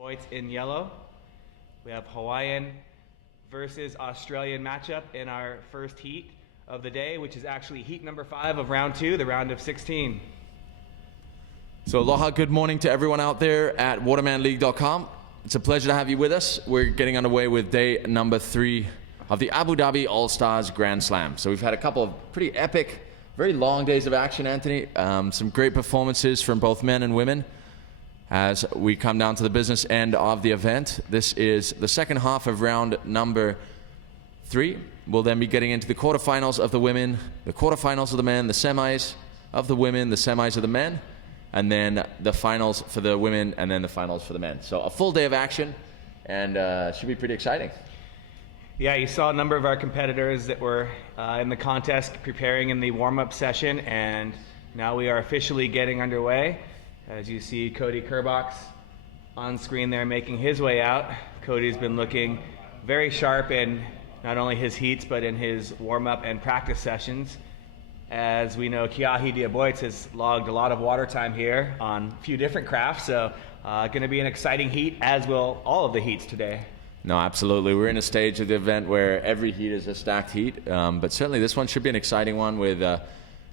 Boits in yellow. We have Hawaiian versus Australian matchup in our first heat of the day, which is actually heat number 5 of round 2, the round of 16. So aloha, good morning to everyone out there at watermanleague.com. It's a pleasure to have you with us. We're getting underway with day number 3 of the Abu Dhabi All-Stars Grand Slam. So we've had a couple of pretty epic, very long days of action, Anthony. Some great performances from both men and women. As we come down to the business end of the event, this is the second half of round number 3. We'll then be getting into the quarterfinals of the women, the quarterfinals of the men, the semis of the women, the semis of the men, and then the finals for the women, and then the finals for the men. So a full day of action, and should be pretty exciting. Yeah, you saw a number of our competitors that were in the contest preparing in the warm-up session, and now we are officially getting underway. As you see Cody Kerbox on screen there making his way out. Cody's been looking very sharp in not only his heats but in his warm-up and practice sessions. As we know, Kiahi Diaboitz has logged a lot of water time here on a few different crafts, so going to be an exciting heat, as will all of the heats today. No, absolutely. We're in a stage of the event where every heat is a stacked heat, but certainly this one should be an exciting one with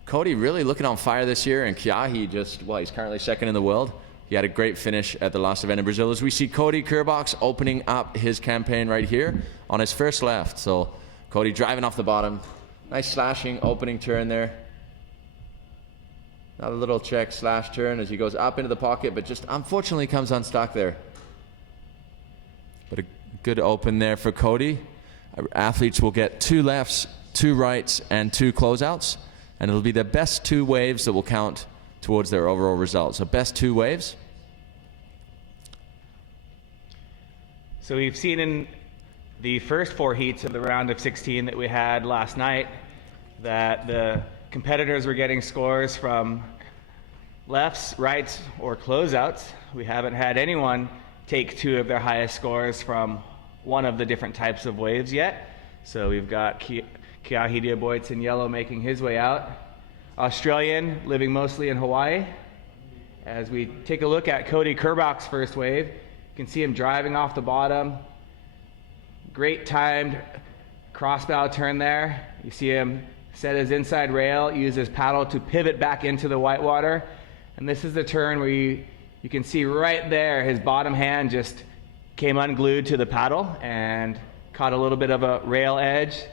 Cody really looking on fire this year, and Kiahi just, well, he's currently second in the world. He had a great finish at the last event in Brazil. As we see Cody Kerbox opening up his campaign right here on his first left. So Cody driving off the bottom. Nice slashing opening turn there. Another little check slash turn as he goes up into the pocket, but just unfortunately comes unstuck there. But a good open there for Cody. Our athletes will get 2 lefts, 2 rights, and 2 closeouts. And it'll be the best 2 waves that will count towards their overall results. So best 2 waves. So we've seen in the first 4 heats of the round of 16 that we had last night that the competitors were getting scores from lefts, rights, or closeouts. We haven't had anyone take 2 of their highest scores from one of the different types of waves yet. So we've got Kiahi Diaboitz in yellow making his way out. Australian living mostly in Hawaii. As we take a look at Cody Kerbox's first wave, you can see him driving off the bottom. Great timed crossbow turn there. You see him set his inside rail, use his paddle to pivot back into the whitewater. And this is the turn where you can see right there his bottom hand just came unglued to the paddle and caught a little bit of a rail edge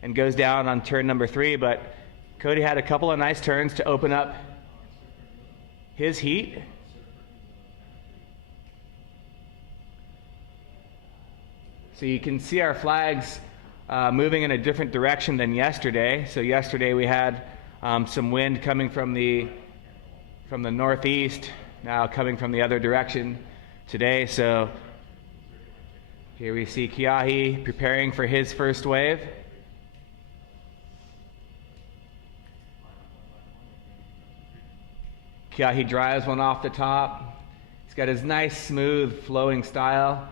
and goes down on turn number 3, but Cody had a couple of nice turns to open up his heat. So you can see our flags moving in a different direction than yesterday. So yesterday we had some wind coming from the northeast, now coming from the other direction today. So here we see Kiahi preparing for his first wave. Kiahi drives one off the top. He's got his nice, smooth, flowing style.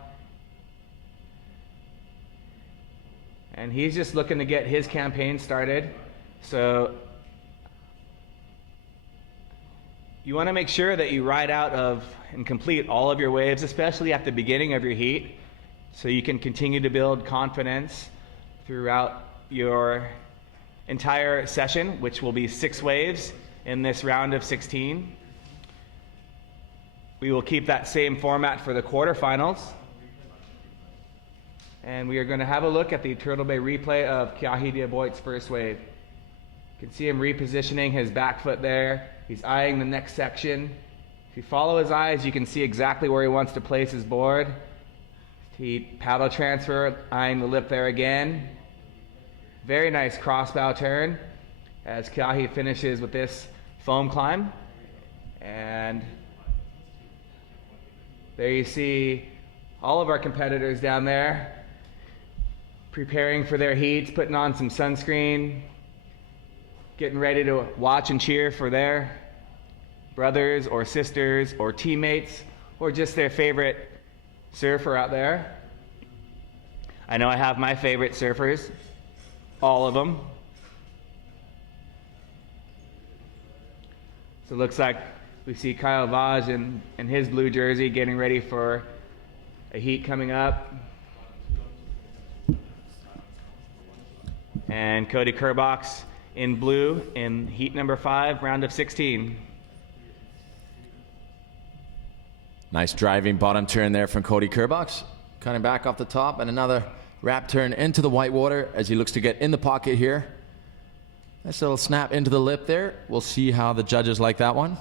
And he's just looking to get his campaign started. So you want to make sure that you ride out of and complete all of your waves, especially at the beginning of your heat, so you can continue to build confidence throughout your entire session, which will be 6 waves in this round of 16. We will keep that same format for the quarterfinals. And we are going to have a look at the Turtle Bay replay of Kiahi Diaboitz's first wave. You can see him repositioning his back foot there. He's eyeing the next section. If you follow his eyes, you can see exactly where he wants to place his board. He paddle transfer, eyeing the lip there again. Very nice crossbow turn as Kiahi finishes with this foam climb. And there you see all of our competitors down there preparing for their heats, putting on some sunscreen, getting ready to watch and cheer for their brothers or sisters or teammates or just their favorite surfer out there. I know I have my favorite surfers, all of them. So it looks like we see Kyle Vaj in his blue jersey getting ready for a heat coming up. And Cody Kerbox in blue in heat number 5, round of 16. Nice driving bottom turn there from Cody Kerbox. Coming back off the top, and another wrap turn into the white water as he looks to get in the pocket here. Nice little snap into the lip there. We'll see how the judges like that one.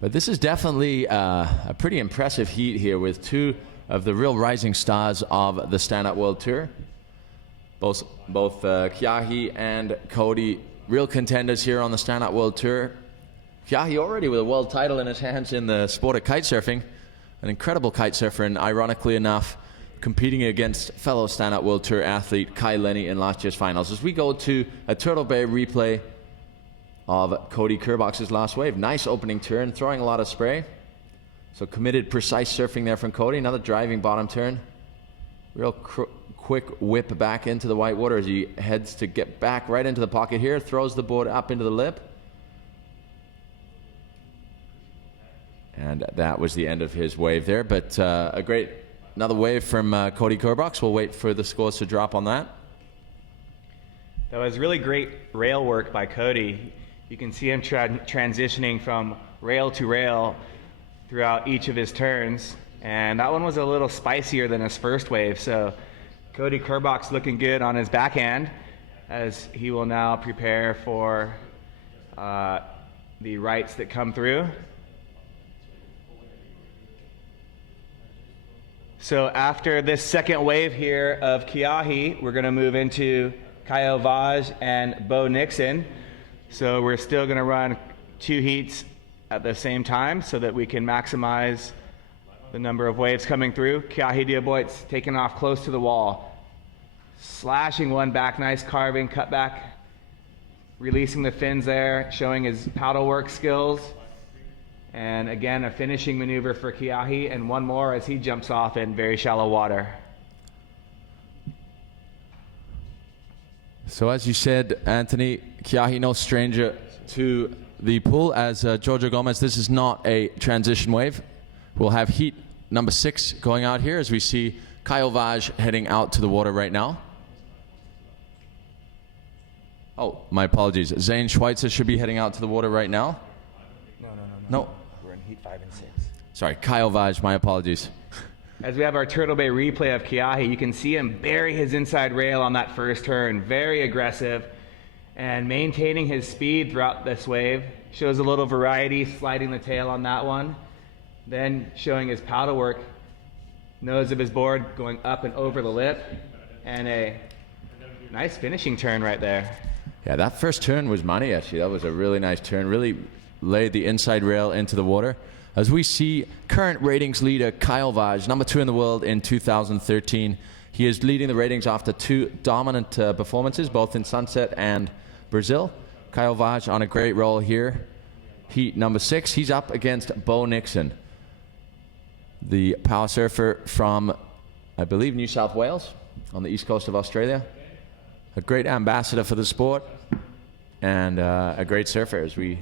But this is definitely a pretty impressive heat here with two of the real rising stars of the Stand-Up World Tour. Both Kiahi and Cody, real contenders here on the Stand-Up World Tour. Kiahi already with a world title in his hands in the sport of kitesurfing. An incredible kite surfer, and ironically enough, competing against fellow Stand-Up World Tour athlete Kai Lenny in last year's finals. As we go to a Turtle Bay replay of Cody Kerbox's last wave. Nice opening turn, throwing a lot of spray. So committed, precise surfing there from Cody. Another driving bottom turn. Real quick whip back into the white water as he heads to get back right into the pocket here. Throws the board up into the lip. And that was the end of his wave there. But another wave from Cody Kerbox. We'll wait for the scores to drop on that. That was really great rail work by Cody. You can see him transitioning from rail to rail throughout each of his turns. And that one was a little spicier than his first wave. So Cody Kerbox looking good on his backhand as he will now prepare for the rights that come through. So after this second wave here of Kiahi, we're going to move into Kyle Vaj and Bo Nixon. So we're still going to run 2 heats at the same time so that we can maximize the number of waves coming through. Kiahi Diaboit's taking off close to the wall. Slashing one back, nice carving, cut back. Releasing the fins there, showing his paddle work skills. And again, a finishing maneuver for Kiahi, and one more as he jumps off in very shallow water. So as you said, Anthony, Kiahi no stranger to the pool. As Giorgio Gomez, this is not a transition wave. We'll have heat number 6 going out here as we see Kyle Vaj heading out to the water right now. Oh, my apologies. Zane Schweitzer should be heading out to the water right now. No. We're in heat 5 and 6. Sorry, Kyle Vaj, my apologies. As we have our Turtle Bay replay of Kiahi, you can see him bury his inside rail on that first turn. Very aggressive and maintaining his speed throughout this wave. Shows a little variety, sliding the tail on that one. Then showing his paddle work, nose of his board going up and over the lip, and a nice finishing turn right there. Yeah, that first turn was money, actually. That was a really nice turn. Really laid the inside rail into the water. As we see current ratings leader Kyle Vaj, number 2 in the world in 2013. He is leading the ratings after 2 dominant performances, both in Sunset and Brazil. Kyle Vaj on a great roll here. Heat number 6. He's up against Bo Nixon, the power surfer from, I believe, New South Wales on the east coast of Australia. A great ambassador for the sport and a great surfer as we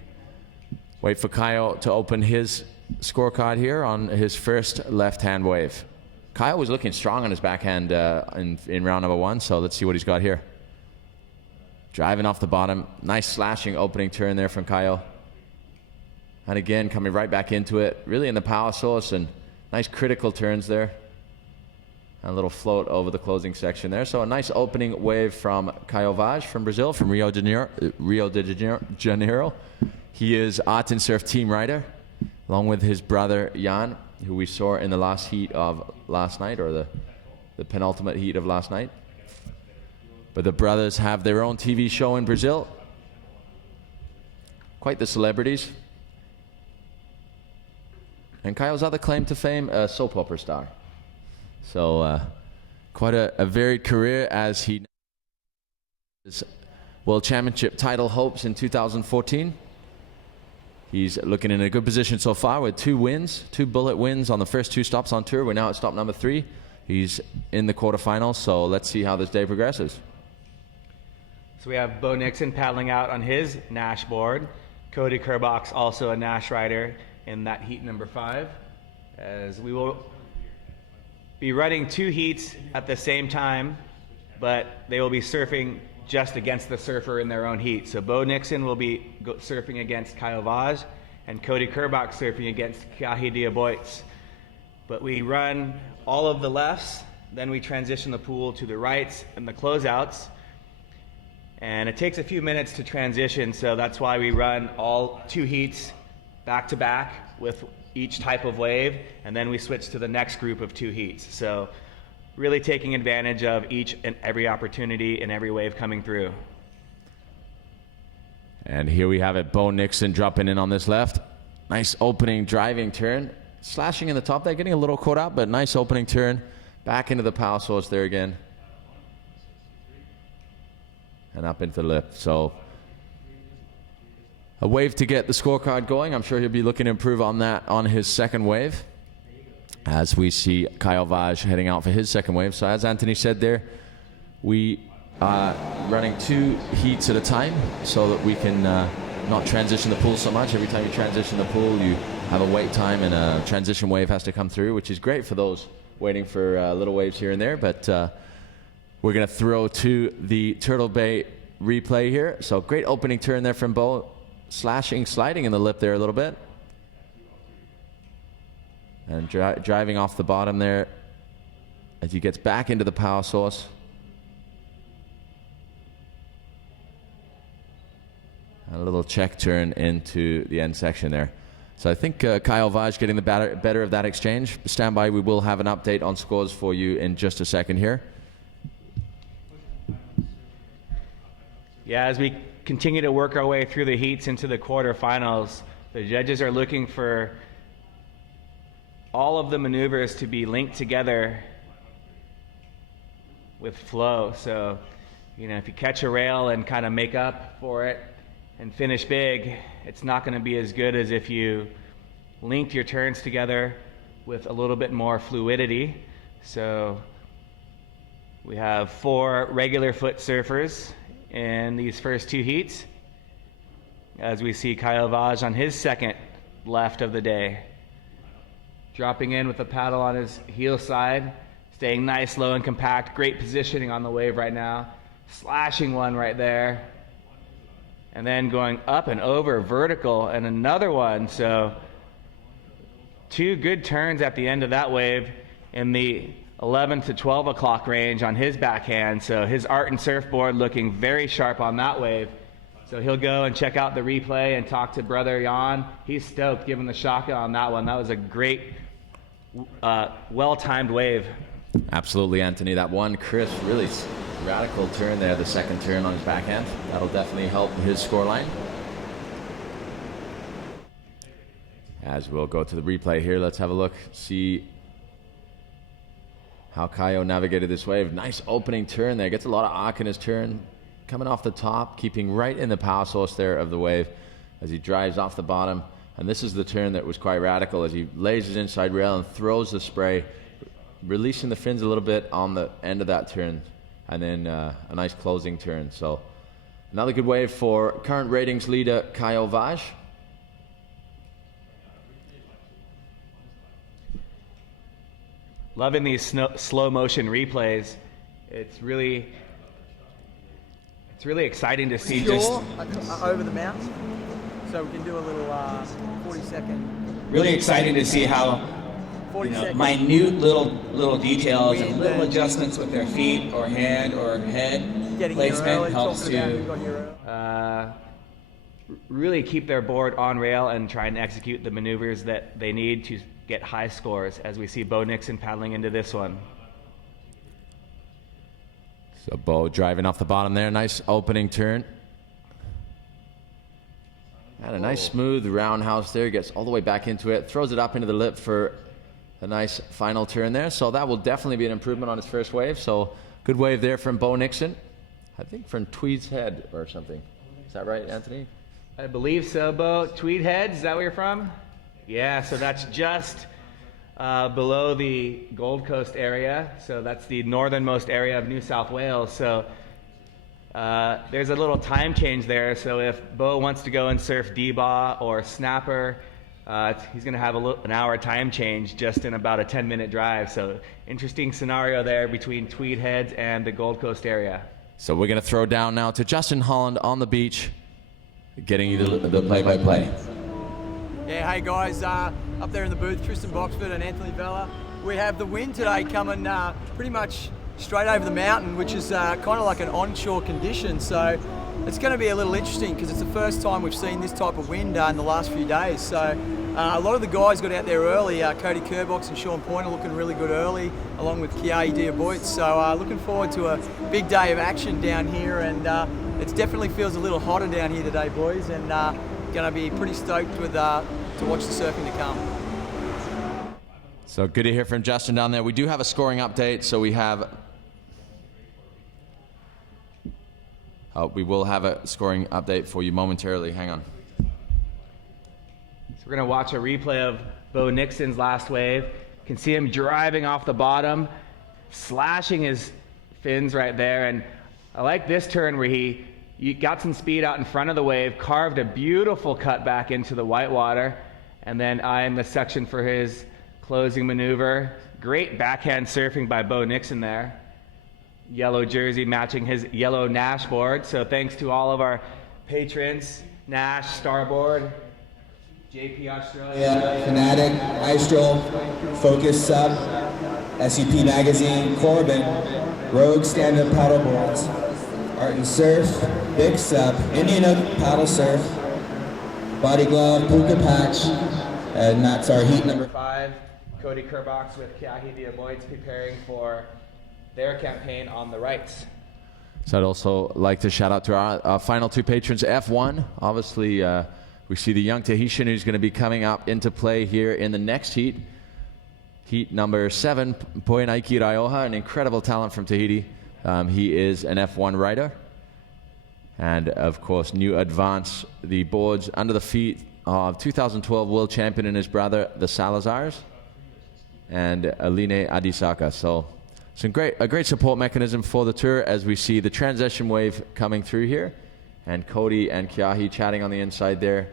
wait for Kyle to open his scorecard here on his first left-hand wave. Kyle was looking strong on his backhand in round number 1, so let's see what he's got here. Driving off the bottom. Nice slashing opening turn there from Kyle. And again, coming right back into it. Really in the power source and nice critical turns there. And a little float over the closing section there. So a nice opening wave from Kyle Vaj from Brazil, from Rio de Janeiro. He is Art and Surf team rider, along with his brother Jan, who we saw in the last heat of last night, or the penultimate heat of last night. But the brothers have their own TV show in Brazil. Quite the celebrities. And Kyle's other claim to fame, a soap opera star. So quite a varied career as he his World Championship title hopes in 2014. He's looking in a good position so far with 2 wins, 2 bullet wins on the first 2 stops on tour. We're now at stop number 3. He's in the quarterfinals, so let's see how this day progresses. So we have Bo Nixon paddling out on his Nash board. Cody Kerbox, also a Nash rider in that heat number 5. As we will be running 2 heats at the same time, but they will be surfing just against the surfer in their own heat. So Bo Nixon will be surfing against Kyle Vaj, and Cody Kerbach surfing against Kahi Diaboitz. But we run all of the lefts, then we transition the pool to the rights and the closeouts. And it takes a few minutes to transition, so that's why we run all 2 heats back to back with each type of wave, and then we switch to the next group of 2 heats. So really taking advantage of each and every opportunity and every wave coming through. And here we have it, Bo Nixon dropping in on this left. Nice opening driving turn. Slashing in the top there, getting a little caught out, but nice opening turn. Back into the power source there again. And up into the lip. So a wave to get the scorecard going. I'm sure he'll be looking to improve on that on his second wave. As we see Kyle Vaj heading out for his second wave. So as Anthony said there, we are running 2 heats at a time so that we can not transition the pool so much. Every time you transition the pool, you have a wait time and a transition wave has to come through, which is great for those waiting for little waves here and there. But we're going to throw to the Turtle Bay replay here. So great opening turn there from Bo. Slashing, sliding in the lip there a little bit. And driving off the bottom there as he gets back into the power source. And a little check turn into the end section there. So I think Kyle Vaj getting the better of that exchange. Stand by, we will have an update on scores for you in just a second here. Yeah, as we continue to work our way through the heats into the quarterfinals, the judges are looking for all of the maneuvers to be linked together with flow. So, you know, if you catch a rail and kind of make up for it and finish big, it's not going to be as good as if you linked your turns together with a little bit more fluidity. So we have 4 regular foot surfers in these first 2 heats, as we see Kyle Vaj on his second left of the day, dropping in with the paddle on his heel side, staying nice, low, and compact. Great positioning on the wave right now. Slashing one right there. And then going up and over vertical, and another one. So 2 good turns at the end of that wave in the 11 to 12 o'clock range on his backhand. So his art and surfboard looking very sharp on that wave. So he'll go and check out the replay and talk to brother Jan. He's stoked, giving the shaka on that one. That was a great, well-timed wave. Absolutely, Anthony. That one crisp, really radical turn there, the second turn on his backhand. That'll definitely help his scoreline. As we'll go to the replay here, let's have a look, see how Kaio navigated this wave. Nice opening turn there. Gets a lot of arc in his turn. Coming off the top, keeping right in the power source there of the wave as he drives off the bottom. And this is the turn that was quite radical as he lays his inside rail and throws the spray, releasing the fins a little bit on the end of that turn. And then a nice closing turn. So another good wave for current ratings leader Kyle Vaj. Loving these slow motion replays. It's really exciting to see. Sure, over the mount, so we can do a little 40-second. Really exciting to see how minute little details and little adjustments with their feet or hand or head Getting placement helps to really keep their board on rail and try and execute the maneuvers that they need to get high scores, as we see Bo Nixon paddling into this one. So Bo driving off the bottom there. Nice opening turn. And a nice smooth roundhouse there. Gets all the way back into it. Throws it up into the lip for a nice final turn there. So that will definitely be an improvement on his first wave. So good wave there from Bo Nixon. I think from Tweed's Head or something. Is that right, Anthony? I believe so, Bo. Tweed Heads, is that where you're from? Yeah, so that's just below the Gold Coast area. So that's the northernmost area of New South Wales. So there's a little time change there. So if Bo wants to go and surf D-Baw or Snapper He's going to have an hour time change just in about a 10-minute drive. So interesting scenario there between Tweed Heads and the Gold Coast area. So we're going to throw down now to Justin Holland on the beach, getting you the play-by-play. Yeah, hey guys, up there in the booth, Tristan Boxford and Anthony Vella. We have the wind today coming pretty much straight over the mountain, which is kind of like an onshore condition. So it's going to be a little interesting because it's the first time we've seen this type of wind in the last few days. So a lot of the guys got out there early. Cody Kerbox and Sean Pointer looking really good early, along with Kiahi Diaboit. So looking forward to a big day of action down here, and it definitely feels a little hotter down here today, boys, and going to be pretty stoked with to watch the surfing to come. So good to hear from Justin down there. We do have a scoring update, so we will have a scoring update for you momentarily. Hang on. So we're going to watch a replay of Bo Nixon's last wave. You can see him driving off the bottom, slashing his fins right there. And I like this turn where he got some speed out in front of the wave, carved a beautiful cut back into the whitewater, and then eyeing the section for his closing maneuver. Great backhand surfing by Bo Nixon there. Yellow jersey matching his yellow Nash board. So thanks to all of our patrons, Nash, Starboard, JP Australia, Fanatic, Maestro, Focus Sub, SUP Magazine, Corbin, Rogue Stand-Up Paddleboards, Art and Surf, Big Sub, Indian Oak Paddle Surf, Body Glove, Puka Patch, and that's our heat number 5. Cody Kerbox with Kiahi Diaboit preparing for their campaign on the rights. So I'd also like to shout out to our final two patrons, F1. Obviously, we see the young Tahitian who's going to be coming up into play here in the next heat. Heat number 7, Poenaiki Raioha, an incredible talent from Tahiti. He is an F1 rider. And of course, new advance, the boards under the feet of 2012 world champion and his brother, the Salazars, and Aline Adisaka. So a great support mechanism for the tour as we see the transition wave coming through here, and Cody and Kiahi chatting on the inside there.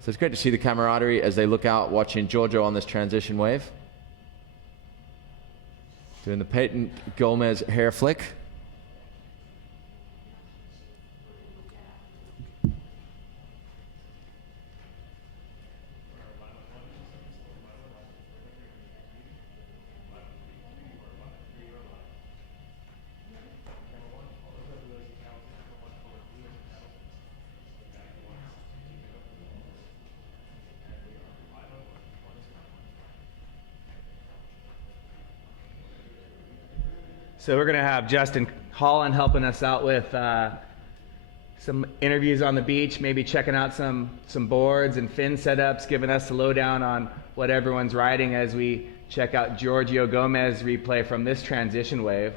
So it's great to see the camaraderie as they look out watching Giorgio on this transition wave. Doing the Peyton Gomez hair flick. So we're going to have Justin Holland helping us out with some interviews on the beach, maybe checking out some boards and fin setups, giving us the lowdown on what everyone's riding as we check out Giorgio Gomez replay from this transition wave.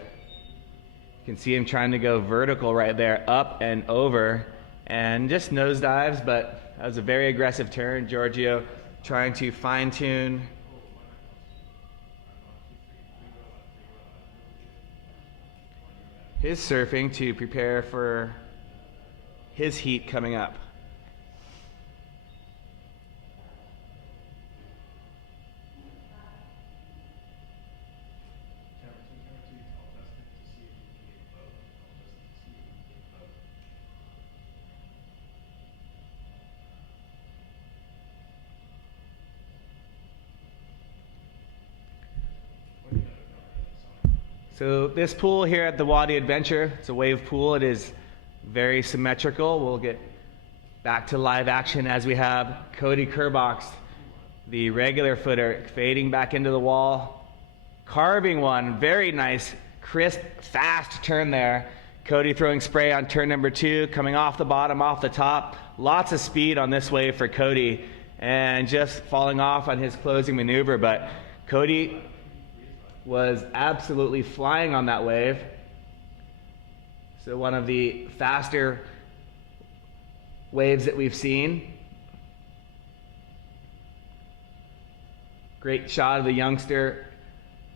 You can see him trying to go vertical right there, up and over, and just nosedives, but that was a very aggressive turn. Giorgio trying to fine-tune his surfing to prepare for his heat coming up. So this pool here at the Wadi Adventure, it's a wave pool. It is very symmetrical. We'll get back to live action as we have Cody Kerbox, the regular footer, fading back into the wall, carving one. Very nice, crisp, fast turn there. Cody throwing spray on turn number 2, coming off the bottom, off the top. Lots of speed on this wave for Cody, and just falling off on his closing maneuver. But Cody was absolutely flying on that wave. So one of the faster waves that we've seen. Great shot of the youngster,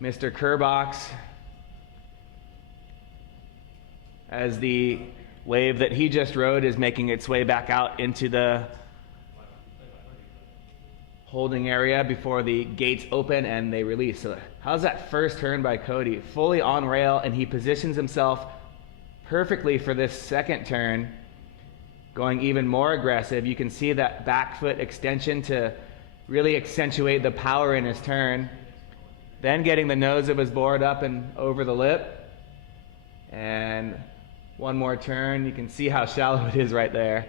Mr. Kerbox, as the wave that he just rode is making its way back out into the holding area before the gates open and they release. So how's that first turn by Cody? Fully on rail, and he positions himself perfectly for this second turn, going even more aggressive. You can see that back foot extension to really accentuate the power in his turn. Then getting the nose of his board up and over the lip. And one more turn. You can see how shallow it is right there.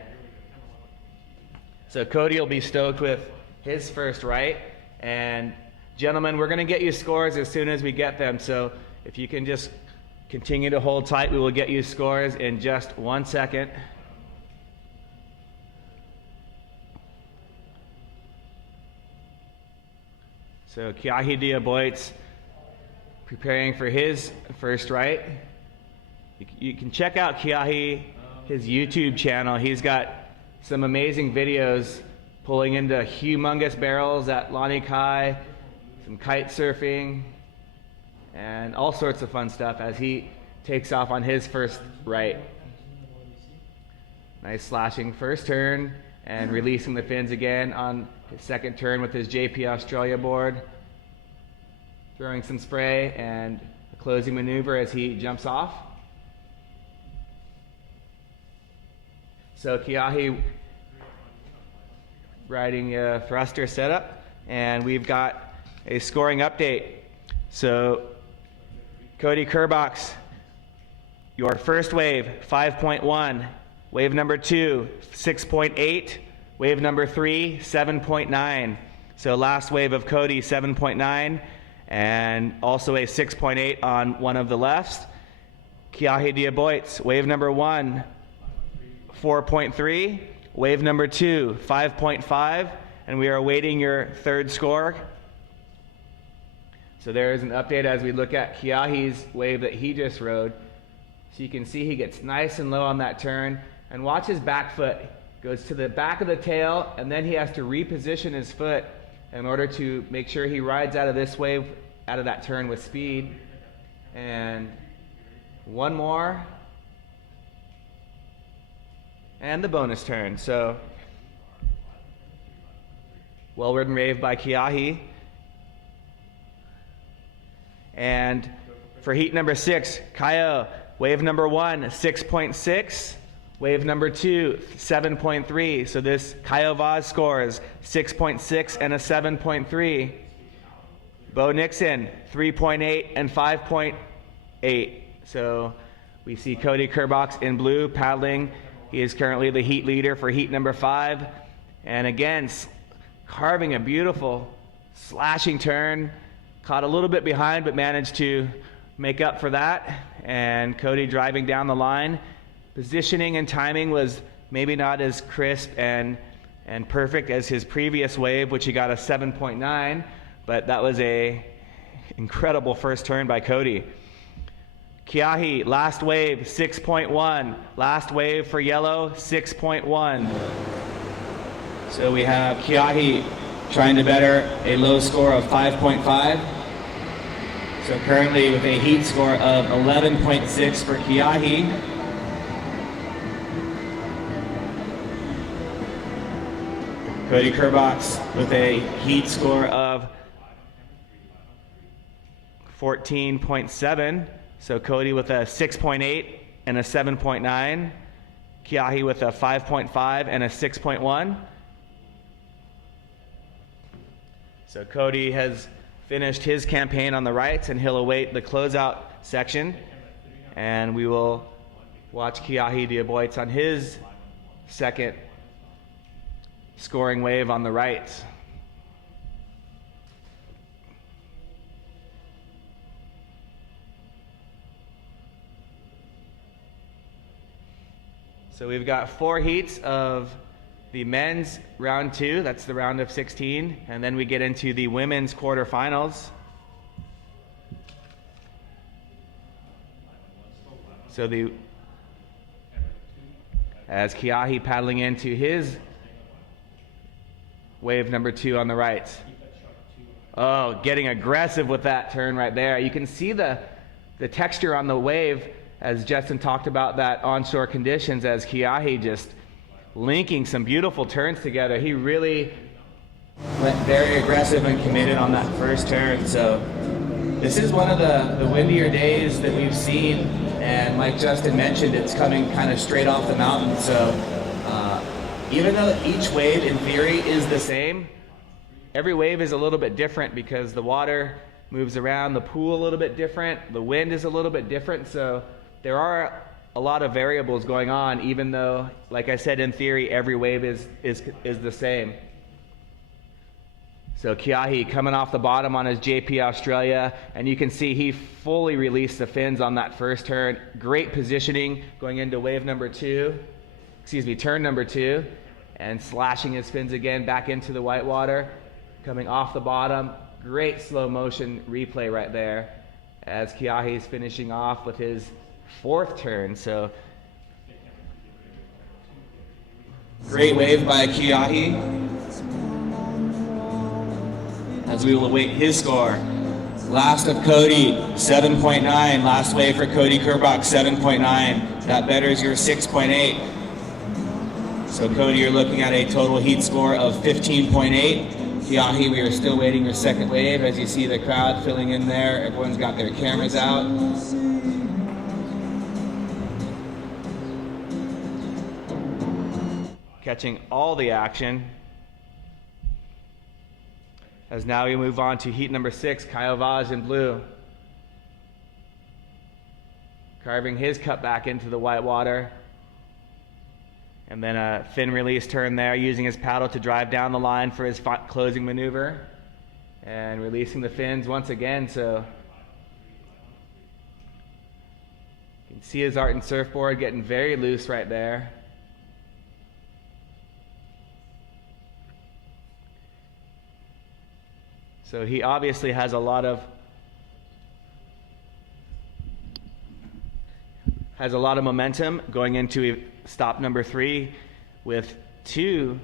So Cody will be stoked with his first right. And gentlemen, we're going to get you scores as soon as we get them. So if you can just continue to hold tight, we will get you scores in just 1 second. So Kiahi Diaboit's preparing for his first right. You can check out Kiahi, his YouTube channel. He's got some amazing videos pulling into humongous barrels at Lani Kai, some kite surfing, and all sorts of fun stuff as he takes off on his first right. Nice slashing first turn and releasing the fins again on his second turn with his JP Australia board. Throwing some spray and a closing maneuver as he jumps off. So Kiahi riding a thruster setup, and we've got a scoring update. So Cody Kerbox, your first wave, 5.1. Wave number 2, 6.8. Wave number 3, 7.9. So last wave of Cody, 7.9, and also a 6.8 on one of the lefts. Kiahi Diaboit's wave number 1, 4.3. Wave number 2, 5.5, and we are awaiting your third score. So there is an update as we look at Kiahi's wave that he just rode. So you can see he gets nice and low on that turn, and watch his back foot. Goes to the back of the tail, and then he has to reposition his foot in order to make sure he rides out of this wave, out of that turn with speed. And one more. And the bonus turn. So, well-ridden wave by Kiahi. And for heat number 6, Kaio, wave number 1, 6.6. Wave number 2, 7.3. So this Kaio Vaz scores 6.6 and a 7.3. Bo Nixon, 3.8 and 5.8. So we see Cody Kerbox in blue paddling. He is currently the heat leader for heat number 5. And again, carving a beautiful slashing turn. Caught a little bit behind, but managed to make up for that. And Cody driving down the line. Positioning and timing was maybe not as crisp and perfect as his previous wave, which he got a 7.9, but that was a incredible first turn by Cody. Kiahi, last wave, 6.1. Last wave for yellow, 6.1. So we have Kiahi trying to better a low score of 5.5. So currently with a heat score of 11.6 for Kiahi. Cody Kerbox with a heat score of 14.7. So Cody with a 6.8 and a 7.9. Kiahi with a 5.5 and a 6.1. So Cody has finished his campaign on the rights, and he'll await the closeout section. And we will watch Kiahi Diaboit's on his second scoring wave on the right. So we've got 4 heats of the men's round 2, that's the round of 16, and then we get into the women's quarterfinals. So as Kiahi paddling into his wave number 2 on the right. Oh, getting aggressive with that turn right there. You can see the texture on the wave as Justin talked about that onshore conditions, as Kiahi just linking some beautiful turns together. He really Went very aggressive and committed on that first turn. So this is one of the windier days that we've seen. And like Justin mentioned, it's coming kind of straight off the mountain. So even though each wave in theory is the same, every wave is a little bit different because the water moves around, the pool a little bit different, the wind is a little bit different. So there are a lot of variables going on, even though, like I said, in theory, every wave is the same. So Kiahi coming off the bottom on his JP Australia, and you can see he fully released the fins on that first turn. Great positioning going into turn number 2, and slashing his fins again back into the whitewater. Coming off the bottom, great slow motion replay right there as Kiahi is finishing off with his 4th turn. So Great wave by Kiahi. As we will await his score. Last of Cody, 7.9. Last wave for Cody Kerbach, 7.9. That betters your 6.8. So Cody, you're looking at a total heat score of 15.8. Kiahi, we are still waiting your second wave. As you see the crowd filling in there, everyone's got their cameras out. catching all the action. As now we move on to heat number 6, Kyle Vaj in blue. Carving his cut back into the white water. And then a fin release turn there, using his paddle to drive down the line for his closing maneuver. And releasing the fins once again, so you can see his art and surfboard getting very loose right there. So he obviously has a lot of momentum going into stop number 3 with 2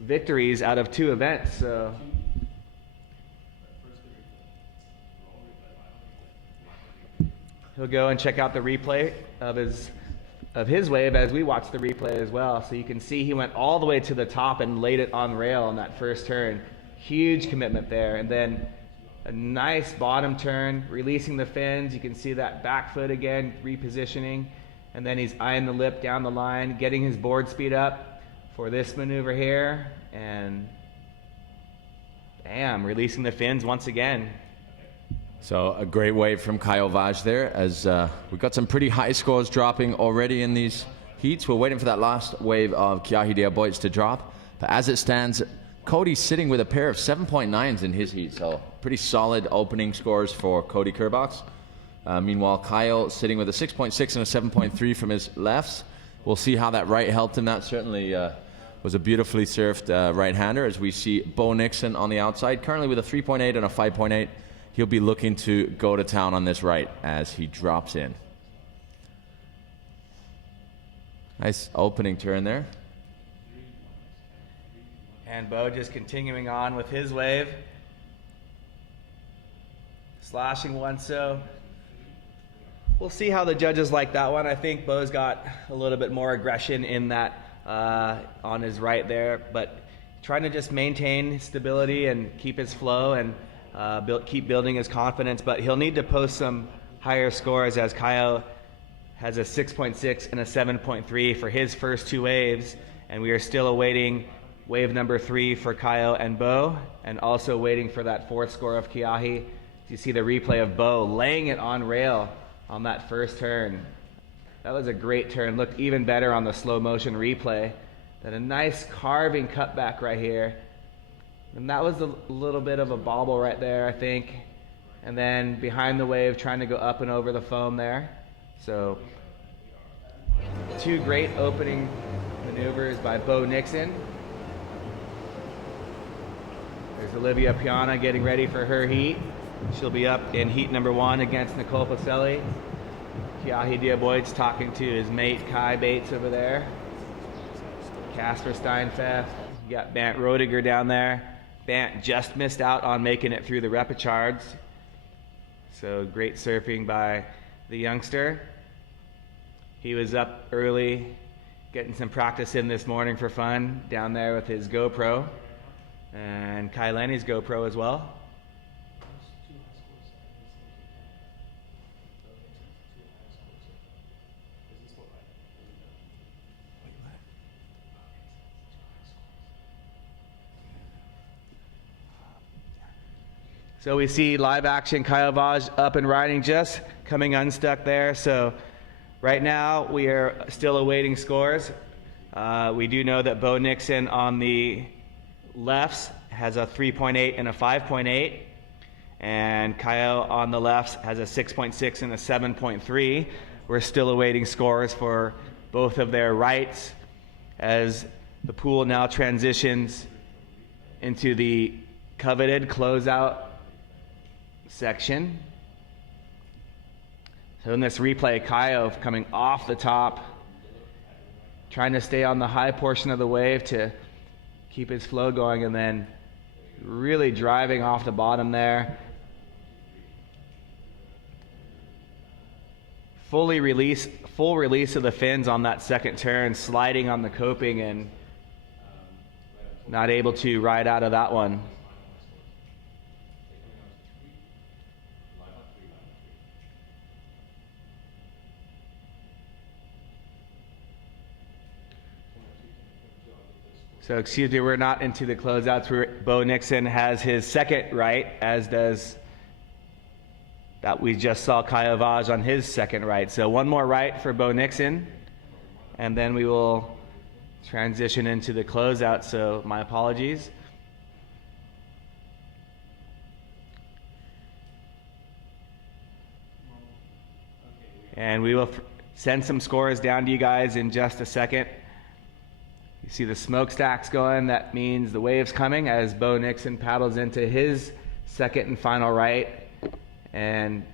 victories out of 2 events. So he'll go and check out the replay of his wave as we watch the replay as well. So you can see he went all the way to the top and laid it on rail on that first turn. Huge commitment there. And then a nice bottom turn, releasing the fins. You can see that back foot again, repositioning. And then he's eyeing the lip down the line, getting his board speed up for this maneuver here. And bam, releasing the fins once again. So a great wave from Kyle Vaj there, as we've got some pretty high scores dropping already in these heats. We're waiting for that last wave of Kiahi Diaboits to drop. But as it stands, Cody's sitting with a pair of 7.9s in his heat, so pretty solid opening scores for Cody Kerbach. Meanwhile, Kyle sitting with a 6.6 and a 7.3 from his lefts. We'll see how that right helped him. That certainly was a beautifully surfed right-hander, as we see Bo Nixon on the outside, currently with a 3.8 and a 5.8. He'll be looking to go to town on this right as he drops in. Nice opening turn there. And Bo just continuing on with his wave. Slashing one, so we'll see how the judges like that one. I think Bo's got a little bit more aggression in that on his right there, but trying to just maintain stability and keep his flow and keep building his confidence. But he'll need to post some higher scores, as Kyle has a 6.6 and a 7.3 for his first 2 waves, and we are still awaiting wave number 3 for Kyle and Bo, and also waiting for that 4th score of Kiahi. You see the replay of Bo laying it on rail on that first turn. That was a great turn. Looked even better on the slow motion replay. Then a nice carving cutback right here. And that was a little bit of a bobble right there, I think. And then behind the wave, trying to go up and over the foam there. So 2 great opening maneuvers by Bo Nixon. There's Olivia Piana getting ready for her heat. She'll be up in heat number 1 against Nicole Pacelli. Kiahi Diaboits talking to his mate Kai Bates over there. Casper Steinfest. You got Bant Rodiger down there. Bant just missed out on making it through the repechards. So great surfing by the youngster. He was up early, getting some practice in this morning for fun down there with his GoPro. And Kailani's GoPro as well. So we see live action Kyle Vaj up and riding, just coming unstuck there. So right now we are still awaiting scores. We do know that Bo Nixon on the lefts has a 3.8 and a 5.8, and Kyle on the lefts has a 6.6 and a 7.3. We're still awaiting scores for both of their rights as the pool now transitions into the coveted closeout section. So in this replay, Kyle coming off the top, trying to stay on the high portion of the wave to keep his flow going, and then really driving off the bottom there. Full release of the fins on that second turn, sliding on the coping and not able to ride out of that one. So excuse me, we're not into the closeouts. Bo Nixon has his second right, as does that we just saw Kyle Vaj on his second right. So one more right for Bo Nixon, and then we will transition into the closeout. So my apologies. And we will send some scores down to you guys in just a second. You see the smokestacks going. That means the wave's coming as Bo Nixon paddles into his second and final right and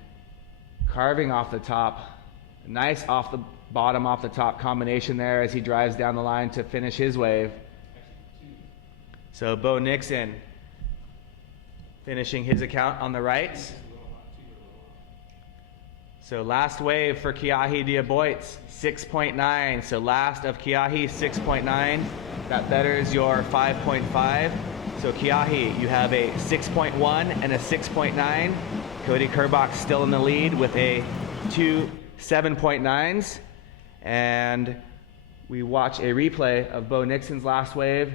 carving off the top. Nice off the bottom, off the top combination there as he drives down the line to finish his wave. So Bo Nixon finishing his account on the rights. So last wave for Kiahi Diaboits, 6.9. So last of Kiahi, 6.9. That betters your 5.5. So Kiahi, you have a 6.1 and a 6.9. Cody Kerbach still in the lead with two 7.9s. And we watch a replay of Bo Nixon's last wave.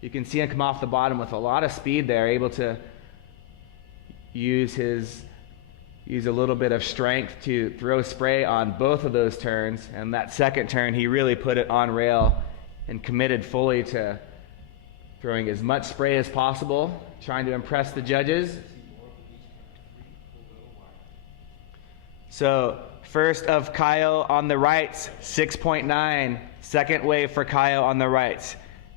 You can see him come off the bottom with a lot of speed there, able to use a little bit of strength to throw spray on both of those turns. And that second turn, he really put it on rail and committed fully to throwing as much spray as possible, trying to impress the judges. So first of Kyle on the rights, 6.9. Second wave for Kyle on the rights,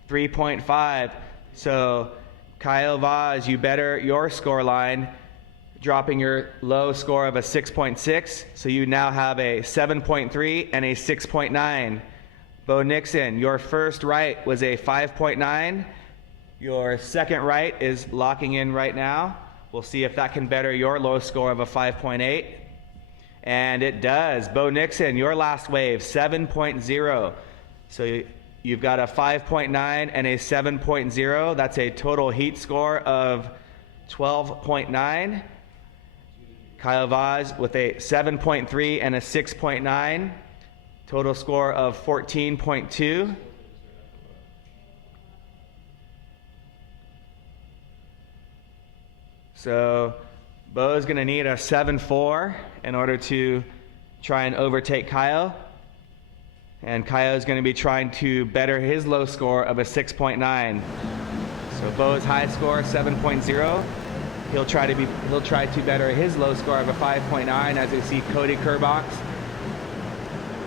3.5. So Kyle Vaj, you better your score line, dropping your low score of a 6.6. So you now have a 7.3 and a 6.9. Bo Nixon, your first right was a 5.9. Your second right is locking in right now. We'll see if that can better your low score of a 5.8. And it does. Bo Nixon, your last wave, 7.0. So you've got a 5.9 and a 7.0. That's a total heat score of 12.9. Kyle Vaj with a 7.3 and a 6.9. Total score of 14.2. So Bo's going to need a 7.4 in order to try and overtake Kyle. And Kyle is going to be trying to better his low score of a 6.9. So Bo's high score, 7.0. He'll try to better his low score of a 5.9 as we see Cody Kerbach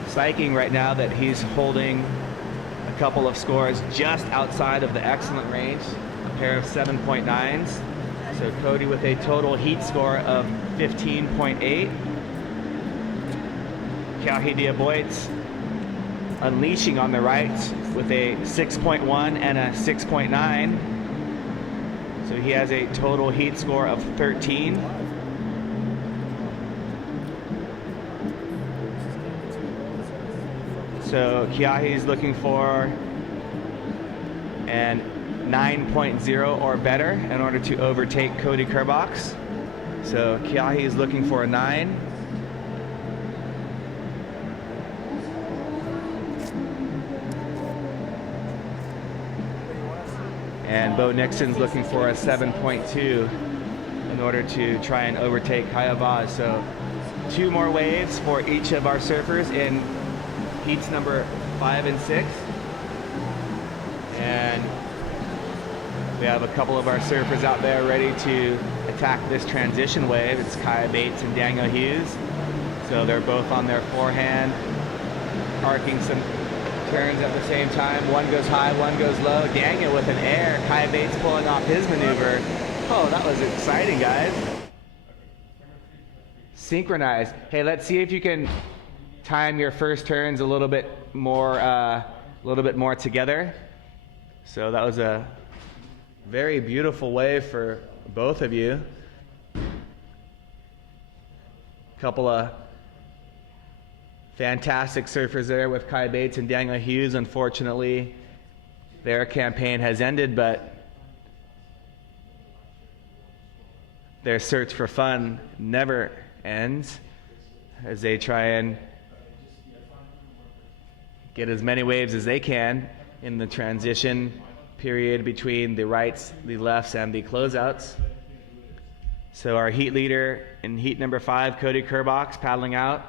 psyching right now that he's holding a couple of scores just outside of the excellent range, a pair of 7.9s. So Cody with a total heat score of 15.8. Kiahi Diaboits unleashing on the right with a 6.1 and a 6.9. So he has a total heat score of 13. So Kiahi's looking for an 9.0 or better in order to overtake Cody Kerbox. So Kiahi is looking for a 9. And Bo Nixon's looking for a 7.2 in order to try and overtake Hayavaz. So 2 more waves for each of our surfers in heats number 5 and 6. And we have a couple of our surfers out there ready to attack this transition wave. It's Kaya Bates and Daniel Hughes. So they're both on their forehand, arcing some turns at the same time. One goes high, one goes low. Daniel with an air. Kaya Bates pulling off his maneuver. Oh, that was exciting, guys. Synchronized. Hey, let's see if you can time your first turns a little bit more together. So that was a very beautiful wave for both of you. Couple of fantastic surfers there with Kai Bates and Daniel Hughes. Unfortunately, their campaign has ended, but their search for fun never ends as they try and get as many waves as they can in the transition period between the rights, the lefts, and the closeouts. So our heat leader in heat number 5, Cody Kerbox, paddling out.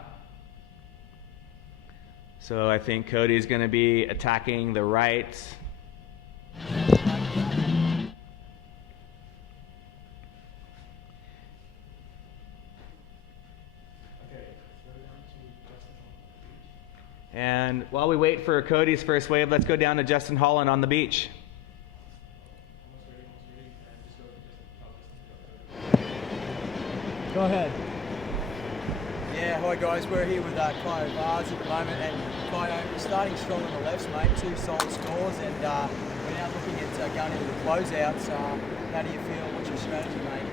So I think Cody's going to be attacking the rights. And while we wait for Cody's first wave, let's go down to Justin Holland on the beach. Go ahead. Yeah, hi guys, we're here with Kyo Vars at the moment, and Kyo, we're starting strong on the lefts, mate, 2 solid scores, and we're now looking at going into the closeouts. How do you feel? What's your strategy, mate,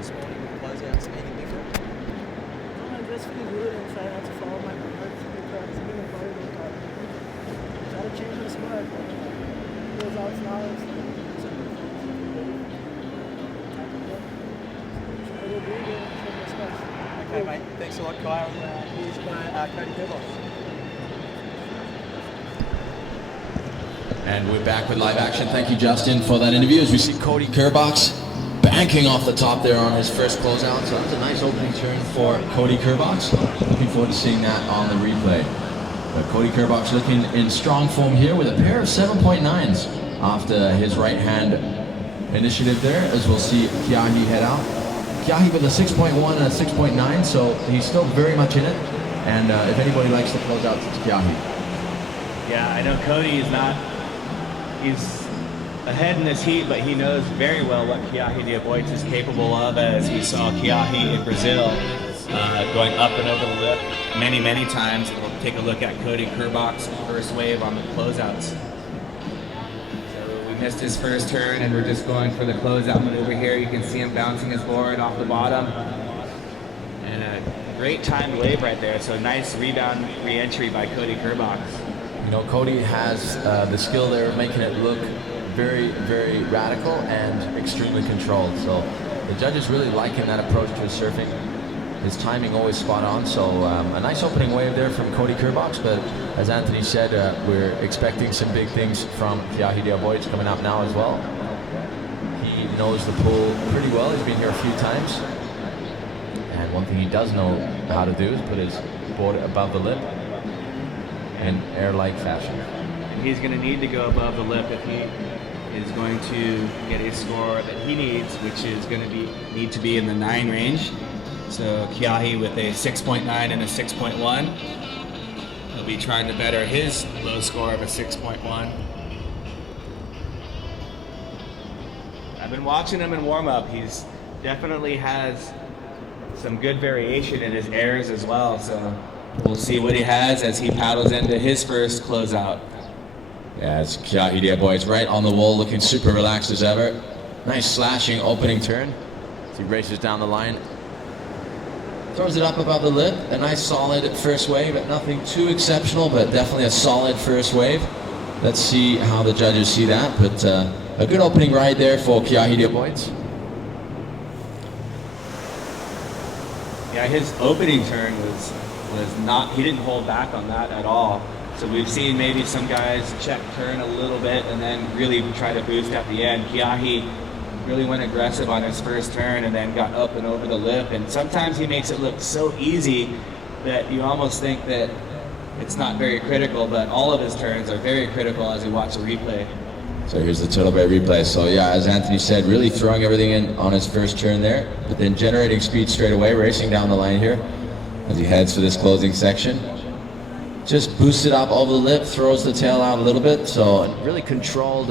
this morning with the closeouts? Anything different? I'm just feeling good and try not to follow my heart because I'm going to follow the car. Try to change the spot. Goes out now. Okay, mate. Thanks a lot, Kyle. Here's Cody Kerbox. And we're back with live action. Thank you, Justin, for that interview. As we see Cody Kerbox banking off the top there on his first closeout. So that's a nice opening turn for Cody Kerbox. Looking forward to seeing that on the replay. But Cody Kerbox looking in strong form here with a pair of 7.9s after his right hand initiative there, as we'll see Kiahi head out. Kiahi with a 6.1 and a 6.9, so he's still very much in it. And if anybody likes to close out, it's Kiahi. Yeah, I know Cody is not, he's ahead in this heat, but he knows very well what Kiahi de Aboitiz is capable of, as we saw Kiahi in Brazil going up and over the lip many, many times. And we'll take a look at Cody Kerbox's first wave on the closeouts. Missed his first turn, and we're just going for the closeout maneuver here. You can see him bouncing his board off the bottom. And a great timed wave right there. So nice rebound re-entry by Cody Kerbox. You know, Cody has the skill there of making it look very, very radical and extremely controlled. So the judges really liking that approach to his surfing. His timing always spot on. So a nice opening wave there from Cody Kerbox, but as Anthony said, we're expecting some big things from Kiahi de Aboitiz coming up now as well. He knows the pool pretty well. He's been here a few times. And one thing he does know how to do is put his board above the lip in air-like fashion. And he's going to need to go above the lip if he is going to get a score that he needs, which is going to need to be in the 9 range. So Kiahi with a 6.9 and a 6.1. He'll be trying to better his low score of a 6.1. I've been watching him in warm-up. He's definitely has some good variation in his airs as well. So we'll see what he has as he paddles into his first closeout. Yeah, it's Kiahi de Aboitiz right on the wall, looking super relaxed as ever. Nice slashing opening turn as he races down the line. Throws it up above the lip. A nice solid first wave, but nothing too exceptional, but definitely a solid first wave. let's see how the judges see that. But a good opening ride there for Kiahi Boyds. Yeah, his opening turn was not, he didn't hold back on that at all. So we've seen maybe some guys check turn a little bit and then really try to boost at the end. Kiahi really went aggressive on his first turn and then got up and over the lip. And sometimes he makes it look so easy that you almost think that it's not very critical, but all of his turns are very critical as you watch the replay. So here's the Turtle Bay replay. So yeah, as Anthony said, really throwing everything in on his first turn there, but then generating speed straight away, racing down the line here as he heads for this closing section. Just boosts it up over the lip, throws the tail out a little bit, so really controlled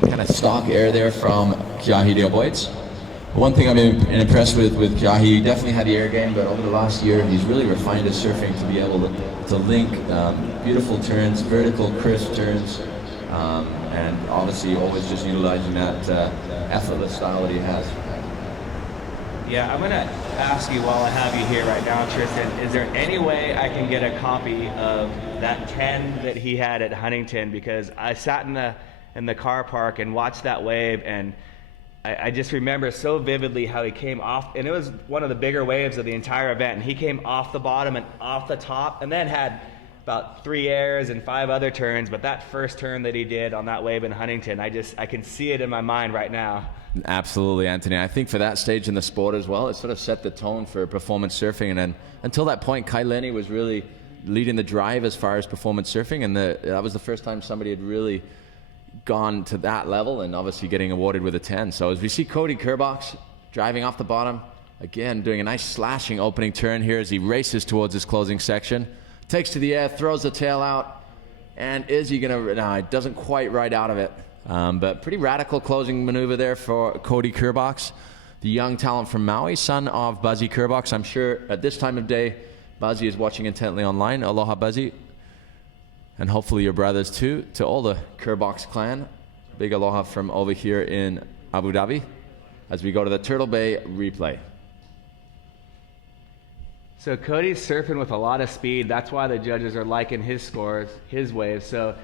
kind of stock air there from Kiahi Boyds. One thing I've been impressed with Kiahi, he definitely had the air game, but over the last year, he's really refined his surfing to be able to link beautiful turns, vertical, crisp turns, and obviously always just utilizing that effortless style that he has. Yeah, I'm gonna ask you while I have you here right now, Tristan, is there any way I can get a copy of that 10 that he had at Huntington? Because I sat in the car park and watched that wave, and I just remember so vividly how he came off, and it was one of the bigger waves of the entire event, and he came off the bottom and off the top, and then had about 3 airs and 5 other turns. But that first turn that he did on that wave in Huntington, I can see it in my mind right now. Absolutely, Anthony. I think for that stage in the sport as well, it sort of set the tone for performance surfing. And then until that point, Kai Lenny was really leading the drive as far as performance surfing, and that was the first time somebody had really gone to that level, and obviously getting awarded with a 10. So as we see Cody Kerbox driving off the bottom, again doing a nice slashing opening turn here as he races towards his closing section, takes to the air, throws the tail out, and is he gonna, no, it doesn't quite ride out of it. But pretty radical closing maneuver there for Cody Kerbox, the young talent from Maui, son of Buzzy Kerbox. I'm sure at this time of day, Buzzy is watching intently online. Aloha, Buzzy. And hopefully your brothers too, to all the Kerbox clan. Big aloha from over here in Abu Dhabi as we go to the Turtle Bay replay. So Cody's surfing with a lot of speed. That's why the judges are liking his scores, his waves. So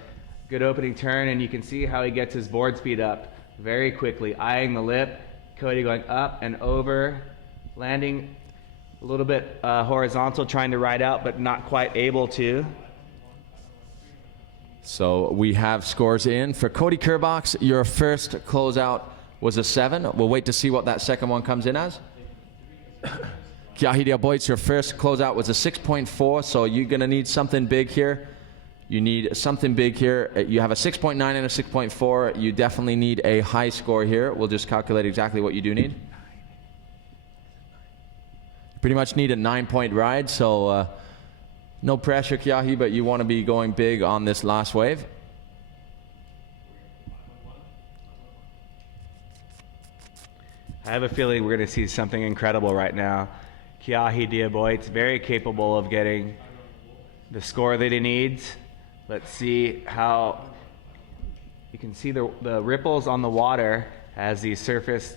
good opening turn, and you can see how he gets his board speed up very quickly, eyeing the lip. Cody going up and over, landing a little bit horizontal, trying to ride out, but not quite able to. So we have scores in. For Cody Kerbox, your first closeout was a 7. We'll wait to see what that second one comes in as. Kiahi Boyds, your first closeout was a 6.4, so you're going to need something big here. You need something big here. You have a 6.9 and a 6.4. You definitely need a high score here. We'll just calculate exactly what you do need. Pretty much need a 9-point ride, so no pressure, Kiahi, but you want to be going big on this last wave. I have a feeling we're going to see something incredible right now. Kiahi Boyds, very capable of getting the score that he needs. Let's see how you can see the ripples on the water as the surface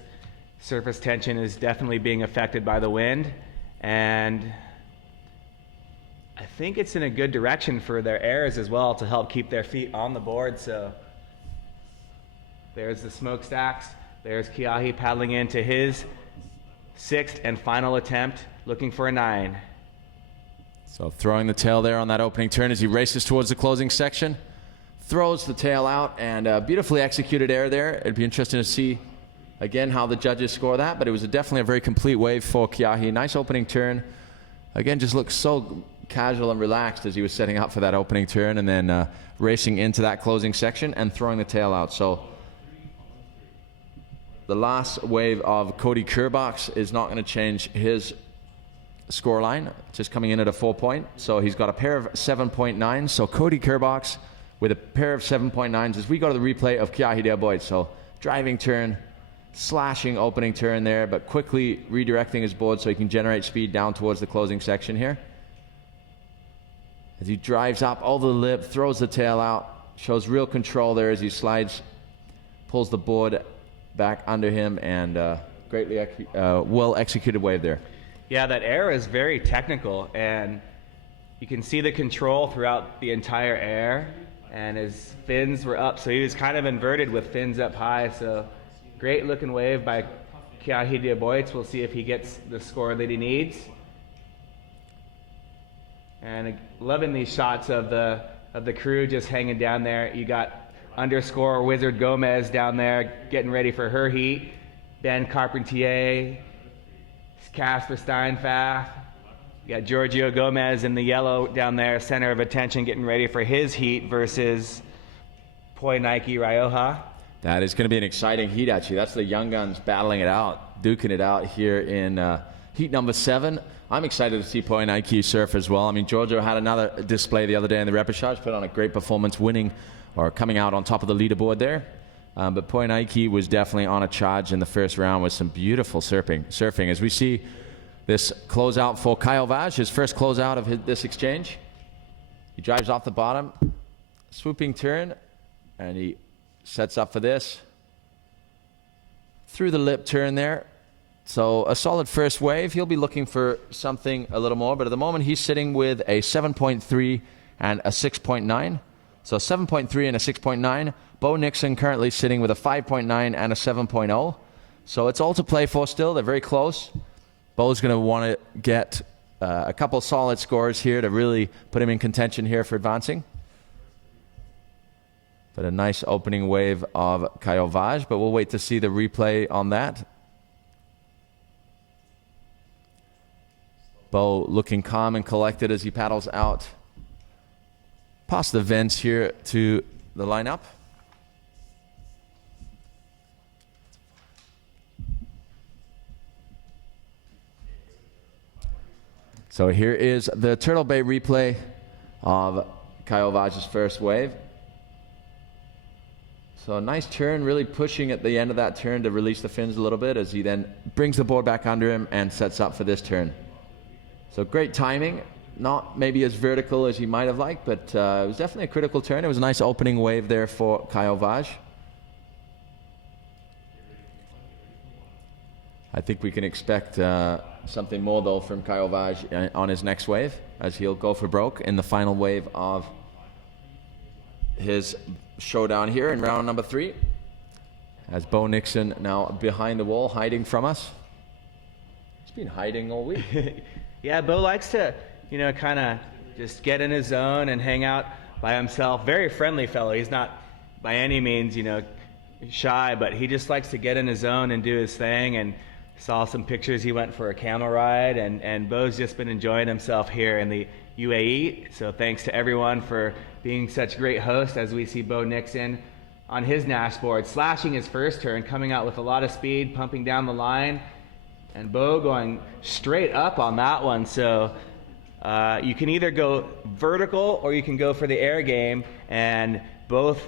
tension is definitely being affected by the wind, and I think it's in a good direction for their airs as well to help keep their feet on the board. So there's the smokestacks. There's Kiahi paddling into his 6th and final attempt, looking for a 9. So throwing the tail there on that opening turn as he races towards the closing section. Throws the tail out, and beautifully executed air there. It'd be interesting to see, again, how the judges score that, but it was definitely a very complete wave for Kiahi. Nice opening turn. Again, just looked so casual and relaxed as he was setting up for that opening turn, and then racing into that closing section and throwing the tail out. So the last wave of Cody Kerbox is not going to change his score line, just coming in at a 4-point. So he's got a pair of 7.9. So Cody Kerbox with a pair of 7.9s as we go to the replay of Kiahi Boyds. So driving turn, slashing opening turn there, but quickly redirecting his board so he can generate speed down towards the closing section here. As he drives up over the lip, throws the tail out, shows real control there as he slides, pulls the board back under him, and greatly well executed wave there. Yeah, that air is very technical, and you can see the control throughout the entire air. and his fins were up, so he was kind of inverted with fins up high. So great looking wave by Kiahidi Boyts. We'll see if he gets the score that he needs. And loving these shots of the crew just hanging down there. You got underscore Wizard Gomez down there getting ready for her heat. Ben Carpentier, Casper Steinfath. You got Giorgio Gomez in the yellow down there, center of attention, getting ready for his heat versus Poi Nike Rioja. That is going to be an exciting heat, actually. That's the young guns battling it out, duking it out here in heat number 7. I'm excited to see Poi Nike surf as well. I mean, Giorgio had another display the other day in the repechage, put on a great performance, winning or coming out on top of the leaderboard there. But Poi Nike was definitely on a charge in the first round with some beautiful surfing. As we see this closeout for Kyle Vaj, his first closeout of this exchange. He drives off the bottom, swooping turn, and he sets up for this. Through the lip turn there. So a solid first wave. He'll be looking for something a little more, but at the moment he's sitting with a 7.3 and a 6.9. So 7.3 and a 6.9. Bo Nixon currently sitting with a 5.9 and a 7.0. So it's all to play for still. They're very close. Bo's going to want to get a couple solid scores here to really put him in contention here for advancing. But a nice opening wave of Kyle Vaj, but we'll wait to see the replay on that. Bo looking calm and collected as he paddles out past the vents here to the lineup. So here is the Turtle Bay replay of Kyle Vaj's first wave. So a nice turn, really pushing at the end of that turn to release the fins a little bit as he then brings the board back under him and sets up for this turn. So great timing, not maybe as vertical as he might have liked, but it was definitely a critical turn. It was a nice opening wave there for Kyle Vaj. I think we can expect something more though from Kyle Vaj on his next wave as he'll go for broke in the final wave of his showdown here in round number 3. As Bo Nixon now behind the wall hiding from us. He's been hiding all week. Yeah, Bo likes to, kind of just get in his zone and hang out by himself. Very friendly fellow. He's not by any means, shy, but he just likes to get in his zone and do his thing. And saw some pictures. He went for a camel ride, and Bo's just been enjoying himself here in the UAE. So thanks to everyone for being such great hosts as we see Bo Nixon on his Nash board, slashing his first turn, coming out with a lot of speed, pumping down the line. And Bo going straight up on that one. So you can either go vertical or you can go for the air game. And both,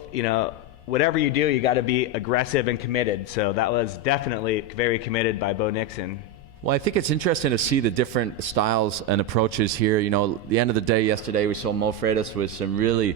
whatever you do, you got to be aggressive and committed. So that was definitely very committed by Bo Nixon. Well, I think it's interesting to see the different styles and approaches here. The end of the day yesterday, we saw Mo Freitas with some really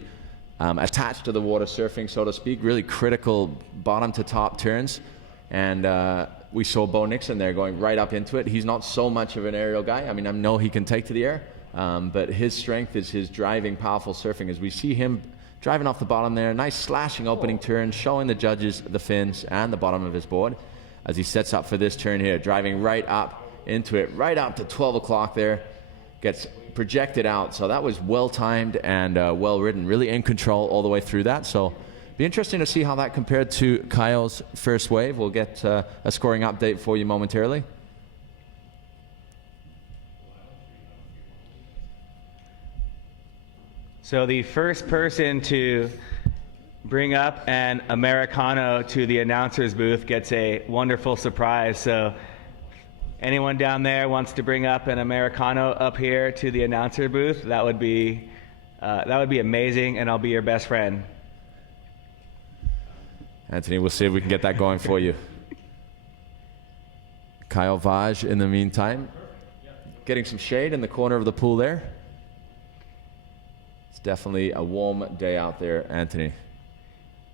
attached to the water surfing, so to speak, really critical bottom to top turns. And we saw Bo Nixon there going right up into it. He's not so much of an aerial guy. I mean, I know he can take to the air, but his strength is his driving, powerful surfing. As we see him driving off the bottom there, nice slashing opening turn, showing the judges the fins and the bottom of his board as he sets up for this turn here, driving right up into it, right up to 12 o'clock there, gets projected out. So that was well timed and well ridden, really in control all the way through that. So be interesting to see how that compared to Kyle's first wave. We'll get a scoring update for you momentarily. So the first person to bring up an Americano to the announcer's booth gets a wonderful surprise. So anyone down there wants to bring up an Americano up here to the announcer booth, that would be amazing, and I'll be your best friend. Anthony, we'll see if we can get that going for you. Kyle Vaj, in the meantime, getting some shade in the corner of the pool there. It's definitely a warm day out there, Anthony.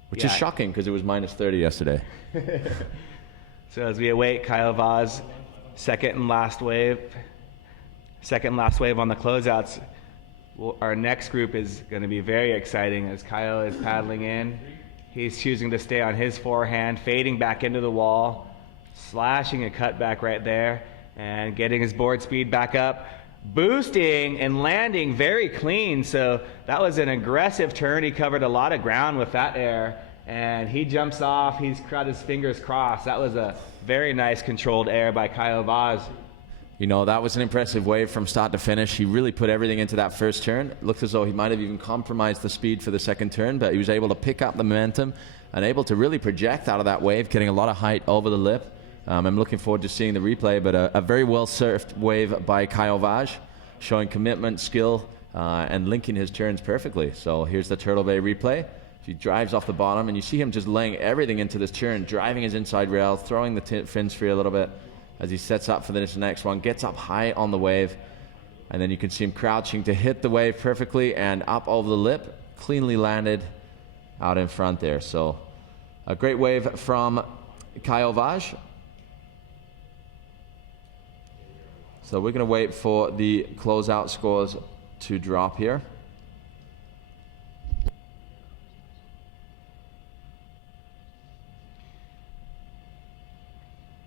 Which is shocking because it was minus 30 yesterday. So as we await Kyle Vaj's second and last wave on the closeouts, our next group is going to be very exciting as Kyle is paddling in. He's choosing to stay on his forehand, fading back into the wall, slashing a cutback right there, and getting his board speed back up, boosting and landing very clean. So that was an aggressive turn. He covered a lot of ground with that air, and he jumps off. He's got his fingers crossed. That was a very nice controlled air by Kyle Vaz. You know, that was an impressive wave from start to finish. He really put everything into that first turn. It looked as though he might have even compromised the speed for the second turn, but he was able to pick up the momentum and able to really project out of that wave, getting a lot of height over the lip. I'm looking forward to seeing the replay, but a very well surfed wave by Kyle Vaz, showing commitment, skill, and linking his turns perfectly. So here's the Turtle Bay replay. He drives off the bottom, and you see him just laying everything into this turn, driving his inside rail, throwing the fins free a little bit as he sets up for this next one, gets up high on the wave, and then you can see him crouching to hit the wave perfectly and up over the lip, cleanly landed out in front there. So a great wave from Kyle Vaz. So we're going to wait for the closeout scores to drop here.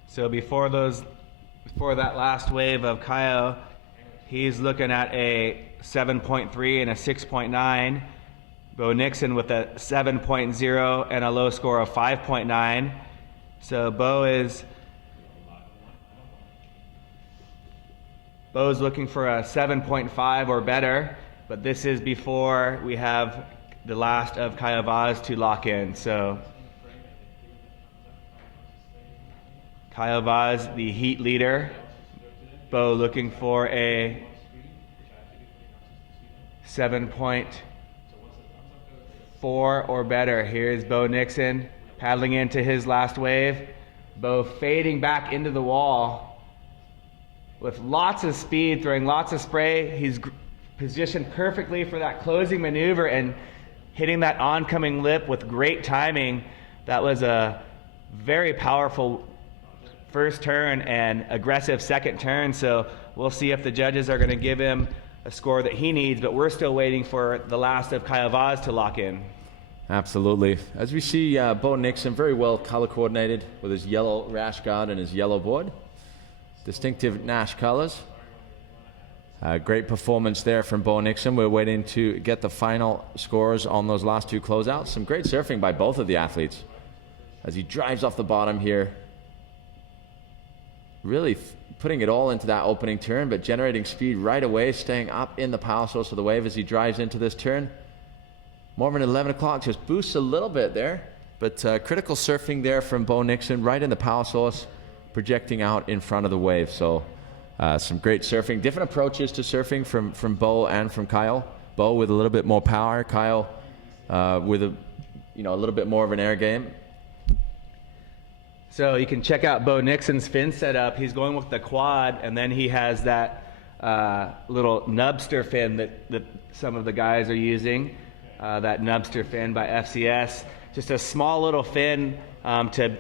So before that last wave of Kyle, he's looking at a 7.3 and a 6.9. Bo Nixon with a 7.0 and a low score of 5.9. So Bo's looking for a 7.5 or better, but this is before we have the last of Kyle Vaz to lock in. So Kyle Vaz, the heat leader. Bo looking for a 7.4 or better. Here's Bo Nixon paddling into his last wave. Bo fading back into the wall with lots of speed, throwing lots of spray. He's positioned perfectly for that closing maneuver and hitting that oncoming lip with great timing. That was a very powerful first turn and aggressive second turn, so we'll see if the judges are going to give him a score that he needs, but we're still waiting for the last of Kyle Vaz to lock in. Absolutely. As we see Bo Nixon very well color coordinated with his yellow rash guard and his yellow board. Distinctive Nash colors. Great performance there from Bo Nixon. We're waiting to get the final scores on those last two closeouts. Some great surfing by both of the athletes as he drives off the bottom here. Really putting it all into that opening turn, but generating speed right away, staying up in the power source of the wave as he drives into this turn. More of an 11 o'clock, just boosts a little bit there, but critical surfing there from Bo Nixon, right in the power source, projecting out in front of the wave. So some great surfing, different approaches to surfing from Bo and from Kyle. Bo with a little bit more power, Kyle with a little bit more of an air game. So you can check out Bo Nixon's fin setup. He's going with the quad, and then he has that little nubster fin that some of the guys are using, that nubster fin by FCS. Just a small little fin to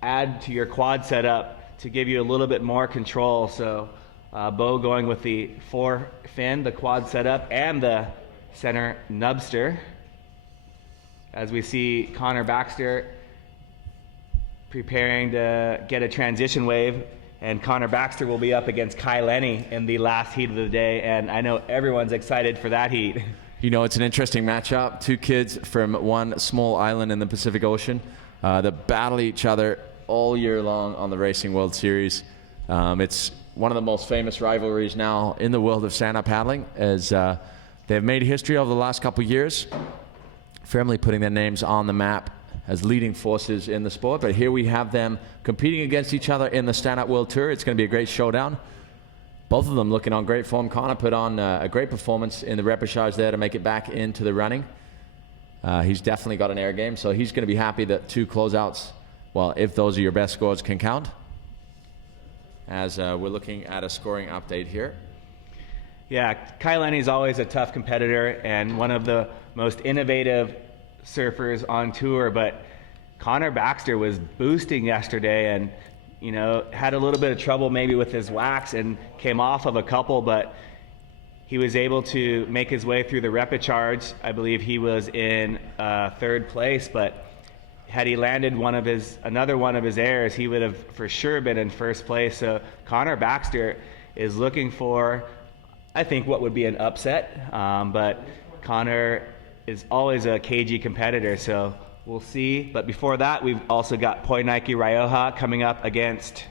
add to your quad setup to give you a little bit more control. So Bo going with the 4 fin, the quad setup, and the center nubster. As we see Connor Baxter preparing to get a transition wave, and Connor Baxter will be up against Kai Lenny in the last heat of the day, and I know everyone's excited for that heat. You know, it's an interesting matchup. Two kids from one small island in the Pacific Ocean that battle each other all year long on the Racing World Series. It's one of the most famous rivalries now in the world of stand-up paddling, as they've made history over the last couple of years, firmly putting their names on the map as leading forces in the sport. But here we have them competing against each other in the Stand-Up World Tour. It's going to be a great showdown. Both of them looking on great form. Connor put on a great performance in the repechage there to make it back into the running. He's definitely got an air game, so he's going to be happy that 2 closeouts, well, if those are your best scores, can count. As we're looking at a scoring update here. Yeah, Kai Lenny's always a tough competitor and one of the most innovative surfers on tour, but Connor Baxter was boosting yesterday and had a little bit of trouble maybe with his wax and came off of a couple, but he was able to make his way through the repechage. I believe he was in third place, but had he landed another one of his airs, he would have for sure been in first place. So Connor Baxter is looking for, I think, what would be an upset, but Connor is always a cagey competitor, so we'll see. But before that, we've also got Poinike Rioja coming up against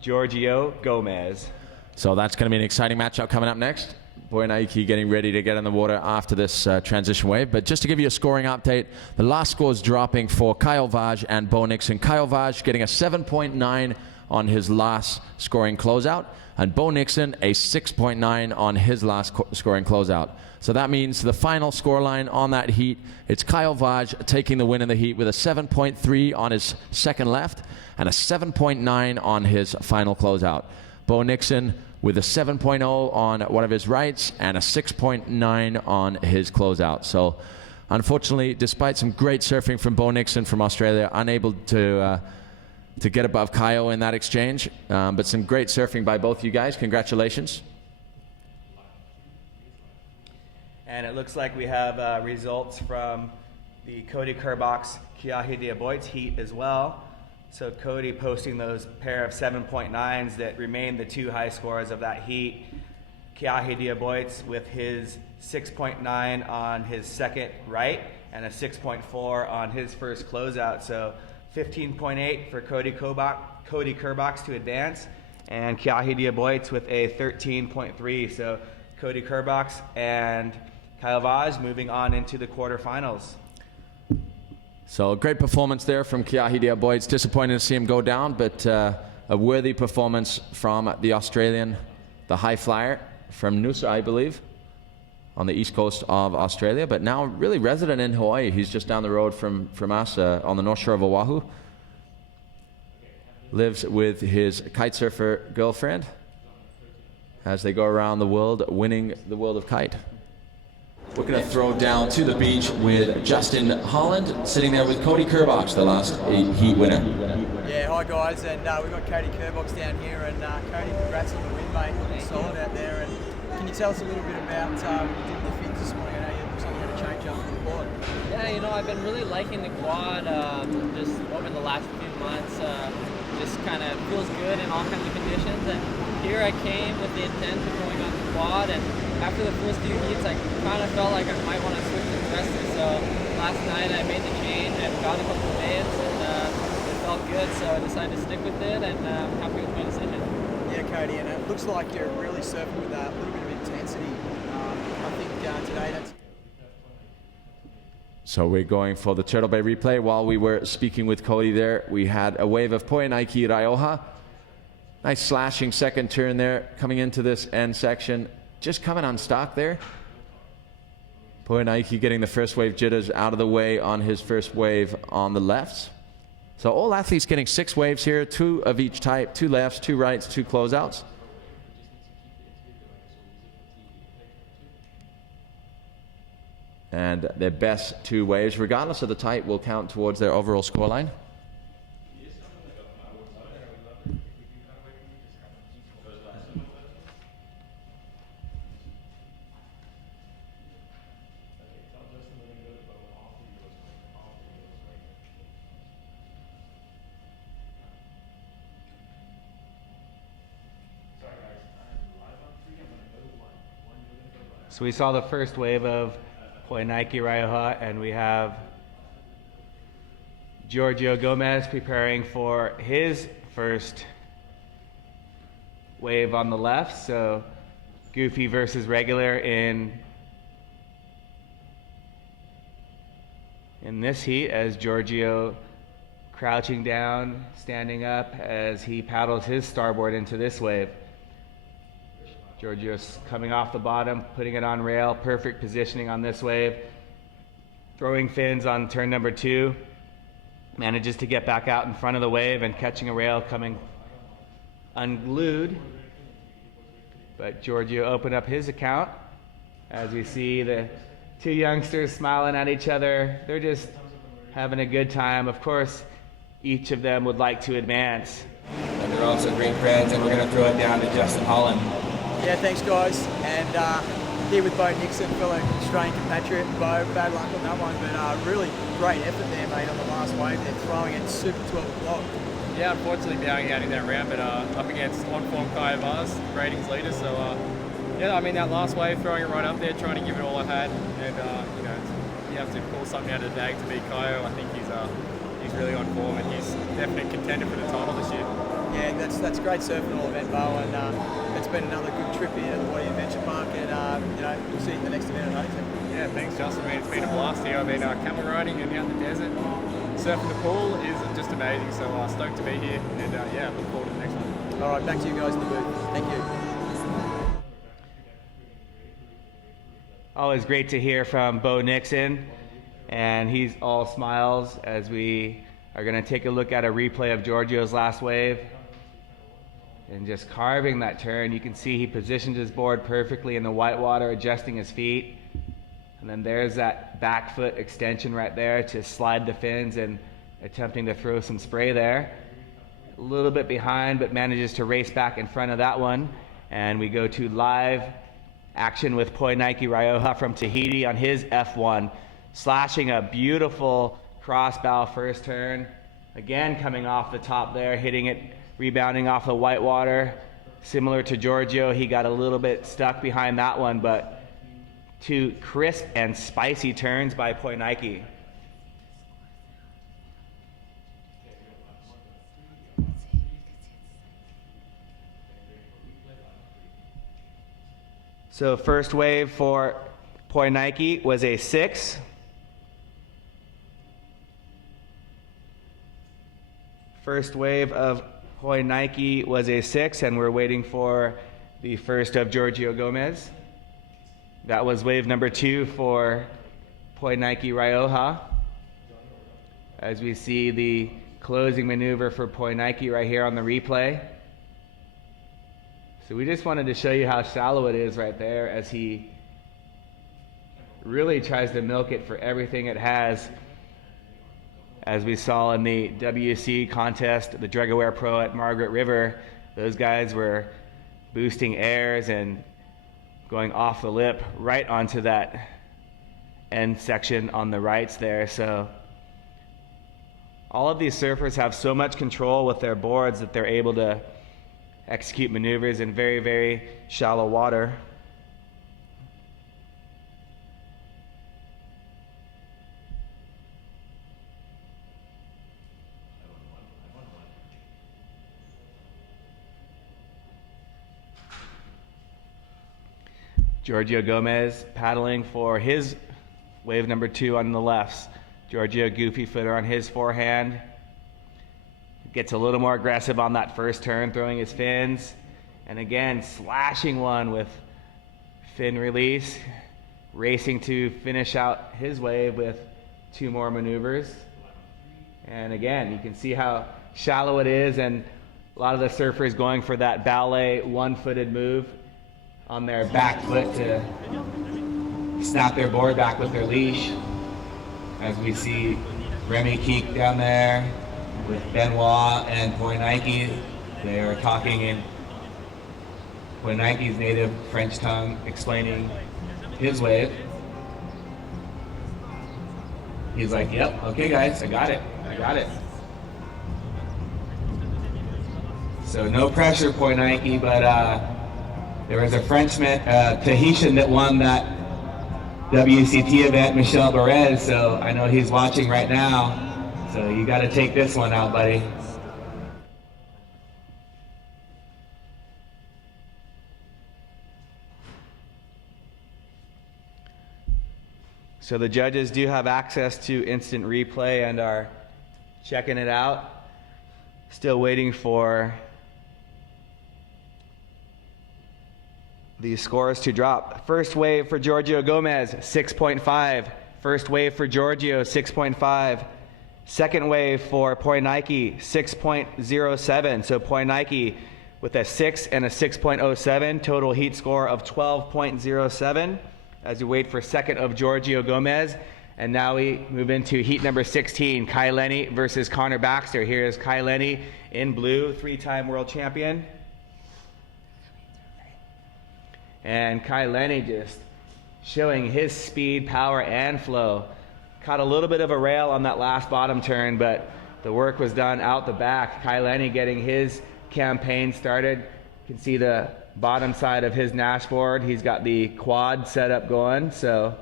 Giorgio Gomez. So that's going to be an exciting matchup coming up next. Poinike getting ready to get in the water after this transition wave. But just to give you a scoring update, the last score is dropping for Kyle Vaj and Bo Nixon. Kyle Vaj getting a 7.9 on his last scoring closeout, and Bo Nixon a 6.9 on his last scoring closeout. So that means the final scoreline on that heat, it's Kyle Vaj taking the win in the heat with a 7.3 on his second left and a 7.9 on his final closeout. Bo Nixon with a 7.0 on one of his rights and a 6.9 on his closeout. So unfortunately, despite some great surfing from Bo Nixon from Australia, unable to get above Kyle in that exchange, but some great surfing by both you guys. Congratulations. And it looks like we have results from the Cody Kerbach's Kiahi Diaboit's heat as well. So Cody posting those pair of 7.9s that remain the two high scores of that heat. Kiahi Diaboit's with his 6.9 on his second right and a 6.4 on his first closeout. So 15.8 for Cody Kerbach's to advance, and Kiahi Diaboit's with a 13.3. So Cody Kerbach's and Kyle Vaj moving on into the quarterfinals. So a great performance there from Kiahi Diaboit. It's disappointing to see him go down, but a worthy performance from the Australian, the high flyer from Noosa, I believe, on the east coast of Australia, but now really resident in Hawaii. He's just down the road from us on the north shore of Oahu. Lives with his kite surfer girlfriend as they go around the world winning the world of kite. We're going to throw down to the beach with Justin Holland, sitting there with Cody Kerbach, the last heat winner. Yeah, hi guys, and we've got Cody Kerbach down here, and Cody, congrats on the win, mate. Looking solid out there. And can you tell us a little bit about what you did in the fins this morning? I know you something had to change up for the quad. Yeah, you know, I've been really liking the quad just over the last few months. Just kind of feels good in all kinds of conditions, and here I came with the intent of going on the quad, and after the first few heats I kind of felt like I might want to switch to thruster, so last night I made the change and got a couple of waves, and it felt good, so I decided to stick with it, and I'm happy with my decision. Yeah, Cody, and it looks like you're really surfing with a little bit of intensity. I think today that's... So we're going for the Turtle Bay replay. While we were speaking with Cody there, we had a wave of Poinike Rioja. Nice slashing second turn there, coming into this end section. Just coming unstuck there. Poinike getting the first wave jitters out of the way on his first wave on the lefts. So all athletes getting 6 waves here, 2 of each type, 2 lefts, 2 rights, 2 closeouts. And their best 2 waves, regardless of the type, will count towards their overall scoreline. So we saw the first wave of Poinike Rioja, and we have Giorgio Gomez preparing for his first wave on the left. So goofy versus regular in this heat, as Giorgio crouching down, standing up as he paddles his starboard into this wave. Giorgio's coming off the bottom, putting it on rail, perfect positioning on this wave. Throwing fins on turn number 2. Manages to get back out in front of the wave and catching a rail coming unglued. But Giorgio opened up his account. As we see the 2 youngsters smiling at each other. They're just having a good time. Of course, each of them would like to advance. And they're also great friends, and we're going to throw it down to Justin Holland. Yeah, thanks guys. And here with Bo Nixon, fellow Australian compatriot. Bo, bad luck on that one, but really great effort there, mate, on the last wave. They're throwing it super 12 o'clock. Yeah, unfortunately bowing out in that round, but up against on-form Kaya Vaz, ratings leader. So, yeah, I mean, that last wave, throwing it right up there, trying to give it all I had. And, you know, you have to pull something out of the bag to beat Kaya. I think he's really on form, and he's definitely contender for the title this year. Yeah, that's great surfing all event, Bo, and it's been another good trip here at the Wadi Adventure Park, and you know, we'll see you at the next event at Huntington. Yeah, thanks, Justin. I mean, it's been a blast here. I've been camel riding and out in the desert. Surfing the pool is just amazing, so stoked to be here, and yeah, look forward to the next one. All right, back to you guys in the booth. Thank you. Always great to hear from Bo Nixon, and he's all smiles as we are going to take a look at a replay of Giorgio's last wave. And just carving that turn, you can see he positioned his board perfectly in the white water, adjusting his feet. And then there's that back foot extension right there to slide the fins and attempting to throw some spray there. A little bit behind, but manages to race back in front of that one. And we go to live action with Poinike Rioja from Tahiti on his F1, slashing a beautiful cross bow first turn. Again, coming off the top there, hitting it, rebounding off the white water. Similar to Giorgio, he got a little bit stuck behind that one, but two crisp and spicy turns by Poinike. So first wave for Poinike was a 6. First wave of Poinike was a 6, and we're waiting for the first of Giorgio Gomez. That was wave number 2 for Poinike Rioja. As we see the closing maneuver for Poinike right here on the replay. So we just wanted to show you how shallow it is right there as he really tries to milk it for everything it has. As we saw in the WC contest, the Dragaware Pro at Margaret River, those guys were boosting airs and going off the lip right onto that end section on the rights there. So all of these surfers have so much control with their boards that they're able to execute maneuvers in very, very shallow water. Giorgio Gomez paddling for his wave number 2 on the lefts. Giorgio goofy footer on his forehand. Gets a little more aggressive on that first turn, throwing his fins. And again, slashing one with fin release. Racing to finish out his wave with 2 more maneuvers. And again, you can see how shallow it is, and a lot of the surfers going for that ballet one-footed move on their back foot to snap their board back with their leash. As we see Remy Keek down there with Benoit and Poinike. They are talking in Poinike's native French tongue, explaining his wave. He's like, yep, okay guys, I got it. So no pressure, Poinike, but there was a Frenchman, Tahitian, that won that WCT event, Michel Barrez, so I know he's watching right now. So you got to take this one out, buddy. So the judges do have access to instant replay and are checking it out. Still waiting for the scores to drop. First wave for Giorgio Gomez, 6.5. First wave for Giorgio, 6.5. Second wave for Poinike, 6.07. So Poinike with a 6 and a 6.07, total heat score of 12.07. As we wait for second of Giorgio Gomez. And now we move into heat number 16, Kai Lenny versus Connor Baxter. Here is Kai Lenny in blue, 3-time world champion. And Kai Lenny just showing his speed, power, and flow. Caught a little bit of a rail on that last bottom turn, but the work was done out the back. Kai Lenny getting his campaign started. You can see the bottom side of his dashboard. He's got the quad setup going, so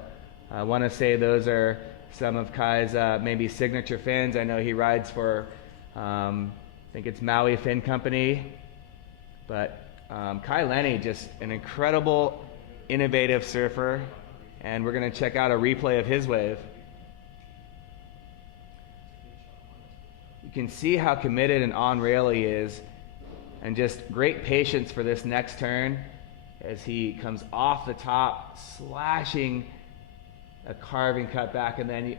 I want to say those are some of Kai's maybe signature fins. I know he rides for, I think it's Maui Fin Company, but Kai Lenny, just an incredible, innovative surfer, and we're going to check out a replay of his wave. You can see how committed and on rail he is, and just great patience for this next turn as he comes off the top, slashing a carving cut back, and then you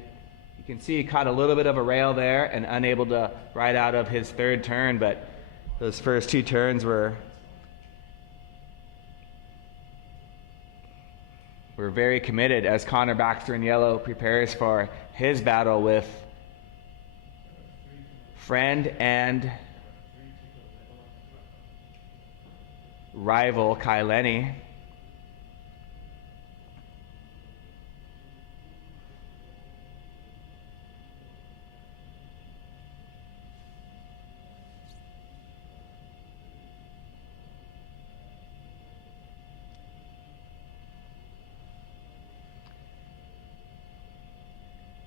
can see he caught a little bit of a rail there and unable to ride out of his third turn, but those first two turns were very committed as Connor Baxter in yellow prepares for his battle with friend and rival Kai Lenny.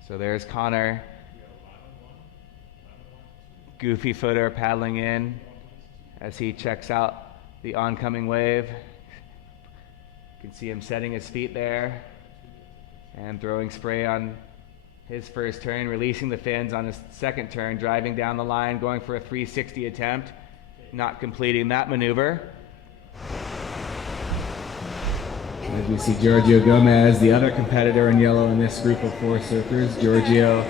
So there's Connor, goofy footer paddling in as he checks out the oncoming wave. You can see him setting his feet there and throwing spray on his first turn, releasing the fins on his second turn, driving down the line, going for a 360 attempt, not completing that maneuver. As we see Giorgio Gomez, the other competitor in yellow in this group of four surfers. Giorgio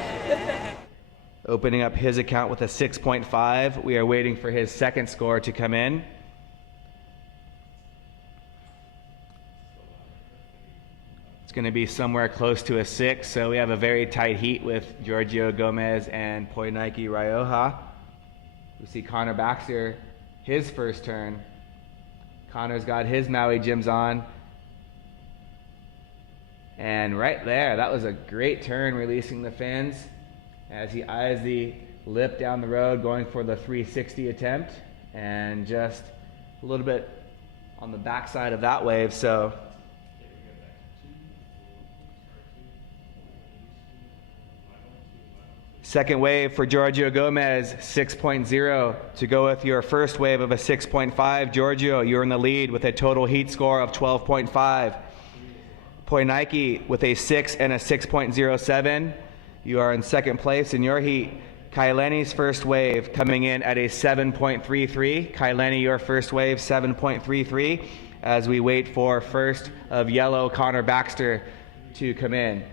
opening up his account with a 6.5. We are waiting for his second score to come in. It's going to be somewhere close to a 6, so we have a very tight heat with Giorgio Gomez and Poinaiki Rioja. We see Connor Baxter, his first turn. Connor's got his Maui gyms on. And right there, that was a great turn, releasing the fins as he eyes the lip down the road, going for the 360 attempt, and just a little bit on the backside of that wave. So second wave for Giorgio Gomez, 6.0 to go with your first wave of a 6.5. Giorgio, you're in the lead with a total heat score of 12.5. Poinaiki with a 6 and a 6.07. You are in second place in your heat. Kai Lenny's first wave coming in at a 7.33. Kai Lenny, your first wave, 7.33, as we wait for first of yellow Connor Baxter to come in.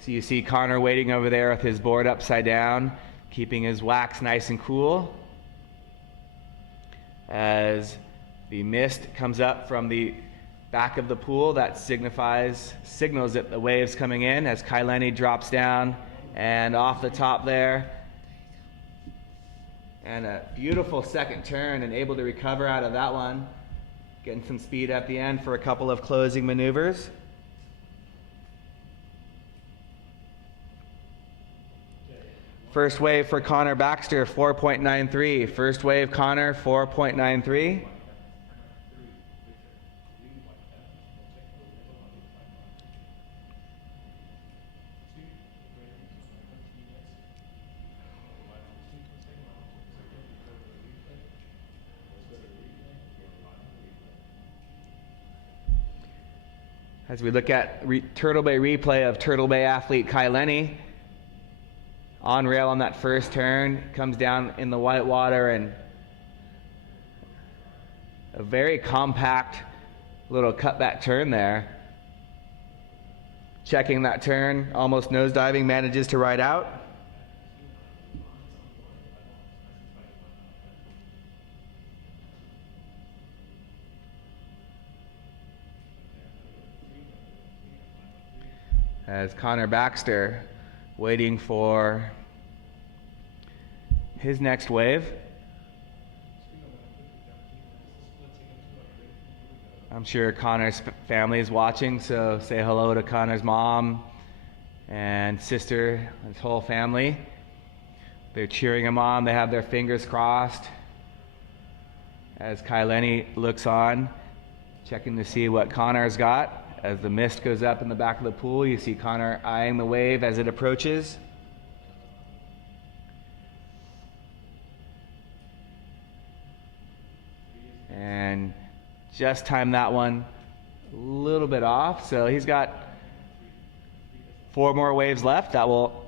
So you see Connor waiting over there with his board upside down, keeping his wax nice and cool. As the mist comes up from the back of the pool, that signals that the wave's coming in as Kai Lenny drops down and off the top there. And a beautiful second turn and able to recover out of that one. Getting some speed at the end for a couple of closing maneuvers. First wave for Connor Baxter, 4.93. First wave, Connor, 4.93. As we look at Turtle Bay replay of Turtle Bay athlete Kai Lenny, on rail on that first turn, comes down in the white water, and a very compact little cutback turn there. Checking that turn, almost nosediving, manages to ride out. As Connor Baxter waiting for his next wave. I'm sure Connor's family is watching, so say hello to Connor's mom and sister, his whole family. They're cheering him on. They have their fingers crossed as Kaileni looks on, checking to see what Connor's got. As the mist goes up in the back of the pool, you see Connor eyeing the wave as it approaches. And just timed that one a little bit off. So he's got 4 more waves left. That will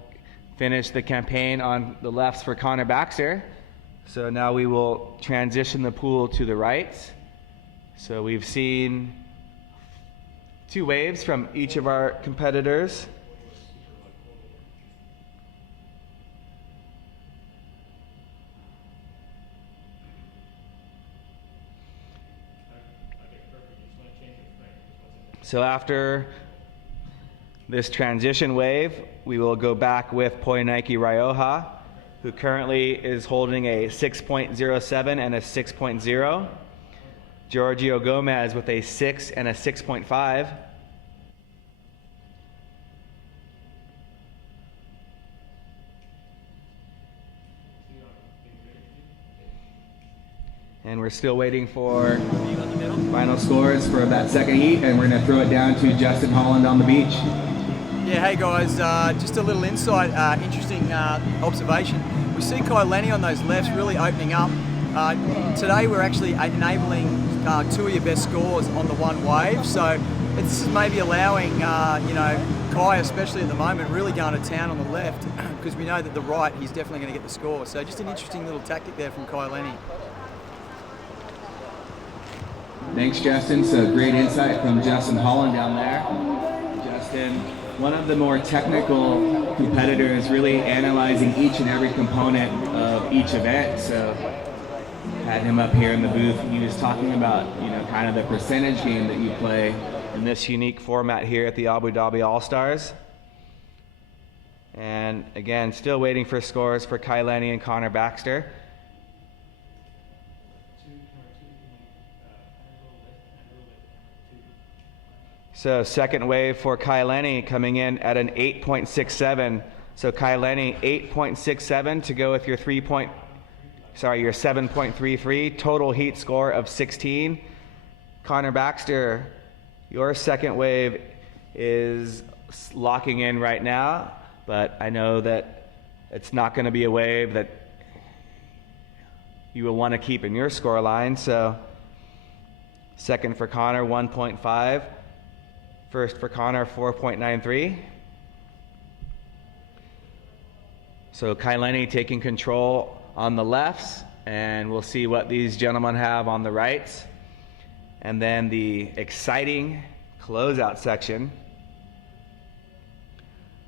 finish the campaign on the lefts for Connor Baxter. So now we will transition the pool to the rights. So we've seen 2 waves from each of our competitors. So after this transition wave, we will go back with Poinaiki Rioja, who currently is holding a 6.07 and a 6.0. Giorgio Gomez with a 6 and a 6.5. And we're still waiting for final scores for that second heat, and we're going to throw it down to Justin Holland on the beach. Yeah, hey guys, just a little insight, interesting observation. We see Kaileni on those lefts really opening up. Today we're actually enabling 2 of your best scores on the one wave, so it's maybe allowing, Kai, especially at the moment, really going to town on the left, because we know that the right, he's definitely going to get the score. So just an interesting little tactic there from Kaileni. Thanks, Justin. So great insight from Justin Holland down there. Justin, one of the more technical competitors, really analyzing each and every component of each event. So had him up here in the booth. He was talking about, kind of the percentage game that you play in this unique format here at the Abu Dhabi All-Stars. And again, still waiting for scores for Kaileni and Connor Baxter. So second wave for Kaileni coming in at an 8.67. So Kaileni 8.67 to go with your 7.33 total heat score of 16. Connor Baxter, your second wave is locking in right now, but I know that it's not going to be a wave that you will want to keep in your score line. So second for Connor, 1.5. First for Connor, 4.93. So Kaileni taking control on the lefts, and we'll see what these gentlemen have on the rights. And then the exciting closeout section.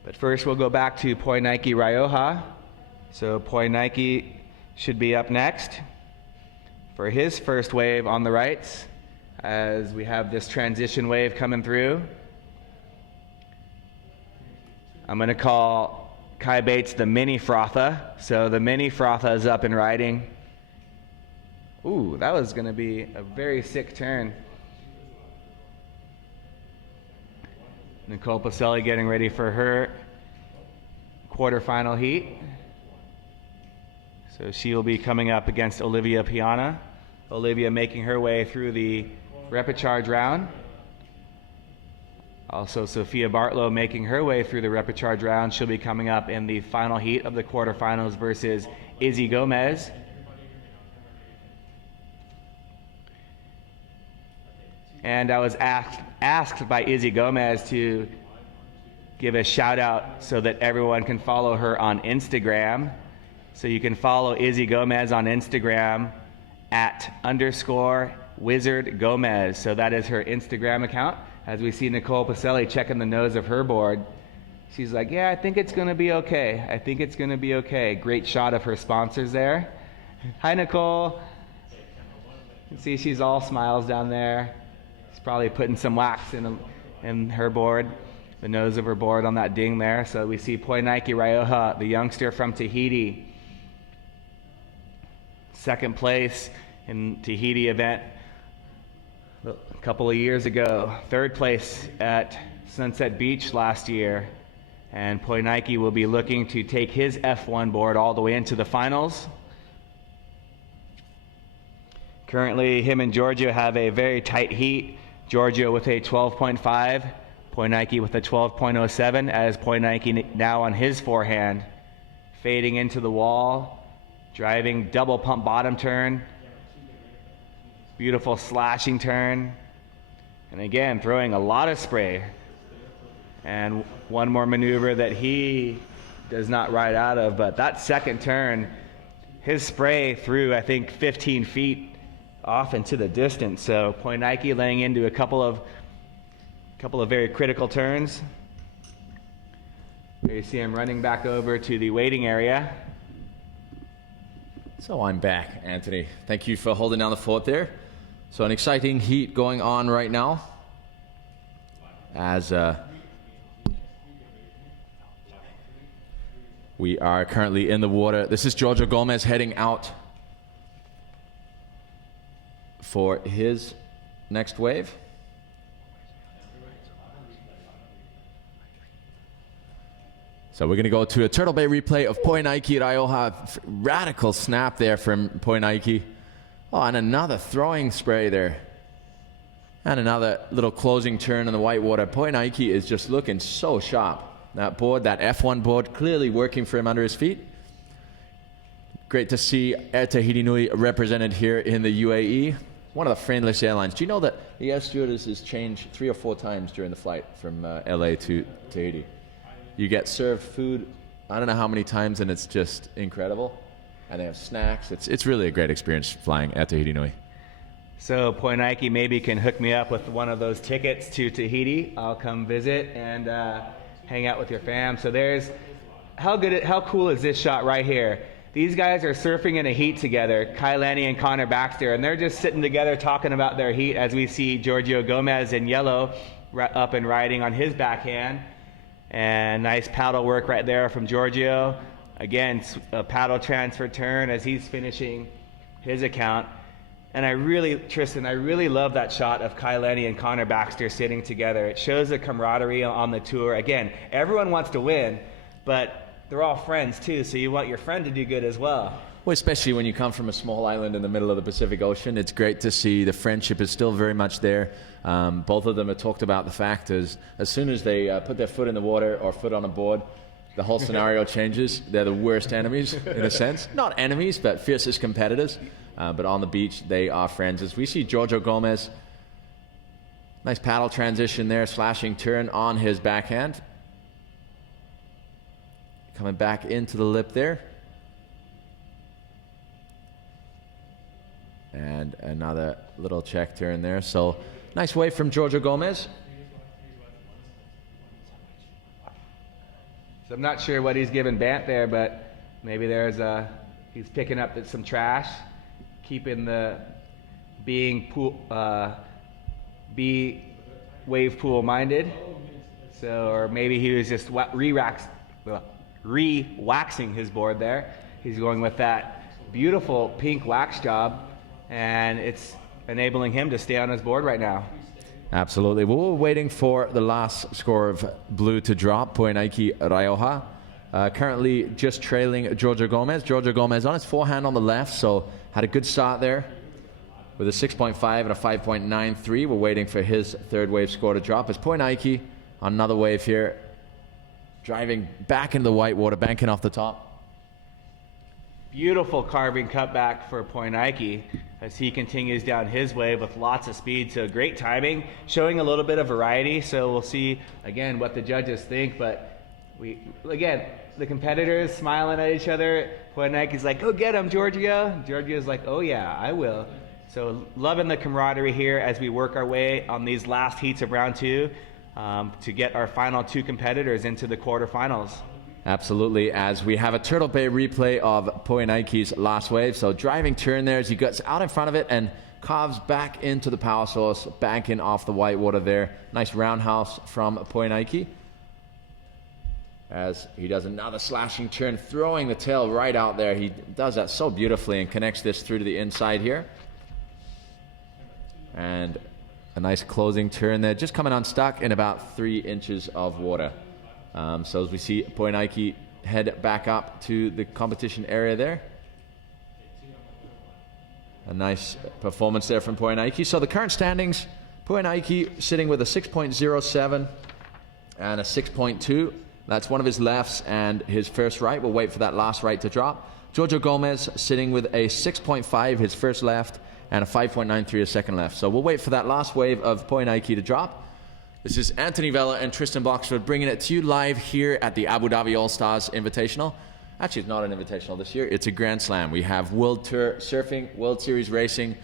But first we'll go back to Poinaiki Rioja. So Poinaiki should be up next for his first wave on the rights, as we have this transition wave coming through. I'm going to call Kai Bates the mini frotha. So the mini frotha is up and riding. Ooh, that was going to be a very sick turn. Nicole Pacelli getting ready for her quarterfinal heat. So she will be coming up against Olivia Piana. Olivia making her way through the repechage round. Also Sophia Bartlow making her way through the repechage round. She'll be coming up in the final heat of the quarterfinals versus Izzy Gomez. And I was asked by Izzy Gomez to give a shout out so that everyone can follow her on Instagram. So you can follow Izzy Gomez on Instagram @_Wizard Gomez. So that is her Instagram account. As we see Nicole Pacelli checking the nose of her board, she's like, yeah, I think it's going to be okay. I think it's going to be okay. Great shot of her sponsors there. Hi, Nicole. You can see she's all smiles down there. She's probably putting some wax in her board, the nose of her board on that ding there. So we see Poinaiki Rioja, the youngster from Tahiti. Second place in Tahiti event a couple of years ago, third place at Sunset Beach last year. And Poinaiki will be looking to take his F1 board all the way into the finals. Currently, him and Giorgio have a very tight heat. Giorgio with a 12.5, Poinaiki with a 12.07, as Poinaiki now on his forehand, fading into the wall, driving double pump bottom turn, beautiful slashing turn, and again, throwing a lot of spray. And one more maneuver that he does not ride out of, but that second turn, his spray threw, I think, 15 feet off into the distance. So Poinaiki laying into a couple of very critical turns. There you see him running back over to the waiting area. So I'm back, Anthony. Thank you for holding down the fort there. So an exciting heat going on right now as we are currently in the water. This is Giorgio Gomez heading out for his next wave. So we're going to go to a Turtle Bay replay of Poinaiki Raioha. Radical snap there from Poinaiki. Oh, and another throwing spray there. And another little closing turn in the whitewater. Poinaiki is just looking so sharp. That board, that F1 board, clearly working for him under his feet. Great to see Air Tahiti Nui represented here in the UAE. One of the friendliest airlines. Do you know that the air stewardesses change 3 or 4 times during the flight from LA to Tahiti? You get served food, I don't know how many times, and it's just incredible. And they have snacks. It's really a great experience flying at Tahiti Nui. So Poinaiki maybe can hook me up with one of those tickets to Tahiti. I'll come visit and hang out with your fam. So there's, how cool is this shot right here? These guys are surfing in a heat together, Kai Lanny and Connor Baxter, and they're just sitting together talking about their heat as we see Giorgio Gomez in yellow up and riding on his backhand. And nice paddle work right there from Giorgio. Again, a paddle transfer turn as he's finishing his account. And Tristan, I really love that shot of Kai Lanny and Connor Baxter sitting together. It shows the camaraderie on the tour. Again, everyone wants to win, but they're all friends too, so you want your friend to do good as well. Well, especially when you come from a small island in the middle of the Pacific Ocean, it's great to see the friendship is still very much there. Both of them have talked about the fact as soon as they put their foot in the water or foot on a board, the whole scenario changes. They're the worst enemies, in a sense. Not enemies, but fiercest competitors. But on the beach, they are friends. As we see Giorgio Gomez, nice paddle transition there, slashing turn on his backhand. Coming back into the lip there. And another little check turn there. So nice wave from Giorgio Gomez. So I'm not sure what he's giving Bant there, but maybe he's picking up some trash, keeping the B wave pool minded. So, or maybe he was just re-waxing his board there. He's going with that beautiful pink wax job, and it's enabling him to stay on his board right now. Absolutely. Well, we're waiting for the last score of blue to drop. Poinaiki Raioha. Currently just trailing Giorgio Gomez. Giorgio Gomez on his forehand on the left, so had a good start there with a 6.5 and a 5.93. We're waiting for his third wave score to drop. As Poinaiki on another wave here, driving back into the white water, banking off the top. Beautiful carving cutback for Poinaiki as he continues down his wave with lots of speed. So great timing, showing a little bit of variety. So we'll see again what the judges think. But the competitors smiling at each other. Poinaiki's like, "Go get him, Giorgio." Giorgio's like, "Oh yeah, I will." So loving the camaraderie here as we work our way on these last heats of round 2 to get our final 2 competitors into the quarterfinals. Absolutely, as we have a Turtle Bay replay of Poinaiki's last wave. So driving turn there as he gets out in front of it and carves back into the power source, banking off the white water there. Nice roundhouse from Poinaiki. As he does another slashing turn, throwing the tail right out there. He does that so beautifully and connects this through to the inside here. And A nice closing turn there, just coming unstuck in about 3 inches of water. So as we see Poinaiki head back up to the competition area there. A nice performance there from Poinaiki. So the current standings, Poinaiki sitting with a 6.07 and a 6.2. That's one of his lefts and his first right. We'll wait for that last right to drop. Giorgio Gomez sitting with a 6.5, his first left, and a 5.93, his second left. So we'll wait for that last wave of Poinaiki to drop. This is Anthony Vella and Tristan Boxford bringing it to you live here at the Abu Dhabi All-Stars Invitational. Actually, it's not an invitational this year. It's a Grand Slam. We have World Tour Surfing, World Series Racing.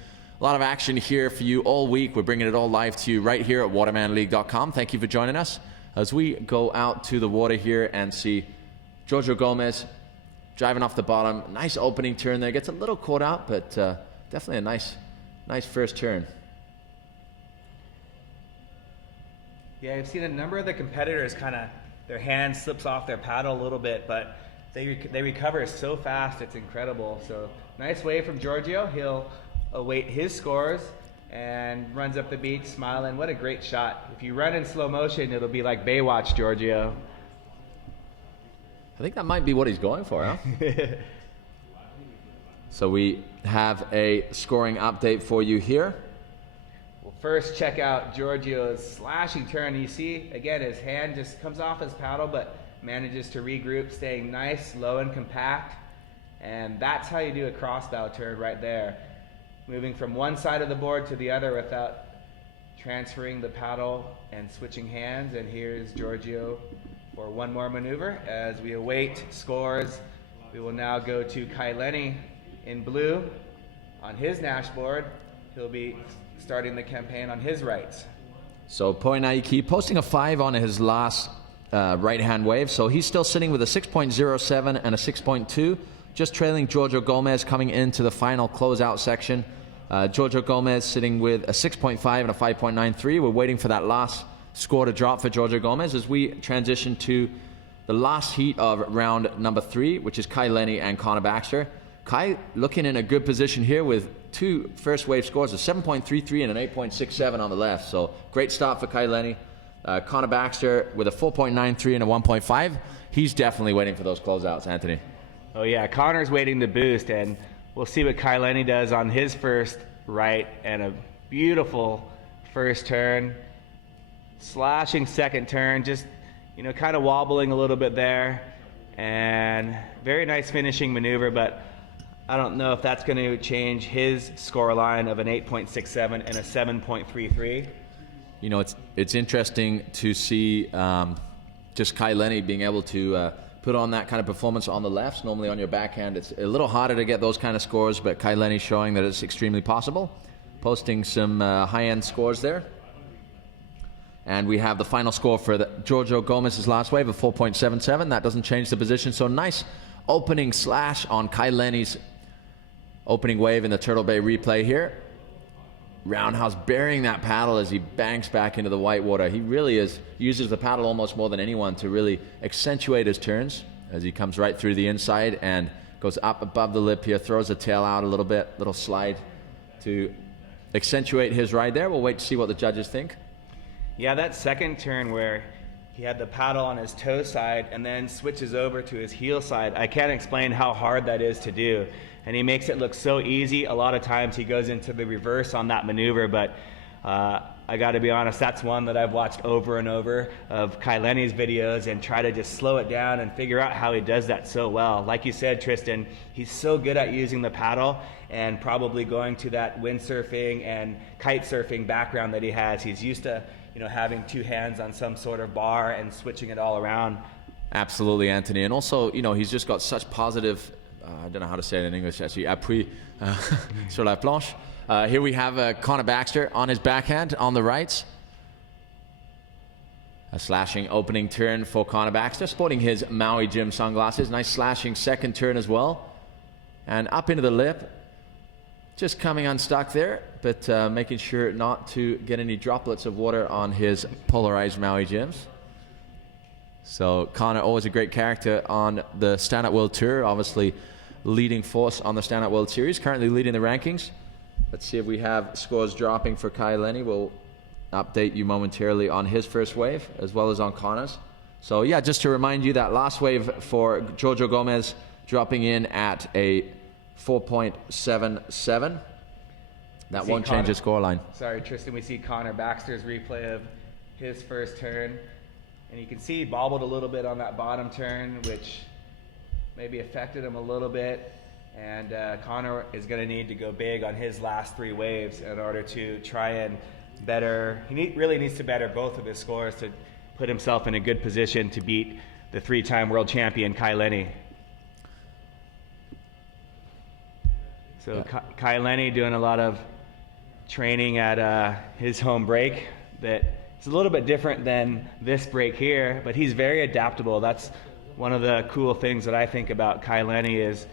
A lot of action here for you all week. We're bringing it all live to you right here at watermanleague.com. Thank you for joining us as we go out to the water here and see Giorgio Gomez driving off the bottom. Nice opening turn there. Gets a little caught out, but definitely a nice first turn. Yeah, I've seen a number of the competitors their hand slips off their paddle a little bit, but they recover so fast, it's incredible. So nice wave from Giorgio. He'll await his scores and runs up the beach smiling. What a great shot. If you run in slow motion, it'll be like Baywatch, Giorgio. I think that might be what he's going for, huh? So we have a scoring update for you here. We'll first check out Giorgio's slashing turn. You see, again, his hand just comes off his paddle, but manages to regroup, staying nice, low and compact. And that's how you do a cross-bow turn right there. Moving from one side of the board to the other without transferring the paddle and switching hands. And here's Giorgio for one more maneuver. As we await scores, we will now go to Kai Lenny in blue on his dashboard. He'll be starting the campaign on his rights. So Poinaiki posting a 5 on his last right-hand wave. So he's still sitting with a 6.07 and a 6.2, just trailing Giorgio Gomez coming into the final closeout section. Giorgio Gomez sitting with a 6.5 and a 5.93. We're waiting for that last score to drop for Giorgio Gomez as we transition to the last heat of round number 3, which is Kai Lenny and Connor Baxter. Kai looking in a good position here with 2 first wave scores, a 7.33 and an 8.67 on the left. So great start for Kai Lenny. Connor Baxter with a 4.93 and a 1.5. He's definitely waiting for those closeouts, Anthony. Oh yeah, Connor's waiting to boost, and we'll see what Kai Lenny does on his first right, and a beautiful first turn. Slashing second turn, just, kind of wobbling a little bit there, and very nice finishing maneuver, but I don't know if that's going to change his score line of an 8.67 and a 7.33. It's interesting to see just Kai Lenny being able to put on that kind of performance on the lefts. Normally on your backhand, it's a little harder to get those kind of scores, but Kai Lenny showing that it's extremely possible, posting some high-end scores there. And we have the final score for Giorgio Gomez's last wave of 4.77. That doesn't change the position. So nice opening slash on Kai Lenny's opening wave in the Turtle Bay replay here. Roundhouse burying that paddle as he banks back into the white water. He really uses the paddle almost more than anyone to really accentuate his turns as he comes right through the inside and goes up above the lip here, throws the tail out a little bit, little slide to accentuate his ride there. We'll wait to see what the judges think. Yeah, that second turn where he had the paddle on his toe side and then switches over to his heel side, I can't explain how hard that is to do. And he makes it look so easy. A lot of times he goes into the reverse on that maneuver, but I got to be honest, that's one that I've watched over and over of Kai Lenny's videos and try to just slow it down and figure out how he does that so well. Like you said, Tristan, he's so good at using the paddle and probably going to that windsurfing and kite surfing background that he has. He's used to having 2 hands on some sort of bar and switching it all around. Absolutely, Anthony. And also, he's just got such positive, I don't know how to say it in English actually, appui sur la planche. Here we have Connor Baxter on his backhand on the right. A slashing opening turn for Connor Baxter, sporting his Maui Gym sunglasses. Nice slashing second turn as well. And up into the lip. Just coming unstuck there, but making sure not to get any droplets of water on his polarized Maui Gyms. So Connor, always a great character on the Stand Up World Tour, obviously leading force on the Stand Up World Series, currently leading the rankings. Let's see if we have scores dropping for Kai Lenny. We'll update you momentarily on his first wave as well as on Connor's. So yeah, just to remind you that last wave for Jojo Gomez dropping in at a 4.77. That won't change his scoreline. Sorry, Tristan, we see Connor Baxter's replay of his first turn. And you can see he bobbled a little bit on that bottom turn, which maybe affected him a little bit. And Connor is going to need to go big on his last 3 waves in order to try and better. He really needs to better both of his scores to put himself in a good position to beat the 3-time world champion Kai Lenny. So Kai Lenny doing a lot of training at his home break that it's a little bit different than this break here, but he's very adaptable. That's one of the cool things that I think about Kai Lenny is,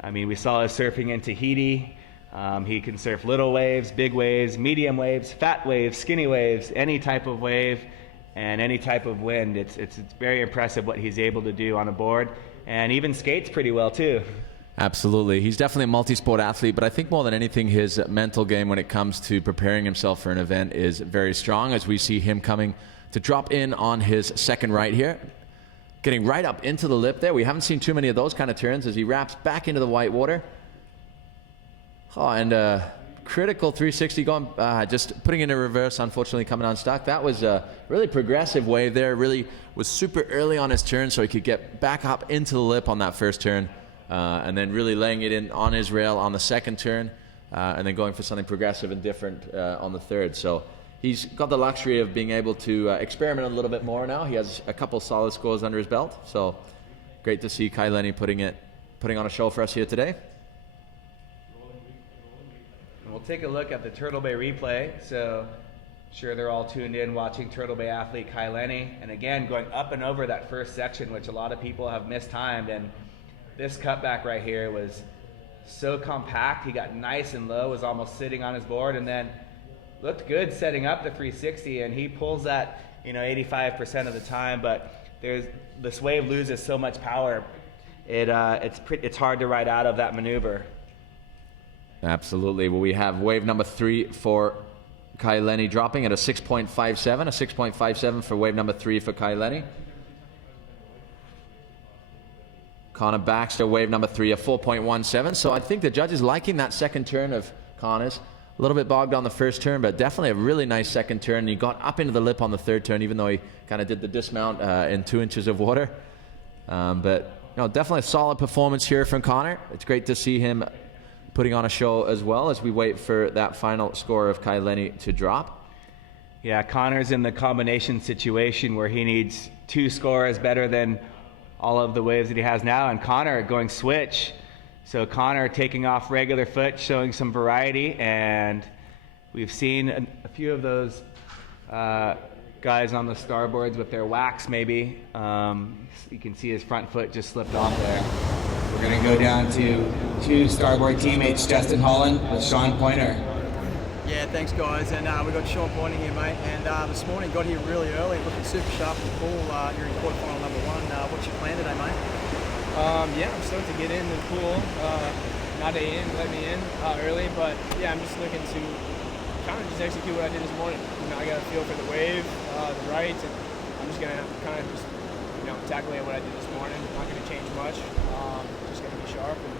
I mean, we saw his surfing in Tahiti. He can surf little waves, big waves, medium waves, fat waves, skinny waves, any type of wave and any type of wind. It's very impressive what he's able to do on a board, and even skates pretty well too. Absolutely. He's definitely a multi-sport athlete, but I think more than anything, his mental game when it comes to preparing himself for an event is very strong, as we see him coming to drop in on his second right here. Getting right up into the lip there. We haven't seen too many of those kind of turns as he wraps back into the white water. Oh, and critical 360 going, just putting in a reverse, unfortunately coming unstuck. That was a really progressive wave there. Really was super early on his turn so he could get back up into the lip on that first turn. And then really laying it in on his rail on the second turn, and then going for something progressive and different on the third. So he's got the luxury of being able to experiment a little bit more now. He has a couple solid scores under his belt. So great to see Kai Lenny putting on a show for us here today. And we'll take a look at the Turtle Bay replay. So sure they're all tuned in watching Turtle Bay athlete Kai Lenny. And again, going up and over that first section, which a lot of people have mistimed. And this cutback right here was so compact. He got nice and low, was almost sitting on his board, and then looked good setting up the 360, and he pulls that 85% of the time, but this wave loses so much power. It's hard to ride out of that maneuver. Absolutely. Well, we have wave number 3 for Kai Lenny dropping at a 6.57, a 6.57 for wave number 3 for Kai Lenny. Connor Baxter, wave number 3, a 4.17. So I think the judges liking that second turn of Connor's. A little bit bogged on the first turn, but definitely a really nice second turn. He got up into the lip on the third turn, even though he kind of did the dismount in 2 inches of water. But definitely a solid performance here from Connor. It's great to see him putting on a show as well as we wait for that final score of Kai Lenny to drop. Yeah, Connor's in the combination situation where he needs 2 scores better than all of the waves that he has now, and Connor going switch. So Connor taking off regular foot, showing some variety, and we've seen a few of those guys on the starboards with their wax maybe. You can see his front foot just slipped off there. We're going to go down to 2 starboard teammates, Justin Holland with Sean Pointer. Yeah, thanks guys, and we got Sean Pointing here, mate, and this morning got here really early, looking super sharp in the pool. You're in quarterfinal number 1. What's your plan today, mate? Yeah, I'm stoked to get in the pool. Not let me in early, but yeah, I'm just looking to kind of just execute what I did this morning. I got a feel for the wave, the right, and I'm just gonna kind of just tackle what I did this morning. Not gonna change much. Just gonna be sharp and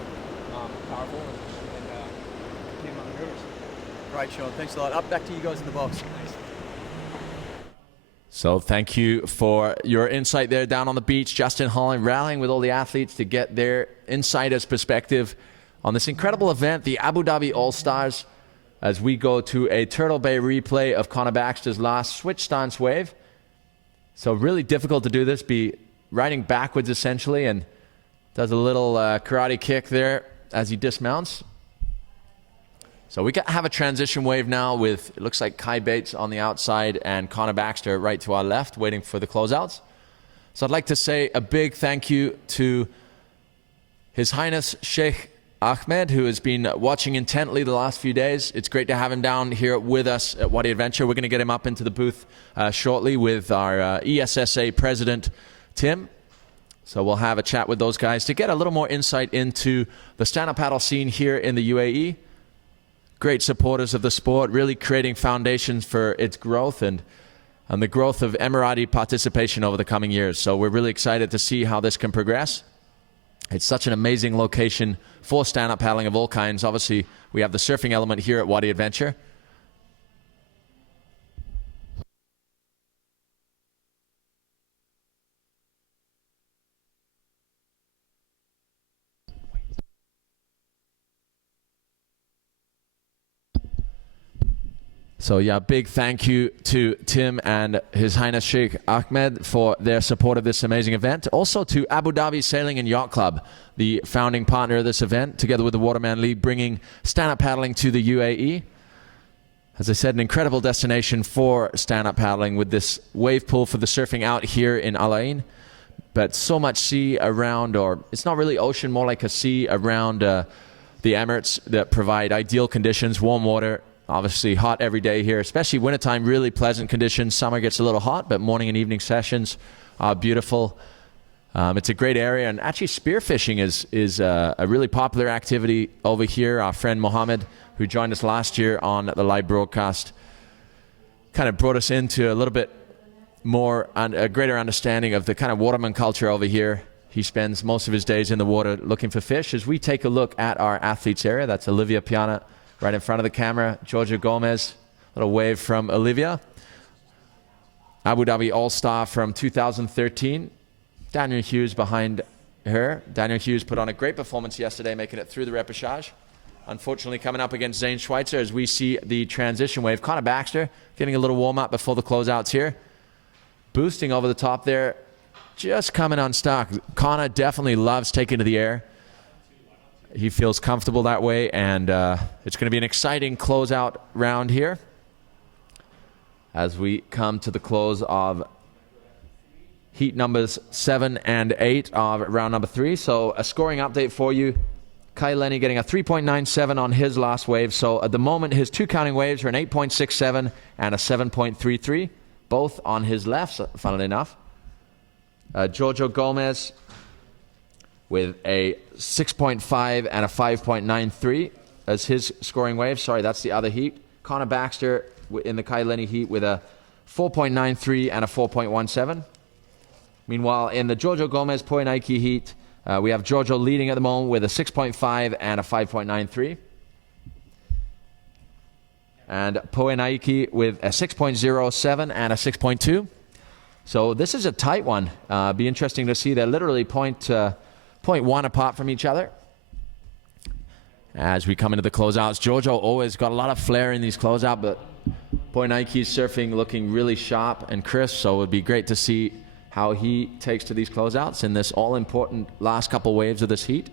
powerful and complete my maneuvers. Great, Sean. Thanks a lot. Up back to you guys in the box. Thanks. So thank you for your insight there down on the beach. Justin Holland rallying with all the athletes to get their insider's perspective on this incredible event, the Abu Dhabi All-Stars, as we go to a Turtle Bay replay of Connor Baxter's last switch stance wave. So really difficult to do this, be riding backwards essentially, and does a little karate kick there as he dismounts. So we have a transition wave now with, it looks like Kai Bates on the outside and Connor Baxter right to our left, waiting for the closeouts. So I'd like to say a big thank you to His Highness Sheikh Ahmed, who has been watching intently the last few days. It's great to have him down here with us at Wadi Adventure. We're going to get him up into the booth shortly with our ESSA president, Tim. So we'll have a chat with those guys to get a little more insight into the stand-up paddle scene here in the UAE. great supporters of the sport, really creating foundations for its growth and the growth of Emirati participation over the coming years. So we're really excited to see how this can progress. It's such an amazing location for stand-up paddling of all kinds. Obviously, we have the surfing element here at Wadi Adventure. So yeah, big thank you to Tim and His Highness Sheikh Ahmed for their support of this amazing event. Also to Abu Dhabi Sailing and Yacht Club, the founding partner of this event, together with the Waterman League, bringing stand-up paddling to the UAE. As I said, an incredible destination for stand-up paddling with this wave pool for the surfing out here in Al Ain. But so much sea around, or it's not really ocean, more like a sea around the Emirates that provide ideal conditions, warm water. Obviously hot every day here, especially wintertime, really pleasant conditions. Summer gets a little hot, but morning and evening sessions are beautiful. It's a great area, and actually spearfishing is a really popular activity over here. Our friend Mohammed, who joined us last year on the live broadcast, kind of brought us into a little bit more and a greater understanding of the kind of waterman culture over here. He spends most of his days in the water looking for fish. As we take a look at our athletes area, that's Olivia Piana right in front of the camera. Giorgio Gomez, little wave from Olivia. Abu Dhabi All-Star from 2013. Daniel Hughes behind her. Daniel Hughes put on a great performance yesterday, making it through the repechage. Unfortunately, coming up against Zane Schweitzer as we see the transition wave. Connor Baxter getting a little warm-up before the closeouts here. Boosting over the top there, just coming unstuck. Connor definitely loves taking to the air. He feels comfortable that way, and it's going to be an exciting closeout round here as we come to the close of heat numbers 7 and 8 of round number 3. So a scoring update for you. Kai Lenny getting a 3.97 on his last wave. So at the moment, his two counting waves are an 8.67 and a 7.33, both on his left, funnily enough. Giorgio Gomez with a 6.5 and a 5.93 as his scoring wave. Sorry, that's the other heat. Connor Baxter in the Kai Lenny heat with a 4.93 and a 4.17. Meanwhile, in the Giorgio Gomez Poenaiki heat, we have Giorgio leading at the moment with a 6.5 and a 5.93. And Poenaiki with a 6.07 and a 6.2. So this is a tight one. Be interesting to see. They're literally 0.1 apart from each other. As we come into the closeouts, Giorgio always got a lot of flair in these closeouts, but Poenaiki's surfing looking really sharp and crisp, so it would be great to see how he takes to these closeouts in this all-important last couple waves of this heat.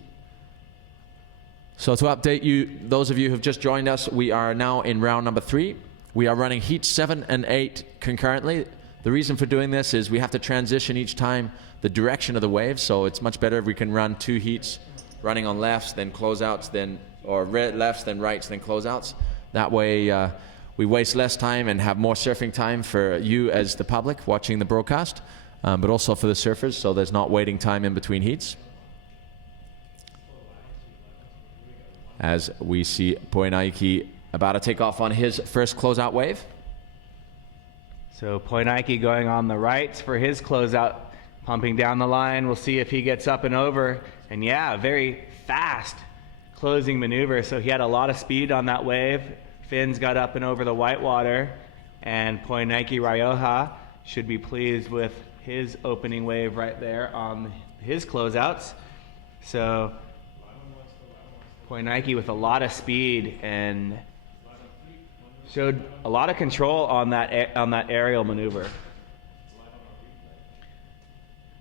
So to update you, those of you who have just joined us, we are now in round number 3. We are running heat 7 and 8 concurrently. The reason for doing this is we have to transition each time the direction of the wave, so it's much better if we can run 2 heats running on lefts, then closeouts, then or lefts, then rights, then closeouts. That way we waste less time and have more surfing time for you as the public watching the broadcast, but also for the surfers, so there's not waiting time in between heats. As we see Poenaiki about to take off on his first closeout wave. So Poenaiki going on the right for his closeout, pumping down the line. We'll see if he gets up and over. And yeah, very fast closing maneuver. So he had a lot of speed on that wave. Fins got up and over the whitewater. And Poenaiki Rioja should be pleased with his opening wave right there on his closeouts. So Poenaiki with a lot of speed and showed a lot of control on that aerial maneuver.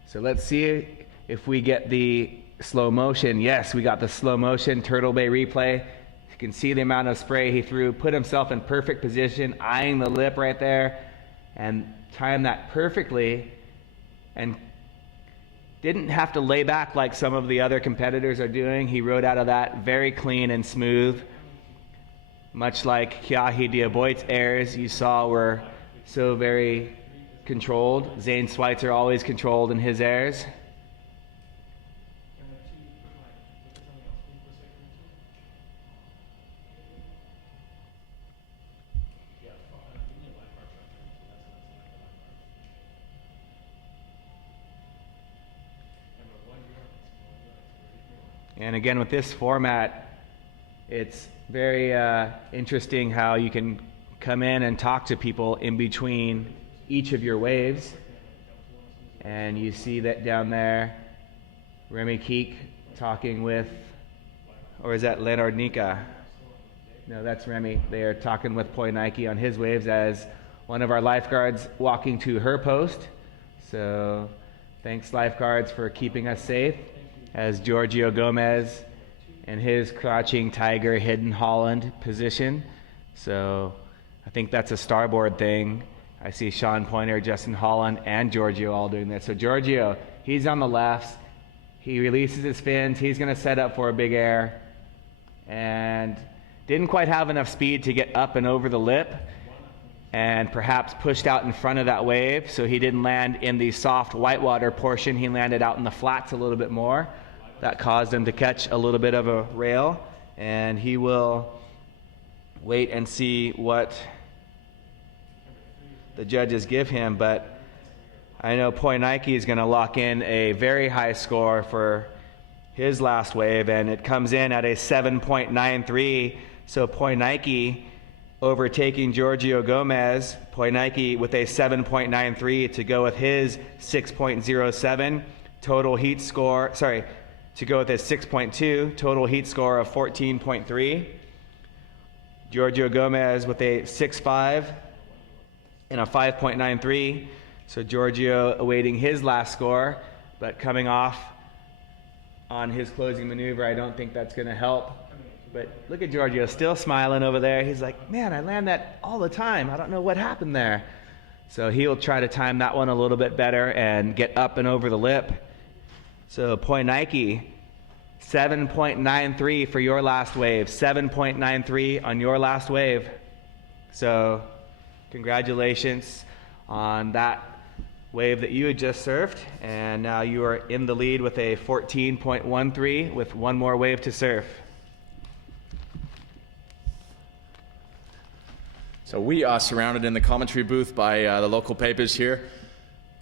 So let's see if we get the slow motion. Yes, we got the slow motion Turtle Bay replay. You can see the amount of spray he threw, put himself in perfect position, eyeing the lip right there, and timed that perfectly, and didn't have to lay back like some of the other competitors are doing. He rode out of that very clean and smooth. Much like Kiahi Diaboit's airs you saw were so very controlled. Zane Schweitzer always controlled in his airs. And again, with this format, it's very interesting how you can come in and talk to people in between each of your waves. And you see that down there, Remy Keek talking with, or is that Leonard Nika? No, that's Remy. They are talking with Poi Nike on his waves as one of our lifeguards walking to her post. So thanks, lifeguards, for keeping us safe, as Giorgio Gomez and his crouching tiger hidden Holland position. So I think that's a starboard thing. I see Sean Pointer, Justin Holland, and Giorgio all doing that. So Giorgio, he's on the left. He releases his fins. He's going to set up for a big air. And didn't quite have enough speed to get up and over the lip, and perhaps pushed out in front of that wave. So he didn't land in the soft whitewater portion. He landed out in the flats a little bit more. That caused him to catch a little bit of a rail. And he will wait and see what the judges give him, but I know Poi Nike is going to lock in a very high score for his last wave, and it comes in at a 7.93. So Poi Nike overtaking Giorgio Gomez. Poi Nike with a 7.93 to go with his 6.07 total heat score. Sorry, to go with his 6.2 total heat score of 14.3. Giorgio Gomez with a 6.5 and a 5.93. So Giorgio awaiting his last score, but coming off on his closing maneuver, I don't think that's going to help. But look at Giorgio still smiling over there. He's like, man, I land that all the time. I don't know what happened there. So he'll try to time that one a little bit better and get up and over the lip. So Poi Nike, 7.93 for your last wave. 7.93 on your last wave. So congratulations on that wave that you had just surfed, and now you are in the lead with a 14.13 with one more wave to surf. So we are surrounded in the commentary booth by the local papers here.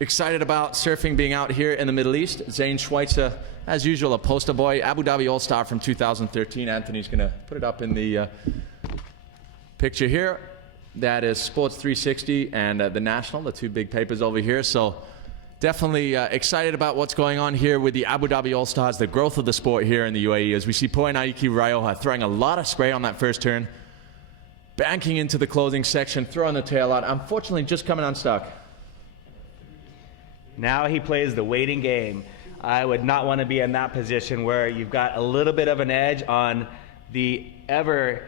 Excited about surfing being out here in the Middle East. Zane Schweitzer, as usual, a poster boy. Abu Dhabi All-Star from 2013. Anthony's going to put it up in the picture here. That is Sports 360 and the National, the two big papers over here. So definitely excited about what's going on here with the Abu Dhabi All-Stars, the growth of the sport here in the UAE, as we see Poi Nike Rioja throwing a lot of spray on that first turn, banking into the closing section, throwing the tail out, unfortunately just coming unstuck. Now he plays the waiting game. I would not want to be in that position where you've got a little bit of an edge on the ever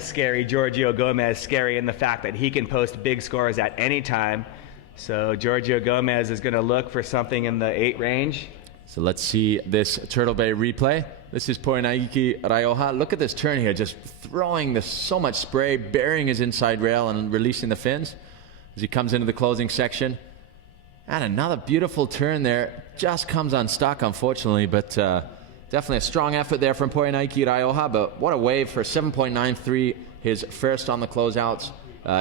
scary Giorgio Gomez, scary in the fact that he can post big scores at any time. So Giorgio Gomez is going to look for something in the 8 range. So let's see this Turtle Bay replay. This is Poi Nike Rioja. Look at this turn here, just throwing this so much spray, burying his inside rail and releasing the fins as he comes into the closing section. And another beautiful turn there. Just comes unstuck, unfortunately, but definitely a strong effort there from Poi Nike Rioja. But what a wave for 7.93, his first on the closeouts.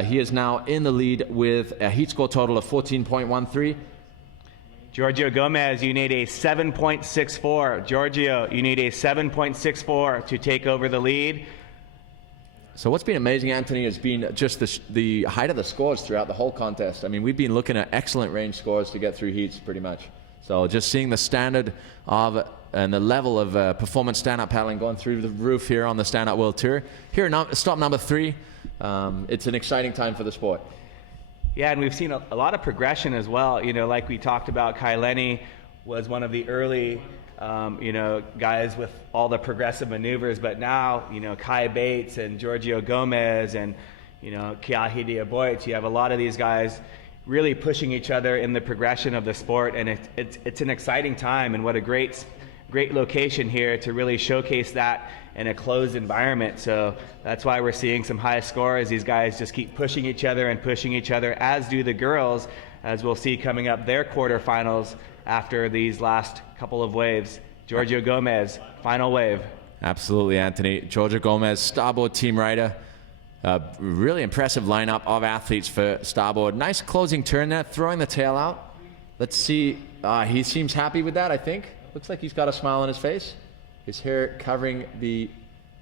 He is now in the lead with a heat score total of 14.13. Giorgio Gomez, you need a 7.64. Giorgio, you need a 7.64 to take over the lead. So what's been amazing, Anthony, has been just the height of the scores throughout the whole contest. I mean, we've been looking at excellent range scores to get through heats, pretty much. So just seeing the standard of and the level of performance stand-up paddling going through the roof here on the Stand Up World Tour. Here, stop number 3. It's an exciting time for the sport. Yeah, and we've seen a lot of progression as well. You know, like we talked about, Kai Lenny was one of the early guys with all the progressive maneuvers, but now, Kai Bates and Giorgio Gomez and, Kiahi Diaboit, you have a lot of these guys really pushing each other in the progression of the sport, and it's an exciting time, and what a great location here to really showcase that in a closed environment. So that's why we're seeing some high scores. These guys just keep pushing each other, as do the girls, as we'll see coming up their quarterfinals after these last couple of waves. Giorgio Gomez, final wave. Absolutely, Anthony. Giorgio Gomez, starboard team rider. Really impressive lineup of athletes for starboard. Nice closing turn there, throwing the tail out. Let's see. He seems happy with that, I think. Looks like he's got a smile on his face. his hair covering the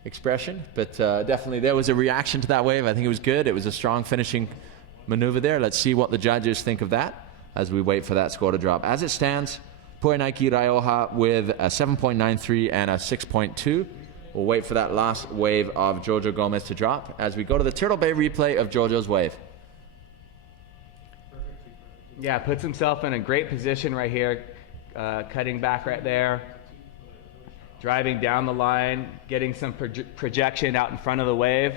expression, but definitely there was a reaction to that wave. I think it was good. It was a strong finishing maneuver there. Let's see what the judges think of that as we wait for that score to drop. As it stands, Poenaki Raioha with a 7.93 and a 6.2. We'll wait for that last wave of Jojo Gomez to drop as we go to the Turtle Bay replay of Jojo's wave. Yeah, puts himself in a great position right here, cutting back right there, driving down the line, getting some projection out in front of the wave.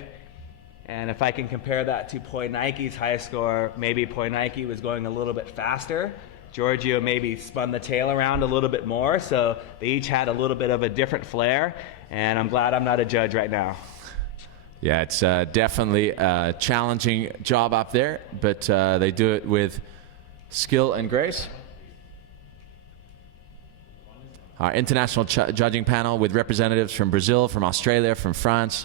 And if I can compare that to Poenaiki's high score, maybe Poenaiki was going a little bit faster. Giorgio maybe spun the tail around a little bit more, so they each had a little bit of a different flair, and I'm glad I'm not a judge right now. Yeah, it's definitely a challenging job up there, but they do it with skill and grace. Our international judging panel with representatives from Brazil, from Australia, from France,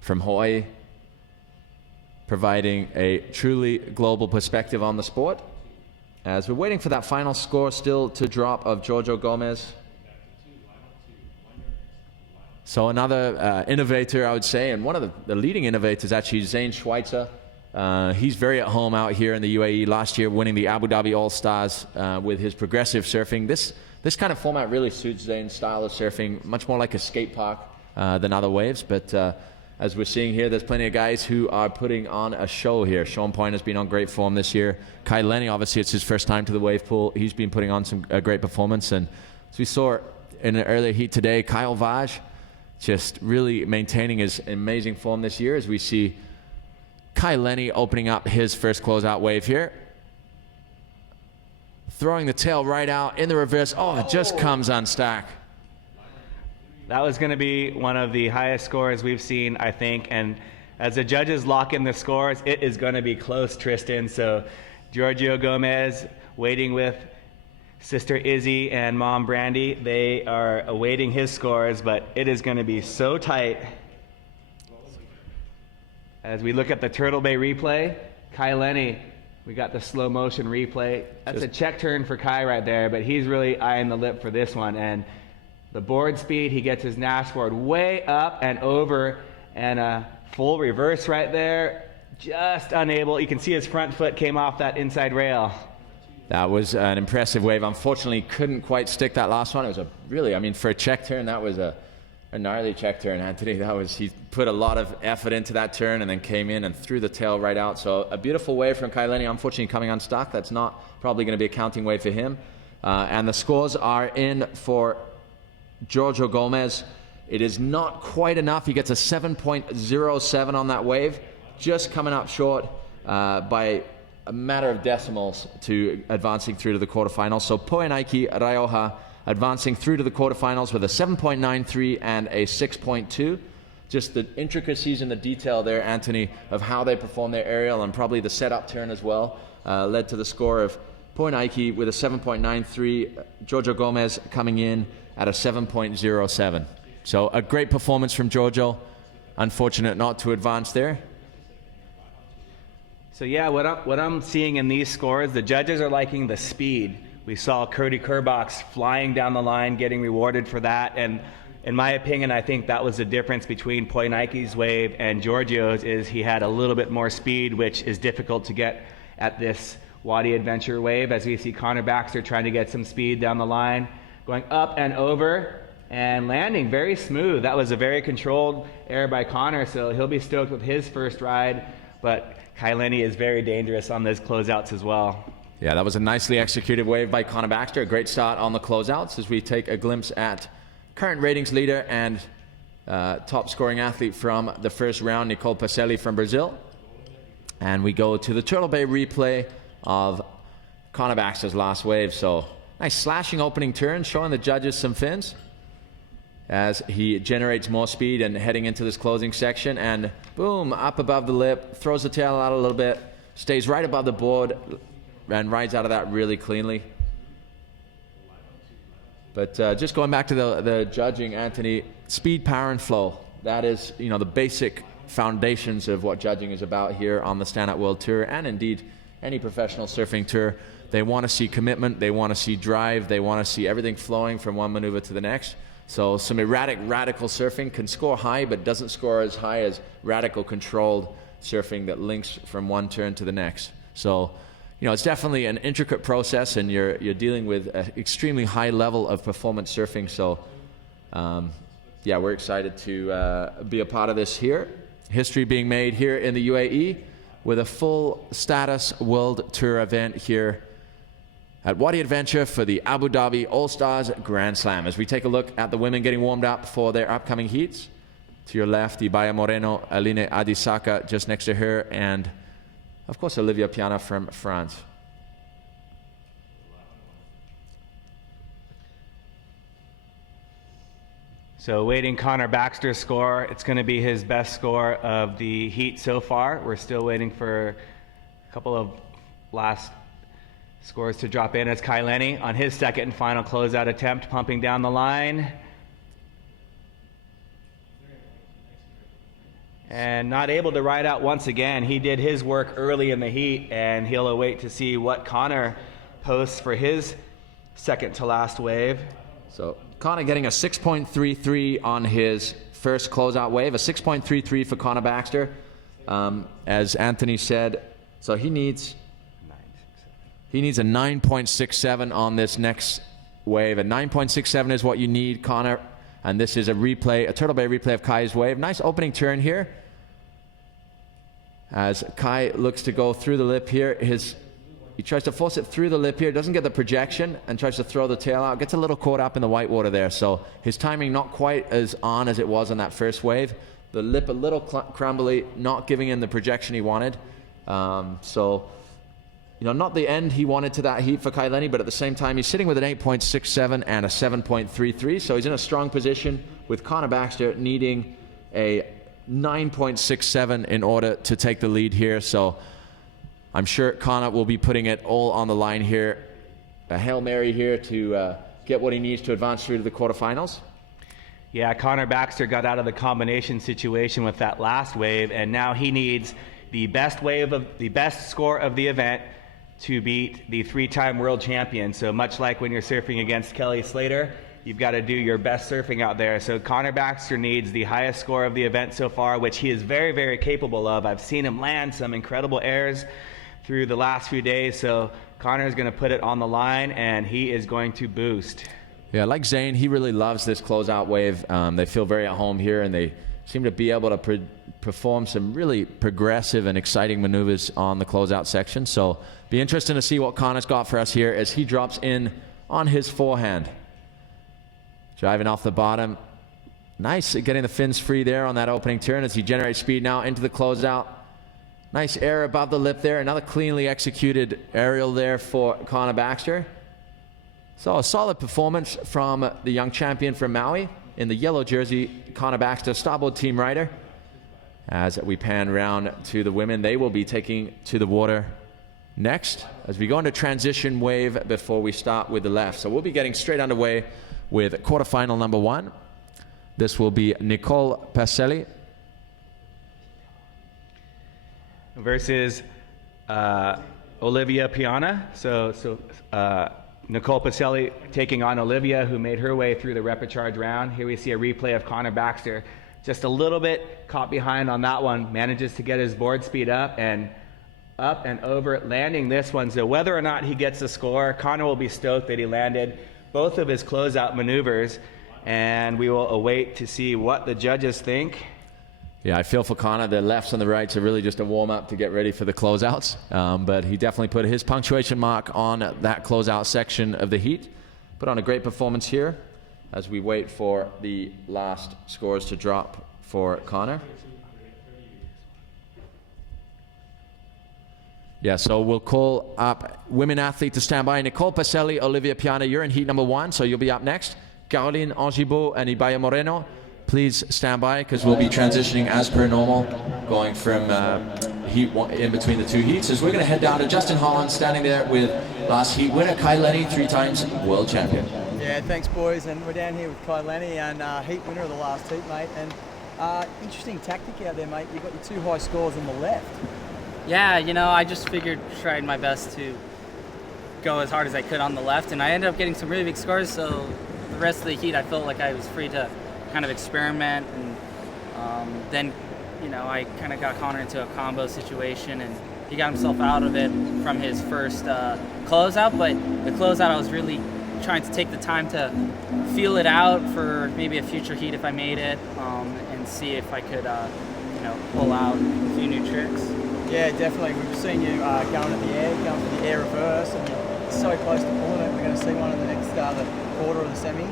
from Hawaii, providing a truly global perspective on the sport. As we're waiting for that final score still to drop of Jojo Gomez. So another innovator, I would say, and one of the leading innovators actually, Zane Schweitzer. He's very at home out here in the UAE. Last year winning the Abu Dhabi All-Stars with his progressive surfing. This kind of format really suits Zane's style of surfing, much more like a skate park than other waves. But as we're seeing here, there's plenty of guys who are putting on a show here. Sean Point has been on great form this year. Kai Lenny, obviously, it's his first time to the wave pool. He's been putting on a great performance. And as we saw in an earlier heat today, Kyle Vaj just really maintaining his amazing form this year as we see Kai Lenny opening up his first closeout wave here. Throwing the tail right out in the reverse. Oh, it just comes unstuck. That was going to be one of the highest scores we've seen, I think. And as the judges lock in the scores, it is going to be close, Tristan. So Giorgio Gomez waiting with Sister Izzy and Mom Brandy. They are awaiting his scores, but it is going to be so tight. As we look at the Turtle Bay replay, Kai Lenny, we got the slow motion replay. That's a check turn for Kai right there, but he's really eyeing the lip for this one. And the board speed, he gets his Nash board way up and over, and a full reverse right there. Just unable. You can see his front foot came off that inside rail. That was an impressive wave. Unfortunately, couldn't quite stick that last one. It was a really, I mean, for a check turn, that was a gnarly check turn, Anthony. He put a lot of effort into that turn and then came in and threw the tail right out. So a beautiful wave from Kai Lenny. Unfortunately, coming unstuck. That's not probably going to be a counting wave for him. And the scores are in for Giorgio Gomez. It is not quite enough. He gets a 7.07 on that wave, just coming up short by a matter of decimals to advancing through to the quarterfinals. So Poenaki Raioha advancing through to the quarterfinals with a 7.93 and a 6.2. Just the intricacies and the detail there, Anthony, of how they perform their aerial and probably the setup turn as well led to the score of Poenaki with a 7.93, Giorgio Gomez coming in at a 7.07. So a great performance from Giorgio. Unfortunate not to advance there. So yeah, what I'm seeing in these scores, the judges are liking the speed. We saw Cody Kerbox flying down the line, getting rewarded for that. And in my opinion, I think that was the difference between Poenaiki's wave and Giorgio's, is he had a little bit more speed, which is difficult to get at this Wadi Adventure wave. As we see Connor Baxter trying to get some speed down the line, going up and over and landing very smooth. That was a very controlled air by Connor, so he'll be stoked with his first ride. But Kai Lenny is very dangerous on those closeouts as well. Yeah, that was a nicely executed wave by Connor Baxter. A great start on the closeouts as we take a glimpse at current ratings leader and top scoring athlete from the first round, Nicole Pacelli from Brazil. And we go to the Turtle Bay replay of Connor Baxter's last wave. So nice slashing opening turn, showing the judges some fins as he generates more speed and heading into this closing section. And boom, up above the lip, throws the tail out a little bit, stays right above the board, and rides out of that really cleanly. But just going back to the judging, Anthony, speed, power, and flow. That is, the basic foundations of what judging is about here on the Stand Up World Tour, and indeed any professional surfing tour. They want to see commitment, they want to see drive, they want to see everything flowing from one maneuver to the next. So some erratic, radical surfing can score high, but doesn't score as high as radical, controlled surfing that links from one turn to the next. So, you know, it's definitely an intricate process, and you're dealing with an extremely high level of performance surfing. So, yeah, we're excited to be a part of this here. History being made here in the UAE with a full status World Tour event here at Wadi Adventure for the Abu Dhabi All-Stars Grand Slam. As we take a look at the women getting warmed up for their upcoming heats. To your left, Ibaya Moreno, Aline Adisaka just next to her, and of course Olivia Piana from France. So waiting Connor Baxter's score. It's going to be his best score of the heat so far. We're still waiting for a couple of last scores to drop in. As Kai Lenny on his second and final closeout attempt, pumping down the line. And not able to ride out once again. He did his work early in the heat, and he'll await to see what Connor posts for his second to last wave. So Connor getting a 6.33 on his first closeout wave, a 6.33 for Connor Baxter. As Anthony said, so he needs a 9.67 on this next wave. A 9.67 is what you need, Connor. And this is a replay, a Turtle Bay replay of Kai's wave. Nice opening turn here. As Kai looks to go through the lip here, he tries to force it through the lip here, doesn't get the projection, and tries to throw the tail out. Gets a little caught up in the white water there, so his timing not quite as on as it was on that first wave. The lip a little crumbly, not giving him the projection he wanted. So, you know, not the end he wanted to that heat for Kai Lenny, but at the same time, he's sitting with an 8.67 and a 7.33, so he's in a strong position with Connor Baxter needing a 9.67 in order to take the lead here. So I'm sure Connor will be putting it all on the line here. A Hail Mary here to get what he needs to advance through to the quarterfinals. Yeah, Connor Baxter got out of the combination situation with that last wave, and now he needs the best score of the event to beat the three-time world champion. So much like when you're surfing against Kelly Slater, you've got to do your best surfing out there. So Connor Baxter needs the highest score of the event so far, which he is very, very capable of. I've seen him land some incredible airs through the last few days. So Connor is going to put it on the line, and he is going to boost. Yeah, like Zane, he really loves this closeout wave. They feel very at home here, and they seem to be able to perform some really progressive and exciting maneuvers on the closeout section. So be interesting to see what Connor's got for us here as he drops in on his forehand. Driving off the bottom. Nice at getting the fins free there on that opening turn as he generates speed now into the closeout. Nice air above the lip there. Another cleanly executed aerial there for Connor Baxter. So a solid performance from the young champion from Maui in the yellow jersey, Connor Baxter, starboard team rider. As we pan around to the women, they will be taking to the water next as we go into transition wave before we start with the left. So we'll be getting straight underway with quarterfinal number 1. This will be Nicole Pacelli versus Olivia Piana. So Nicole Pacelli taking on Olivia, who made her way through the repechage round. Here we see a replay of Connor Baxter. Just a little bit caught behind on that one. Manages to get his board speed up and over, landing this one. So whether or not he gets a score, Connor will be stoked that he landed both of his closeout maneuvers, and we will await to see what the judges think. Yeah, I feel for Connor. The lefts and the rights are really just a warm-up to get ready for the closeouts. But he definitely put his punctuation mark on that closeout section of the heat. Put on a great performance here as we wait for the last scores to drop for Connor. Yeah, so we'll call up women athlete to stand by. Nicole Pacelli, Olivia Piana, you're in heat number 1, so you'll be up next. Caroline Angibault and Ibaya Moreno, please stand by because we'll be transitioning as per normal, going from heat 1 in between the 2 heats. As we're going to head down to Justin Holland, standing there with last heat winner Kai Lenny, 3 times world champion. Yeah, thanks boys, and we're down here with Kai Lenny and heat winner of the last heat, mate. And interesting tactic out there, mate. You've got your 2 high scores on the left. Yeah, you know, I just figured tried my best to go as hard as I could on the left, and I ended up getting some really big scores. So the rest of the heat, I felt like I was free to kind of experiment, and then, you know, I kind of got Connor into a combo situation, and he got himself out of it from his first closeout. But the closeout, I was really trying to take the time to feel it out for maybe a future heat if I made it, and see if I could, you know, pull out a few new tricks. Yeah, definitely. We've seen you going for the air reverse, and you're so close to pulling it. We're going to see one in the next the quarter of the semi.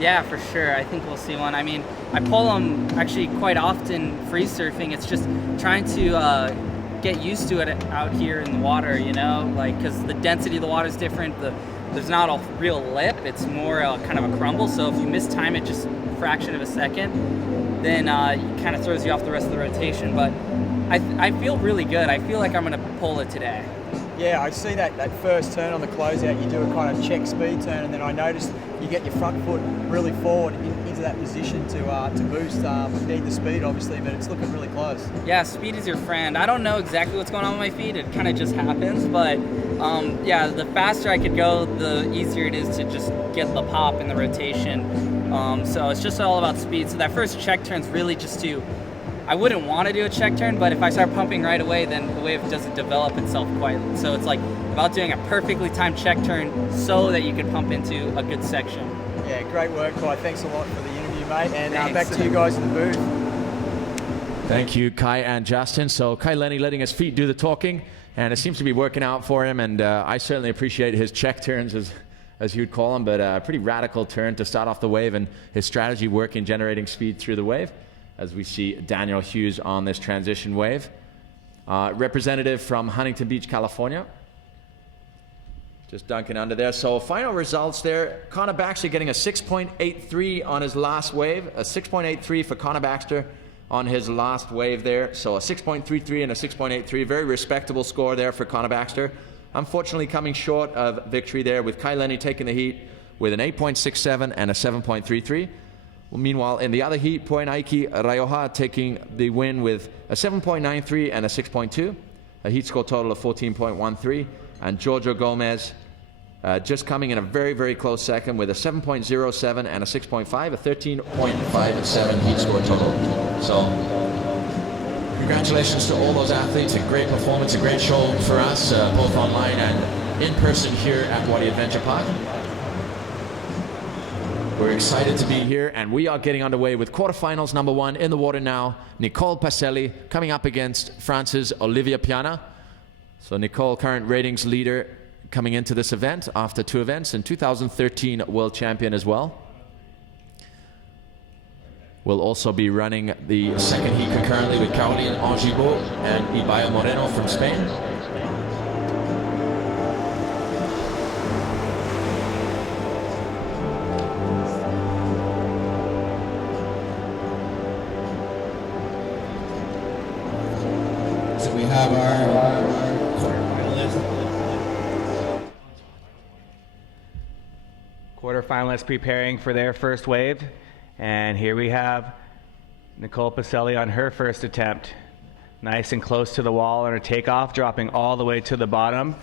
Yeah, for sure. I think we'll see one. I mean, I pull them actually quite often free surfing. It's just trying to get used to it out here in the water, you know, like, because the density of the water is different. There's not a real lip. It's more kind of a crumble. So if you mistime it just a fraction of a second, then it kind of throws you off the rest of the rotation. But I feel really good. I feel like I'm going to pull it today. Yeah, I see that first turn on the closeout, you do a kind of check speed turn, and then I noticed you get your front foot really forward into that position to boost. We need the speed, obviously, but it's looking really close. Yeah, speed is your friend. I don't know exactly what's going on with my feet. It kind of just happens, but yeah, the faster I could go, the easier it is to just get the pop in the rotation. So it's just all about speed. So that first check turn's really just I wouldn't want to do a check turn, but if I start pumping right away, then the wave doesn't develop itself quite. So it's like about doing a perfectly timed check turn so that you can pump into a good section. Yeah, great work, Kai. Thanks a lot for the interview, mate. And back to you guys in the booth. Thank you, Kai and Justin. So Kai Lenny letting his feet do the talking, and it seems to be working out for him, and I certainly appreciate his check turns, as you'd call them, but a pretty radical turn to start off the wave, and his strategy working, generating speed through the wave, as we see Daniel Hughes on this transition wave. Representative from Huntington Beach, California. Just dunking under there. So final results there. Connor Baxter getting a 6.83 on his last wave. A 6.83 for Connor Baxter on his last wave there. So a 6.33 and a 6.83. Very respectable score there for Connor Baxter. Unfortunately coming short of victory there, with Kai Lenny taking the heat with an 8.67 and a 7.33. Well, meanwhile, in the other heat, Poenaiki Raioha taking the win with a 7.93 and a 6.2, a heat score total of 14.13, and Giorgio Gomez just coming in a very, very close second with a 7.07 and a 6.5, a 13.57 heat score total. So, congratulations to all those athletes. A great performance, a great show for us, both online and in person here at Wadi Adventure Park. We're excited to be here, and we are getting underway with quarterfinals number 1 in the water now. Nicole Pacelli coming up against France's Olivia Piana. So Nicole, current ratings leader coming into this event after 2 events, and 2013 world champion as well. We'll also be running the second heat concurrently with Caroline Angibault and Ibayo Moreno from Spain. We have our quarterfinalists preparing for their first wave, and here we have Nicole Pacelli on her first attempt. Nice and close to the wall on her takeoff, dropping all the way to the bottom,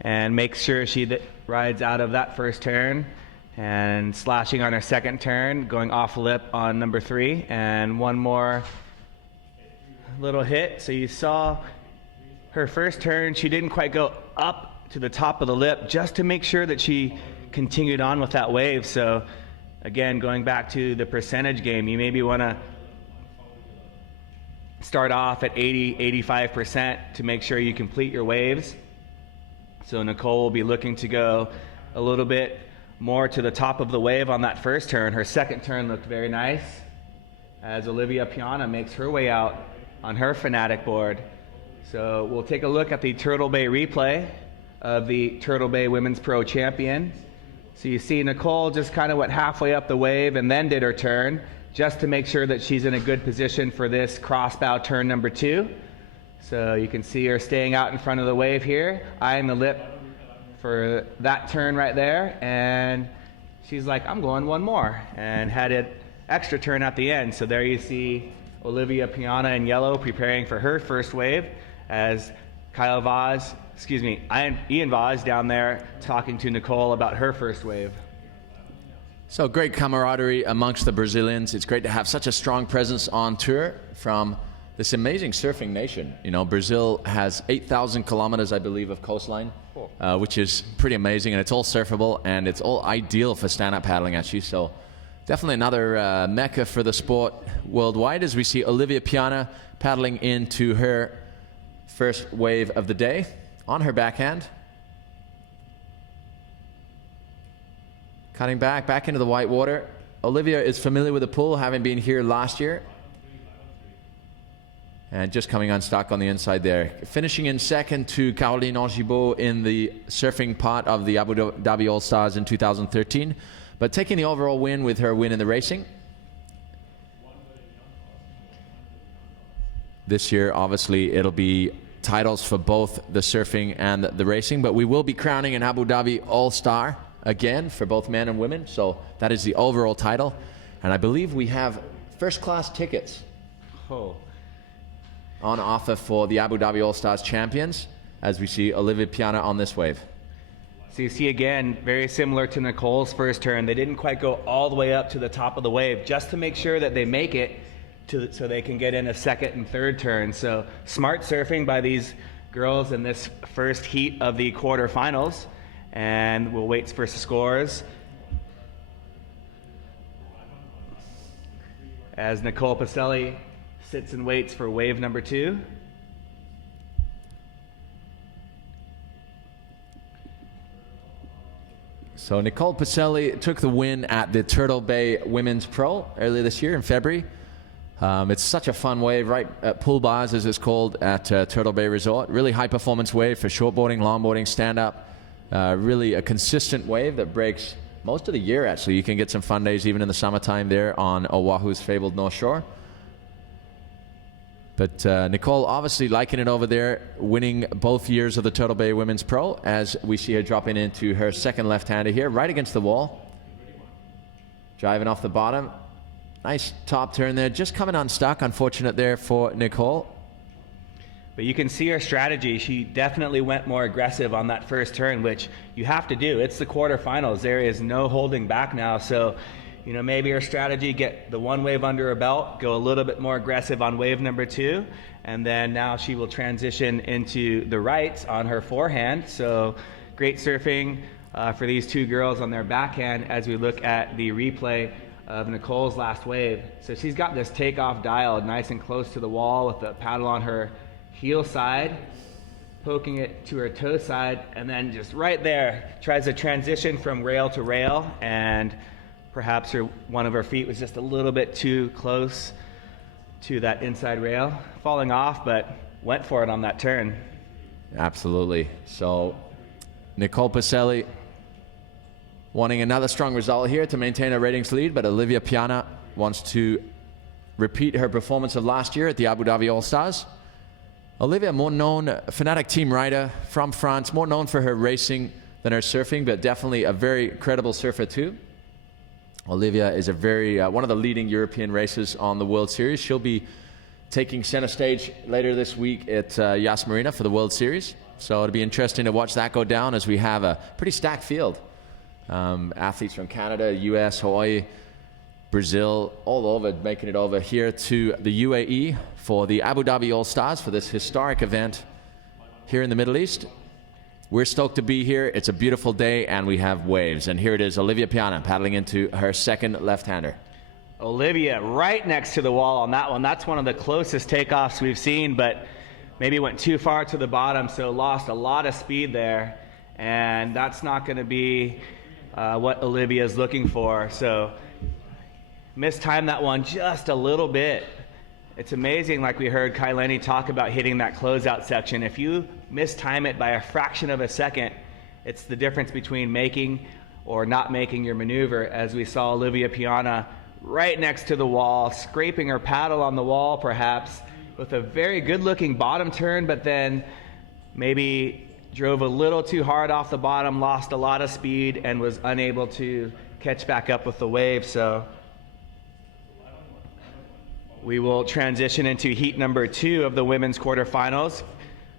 and makes sure she rides out of that first turn, and slashing on her second turn, going off lip on number 3, and one more little hit. So you saw her first turn, she didn't quite go up to the top of the lip, just to make sure that she continued on with that wave. So again, going back to the percentage game, you maybe want to start off at 85% to make sure you complete your waves. So Nicole will be looking to go a little bit more to the top of the wave on that first turn. Her second turn looked very nice as Olivia Piana makes her way out on her Fanatic board. So we'll take a look at the Turtle Bay replay of the Turtle Bay Women's Pro Champion. So you see Nicole just kind of went halfway up the wave and then did her turn, just to make sure that she's in a good position for this crossbow turn number 2. So you can see her staying out in front of the wave here, eyeing the lip for that turn right there, and she's like, I'm going one more, and had an extra turn at the end. So there you see Olivia Piana in yellow preparing for her first wave, as Ian Vaz down there talking to Nicole about her first wave. So great camaraderie amongst the Brazilians. It's great to have such a strong presence on tour from this amazing surfing nation. You know, Brazil has 8,000 kilometers, I believe, of coastline, which is pretty amazing, and it's all surfable, and it's all ideal for stand-up paddling, actually. So definitely another mecca for the sport worldwide, as we see Olivia Piana paddling into her first wave of the day on her backhand. Cutting back into the white water. Olivia is familiar with the pool, having been here last year. And just coming unstuck on the inside there. Finishing in second to Caroline Angibault in the surfing part of the Abu Dhabi All-Stars in 2013. But taking the overall win with her win in the racing. This year, obviously, it'll be titles for both the surfing and the racing. But we will be crowning an Abu Dhabi All-Star again for both men and women. So that is the overall title. And I believe we have first-class tickets on offer for the Abu Dhabi All-Stars champions, as we see Olivia Piana on this wave. So you see again, very similar to Nicole's first turn. They didn't quite go all the way up to the top of the wave just to make sure that they make it so they can get in a second and third turn. So smart surfing by these girls in this first heat of the quarterfinals. And we'll wait for scores as Nicole Pacelli sits and waits for wave number 2. So Nicole Pacelli took the win at the Turtle Bay Women's Pro earlier this year in February. It's such a fun wave, right at Pool Bars, as it's called, at Turtle Bay Resort. Really high performance wave for shortboarding, longboarding, stand-up. Really a consistent wave that breaks most of the year, actually. You can get some fun days even in the summertime there on Oahu's fabled North Shore. But Nicole obviously liking it over there, winning both years of the Turtle Bay Women's Pro, as we see her dropping into her second left-hander here, right against the wall. Driving off the bottom. Nice top turn there, just coming unstuck. Unfortunate there for Nicole. But you can see her strategy. She definitely went more aggressive on that first turn, which you have to do. It's the quarterfinals. There is no holding back now. So, you know, maybe her strategy, get the one wave under her belt, go a little bit more aggressive on wave number 2, and then now she will transition into the rights on her forehand. So great surfing for these two girls on their backhand as we look at the replay of Nicole's last wave. So she's got this takeoff dialed nice and close to the wall with the paddle on her heel side, poking it to her toe side, and then just right there tries to transition from rail to rail, and perhaps one of her feet was just a little bit too close to that inside rail, falling off, but went for it on that turn. Absolutely. So Nicole Pacelli wanting another strong result here to maintain her ratings lead, but Olivia Piana wants to repeat her performance of last year at the Abu Dhabi All-Stars. Olivia, more known Fnatic team rider from France, more known for her racing than her surfing, but definitely a very credible surfer too. Olivia is a very one of the leading European racers on the World Series. She'll be taking center stage later this week at Yas Marina for the World Series. So it'll be interesting to watch that go down, as we have a pretty stacked field. Athletes from Canada, US, Hawaii, Brazil, all over, making it over here to the UAE for the Abu Dhabi All-Stars for this historic event here in the Middle East. We're stoked to be here. It's a beautiful day, and we have waves. And here it is, Olivia Piana paddling into her second left-hander. Olivia right next to the wall on that one. That's one of the closest takeoffs we've seen, but maybe went too far to the bottom, so lost a lot of speed there. And that's not going to be what Olivia is looking for. So mistimed that one just a little bit. It's amazing, like we heard Kai Lenny talk about hitting that closeout section. If you mistime it by a fraction of a second, it's the difference between making or not making your maneuver, as we saw Olivia Piana right next to the wall, scraping her paddle on the wall perhaps, with a very good-looking bottom turn, but then maybe drove a little too hard off the bottom, lost a lot of speed, and was unable to catch back up with the wave. So we will transition into heat number 2 of the women's quarterfinals,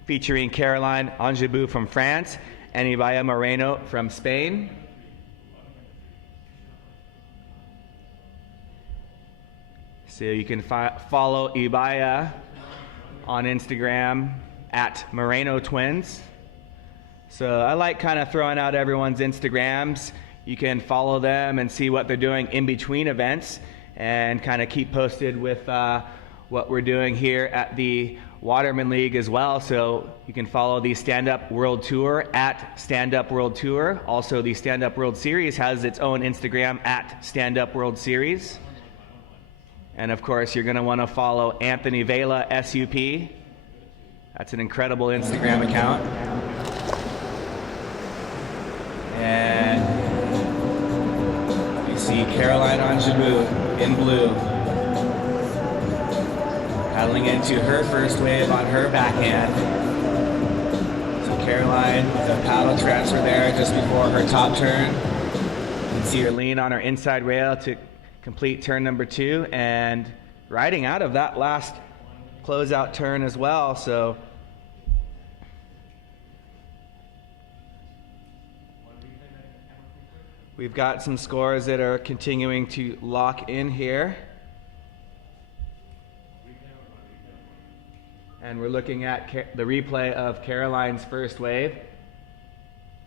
featuring Caroline Angibault from France and Ibaya Moreno from Spain. So you can follow Ibaya on Instagram at Moreno Twins. So I like kind of throwing out everyone's Instagrams. You can follow them and see what they're doing in between events and kind of keep posted with what we're doing here at the Waterman League as well. So you can follow the Stand Up World Tour at Stand Up World Tour. Also, the Stand Up World Series has its own Instagram at Stand Up World Series. And of course, you're going to want to follow Anthony Vela SUP. That's an incredible Instagram account. And you see Caroline Angelou in blue, paddling into her first wave on her backhand. So Caroline with a paddle transfer there just before her top turn. You can see her lean on her inside rail to complete turn number 2 and riding out of that last closeout turn as well. So we've got some scores that are continuing to lock in here. And we're looking at the replay of Caroline's first wave.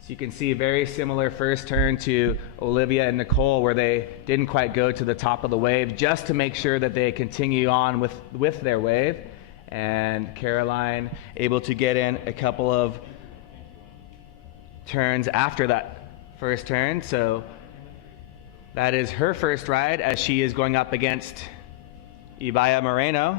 So you can see a very similar first turn to Olivia and Nicole, where they didn't quite go to the top of the wave just to make sure that they continue on with their wave. And Caroline able to get in a couple of turns after that first turn. So that is her first ride as she is going up against Ibaya Moreno.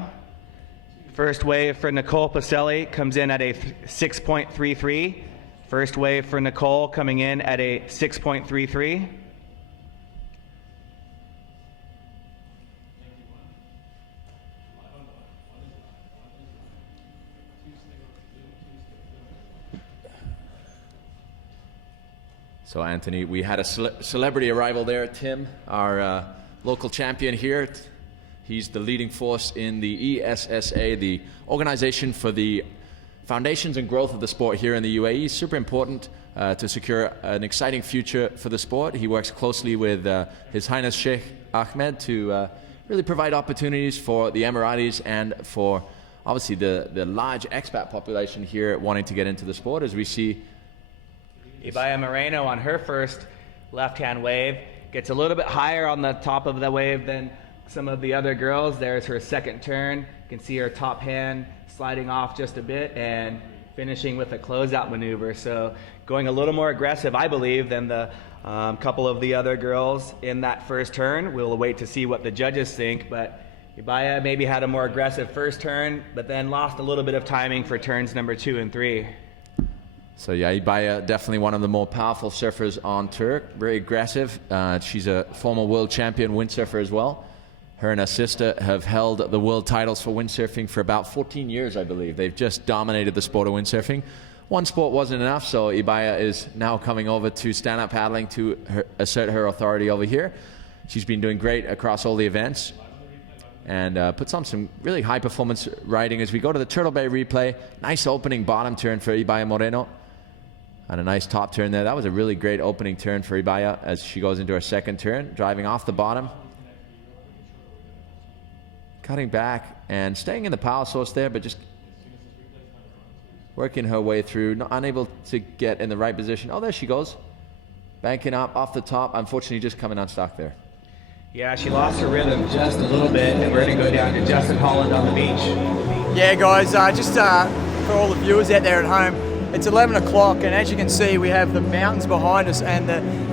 First wave for Nicole Pacelli comes in at a 6.33. First wave for Nicole coming in at a 6.33. So Anthony, we had a celebrity arrival there. Tim, our local champion here. He's the leading force in the ESSA, the organization for the foundations and growth of the sport here in the UAE. Super important to secure an exciting future for the sport. He works closely with His Highness Sheikh Ahmed to really provide opportunities for the Emiratis and for obviously the large expat population here wanting to get into the sport, as we see Ibaya Moreno on her first left-hand wave gets a little bit higher on the top of the wave than some of the other girls. There's her second turn. You can see her top hand sliding off just a bit and finishing with a closeout maneuver. So going a little more aggressive, I believe, than the couple of the other girls in that first turn. We'll wait to see what the judges think, but Ibaya maybe had a more aggressive first turn, but then lost a little bit of timing for turns number 2 and 3. So yeah, Ibaya, definitely one of the more powerful surfers on tour. Very aggressive. She's a former world champion windsurfer as well. Her and her sister have held the world titles for windsurfing for about 14 years, I believe. They've just dominated the sport of windsurfing. One sport wasn't enough, so Ibaya is now coming over to stand-up paddling to assert her authority over here. She's been doing great across all the events and puts on some really high-performance riding. As we go to the Turtle Bay replay, nice opening bottom turn for Ibaya Moreno. And a nice top turn there. That was a really great opening turn for Ibaya as she goes into her second turn, driving off the bottom. Cutting back and staying in the power source there, but just working her way through, unable to get in the right position. Oh, there she goes. Banking up off the top. Unfortunately, just coming unstuck there. Yeah, she lost her rhythm just a little bit, and we're going to go down to Justin Holland on the beach. Yeah, guys, just for all the viewers out there at home, it's 11 o'clock, and as you can see, we have the mountains behind us, and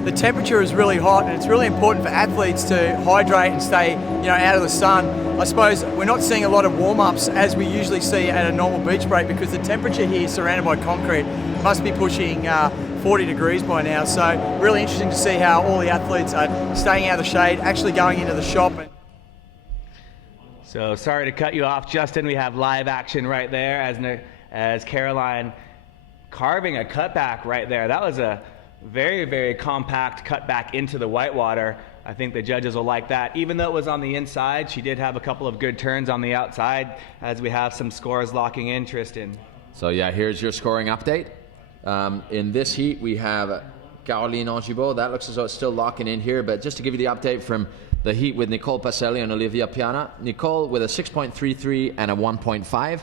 the temperature is really hot, and it's really important for athletes to hydrate and stay, out of the sun. I suppose we're not seeing a lot of warm-ups as we usually see at a normal beach break, because the temperature here, surrounded by concrete, must be pushing 40 degrees by now. So really interesting to see how all the athletes are staying out of the shade, actually going into the shop. So sorry to cut you off, Justin. We have live action right there as Caroline carving a cutback right there. That was a very, very compact cutback into the whitewater. I think the judges will like that. Even though it was on the inside, she did have a couple of good turns on the outside as we have some scores locking in, Tristan. So yeah, here's your scoring update. In this heat, we have Caroline Angibault. That looks as though it's still locking in here, but just to give you the update from the heat with Nicole Pacelli and Olivia Piana. Nicole with a 6.33 and a 1.5.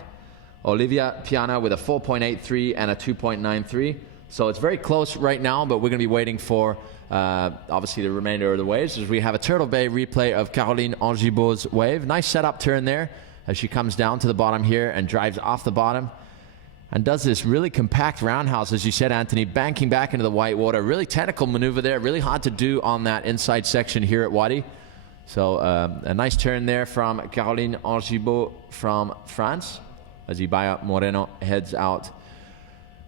Olivia Piana with a 4.83 and a 2.93. So it's very close right now, but we're going to be waiting for obviously the remainder of the waves as we have a Turtle Bay replay of Caroline Angibault's wave. Nice setup turn there as she comes down to the bottom here and drives off the bottom and does this really compact roundhouse, as you said, Anthony, banking back into the white water. Really technical maneuver there, really hard to do on that inside section here at Wadi. So a nice turn there from Caroline Angibault from France as Ibaya Moreno heads out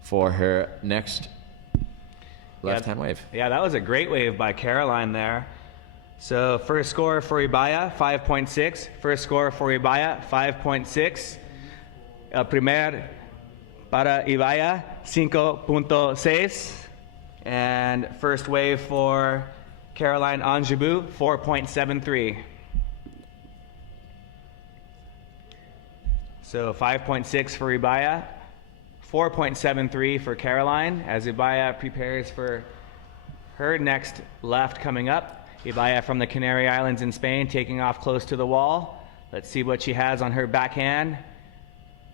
for her next left-hand wave. Yeah, that was a great wave by Caroline there. So first score for Ibaya, 5.6. First score for Ibaya, 5.6. El primer para Ibaya, 5.6. And first wave for Caroline Angibault, 4.73. So 5.6 for Ibaya, 4.73 for Caroline as Ibaya prepares for her next left coming up. Ibaya from the Canary Islands in Spain taking off close to the wall. Let's see what she has on her backhand.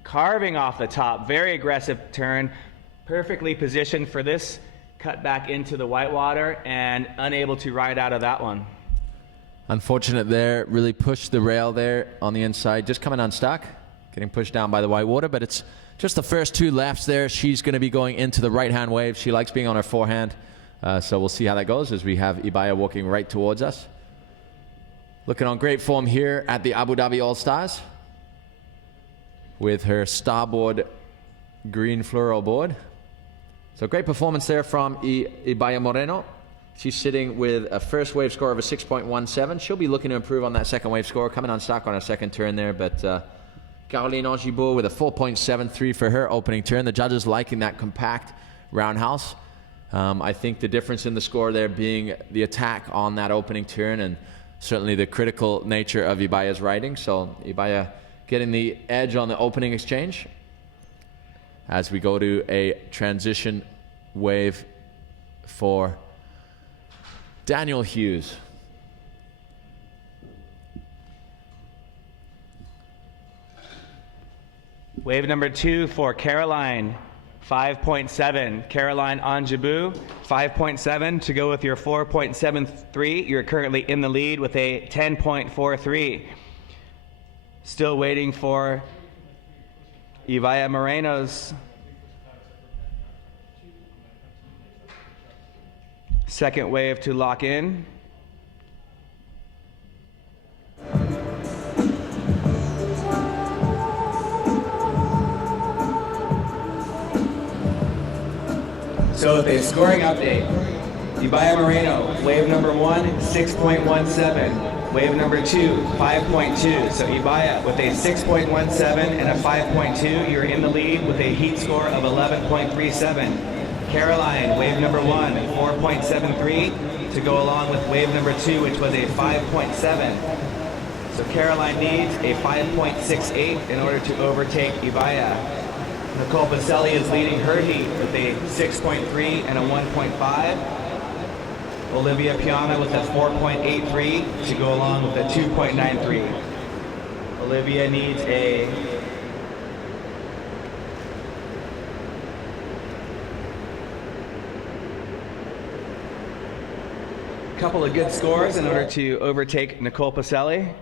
Carving off the top, very aggressive turn, perfectly positioned for this cut back into the whitewater and unable to ride out of that one. Unfortunate there, really pushed the rail there on the inside, just coming unstuck, getting pushed down by the whitewater, but it's just the first two lefts there. She's going to be going into the right-hand wave. She likes being on her forehand, so we'll see how that goes as we have Ibaya walking right towards us. Looking on great form here at the Abu Dhabi All-Stars with her starboard green fluoro board. So great performance there from Ibaya Moreno. She's sitting with a first wave score of a 6.17. She'll be looking to improve on that second wave score, coming unstuck on her second turn there, but Caroline Angibault with a 4.73 for her opening turn. The judges liking that compact roundhouse. I think the difference in the score there being the attack on that opening turn and certainly the critical nature of Ibaya's riding. So Ibaya getting the edge on the opening exchange as we go to a transition wave for Daniel Hughes. Wave number 2 for Caroline, 5.7. Caroline Angibault, 5.7 to go with your 4.73. You're currently in the lead with a 10.43. Still waiting for Ibaya Moreno's second wave to lock in. So the scoring update. Ibaya Moreno, wave number 1, 6.17. Wave number 2, 5.2. So Ibaya with a 6.17 and a 5.2. You're in the lead with a heat score of 11.37. Caroline, wave number 1, 4.73 to go along with wave number 2, which was a 5.7. So Caroline needs a 5.68 in order to overtake Ibaya. Nicole Pacelli is leading her heat with a 6.3 and a 1.5. Olivia Piana with a 4.83 to go along with a 2.93. Olivia needs a couple of good scores in order to overtake Nicole Pacelli.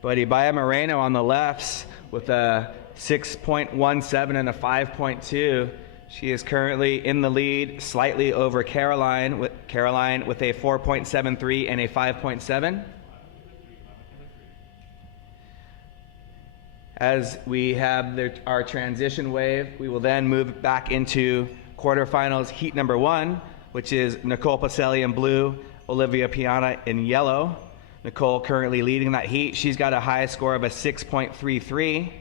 But Ibaya Moreno on the lefts with a 6.17 and a 5.2. She is currently in the lead, slightly over Caroline with a 4.73 and a 5.7. As we have our transition wave, we will then move back into quarterfinals heat number 1, which is Nicole Pacelli in blue, Olivia Piana in yellow. Nicole currently leading that heat. She's got a high score of a 6.33.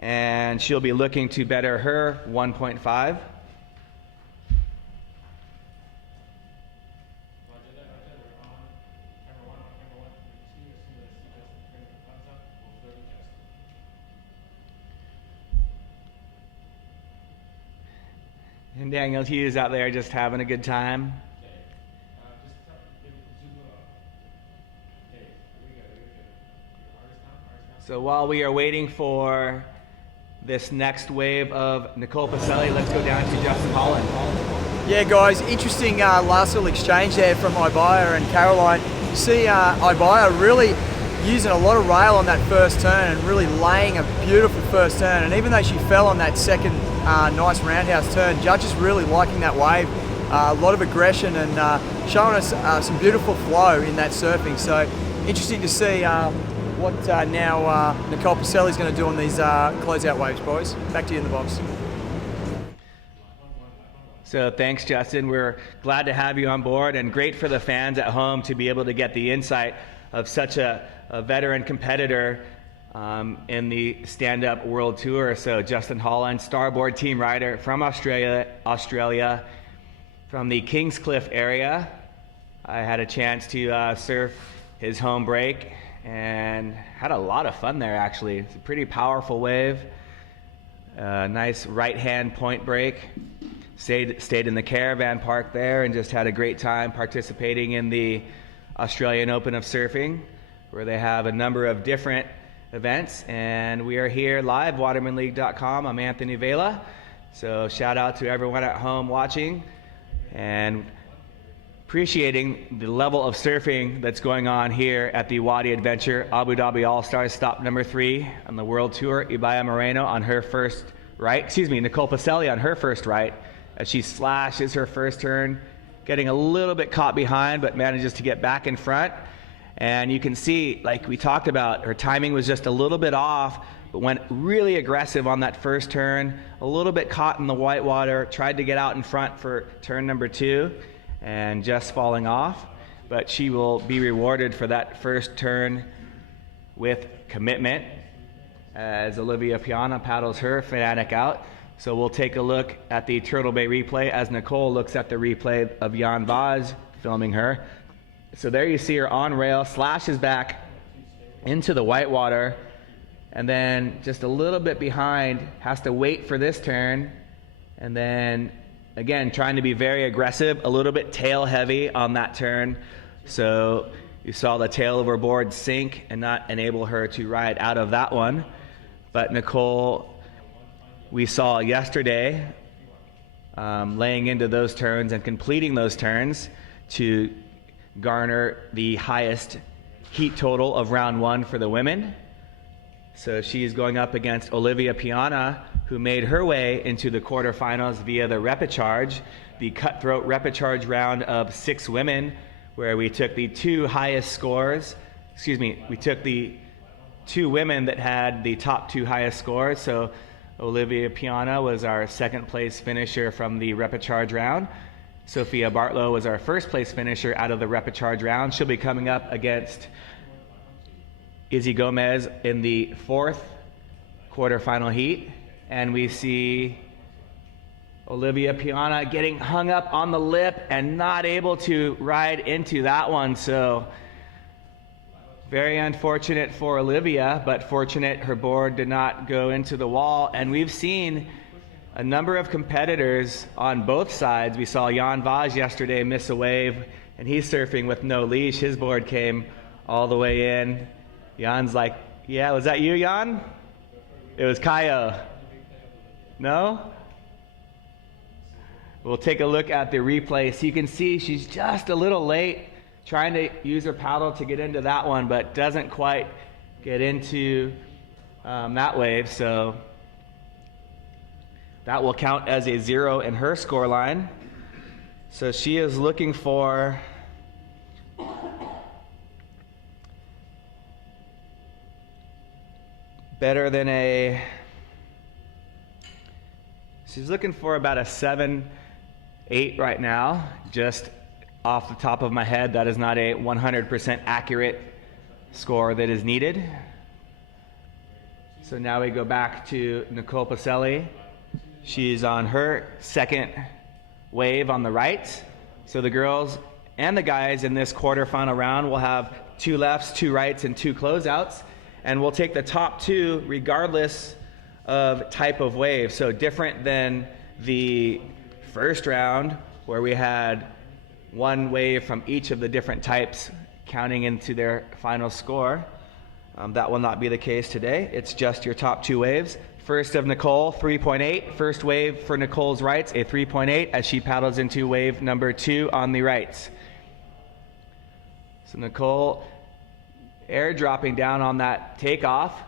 And she'll be looking to better her 1.5. And Daniel Hughes out there just having a good time. So while we are waiting for this next wave of Nicole Pacelli, let's go down to Justin Holland. Yeah, guys, interesting last little exchange there from Ibaya and Caroline. You see Ibaya really using a lot of rail on that first turn and really laying a beautiful first turn. And even though she fell on that second nice roundhouse turn, judges really liking that wave. A lot of aggression and showing us some beautiful flow in that surfing. So interesting to see what now Nicole Pacelli's going to do on these closeout waves, boys. Back to you in the box. So thanks, Justin. We're glad to have you on board, and great for the fans at home to be able to get the insight of such a veteran competitor in the stand-up world tour. So Justin Holland, starboard team rider from Australia, from the Kingscliff area. I had a chance to surf his home break and had a lot of fun there, actually. It's a pretty powerful wave. Nice right-hand point break. Stayed in the caravan park there and just had a great time participating in the Australian Open of Surfing, where they have a number of different events. And we are here live, watermanleague.com. I'm Anthony Vela. So shout out to everyone at home watching and appreciating the level of surfing that's going on here at the Wadi Adventure Abu Dhabi All-Stars stop number 3 on the World Tour. Ibaya Moreno on her first right, Nicole Pacelli on her first right, as she slashes her first turn, getting a little bit caught behind, but manages to get back in front. And you can see, like we talked about, her timing was just a little bit off, but went really aggressive on that first turn, a little bit caught in the whitewater, tried to get out in front for turn number 2, and just falling off. But she will be rewarded for that first turn with commitment, as Olivia Piana paddles her Fanatic out. So we'll take a look at the Turtle Bay replay as Nicole looks at the replay of Jan Vaz filming her. So there you see her on rail, slashes back into the whitewater, and then just a little bit behind, has to wait for this turn, and then again trying to be very aggressive, a little bit tail heavy on that turn. So you saw the tail of her board sink and not enable her to ride out of that one. But Nicole, we saw yesterday laying into those turns and completing those turns to garner the highest heat total of round 1 for the women. So she's going up against Olivia Piana, who made her way into the quarterfinals via the repechage, the cutthroat repechage round of 6 women, where we took the 2 highest scores. We took the 2 women that had the top 2 highest scores. So Olivia Piana was our second place finisher from the repechage round. Sophia Bartlow was our first place finisher out of the repechage round. She'll be coming up against Izzy Gomez in the 4th quarterfinal heat. And we see Olivia Piana getting hung up on the lip and not able to ride into that one. So very unfortunate for Olivia, but fortunate her board did not go into the wall. And we've seen a number of competitors on both sides. We saw Jan Vaz yesterday miss a wave, and he's surfing with no leash. His board came all the way in. Jan's like, yeah, was that you, Jan? It was Kaio. No? We'll take a look at the replay. So you can see she's just a little late trying to use her paddle to get into that one, but doesn't quite get into that wave. So that will count as a 0 in her score line. So she is looking for better than a, she's looking for about a 7-8 right now. Just off the top of my head, that is not a 100% accurate score that is needed. So now we go back to Nicole Pacelli. She's on her second wave on the right. So the girls and the guys in this quarterfinal round will have 2 lefts, 2 rights, and 2 closeouts. And we'll take the top 2 regardless of type of wave. So different than the first round where we had one wave from each of the different types counting into their final score. That will not be the case today. It's just your top 2 waves. First of Nicole, 3.8. First wave for Nicole's rights, a 3.8 as she paddles into wave number 2 on the rights. So Nicole airdropping down on that takeoff,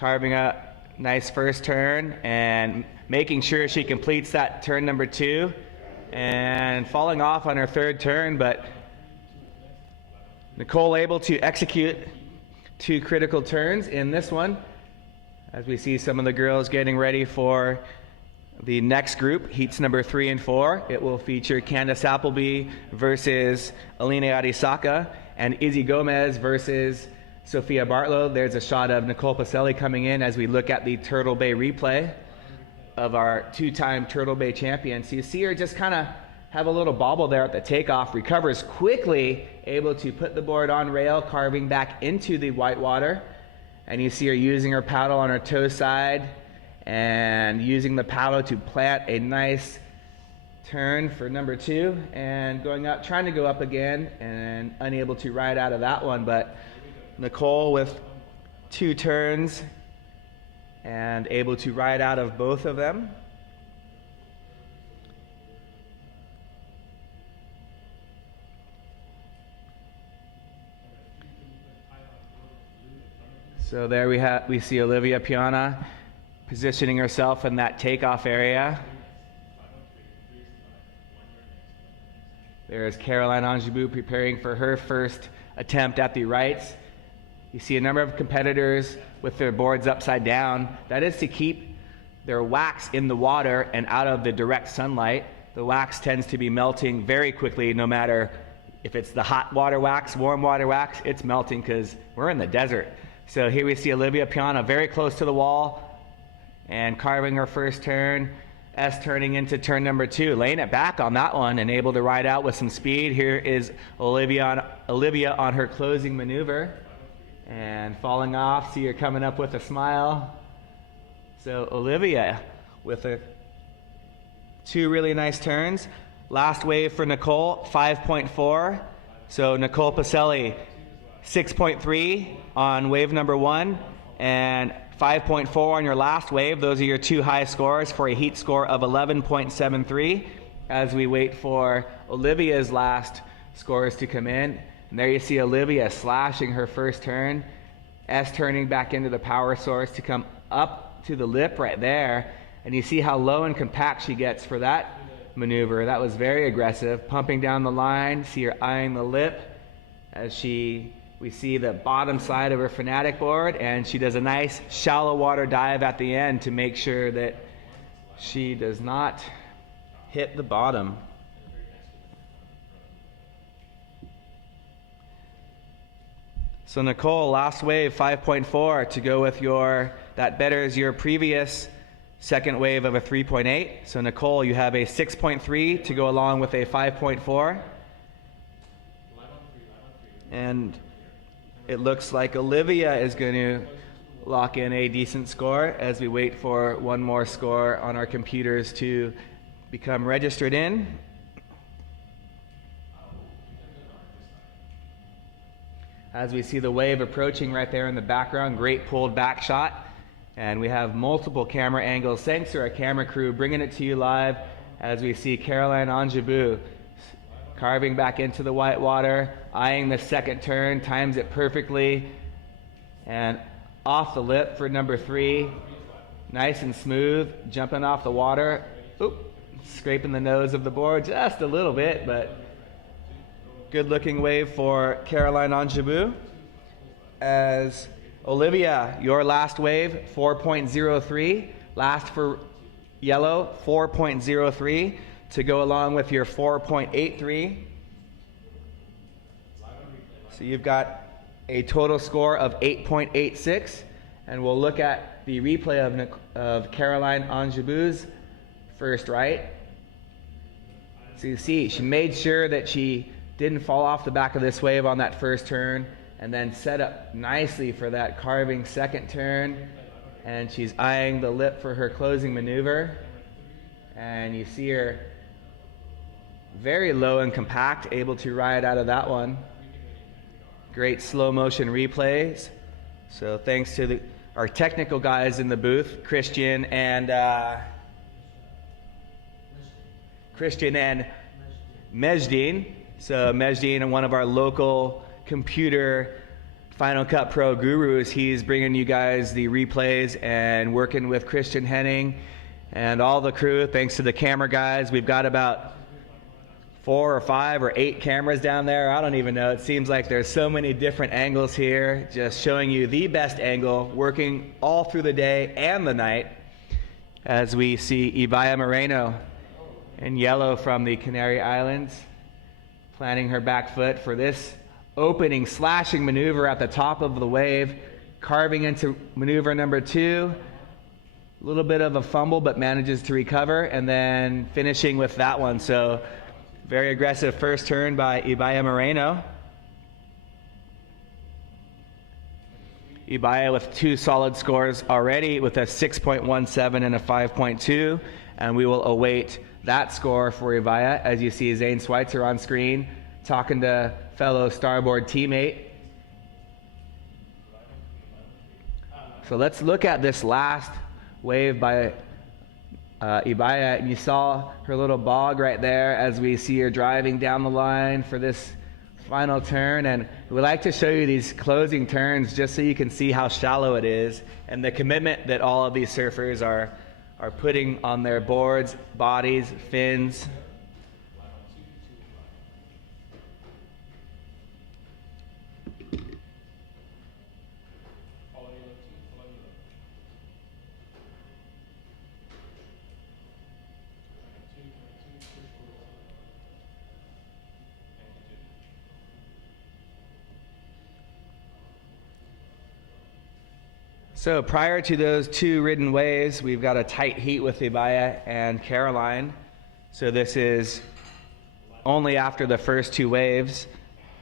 carving a nice first turn and making sure she completes that turn number 2 and falling off on her third turn, but Nicole able to execute 2 critical turns in this one as we see some of the girls getting ready for the next group, heats number 3 and 4. It will feature Candace Appleby versus Alina Arisaka and Izzy Gomez versus Sophia Bartlow. There's a shot of Nicole Pacelli coming in as we look at the Turtle Bay replay of our 2-time Turtle Bay champion. So you see her just kind of have a little bobble there at the takeoff, recovers quickly, able to put the board on rail, carving back into the white water. And you see her using her paddle on her toe side and using the paddle to plant a nice turn for number 2 and going up, trying to go up again and unable to ride out of that one. But Nicole with 2 turns and able to ride out of both of them. So there we see Olivia Piana positioning herself in that takeoff area. There's Caroline Angebou preparing for her first attempt at the rights. You see a number of competitors with their boards upside down. That is to keep their wax in the water and out of the direct sunlight. The wax tends to be melting very quickly, no matter if it's the hot water wax, warm water wax, it's melting because we're in the desert. So here we see Olivia Piana very close to the wall and carving her first turn. S turning into turn number 2, laying it back on that one and able to ride out with some speed. Here is Olivia on her closing maneuver and falling off. See her coming up with a smile. So Olivia with 2 really nice turns. Last wave for Nicole, 5.4. So Nicole Pacelli, 6.3 on wave number 1 and 5.4 on your last wave. Those are your 2 high scores for a heat score of 11.73 as we wait for Olivia's last scores to come in. And there you see Olivia slashing her first turn. S turning back into the power source to come up to the lip right there. And you see how low and compact she gets for that maneuver. That was very aggressive. Pumping down the line. See her eyeing the lip as we see the bottom side of her Fanatic board, and she does a nice shallow water dive at the end to make sure that she does not hit the bottom. So Nicole, last wave, 5.4 to go with that betters your previous second wave of a 3.8. So Nicole, you have a 6.3 to go along with a 5.4. And it looks like Olivia is going to lock in a decent score as we wait for one more score on our computers to become registered in. As we see the wave approaching right there in the background, great pulled back shot. And we have multiple camera angles. Thanks to our camera crew bringing it to you live as we see Caroline Angebou carving back into the white water, eyeing the second turn, times it perfectly, and off the lip for number 3. Nice and smooth, jumping off the water. Oop, scraping the nose of the board just a little bit, but good looking wave for Caroline Angebou. As Olivia, your last wave, 4.03. Last for yellow, 4.03. To go along with your 4.83. So you've got a total score of 8.86, and we'll look at the replay of Caroline Angebou's first right. So you see, she made sure that she didn't fall off the back of this wave on that first turn, and then set up nicely for that carving second turn, and she's eyeing the lip for her closing maneuver. And you see her very low and compact, able to ride out of that one. Great slow motion replays. So thanks to our technical guys in the booth, Christian and Mejdin. So Mejdin, one of our local computer Final Cut Pro gurus, he's bringing you guys the replays and working with Christian Henning and all the crew. Thanks to the camera guys, we've got about 4 or 5 or 8 cameras down there. I don't even know. It seems like there's so many different angles here, just showing you the best angle, working all through the day and the night, as we see Ibaya Moreno in yellow from the Canary Islands, planting her back foot for this opening slashing maneuver at the top of the wave, carving into maneuver number 2. A little bit of a fumble, but manages to recover, and then finishing with that one. So very aggressive first turn by Ibaya Moreno. Ibaya with 2 solid scores already, with a 6.17 and a 5.2, and we will await that score for Ibaya as you see Zane Schweitzer on screen talking to fellow starboard teammate. So let's look at this last wave by Ibaya, and you saw her little bog right there as we see her driving down the line for this final turn. And we like to show you these closing turns just so you can see how shallow it is and the commitment that all of these surfers are putting on their boards, bodies, fins. So prior to those 2 ridden waves, we've got a tight heat with Ibaya and Caroline. So this is only after the first 2 waves,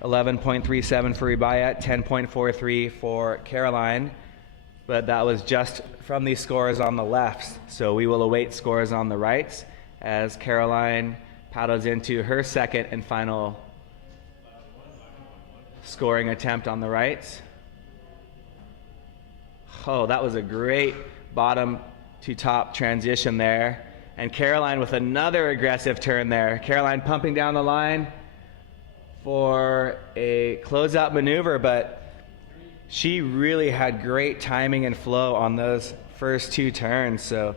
11.37 for Ibaya, 10.43 for Caroline. But that was just from these scores on the lefts. So we will await scores on the rights as Caroline paddles into her second and final scoring attempt on the rights. Oh, that was a great bottom to top transition there. And Caroline with another aggressive turn there. Caroline pumping down the line for a closeout maneuver, but she really had great timing and flow on those first 2 turns. So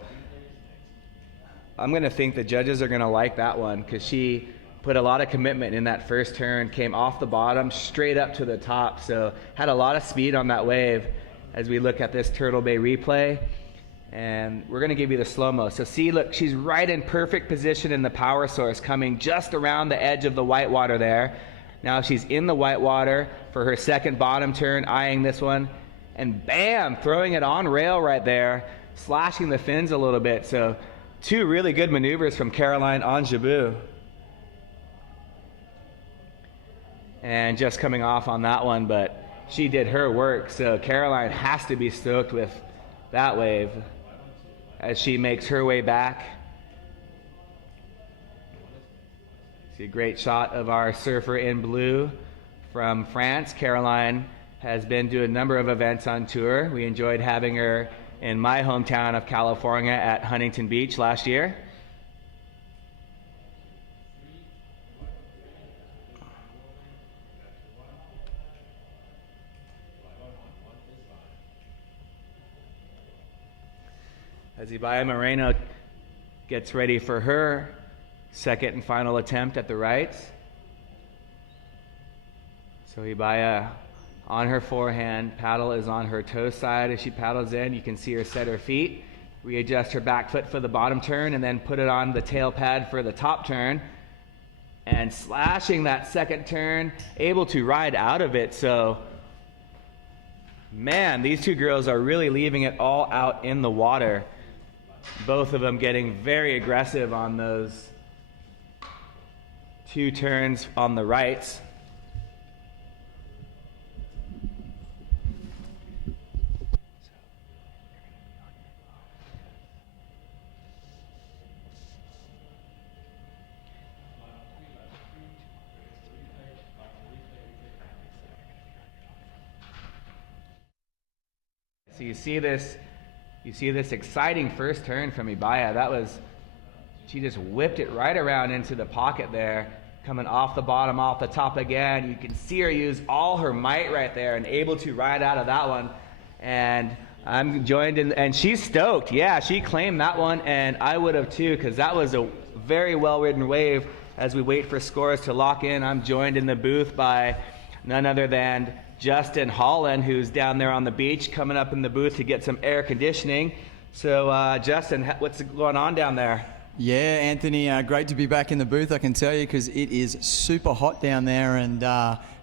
I'm going to think the judges are going to like that one because she put a lot of commitment in that first turn, came off the bottom straight up to the top. So had a lot of speed on that wave. As we look at this Turtle Bay replay, and we're going to give you the slow-mo. So see, look, she's right in perfect position in the power source, coming just around the edge of the whitewater there. Now she's in the whitewater for her second bottom turn, eyeing this one, and bam, throwing it on rail right there, slashing the fins a little bit. So 2 really good maneuvers from Caroline on Jabu. And just coming off on that one, but she did her work, so Caroline has to be stoked with that wave as she makes her way back. See a great shot of our surfer in blue from France. Caroline has been to a number of events on tour. We enjoyed having her in my hometown of California at Huntington Beach last year. As Ibaya Moreno gets ready for her second and final attempt at the rights. So Ibaya on her forehand, paddle is on her toe side as she paddles in. You can see her set her feet, readjust her back foot for the bottom turn, and then put it on the tail pad for the top turn. And slashing that second turn, able to ride out of it. So, man, these 2 girls are really leaving it all out in the water. Both of them getting very aggressive on those 2 turns on the rights. So you see this exciting first turn from Ibaya. She just whipped it right around into the pocket there, coming off the bottom, off the top again. You can see her use all her might right there and able to ride out of that one. And I'm joined in, and she's stoked. Yeah, she claimed that one, and I would have too, because that was a very well-ridden wave. As we wait for scores to lock in, I'm joined in the booth by none other than Justin Holland, who's down there on the beach, coming up in the booth to get some air conditioning. So, Justin, what's going on down there? Yeah, Anthony, great to be back in the booth, I can tell you, because it is super hot down there, and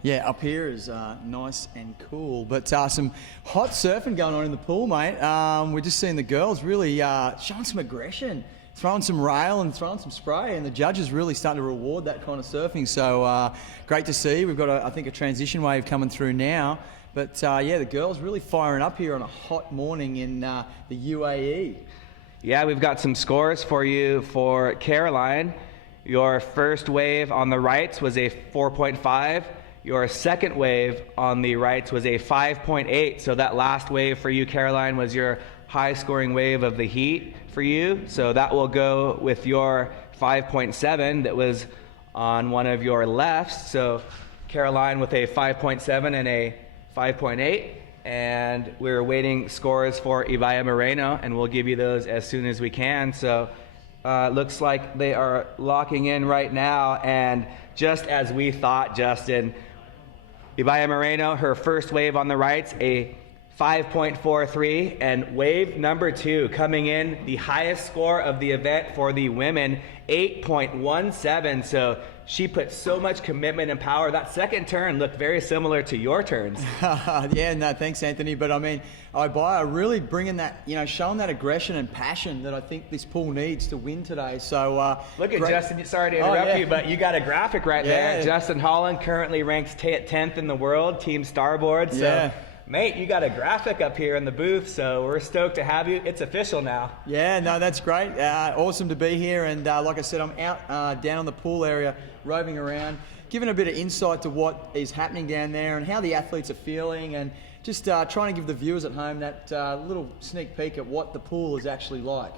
yeah, up here is nice and cool. But some hot surfing going on in the pool, mate. We're just seeing the girls really showing some aggression, throwing some rail and throwing some spray, and the judges really starting to reward that kind of surfing. So great to see. We've got, I think, a transition wave coming through now. But yeah, the girls really firing up here on a hot morning in the UAE. Yeah, we've got some scores for you for Caroline. Your first wave on the rights was a 4.5. Your second wave on the rights was a 5.8. So that last wave for you, Caroline, was your high scoring wave of the heat for you. So that will go with your 5.7 that was on one of your lefts. So Caroline with a 5.7 and a 5.8. And we're waiting scores for Ibaya Moreno, and we'll give you those as soon as we can. So looks like they are locking in right now. And just as we thought, Justin, Ibaya Moreno, her first wave on the rights, a 5.43, and wave number 2 coming in, the highest score of the event for the women, 8.17. So she put so much commitment and power. That second turn looked very similar to your turns. Yeah, no, thanks, Anthony. But I mean, Ibaya really bringing that, showing that aggression and passion that I think this pool needs to win today. So look at Justin. Sorry to interrupt you, but you got a graphic right there. Justin Holland currently ranks 10th in the world, Team Starboard. So, mate, you got a graphic up here in the booth, so we're stoked to have you. It's official now. Yeah, no, that's great. Awesome to be here. And like I said, I'm out down in the pool area, roving around, giving a bit of insight to what is happening down there and how the athletes are feeling, and just trying to give the viewers at home that little sneak peek at what the pool is actually like.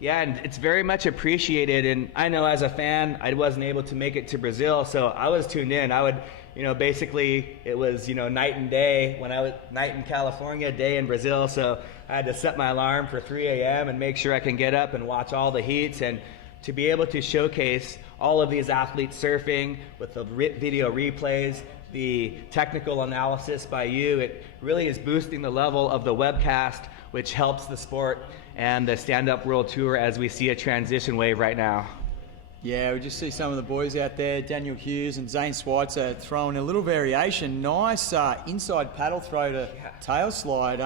Yeah, and it's very much appreciated. And I know as a fan, I wasn't able to make it to Brazil, so I was tuned in. I would, basically it was, night and day when I was night in California, day in Brazil. So I had to set my alarm for 3 a.m. and make sure I can get up and watch all the heats, and to be able to showcase all of these athletes surfing with the video replays, the technical analysis by you. It really is boosting the level of the webcast, which helps the sport and the stand-up world tour as we see a transition wave right now. Yeah, we just see some of the boys out there, Daniel Hughes and Zane Schweitzer, throwing a little variation. Nice inside paddle throw to tail slide.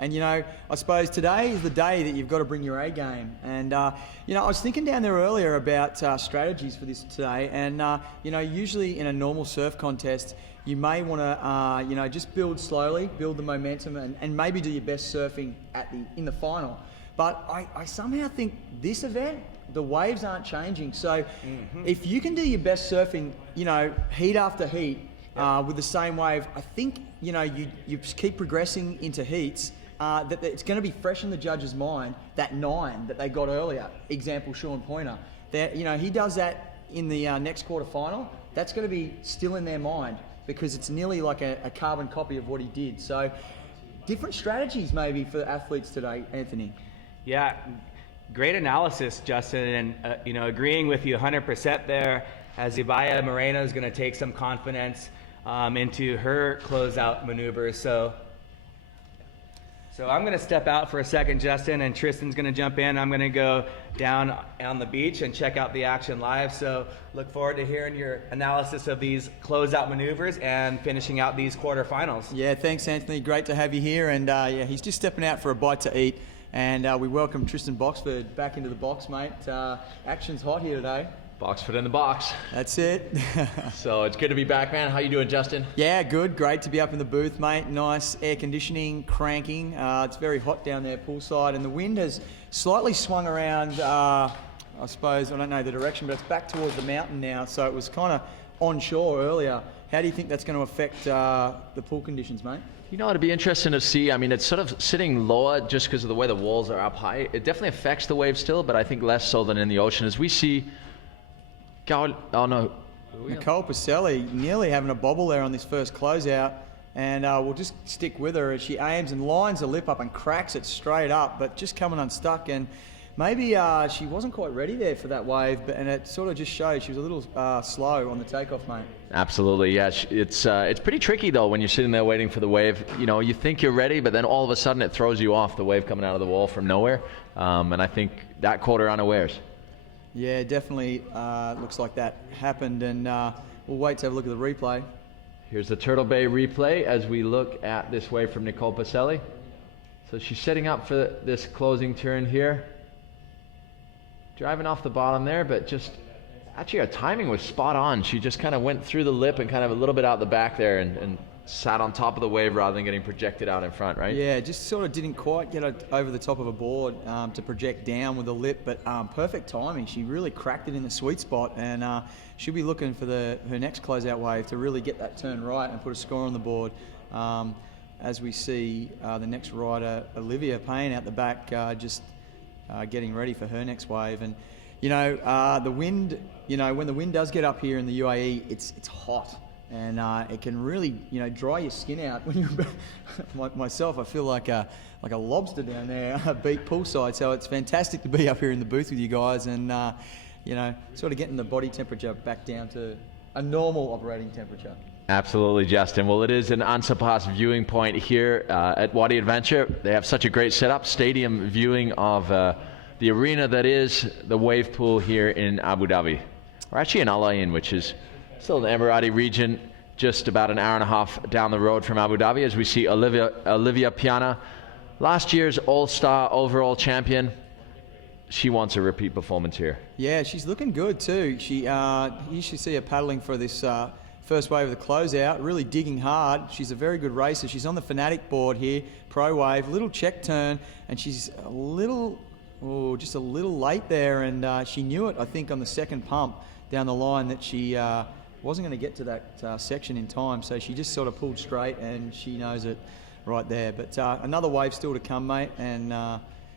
And, I suppose today is the day that you've got to bring your A game. And, I was thinking down there earlier about strategies for this today. And, usually in a normal surf contest, you may want to, just build slowly, build the momentum, and maybe do your best surfing in the final. But I somehow think this event, the waves aren't changing. So if you can do your best surfing, heat after heat with the same wave, I think, you keep progressing into heats, that it's going to be fresh in the judge's mind, that 9 that they got earlier. Example, Sean Pointer. He does that in the next quarterfinal. That's going to be still in their mind because it's nearly like a carbon copy of what he did. So different strategies maybe for athletes today, Anthony. Yeah, great analysis, Justin, and agreeing with you 100% there, as Ibaya Moreno is going to take some confidence into her closeout maneuvers. So I'm going to step out for a second, Justin, and Tristan's going to jump in. I'm going to go down on the beach and check out the action live. So look forward to hearing your analysis of these closeout maneuvers and finishing out these quarterfinals. Yeah, thanks, Anthony. Great to have you here. And he's just stepping out for a bite to eat. And we welcome Tristan Boxford back into the box, mate. Action's hot here today. Boxford in the box. That's it. So it's good to be back, man. How you doing, Justin? Yeah, good. Great to be up in the booth, mate. Nice air conditioning, cranking. It's very hot down there poolside, and the wind has slightly swung around, I suppose, I don't know the direction, but it's back towards the mountain now. So it was kind of onshore earlier. How do you think that's going to affect the pool conditions, mate? You know, it'd be interesting to see. I mean, it's sort of sitting lower just because of the way the walls are up high. It definitely affects the wave still, but I think less so than in the ocean. As we see, oh no. Nicole Pacelli nearly having a bobble there on this first closeout, and we'll just stick with her as she aims and lines the lip up and cracks it straight up, but just coming unstuck. And maybe she wasn't quite ready there for that wave, and it sort of just showed she was a little slow on the takeoff, mate. Absolutely, yeah. It's pretty tricky though when you're sitting there waiting for the wave. You know, you think you're ready, but then all of a sudden it throws you off, the wave coming out of the wall from nowhere. And I think that caught her unawares. Yeah, definitely looks like that happened, and we'll wait to have a look at the replay. Here's the Turtle Bay replay as we look at this wave from Nicole Pacelli. So she's setting up for this closing turn here. Driving off the bottom there, but just actually her timing was spot on. She just kind of went through the lip and kind of a little bit out the back there and sat on top of the wave rather than getting projected out in front, right? Yeah, just sort of didn't quite get over the top of a board to project down with the lip, but perfect timing. She really cracked it in the sweet spot, and she'll be looking for her next closeout wave to really get that turn right and put a score on the board. As we see the next rider, Olivia Payne, out the back, just getting ready for her next wave. And you know, the wind, you know, when the wind does get up here in the UAE, it's hot, and it can really, you know, dry your skin out. When you myself, I feel like a lobster down there, beat poolside. So it's fantastic to be up here in the booth with you guys, and you know, sort of getting the body temperature back down to a normal operating temperature. Absolutely, Justin. Well, it is an unsurpassed viewing point here at Wadi Adventure. They have such a great setup, stadium viewing of the arena that is the wave pool here in Abu Dhabi. We're actually in Al Ain, which is still in the Emirati region, just about an hour and a half down the road from Abu Dhabi, as we see Olivia Piana, last year's All-Star overall champion. She wants a repeat performance here. Yeah, she's looking good too. You should see her paddling for this first wave of the closeout, really digging hard. She's a very good racer. She's on the Fanatic board here, pro wave, little check turn, and she's just a little late there, and she knew it, I think, on the second pump down the line that she wasn't going to get to that section in time, so she just sort of pulled straight, and she knows it right there. But another wave still to come, mate, and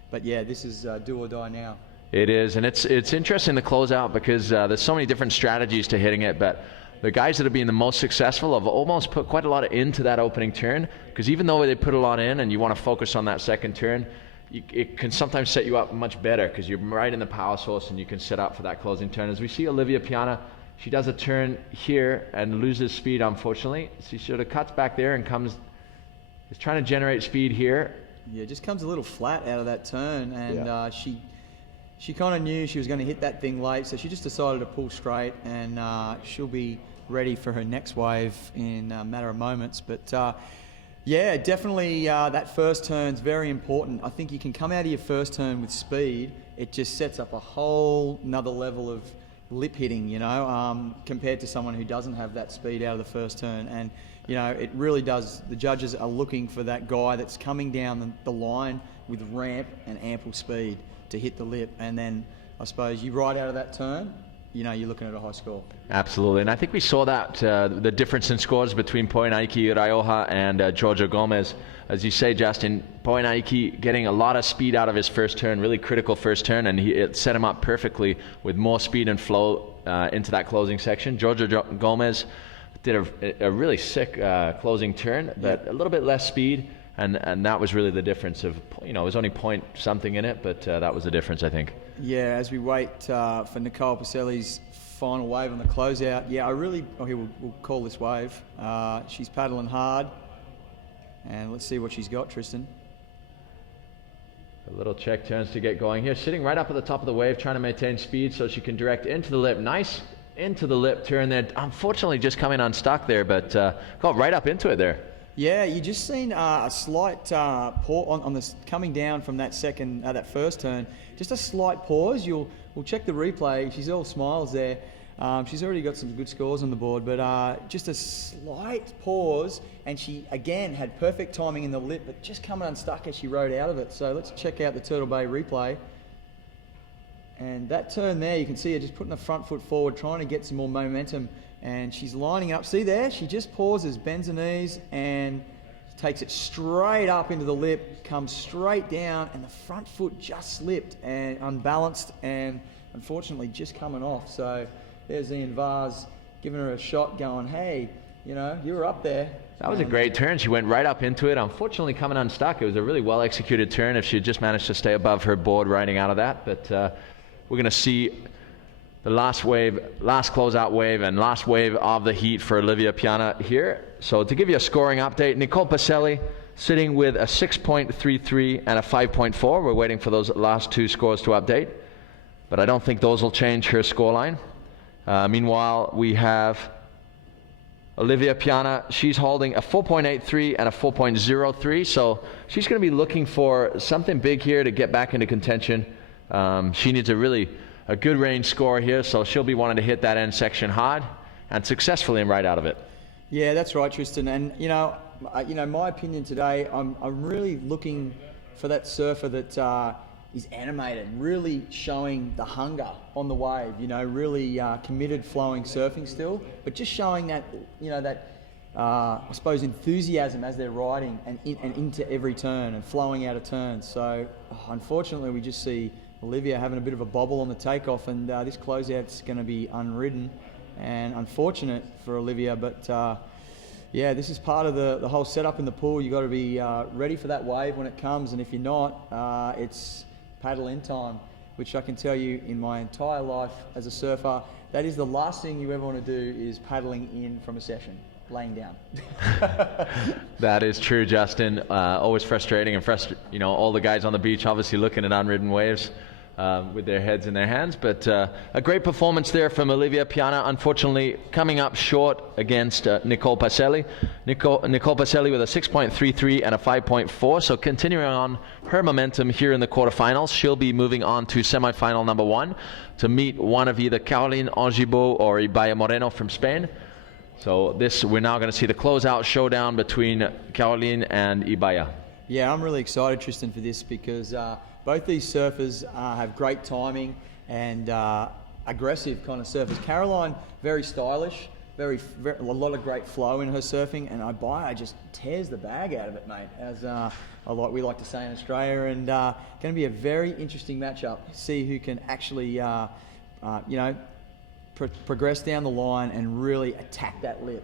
but yeah, this is do or die now. It is, and it's interesting to close out because there's so many different strategies to hitting it, but the guys that have been the most successful have almost put quite a lot into that opening turn, because even though they put a lot in and you want to focus on that second turn, it can sometimes set you up much better because you're right in the power source and you can set up for that closing turn. As we see Olivia Piana, she does a turn here and loses speed, unfortunately. She sort of cuts back there and is trying to generate speed here. Yeah, just comes a little flat out of that turn, and she kind of knew she was going to hit that thing late, so she just decided to pull straight, and she'll be ready for her next wave in a matter of moments. But yeah, definitely that first turn's very important. I think you can come out of your first turn with speed. It just sets up a whole nother level of lip hitting, you know, compared to someone who doesn't have that speed out of the first turn. And you know, it really does. The judges are looking for that guy that's coming down the line with ramp and ample speed to hit the lip, and then I suppose you ride out of that turn, you know, you're looking at a high score. Absolutely, and I think we saw that the difference in scores between Poinaiki Raioha and Giorgio Gomez. As you say, Justin, Poinaiki getting a lot of speed out of his first turn, really critical first turn, and it set him up perfectly with more speed and flow into that closing section. Giorgio Gomez did a really sick closing turn, but a little bit less speed. And that was really the difference of, you know, it was only point something in it, but that was the difference, I think. Yeah, as we wait for Nicole Pacelli's final wave on the closeout, yeah, we'll call this wave. She's paddling hard, and let's see what she's got, Tristan. A little check turns to get going here. Sitting right up at the top of the wave, trying to maintain speed so she can direct into the lip. Nice into the lip turn there. Unfortunately, just coming unstuck there, but got right up into it there. Yeah, you just seen a slight pause on this coming down from that that first turn. Just a slight pause. We'll check the replay. She's all smiles there. She's already got some good scores on the board, but just a slight pause, and she again had perfect timing in the lip, but just coming unstuck as she rode out of it. So let's check out the Turtle Bay replay. And that turn there, you can see her just putting the front foot forward, trying to get some more momentum. And she's lining up. See there? She just pauses, bends her knees, and takes it straight up into the lip, comes straight down, and the front foot just slipped and unbalanced, and unfortunately just coming off. So there's Ian Vars giving her a shot, going, hey, you know, you were up there. That was a great turn. She went right up into it. Unfortunately, coming unstuck. It was a really well-executed turn if she had just managed to stay above her board riding out of that. But we're going to see the last wave, last closeout wave, and last wave of the heat for Olivia Piana here. So to give you a scoring update, Nicole Pacelli sitting with a 6.33 and a 5.4. We're waiting for those last two scores to update, but I don't think those will change her scoreline. Meanwhile, we have Olivia Piana. She's holding a 4.83 and a 4.03, so she's going to be looking for something big here to get back into contention. She needs a good range score here, so she'll be wanting to hit that end section hard and successfully and right out of it. Yeah, that's right, Tristan. And you know, my opinion today, I'm really looking for that surfer that is animated, really showing the hunger on the wave. You know, really committed, flowing surfing still, but just showing that, you know, that I suppose enthusiasm as they're riding and into every turn and flowing out of turns. So unfortunately, we just see Olivia having a bit of a bobble on the takeoff, and this closeout's going to be unridden, and unfortunate for Olivia, but yeah, this is part of the whole setup in the pool. You got to be ready for that wave when it comes, and if you're not, it's paddle in time, which I can tell you in my entire life as a surfer, that is the last thing you ever want to do, is paddling in from a session, laying down. That is true, Justin. Always frustrating, and you know, all the guys on the beach obviously looking at unridden waves with their heads in their hands. But a great performance there from Olivia Piana. Unfortunately, coming up short against Nicole Pacelli. Nicole Pacelli with a 6.33 and a 5.4. So continuing on her momentum here in the quarterfinals, she'll be moving on to semifinal number 1 to meet one of either Caroline Angibault or Ibaya Moreno from Spain. So we're now going to see the closeout showdown between Caroline and Ibaya. Yeah, I'm really excited, Tristan, for this, because both these surfers have great timing and aggressive kind of surfers. Caroline, very stylish, very a lot of great flow in her surfing, and Ibaya just tears the bag out of it, mate, as we like to say in Australia. And going to be a very interesting matchup. See who can actually, you know, progress down the line and really attack that lip.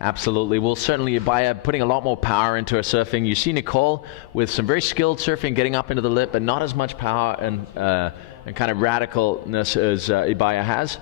Absolutely. Well, certainly Ibaya putting a lot more power into her surfing. You see Nicole with some very skilled surfing, getting up into the lip, but not as much power and kind of radicalness as Ibaya has.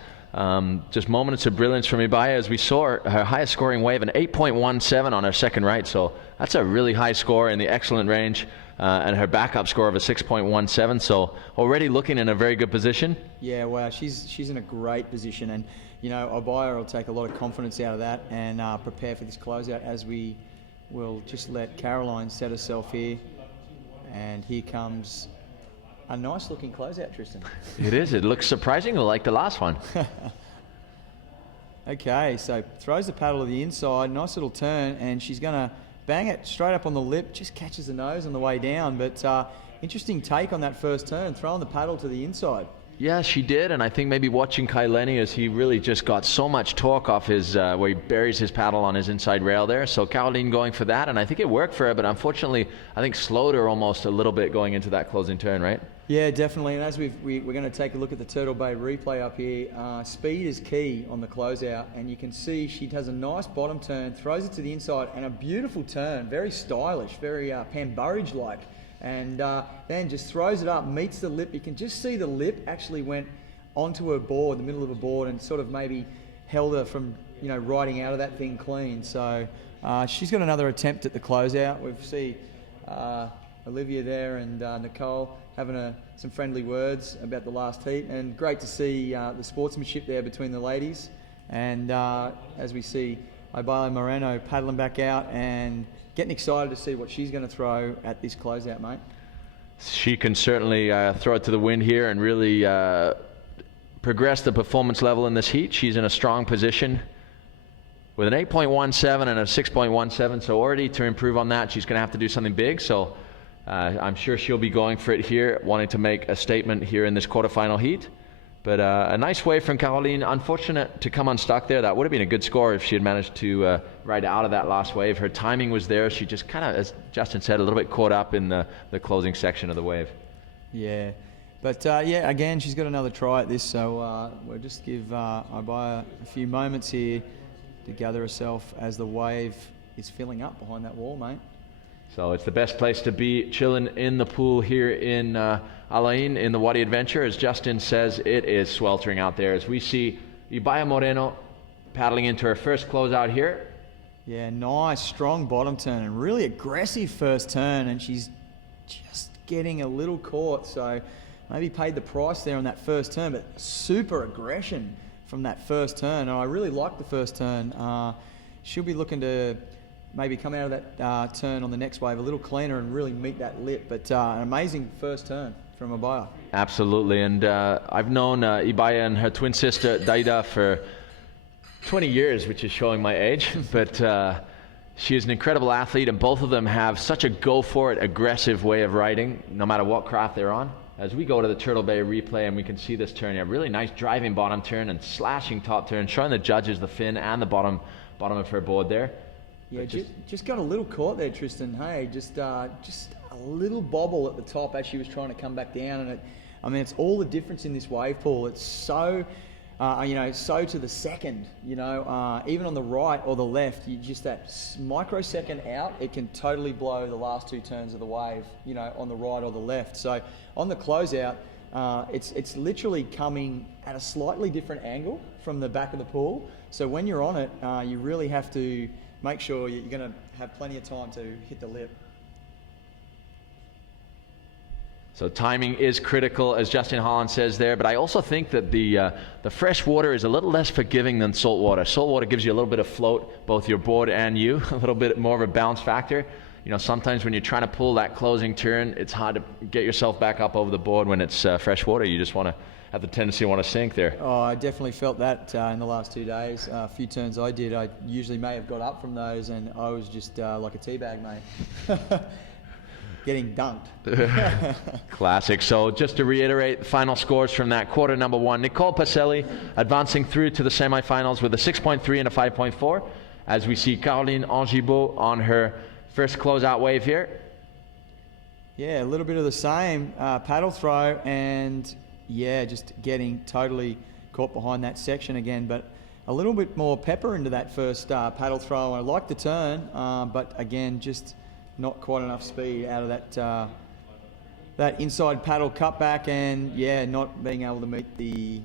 Just moments of brilliance from Ibaya, as we saw her highest scoring wave, an 8.17 on her second right. So that's a really high score in the excellent range. And her backup score of a 6.17, so already looking in a very good position. Yeah, wow, she's in a great position, and you know, Ibaya will take a lot of confidence out of that and prepare for this closeout, as we will just let Caroline set herself here. And here comes a nice looking closeout, Tristan. It is. It looks surprisingly like the last one. Okay, so throws the paddle to the inside, nice little turn, and she's going to bang it straight up on the lip, just catches the nose on the way down. But interesting take on that first turn, throwing the paddle to the inside. Yeah, she did, and I think maybe watching Kai Lenny, as he really just got so much torque off his, where he buries his paddle on his inside rail there. So Caroline going for that, and I think it worked for her, but unfortunately, I think slowed her almost a little bit going into that closing turn, right? Yeah, definitely. And as we're going to take a look at the Turtle Bay replay up here, speed is key on the closeout, and you can see she has a nice bottom turn, throws it to the inside, and a beautiful turn, very stylish, very Pam Burridge-like. And then just throws it up, meets the lip. You can just see the lip actually went onto her board, the middle of her board, and sort of maybe held her from, you know, riding out of that thing clean. So she's got another attempt at the closeout. We see Olivia there and Nicole having some friendly words about the last heat, and great to see the sportsmanship there between the ladies. And as we see Ibaya Moreno paddling back out and getting excited to see what she's going to throw at this closeout, mate. She can certainly throw it to the wind here and really progress the performance level in this heat. She's in a strong position with an 8.17 and a 6.17, so already to improve on that, she's going to have to do something big. So I'm sure she'll be going for it here, wanting to make a statement here in this quarterfinal heat. But a nice wave from Caroline. Unfortunate to come unstuck there. That would have been a good score if she had managed to ride out of that last wave. Her timing was there. She just kind of, as Justin said, a little bit caught up in the closing section of the wave. Yeah. But yeah, again, she's got another try at this, so we'll just give Ibaya a few moments here to gather herself as the wave is filling up behind that wall, mate. So it's the best place to be, chilling in the pool here in Al Ain in the Wadi Adventure. As Justin says, it is sweltering out there as we see Ibaya Moreno paddling into her first closeout here. Yeah, nice, strong bottom turn and really aggressive first turn, and she's just getting a little caught, so maybe paid the price there on that first turn, but super aggression from that first turn, and I really like the first turn. She'll be looking to maybe come out of that turn on the next wave a little cleaner and really meet that lip, but an amazing first turn from Ibaya. Absolutely, and I've known Ibaya and her twin sister Daida for 20 years, which is showing my age, but she is an incredible athlete, and both of them have such a go-for-it, aggressive way of riding, no matter what craft they're on. As we go to the Turtle Bay replay and we can see this turn, yeah, really nice driving bottom turn and slashing top turn, showing the judges the fin and the bottom of her board there. Yeah, just got a little caught there, Tristan. Hey, just a little bobble at the top as she was trying to come back down, and I mean, it's all the difference in this wave pool. It's so, so to the second. Even on the right or the left, you just that microsecond out, it can totally blow the last two turns of the wave. On the right or the left. So on the closeout, it's literally coming at a slightly different angle from the back of the pool. So when you're on it, you really have to make sure you're going to have plenty of time to hit the lip. So timing is critical, as Justin Holland says there, but I also think that the fresh water is a little less forgiving than salt water. Salt water gives you a little bit of float, both your board and you, a little bit more of a bounce factor. Sometimes when you're trying to pull that closing turn, it's hard to get yourself back up over the board when it's fresh water. You just want to have the tendency to want to sink there. Oh, I definitely felt that in the last 2 days. A few turns I did, I usually may have got up from those, and I was just like a teabag, mate. Getting dunked. Classic. So just to reiterate, the final scores from that quarter number one. Nicole Pacelli advancing through to the semifinals with a 6.3 and a 5.4. As we see Caroline Angibault on her first closeout wave here. Yeah, a little bit of the same paddle throw, and yeah, just getting totally caught behind that section again, but a little bit more pepper into that first paddle throw. I like the turn, but again, just not quite enough speed out of that inside paddle cutback, and yeah, not being able to meet the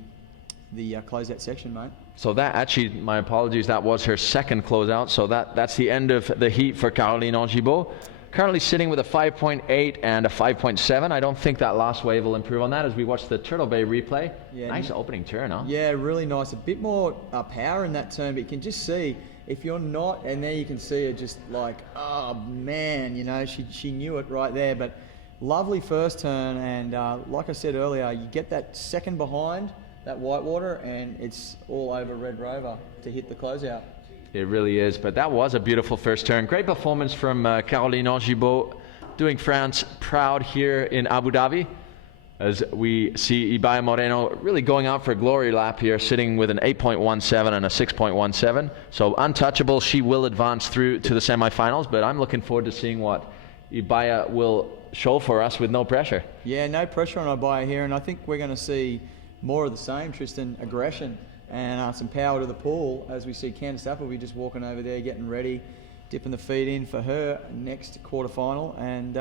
closeout section, mate. So that actually, my apologies, that was her second closeout. So that's the end of the heat for Caroline Angibault. Currently sitting with a 5.8 and a 5.7. I don't think that last wave will improve on that as we watch the Turtle Bay replay. Yeah, nice opening turn, huh? Yeah, really nice. A bit more power in that turn, but you can just see if you're not, and there you can see her just like, oh man, she knew it right there. But lovely first turn, and like I said earlier, you get that second behind that whitewater, and it's all over Red Rover to hit the closeout. It really is, but that was a beautiful first turn. Great performance from Caroline Angibault, doing France proud here in Abu Dhabi, as we see Ibaya Moreno really going out for a glory lap here, sitting with an 8.17 and a 6.17. So untouchable, she will advance through to the semifinals, but I'm looking forward to seeing what Ibaya will show for us with no pressure. Yeah, no pressure on Ibaya here, and I think we're going to see more of the same, Tristan. Aggression and some power to the pool, as we see Candice Appleby just walking over there, getting ready, dipping the feet in for her next quarterfinal. And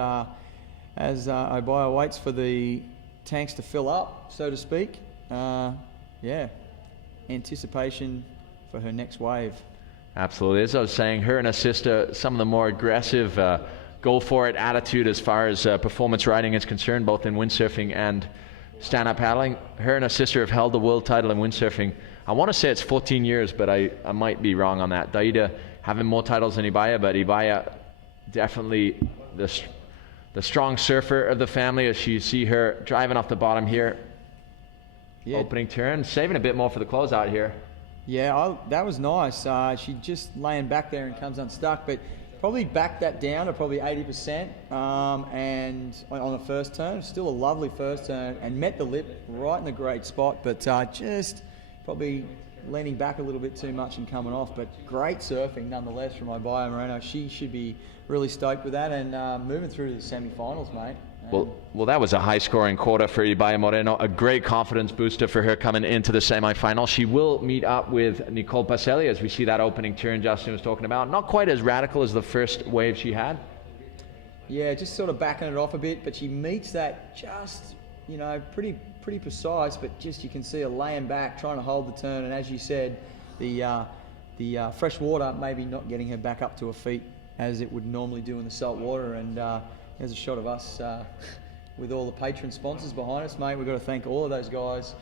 as Ibaya waits for the tanks to fill up, so to speak, yeah, anticipation for her next wave. Absolutely. As I was saying, her and her sister, some of the more aggressive, go-for-it attitude as far as performance riding is concerned, both in windsurfing and stand-up paddling. Her and her sister have held the world title in windsurfing. I want to say it's 14 years, but I might be wrong on that. Daida having more titles than Ibaya, but Ibaya definitely the strong surfer of the family, as you see her driving off the bottom here. Yeah. Opening turn, saving a bit more for the closeout here. Yeah, that was nice. She just laying back there and comes unstuck, but probably backed that down to probably 80%, and on the first turn, still a lovely first turn, and met the lip right in the great spot, but just probably leaning back a little bit too much and coming off, but great surfing nonetheless from Ibaya Moreno. She should be really stoked with that, and moving through to the semi-finals, mate. Well, that was a high-scoring quarter for Ibaya Moreno. A great confidence booster for her coming into the semi-final. She will meet up with Nicole Pacelli as we see that opening turn Justin was talking about. Not quite as radical as the first wave she had. Yeah, just sort of backing it off a bit, but she meets that just, pretty precise, but just you can see her laying back, trying to hold the turn, and as you said, the fresh water maybe not getting her back up to her feet as it would normally do in the salt water, and there's a shot of us with all the patron sponsors behind us, mate. We've got to thank all of those guys.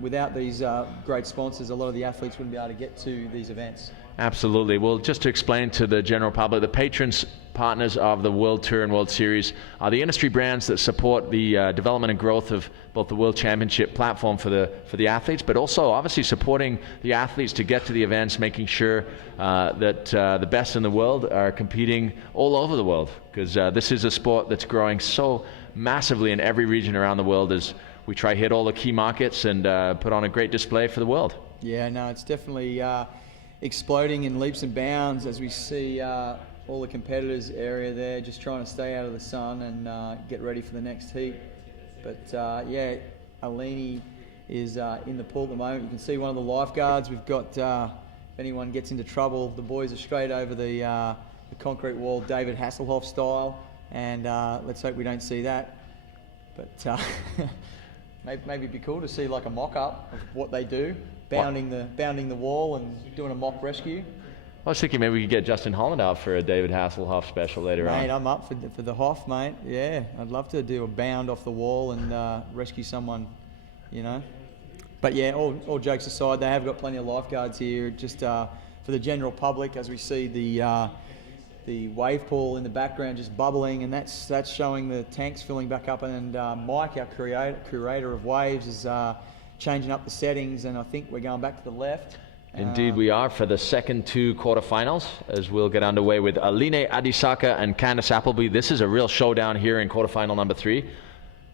Without these great sponsors, a lot of the athletes wouldn't be able to get to these events. Absolutely. Well, just to explain to the general public, the patrons partners of the World Tour and World Series are the industry brands that support the development and growth of both the World Championship platform for the athletes, but also obviously supporting the athletes to get to the events, making sure that the best in the world are competing all over the world, because this is a sport that's growing so massively in every region around the world as we try hit all the key markets and put on a great display for the world. Yeah, no, it's definitely exploding in leaps and bounds as we see all the competitors area there just trying to stay out of the sun and get ready for the next heat. But Alini is in the pool at the moment. You can see one of the lifeguards. We've got, if anyone gets into trouble, the boys are straight over the concrete wall, David Hasselhoff style, and let's hope we don't see that. But maybe it'd be cool to see like a mock-up of what they do, bounding the wall and doing a mock rescue. I was thinking maybe we could get Justin Holland out for a David Hasselhoff special later on. Mate, I'm up for the Hoff, mate. Yeah, I'd love to do a bound off the wall and rescue someone, But yeah, all jokes aside, they have got plenty of lifeguards here just for the general public, as we see the wave pool in the background just bubbling, and that's showing the tanks filling back up. And Mike, our curator of waves, is changing up the settings, and I think we're going back to the left. Indeed we are, for the second two quarterfinals, as we'll get underway with Aline Adisaka and Candice Appleby. This is a real showdown here in quarterfinal number 3.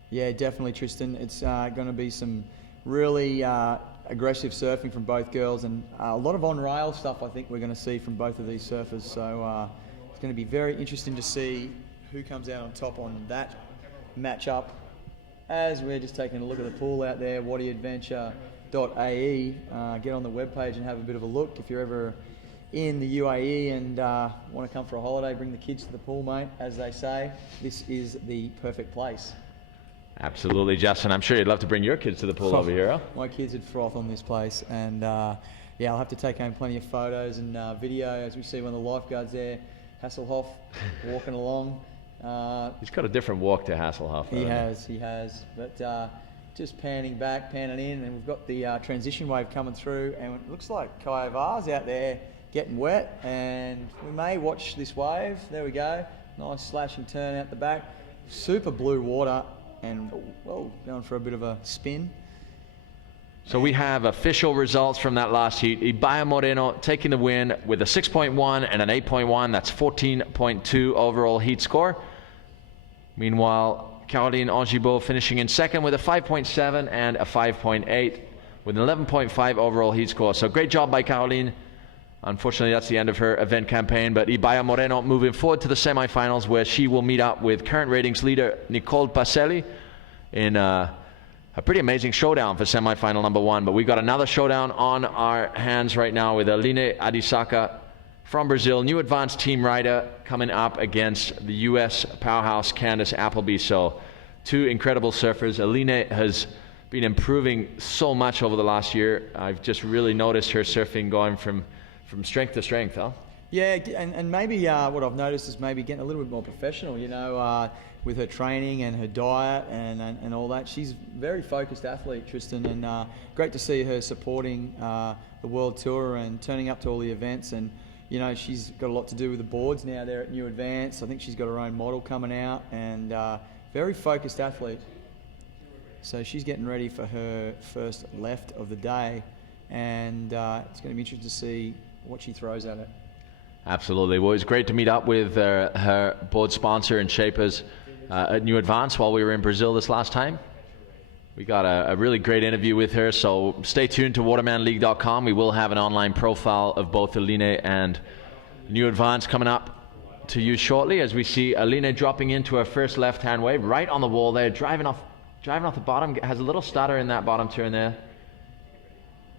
Yeah, definitely, Tristan. It's going to be some really aggressive surfing from both girls, and a lot of on-rail stuff I think we're going to see from both of these surfers. So it's going to be very interesting to see who comes out on top on that matchup. As we're just taking a look at the pool out there, Wadi Adventure .ae, get on the webpage and have a bit of a look. If you're ever in the UAE and want to come for a holiday, bring the kids to the pool, mate. As they say, this is the perfect place. Absolutely, Justin. I'm sure you'd love to bring your kids to the pool over here. Huh? My kids would froth on this place, and I'll have to take home plenty of photos and video as we see one of the lifeguards there, Hasselhoff, walking along. He's got a different walk to Hasselhoff. He has. But just panning back, panning in, and we've got the transition wave coming through, and it looks like Kaya Vars out there getting wet, and we may watch this wave. There we go. Nice slashing turn out the back. Super blue water, and going for a bit of a spin. So we have official results from that last heat. Ibaya Moreno taking the win with a 6.1 and an 8.1. That's 14.2 overall heat score. Meanwhile, Caroline Angibault finishing in second with a 5.7 and a 5.8 with an 11.5 overall heat score. So great job by Caroline. Unfortunately, that's the end of her event campaign, but Ibaya Moreno moving forward to the semifinals, where she will meet up with current ratings leader Nicole Pacelli in a pretty amazing showdown for semifinal number 1. But we've got another showdown on our hands right now with Aline Adisaka from Brazil, new advanced team rider, coming up against the US powerhouse Candice Appleby. So two incredible surfers. Aline has been improving so much over the last year. I've just really noticed her surfing going from strength to strength, huh? Yeah, and maybe what I've noticed is maybe getting a little bit more professional, with her training and her diet and all that. She's a very focused athlete, Tristan, and great to see her supporting the World Tour and turning up to all the events. And she's got a lot to do with the boards now there at New Advance. I think she's got her own model coming out, and very focused athlete. So she's getting ready for her first left of the day, and it's going to be interesting to see what she throws at it. Absolutely. Well, it was great to meet up with her board sponsor and shapers at New Advance while we were in Brazil this last time. We got a really great interview with her, so stay tuned to watermanleague.com. We will have an online profile of both Aline and New Advance coming up to you shortly, as we see Aline dropping into her first left-hand wave right on the wall there, driving off the bottom. Has a little stutter in that bottom turn there.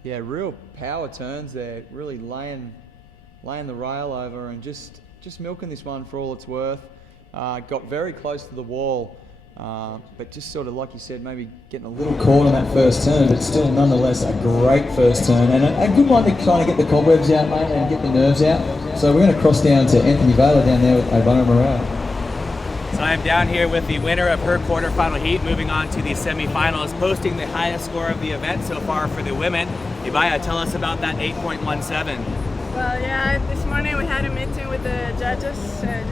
Yeah, real power turns there, really laying the rail over and just milking this one for all it's worth. Got very close to the wall, but just sort of, like you said, maybe getting a little caught on that first turn, but still nonetheless a great first turn and a good one to kind of get the cobwebs out, mate, and get the nerves out. So we're going to cross down to Anthony Vela down there with Ivana Morale. So I'm down here with the winner of her quarterfinal heat, moving on to the semifinals, posting the highest score of the event so far for the women. Ibaya, tell us about that 8.17. Well, yeah, this morning we had a meeting with the judges.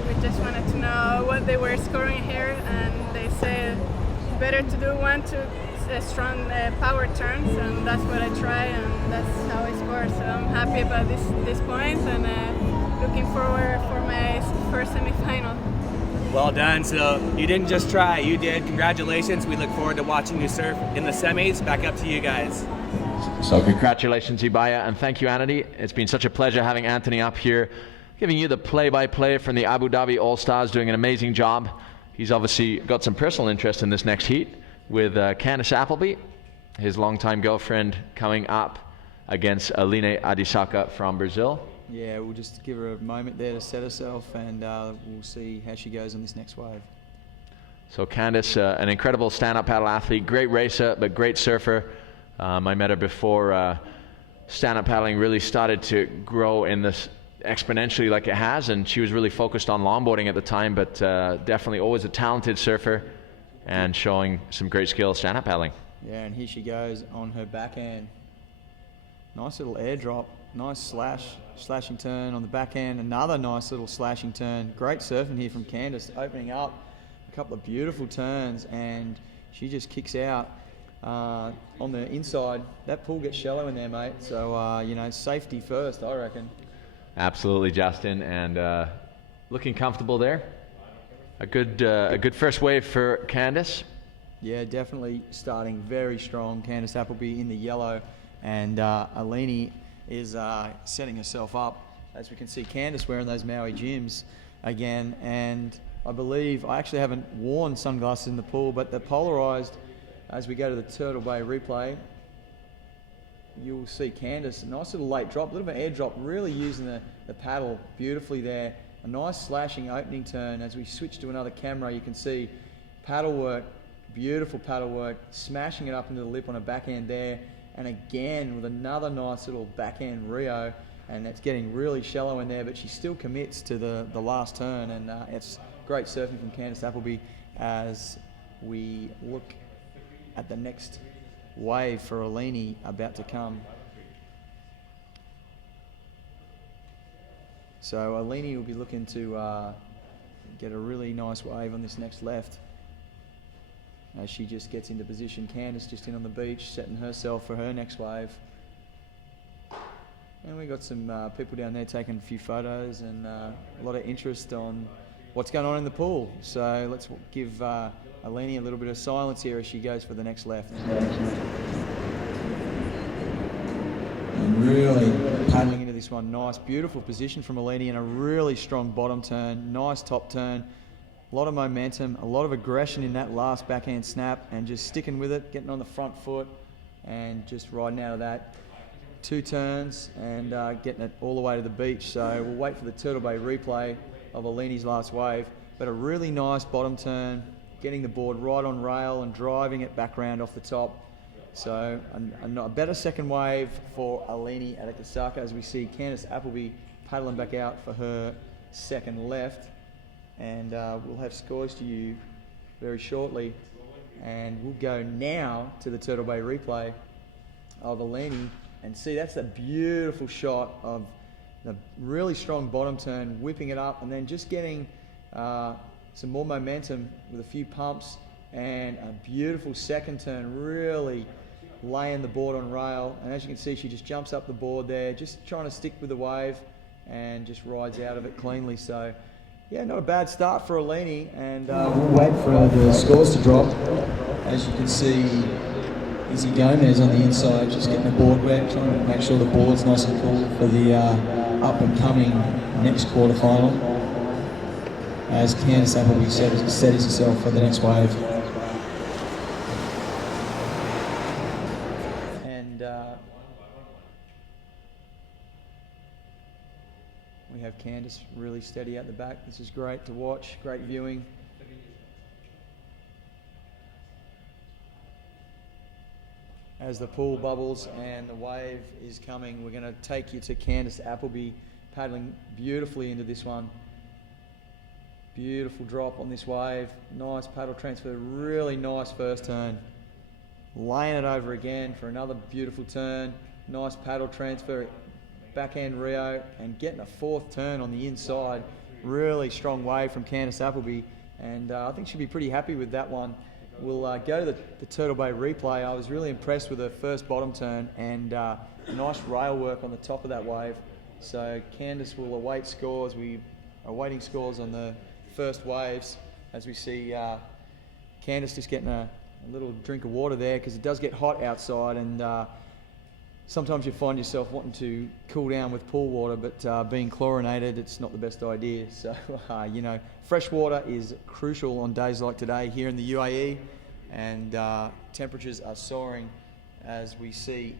We just wanted to know what they were scoring here, and they said it's better to do 1-2 strong power turns, and that's what I try, and that's how I score. So I'm happy about this point, and looking forward for my first semifinal. Well done. So you didn't just try, you did. Congratulations. We look forward to watching you surf in the semis. Back up to you guys. So congratulations, Ibaya, and thank you, Anthony. It's been such a pleasure having Anthony up here, giving you the play-by-play from the Abu Dhabi All-Stars, doing an amazing job. He's obviously got some personal interest in this next heat with Candice Appleby, his longtime girlfriend, coming up against Aline Adisaka from Brazil. Yeah, we'll just give her a moment there to set herself, and we'll see how she goes on this next wave. So Candice, an incredible stand-up paddle athlete, great racer, but great surfer. I met her before stand-up paddling really started to grow in this exponentially like it has, and she was really focused on longboarding at the time, but definitely always a talented surfer and showing some great skills stand-up paddling. Yeah, and here she goes on her backhand. Nice little airdrop, nice slashing turn on the backhand, another nice little slashing turn. Great surfing here from Candice, opening up a couple of beautiful turns, and she just kicks out. On the inside, that pool gets shallow in there, mate. So, safety first, I reckon. Absolutely, Justin, and looking comfortable there. A good first wave for Candice. Yeah, definitely starting very strong. Candice Appleby in the yellow, and Aline is setting herself up. As we can see, Candice wearing those Maui gyms again, and I believe I actually haven't worn sunglasses in the pool, but they're polarized. As we go to the Turtle Bay replay, you'll see Candice, a nice little late drop, a little bit of air drop, really using the paddle beautifully there. A nice slashing opening turn. As we switch to another camera, you can see paddle work, beautiful paddle work, smashing it up into the lip on a backhand there, and again with another nice little backhand Rio, and it's getting really shallow in there, but she still commits to the last turn, and it's great surfing from Candice Appleby as we look at the next wave for Aline about to come. So Aline will be looking to get a really nice wave on this next left as she just gets into position. Candice just in on the beach, setting herself for her next wave. And we got some people down there taking a few photos, and a lot of interest on what's going on in the pool. So let's give Aline a little bit of silence here as she goes for the next left. And really Paddling into this one, nice, beautiful position from Aline, and a really strong bottom turn, nice top turn, a lot of momentum, a lot of aggression in that last backhand snap, and just sticking with it, getting on the front foot, and just riding out of that. 2 turns and getting it all the way to the beach. So we'll wait for the Turtle Bay replay of Aline's last wave, but a really nice bottom turn, getting the board right on rail and driving it back round off the top. So a better second wave for Aline Adisaka as we see Candice Appleby paddling back out for her second left. And we'll have scores to you very shortly. And we'll go now to the Turtle Bay replay of Aline, and see that's a beautiful shot of the really strong bottom turn, whipping it up, and then just getting some more momentum with a few pumps, and a beautiful second turn, really laying the board on rail. And as you can see, she just jumps up the board there, just trying to stick with the wave, and just rides out of it cleanly. So yeah, not a bad start for Alini, and we'll wait for the scores to drop. As you can see, Izzy Gomez on the inside, just getting the board wet, trying to make sure the board's nice and cool for the up and coming next quarterfinal. As Candice Appleby settings herself for the next wave. And we have Candice really steady at the back. This is great to watch, great viewing. As the pool bubbles and the wave is coming, we're going to take you to Candice Appleby paddling beautifully into this one. Beautiful drop on this wave, nice paddle transfer, really nice first turn. Laying it over again for another beautiful turn, nice paddle transfer, backhand Rio, and getting a fourth turn on the inside. Really strong wave from Candice Appleby, and I think she'll be pretty happy with that one. We'll go to the Turtle Bay replay. I was really impressed with her first bottom turn, and nice rail work on the top of that wave. So Candice will await scores. We are awaiting scores on the first waves, as we see Candice just getting a little drink of water there, because it does get hot outside, and sometimes you find yourself wanting to cool down with pool water, but being chlorinated, it's not the best idea. So you know, fresh water is crucial on days like today here in the UAE, and temperatures are soaring, as we see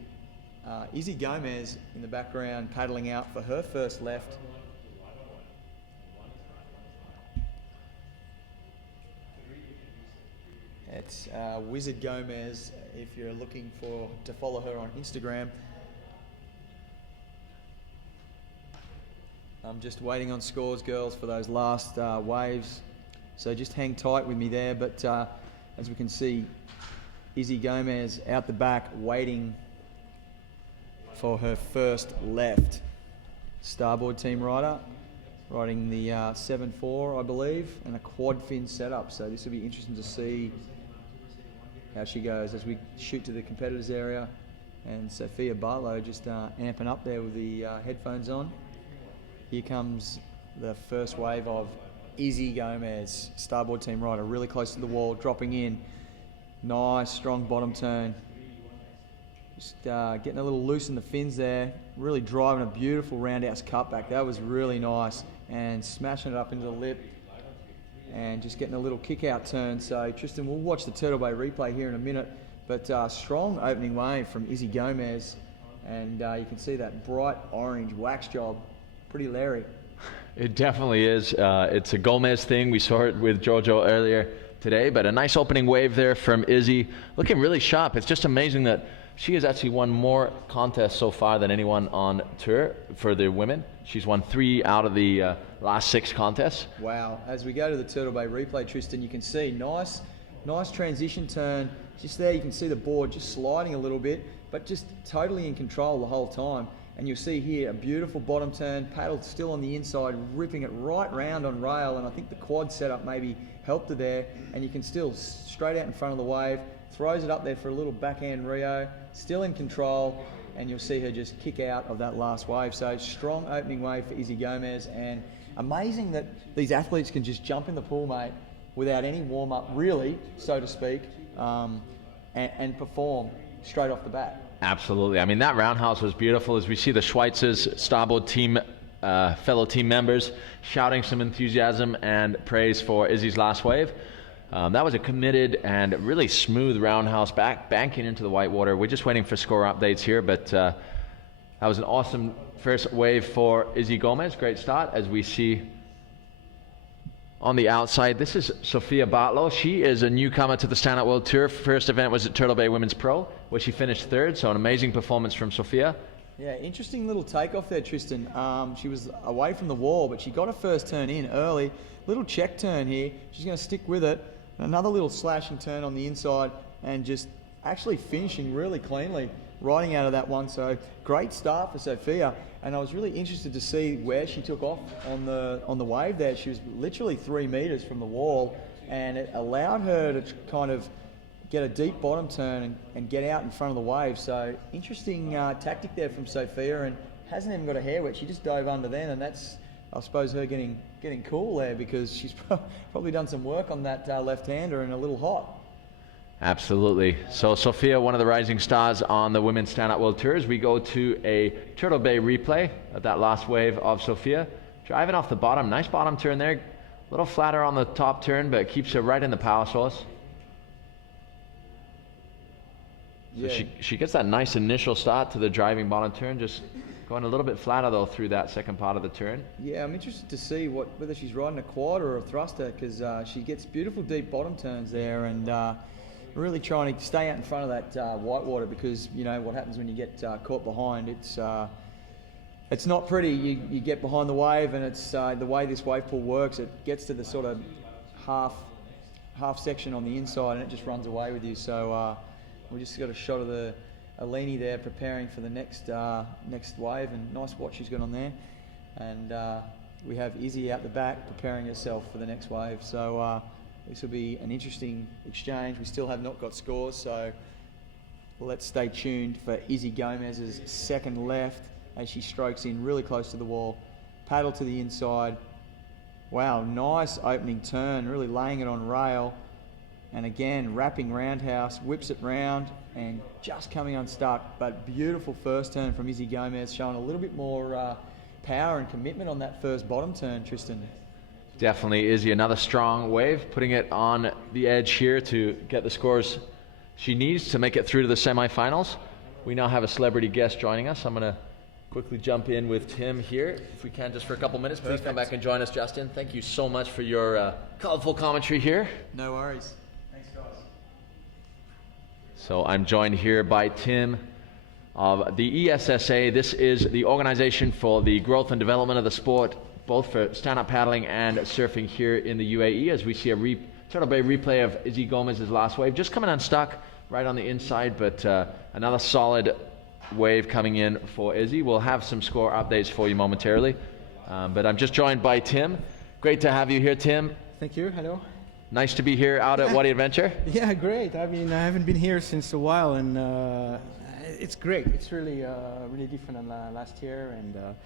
Izzy Gomez in the background paddling out for her first left. It's Wizard Gomez if you're looking to follow her on Instagram. I'm just waiting on scores, girls, for those last waves. So just hang tight with me there. But as we can see, Izzy Gomez out the back waiting for her first left. Starboard team rider, riding the 7-4, I believe, and a quad fin setup. So this will be interesting to see how she goes as we shoot to the competitors area. And Sophia Barlow just amping up there with the headphones on. Here comes the first wave of Izzy Gomez, starboard team rider, really close to the wall, dropping in. Nice, strong bottom turn. Just getting a little loose in the fins there, really driving a beautiful roundhouse cutback. That was really nice, and smashing it up into the lip, and just getting a little kick out turn. So Tristan, we'll watch the Turtle Bay replay here in a minute, but strong opening wave from Izzy Gomez, and you can see that bright orange wax job. Pretty Larry. It definitely is. It's a Gomez thing. We saw it with Jojo earlier today, but a nice opening wave there from Izzy, looking really sharp. It's just amazing that she has actually won more contests so far than anyone on tour for the women. She's won 3 out of the last 6 contests. Wow. As we go to the Turtle Bay replay, Tristan, you can see nice transition turn. Just there, you can see the board just sliding a little bit, but just totally in control the whole time. And you'll see here a beautiful bottom turn, paddle still on the inside, ripping it right round on rail, and I think the quad setup maybe helped her there, and you can still straight out in front of the wave, throws it up there for a little backhand Rio, still in control, and you'll see her just kick out of that last wave. So strong opening wave for Izzy Gomez, and amazing that these athletes can just jump in the pool, mate, without any warm-up, really, so to speak, and perform straight off the bat. Absolutely. I mean, that roundhouse was beautiful as we see the Schweitz's starboard team, fellow team members shouting some enthusiasm and praise for Izzy's last wave. That was a committed and really smooth roundhouse banking into the whitewater. We're just waiting for score updates here, but that was an awesome first wave for Izzy Gomez. Great start as we see on the outside. This is Sophia Barlow. She is a newcomer to the Stand Up World Tour. First event was at Turtle Bay Women's Pro, where she finished 3rd, so an amazing performance from Sophia. Yeah, interesting little takeoff there, Tristan. She was away from the wall, but she got her first turn in early. Little check turn here. She's going to stick with it. Another little slashing turn on the inside, and just actually finishing really cleanly, riding out of that one. So great start for Sophia. And I was really interested to see where she took off on the wave there. She was literally 3 meters from the wall, and it allowed her to kind of get a deep bottom turn and get out in front of the wave. So interesting tactic there from Sophia, and hasn't even got a hair wet. She just dove under then, and that's, I suppose, her getting cool there, because she's probably done some work on that left-hander and a little hot. Absolutely. So Sophia, one of the rising stars on the Women's Stand-Up World Tour. As we go to a Turtle Bay replay of that last wave of Sophia. Driving off the bottom. Nice bottom turn there. A little flatter on the top turn, but keeps her right in the power source. So Yeah. she gets that nice initial start to the driving bottom turn, just going a little bit flatter though through that second part of the turn. Yeah, I'm interested to see whether she's riding a quad or a thruster, because she gets beautiful deep bottom turns there, and really trying to stay out in front of that whitewater, because you know what happens when you get caught behind. It's not pretty. You get behind the wave, and it's the way this wave pool works. It gets to the sort of half section on the inside, and it just runs away with you. So we just got a shot of the Alini there preparing for the next wave, and nice watch she's got on there. And we have Izzy out the back preparing herself for the next wave. So this will be an interesting exchange. We still have not got scores, so let's stay tuned for Izzy Gomez's second left as she strokes in really close to the wall. Paddle to the inside. Wow, nice opening turn, really laying it on rail. And again, wrapping roundhouse, whips it round and just coming unstuck. But beautiful first turn from Izzy Gomez, showing a little bit more power and commitment on that first bottom turn, Tristan. Definitely Izzy, another strong wave, putting it on the edge here to get the scores she needs to make it through to the semifinals. We now have a celebrity guest joining us. I'm going to quickly jump in with Tim here, if we can, just for a couple minutes. Please come back and join us, Justin. Thank you so much for your colorful commentary here. No worries. Thanks, guys. So I'm joined here by Tim of the ESSA. This is the organization for the growth and development of the sport, both for stand-up paddling and surfing here in the UAE, as we see a Turtle Bay replay of Izzy Gomez's last wave, just coming unstuck right on the inside, but another solid wave coming in for Izzy. We'll have some score updates for you momentarily, but I'm just joined by Tim. Great to have you here, Tim. Thank you. Hello. Nice to be here out at Wadi Adventure. Yeah, great. I mean, I haven't been here since a while, and it's great. It's really different than last year, and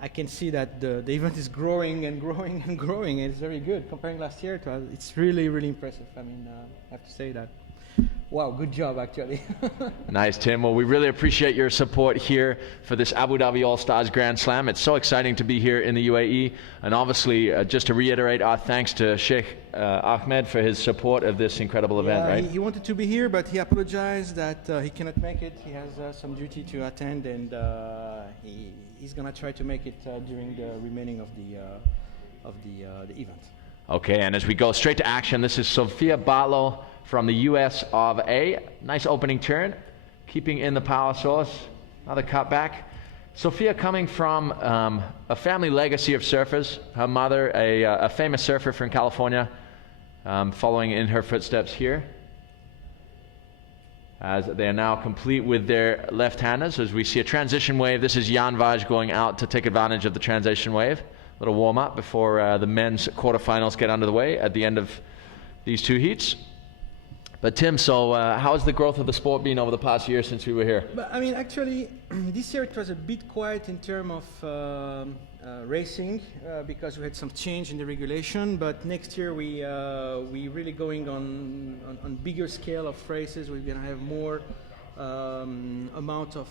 I can see that the event is growing and growing and growing. It's very good. Comparing last year to it's really impressive. I mean, I have to say that. Wow, good job, actually. Nice, Tim. Well, we really appreciate your support here for this Abu Dhabi All-Stars Grand Slam. It's so exciting to be here in the UAE. And obviously, just to reiterate our thanks to Sheikh Ahmed for his support of this incredible event, right? He wanted to be here, but he apologized that he cannot make it. He has some duty to attend, and he's going to try to make it during the remaining of the event. Okay, and as we go straight to action, this is Sophia Barlow from the US of A. Nice opening turn, keeping in the power source. Another cutback. Sophia coming from a family legacy of surfers. Her mother, a famous surfer from California, following in her footsteps here. As they are now complete with their left-handers, as we see a transition wave. This is Jan Vaj going out to take advantage of the transition wave. A little warm-up before the men's quarterfinals get under the way at the end of these two heats. But Tim, so how's the growth of the sport been over the past year since we were here? But I mean, actually, this year it was a bit quiet in terms of racing because we had some change in the regulation. But next year we really going on bigger scale of races. We're gonna have more amount of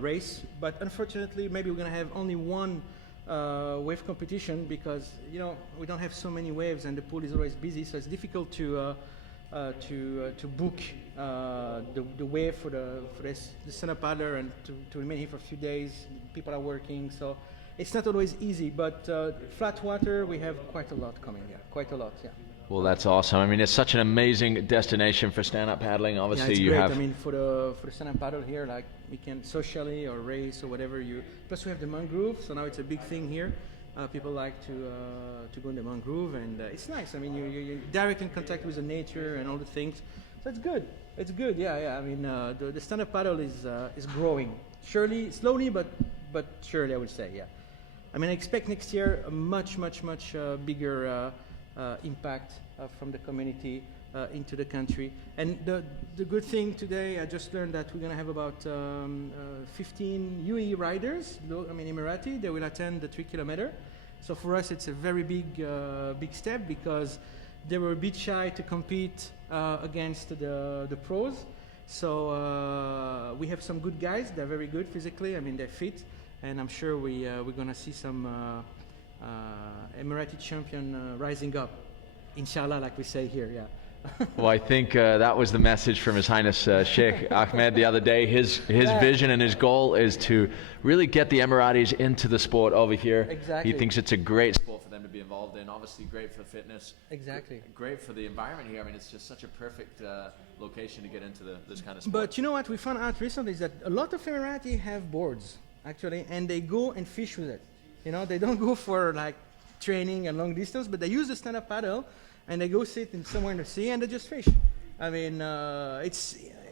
race. But unfortunately, maybe we're gonna have only one wave competition because we don't have so many waves and the pool is always busy, so it's difficult to book the wave for the stand-up paddler and to remain here for a few days. People are working, so it's not always easy. But flat water, we have quite a lot coming here, quite a lot, yeah. Well, that's awesome. I mean, it's such an amazing destination for stand-up paddling. Obviously, yeah, you great. have. I mean, for the stand-up paddle here, like we can socially or race or whatever you. Plus, we have the mangrove, so now it's a big thing here. People like to go in the mangrove, and it's nice. I mean, you're direct in contact with the nature and all the things, so it's good. It's good, yeah. I mean, the stand-up paddle is growing, slowly, but surely, I would say, yeah. I mean, I expect next year a much bigger impact from the community into the country. And the good thing today, I just learned that we're going to have about 15 UAE riders, Emirati, they will attend the 3 kilometer. So for us, it's a very big step because they were a bit shy to compete against the pros. So we have some good guys. They're very good physically. I mean, they're fit, and I'm sure we're gonna see some Emirati champion rising up, inshallah, like we say here. Yeah. Well, I think that was the message from His Highness Sheikh Ahmed the other day. His vision and his goal is to really get the Emiratis into the sport over here. Exactly. He thinks it's a great sport for them to be involved in. Obviously, great for fitness. Exactly. Great for the environment here. I mean, it's just such a perfect location to get into this kind of sport. But you know what we found out recently is that a lot of Emirati have boards actually, and they go and fish with it. You know, they don't go for like training and long distance, but they use the stand-up paddle. And they go sit in somewhere in the sea and they just fish. I mean,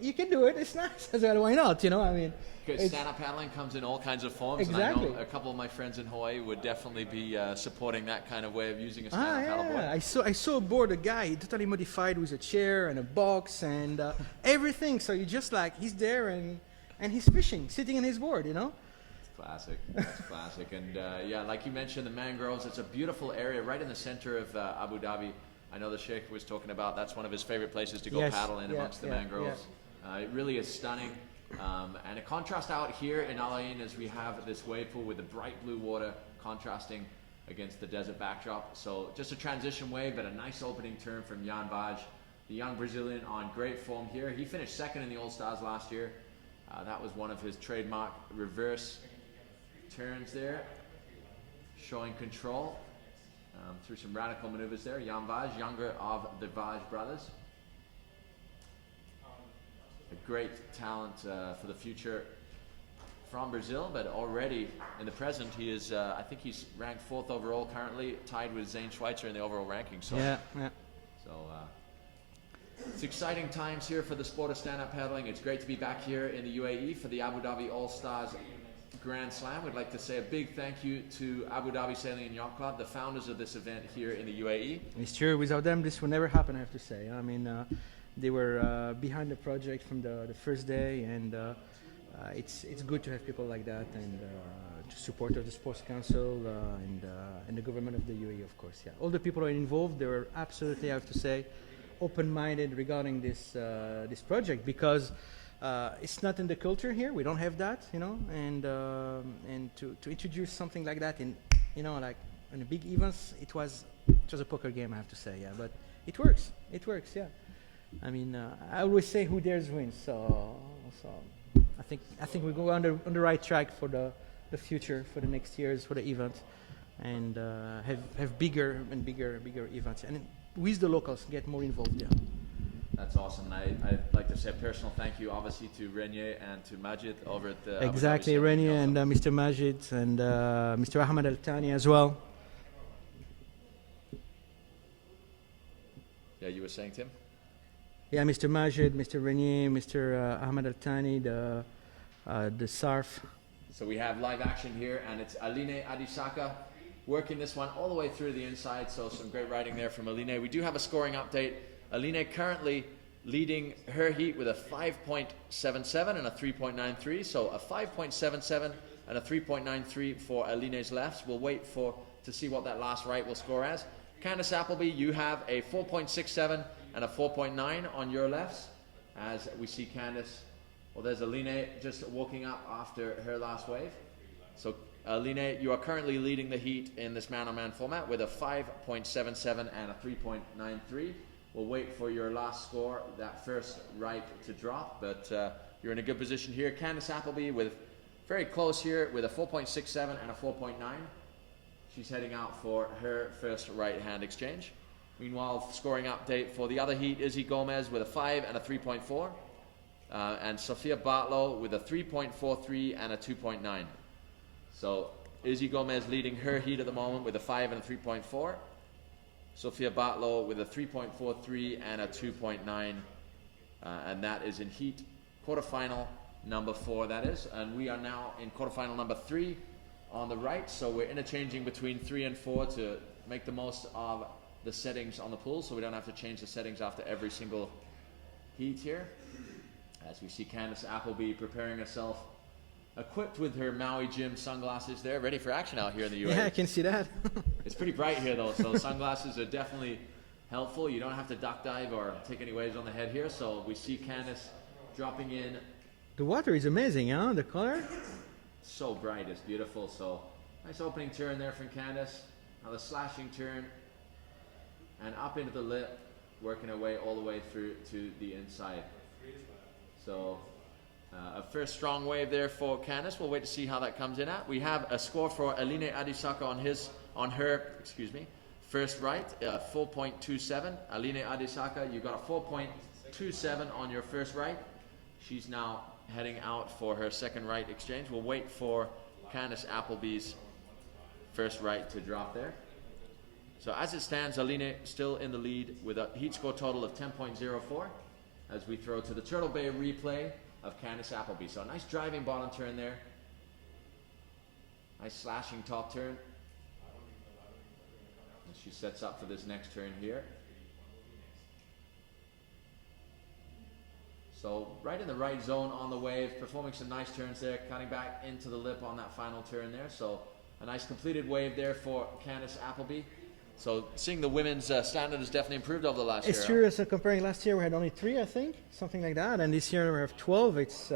you can do it. It's nice as well. Why not? You know, I mean. Stand-up paddling comes in all kinds of forms. Exactly. And I know a couple of my friends in Hawaii would definitely be supporting that kind of way of using a stand-up paddleboard. I saw aboard a guy totally modified with a chair and a box and everything. So you just like he's there and he's fishing, sitting on his board. You know. Classic. That's classic. And yeah, like you mentioned, the mangroves. It's a beautiful area right in the center of Abu Dhabi. I know the Sheikh was talking about that's one of his favorite places to go paddle in amongst the mangroves. It really is stunning. And a contrast out here in Al Ain is we have this wave pool with the bright blue water contrasting against the desert backdrop. So just a transition wave, but a nice opening turn from Jan Vaj, the young Brazilian on great form here. He finished second in the All-Stars last year. That was one of his trademark reverse turns there, showing control. Through some radical maneuvers there. Jan Vaj, younger of the Vaj brothers. A great talent for the future from Brazil, but already in the present he is, I think he's ranked 4th overall currently, tied with Zane Schweitzer in the overall ranking. So, So it's exciting times here for the sport of stand-up paddling. It's great to be back here in the UAE for the Abu Dhabi All-Stars Grand Slam. We'd like to say a big thank you to Abu Dhabi Sailing and Yacht Club, the founders of this event here in the UAE. It's true. Without them, this would never happen, I have to say. I mean, they were behind the project from the first day, and it's good to have people like that, and support of the Sports Council and the government of the UAE, of course. Yeah, all the people who are involved, they were absolutely, I have to say, open-minded regarding this project because. It's not in the culture here. We don't have that, you know, and to introduce something like that in, you know, like in the big events, it was a poker game, I have to say, yeah. But it works. It works, yeah. I mean, I always say who dares wins. So I think we go on the right track for the future, for the next years, for the event, and have bigger and bigger events, and with the locals get more involved, yeah. That's awesome. I'd like to say a personal thank you, obviously, to Renier and to Majid over at the exactly, Renier and Mr. Majid and Mr. Ahmed Al Thani as well. Yeah, you were saying, Tim? Yeah, Mr. Majid, Mr. Renier, Mr. Ahmed Al Thani, the SARF. So we have live action here, and it's Aline Adisaka working this one all the way through the inside. So some great riding there from Aline. We do have a scoring update. Aline currently leading her heat with a 5.77 and a 3.93. So a 5.77 and a 3.93 for Aline's lefts. We'll wait to see what that last right will score as. Candice Appleby, you have a 4.67 and a 4.9 on your lefts. As we see Candice, well, there's Aline just walking up after her last wave. So Aline, you are currently leading the heat in this man-on-man format with a 5.77 and a 3.93. We'll wait for your last score, that first right to drop, but you're in a good position here. Candice Appleby with very close here with a 4.67 and a 4.9. She's heading out for her first right-hand exchange. Meanwhile, scoring update for the other heat, Izzy Gomez with a 5 and a 3.4. And Sophia Bartlow with a 3.43 and a 2.9. So Izzy Gomez leading her heat at the moment with a 5 and a 3.4. Sophia Bartlow with a 3.43 and a 2.9, and that is in heat quarterfinal number 4, that is. And we are now in quarterfinal number 3 on the right, so we're interchanging between 3 and 4 to make the most of the settings on the pool, so we don't have to change the settings after every single heat here. As we see Candice Appleby preparing herself, equipped with her Maui Gym sunglasses there, ready for action out here in the UAE. Yeah, I can see that. It's pretty bright here though, so sunglasses are definitely helpful. You don't have to duck dive or take any waves on the head here. So we see Candice dropping in. The water is amazing, huh? The color. So bright, it's beautiful. So nice opening turn there from Candice. Now the slashing turn and up into the lip, working her way all the way through to the inside. So a first strong wave there for Candice. We'll wait to see how that comes in at. We have a score for Aline Adisaka on her first right, 4.27. Aline Adisaka, you got a 4.27 on your first right. She's now heading out for her second right exchange. We'll wait for Candice Appleby's first right to drop there. So as it stands, Aline still in the lead with a heat score total of 10.04 as we throw to the Turtle Bay replay of Candice Appleby. So a nice driving bottom turn there. Nice slashing top turn. And she sets up for this next turn here. So right in the right zone on the wave, performing some nice turns there, cutting back into the lip on that final turn there. So a nice completed wave there for Candice Appleby. So seeing the women's standard has definitely improved over the last year. It's true, so comparing last year we had only 3, I think, something like that, and this year we have 12. It's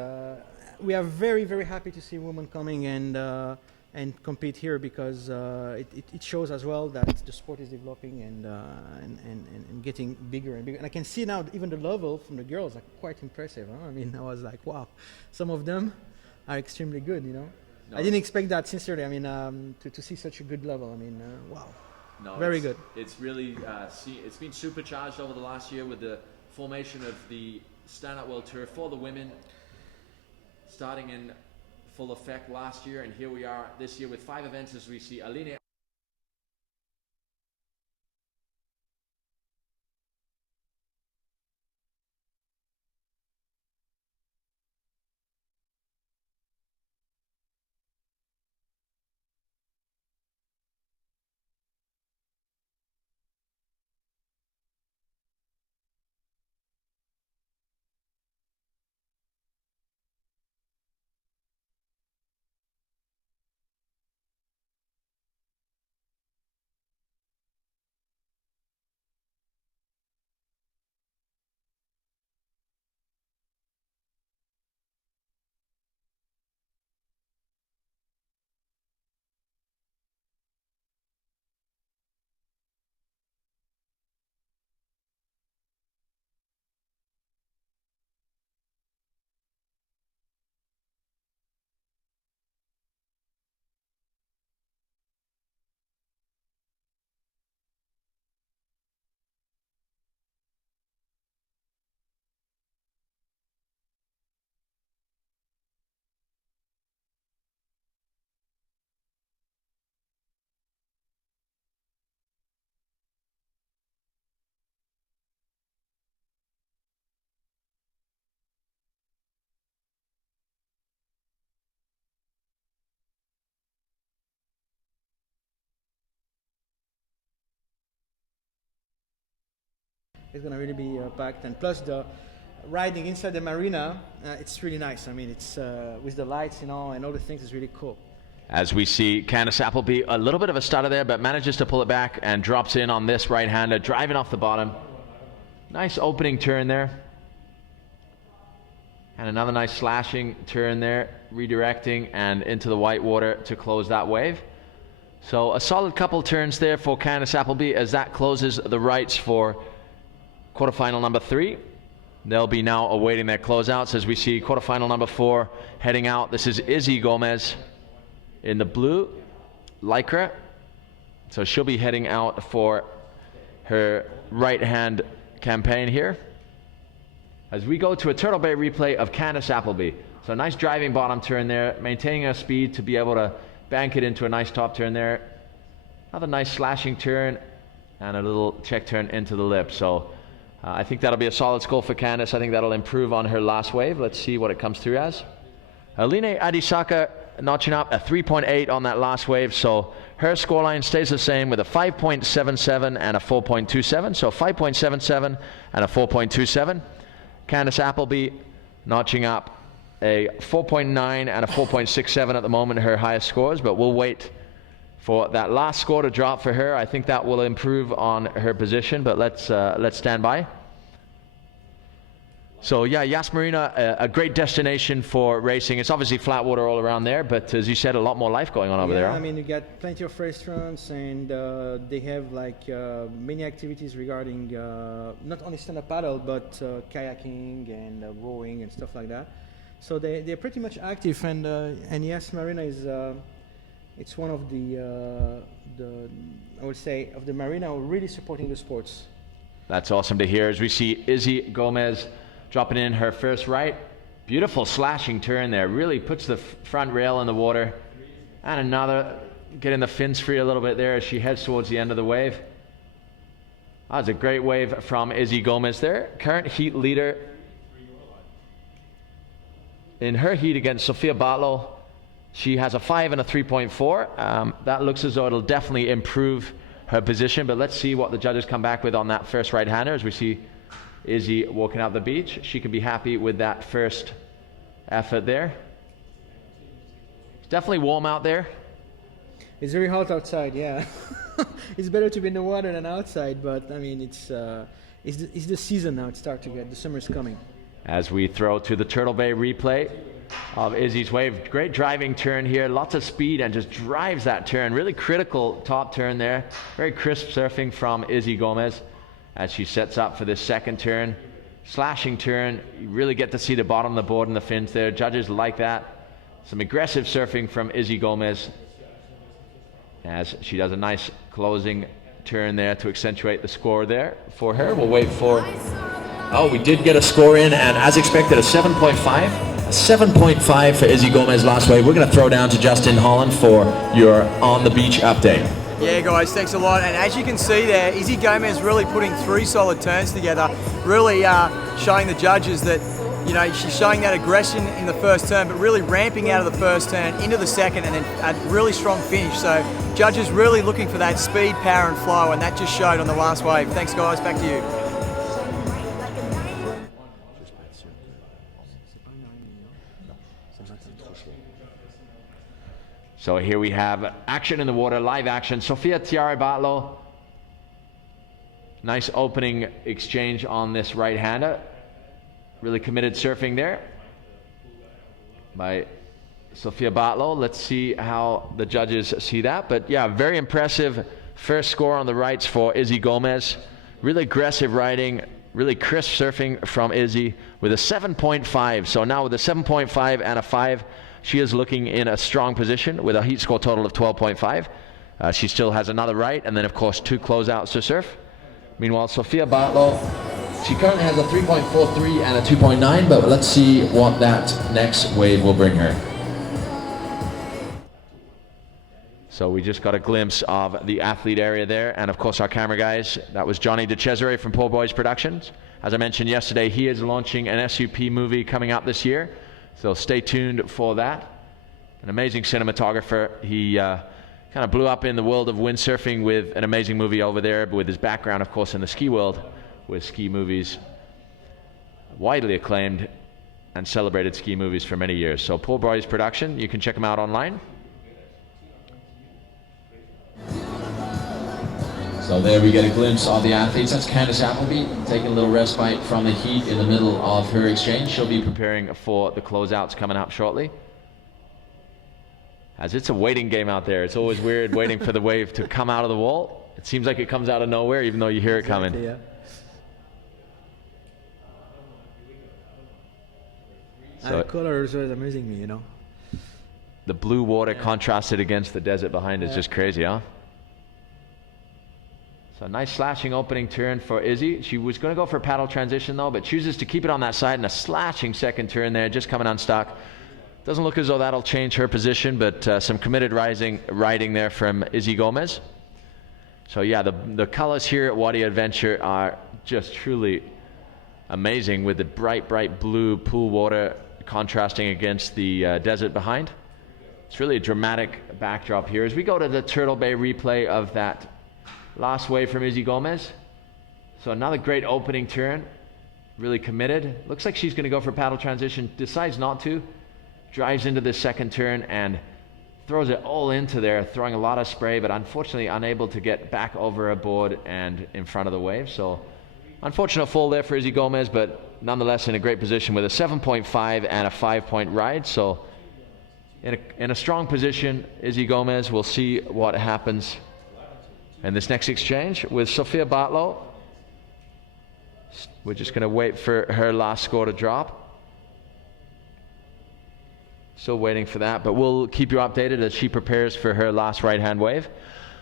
we are very, very happy to see women coming and compete here because it shows as well that the sport is developing and getting bigger and bigger. And I can see now even the level from the girls are quite impressive. Huh? I mean, I was like, wow, some of them are extremely good. You know, no. I didn't expect that sincerely. I mean, to see such a good level. I mean, wow. No, very good. It's really it's been supercharged over the last year with the formation of the Stand-Up World Tour for the women, starting in full effect last year, and here we are this year with 5 events as we see Aline It's going to really be packed, and plus the riding inside the marina, it's really nice. I mean, it's with the lights, you know, and all the things is really cool. As we see Candice Appleby, a little bit of a stutter there, but manages to pull it back and drops in on this right-hander, driving off the bottom. Nice opening turn there. And another nice slashing turn there, redirecting and into the white water to close that wave. So a solid couple turns there for Candice Appleby as that closes the rights for quarterfinal number 3. They'll be now awaiting their closeouts as we see quarterfinal number 4 heading out. This is Izzy Gomez in the blue lycra. So she'll be heading out for her right-hand campaign here. As we go to a Turtle Bay replay of Candice Appleby. So nice driving bottom turn there, maintaining her speed to be able to bank it into a nice top turn there. Another nice slashing turn and a little check turn into the lip. So I think that'll be a solid score for Candice. I think that'll improve on her last wave. Let's see what it comes through as. Aline Adisaka notching up a 3.8 on that last wave, so her scoreline stays the same with a 5.77 and a 4.27, so 5.77 and a 4.27. Candace Appleby notching up a 4.9 and a 4.67 at the moment, her highest scores, but we'll wait for that last score to drop for her. I think that will improve on her position, but let's stand by. So yeah, Yas Marina, a great destination for racing. It's obviously flat water all around there, but as you said, a lot more life going on over there. I mean, you got plenty of restaurants, and they have like many activities regarding not only stand-up paddle, but kayaking and rowing and stuff like that. So they're pretty much active, and Yas Marina is it's one of the I would say of the marina who are really supporting the sports. That's awesome to hear. As we see Izzy Gomez dropping in her first right. Beautiful slashing turn there. Really puts the front rail in the water. And another, getting the fins free a little bit there as she heads towards the end of the wave. That was a great wave from Izzy Gomez there. Current heat leader in her heat against Sophia Bartlow. She has a 5 and a 3.4. That looks as though it'll definitely improve her position, but let's see what the judges come back with on that first right-hander as we see Izzy walking out the beach. She can be happy with that first effort there. It's definitely warm out there. It's very hot outside, yeah. It's better to be in the water than outside, but I mean, it's the season now. It starts to get, the summer's coming. As we throw to the Turtle Bay replay of Izzy's wave. Great driving turn here, lots of speed, and just drives that turn. Really critical top turn there. Very crisp surfing from Izzy Gomez as she sets up for this second turn. Slashing turn, you really get to see the bottom of the board and the fins there. Judges like that. Some aggressive surfing from Izzy Gomez as she does a nice closing turn there to accentuate the score there for her. We'll wait for... Oh, we did get a score in, and as expected, a 7.5. A 7.5 for Izzy Gomez last wave. We're going to throw down to Justin Holland for your on the beach update. Yeah, guys, thanks a lot. And as you can see there, Izzy Gomez really putting 3 solid turns together, really showing the judges that, you know, she's showing that aggression in the first turn, but really ramping out of the first turn into the second, and then a really strong finish. So judges really looking for that speed, power, and flow, and that just showed on the last wave. Thanks, guys. Back to you. So here we have action in the water, live action. Sophia Tiara Bartlow. Nice opening exchange on this right-hander. Really committed surfing there by Sophia Bartlow. Let's see how the judges see that. But yeah, very impressive first score on the rights for Izzy Gomez. Really aggressive riding, really crisp surfing from Izzy with a 7.5. So now with a 7.5 and a 5, she is looking in a strong position with a heat score total of 12.5. She still has another right, and then of course 2 closeouts to surf. Meanwhile, Sophia Bartlow, she currently has a 3.43 and a 2.9, but let's see what that next wave will bring her. So we just got a glimpse of the athlete area there, and of course our camera guys. That was Johnny DeCesare from Poor Boys Productions. As I mentioned yesterday, he is launching an SUP movie coming out this year. So stay tuned for that. An amazing cinematographer. He kind of blew up in the world of windsurfing with an amazing movie over there, but with his background, of course, in the ski world, with ski movies. Widely acclaimed and celebrated ski movies for many years. So Poor Boys Production, you can check them out online. So there we get a glimpse of the athletes. That's Candace Appleby taking a little respite from the heat in the middle of her exchange. She'll be preparing for the closeouts coming up shortly. As it's a waiting game out there. It's always weird waiting for the wave to come out of the wall. It seems like it comes out of nowhere even though you hear it coming. Yeah. So the colors are amazing me, you know. The blue water contrasted against the desert behind is just crazy, huh? So nice slashing opening turn for Izzy. She was going to go for a paddle transition though, but chooses to keep it on that side, and a slashing second turn there, just coming unstuck. Doesn't look as though that'll change her position, but some committed riding there from Izzy Gomez. So yeah, the colors here at Wadi Adventure are just truly amazing, with the bright blue pool water contrasting against the desert behind. It's really a dramatic backdrop here. As we go to the Turtle Bay replay of that last wave from Izzy Gomez. So another great opening turn, really committed. Looks like she's going to go for paddle transition, decides not to, drives into the second turn and throws it all into there, throwing a lot of spray, but unfortunately unable to get back over a board and in front of the wave. So unfortunate fall there for Izzy Gomez, but nonetheless in a great position with a 7.5 and a 5-point ride. So in a strong position, Izzy Gomez. We'll see what happens in this next exchange with Sophia Bartlow. We're just going to wait for her last score to drop. Still waiting for that, but we'll keep you updated as she prepares for her last right-hand wave.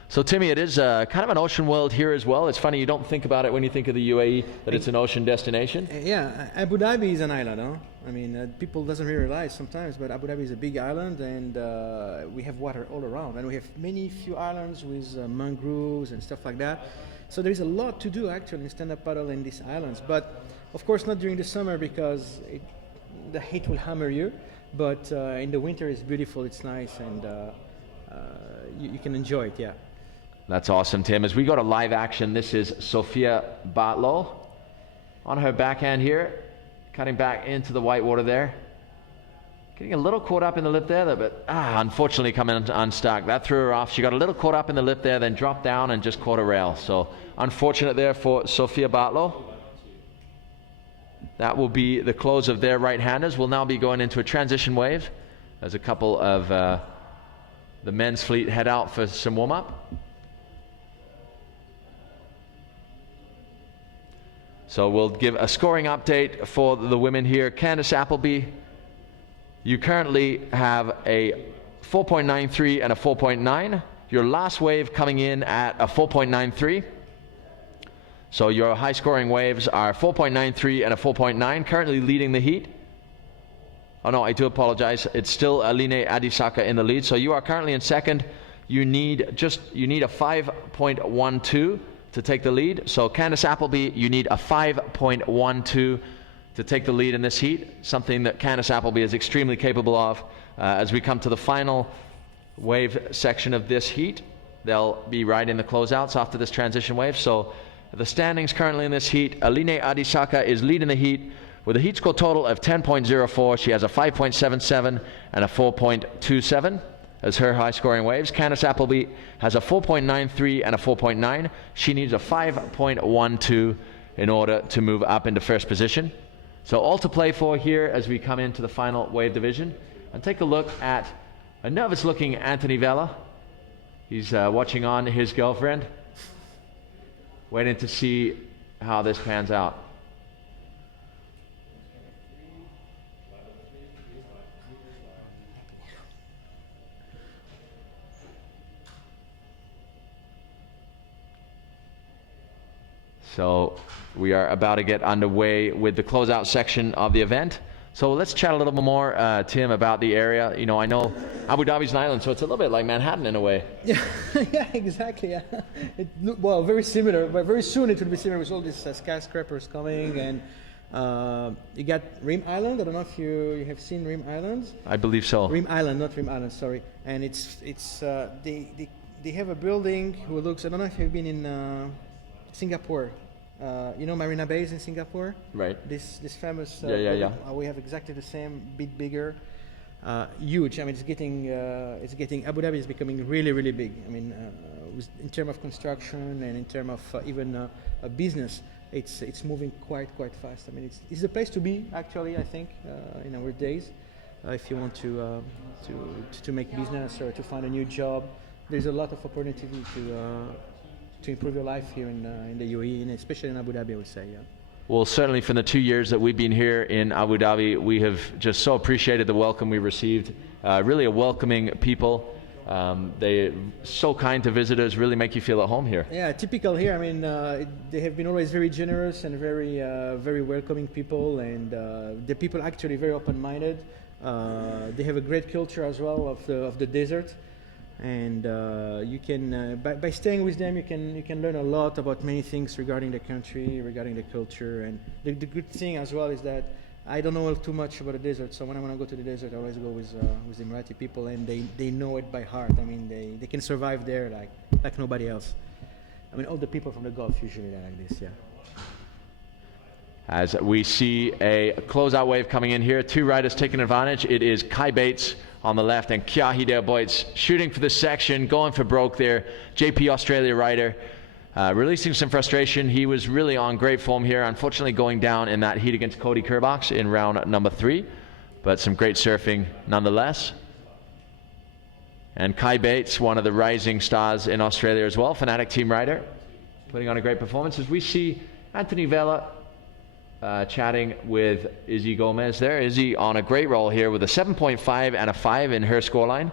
So Timmy, it is kind of an ocean world here as well. It's funny, you don't think about it when you think of the UAE, that it's an ocean destination. Yeah, Abu Dhabi is an island, huh? I mean, people doesn't really realize sometimes, but Abu Dhabi is a big island, and we have water all around. And we have few islands with mangroves and stuff like that. So there is a lot to do actually in stand-up paddle in these islands. But of course not during the summer because the heat will hammer you. But in the winter it's beautiful, it's nice, and you can enjoy it, yeah. That's awesome, Tim. As we go to live action, this is Sophia Bartlow on her backhand here, cutting back into the white water there. Getting a little caught up in the lip there, but unfortunately coming unstuck. That threw her off. She got a little caught up in the lip there, then dropped down and just caught a rail. So unfortunate there for Sophia Bartlow. That will be the close of their right-handers. We'll now be going into a transition wave as a couple of the men's fleet head out for some warm-up. So we'll give a scoring update for the women here. Candice Appleby, you currently have a 4.93 and a 4.9. Your last wave coming in at a 4.93. So your high scoring waves are 4.93 and a 4.9, currently leading the heat. Oh no, I do apologize. It's still Aline Adisaka in the lead. So you are currently in second. You need a 5.12 to take the lead. So Candice Appleby, you need a 5.12 to take the lead in this heat, something that Candice Appleby is extremely capable of. As we come to the final wave section of this heat, they'll be riding the closeouts after this transition wave. So the standings currently in this heat, Aline Adisaka is leading the heat with a heat score total of 10.04. She has a 5.77 and a 4.27 as her high scoring waves. Candice Appleby has a 4.93 and a 4.9. She needs a 5.12 in order to move up into first position. So all to play for here as we come into the final wave division. And take a look at a nervous looking Anthony Vella. He's watching on his girlfriend, waiting to see how this pans out. So we are about to get underway with the closeout section of the event. So let's chat a little bit more, Tim, about the area. You know, I know Abu Dhabi's an island, so it's a little bit like Manhattan in a way. Yeah, yeah, exactly. Yeah. Well, very similar, but very soon it will be similar with all these skyscrapers coming. And you got Rim Island. I don't know if you have seen Rim Island. I believe so. Rim Island, not Rim Island, sorry. And they have a building who looks. I don't know if you've been in Singapore. You know Marina Bay in Singapore? Right. This famous. Yeah. We have exactly the same, bit bigger, huge. I mean, it's getting. Abu Dhabi is becoming really, really big. I mean, in terms of construction and in terms of even a business, it's moving quite fast. I mean, it's the place to be actually. I think in our days, if you want to make business or to find a new job, there's a lot of opportunity to improve your life here in the UAE, and especially in Abu Dhabi, I would say, yeah. Well, certainly from the 2 years that we've been here in Abu Dhabi, we have just so appreciated the welcome we received. Really a welcoming people. They're so kind to visitors, really make you feel at home here. Yeah, typical here. I mean, they have been always very generous and very welcoming people, and the people actually very open-minded. They have a great culture as well of the desert. And you can by staying with them, you can learn a lot about many things regarding the country, regarding the culture. And the good thing as well is that I don't know too much about the desert, so when I want to go to the desert, I always go with the Emirati people, and they know it by heart. I mean, they can survive there like nobody else. I mean, all the people from the Gulf usually are like this, yeah. As we see a closeout wave coming in here, two riders taking advantage. It is Kai Bates on the left and Kia Hideo Boits shooting for the section, going for broke there. JP Australia rider releasing some frustration. He was really on great form here, unfortunately going down in that heat against Cody Kerbox in round number 3, but some great surfing nonetheless. And Kai Bates, one of the rising stars in Australia as well, Fnatic team rider, putting on a great performance. As we see Anthony Vela chatting with Izzy Gomez there. Izzy on a great roll here with a 7.5 and a 5 in her scoreline.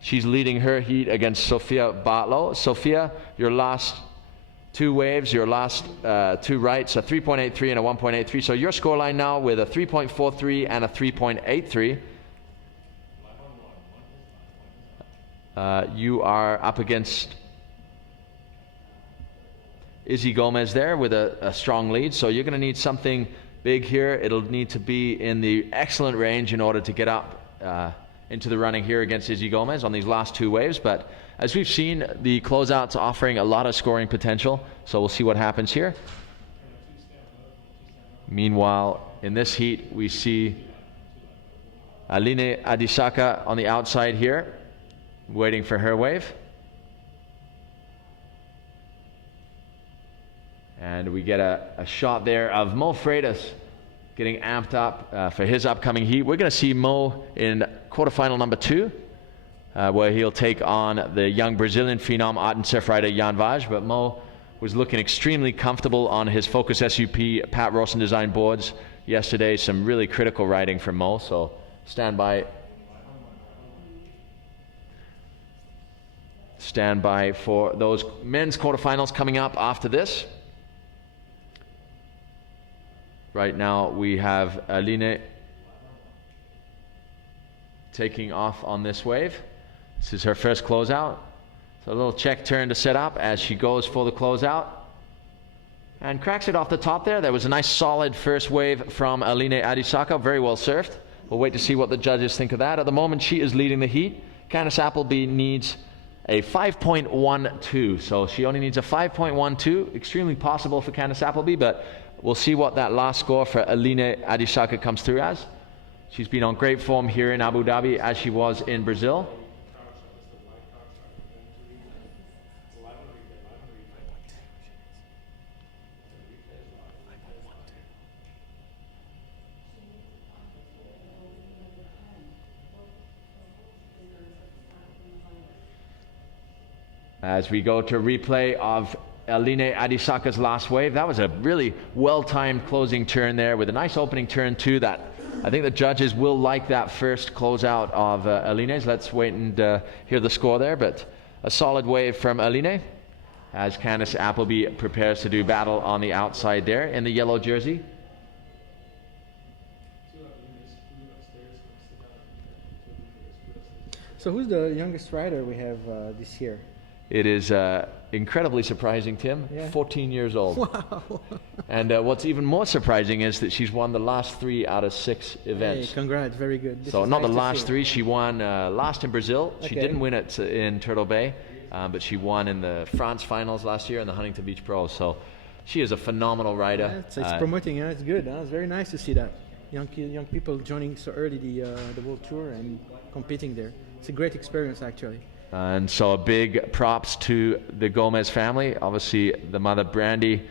She's leading her heat against Sophia Bartlow. Sophia, your last 2 waves, your last 2 rights, a 3.83 and a 1.83. So your scoreline now with a 3.43 and a 3.83. You are up against Izzy Gomez there with a strong lead, so you're going to need something big here. It'll need to be in the excellent range in order to get up into the running here against Izzy Gomez on these last 2 waves. But as we've seen, the closeout's offering a lot of scoring potential, so we'll see what happens here. Meanwhile, in this heat, we see Aline Adisaka on the outside here, waiting for her wave. And we get a shot there of Mo Freitas getting amped up for his upcoming heat. We're going to see Mo in quarterfinal number 2, where he'll take on the young Brazilian phenom art and surf rider Jan Vaj. But Mo was looking extremely comfortable on his Focus SUP Pat Rawson design boards yesterday. Some really critical riding from Mo, so stand by for those men's quarterfinals coming up after this. Right now we have Aline taking off on this wave. This is her first closeout. So a little check turn to set up as she goes for the closeout. And cracks it off the top there. There was a nice solid first wave from Aline Adisaka. Very well surfed. We'll wait to see what the judges think of that. At the moment she is leading the heat. Candice Appleby needs a 5.12. So she only needs a 5.12. Extremely possible for Candice Appleby, but we'll see what that last score for Aline Adisaka comes through as. She's been on great form here in Abu Dhabi as she was in Brazil. As we go to replay of Aline Adisaka's last wave, that was a really well-timed closing turn there with a nice opening turn too. That I think the judges will like that first closeout of Aline's. Let's wait and hear the score there, but a solid wave from Aline as Candice Appleby prepares to do battle on the outside there in the yellow jersey. So who's the youngest rider we have this year? It is incredibly surprising, Tim. Yeah. 14 years old. Wow. And what's even more surprising is that she's won the last 3 out of 6 events. Hey, congrats, very good. So not the last 3. She won last in Brazil. Okay. She didn't win it in Turtle Bay, but she won in the France finals last year and the Huntington Beach Pro. So she is a phenomenal rider. Yeah, it's promoting. It's good. It's very nice to see that young people joining so early the World Tour and competing there. It's a great experience, actually. And so a big props to the Gomez family. Obviously, the mother, Brandy,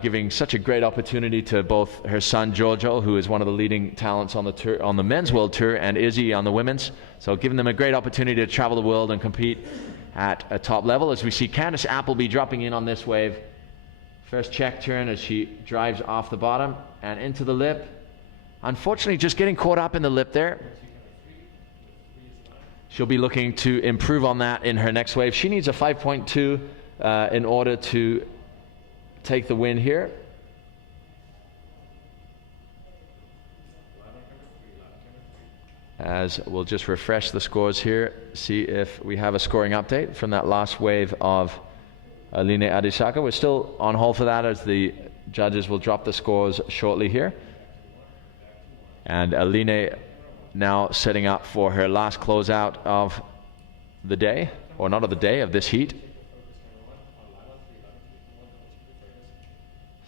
giving such a great opportunity to both her son, Giorgio, who is one of the leading talents on the tour, on the men's world tour, and Izzy on the women's. So giving them a great opportunity to travel the world and compete at a top level. As we see Candice Appleby dropping in on this wave. First check turn as she drives off the bottom and into the lip. Unfortunately, just getting caught up in the lip there. She'll be looking to improve on that in her next wave. She needs a 5.2 in order to take the win here. As we'll just refresh the scores here, see if we have a scoring update from that last wave of Aline Adisaka. We're still on hold for that as the judges will drop the scores shortly here. And Aline now setting up for her last closeout of the day, or not of the day, of this heat.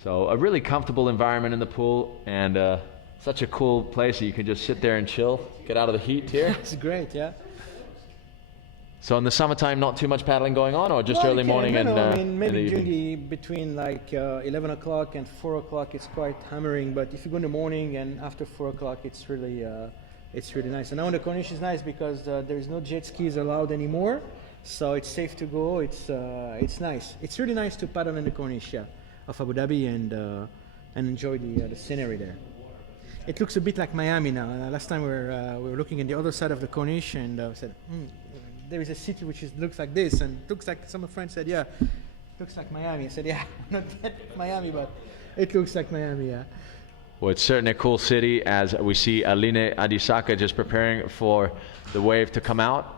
So a really comfortable environment in the pool, and such a cool place that you can just sit there and chill, get out of the heat here. It's great, yeah. So in the summertime, not too much paddling going on, or just Well, early you can- morning no, and no, I in mean, the maybe evening? during between like 11 o'clock and 4 o'clock, it's quite hammering. But if you go in the morning and after 4 o'clock, it's really nice. And now on the Corniche is nice because there is no jet skis allowed anymore, so it's safe to go. It's nice. It's really nice to paddle in the Corniche, yeah, of Abu Dhabi and enjoy the scenery there. It looks a bit like Miami now. Last time we were looking at the other side of the Corniche and said, there is a city which looks like this, and looks like, some friends said, yeah, looks like Miami. I said, yeah, not that Miami, but it looks like Miami, yeah. Well, it's certainly a cool city, as we see Aline Adisaka just preparing for the wave to come out.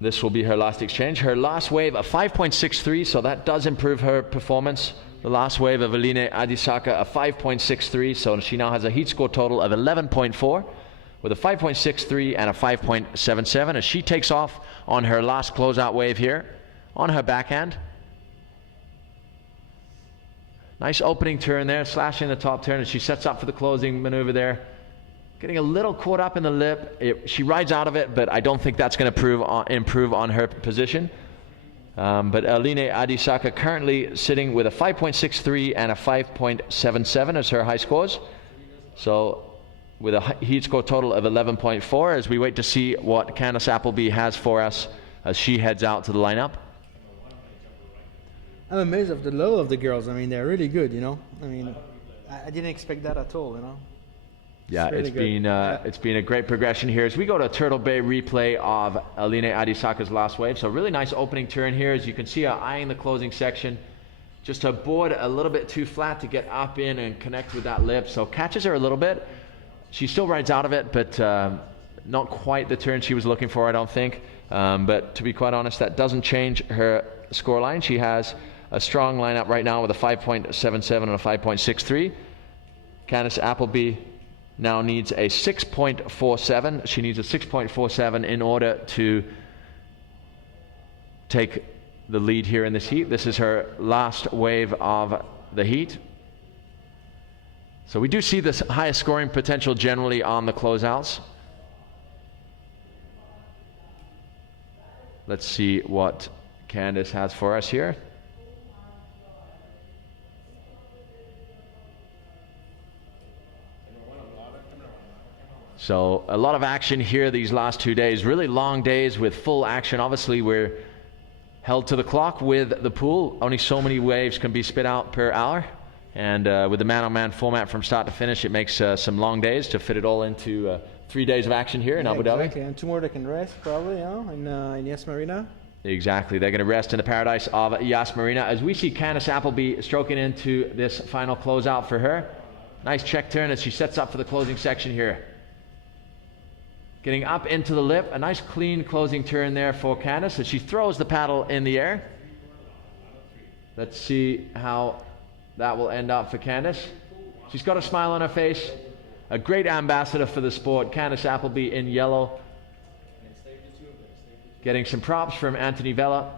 This will be her last exchange. Her last wave, a 5.63, so that does improve her performance. The last wave of Aline Adisaka, a 5.63, so she now has a heat score total of 11.4, with a 5.63 and a 5.77 as she takes off on her last closeout wave here on her backhand. Nice opening turn there, slashing the top turn as she sets up for the closing maneuver there. Getting a little caught up in the lip. She rides out of it, but I don't think that's going to improve on her position. But Aline Adisaka currently sitting with a 5.63 and a 5.77 as her high scores. So with a heat score total of 11.4 as we wait to see what Candice Appleby has for us as she heads out to the lineup. I'm amazed of the level of the girls. I mean, they're really good, you know. I mean, I didn't expect that at all, you know. Yeah, really good. it's been a great progression here as we go to a Turtle Bay replay of Aline Adisaka's last wave. So really nice opening turn here, as you can see her eyeing the closing section. Just her board a little bit too flat to get up in and connect with that lip. So catches her a little bit. She still rides out of it, but not quite the turn she was looking for, I don't think. But to be quite honest, that doesn't change her scoreline. She has a strong lineup right now with a 5.77 and a 5.63. Candice Appleby now needs a 6.47. She needs a 6.47 in order to take the lead here in this heat. This is her last wave of the heat. So we do see this highest scoring potential generally on the closeouts. Let's see what Candice has for us here. So a lot of action here these last 2 days, really long days with full action. Obviously we're held to the clock with the pool. Only so many waves can be spit out per hour. And with the man-on-man format from start to finish, it makes some long days to fit it all into 3 days of action here in Abu Dhabi. Exactly, and tomorrow they can rest probably, you know, in Yas Marina. Exactly, they're going to rest in the paradise of Yas Marina as we see Candice Appleby stroking into this final closeout for her. Nice check turn as she sets up for the closing section here. Getting up into the lip, a nice clean closing turn there for Candice as she throws the paddle in the air. Let's see how that will end up for Candice. She's got a smile on her face, a great ambassador for the sport. Candice Appleby in yellow. Getting some props from Anthony Vella,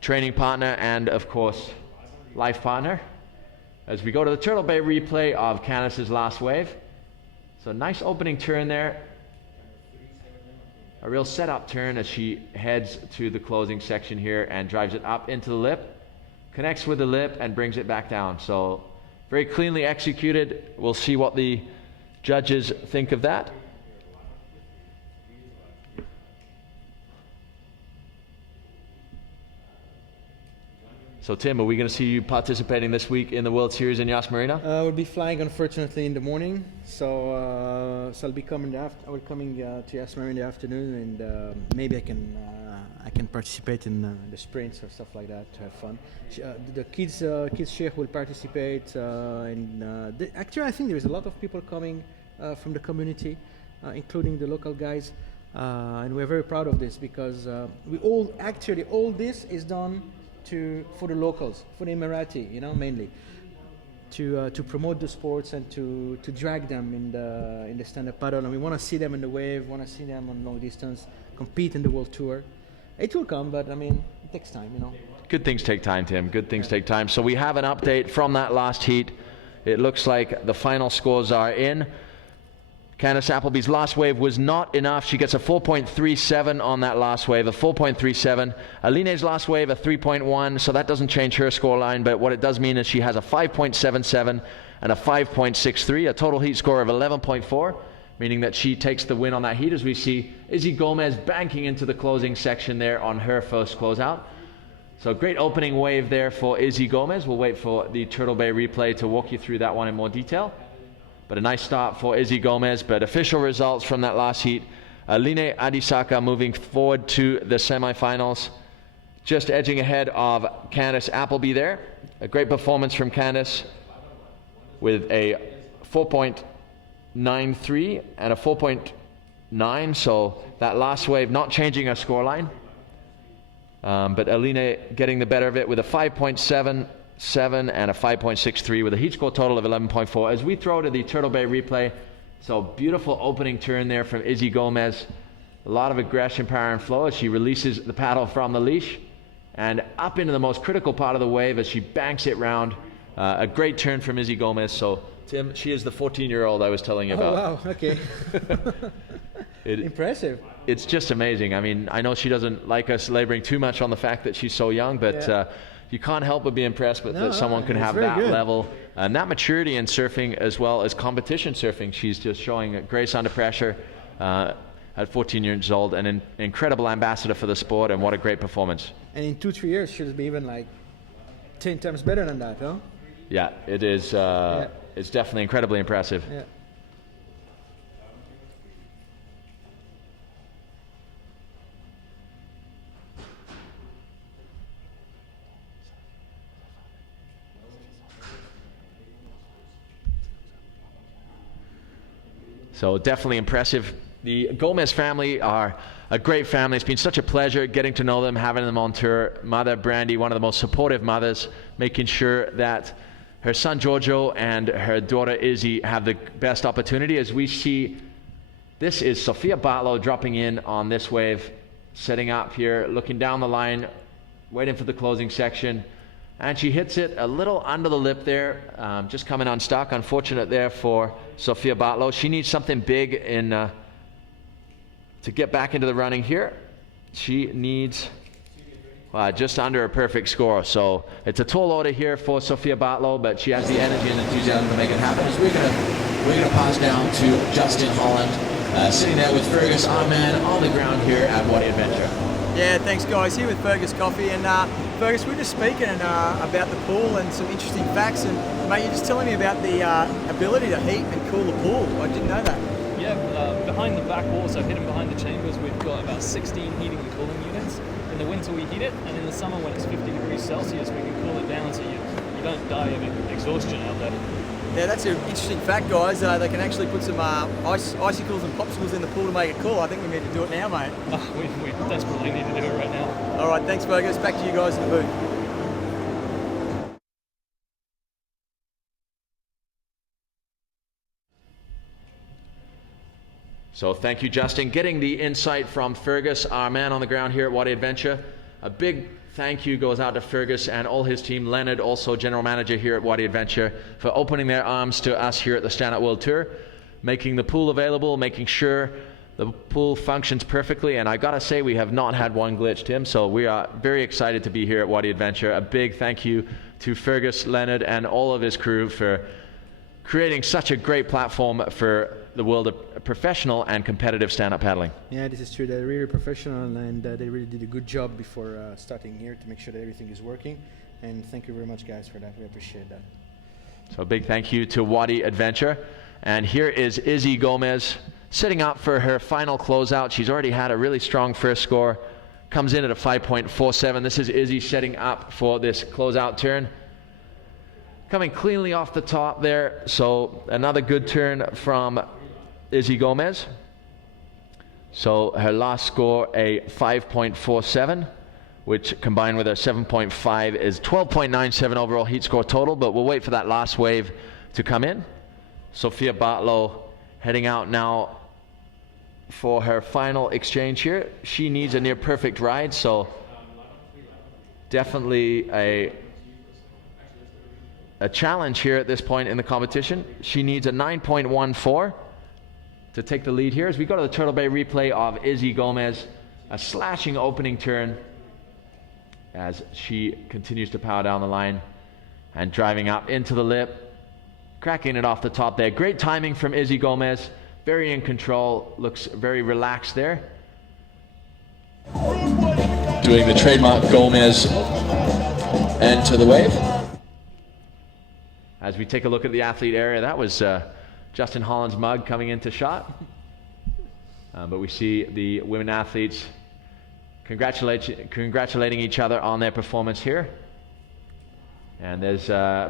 training partner and of course life partner. As we go to the Turtle Bay replay of Candice's last wave. So nice opening turn there. A real setup turn as she heads to the closing section here and drives it up into the lip. Connects with the lip and brings it back down. So very cleanly executed. We'll see what the judges think of that. So Tim, are we going to see you participating this week in the World Series in Yas Marina? We'll be flying unfortunately in the morning, so I'll be coming to Yas Marina in the afternoon, and maybe I can participate in the sprints or stuff like that to have fun. The kids sheikh will participate, actually I think there is a lot of people coming from the community, including the local guys, and we're very proud of this because all this is done for the locals, for the Emirati, you know, mainly. to promote the sports and to drag them in the stand-up paddle. And we want to see them in the wave, want to see them on long distance, compete in the World Tour. It will come, but I mean, it takes time, you know. Good things take time, Tim. Good things take time. So we have an update from that last heat. It looks like the final scores are in. Candice Appleby's last wave was not enough. She gets a 4.37 on that last wave, a 4.37. Aline's last wave, a 3.1, so that doesn't change her scoreline, but what it does mean is she has a 5.77 and a 5.63, a total heat score of 11.4, meaning that she takes the win on that heat, as we see Izzy Gomez banking into the closing section there on her first closeout. So great opening wave there for Izzy Gomez. We'll wait for the Turtle Bay replay to walk you through that one in more detail. But a nice start for Izzy Gomez. But official results from that last heat. Aline Adisaka moving forward to the semifinals. Just edging ahead of Candice Appleby there. A great performance from Candice with a 4.93 and a 4.9. So that last wave not changing her scoreline. But Aline getting the better of it with a 5.77 and a 5.63 with a heat score total of 11.4. As we throw to the Turtle Bay replay, so beautiful opening turn there from Izzy Gomez. A lot of aggression, power, and flow as she releases the paddle from the leash and up into the most critical part of the wave as she banks it round. A great turn from Izzy Gomez. So, Tim, she is the 14-year-old I was telling you about. Oh, wow, okay. Impressive. It's just amazing. I mean, I know she doesn't like us laboring too much on the fact that she's so young, but you can't help but be impressed that someone can have that level and that maturity in surfing as well as competition surfing. She's just showing grace under pressure at 14 years old, and an incredible ambassador for the sport, and what a great performance. And in 2-3 years, she'll be even like 10 times better than that, huh? Yeah, it is. It's definitely incredibly impressive. Yeah. So definitely impressive. The Gomez family are a great family. It's been such a pleasure getting to know them, having them on tour. Mother Brandy, one of the most supportive mothers, making sure that her son Giorgio and her daughter Izzy have the best opportunity. As we see, this is Sophia Bartlow dropping in on this wave, setting up here, looking down the line, waiting for the closing section. And she hits it a little under the lip there, just coming unstuck. Unfortunate there for Sophia Bartlow. She needs something big to get back into the running here. She needs just under a perfect score. So it's a tall order here for Sophia Bartlow, but she has the energy and enthusiasm to make it happen. As we're gonna pass down to Justin Holland, sitting there with Fergus, our man on the ground here at Wadi Adventure. Yeah, thanks guys. Here with Fergus Coffee, and Fergus, we're just speaking about the pool and some interesting facts, and mate, you're just telling me about the ability to heat and cool the pool. I didn't know that. Yeah, behind the back wall, so hidden behind the chambers, we've got about 16 heating and cooling units. In the winter we heat it, and in the summer when it's 50 degrees Celsius, we can cool it down so you don't die of exhaustion out there. Yeah, that's an interesting fact, guys. They can actually put some icicles and popsicles in the pool to make it cool. I think we need to do it now, mate. We desperately need to do it right now. All right, thanks, Fergus. Back to you guys in the booth. So thank you, Justin. Getting the insight from Fergus, our man on the ground here at Wadi Adventure. A big thank you goes out to Fergus and all his team. Leonard, also general manager here at Wadi Adventure, for opening their arms to us here at the Stand Up World Tour, making the pool available, making sure the pool functions perfectly. And I gotta say, we have not had one glitch, Tim, so we are very excited to be here at Wadi Adventure. A big thank you to Fergus, Leonard, and all of his crew for creating such a great platform for the world of professional and competitive stand-up paddling. Yeah, this is true. They're really professional, and they really did a good job before starting here to make sure that everything is working. And thank you very much, guys, for that. We appreciate that. So a big thank you to Wadi Adventure. And here is Izzy Gomez setting up for her final closeout. She's already had a really strong first score. Comes in at a 5.47. This is Izzy setting up for this closeout turn. Coming cleanly off the top there. So another good turn from Izzy Gomez. So her last score, a 5.47, which combined with a 7.5 is 12.97 overall heat score total, but we'll wait for that last wave to come in. Sophia Bartlow heading out now for her final exchange here. She needs a near perfect ride, so definitely a challenge here at this point in the competition. She needs a 9.14 to take the lead here. As we go to the Turtle Bay replay of Izzy Gomez, a slashing opening turn as she continues to power down the line and driving up into the lip, cracking it off the top there. Great timing from Izzy Gomez, very in control, looks very relaxed there. Doing the trademark Gomez enter the wave. As we take a look at the athlete area, that was Justin Holland's mug coming into shot. But we see the women athletes congratulating each other on their performance here. And there's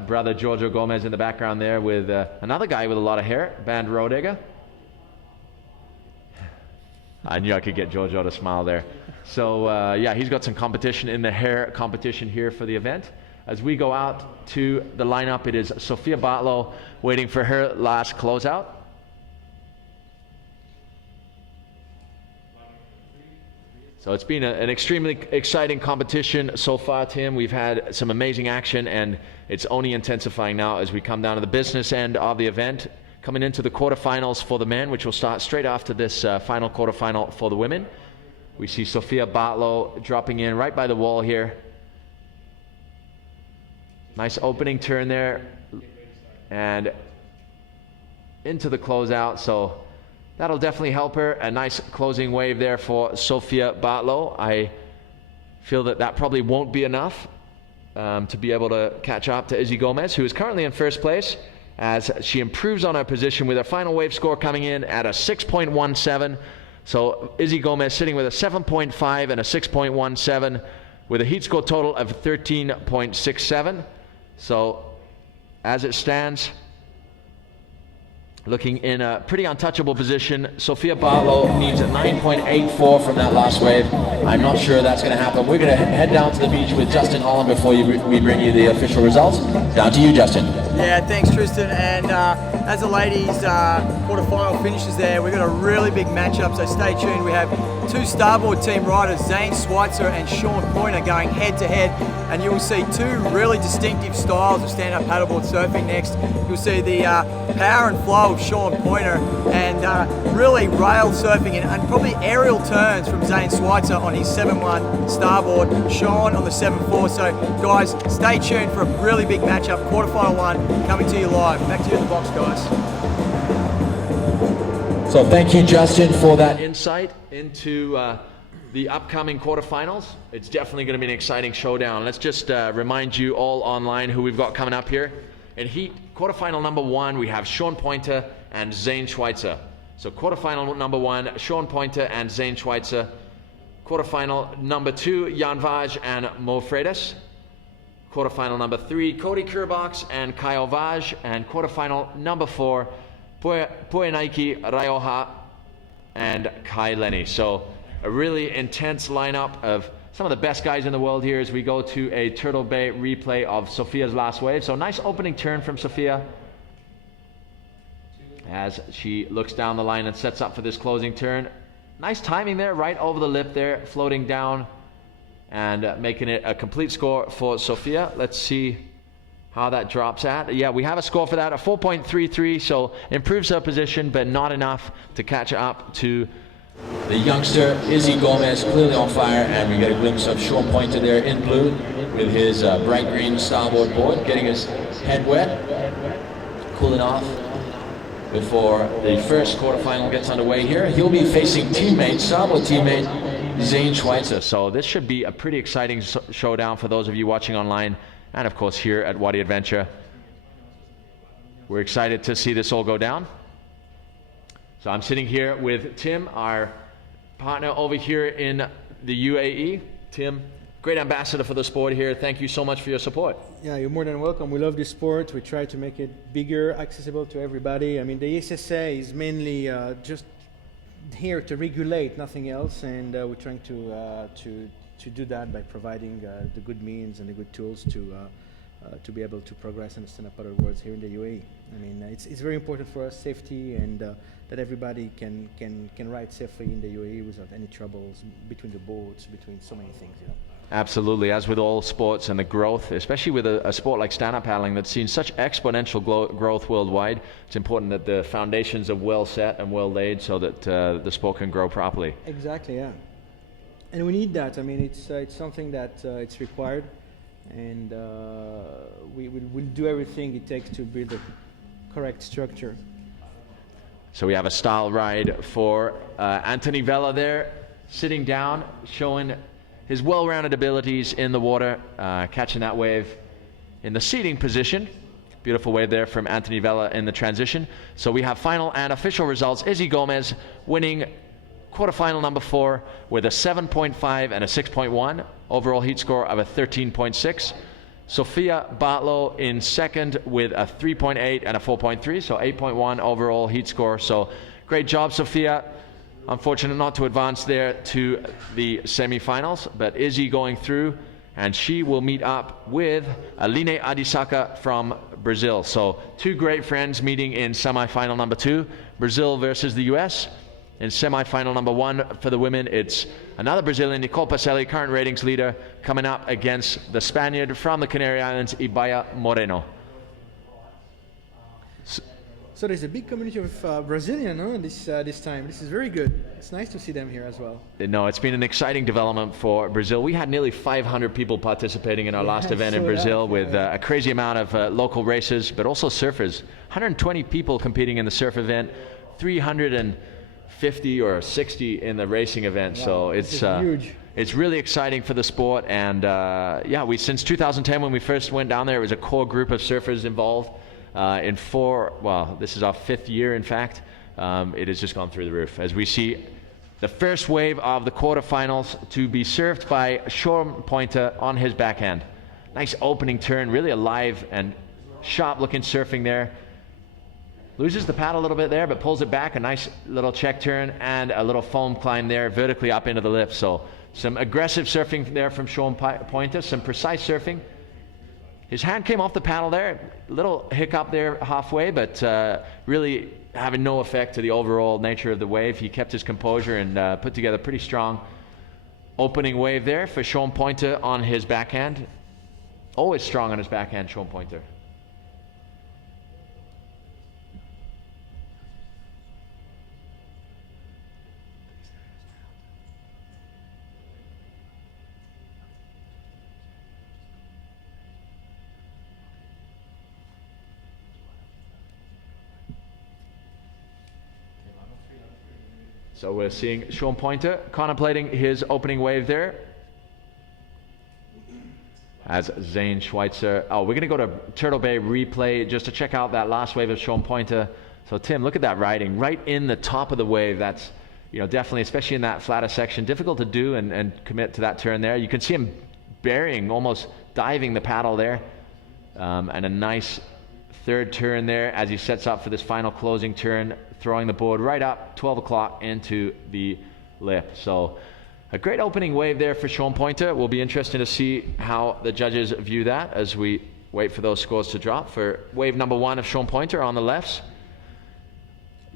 brother Giorgio Gomez in the background there with another guy with a lot of hair, Band Rodega. I knew I could get Giorgio to smile there. So yeah, he's got some competition in the hair competition here for the event. As we go out to the lineup, it is Sophia Bartlow waiting for her last closeout. So it's been an extremely exciting competition so far, Tim. We've had some amazing action, and it's only intensifying now as we come down to the business end of the event, coming into the quarterfinals for the men, which will start straight after this final quarterfinal for the women. We see Sophia Bartlow dropping in right by the wall here. Nice opening turn there, and into the closeout, so that'll definitely help her. A nice closing wave there for Sophia Bartlow. I feel that that probably won't be enough to be able to catch up to Izzy Gomez, who is currently in first place, as she improves on her position with her final wave score coming in at a 6.17. So Izzy Gomez sitting with a 7.5 and a 6.17 with a heat score total of 13.67. So as it stands, looking in a pretty untouchable position. Sophia Bartlow needs a 9.84 from that last wave. I'm not sure that's going to happen. We're going to head down to the beach with Justin Holland before we bring you the official results. Down to you, Justin. Yeah, thanks, Tristan. And as the ladies' quarterfinal finishes there, we've got a really big matchup, so stay tuned. We have two starboard team riders, Zane Schweitzer and Sean Pointer, going head to head. And you will see two really distinctive styles of stand-up paddleboard surfing next. You'll see the power and flow of Sean Pointer, and really rail surfing and probably aerial turns from Zane Schweitzer on his 7-1 starboard, Sean on the 7-4. So guys, stay tuned for a really big matchup, quarterfinal one, coming to you live. Back to you in the box, guys. So thank you, Justin, for that insight into the upcoming quarterfinals. It's definitely going to be an exciting showdown. Let's just remind you all online who we've got coming up here. In heat quarterfinal number 1, we have Sean Pointer and Zane Schweitzer. So quarterfinal number 1, Sean Pointer and Zane Schweitzer. Quarterfinal number 2, Jan Vaj and Mo Freitas. Quarterfinal number 3, Cody Kurbox and Kyle Vaj. And quarterfinal number 4, Puenaiki Raioha and Kai Lenny. So a really intense lineup of some of the best guys in the world here as we go to a Turtle Bay replay of Sophia's last wave. So nice opening turn from Sophia as she looks down the line and sets up for this closing turn. Nice timing there, right over the lip there, floating down and making it a complete score for Sophia. Let's see how that drops at. Yeah, we have a score for that, a 4.33, so improves her position, but not enough to catch up to the youngster Izzy Gomez, clearly on fire, and we get a glimpse of Sean Pointer there in blue with his bright green starboard board, getting his head wet, cooling off before the first quarterfinal gets underway here. He'll be facing starboard teammate Zane Schweitzer. So this should be a pretty exciting showdown for those of you watching online, and of course here at Wadi Adventure. We're excited to see this all go down. So I'm sitting here with Tim, our partner over here in the UAE. Tim, great ambassador for the sport here. Thank you so much for your support. Yeah, you're more than welcome. We love this sport. We try to make it bigger, accessible to everybody. I mean, the SSA is mainly just here to regulate, nothing else, and we're trying to do that by providing the good means and the good tools to be able to progress and stand up paddle boards here in the UAE. I mean, it's very important for us, safety, and that everybody can ride safely in the UAE without any troubles between the boats, between so many things, you know. Absolutely, as with all sports and the growth, especially with a sport like stand-up paddling that's seen such exponential growth worldwide, it's important that the foundations are well set and well laid so that the sport can grow properly. Exactly, yeah. And we need that. I mean, it's something that it's required, and we'll do everything it takes to build a correct structure. So we have a style ride for Anthony Vella there, sitting down, showing his well-rounded abilities in the water, catching that wave in the seating position. Beautiful wave there from Anthony Vella in the transition. So we have final and official results. Izzy Gomez winning quarterfinal number 4 with a 7.5 and a 6.1. Overall heat score of a 13.6. Sophia Bartlow in second with a 3.8 and a 4.3. So 8.1 overall heat score. So great job, Sophia. Unfortunate not to advance there to the semifinals, but Izzy going through, and she will meet up with Aline Adisaka from Brazil. So 2 great friends meeting in semifinal number 2, Brazil versus the US. In semifinal number 1 for the women, it's another Brazilian, Nicole Pacelli, current ratings leader, coming up against the Spaniard from the Canary Islands, Ibaya Moreno. So there's a big community of Brazilian this time. This is very good. It's nice to see them here as well. No, it's been an exciting development for Brazil. We had nearly 500 people participating in our last event in Brazil with a crazy amount of local races, but also surfers. 120 people competing in the surf event, 350 or 60 in the racing event. Wow, so it's huge. It's really exciting for the sport. And yeah, since 2010 when we first went down there, it was a core group of surfers involved. This is our 5th year, in fact. It has just gone through the roof as we see the first wave of the quarterfinals to be surfed by Sean Pointer on his backhand. Nice opening turn, really alive and sharp looking surfing there. Loses the paddle a little bit there, but pulls it back. A nice little check turn and a little foam climb there, vertically up into the lift. So some aggressive surfing there from Sean Pointer, some precise surfing. His hand came off the paddle there, little hiccup there halfway, but really having no effect to the overall nature of the wave. He kept his composure and put together a pretty strong opening wave there for Sean Pointer on his backhand. Always strong on his backhand, Sean Pointer. So we're seeing Sean Pointer contemplating his opening wave there. As Zane Schweitzer, we're going to go to Turtle Bay replay just to check out that last wave of Sean Pointer. So Tim, look at that riding right in the top of the wave. That's, definitely, especially in that flatter section, difficult to do and commit to that turn there. You can see him burying, almost diving the paddle there. And a nice third turn there as he sets up for this final closing turn, throwing the board right up 12 o'clock into the lip. So a great opening wave there for Sean Pointer. Will be interesting to see how the judges view that as we wait for those scores to drop. For wave number 1 of Sean Pointer on the lefts,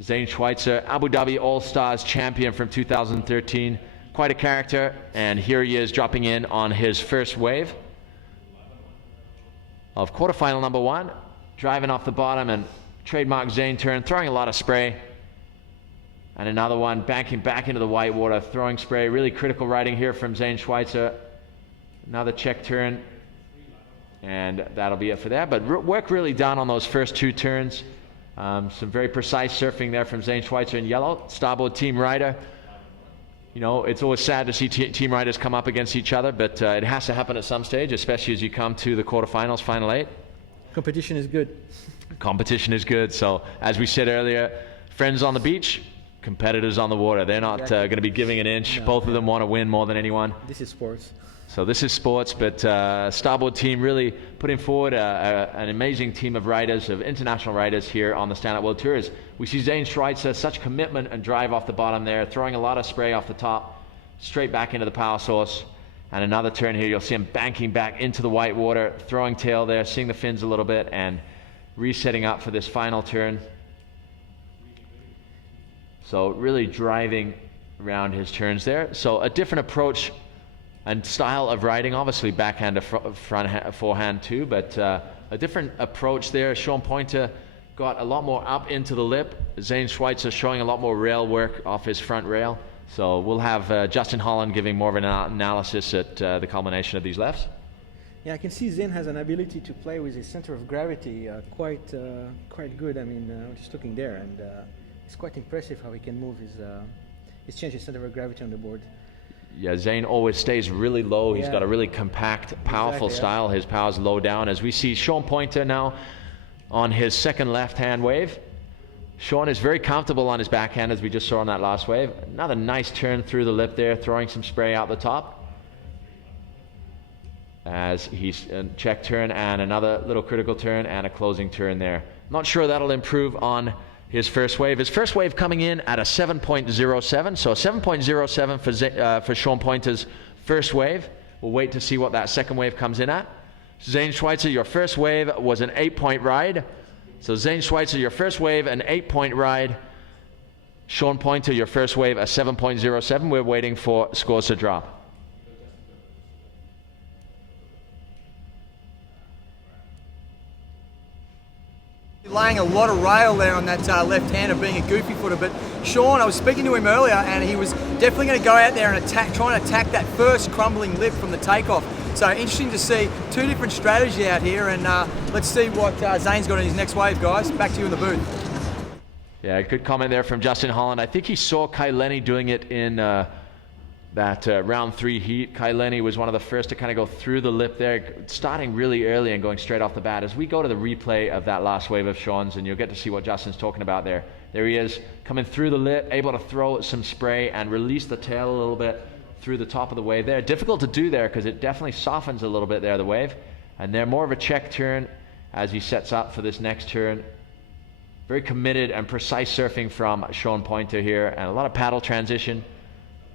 Zane Schweitzer, Abu Dhabi All-Stars champion from 2013. Quite a character, and here he is dropping in on his first wave of quarterfinal number 1, driving off the bottom and trademark Zane turn, throwing a lot of spray. And another one banking back into the white water, throwing spray. Really critical riding here from Zane Schweitzer. Another check turn, and that'll be it for that. But work really done on those first 2 turns. Some very precise surfing there from Zane Schweitzer in yellow, starboard team rider. It's always sad to see team riders come up against each other, but it has to happen at some stage, especially as you come to the quarterfinals, final 8. Competition is good. Competition is good. So as we said earlier, friends on the beach, competitors on the water. They're not going to be giving an inch. No, both of them want to win more than anyone. This is sports. So this is sports, but starboard team really putting forward an amazing team of riders, of international riders here on the Stand Up World Tours. We see Zane Schweitzer, such commitment and drive off the bottom there, throwing a lot of spray off the top, straight back into the power source. And another turn here, you'll see him banking back into the white water, throwing tail there, seeing the fins a little bit, and resetting up for this final turn. So really driving around his turns there. So a different approach and style of riding, obviously backhand to forehand too, but a different approach there. Sean Pointer got a lot more up into the lip. Zane Schweitzer showing a lot more rail work off his front rail. So we'll have Justin Holland giving more of an analysis at the culmination of these lefts. Yeah, I can see Zane has an ability to play with his center of gravity quite good. I mean, just looking there, and it's quite impressive how he can move his change his center of gravity on the board. Yeah, Zane always stays really low. He's Yeah. got a really compact, powerful Exactly, yeah. style. His power's low down. As we see Sean Pointer now on his second left-hand wave. Sean is very comfortable on his backhand, as we just saw on that last wave. Another nice turn through the lip there, throwing some spray out the top. As he's a check turn and another little critical turn and a closing turn there. Not sure that'll improve on his first wave. His first wave coming in at a 7.07, so a 7.07 for Sean Pointer's first wave. We'll wait to see what that second wave comes in at. Zane Schweitzer, your first wave was an 8-point ride. So Zane Schweitzer, your first wave, an 8-point ride. Sean Pointer, your first wave, a 7.07. We're waiting for scores to drop. Laying a lot of rail there on that left-hander, being a goofy footer. But Sean, I was speaking to him earlier, and he was definitely going to go out there and try and attack that first crumbling lip from the takeoff. So interesting to see two different strategies out here, and let's see what Zane's got in his next wave, guys. Back to you in the booth. Yeah, good comment there from Justin Holland. I think he saw Kai Lenny doing it in that round 3 heat. Kai Lenny was one of the first to kind of go through the lip there, starting really early and going straight off the bat. As we go to the replay of that last wave of Sean's, and you'll get to see what Justin's talking about there. There he is, coming through the lip, able to throw some spray and release the tail a little bit through the top of the wave there. Difficult to do there because it definitely softens a little bit there, the wave. And they're more of a check turn as he sets up for this next turn. Very committed and precise surfing from Sean Pointer here, and a lot of paddle transition.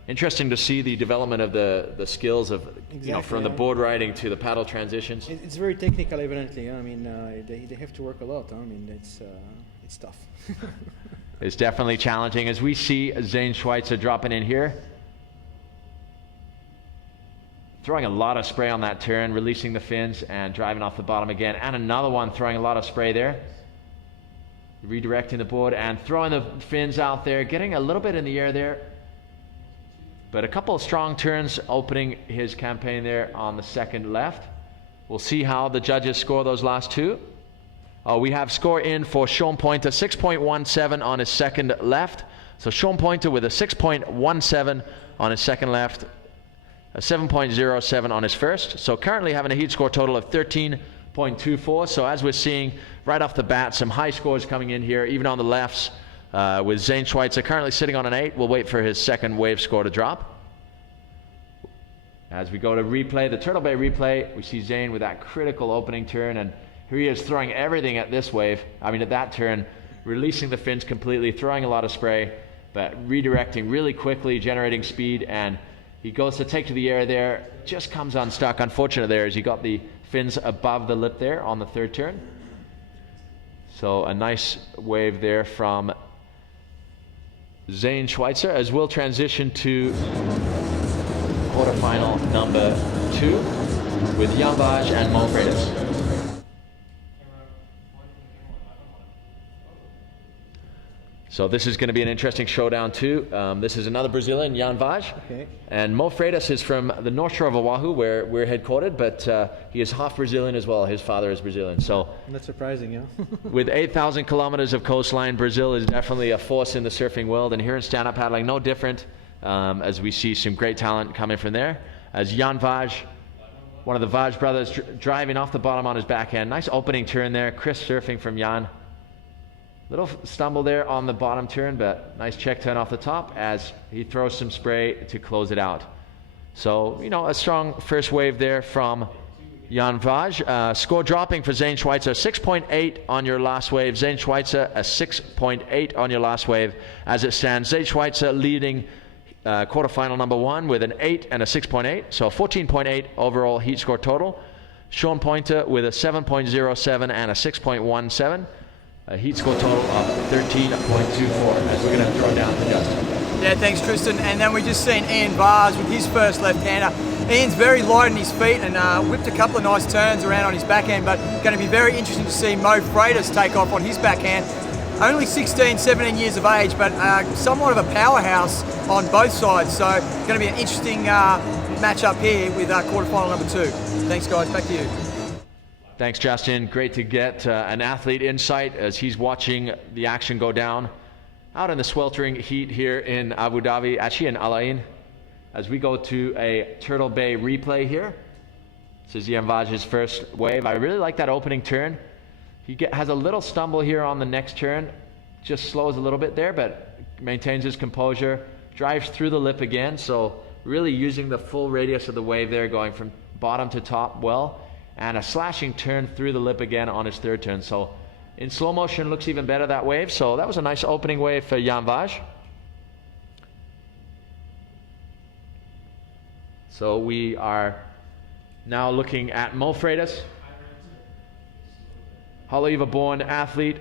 Interesting to see the development of the skills of, you know, from the board riding to the paddle transitions. It's very technical, evidently. I mean, they have to work a lot. I mean, it's tough. It's definitely challenging. As we see Zane Schweitzer dropping in here, throwing a lot of spray on that turn, releasing the fins and driving off the bottom again, and another one throwing a lot of spray there. Redirecting the board and throwing the fins out there, getting a little bit in the air there. But a couple of strong turns opening his campaign there on the second left. We'll see how the judges score those last two. We have score in for Sean Pointer, 6.17 on his second left. So Sean Pointer with a 6.17 on his second left, a 7.07 on his first. So currently having a heat score total of 13.24. So as we're seeing right off the bat, some high scores coming in here, even on the lefts. With Zane Schweitzer currently sitting on an 8. We'll wait for his second wave score to drop. As we go to replay, the Turtle Bay replay, we see Zane with that critical opening turn, and here he is throwing everything at this wave. I mean, at that turn, releasing the fins completely, throwing a lot of spray, but redirecting really quickly, generating speed, and he goes to take to the air there, just comes unstuck. Unfortunate there as he got the fins above the lip there on the third turn. So a nice wave there from Zane Schweitzer, as we'll transition to quarterfinal number 2 with Jan Vaj and Mo Freitas. So this is going to be an interesting showdown too. This is another Brazilian, Jan Vaj. Okay. And Mo Freitas is from the North Shore of Oahu, where we're headquartered, but he is half Brazilian as well. His father is Brazilian. So Not surprising, yeah. with 8,000 kilometers of coastline, Brazil is definitely a force in the surfing world. And here in stand-up paddling, no different, as we see some great talent coming from there. As Jan Vaj, one of the Vaj brothers, driving off the bottom on his backhand. Nice opening turn there. Crisp surfing from Jan. Little stumble there on the bottom turn, but nice check turn off the top as he throws some spray to close it out. So, you know, a strong first wave there from Jan Vaj. Score dropping for Zane Schweitzer, 6.8 on your last wave. Zane Schweitzer, a 6.8 on your last wave as it stands. Zane Schweitzer leading quarterfinal number 1 with an 8 and a 6.8, so 14.8 overall heat score total. Sean Pointer with a 7.07 and a 6.17. A heat score total of 13.24 as we're going to throw down to Justin. Yeah, thanks Tristan. And then we just seen Ian Vars with his first left-hander. Ian's very light on his feet and whipped a couple of nice turns around on his backhand, but going to be very interesting to see Mo Freitas take off on his backhand. Only 16, 17 years of age, but somewhat of a powerhouse on both sides. So going to be an interesting match-up here with quarterfinal number 2. Thanks guys, back to you. Thanks, Justin. Great to get an athlete insight as he's watching the action go down out in the sweltering heat here in Abu Dhabi, actually in Al Ain, as we go to a Turtle Bay replay here. This is Jan Vaj's first wave. I really like that opening turn. He has a little stumble here on the next turn, just slows a little bit there, but maintains his composure, drives through the lip again, so really using the full radius of the wave there, going from bottom to top well. And a slashing turn through the lip again on his third turn. So in slow motion looks even better, that wave. So that was a nice opening wave for Jan Vaj. So we are now looking at Mo Freitas, Haleiwa born athlete.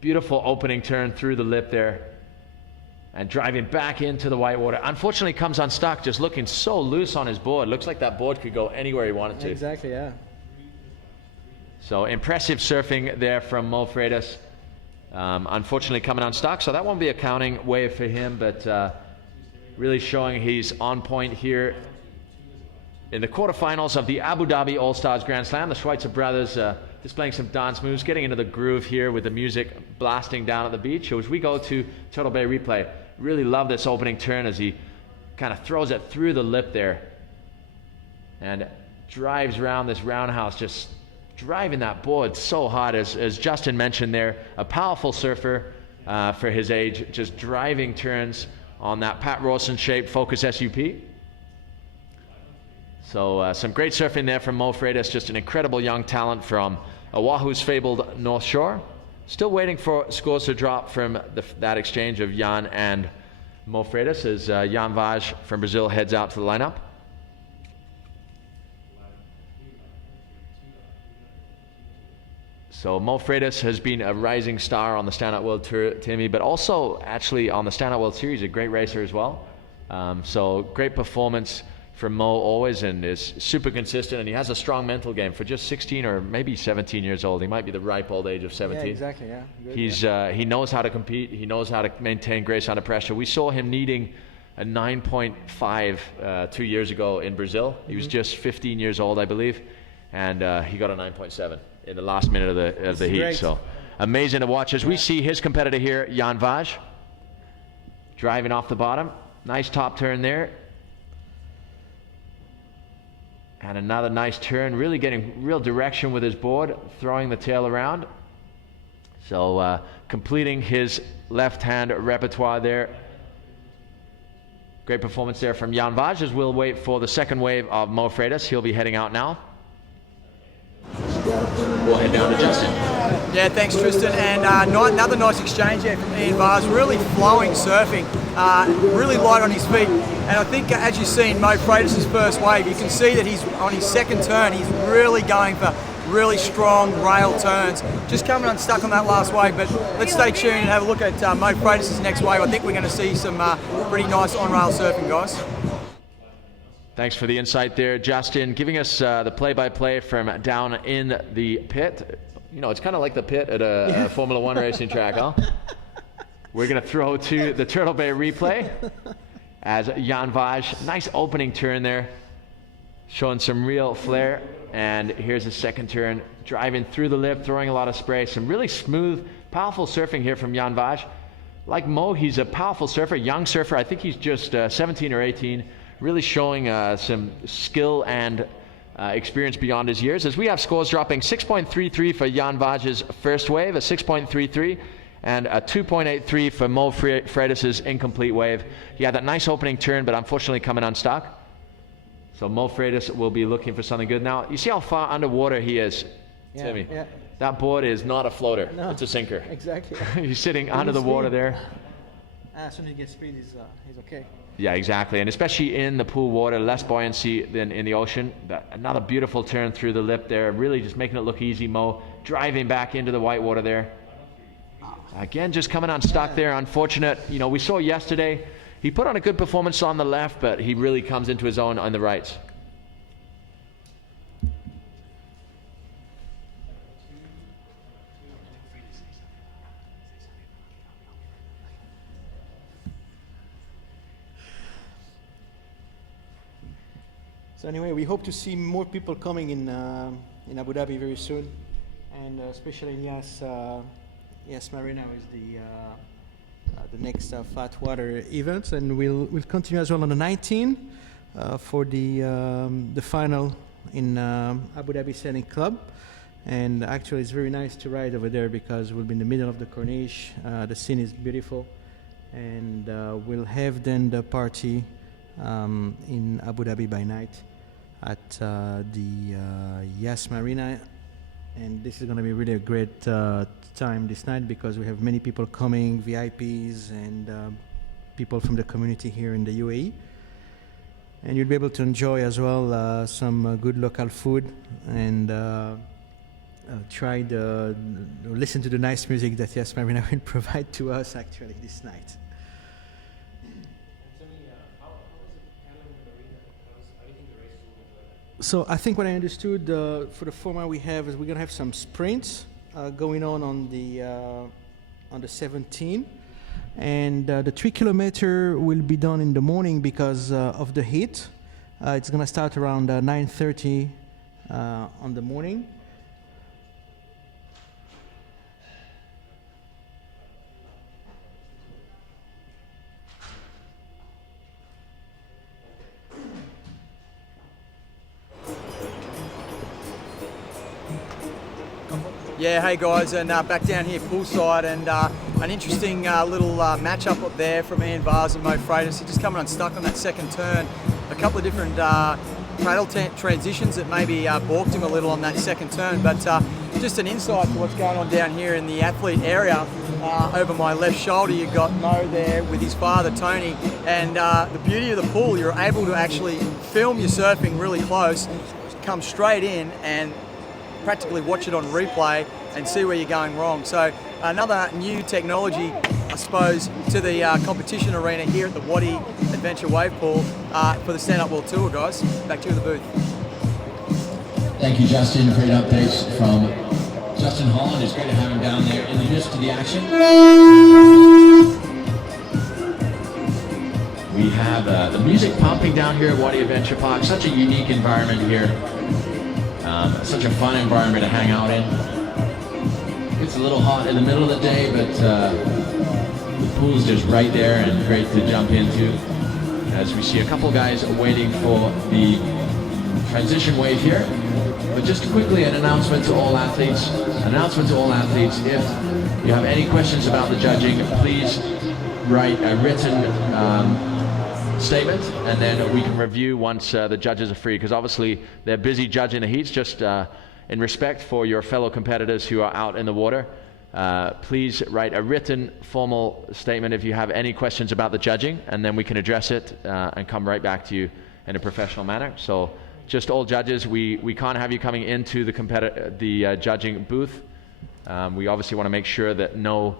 Beautiful opening turn through the lip there. And driving back into the whitewater. Unfortunately comes unstuck, just looking so loose on his board. Looks like that board could go anywhere he wanted to. Exactly, yeah. So impressive surfing there from Mo Freitas. Unfortunately coming unstuck, so that won't be a counting wave for him, but really showing he's on point here in the quarterfinals of the Abu Dhabi All-Stars Grand Slam. The Schweitzer brothers displaying some dance moves, getting into the groove here with the music blasting down at the beach. So as we go to Turtle Bay replay, really love this opening turn as he kind of throws it through the lip there and drives around this roundhouse, just driving that board so hard. As Justin mentioned there, a powerful surfer for his age, just driving turns on that Pat Rawson shaped Focus SUP. So some great surfing there from Mo Freitas, just an incredible young talent from Oahu's fabled North Shore. Still waiting for scores to drop from that exchange of Jan and Mo Freitas as Jan Vaj from Brazil heads out to the lineup. So Mo Freitas has been a rising star on the Stand Up World Tour, Timmy, but also actually on the Stand Up World Series, a great racer as well. So great performance from Mo always, and is super consistent, and he has a strong mental game for just 16 or maybe 17 years old. He might be the ripe old age of 17. Yeah, exactly, yeah. Good, He knows how to compete. He knows how to maintain grace under pressure. We saw him needing a 9.5 2 years ago in Brazil. He was just 15 years old, I believe, and he got a 9.7 in the last minute of the heat. Great. So amazing to watch as we see his competitor here, Jan Vaj, driving off the bottom. Nice top turn there. And another nice turn, really getting real direction with his board, throwing the tail around. So completing his left-hand repertoire there. Great performance there from Jan Vaj as we'll wait for the second wave of Mo Freitas. He'll be heading out now. We'll head down to Justin. Yeah, thanks Tristan, and another nice exchange there from Ian Vars, really flowing surfing, really light on his feet, and I think as you've seen Mo Freitas' first wave, you can see that he's on his second turn, he's really going for really strong rail turns, just coming unstuck on that last wave, but let's stay tuned and have a look at Mo Freitas' next wave. I think we're going to see some pretty nice on-rail surfing, guys. Thanks for the insight there, Justin, giving us the play-by-play from down in the pit. You know, it's kind of like the pit at a Formula One racing track, huh? We're going to throw to the Turtle Bay replay as Jan Vaj, nice opening turn there, showing some real flair. And here's his second turn, driving through the lip, throwing a lot of spray. Some really smooth, powerful surfing here from Jan Vaj. Like Mo, he's a powerful surfer, young surfer. I think he's just 17 or 18. Really showing some skill and experience beyond his years. As we have scores dropping, 6.33 for Jan Vaj's first wave, a 6.33, and a 2.83 for Mo Freitas' incomplete wave. He had that nice opening turn, but unfortunately coming unstuck. So Mo Freitas will be looking for something good. Now, you see how far underwater he is, Timmy? Yeah. That board is not a floater, No, it's a sinker. Exactly. He's sitting under the water there. As soon as he gets speed, he's okay. Yeah, exactly. And especially in the pool water, less buoyancy than in the ocean. Another beautiful turn through the lip there, really just making it look easy. Mo driving back into the white water there. Again, just coming unstuck there. Unfortunate. You know, we saw yesterday, he put on a good performance on the left, but he really comes into his own on the right. So anyway, we hope to see more people coming in Abu Dhabi very soon, and especially in Yas Marina is the next flat water event, and we'll continue as well on the 19th for the final in Abu Dhabi Sailing Club. And actually, it's very nice to ride over there because we'll be in the middle of the Corniche. The scene is beautiful, and we'll have then the party in Abu Dhabi by night at the Yas Marina, and this is going to be really a great time this night because we have many people coming, VIPs and people from the community here in the UAE, and you'll be able to enjoy as well some good local food and listen to the nice music that Yas Marina will provide to us actually this night. So I think what I understood for the format we have is we're gonna have some sprints going on the 17th, and the 3 kilometer will be done in the morning because of the heat. It's gonna start around 9:30 on the morning. Yeah, hey guys, and back down here poolside, and an interesting little matchup up there from Ian Vars and Mo Freitas. He just coming unstuck on that second turn. A couple of different cradle transitions that maybe balked him a little on that second turn, but just an insight to what's going on down here in the athlete area. Over my left shoulder, you've got Mo there with his father, Tony, and the beauty of the pool, you're able to actually film your surfing really close, come straight in and practically watch it on replay and see where you're going wrong. So another new technology, I suppose, to the competition arena here at the Wadi Adventure Wave Pool for the Stand Up World Tour, guys. Back to you in the booth. Thank you, Justin. Great updates from Justin Holland. It's great to have him down there in the midst of the action. We have the music pumping down here at Wadi Adventure Park. Such a unique environment here. Such a fun environment to hang out in. It's a little hot in the middle of the day, but the pool's just right there and great to jump into. As we see a couple guys waiting for the transition wave here. But just quickly, an announcement to all athletes. If you have any questions about the judging, please write a written statement, and then we can review once the judges are free, because obviously they're busy judging the heats. Just in respect for your fellow competitors who are out in the water, please write a written formal statement if you have any questions about the judging, and then we can address it and come right back to you in a professional manner. So just all judges, we can't have you coming into the judging booth. We obviously want to make sure that no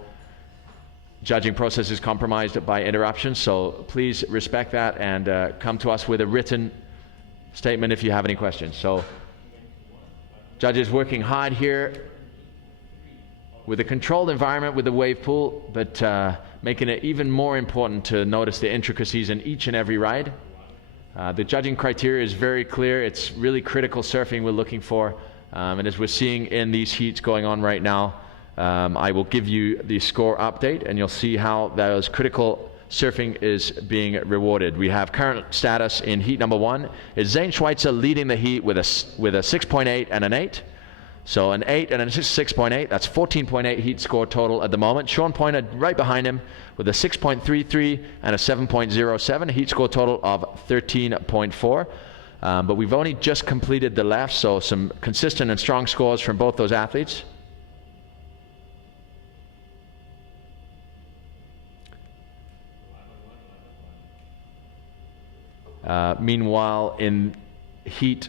judging process is compromised by interruptions, so please respect that and come to us with a written statement if you have any questions. So judges working hard here with a controlled environment with the wave pool, but making it even more important to notice the intricacies in each and every ride. The judging criteria is very clear. It's really critical surfing we're looking for, and as we're seeing in these heats going on right now, I will give you the score update and you'll see how those critical surfing is being rewarded. We have current status in heat number 1 is Zane Schweitzer leading the heat with a 6.8 and an 8. So an 8 and a 6.8, that's 14.8 heat score total at the moment. Sean Pointer right behind him with a 6.33 and a 7.07, heat score total of 13.4. But we've only just completed the left, so some consistent and strong scores from both those athletes. Meanwhile, in heat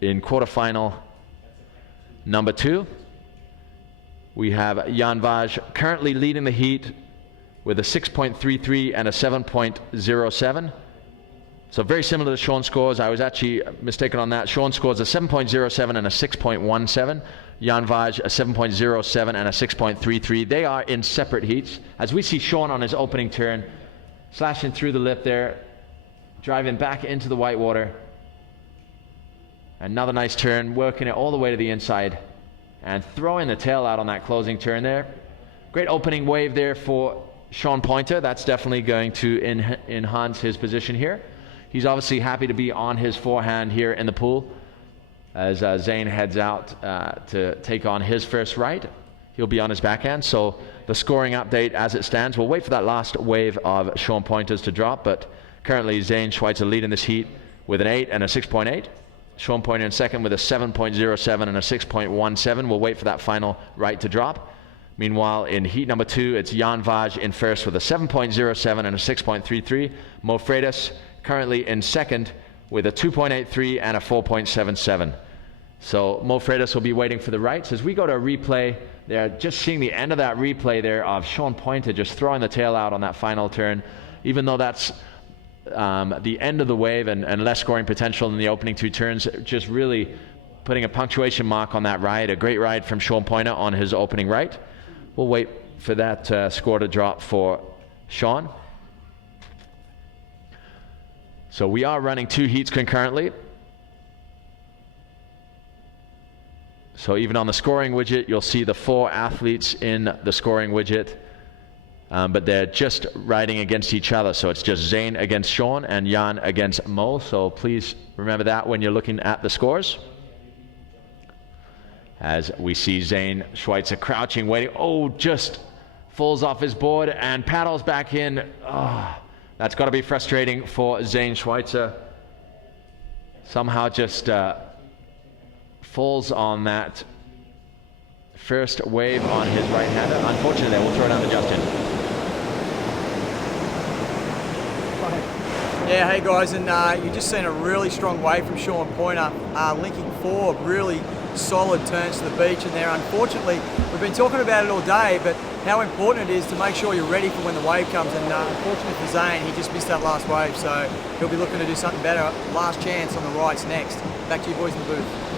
in quarterfinal number 2, we have Jan Vaj currently leading the heat with a 6.33 and a 7.07. So very similar to Sean's scores. I was actually mistaken on that. Sean scores a 7.07 and a 6.17. Jan Vaj a 7.07 and a 6.33. They are in separate heats. As we see Sean on his opening turn, slashing through the lip there, driving back into the whitewater. Another nice turn, working it all the way to the inside and throwing the tail out on that closing turn there. Great opening wave there for Sean Pointer. That's definitely going to enhance his position here. He's obviously happy to be on his forehand here in the pool as Zane heads out to take on his first right. He'll be on his backhand. So the scoring update as it stands, we'll wait for that last wave of Sean Pointer's to drop, but currently Zane Schweitzer leading this heat with an 8 and a 6.8. Sean Pointer in second with a 7.07 and a 6.17. We'll wait for that final right to drop. Meanwhile, in heat number 2, it's Jan Vaj in first with a 7.07 and a 6.33. Mo Freitas currently in second with a 2.83 and a 4.77. So Mo Freitas will be waiting for the rights. As we go to a replay, they're just seeing the end of that replay there of Sean Pointer just throwing the tail out on that final turn. Even though that's the end of the wave and less scoring potential in the opening 2 turns, just really putting a punctuation mark on that ride. A great ride from Sean Pointer on his opening right. We'll wait for that score to drop for Sean. So we are running 2 heats concurrently. So even on the scoring widget, you'll see the 4 athletes in the scoring widget. But they're just riding against each other. So it's just Zane against Sean and Jan against Mo. So please remember that when you're looking at the scores. As we see Zane Schweitzer crouching, waiting. Oh, just falls off his board and paddles back in. Oh, that's got to be frustrating for Zane Schweitzer. Somehow just falls on that first wave on his right-hander. Unfortunately, we'll throw it down to Justin. Yeah, hey guys, and you've just seen a really strong wave from Sean Pointer, linking 4 really solid turns to the beach in there. Unfortunately, we've been talking about it all day, but how important it is to make sure you're ready for when the wave comes. And unfortunately for Zane, he just missed that last wave, so he'll be looking to do something better. Last chance on the rights next. Back to you boys in the booth.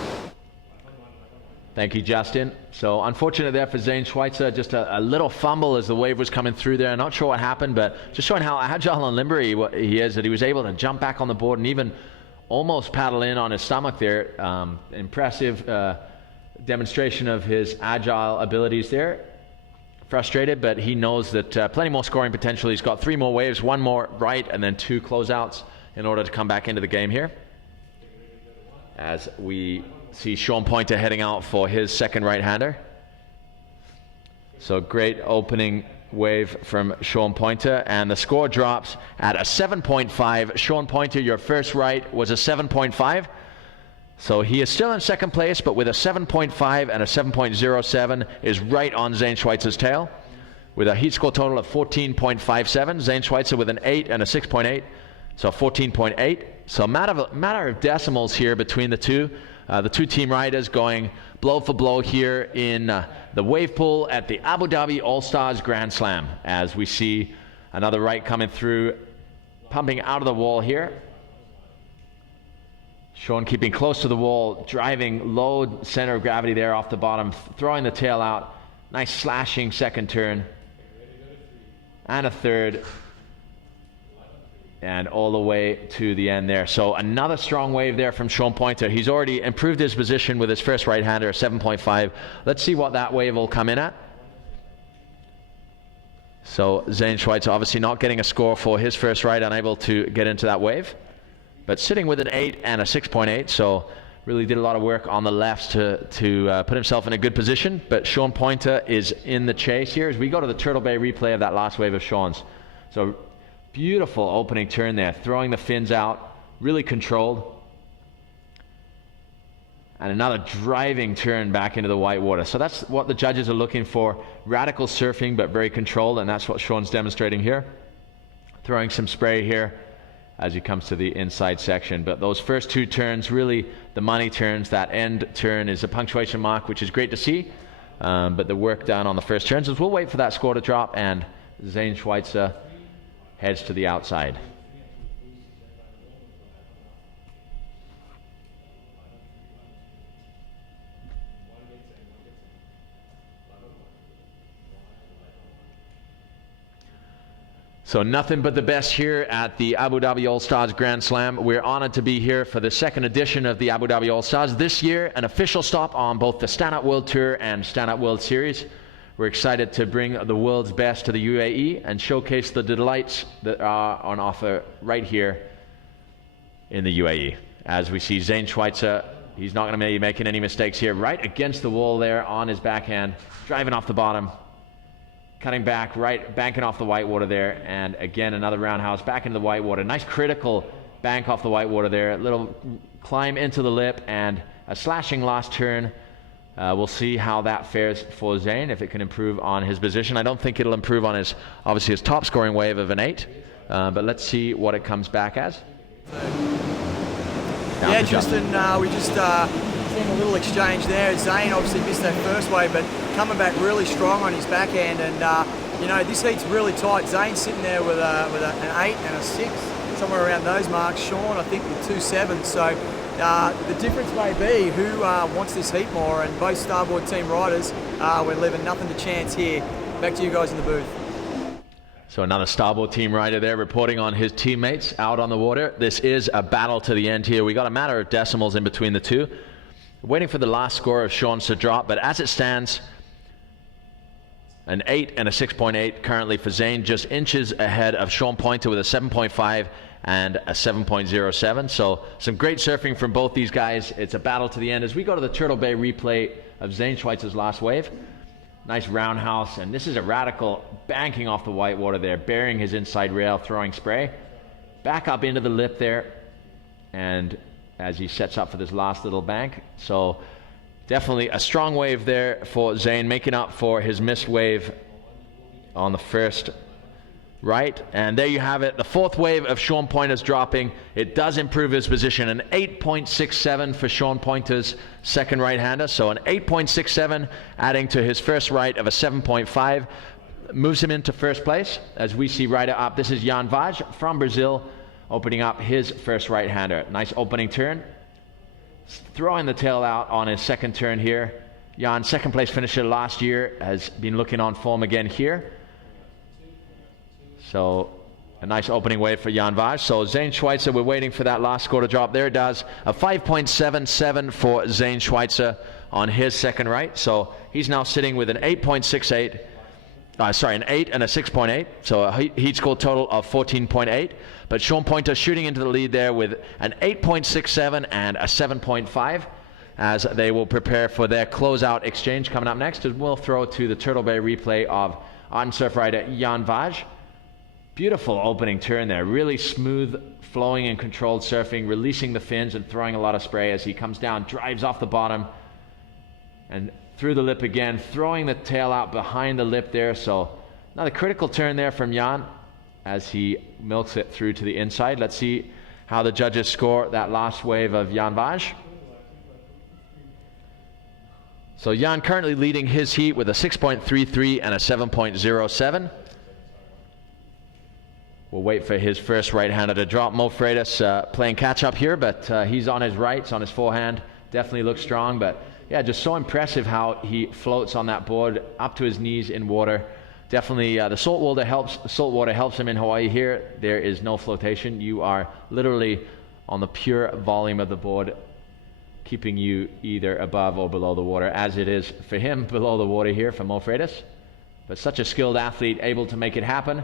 Thank you, Justin. So unfortunate there for Zane Schweitzer, just a little fumble as the wave was coming through there. Not sure what happened, but just showing how agile and limber he is, that he was able to jump back on the board and even almost paddle in on his stomach there. Impressive demonstration of his agile abilities there. Frustrated, but he knows that plenty more scoring potential. He's got 3 more waves, 1 more right, and then 2 closeouts in order to come back into the game here. As we see Sean Pointer heading out for his second right-hander. So great opening wave from Sean Pointer, and the score drops at a 7.5. Sean Pointer, your first right was a 7.5. So he is still in second place, but with a 7.5 and a 7.07 is right on Zane Schweitzer's tail. With a heat score total of 14.57, Zane Schweitzer with an 8 and a 6.8, so 14.8. So matter of decimals here between the two. The 2 team riders going blow for blow here in the wave pool at the Abu Dhabi All-Stars Grand Slam, as we see another right coming through, pumping out of the wall here. Sean keeping close to the wall, driving low center of gravity there off the bottom, throwing the tail out. Nice slashing second turn and a third, and all the way to the end there. So another strong wave there from Sean Pointer. He's already improved his position with his first right-hander, 7.5. Let's see what that wave will come in at. So Zane Schweitzer obviously not getting a score for his first right, unable to get into that wave, but sitting with an 8 and a 6.8. So really did a lot of work on the left to put himself in a good position. But Sean Pointer is in the chase here as we go to the Turtle Bay replay of that last wave of Sean's. So beautiful opening turn there, throwing the fins out, really controlled. And another driving turn back into the white water. So that's what the judges are looking for. Radical surfing, but very controlled, and that's what Sean's demonstrating here. Throwing some spray here as he comes to the inside section. But those first 2 turns, really the money turns. That end turn is a punctuation mark, which is great to see. But the work done on the first turns is we'll wait for that score to drop, and Zane Schweitzer heads to the outside. So nothing but the best here at the Abu Dhabi All-Stars Grand Slam. We're honored to be here for the second edition of the Abu Dhabi All-Stars. This year, an official stop on both the Stand Up World Tour and Stand Up World Series. We're excited to bring the world's best to the UAE and showcase the delights that are on offer right here in the UAE. As we see Zane Schweitzer, he's not going to be making any mistakes here. Right against the wall there on his backhand, driving off the bottom. Cutting back, right, banking off the whitewater there, and again another roundhouse back into the whitewater. Nice critical bank off the whitewater there. A little climb into the lip and a slashing last turn. We'll see how that fares for Zane, if it can improve on his position. I don't think it'll improve on his, obviously, his top scoring wave of an 8, but let's see what it comes back as. Yeah, Tristan, we just seen a little exchange there. Zane obviously missed that first wave, but coming back really strong on his backhand, and you know, this heat's really tight. Zane's sitting there with an 8 and a 6, somewhere around those marks. Sean, I think, with 2 7s. So the difference may be who wants this heat more, and both Starboard team riders, we're leaving nothing to chance here. Back to you guys in the booth. So another Starboard team rider there reporting on his teammates out on the water. This is a battle to the end here. We got a matter of decimals in between the two. Waiting for the last score of Sean's to drop, but as it stands, an 8 and a 6.8 currently for Zane, just inches ahead of Sean Pointer with a 7.5 and a 7.07. So some great surfing from both these guys. It's a battle to the end. As we go to the Turtle Bay replay of Zane Schweitzer's last wave, nice roundhouse, and this is a radical banking off the whitewater there, burying his inside rail, throwing spray. Back up into the lip there, and as he sets up for this last little bank. So definitely a strong wave there for Zane, making up for his missed wave on the first right. And there you have it, the fourth wave of Sean Pointer's dropping. It does improve his position, an 8.67 for Sean Pointer's second right-hander. So an 8.67 adding to his first right of a 7.5 moves him into first place. As we see rider up, this is Jan Vaj from Brazil, opening up his first right-hander. Nice opening turn, throwing the tail out on his second turn here. Jan, second place finisher last year, has been looking on form again here. So a nice opening wave for Jan Vaj. So Zane Schweitzer, we're waiting for that last score to drop. There it does, a 5.77 for Zane Schweitzer on his second right. So he's now sitting with an 8.68, an 8 and a 6.8. So a heat score total of 14.8. But Sean Pointer shooting into the lead there with an 8.67 and a 7.5 as they will prepare for their closeout exchange coming up next. And we'll throw to the Turtle Bay replay of ardent surf rider Jan Vaj. Beautiful opening turn there, really smooth, flowing and controlled surfing, releasing the fins and throwing a lot of spray as he comes down, drives off the bottom and through the lip again, throwing the tail out behind the lip there. So another critical turn there from Jan as he milks it through to the inside. Let's see how the judges score that last wave of Jan Vaj. So Jan currently leading his heat with a 6.33 and a 7.07. We'll wait for his first right-hander to drop. Mo Freitas playing catch-up here, but he's on his rights, on his forehand. Definitely looks strong, but yeah, just so impressive how he floats on that board up to his knees in water. Definitely the salt water helps him in Hawaii. Here, there is no flotation. You are literally on the pure volume of the board, keeping you either above or below the water, as it is for him below the water here for Mo Freitas. But such a skilled athlete, able to make it happen.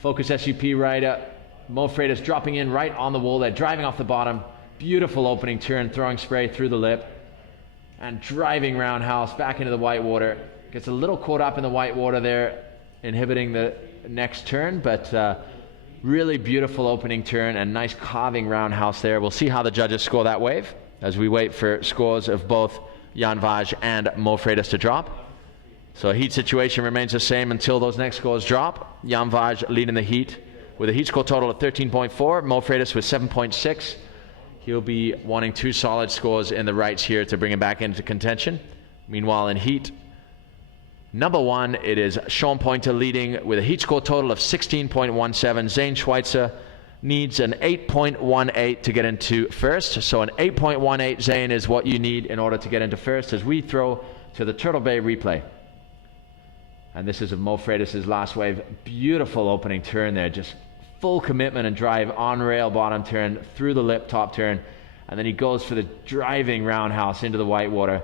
Focus SUP rider, Mo Freitas dropping in right on the wall there, driving off the bottom. Beautiful opening turn, throwing spray through the lip. And driving roundhouse back into the whitewater. Gets a little caught up in the whitewater there, inhibiting the next turn, but really beautiful opening turn and nice carving roundhouse there. We'll see how the judges score that wave as we wait for scores of both Jan Vaj and Mo Freitas to drop. So heat situation remains the same until those next scores drop. Jan Vaj leading the heat with a heat score total of 13.4. Mo Freitas with 7.6. He'll be wanting 2 solid scores in the rights here to bring him back into contention. Meanwhile, in heat number 1, it is Sean Pointer leading with a heat score total of 16.17. Zane Schweitzer needs an 8.18 to get into first. So an 8.18, Zane, is what you need in order to get into first as we throw to the Turtle Bay replay. And this is of Mo Freitas' last wave. Beautiful opening turn there, just full commitment and drive on rail bottom turn, through the lip top turn, and then he goes for the driving roundhouse into the whitewater.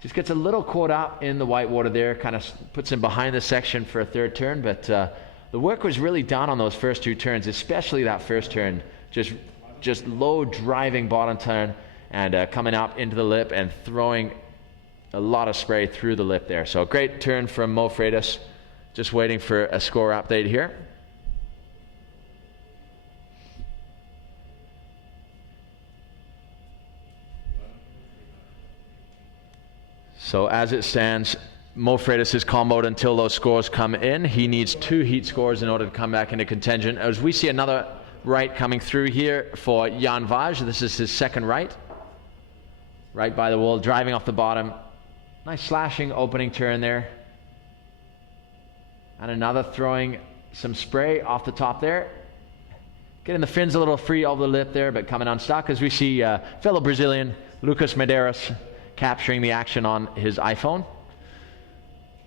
Just gets a little caught up in the whitewater there, kind of puts him behind the section for a third turn, but the work was really done on those first 2 turns, especially that first turn. Just low driving bottom turn and coming up into the lip and throwing a lot of spray through the lip there. So great turn from Mo Freitas. Just waiting for a score update here. So as it stands, Mo Freitas is comboed until those scores come in. He needs 2 heat scores in order to come back into contention. As we see another right coming through here for Jan Vaj. This is his second right. Right by the wall, driving off the bottom. Nice slashing opening turn there. And another throwing some spray off the top there. Getting the fins a little free over the lip there, but coming unstuck as we see fellow Brazilian Lucas Medeiros capturing the action on his iPhone.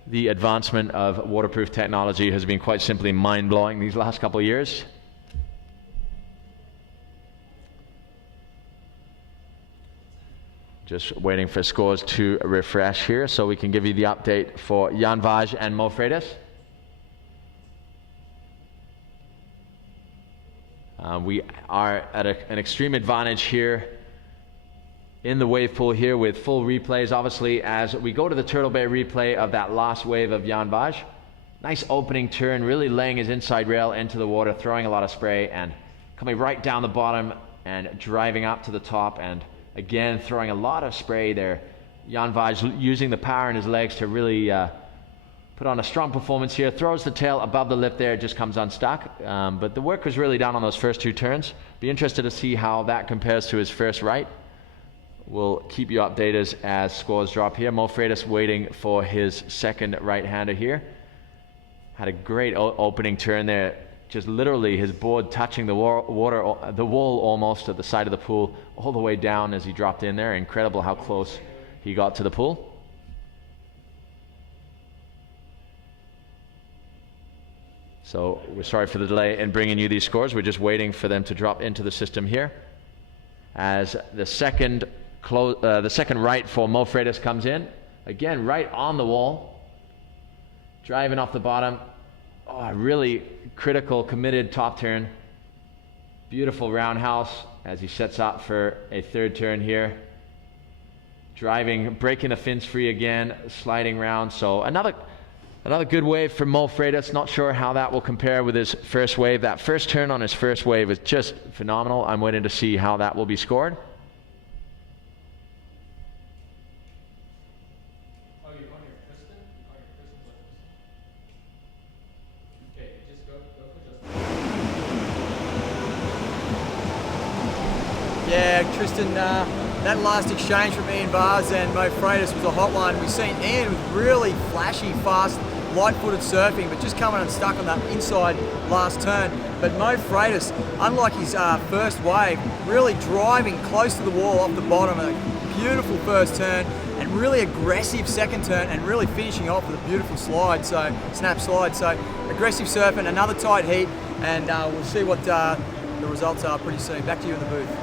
The advancement of waterproof technology has been quite simply mind-blowing these last couple of years. Just waiting for scores to refresh here so we can give you the update for Jan Vaj and Mo Freitas. We are at an extreme advantage here in the wave pool here with full replays. Obviously, as we go to the Turtle Bay replay of that last wave of Jan Vaj, nice opening turn, really laying his inside rail into the water, throwing a lot of spray and coming right down the bottom and driving up to the top, and again throwing a lot of spray there. Jan Vaj using the power in his legs to really put on a strong performance here. Throws the tail above the lip there, just comes unstuck. But the work was really done on those first 2 turns. Be interested to see how that compares to his first right. We'll keep you updated as scores drop here. Mo Freitas waiting for his second right-hander here. Had a great opening turn there. Just literally his board touching the wall almost at the side of the pool, all the way down as he dropped in there. Incredible how close he got to the pool. So we're sorry for the delay in bringing you these scores. We're just waiting for them to drop into the system here. As the second right for Mo Freitas comes in. Again, right on the wall. Driving off the bottom. Oh, really critical, committed top turn. Beautiful roundhouse as he sets up for a third turn here. Driving, breaking the fins free again, sliding round. So another good wave for Mo Freitas. Not sure how that will compare with his first wave. That first turn on his first wave is just phenomenal. I'm waiting to see how that will be scored. Yeah, Tristan, that last exchange from Ian Vars and Mo Freitas was a hot one. We've seen Ian with really flashy, fast, light-footed surfing, but just coming unstuck on that inside last turn. But Mo Freitas, unlike his first wave, really driving close to the wall off the bottom. A beautiful first turn and really aggressive second turn, and really finishing off with a beautiful slide, so snap slide. So aggressive surfing, another tight heat, and we'll see what the results are pretty soon. Back to you in the booth.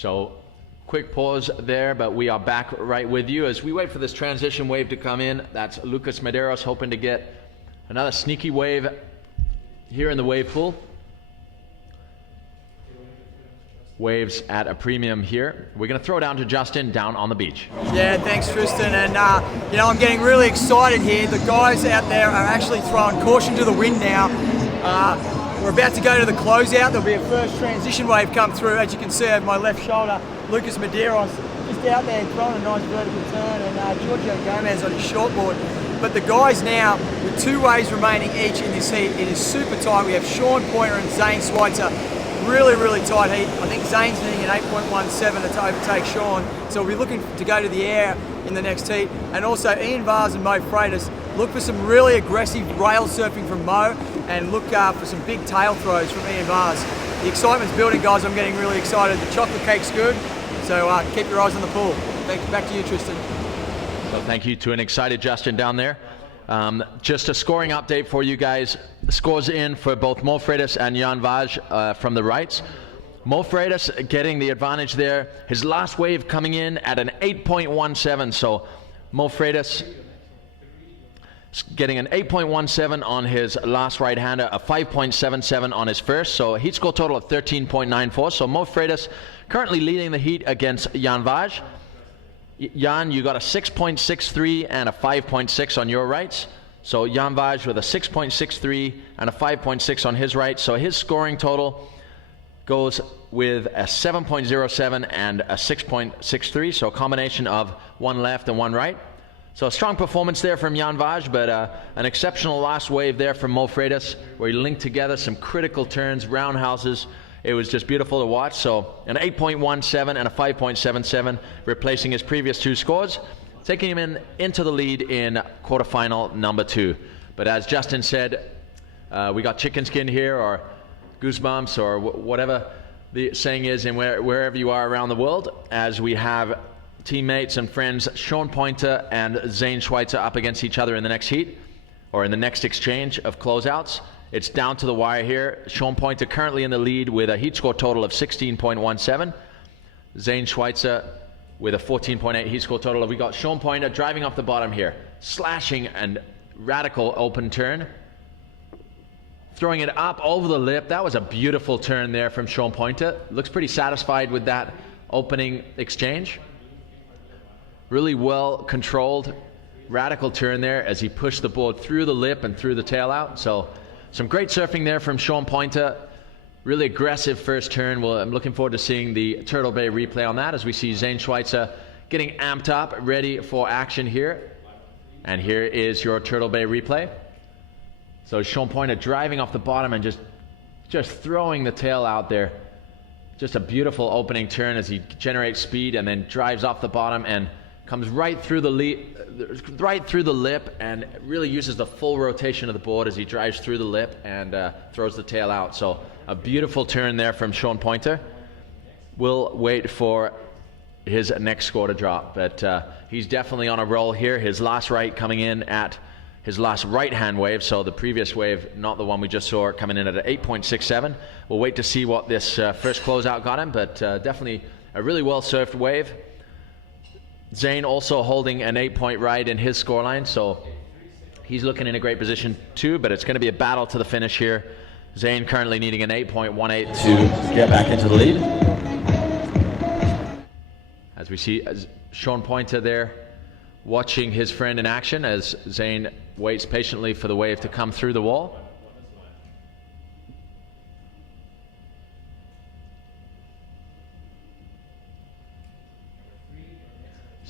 So quick pause there, but we are back right with you as we wait for this transition wave to come in. That's Lucas Medeiros hoping to get another sneaky wave here in the wave pool. Waves at a premium here. We're going to throw down to Justin down on the beach. Yeah, thanks Tristan, and I'm getting really excited here. The guys out there are actually throwing caution to the wind now. We're about to go to the closeout. There'll be a first transition wave come through. As you can see over my left shoulder, Lucas Medeiros just out there throwing a nice vertical turn, and Giorgio Gomez on his shortboard. But the guys now, with 2 waves remaining each in this heat, it is super tight. We have Sean Pointer and Zane Schweitzer. Really, really tight heat. I think Zane's needing an 8.17 to overtake Sean. So we'll be looking to go to the air in the next heat. And also Ian Vars and Mo Freitas, look for some really aggressive rail surfing from Mo, and look for some big tail throws from Ian Vars. The excitement's building, guys. I'm getting really excited. The chocolate cake's good. So keep your eyes on the pool. Back to you, Tristan. So thank you to an excited Justin down there. Just a scoring update for you guys. Scores in for both Mo Freitas and Jan Vaj from the rights. Mo Freitas getting the advantage there. His last wave coming in at an 8.17. So Mo Freitas getting an 8.17 on his last right-hander, a 5.77 on his first. So a heat score total of 13.94. So Mo Freitas currently leading the heat against Jan Vaj. Jan, you got a 6.63 and a 5.6 on your rights. So Jan Vaj with a 6.63 and a 5.6 on his right. So his scoring total goes with a 7.07 and a 6.63. So a combination of one left and one right. So a strong performance there from Jan Vaj, but an exceptional last wave there from Mo Freitas, where he linked together some critical turns, roundhouses. It was just beautiful to watch. So an 8.17 and a 5.77, replacing his previous 2 scores, taking him into the lead in quarterfinal number 2. But as Justin said, we got chicken skin here, or goosebumps, or whatever the saying is, in wherever you are around the world, as we have teammates and friends Sean Pointer and Zane Schweitzer up against each other in the next heat, or in the next exchange of closeouts. It's down to the wire here. Sean Pointer currently in the lead with a heat score total of 16.17. Zane Schweitzer with a 14.8 heat score total. We got Sean Pointer driving off the bottom here, slashing and radical open turn, throwing it up over the lip. That was a beautiful turn there from Sean Pointer. Looks pretty satisfied with that opening exchange. Really well controlled, radical turn there as he pushed the board through the lip and through the tail out. So some great surfing there from Sean Pointer. Really aggressive first turn. Well, I'm looking forward to seeing the Turtle Bay replay on that, as we see Zane Schweitzer getting amped up, ready for action here. And here is your Turtle Bay replay. So Sean Pointer driving off the bottom and just throwing the tail out there. Just a beautiful opening turn as he generates speed and then drives off the bottom and comes right through the lip and really uses the full rotation of the board as he drives through the lip and throws the tail out. So a beautiful turn there from Sean Pointer. We'll wait for his next score to drop, but he's definitely on a roll here. His last right coming in at his last right-hand wave, so the previous wave, not the one we just saw, coming in at an 8.67. We'll wait to see what this first closeout got him, but definitely a really well-surfed wave. Zane also holding an 8-point right in his scoreline, so he's looking in a great position too, but it's going to be a battle to the finish here. Zane currently needing an 8.18 to get back into the lead. As we see Sean Pointer there watching his friend in action as Zane waits patiently for the wave to come through the wall.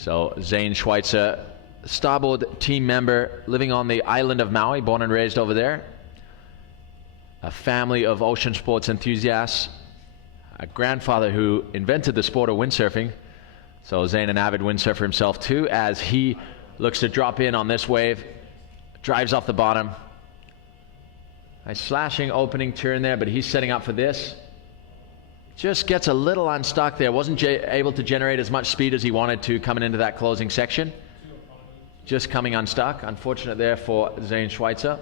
So Zane Schweitzer, starboard team member, living on the island of Maui, born and raised over there. A family of ocean sports enthusiasts. A grandfather who invented the sport of windsurfing. So Zane, an avid windsurfer himself too, as he looks to drop in on this wave. Drives off the bottom. Nice slashing opening turn there, but he's setting up for this. Just gets a little unstuck there. Wasn't able to generate as much speed as he wanted to coming into that closing section. Just coming unstuck. Unfortunate there for Zane Schweitzer.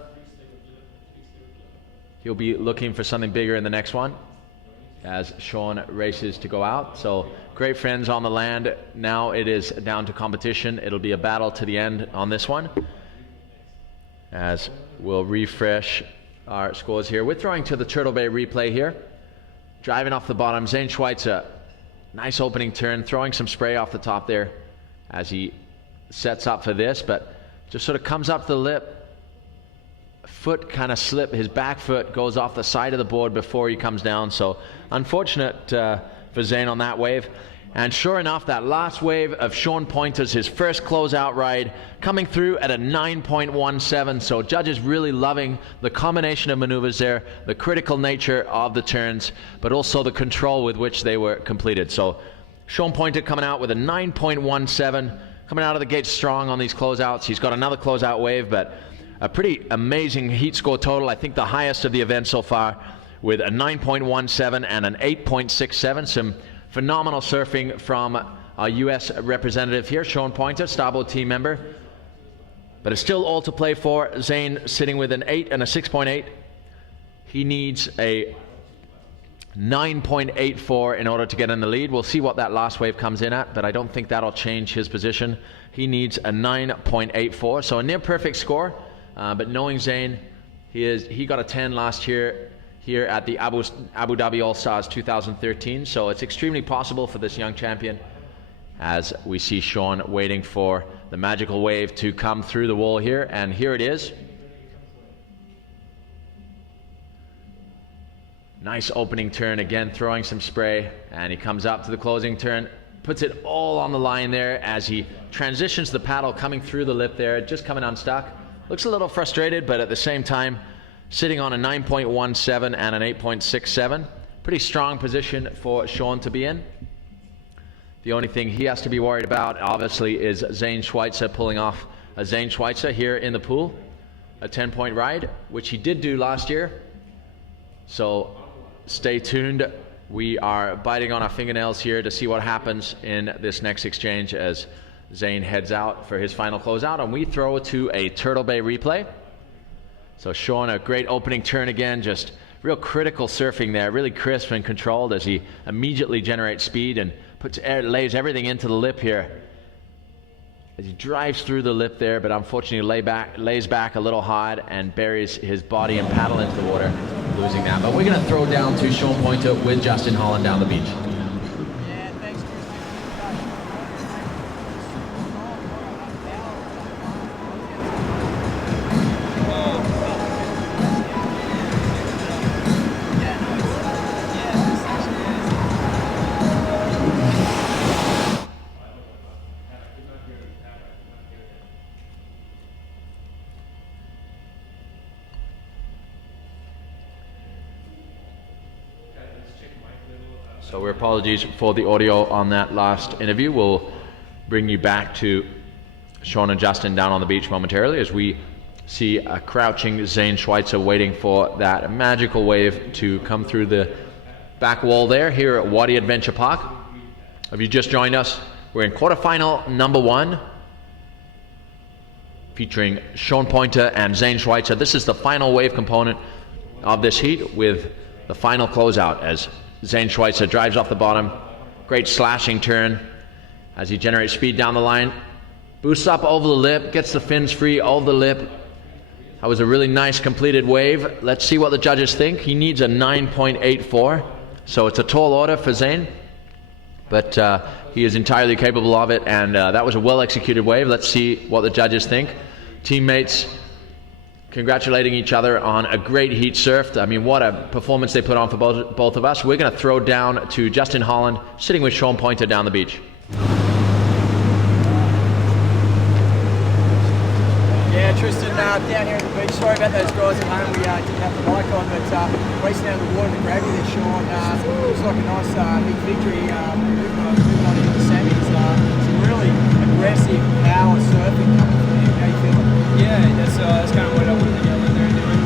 He'll be looking for something bigger in the next one. as Sean races to go out. So great friends on the land. Now it is down to competition. It'll be a battle to the end on this one, as we'll refresh our scores here. We're throwing to the Turtle Bay replay here. Driving off the bottom, Zane Schweitzer. Nice opening turn, throwing some spray off the top there as he sets up for this, but just sort of comes up the lip. Foot kind of slip, his back foot goes off the side of the board before he comes down. So unfortunate for Zane on that wave. And sure enough, that last wave of Sean Pointer's, his first closeout ride, coming through at a 9.17. So judges really loving the combination of maneuvers there, the critical nature of the turns, but also the control with which they were completed. So Sean Pointer coming out with a 9.17, coming out of the gate strong on these closeouts. He's got another closeout wave, but a pretty amazing heat score total. I think the highest of the event so far, with a 9.17 and an 8.67. Some phenomenal surfing from our U.S. representative here, Sean Pointer, starboard team member. But it's still all to play for. Zane sitting with an 8 and a 6.8. He needs a 9.84 in order to get in the lead. We'll see what that last wave comes in at, but I don't think that'll change his position. He needs a 9.84, so a near perfect score. But knowing Zane, he got a 10 last year here at the Abu Dhabi All-Stars 2013. So it's extremely possible for this young champion, as we see Sean waiting for the magical wave to come through the wall here. And here it is. Nice opening turn, again throwing some spray, and he comes up to the closing turn, puts it all on the line there as he transitions the paddle coming through the lip there, just coming unstuck. Looks a little frustrated, but at the same time sitting on a 9.17 and an 8.67. Pretty strong position for Sean to be in. The only thing he has to be worried about, obviously, is Zane Schweitzer pulling off a Zane Schweitzer here in the pool. A 10-point ride, which he did do last year. So stay tuned. We are biting on our fingernails here to see what happens in this next exchange as Zane heads out for his final closeout, and we throw to a Turtle Bay replay. So Sean, a great opening turn again, just real critical surfing there, really crisp and controlled as he immediately generates speed and lays everything into the lip here. As he drives through the lip there, but unfortunately lays back a little hard and buries his body and paddle into the water, losing that. But we're going to throw down to Sean Pointer with Justin Holland down the beach. So our apologies for the audio on that last interview. We'll bring you back to Sean and Justin down on the beach momentarily as we see a crouching Zane Schweitzer waiting for that magical wave to come through the back wall there here at Wadi Adventure Park. If you just joined us, we're in quarterfinal number 1 featuring Sean Pointer and Zane Schweitzer. This is the final wave component of this heat with the final closeout as Zane Schweitzer drives off the bottom. Great slashing turn as he generates speed down the line. Boosts up over the lip, gets the fins free over the lip. That was a really nice completed wave. Let's see what the judges think. He needs a 9.84. So it's a tall order for Zane, but he is entirely capable of it, and that was a well executed wave. Let's see what the judges think. Teammates congratulating each other on a great heat surfed. I mean, what a performance they put on for both of us. We're going to throw down to Justin Holland, sitting with Sean Pointer down the beach. Yeah, Tristan, down here at the beach. Sorry about those guys at home. We didn't have the mic on, but racing down the water to grab you there, Sean. Looks like a nice big victory. Moving on into the semis. Some really aggressive power surfing coming from you. How you feeling? Yeah, that's kind of what I wanted to get in there and doing.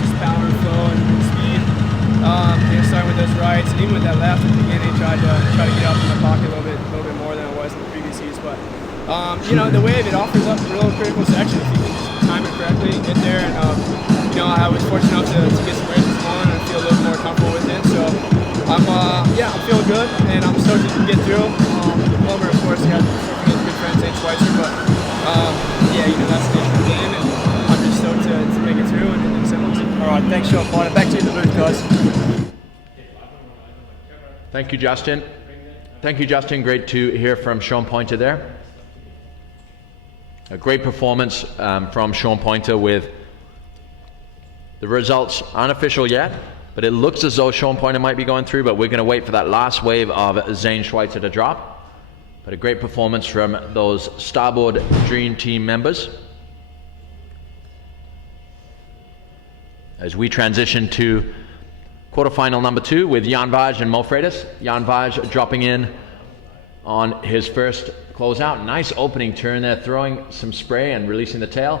Just power and flow and speed. Starting with those rides, and even with that left at the beginning, try to get up in the pocket a little bit more than I was in the previous heats. But the wave, it offers up a real critical section if you can time it correctly, get there, and I was fortunate enough to get some races going and feel a little more comfortable with it. So I'm I'm feeling good, and I'm stoked to get through. The plumber, of course, got good friends and Schweitzer, but that's the issue with him, and I'm just stoked to make it through and settles it. All right, thanks, Sean Pointer. Back to you in the booth, guys. Thank you, Justin. Thank you, Justin. Great to hear from Sean Pointer there. A great performance from Sean Pointer with the results unofficial yet, but it looks as though Sean Pointer might be going through, but we're going to wait for that last wave of Zane Schweitzer to drop. But a great performance from those Starboard Dream Team members. As we transition to quarterfinal number 2 with Jan Vaj and Mo Freitas. Jan Vaj dropping in on his first closeout. Nice opening turn there, throwing some spray and releasing the tail,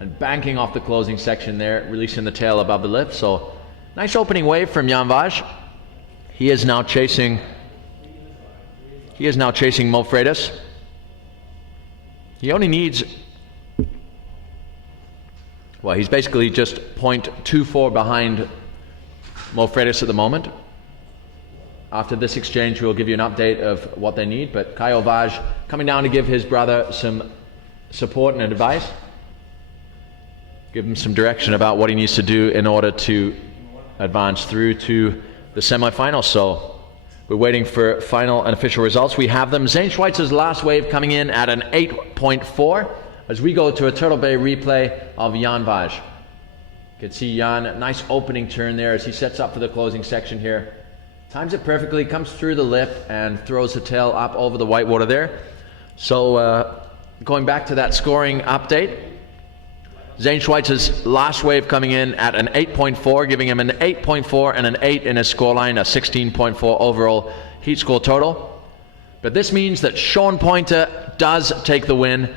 and banking off the closing section there, releasing the tail above the lip. So nice opening wave from Jan Vaj. He is now chasing Mo Freitas. He only needs, well, he's basically just 0.24 behind Mo Freitas at the moment. After this exchange, we'll give you an update of what they need, but Caio Vaj coming down to give his brother some support and advice. Give him some direction about what he needs to do in order to advance through to the semifinals. So we're waiting for final and official results. We have them. Zane Schweitzer's last wave coming in at an 8.4 as we go to a Turtle Bay replay of Jan Vaj. You can see Jan, nice opening turn there as he sets up for the closing section here. Times it perfectly, comes through the lip and throws the tail up over the whitewater there. So going back to that scoring update, Zane Schweitzer's last wave coming in at an 8.4, giving him an 8.4 and an 8 in his scoreline, a 16.4 overall heat score total. But this means that Sean Pointer does take the win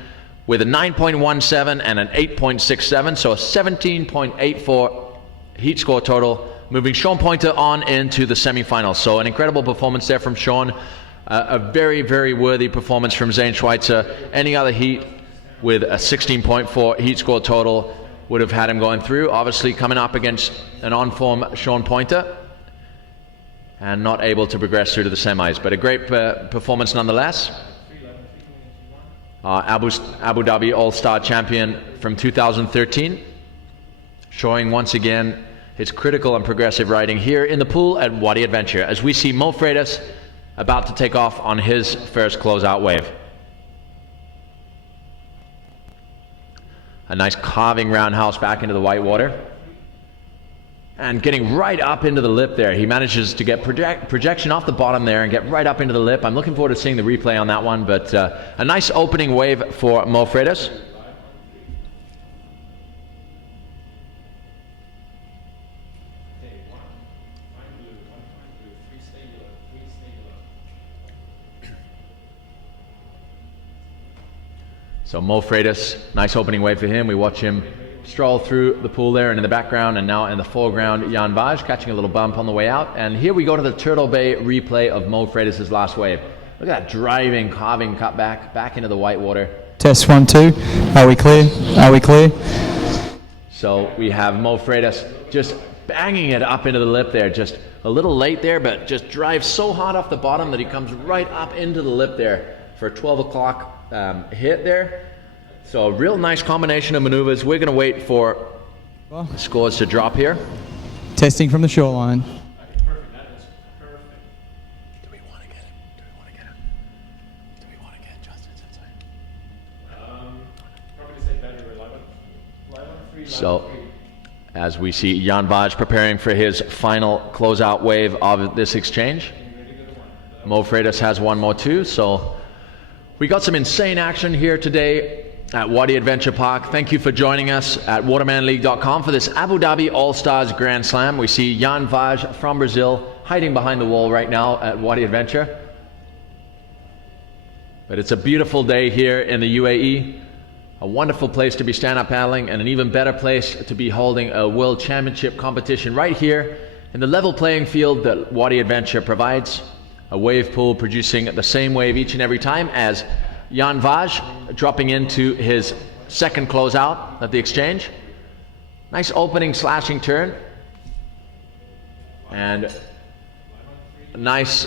with a 9.17 and an 8.67, so a 17.84 heat score total, moving Sean Pointer on into the semifinals. So an incredible performance there from Sean. A very, very worthy performance from Zane Schweitzer. Any other heat with a 16.4 heat score total would have had him going through. Obviously coming up against an on-form Sean Pointer and not able to progress through to the semis. But a great performance nonetheless. Abu Dhabi All-Star champion from 2013, showing once again his critical and progressive riding here in the pool at Wadi Adventure, as we see Mo Freitas about to take off on his first closeout wave. A nice carving roundhouse back into the whitewater. And getting right up into the lip there. He manages to get projection off the bottom there and get right up into the lip. I'm looking forward to seeing the replay on that one, but a nice opening wave for Mo Freitas. So Mo Freitas, nice opening wave for him. We watch him stroll through the pool there, and in the background and now in the foreground, Jan Vaj catching a little bump on the way out. And here we go to the Turtle Bay replay of Mo Freitas' last wave. Look at that driving, carving cut back into the whitewater. Test 1, 2. Are we clear? Are we clear? So we have Mo Freitas just banging it up into the lip there. Just a little late there, but just drives so hard off the bottom that he comes right up into the lip there for a 12 o'clock hit there. So a real nice combination of maneuvers. We're going to wait for the scores to drop here. Testing from the shoreline. Do we want to get him? Do we want to get Justin's inside? Probably say better 11. So as we see Jan Vaj preparing for his final closeout wave of this exchange. Mo Freitas has one more too. So we got some insane action here today at Wadi Adventure Park. Thank you for joining us at watermanleague.com for this Abu Dhabi All-Stars Grand Slam. We see Jan Vaj from Brazil hiding behind the wall right now at Wadi Adventure. But it's a beautiful day here in the UAE. A wonderful place to be stand-up paddling, and an even better place to be holding a World Championship competition right here in the level playing field that Wadi Adventure provides. A wave pool producing the same wave each and every time as Jan Vaj dropping into his second closeout at the exchange. Nice opening slashing turn. And Nice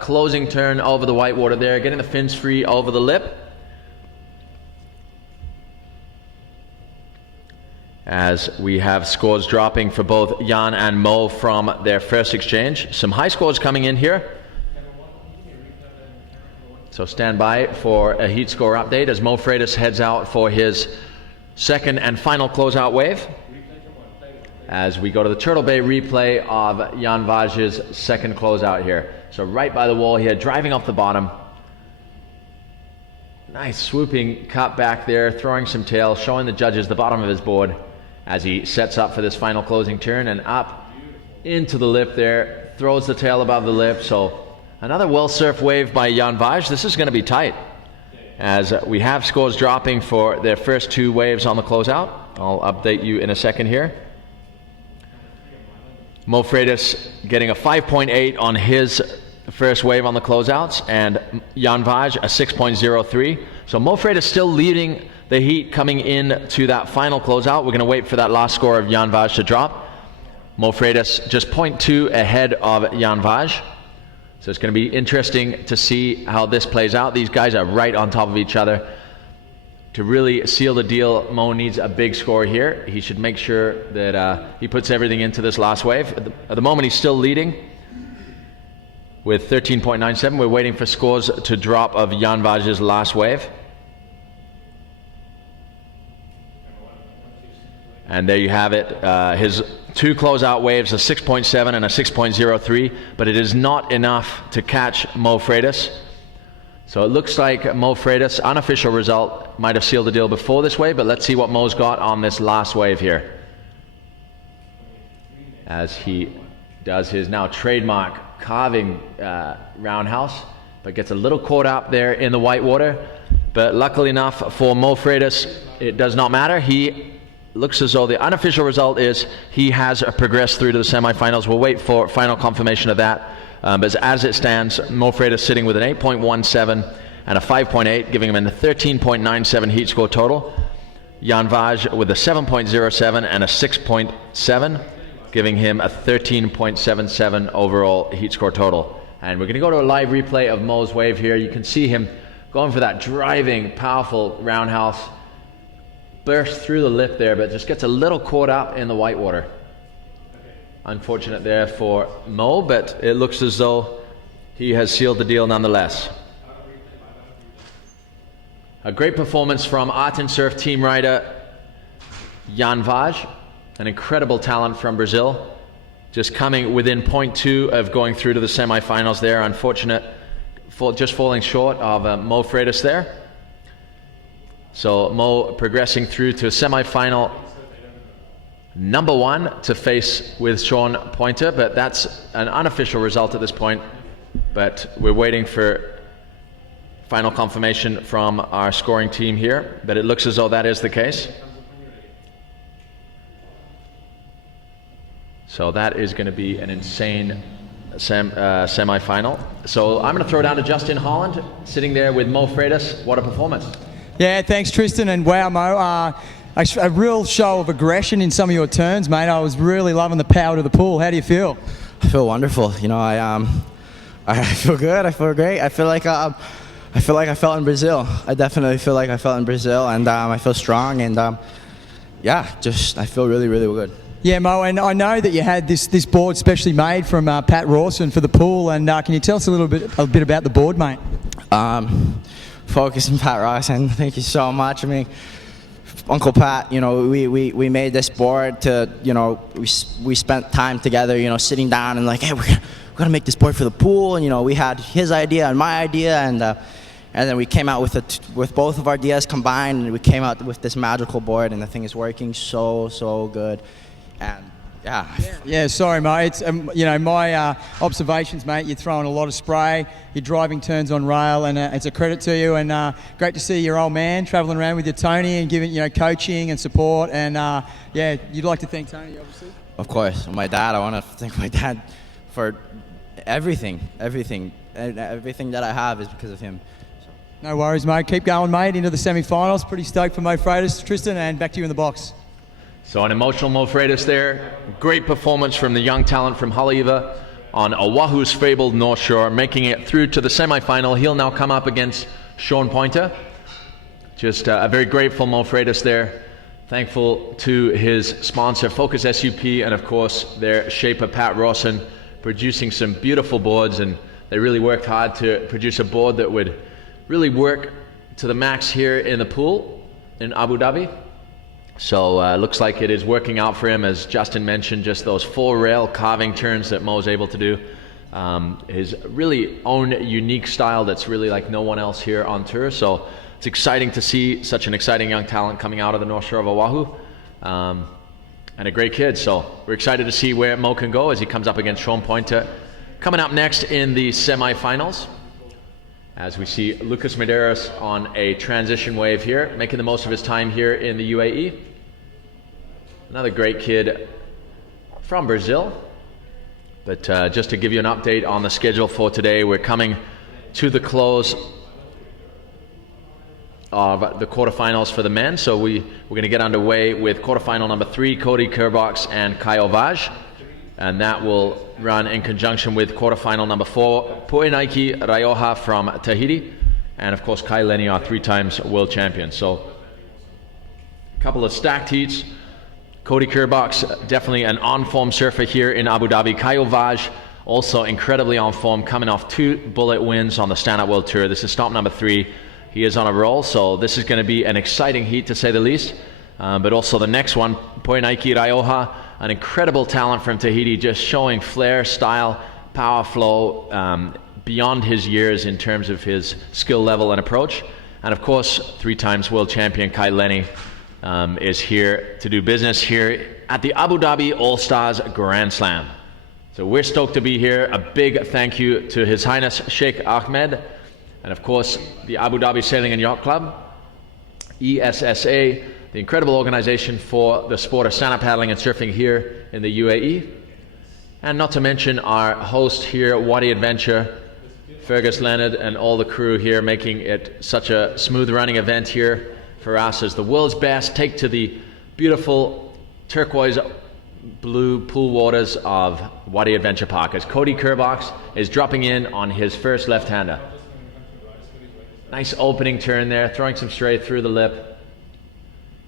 closing turn over the whitewater there, getting the fins free over the lip. As we have scores dropping for both Jan and Mo from their first exchange. Some high scores coming in here. So stand by for a heat score update as Mo Freitas heads out for his second and final closeout wave. As we go to the Turtle Bay replay of Jan Vaj's second closeout here. So right by the wall here, driving off the bottom. Nice swooping cut back there, throwing some tail, showing the judges the bottom of his board as he sets up for this final closing turn and up into the lip there, throws the tail above the lip. So another well-surfed wave by Jan Vaj. This is going to be tight as we have scores dropping for their first two waves on the closeout. I'll update you in a second here. Mo Freitas getting a 5.8 on his first wave on the closeouts, and Jan Vaj a 6.03. So Mo Freitas still leading the heat coming in to that final closeout. We're going to wait for that last score of Jan Vaj to drop. Mo Freitas just 0.2 ahead of Jan Vaj. So it's going to be interesting to see how this plays out. These guys are right on top of each other. To really seal the deal, Mo needs a big score here. He should make sure that he puts everything into this last wave. At the moment, he's still leading with 13.97. We're waiting for scores to drop of Jan Vaj's last wave. And there you have it. His two closeout waves, a 6.7 and a 6.03, but it is not enough to catch Mo Freitas. So it looks like Mo Freitas, unofficial result, might have sealed the deal before this wave, but let's see what Mo's got on this last wave here. As he does his now trademark carving roundhouse, but gets a little caught up there in the whitewater. But luckily enough for Mo Freitas, it does not matter. He looks as though the unofficial result is he has progressed through to the semifinals. We'll wait for final confirmation of that. But as it stands, Mo Freitas sitting with an 8.17 and a 5.8, giving him a 13.97 heat score total. Jan Vaj with a 7.07 and a 6.7, giving him a 13.77 overall heat score total. And we're going to go to a live replay of Mo's wave here. You can see him going for that driving, powerful roundhouse. Burst through the lip there, but just gets a little caught up in the whitewater. Unfortunate there for Mo, but it looks as though he has sealed the deal nonetheless. A great performance from Art and Surf team rider Jan Vaj, an incredible talent from Brazil, just coming within 0.2 of going through to the semifinals there. Unfortunate for just falling short of Mo Freitas there. So Mo progressing through to semifinal number one to face with Sean Pointer, but that's an unofficial result at this point. But we're waiting for final confirmation from our scoring team here, but it looks as though that is the case. So that is going to be an insane semi-final. So I'm going to throw down to Justin Holland, sitting there with Mo Freitas. What a performance. Yeah, thanks, Tristan, and wow, Mo. A real show of aggression in some of your turns, mate. I was really loving the power to the pool. How do you feel? I feel wonderful. You know, I feel good. I feel great. I feel like I felt in Brazil. I definitely feel like I felt in Brazil, and I feel strong, and yeah, just I feel really, really good. Yeah, Mo, and I know that you had this board specially made from Pat Rawson for the pool, and can you tell us a bit about the board, mate? Focus on Pat Rawson. Thank you so much. I mean, Uncle Pat, you know, we made this board to, you know, we spent time together, you know, sitting down and like, hey, we're gonna make this board for the pool, and you know, we had his idea and my idea, and then we came out with both of our ideas combined, and we came out with this magical board, and the thing is working so good, and yeah. Sorry, mate. It's you know, my observations, mate. You're throwing a lot of spray. You're driving turns on rail, and it's a credit to you. And great to see your old man travelling around with your Tony and giving, you know, coaching and support. And yeah, you'd like to thank Tony, obviously. Of course, my dad. I want to thank my dad for everything that I have is because of him. So. No worries, mate. Keep going, mate. Into the semi-finals. Pretty stoked for Mo Freitas, Tristan, and back to you in the box. So an emotional Mo Freitas there. Great performance from the young talent from Haleiwa on Oahu's fabled North Shore, making it through to the semifinal. He'll now come up against Sean Pointer. Just a very grateful Mo Freitas there. Thankful to his sponsor, Focus SUP, and of course their shaper, Pat Rawson, producing some beautiful boards, and they really worked hard to produce a board that would really work to the max here in the pool in Abu Dhabi. So looks like it is working out for him, as Justin mentioned, just those 4 rail carving turns that Mo's able to do. His really own unique style that's really like no one else here on tour. So it's exciting to see such an exciting young talent coming out of the North Shore of Oahu. And a great kid. So we're excited to see where Mo can go as he comes up against Sean Pointer. Coming up next in the semifinals, as we see Lucas Medeiros on a transition wave here, making the most of his time here in the UAE. Another great kid from Brazil. But just to give you an update on the schedule for today, we're coming to the close of the quarterfinals for the men. So we're going to get underway with quarterfinal number 3, Cody Kerbox and Kyle Vaj. And that will run in conjunction with quarterfinal number 4, Poenaiki Raioha from Tahiti. And of course, Kai Lenny, our 3-times world champion. So a couple of stacked heats. Cody Kerbox, definitely an on-form surfer here in Abu Dhabi. Kyle Vaj, also incredibly on form, coming off 2 bullet wins on the Stand Up World Tour. This is stop number 3. He is on a roll, so this is going to be an exciting heat to say the least. But also the next one, Poenaiki Raioha, an incredible talent from Tahiti, just showing flair, style, power flow beyond his years in terms of his skill level and approach. And of course, 3-times world champion Kai Lenny is here to do business here at the Abu Dhabi All-Stars Grand Slam. So we're stoked to be here. A big thank you to His Highness Sheikh Ahmed, and of course the Abu Dhabi Sailing and Yacht Club, ESSA, the incredible organization for the sport of stand-up paddling and surfing here in the UAE. And not to mention our host here, Wadi Adventure, Fergus Leonard, and all the crew here, making it such a smooth running event here for us as the world's best take to the beautiful turquoise blue pool waters of Wadi Adventure Park as Cody Kerbox is dropping in on his first left-hander. Nice opening turn there, throwing some straight through the lip.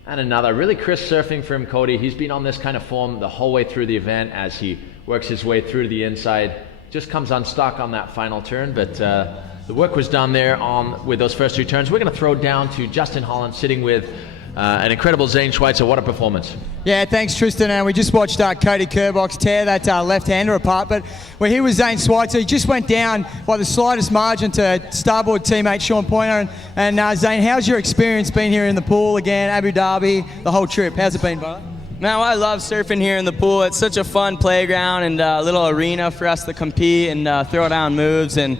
And another really crisp surfing from Cody. He's been on this kind of form the whole way through the event as he works his way through to the inside. Just comes unstuck on that final turn, but the work was done there with those first 2 turns. We're going to throw down to Justin Holland sitting with an incredible Zane Schweitzer. What a performance. Yeah, thanks Tristan. And we just watched Cody Kerbox tear that left-hander apart. But we're here with Zane Schweitzer. He just went down by the slightest margin to starboard teammate Sean Pointer. And Zane, how's your experience been here in the pool again, Abu Dhabi, the whole trip? How's it been, brother? Man, I love surfing here in the pool. It's such a fun playground and a little arena for us to compete and throw down moves. And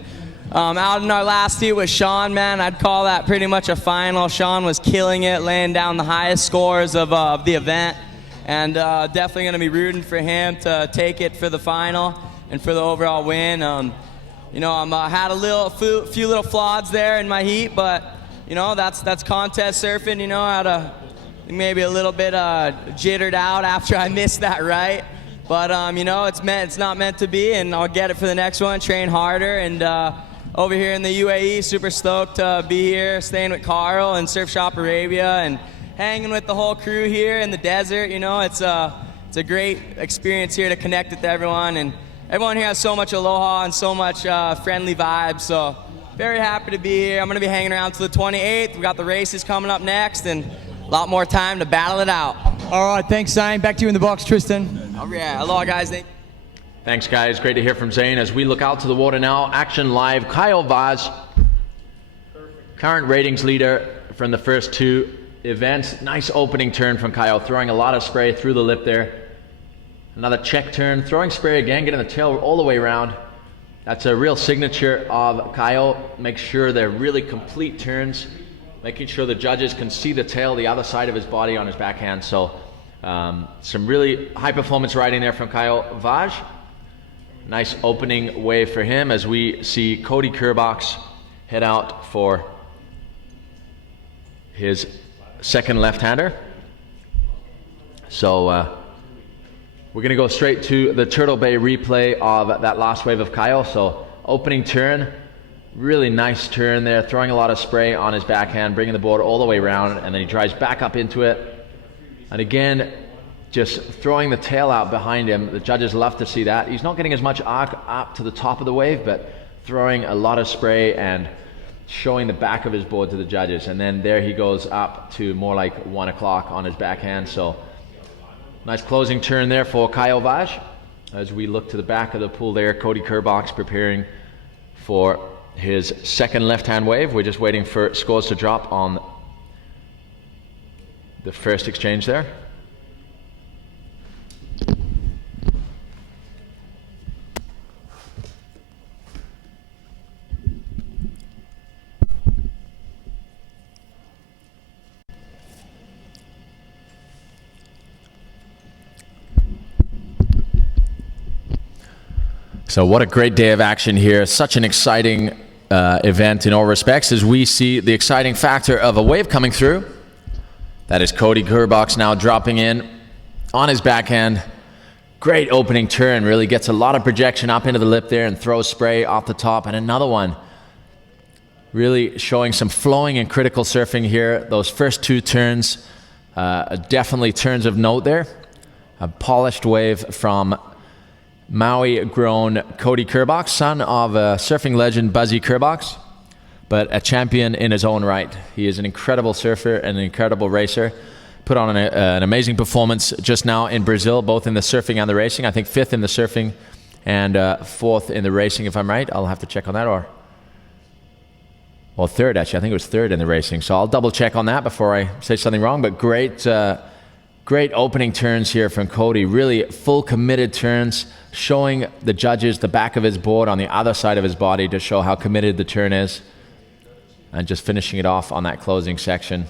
out in our last heat with Sean, man, I'd call that pretty much a final. Sean was killing it, laying down the highest scores of the event. And definitely going to be rooting for him to take it for the final and for the overall win. You know, I had a few little floods there in my heat, but you know that's contest surfing. You know, I had maybe a little bit jittered out after I missed that right. But you know, it's not meant to be, and I'll get it for the next one. Train harder, and over here in the UAE, super stoked to be here, staying with Carl and Surf Shop Arabia, and hanging with the whole crew here in the desert. You know, it's a great experience here to connect with everyone, and everyone here has so much aloha and so much friendly vibes. So very happy to be here. I'm going to be hanging around till the 28th. We got the races coming up next, and a lot more time to battle it out. All right, thanks, Zane. Back to you in the box, Tristan. All right, aloha, guys. Thanks, guys. Great to hear from Zane. As we look out to the water now, action live. Kyle Vaz, current ratings leader from the first 2 events. Nice opening turn from Kyle, throwing a lot of spray through the lip there. Another check turn, throwing spray again, getting the tail all the way around. That's a real signature of Kyle. Make sure they're really complete turns, making sure the judges can see the tail, the other side of his body on his backhand. So some really high performance riding there from Kyle Vaj. Nice opening wave for him as we see Cody Kerbox head out for his second left-hander. So We're going to go straight to the Turtle Bay replay of that last wave of Kyle. So opening turn, really nice turn there, throwing a lot of spray on his backhand, bringing the board all the way around, and then he drives back up into it. And again, just throwing the tail out behind him. The judges love to see that. He's not getting as much arc up to the top of the wave, but throwing a lot of spray and showing the back of his board to the judges. And then there he goes up to more like 1 o'clock on his backhand. So nice closing turn there for Kyle Vaj. As we look to the back of the pool there, Cody Kerbox preparing for his second left-hand wave. We're just waiting for scores to drop on the first exchange there. So what a great day of action here. Such an exciting event in all respects, as we see the exciting factor of a wave coming through. That is Cody Kerbox now dropping in on his backhand. Great opening turn, really gets a lot of projection up into the lip there and throws spray off the top. And another one, really showing some flowing and critical surfing here. Those first two turns, definitely turns of note there. A polished wave from Maui-grown Cody Kerbox, son of a surfing legend Buzzy Kerbox, but a champion in his own right. He is an incredible surfer and an incredible racer. Put on an amazing performance just now in Brazil, both in the surfing and the racing. I think 5th in the surfing and 4th in the racing, if I'm right. I'll have to check on that. Or 3rd, actually. I think it was 3rd in the racing. So I'll double check on that before I say something wrong. But great opening turns here from Cody. Really full committed turns, showing the judges the back of his board on the other side of his body to show how committed the turn is. And just finishing it off on that closing section.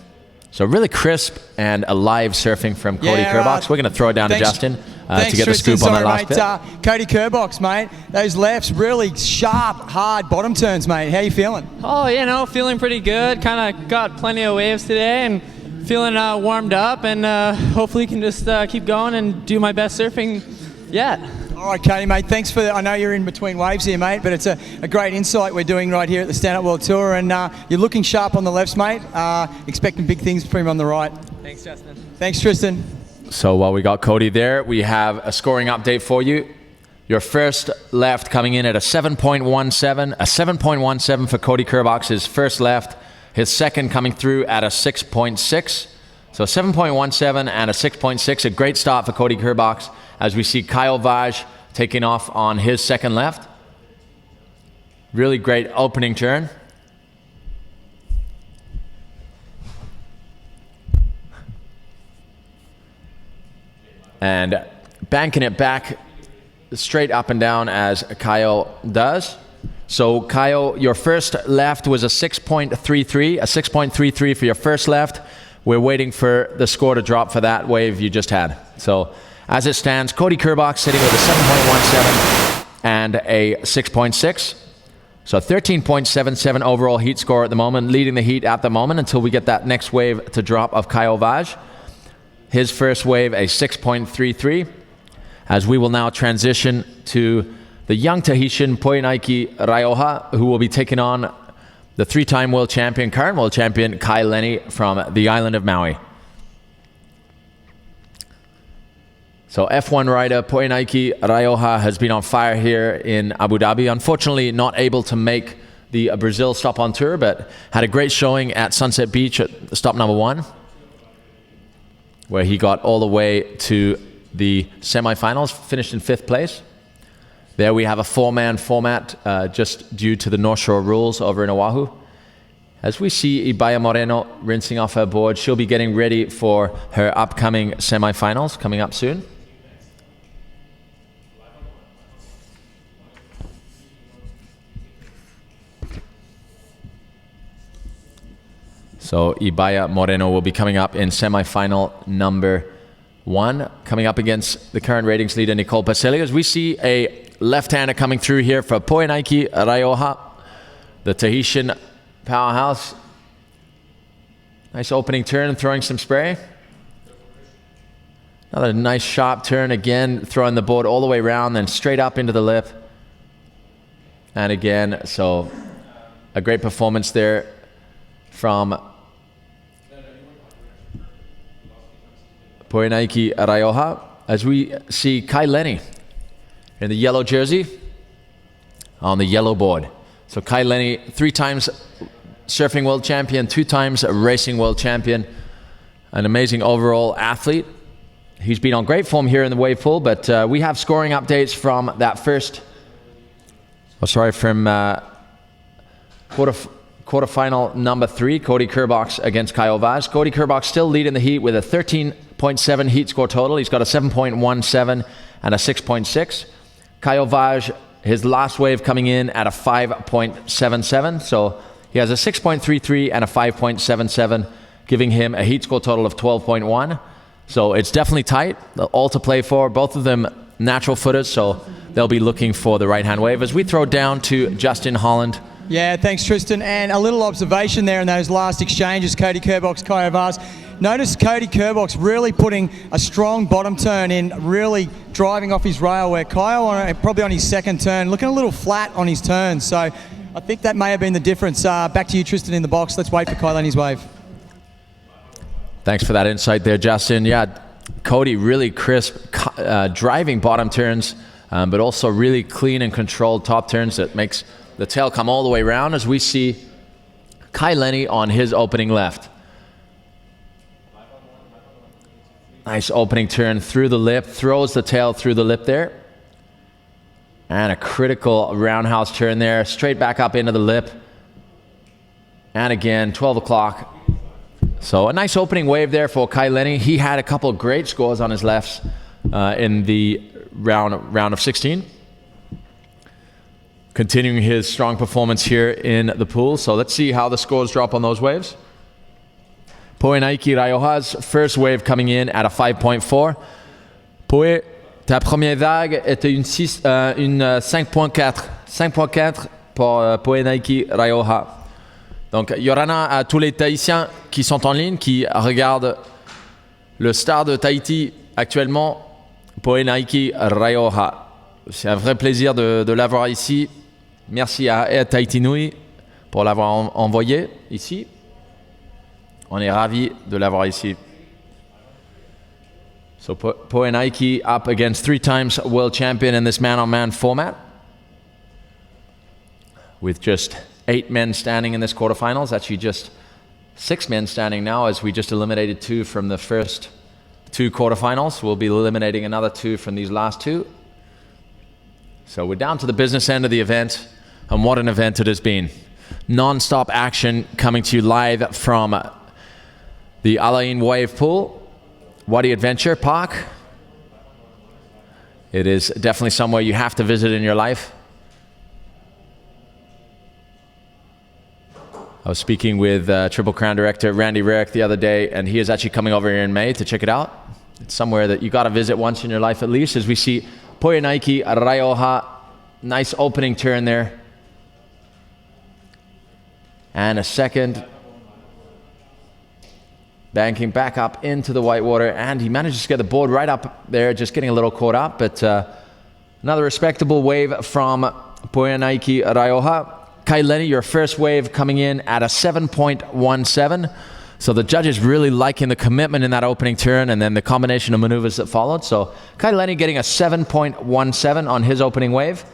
So really crisp and alive surfing from Cody Kerbox. We're going to throw it down to Justin to get the scoop on that last bit. Cody Kerbox, mate. Those lefts, really sharp, hard bottom turns, mate. How you feeling? Oh, feeling pretty good. Kind of got plenty of waves today and feeling warmed up, and hopefully can just keep going and do my best surfing yet. All right, Cody, mate, thanks for I know you're in between waves here, mate, but it's a great insight we're doing right here at the Stand Up World Tour, and you're looking sharp on the lefts, mate. Expecting big things from him on the right. Thanks, Justin. Thanks, Tristan. So while we got Cody there, we have a scoring update for you. Your first left coming in at a 7.17, a 7.17 for Cody Kerbox, his first left. His second coming through at a 6.6. So 7.17 and a 6.6, a great start for Cody Kerbox, as we see Kyle Vaj taking off on his second left. Really great opening turn. And banking it back straight up and down as Kyle does. So Kyle, your first left was a 6.33, a 6.33 for your first left. We're waiting for the score to drop for that wave you just had. So as it stands, Cody Kerbox sitting with a 7.17 and a 6.6. So 13.77 overall heat score at the moment, leading the heat at the moment until we get that next wave to drop of Kyle Vaj. His first wave, a 6.33. As we will now transition to the young Tahitian Poinaiki Raioha, who will be taking on the 3-time world champion, current world champion, Kai Lenny from the island of Maui. So F1 rider Poinaiki Raioha has been on fire here in Abu Dhabi. Unfortunately, not able to make the Brazil stop on tour, but had a great showing at Sunset Beach at stop number 1, where he got all the way to the semifinals, finished in 5th place. There we have a 4-man format just due to the North Shore rules over in Oahu. As we see Ibaya Moreno rinsing off her board, she'll be getting ready for her upcoming semifinals coming up soon. So Ibaya Moreno will be coming up in semifinal number 1, coming up against the current ratings leader Nicole Pacelli. As we see a left-hander coming through here for Poinaiki Raioha, the Tahitian powerhouse. Nice opening turn and throwing some spray. Another nice sharp turn again, throwing the board all the way around, then straight up into the lip. And again, so a great performance there from Poenaiki Raioha. As we see Kai Lenny in the yellow jersey on the yellow board. So Kai Lenny, 3 times surfing world champion, 2 times racing world champion, an amazing overall athlete. He's been on great form here in the wave pool, but we have scoring updates from that first, from quarterfinal number 3, Cody Kerbox against Kyle Vaz. Cody Kerbox still leading the heat with a 13.7 heat score total. He's got a 7.17 and a 6.6. Kyle Vaz, his last wave coming in at a 5.77, so he has a 6.33 and a 5.77, giving him a heat score total of 12.1. So it's definitely tight, all to play for. Both of them natural footers, so they'll be looking for the right-hand wave. As we throw down to Justin Holland. Yeah, thanks, Tristan. And a little observation there in those last exchanges, Cody Kerbox, Kyle Vaz. Notice Cody Kerbox really putting a strong bottom turn in, really driving off his rail, where Kyle, probably on his second turn, looking a little flat on his turn. So I think that may have been the difference. Back to you, Tristan, in the box. Let's wait for Kyle and his wave. Thanks for that insight there, Justin. Yeah, Cody really crisp, driving bottom turns, but also really clean and controlled top turns that makes the tail come all the way around, as we see Kai Lenny on his opening left. Nice opening turn through the lip, throws the tail through the lip there. And a critical roundhouse turn there, straight back up into the lip. And again, 12 o'clock. So a nice opening wave there for Kai Lenny. He had a couple of great scores on his lefts in the round of 16. Continuing his strong performance here in the pool. So let's see how the scores drop on those waves. Poenaiki Raioha's first wave coming in at a 5.4. Poe, ta première vague était une 5.4. 5.4 pour Poenaiki Raioha. Donc, Yorana, à tous les Tahitiens qui sont en ligne, qui regardent le star de Tahiti actuellement, Poenaiki Raioha. C'est un vrai plaisir de l'avoir ici. Merci à Tahiti Nui pour l'avoir envoyé ici. On est ravis de l'avoir ici. So Poenaiki up against 3 times world champion in this man-on-man format, with just 8 men standing in this quarterfinals. Actually just 6 men standing now, as we just eliminated 2 from the first 2 quarterfinals. We'll be eliminating another 2 from these last 2. So we're down to the business end of the event, and what an event it has been. Non-stop action coming to you live from the Alain Wave Pool, Wadi Adventure Park. It is definitely somewhere you have to visit in your life. I was speaking with Triple Crown director Randy Rarick the other day, and he is actually coming over here in May to check it out. It's somewhere that you got to visit once in your life at least, as we see Poenaiki Raioha. Nice opening turn there. And a second. Banking back up into the whitewater, and he manages to get the board right up there, just getting a little caught up, but another respectable wave from Poenaiki Raioha. Kai Lenny, your first wave coming in at a 7.17. So the judges really liking the commitment in that opening turn and then the combination of maneuvers that followed. So Kai Lenny getting a 7.17 on his opening wave.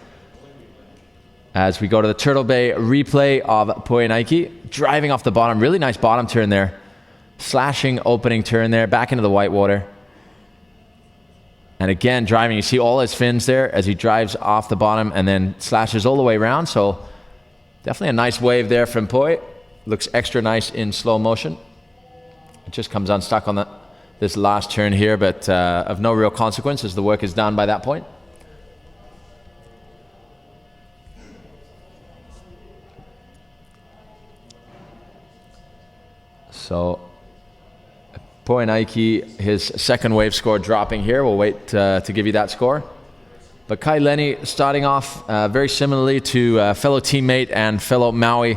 As we go to the Turtle Bay replay of Poenaiki, driving off the bottom, really nice bottom turn there. Slashing opening turn there, back into the whitewater. And again, driving, you see all his fins there as he drives off the bottom and then slashes all the way around. So definitely a nice wave there from Poe. Looks extra nice in slow motion. It just comes unstuck on this last turn here, but of no real consequence as the work is done by that point. So Poenaiki, his second wave score dropping here. We'll wait to give you that score. But Kai Lenny starting off very similarly to fellow teammate and fellow Maui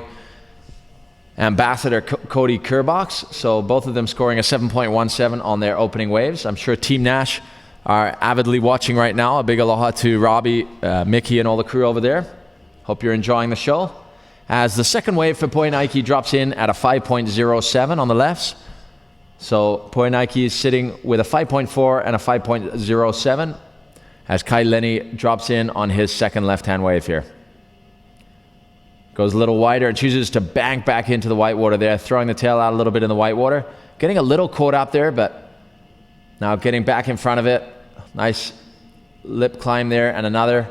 ambassador Cody Kerbox. So both of them scoring a 7.17 on their opening waves. I'm sure Team Nash are avidly watching right now. A big aloha to Robbie, Mickey, and all the crew over there. Hope you're enjoying the show. As the second wave for Poinaiki drops in at a 5.07 on the lefts. So Poinaiki is sitting with a 5.4 and a 5.07 as Kai Lenny drops in on his second left-hand wave here. Goes a little wider and chooses to bank back into the whitewater there, throwing the tail out a little bit in the whitewater. Getting a little caught up there, but now getting back in front of it. Nice lip climb there and another.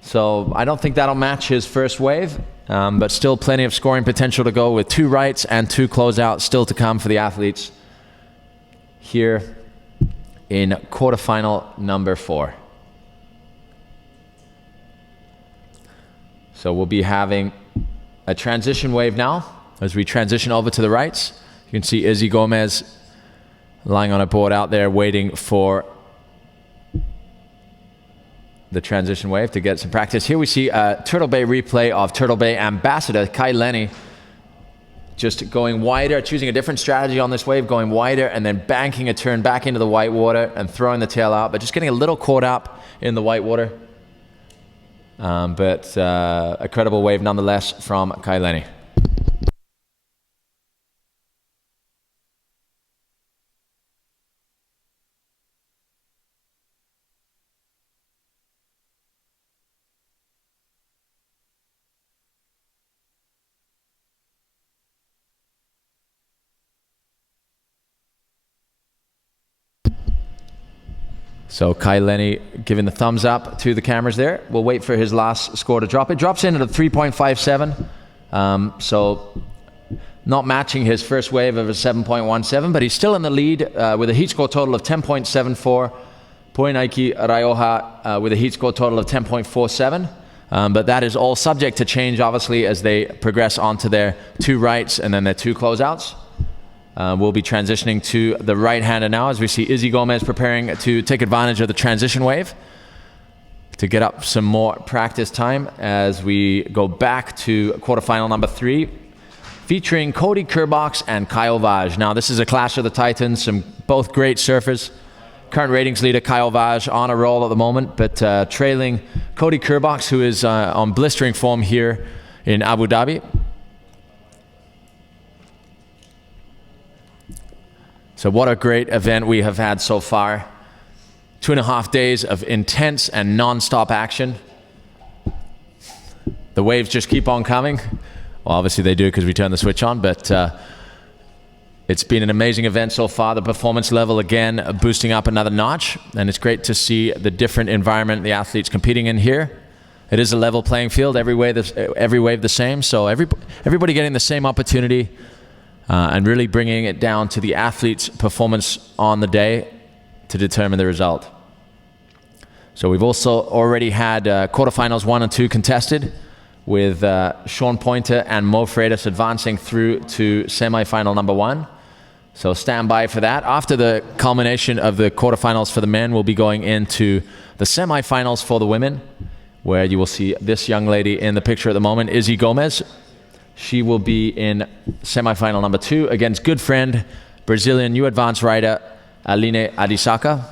So I don't think that'll match his first wave, but still plenty of scoring potential to go with 2 rights and 2 closeouts still to come for the athletes here in quarterfinal number 4. So we'll be having a transition wave now as we transition over to the rights. You can see Izzy Gomez lying on a board out there waiting for the transition wave to get some practice. Here we see a Turtle Bay replay of Turtle Bay ambassador Kai Lenny just going wider, choosing a different strategy on this wave, going wider and then banking a turn back into the whitewater and throwing the tail out, but just getting a little caught up in the whitewater. But a credible wave nonetheless from Kai Lenny. So Kai Lenny giving the thumbs up to the cameras there. We'll wait for his last score to drop. It drops in at a 3.57. So not matching his first wave of a 7.17, but he's still in the lead with a heat score total of 10.74. Poinaiki Raioha with a heat score total of 10.47. But that is all subject to change, obviously, as they progress onto their 2 rights and then their 2 closeouts. We'll be transitioning to the right-hander now as we see Izzy Gomez preparing to take advantage of the transition wave to get up some more practice time as we go back to quarterfinal number 3 featuring Cody Kerbox and Kyle Vaj. Now this is a clash of the titans, both great surfers. Current ratings leader Kyle Vaj on a roll at the moment, but trailing Cody Kerbox, who is on blistering form here in Abu Dhabi. So what a great event we have had so far. 2.5 days of intense and non-stop action. The waves just keep on coming. Well, obviously they do because we turn the switch on, but it's been an amazing event so far. The performance level, again, boosting up another notch, and it's great to see the different environment the athletes competing in here. It is a level playing field, every wave the same, so everybody getting the same opportunity. And really bringing it down to the athlete's performance on the day to determine the result. So we've also already had quarterfinals 1 and 2 contested with Sean Pointer and Mo Freitas advancing through to semifinal number 1. So stand by for that. After the culmination of the quarterfinals for the men, we'll be going into the semifinals for the women, where you will see this young lady in the picture at the moment, Izzy Gomez. She will be in semifinal number 2 against good friend, Brazilian new advanced rider, Aline Adisaka.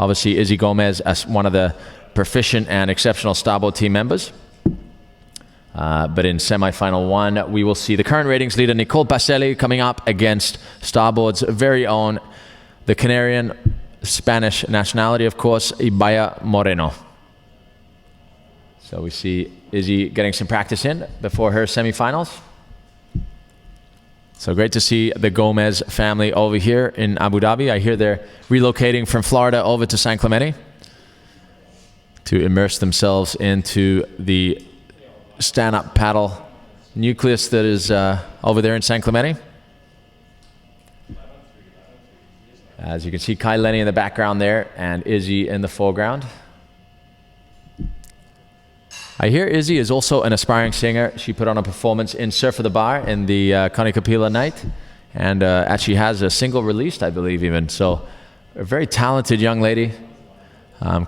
Obviously, Izzy Gomez as one of the proficient and exceptional starboard team members. But in semifinal 1, we will see the current ratings leader, Nicole Pacelli, coming up against starboard's very own, the Canarian, Spanish nationality, of course, Ibaya Moreno. So we see Izzy getting some practice in before her semifinals. So great to see the Gomez family over here in Abu Dhabi. I hear they're relocating from Florida over to San Clemente to immerse themselves into the stand-up paddle nucleus that is over there in San Clemente. As you can see, Kai Lenny in the background there and Izzy in the foreground. I hear Izzy is also an aspiring singer. She put on a performance in Surf of the Bar in the Connie Kapila night, and actually has a single released, I believe, even. So a very talented young lady,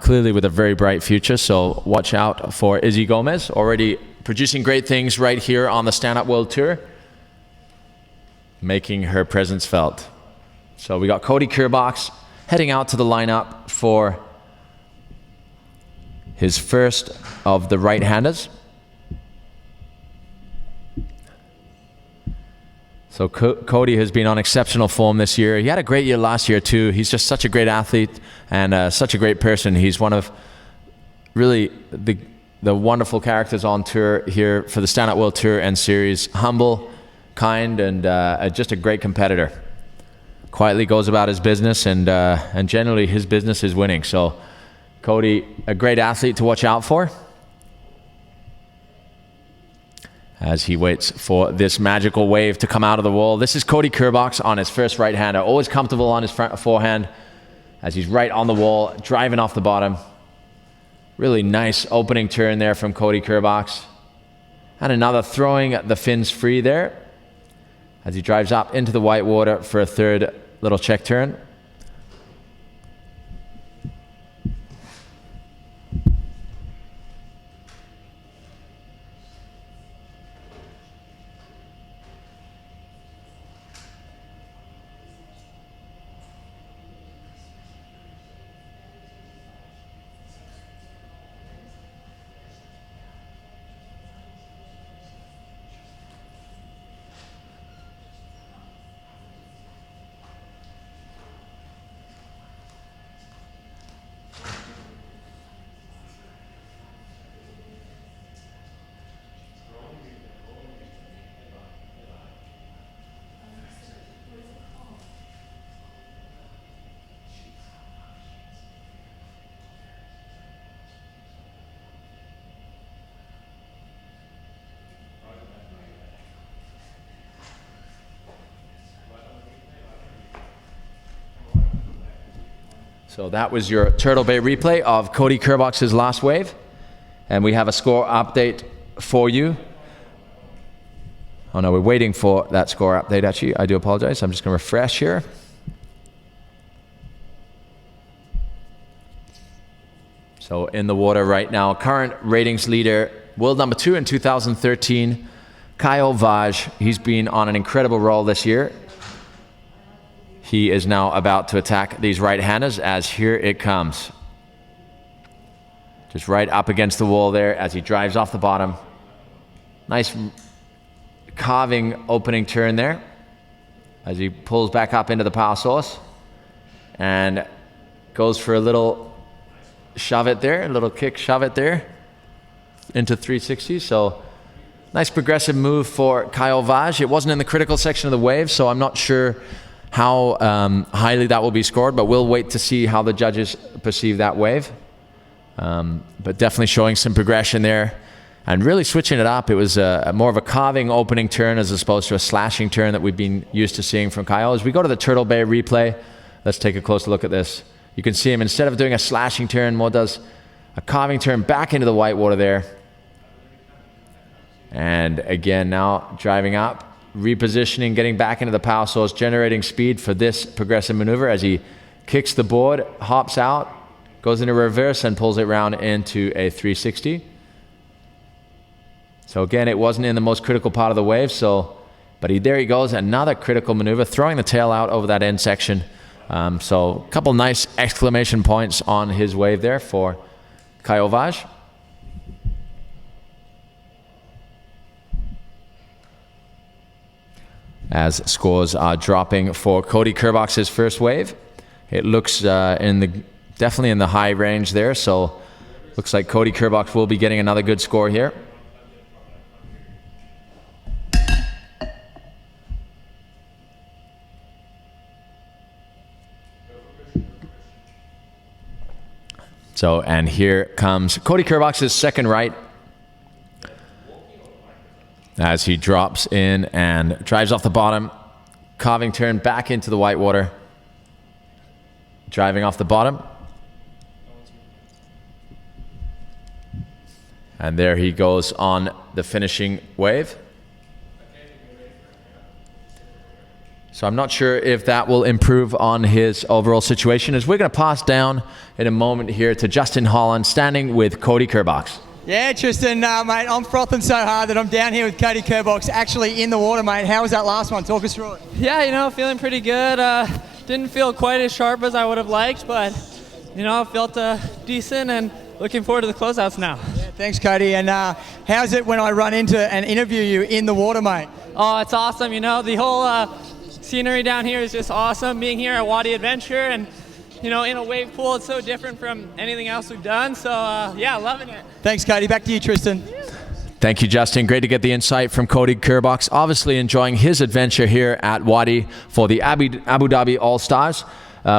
clearly with a very bright future. So watch out for Izzy Gomez, already producing great things right here on the Stand Up World Tour. making her presence felt. So we got Cody Kerbox heading out to the lineup for his first of the right-handers. So Cody has been on exceptional form this year. He had a great year last year too. He's just such a great athlete and such a great person. He's one of really the wonderful characters on tour here for the Stand Up World Tour and Series. Humble, kind, and just a great competitor. Quietly goes about his business, and generally his business is winning. So Cody, a great athlete to watch out for as he waits for this magical wave to come out of the wall. This is Cody Kerbox on his first right-hander, always comfortable on his front forehand as he's right on the wall, driving off the bottom. Really nice opening turn there from Cody Kerbox. And another throwing the fins free there as he drives up into the white water for a third little check turn. So that was your Turtle Bay replay of Cody Kerbox's last wave. And we have a score update for you. Oh no, we're waiting for that score update actually. I do apologize. I'm just going to refresh here. So in the water right now, current ratings leader, world number 2 in 2013, Kyle Vaj. He's been on an incredible roll this year. He is now about to attack these right-handers as here it comes. Just right up against the wall there as he drives off the bottom. Nice carving opening turn there as he pulls back up into the power source and goes for a little shove it there, a little kick shove it there into 360. So nice progressive move for Kyle Vaj. It wasn't in the critical section of the wave, so I'm not sure how highly that will be scored, but we'll wait to see how the judges perceive that wave. But definitely showing some progression there and really switching it up. It was more of a carving opening turn as opposed to a slashing turn that we've been used to seeing from Kyle. As we go to the Turtle Bay replay, let's take a closer look at this. You can see him, instead of doing a slashing turn, more does a carving turn back into the white water there. And again, now driving up, repositioning, getting back into the power source, generating speed for this progressive maneuver as he kicks the board, hops out, goes into reverse and pulls it round into a 360. So again, it wasn't in the most critical part of the wave, but there he goes, another critical maneuver, throwing the tail out over that end section. So a couple nice exclamation points on his wave there for Kyle Vaj. As scores are dropping for Cody Kerbox's first wave. It looks definitely in the high range there, so looks like Cody Kerbox will be getting another good score here. So, and here comes Cody Kerbox's second right as he drops in and drives off the bottom, carving turn back into the white water, driving off the bottom. And there he goes on the finishing wave. So I'm not sure if that will improve on his overall situation, as we're going to pass down in a moment here to Justin Holland standing with Cody Kerbox. Yeah, Tristan, mate, I'm frothing so hard that I'm down here with Cody Kerbox actually in the water, mate. How was that last one? Talk us through it. Yeah, you know, feeling pretty good. Didn't feel quite as sharp as I would have liked, but, you know, felt decent and looking forward to the closeouts now. Yeah, thanks, Cody. And how's it when I run into and interview you in the water, mate? Oh, it's awesome. You know, the whole scenery down here is just awesome. Being here at Wadi Adventure and, you know, in a wave pool, it's so different from anything else we've done. So, yeah, loving it. Thanks, Cody. Back to you, Tristan. Thank you, Justin. Great to get the insight from Cody Kerbox. Obviously enjoying his adventure here at Wadi for the Abu Dhabi All-Stars.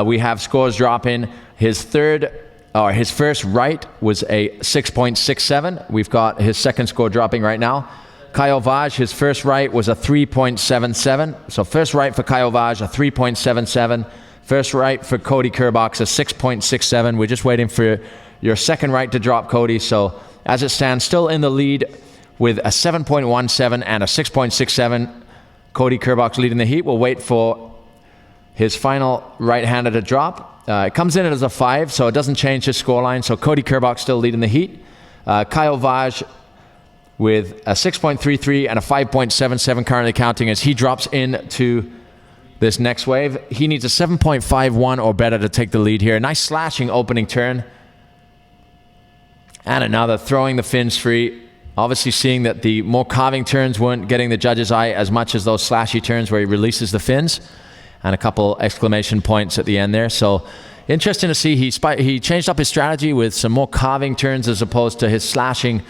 We have scores dropping. His first right was a 6.67. We've got his second score dropping right now. Kyle Vaj, his first right was a 3.77. So first right for Kyle Vaj, a 3.77. First right for Cody Kerbox, a 6.67. We're just waiting for your second right to drop, Cody. So as it stands, still in the lead with a 7.17 and a 6.67. Cody Kerbox leading the heat. We'll wait for his final right-hander to drop. It comes in as a 5, so it doesn't change his scoreline. So Cody Kerbox still leading the heat. Kyle Vaj with a 6.33 and a 5.77 currently counting as he drops into this next wave. He needs a 7.51 or better to take the lead here. Nice slashing opening turn. And another throwing the fins free. Obviously seeing that the more carving turns weren't getting the judge's eye as much as those slashy turns where he releases the fins. And a couple exclamation points at the end there. So interesting to see he changed up his strategy with some more carving turns as opposed to his slashing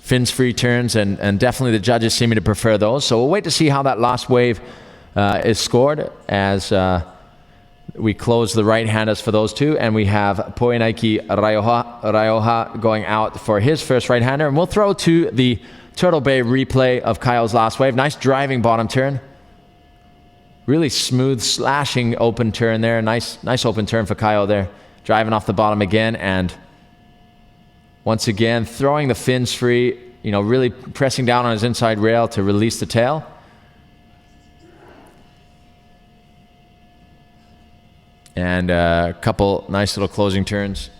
fins free turns. And definitely the judges seem to prefer those. So we'll wait to see how that last wave is scored as we close the right-handers for those two, and we have Poenaiki Raioha going out for his first right-hander. And we'll throw to the Turtle Bay replay of Kyle's last wave. Nice driving bottom turn. Really smooth slashing open turn there. Nice open turn for Kyle there. Driving off the bottom again, and once again throwing the fins free, you know, really pressing down on his inside rail to release the tail. And a couple nice little closing turns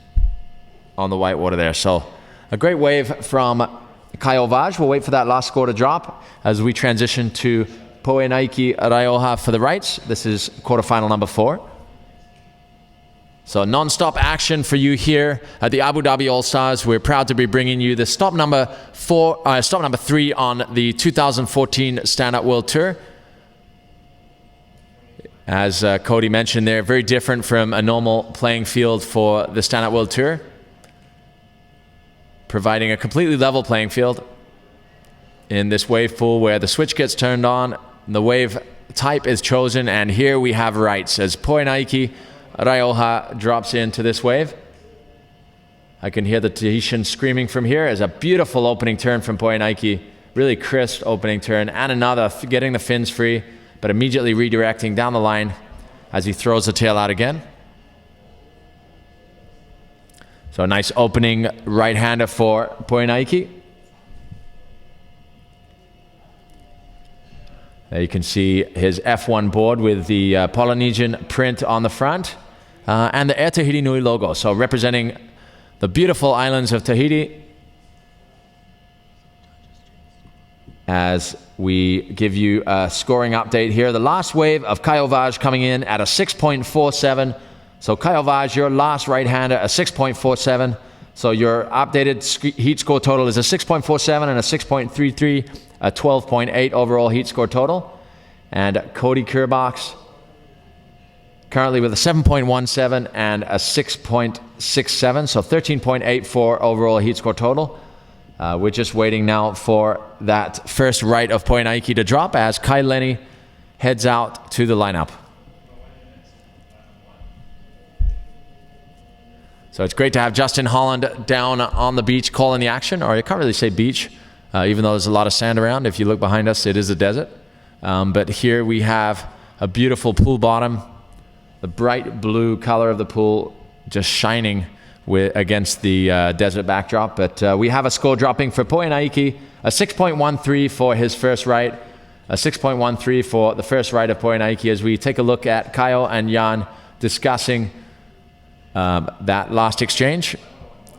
on the whitewater there. So a great wave from Kyle Vaj. We'll wait for that last score to drop as we transition to Poenaiki Raioha for the rights. This is quarterfinal number 4. So non-stop action for you here at the Abu Dhabi All-Stars. We're proud to be bringing you the stop number 3 on the 2014 Stand-Up World Tour. As Cody mentioned there, very different from a normal playing field for the Stand-Up World Tour. Providing a completely level playing field in this wave pool where the switch gets turned on, the wave type is chosen, and here we have rights as Poenaiki Raioha drops into this wave. I can hear the Tahitian screaming from here as a beautiful opening turn from Poenaiki. Really crisp opening turn, and another getting the fins free, but immediately redirecting down the line as he throws the tail out again. So a nice opening right-hander for Poenaiki. There you can see his F1 board with the Polynesian print on the front and the Air Tahiti Nui logo. So representing the beautiful islands of Tahiti as we give you a scoring update here. The last wave of Kyle Vaj coming in at a 6.47. So Kyle Vaj, your last right-hander, a 6.47. So your updated heat score total is a 6.47 and a 6.33, a 12.8 overall heat score total. And Cody Kerbox currently with a 7.17 and a 6.67, so 13.84 overall heat score total. We're just waiting now for that first right of Poenaiki to drop as Kai Lenny heads out to the lineup. So it's great to have Justin Holland down on the beach calling the action, or you can't really say beach, even though there's a lot of sand around. If you look behind us, it is a desert. But here we have a beautiful pool bottom, the bright blue color of the pool just shining against the desert backdrop. But we have a score dropping for Poenaiki, a 6.13 for his first right, a 6.13 for the first right of Poenaiki as we take a look at Kyle and Jan discussing that last exchange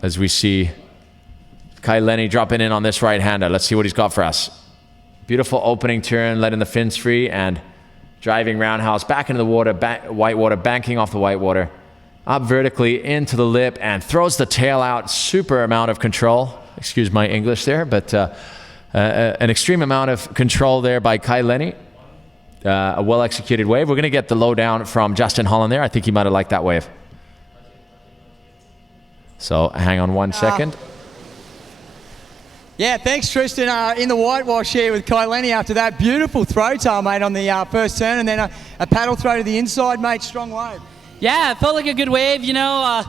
as we see Kai Lenny dropping in on this right-hander. Let's see what he's got for us. Beautiful opening turn, letting the fins free, and driving roundhouse back into the water, white water, banking off the white water, up vertically into the lip, and throws the tail out. Super amount of control. Excuse my English there, but an extreme amount of control there by Kai Lenny. A well-executed wave. We're going to get the lowdown from Justin Holland there. I think he might have liked that wave. So hang on 1 second. Yeah, thanks, Tristan. In the whitewash here with Kai Lenny after that beautiful throw tail, mate, on the first turn, and then a paddle throw to the inside, mate. Strong wave. Yeah, it felt like a good wave. You know,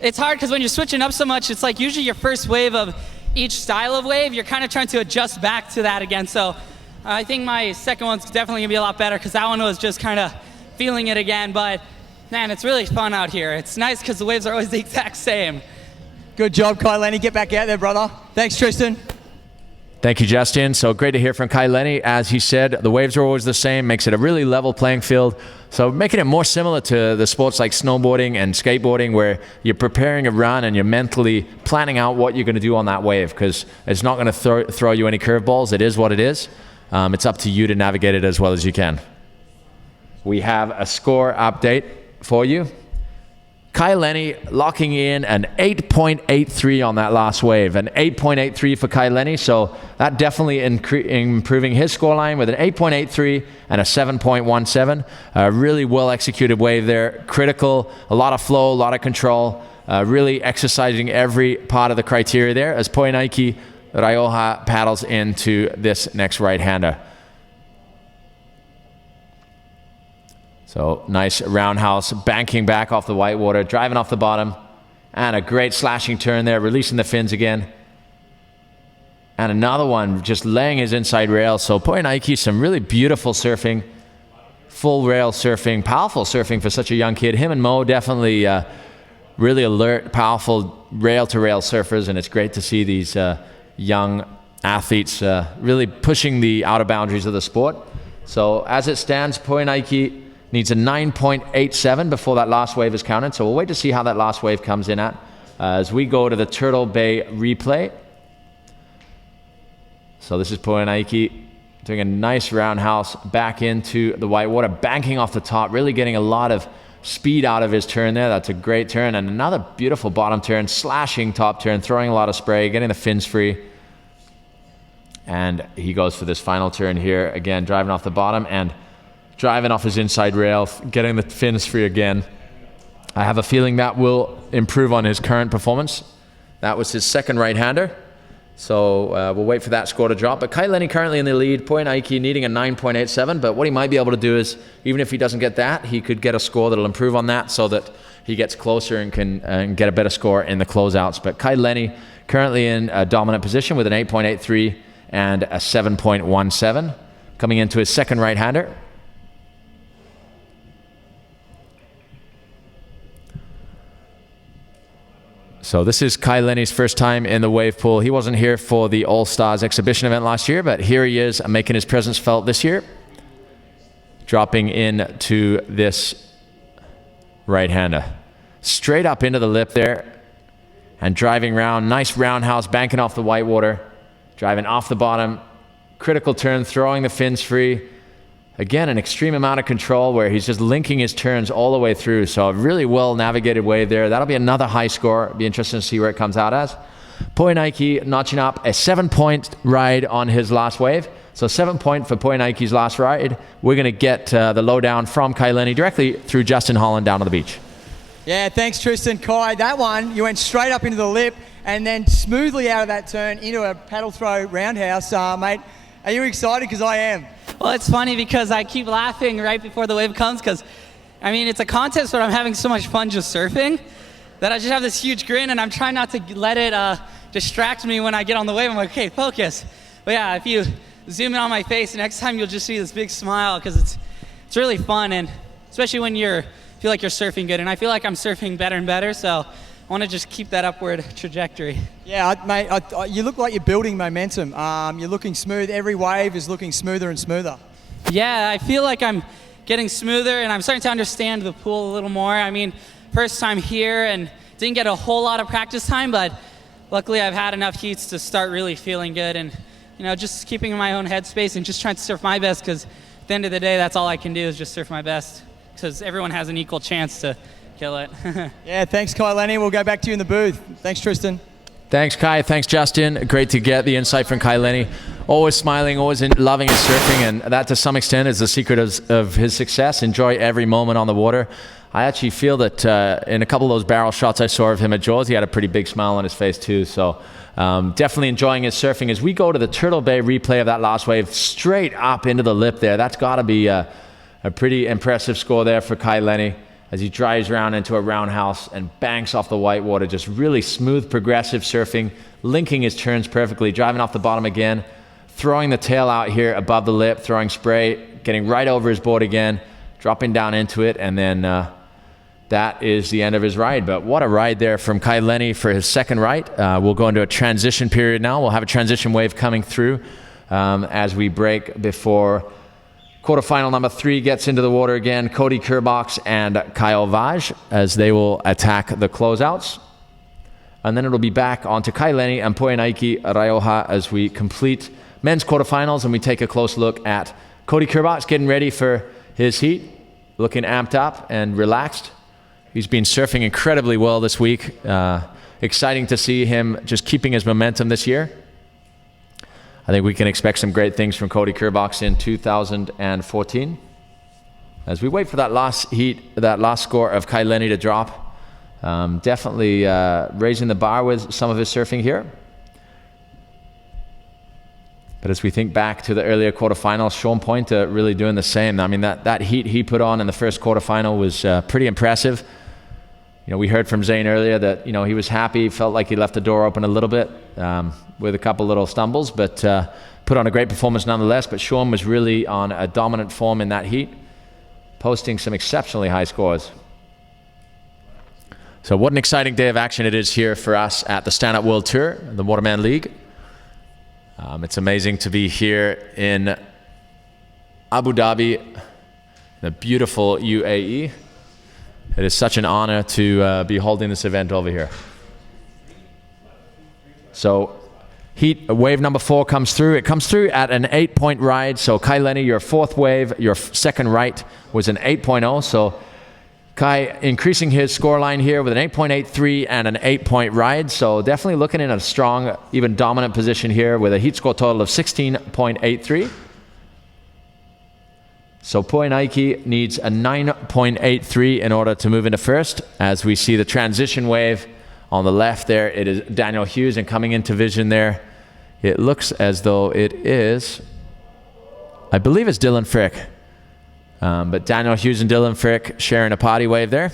it's hard because when you're switching up so much, it's like usually your first wave of each style of wave, you're kind of trying to adjust back to that again. So I think my second one's definitely going to be a lot better because that one was just kind of feeling it again. But, man, it's really fun out here. It's nice because the waves are always the exact same. Good job, Kai Lenny. Get back out there, brother. Thanks, Tristan. Thank you, Justin. So great to hear from Kai Lenny. As he said, the waves are always the same, makes it a really level playing field. So making it more similar to the sports like snowboarding and skateboarding, where you're preparing a run and you're mentally planning out what you're going to do on that wave, because it's not going to throw you any curveballs. It is what it is. It's up to you to navigate it as well as you can. We have a score update for you. Kai Lenny locking in an 8.83 on that last wave. An 8.83 for Kai Lenny, so that definitely improving his scoreline with an 8.83 and a 7.17. A really well executed wave there. Critical, a lot of flow, a lot of control. Really exercising every part of the criteria there as Poinaiki Raioha paddles into this next right-hander. So nice roundhouse, banking back off the white water, driving off the bottom, and a great slashing turn there, releasing the fins again. And another one, just laying his inside rail. So Poinaiki, some really beautiful surfing, full rail surfing, powerful surfing for such a young kid. Him and Mo definitely really alert, powerful rail-to-rail surfers, and it's great to see these young athletes really pushing the outer boundaries of the sport. So as it stands, Poinaiki needs a 9.87 before that last wave is counted. So we'll wait to see how that last wave comes in at as we go to the Turtle Bay replay. So this is Poinaiki doing a nice roundhouse back into the white water, banking off the top, really getting a lot of speed out of his turn there. That's a great turn. And another beautiful bottom turn, slashing top turn, throwing a lot of spray, getting the fins free. And he goes for this final turn here, again, driving off the bottom and driving off his inside rail, getting the fins free again. I have a feeling that will improve on his current performance. That was his second right-hander. So we'll wait for that score to drop. But Kai Lenny currently in the lead, Poinaiki needing a 9.87. But what he might be able to do is, even if he doesn't get that, he could get a score that'll improve on that so that he gets closer and can get a better score in the closeouts. But Kai Lenny currently in a dominant position with an 8.83 and a 7.17. Coming into his second right-hander. So this is Kai Lenny's first time in the wave pool. He wasn't here for the All-Stars exhibition event last year, but here he is making his presence felt this year. Dropping into this right-hander. Straight up into the lip there and driving round. Nice roundhouse, banking off the white water. Driving off the bottom. Critical turn, throwing the fins free. Again, an extreme amount of control where he's just linking his turns all the way through. So a really well navigated wave there. That'll be another high score. It'll be interesting to see where it comes out as. Poinaiki notching up a 7-point ride on his last wave. So 7 point for Poinaiki's last ride. We're going to get the lowdown from Kai Lenny directly through Justin Holland down to the beach. Yeah, thanks, Tristan. Kai, that one, you went straight up into the lip and then smoothly out of that turn into a paddle throw roundhouse. Mate, are you excited? Because I am. Well, it's funny because I keep laughing right before the wave comes because, I mean, it's a contest, but I'm having so much fun just surfing that I just have this huge grin and I'm trying not to let it distract me when I get on the wave. I'm like, okay, focus. But yeah, if you zoom in on my face, next time you'll just see this big smile because it's really fun, and especially when you feel like you're surfing good. And I feel like I'm surfing better and better, so I want to just keep that upward trajectory. Yeah, mate, you look like you're building momentum. You're looking smooth. Every wave is looking smoother and smoother. Yeah, I feel like I'm getting smoother and I'm starting to understand the pool a little more. I mean, first time here and didn't get a whole lot of practice time, but luckily I've had enough heats to start really feeling good, and just keeping in my own headspace and just trying to surf my best, because at the end of the day, that's all I can do is just surf my best, because everyone has an equal chance to kill it. Yeah, thanks, Kai Lenny. We'll go back to you in the booth. Thanks, Tristan. Thanks, Kai. Thanks, Justin. Great to get the insight from Kai Lenny. Always smiling, always loving his surfing, and that to some extent is the secret of his success. Enjoy every moment on the water. I actually feel that in a couple of those barrel shots I saw of him at Jaws, he had a pretty big smile on his face too. So definitely enjoying his surfing. As we go to the Turtle Bay replay of that last wave, straight up into the lip there. That's got to be a pretty impressive score there for Kai Lenny, as he drives around into a roundhouse and banks off the white water. Just really smooth, progressive surfing, linking his turns perfectly, driving off the bottom again, throwing the tail out here above the lip, throwing spray, getting right over his board again, dropping down into it, and then that is the end of his ride. But what a ride there from Kai Lenny for his second ride. We'll go into a transition period now. We'll have a transition wave coming through as we break before quarterfinal number 3 gets into the water again. Cody Kerbox and Kyle Vaj, as they will attack the closeouts. And then it'll be back onto Kai Lenny and Poenaiki Raioha as we complete men's quarterfinals, and we take a close look at Cody Kerbox getting ready for his heat, looking amped up and relaxed. He's been surfing incredibly well this week. Exciting to see him just keeping his momentum this year. I think we can expect some great things from Cody Kerbox in 2014. As we wait for that last heat, that last score of Kai Lenny to drop, definitely raising the bar with some of his surfing here. But as we think back to the earlier quarterfinals, Sean Pointer really doing the same. I mean, that heat he put on in the first quarterfinal was pretty impressive. We heard from Zane earlier that, he was happy, felt like he left the door open a little bit with a couple little stumbles, but put on a great performance nonetheless. But Sean was really on a dominant form in that heat, posting some exceptionally high scores. So what an exciting day of action it is here for us at the Stand Up World Tour, the Waterman League. It's amazing to be here in Abu Dhabi, the beautiful UAE. It is such an honor to be holding this event over here. So wave number 4 comes through. It comes through at an 8-point ride. So Kai Lenny, your fourth wave, your second right was an 8.0. So Kai increasing his scoreline here with an 8.83 and an 8-point ride. So definitely looking in a strong, even dominant position here with a heat score total of 16.83. So Poenaiki needs a 9.83 in order to move into first. As we see the transition wave on the left there, it is Daniel Hughes, and coming into vision there, it looks as though it is, I believe it's Dylan Frick. But Daniel Hughes and Dylan Frick sharing a party wave there.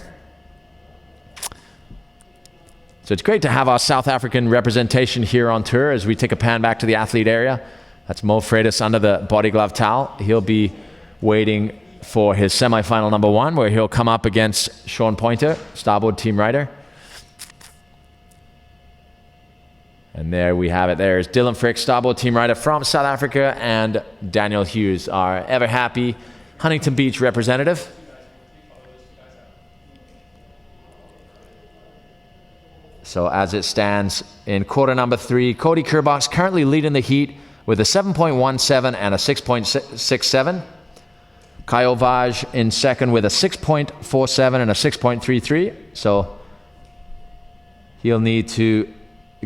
So it's great to have our South African representation here on tour as we take a pan back to the athlete area. That's Mo Freitas under the body glove towel. He'll be waiting for his semifinal number 1, where he'll come up against Sean Pointer, starboard team rider. And there we have it. There's Dylan Frick, starboard team rider from South Africa, and Daniel Hughes, our ever happy Huntington Beach representative. So as it stands in quarter number 3, Cody Kerbox currently leading the heat with a 7.17 and a 6.67. Kyle Vaj in second with a 6.47 and a 6.33. So he'll need to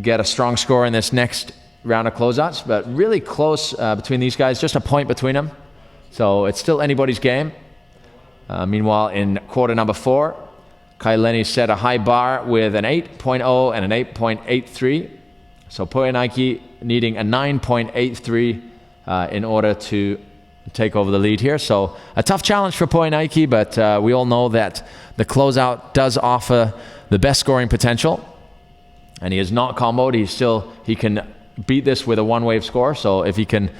get a strong score in this next round of closeouts, but really close between these guys, just a point between them. So it's still anybody's game. Meanwhile, in quarter number 4, Kai Lenny set a high bar with an 8.0 and an 8.83. So Poenaiki needing a 9.83 in order to take over the lead here. So a tough challenge for Poenaiki, but we all know that the closeout does offer the best scoring potential. And he is not comboed. He can beat this with a one-wave score. So if he can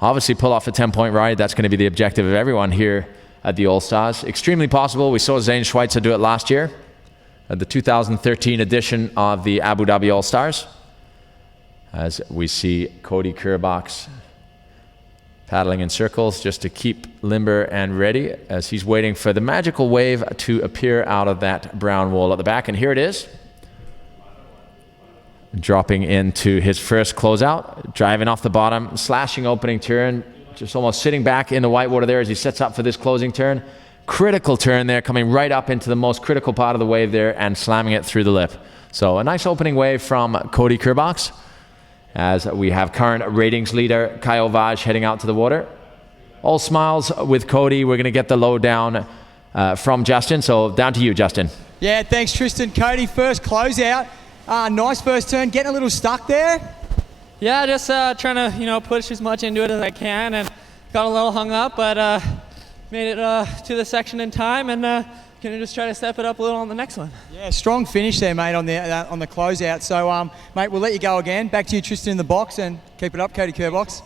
obviously pull off a 10-point ride, that's going to be the objective of everyone here at the All-Stars. Extremely possible. We saw Zane Schweitzer do it last year at the 2013 edition of the Abu Dhabi All-Stars. As we see Cody Kerbox paddling in circles just to keep limber and ready as he's waiting for the magical wave to appear out of that brown wall at the back. And here it is. dropping into his first closeout, driving off the bottom, slashing opening turn, just almost sitting back in the whitewater there as he sets up for this closing turn. Critical turn there, coming right up into the most critical part of the wave there and slamming it through the lip. So a nice opening wave from Cody Kerbox, as we have current ratings leader Kyle Vaj heading out to the water. All smiles with Cody. We're going to get the lowdown from Justin. So down to you, Justin. Yeah, thanks, Tristan. Cody, first closeout. Nice first turn. Getting a little stuck there. Yeah, just trying to push as much into it as I can, and got a little hung up, but made it to the section in time, and gonna just try to step it up a little on the next one. Yeah, strong finish there, mate, on the closeout. So, mate, we'll let you go again. Back to you, Tristan, in the box, and keep it up, Cody Kerbox.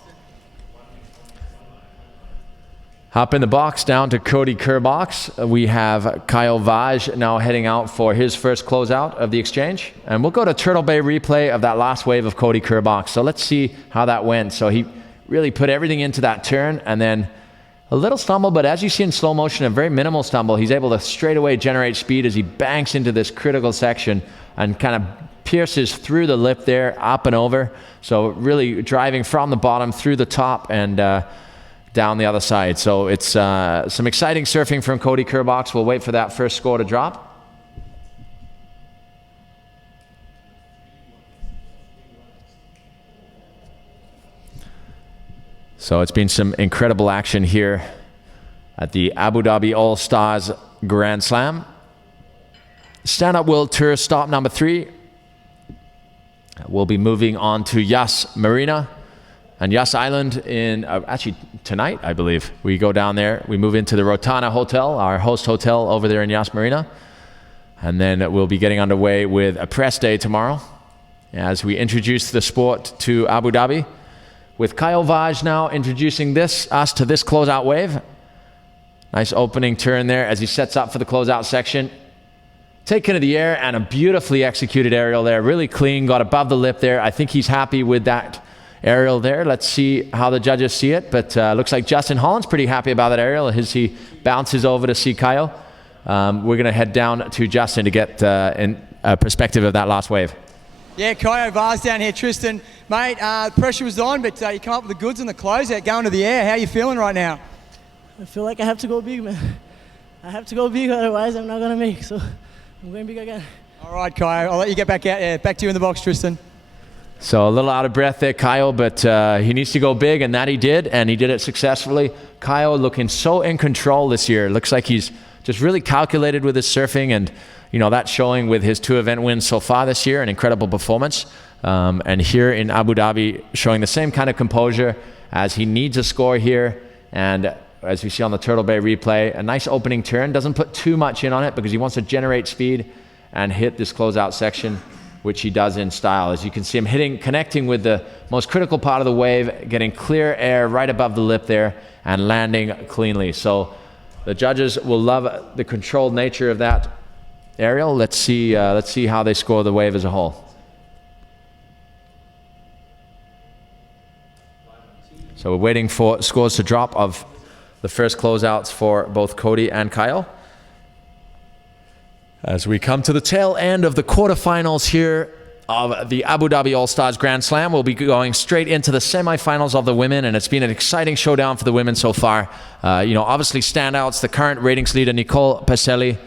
Hop in the box, down to Cody Kerbox. We have Kyle Vaj now heading out for his first closeout of the exchange. And we'll go to Turtle Bay replay of that last wave of Cody Kerbox. So let's see how that went. So he really put everything into that turn, and then a little stumble, but as you see in slow motion, a very minimal stumble. He's able to straight away generate speed as he banks into this critical section and kind of pierces through the lip there, up and over. So really driving from the bottom through the top and down the other side. So it's some exciting surfing from Cody Kerbox. We'll wait for that first score to drop. So it's been some incredible action here at the Abu Dhabi All-Stars Grand Slam. Stand-Up World Tour stop number 3. We'll be moving on to Yas Marina and Yas Island in, actually tonight, I believe. We go down there, we move into the Rotana Hotel, our host hotel over there in Yas Marina. And then we'll be getting underway with a press day tomorrow as we introduce the sport to Abu Dhabi. With Kyle Vaj now introducing us to this closeout wave. Nice opening turn there as he sets up for the closeout section. Taken to the air and a beautifully executed aerial there. Really clean, got above the lip there. I think he's happy with that aerial there. Let's see how the judges see it. But looks like Justin Holland's pretty happy about that aerial as he bounces over to see Kyle. We're going to head down to Justin to get a perspective of that last wave. Yeah, Kyle Vaj down here, Tristan. Mate, pressure was on, but you come up with the goods on the closeout, going to the air. How are you feeling right now? I feel like I have to go big, man. I have to go big, otherwise I'm not going to make. So I'm going big again. All right, Kyle. I'll let you get back out. Yeah, back to you in the box, Tristan. So a little out of breath there, Kyle, but he needs to go big, and that he did it successfully. Kyle looking so in control this year. Looks like he's just really calculated with his surfing, and that's showing with his 2 event wins so far this year, an incredible performance. And here in Abu Dhabi, showing the same kind of composure as he needs a score here. And as we see on the Turtle Bay replay, a nice opening turn. Doesn't put too much in on it because he wants to generate speed and hit this closeout section, which he does in style. As you can see him connecting with the most critical part of the wave, getting clear air right above the lip there and landing cleanly. So the judges will love the controlled nature of that aerial. Let's see how they score the wave as a whole. So we're waiting for scores to drop of the first closeouts for both Cody and Kyle. As we come to the tail end of the quarterfinals here of the Abu Dhabi All-Stars Grand Slam, we'll be going straight into the semifinals of the women, and it's been an exciting showdown for the women so far. Obviously standouts, the current ratings leader, Nicole Pacelli,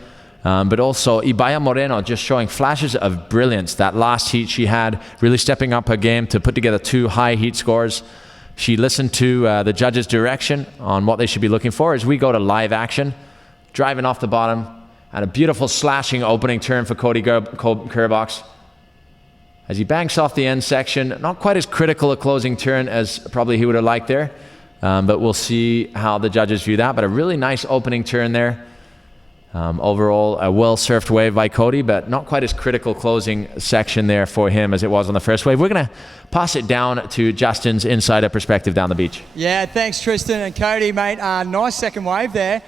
but also Ibaya Moreno just showing flashes of brilliance. That last heat she had, really stepping up her game to put together 2 high heat scores. She listened to the judges' direction on what they should be looking for as we go to live action. Driving off the bottom and a beautiful slashing opening turn for Cody Kerbox. As he banks off the end section, not quite as critical a closing turn as probably he would have liked there, but we'll see how the judges view that. But a really nice opening turn there. Overall, a well-surfed wave by Cody, but not quite as critical closing section there for him as it was on the first wave. We're going to pass it down to Justin's insider perspective down the beach. Yeah, thanks, Tristan and Cody, mate. Nice second wave there.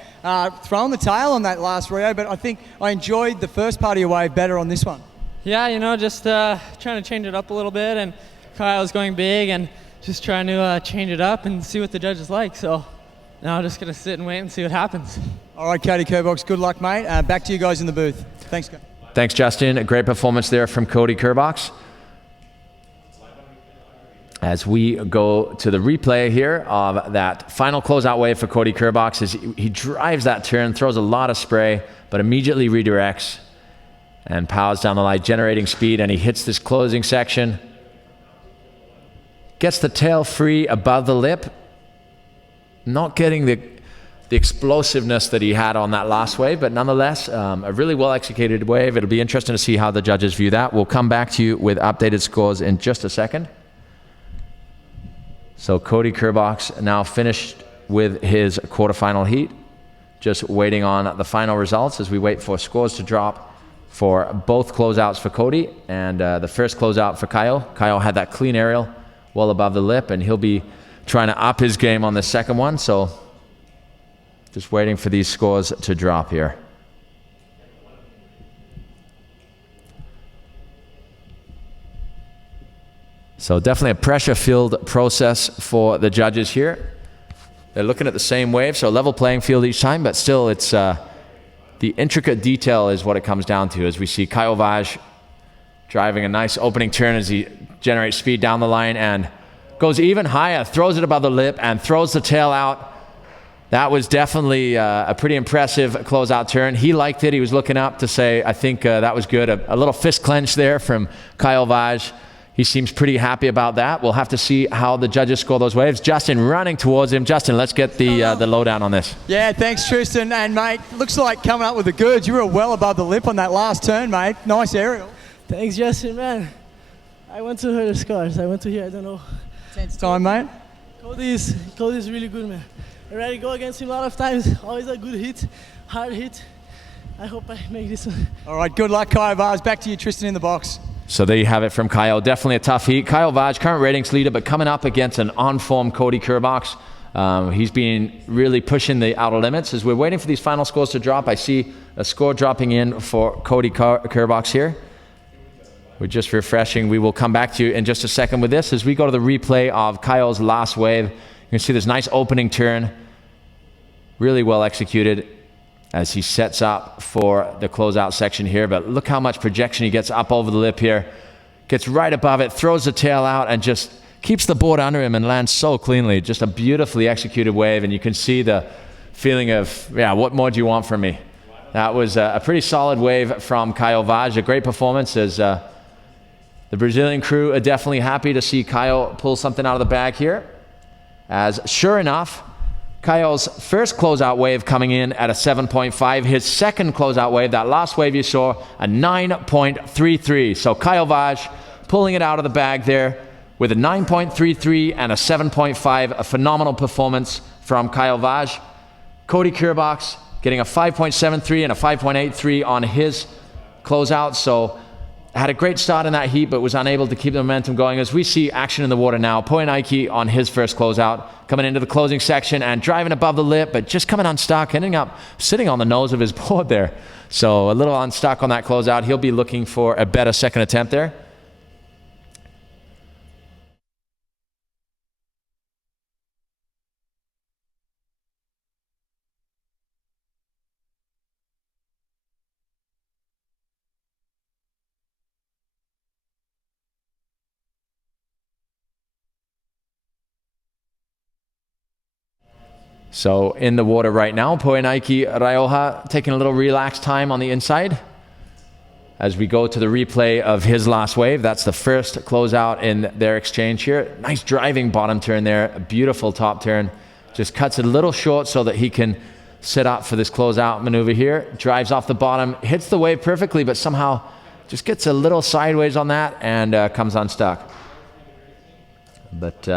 Throwing the tail on that last Rio, but I think I enjoyed the first part of your wave better on this one. Yeah, just trying to change it up a little bit, and Kyle's going big and just trying to change it up and see what the judges like. So now I'm just going to sit and wait and see what happens. All right, Cody Kerbox, good luck, mate. Back to you guys in the booth. Thanks, guys. Thanks, Justin. A great performance there from Cody Kerbox. as we go to the replay here of that final closeout wave for Cody Kerbox, as he drives that turn, throws a lot of spray, but immediately redirects and powers down the line, generating speed, and he hits this closing section. Gets the tail free above the lip, not getting the explosiveness that he had on that last wave, but nonetheless, a really well-executed wave. It'll be interesting to see how the judges view that. We'll come back to you with updated scores in just a second. So Cody Kerbox now finished with his quarterfinal heat, just waiting on the final results as we wait for scores to drop for both closeouts for Cody and the first closeout for Kyle. Kyle had that clean aerial well above the lip, and he'll be trying to up his game on the second one, so just waiting for these scores to drop here. So definitely a pressure-filled process for the judges here. They're looking at the same wave, so level playing field each time, but still it's the intricate detail is what it comes down to, as we see Kyle Vaj driving a nice opening turn as he generates speed down the line and goes even higher, throws it above the lip and throws the tail out. That was definitely a pretty impressive closeout turn. He liked it. He was looking up to say, I think that was good. A little fist clench there from Kyle Vaj. He seems pretty happy about that. We'll have to see how the judges score those waves. Justin running towards him. Justin, let's get the lowdown on this. Yeah, thanks, Tristan. And, mate, looks like coming up with the goods. You were well above the lip on that last turn, mate. Nice aerial. Thanks, Justin, man. I went to her scars. I went to here, I don't know. Tense time, mate. Cody's really good, man. I already go against him a lot of times. Always a good hit, hard hit. I hope I make this one. All right, good luck, Kyle Vaz. Back to you, Tristan, in the box. So there you have it from Kyle. Definitely a tough heat. Kyle Vaj, current ratings leader, but coming up against an on-form Cody Kerbox. He's been really pushing the outer limits. As we're waiting for these final scores to drop, I see a score dropping in for Cody Kerbox here. We're just refreshing. We will come back to you in just a second with this. As we go to the replay of Kyle's last wave, you can see this nice opening turn. Really well executed as he sets up for the closeout section here. But look how much projection he gets up over the lip here. Gets right above it, throws the tail out, and just keeps the board under him and lands so cleanly. Just a beautifully executed wave, and you can see the feeling of, yeah, what more do you want from me? That was a pretty solid wave from Kyle Vaj. A great performance, as the Brazilian crew are definitely happy to see Kyle pull something out of the bag here. As sure enough, Kyle's first closeout wave coming in at a 7.5. His second closeout wave, that last wave you saw, a 9.33. So Kyle Vaj pulling it out of the bag there with a 9.33 and a 7.5. A phenomenal performance from Kyle Vaj. Cody Kerbox getting a 5.73 and a 5.83 on his closeout. So had a great start in that heat, but was unable to keep the momentum going. As we see action in the water now, Poinaiki on his first closeout, coming into the closing section and driving above the lip, but just coming unstuck, ending up sitting on the nose of his board there. So a little unstuck on that closeout. He'll be looking for a better second attempt there. So in the water right now, Poinaiki Raioha taking a little relaxed time on the inside. As we go to the replay of his last wave, that's the first closeout in their exchange here. Nice driving bottom turn there, a beautiful top turn. Just cuts it a little short so that he can set up for this closeout maneuver here. Drives off the bottom, hits the wave perfectly, but somehow just gets a little sideways on that and comes unstuck. But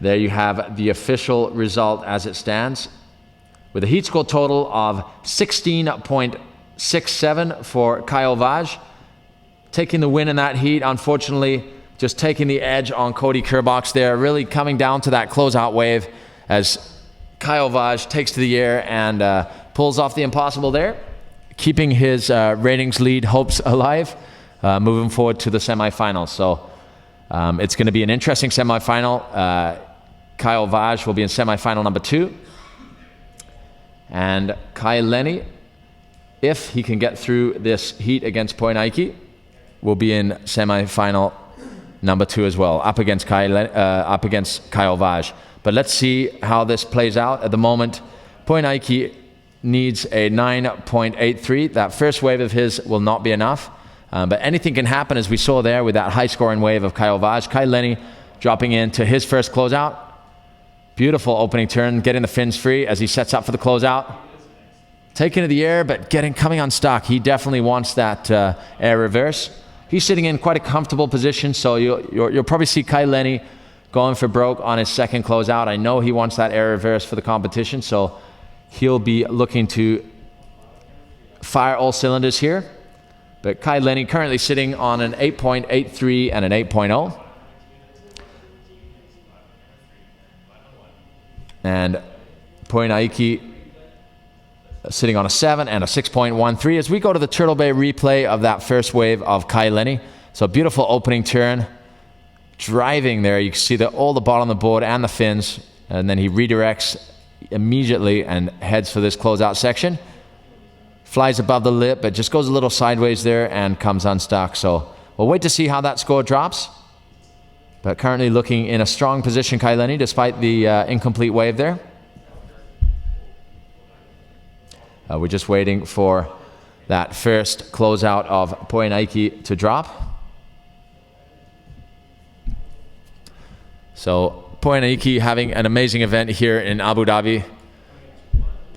there you have the official result as it stands, with a heat score total of 16.67 for Kyle Vaj. Taking the win in that heat, unfortunately, just taking the edge on Cody Kerbox there, really coming down to that closeout wave as Kyle Vaj takes to the air and pulls off the impossible there, keeping his ratings lead hopes alive, moving forward to the semifinals. So it's going to be an interesting semifinal. Kyle Vaj will be in semifinal number 2. And Kai Lenny, if he can get through this heat against Poinaiki, will be in semifinal number 2 as well, up against Kyle Vaj. But let's see how this plays out. At the moment, Poinaiki needs a 9.83. That first wave of his will not be enough. But anything can happen, as we saw there with that high-scoring wave of Kyle Vaj. Kai Lenny dropping into his first closeout. Beautiful opening turn, getting the fins free as he sets up for the closeout. Taking to the air, but coming unstuck. He definitely wants that air reverse. He's sitting in quite a comfortable position, so you'll probably see Kai Lenny going for broke on his second closeout. I know he wants that air reverse for the competition, so he'll be looking to fire all cylinders here. But Kai Lenny currently sitting on an 8.83 and an 8.0. And Poinaiki sitting on a 7 and a 6.13 as we go to the Turtle Bay replay of that first wave of Kai Lenny. So a beautiful opening turn. Driving there, you can see all the ball on the board and the fins. And then he redirects immediately and heads for this closeout section. Flies above the lip, but just goes a little sideways there and comes unstuck. So we'll wait to see how that score drops. But currently looking in a strong position, Kai Lenny, despite the incomplete wave there. We're just waiting for that first closeout of Poinaiki to drop. So Poinaiki having an amazing event here in Abu Dhabi.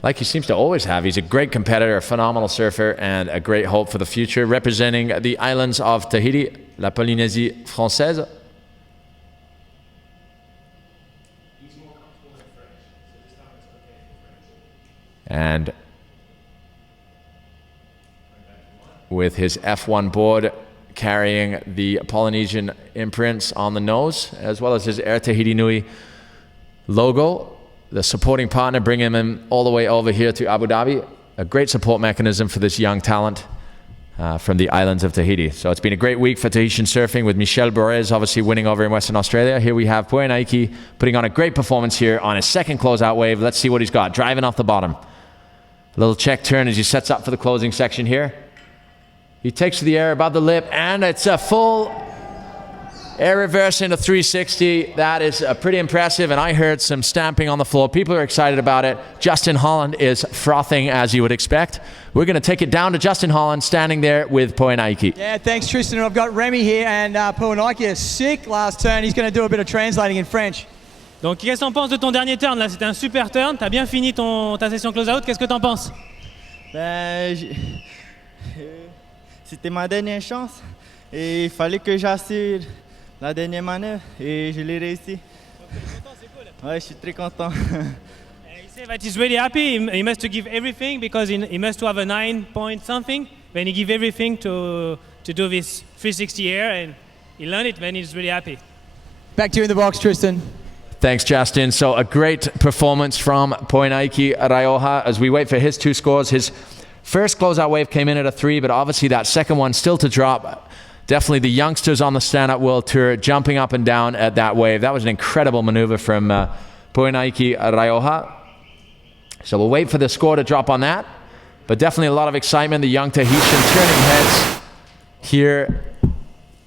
Like he seems to always have. He's a great competitor, a phenomenal surfer, and a great hope for the future. Representing the islands of Tahiti, la Polynésie française. And with his F1 board carrying the Polynesian imprints on the nose, as well as his Air Tahiti Nui logo. The supporting partner bringing him all the way over here to Abu Dhabi. A great support mechanism for this young talent from the islands of Tahiti. So it's been a great week for Tahitian surfing with Michel Borez obviously winning over in Western Australia. Here we have Poinaiki putting on a great performance here on his second closeout wave. Let's see what he's got. Driving off the bottom. A little check turn as he sets up for the closing section here. He takes to the air above the lip, and it's a full air reverse into 360. That is pretty impressive, and I heard some stamping on the floor. People are excited about it. Justin Holland is frothing, as you would expect. We're going to take it down to Justin Holland, standing there with Poinaiki. Yeah, thanks, Tristan. I've got Remy here, and Poinaiki, a sick last turn. He's going to do a bit of translating in French. Donc, qu'est-ce que t'en penses de ton dernier turn là? C'était un super turn. T'as bien fini ta session close-out. Qu'est-ce que t'en penses? C'était ma dernière chance et il fallait que j'assure la dernière manœuvre et je l'ai réussi. Ouais, je suis très content. He said that he's really happy. He must give everything because he must have a 9 point something. Then he give everything to do this 360 air, and he learned it. Then he's really happy. Back to you in the box, Tristan. Thanks, Justin. So a great performance from Poinaiki Raioha as we wait for his two scores. His first closeout wave came in at a 3, but obviously that second one still to drop. Definitely the youngsters on the Stand Up World Tour jumping up and down at that wave. That was an incredible maneuver from Poinaiki Raioha. So we'll wait for the score to drop on that. But definitely a lot of excitement. The young Tahitian turning heads here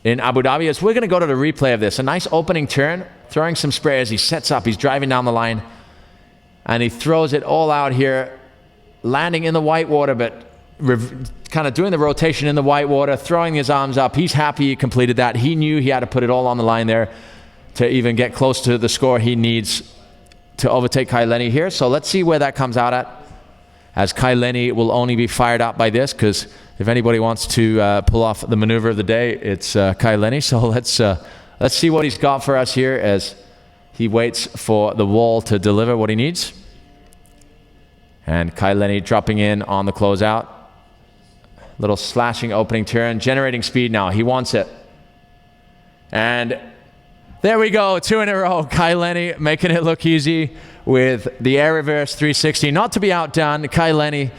in Abu Dhabi. As we're going to go to the replay of this. A nice opening turn, throwing some spray as he sets up. He's driving down the line. And he throws it all out here, landing in the white water, but kind of doing the rotation in the white water, throwing his arms up. He's happy he completed that. He knew he had to put it all on the line there to even get close to the score he needs to overtake Kai Lenny here. So let's see where that comes out at, as Kai Lenny will only be fired up by this, because if anybody wants to pull off the maneuver of the day, it's Kai Lenny. So let's see what he's got for us here as he waits for the wall to deliver what he needs. And Kai Lenny dropping in on the closeout. Little slashing opening turn, generating speed now. He wants it. And there we go, 2 in a row. Kai Lenny making it look easy with the air reverse 360. Not to be outdone, Kai Lenny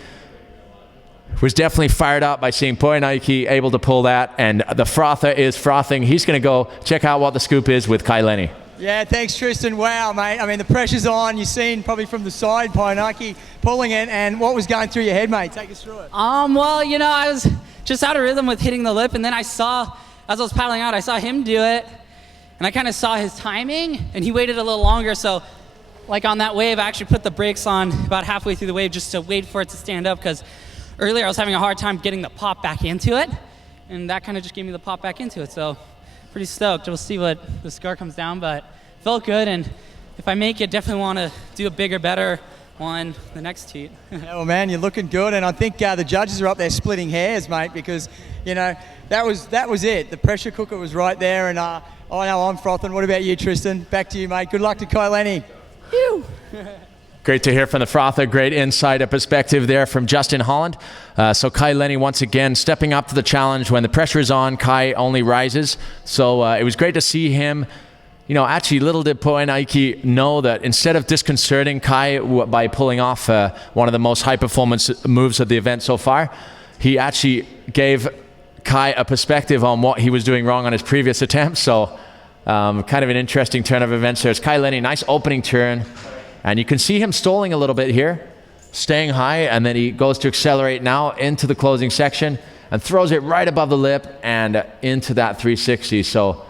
was definitely fired up by seeing Poinaiki able to pull that. And the frother is frothing. He's going to go check out what the scoop is with Kai Lenny. Yeah, thanks, Tristan. Wow, mate. I mean, the pressure's on. You've seen probably from the side, Poinaiki pulling it. And what was going through your head, mate? Take us through it. Well, I was just out of rhythm with hitting the lip, and then I saw, as I was paddling out, I saw him do it, And I kind of saw his timing, and he waited a little longer. So, like on that wave, I actually put the brakes on about halfway through the wave just to wait for it to stand up, because earlier I was having a hard time getting the pop back into it, and that kind of just gave me the pop back into it. So, pretty stoked. We'll see what the score comes down, but felt good. And if I make it, definitely want to do a bigger, better one the next heat. Yeah, well, man, you're looking good, and I think the judges are up there splitting hairs, mate, because that was it. The pressure cooker was right there, and I know I'm frothing. What about you, Tristan? Back to you, mate. Good luck to Kai Lenny. Great to hear from the frother. Great insight and perspective there from Justin Holland. So Kai Lenny once again stepping up to the challenge. When the pressure is on, Kai only rises. So it was great to see him. Actually, little did Poenaiki know that instead of disconcerting Kai by pulling off one of the most high-performance moves of the event so far, he actually gave Kai a perspective on what he was doing wrong on his previous attempts. So kind of an interesting turn of events there. It's Kai Lenny, nice opening turn. And you can see him stalling a little bit here, staying high, and then he goes to accelerate now into the closing section and throws it right above the lip and into that 360. So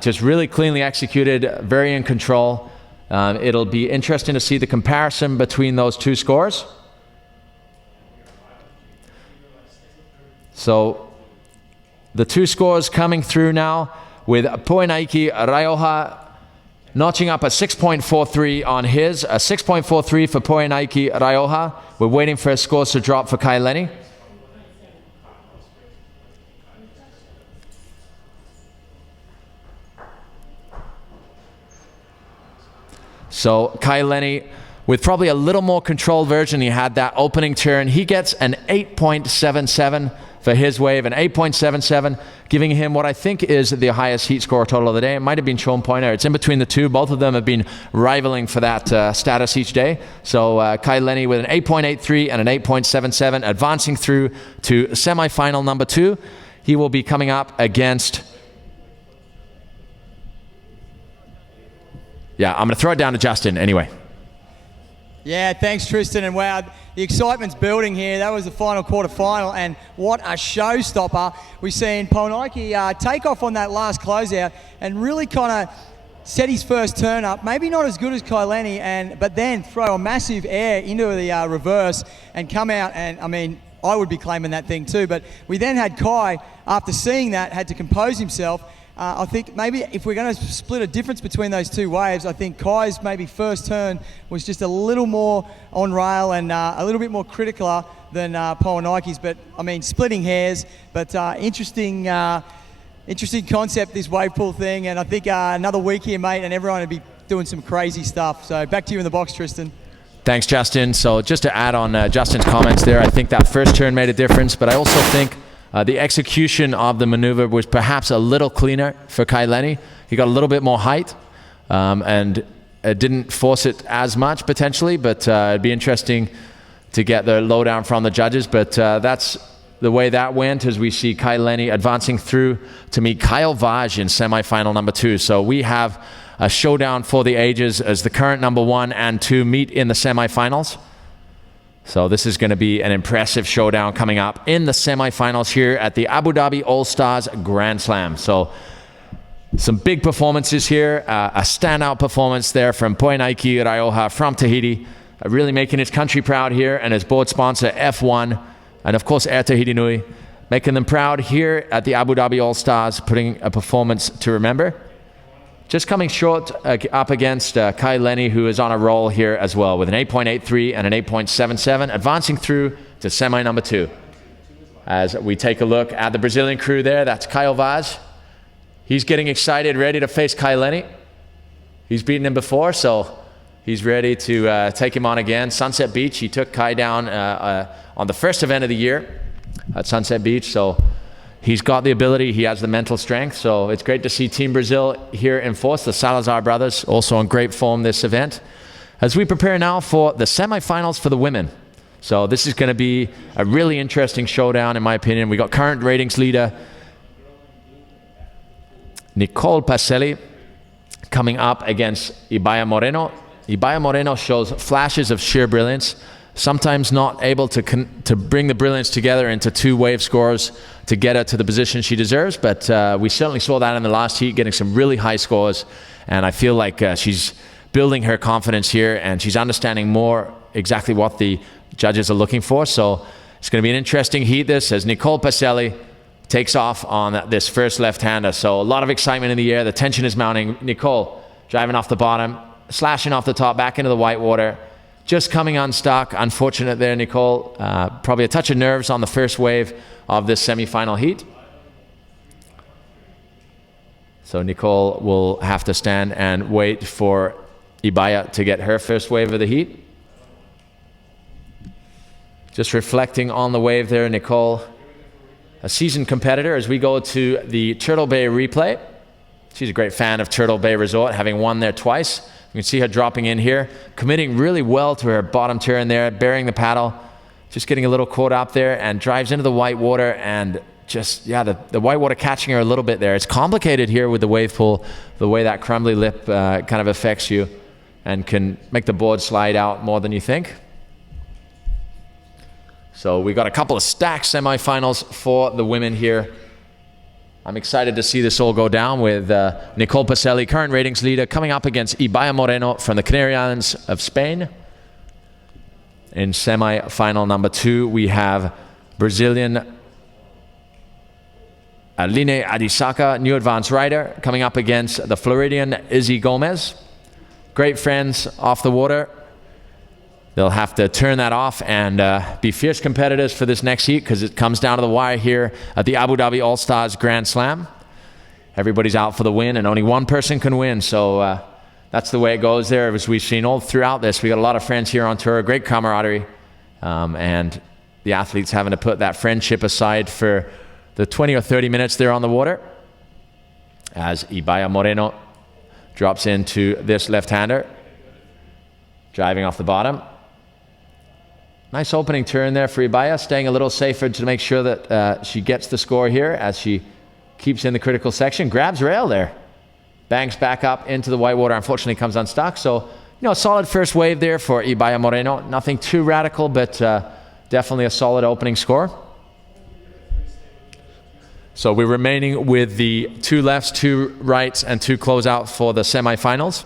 just really cleanly executed, very in control. It'll be interesting to see the comparison between those two scores. So the two scores coming through now with Poenaiki Raioha notching up a 6.43 on his, a 6.43 for Poenaiki Raioha. We're waiting for his scores to drop for Kai Lenny. So Kai Lenny, with probably a little more controlled version, he had that opening turn. He gets an 8.77 for his wave, an 8.77, giving him what I think is the highest heat score total of the day. It might have been Sean Pointer. It's in between the two. Both of them have been rivaling for that status each day. So Kai Lenny with an 8.83 and an 8.77, advancing through to semifinal number 2. He will be coming up against... Yeah, I'm going to throw it down to Justin anyway. Yeah, thanks, Tristan. And wow, the excitement's building here. That was the final quarterfinal, and what a showstopper. We've seen Poenaiki take off on that last closeout and really kind of set his first turn up. Maybe not as good as Kai Lenny, but then throw a massive air into the reverse and come out. And I mean, I would be claiming that thing too. But we then had Kai, after seeing that, had to compose himself. I think maybe if we're going to split a difference between those two waves, I think Kai's maybe first turn was just a little more on rail and a little bit more critical than Poenaiki's. But I mean, splitting hairs, but interesting concept, this wave pool thing. And I think another week here, mate, and everyone would be doing some crazy stuff. So back to you in the box, Tristan. Thanks, Justin. So just to add on Justin's comments there, I think that first turn made a difference, but I also think the execution of the maneuver was perhaps a little cleaner for Kai Lenny. He got a little bit more height and didn't force it as much potentially, but it'd be interesting to get the lowdown from the judges. But that's the way that went, as we see Kai Lenny advancing through to meet Kyle Vaj in semifinal number 2. So we have a showdown for the ages as the current number 1 and 2 meet in the semifinals. So this is going to be an impressive showdown coming up in the semifinals here at the Abu Dhabi All-Stars Grand Slam. So some big performances here. A standout performance there from Poenaiki Raioha from Tahiti, really making his country proud here, and his board sponsor F1, and of course Air Tahiti Nui, making them proud here at the Abu Dhabi All-Stars, putting a performance to remember. Just coming short up against Kai Lenny, who is on a roll here as well with an 8.83 and an 8.77, advancing through to semi number 2. As we take a look at the Brazilian crew there, that's Kyle Vaj. He's getting excited, ready to face Kai Lenny. He's beaten him before, so he's ready to take him on again. Sunset Beach, he took Kai down on the first event of the year at Sunset Beach, so he's got the ability, he has the mental strength, so it's great to see Team Brazil here in force. The Salazar brothers also in great form this event. As we prepare now for the semifinals for the women. So this is going to be a really interesting showdown in my opinion. We got current ratings leader Nicole Pacelli coming up against Ibaya Moreno. Ibaya Moreno shows flashes of sheer brilliance. sometimes not able to bring the brilliance together into 2 wave scores to get her to the position she deserves, but we certainly saw that in the last heat, getting some really high scores, and I feel like she's building her confidence here, and she's understanding more exactly what the judges are looking for. So it's going to be an interesting heat this, as Nicole Pacelli takes off on this first left-hander. So a lot of excitement in the air, the tension is mounting. Nicole driving off the bottom, slashing off the top, back into the white water, just coming unstuck. Unfortunate there, Nicole. Probably a touch of nerves on the first wave of this semi-final heat. So Nicole will have to stand and wait for Ibaya to get her first wave of the heat. Just reflecting on the wave there, Nicole, a seasoned competitor. As we go to the Turtle Bay replay, she's a great fan of Turtle Bay Resort, having won there twice. You can see her dropping in here, committing really well to her bottom turn there, bearing the paddle, just getting a little caught up there, and drives into the white water, and just, yeah, the white water catching her a little bit there. It's complicated here with the wave pool, the way that crumbly lip kind of affects you and can make the board slide out more than you think. So we got a couple of stacked semifinals for the women here. I'm excited to see this all go down with Nicole Pacelli, current ratings leader, coming up against Ibaya Moreno from the Canary Islands of Spain. In semi-final number 2, we have Brazilian Aline Adisaka, new advanced rider, coming up against the Floridian Izzy Gomez. Great friends off the water. They'll have to turn that off and be fierce competitors for this next heat, because it comes down to the wire here at the Abu Dhabi All-Stars Grand Slam. Everybody's out for the win, and only one person can win. So that's the way it goes there. As we've seen all throughout this, we got a lot of friends here on tour, great camaraderie, and the athletes having to put that friendship aside for the 20 or 30 minutes they're on the water, as Ibaya Moreno drops into this left-hander, driving off the bottom. Nice opening turn there for Ibaya, staying a little safer to make sure that she gets the score here as she keeps in the critical section. Grabs rail there, bangs back up into the white water, unfortunately comes unstuck. So, you know, solid first wave there for Ibaya Moreno. Nothing too radical, but definitely a solid opening score. So we're remaining with the 2 lefts, 2 rights, and 2 closeout for the semifinals.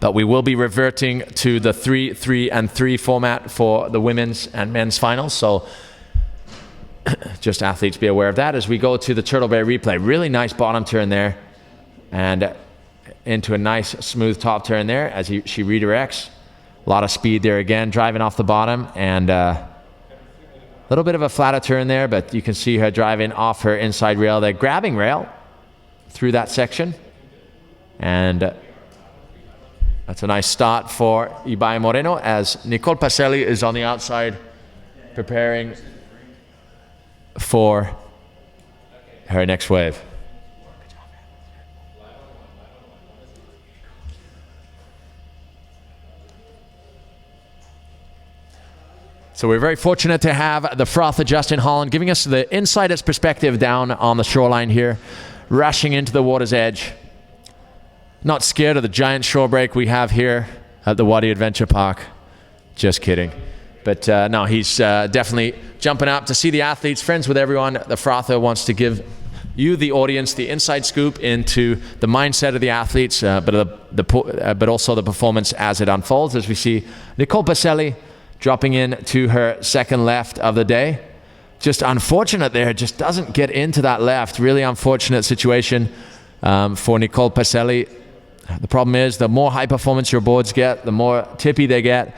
But we will be reverting to the 3, 3, and 3 format for the women's and men's finals. So just athletes be aware of that as we go to the Turtle Bay replay. Really nice bottom turn there, and into a nice smooth top turn there as she redirects. A lot of speed there again, driving off the bottom, and a little bit of a flatter turn there, but you can see her driving off her inside rail there, grabbing rail through that section. And that's a nice start for Ibaya Moreno as Nicole Pacelli is on the outside preparing for her next wave. So we're very fortunate to have the frother Justin Holland giving us the insider's perspective down on the shoreline here, rushing into the water's edge. Not scared of the giant shore break we have here at the Wadi Adventure Park. Just kidding. But no, he's definitely jumping up to see the athletes, friends with everyone. The frother wants to give you, the audience, the inside scoop into the mindset of the athletes, but also the performance as it unfolds. As we see Nicole Pacelli dropping in to her second left of the day. Just unfortunate there, just doesn't get into that left. Really unfortunate situation for Nicole Pacelli. The problem is the more high performance your boards get, the more tippy they get.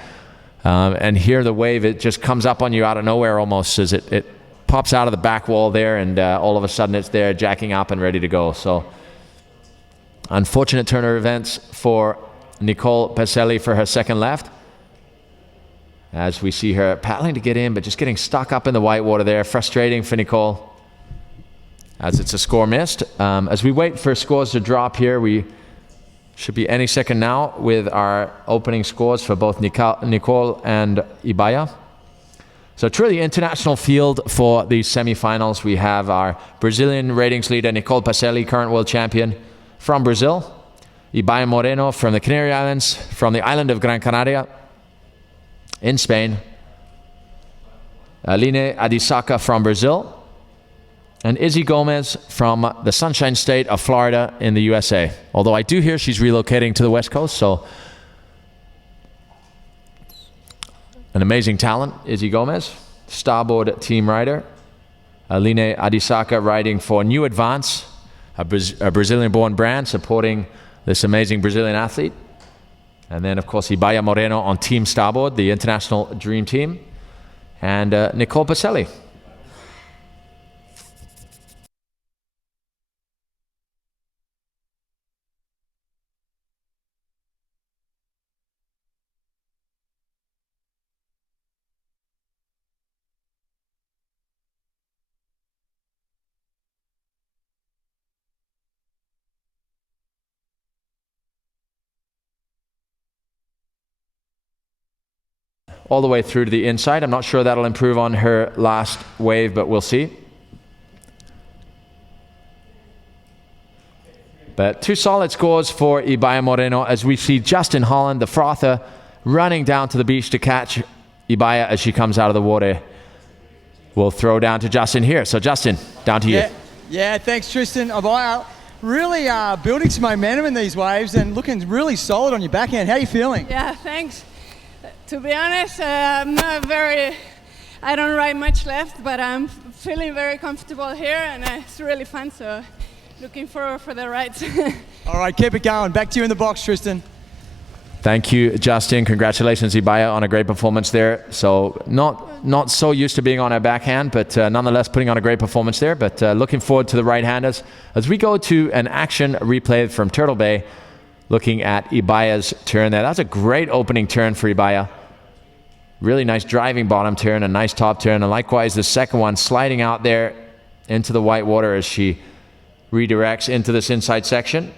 And here the wave, it just comes up on you out of nowhere almost as it pops out of the back wall there, and all of a sudden it's there jacking up and ready to go. So unfortunate turn of events for Nicole Pacelli for her second left. As we see her paddling to get in, but just getting stuck up in the white water there. Frustrating for Nicole as it's a score missed. As we wait for scores to drop here, we should be any second now with our opening scores for both Nicole and Ibaya. So truly international field for the semifinals. We have our Brazilian ratings leader, Nicole Pacelli, current world champion from Brazil. Ibaya Moreno from the Canary Islands, from the island of Gran Canaria. in Spain. Aline Adisaka from Brazil. And Izzy Gomez from the Sunshine State of Florida in the USA. Although I do hear she's relocating to the West Coast, so an amazing talent, Izzy Gomez. Starboard team rider. Aline Adisaka riding for New Advance, a Brazilian-born brand supporting this amazing Brazilian athlete. And then, of course, Ibaya Moreno on Team Starboard, the international dream team. And Nicole Pacelli. All the way through to the inside. I'm not sure that'll improve on her last wave, but we'll see. But two solid scores for Ibaya Moreno as we see Justin Holland, the frother, running down to the beach to catch Ibaya as she comes out of the water. We'll throw down to Justin here. So Justin, down to you. Yeah, thanks Tristan. Ibaya, really building some momentum in these waves and looking really solid on your backhand. How are you feeling? Yeah, thanks. To be honest, I'm not I don't ride much left, but I'm feeling very comfortable here and it's really fun, so looking forward for the rides. All right, keep it going. Back to you in the box, Tristan. Thank you, Justin. Congratulations, Ibaya, on a great performance there. So not so used to being on her backhand, but nonetheless putting on a great performance there. But looking forward to the right-handers as we go to an action replay from Turtle Bay, looking at Ibaya's turn there. That's a great opening turn for Ibaya. Really nice driving bottom turn, a nice top turn, and likewise the second one sliding out there into the white water as she redirects into this inside section.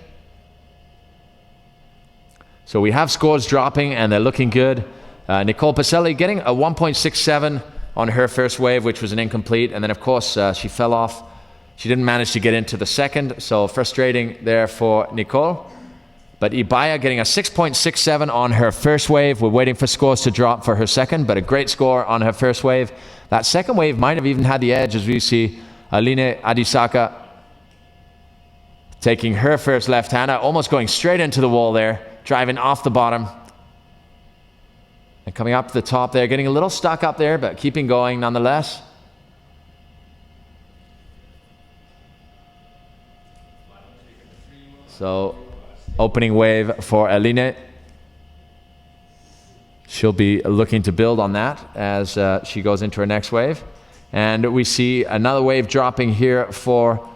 So we have scores dropping and they're looking good. Nicole Pacelli getting a 1.67 on her first wave, which was an incomplete, and then of course she fell off. She didn't manage to get into the second, so frustrating there for Nicole. But Ibaya getting a 6.67 on her first wave. We're waiting for scores to drop for her second, but a great score on her first wave. That second wave might have even had the edge as we see Aline Adisaka taking her first left-hander, almost going straight into the wall there, driving off the bottom. And coming up to the top there, getting a little stuck up there, but keeping going nonetheless. So opening wave for Aline. She'll be looking to build on that as she goes into her next wave. And we see another wave dropping here for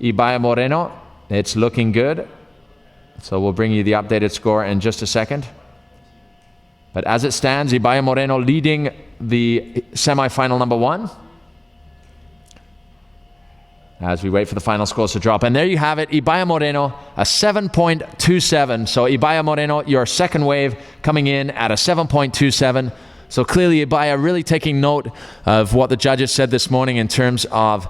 Ibaya Moreno. It's looking good. So we'll bring you the updated score in just a second. But as it stands, Ibaya Moreno leading the semi-final number one. As we wait for the final scores to drop. And there you have it, Ibaya Moreno, a 7.27. So Ibaya Moreno, your second wave coming in at a 7.27. So clearly Ibaya really taking note of what the judges said this morning in terms of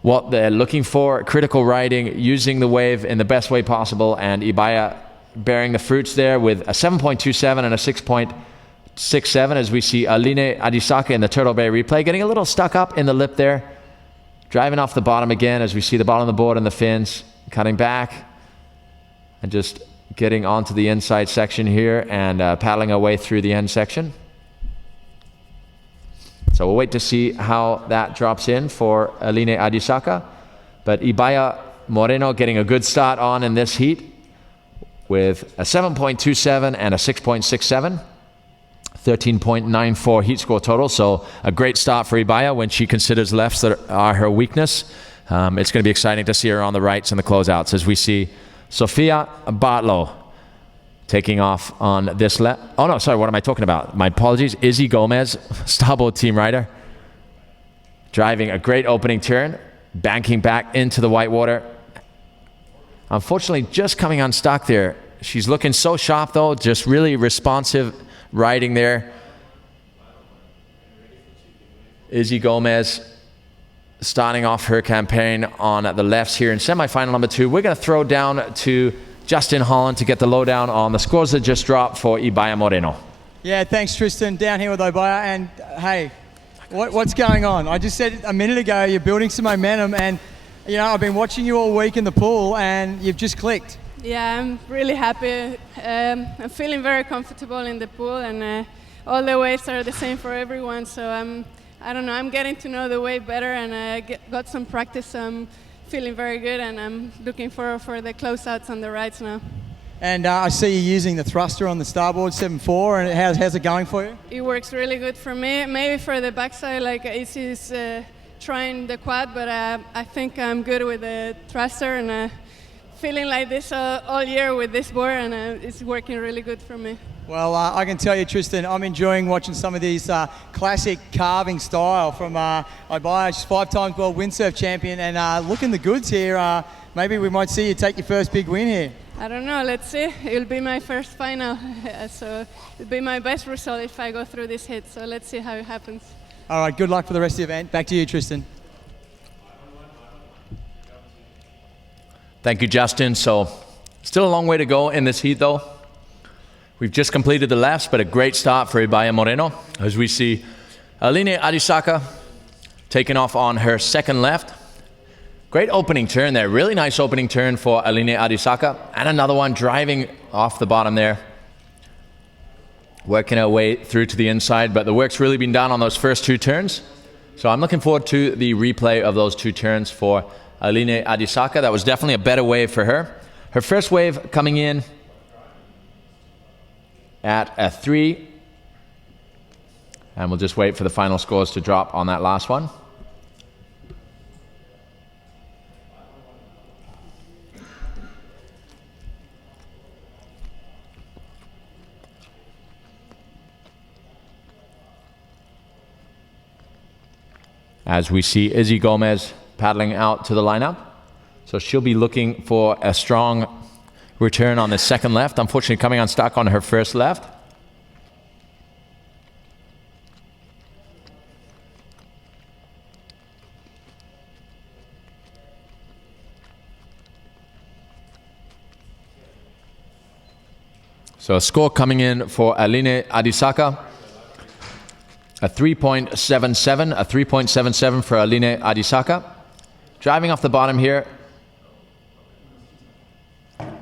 what they're looking for, critical riding, using the wave in the best way possible, and Ibaya bearing the fruits there with a 7.27 and a 6.67 as we see Aline Adisaka in the Turtle Bay replay, getting a little stuck up in the lip there. Driving off the bottom again as we see the bottom of the board and the fins, cutting back and just getting onto the inside section here and paddling our way through the end section. So we'll wait to see how that drops in for Aline Adisaka. But Ibaya Moreno getting a good start on in this heat with a 7.27 and a 6.67. 13.94 heat score total, so a great start for Ibaya when she considers lefts that are her weakness. It's going to be exciting to see her on the rights and the closeouts as we see Sophia Bartlow taking off on this left. Oh no, sorry, what am I talking about? My apologies. Izzy Gomez, starboard team rider, driving a great opening turn, banking back into the white water. Unfortunately, just coming unstuck there. She's looking so sharp though, just really responsive riding there. Izzy Gomez starting off her campaign on the lefts here in semi-final number 2. We're going to throw down to Justin Holland to get the lowdown on the scores that just dropped for Ibaya Moreno. Yeah, thanks, Tristan. Down here with Obaya, and hey, what's going on? I just said a minute ago you're building some momentum, and you know I've been watching you all week in the pool, and you've just clicked. Yeah, I'm really happy. I'm feeling very comfortable in the pool, and all the waves are the same for everyone. So I don't know, I'm getting to know the wave better, and I got some practice. So I'm feeling very good, and I'm looking forward for the closeouts on the rides now. And I see you using the thruster on the starboard 7.4, and how's it going for you? It works really good for me. Maybe for the backside, like Izzy's trying the quad, but I think I'm good with the thruster, and feeling like this all year with this board, and it's working really good for me. Well, I can tell you, Tristan, I'm enjoying watching some of these classic carving style from Obaya. She's 5-time world windsurf champion, and looking the goods here. Maybe we might see you take your first big win here. I don't know, let's see. It'll be my first final, so it'll be my best result if I go through this hit, so let's see how it happens. All right, good luck for the rest of the event. Back to you, Tristan. Thank you, Justin. So, still a long way to go in this heat, though. We've just completed the lefts, but a great start for Ibaya Moreno, as we see Aline Adisaka taking off on her second left. Great opening turn there. Really nice opening turn for Aline Adisaka. And another one driving off the bottom there. Working her way through to the inside, but the work's really been done on those first two turns. So I'm looking forward to the replay of those two turns for Aline Adisaka. That was definitely a better wave for her. Her first wave coming in at a 3. And we'll just wait for the final scores to drop on that last one. As we see Izzy Gomez paddling out to the lineup. So she'll be looking for a strong return on the second left. Unfortunately coming unstuck on her first left. So a score coming in for Aline Adisaka. A 3.77, a 3.77 for Aline Adisaka. Driving off the bottom here.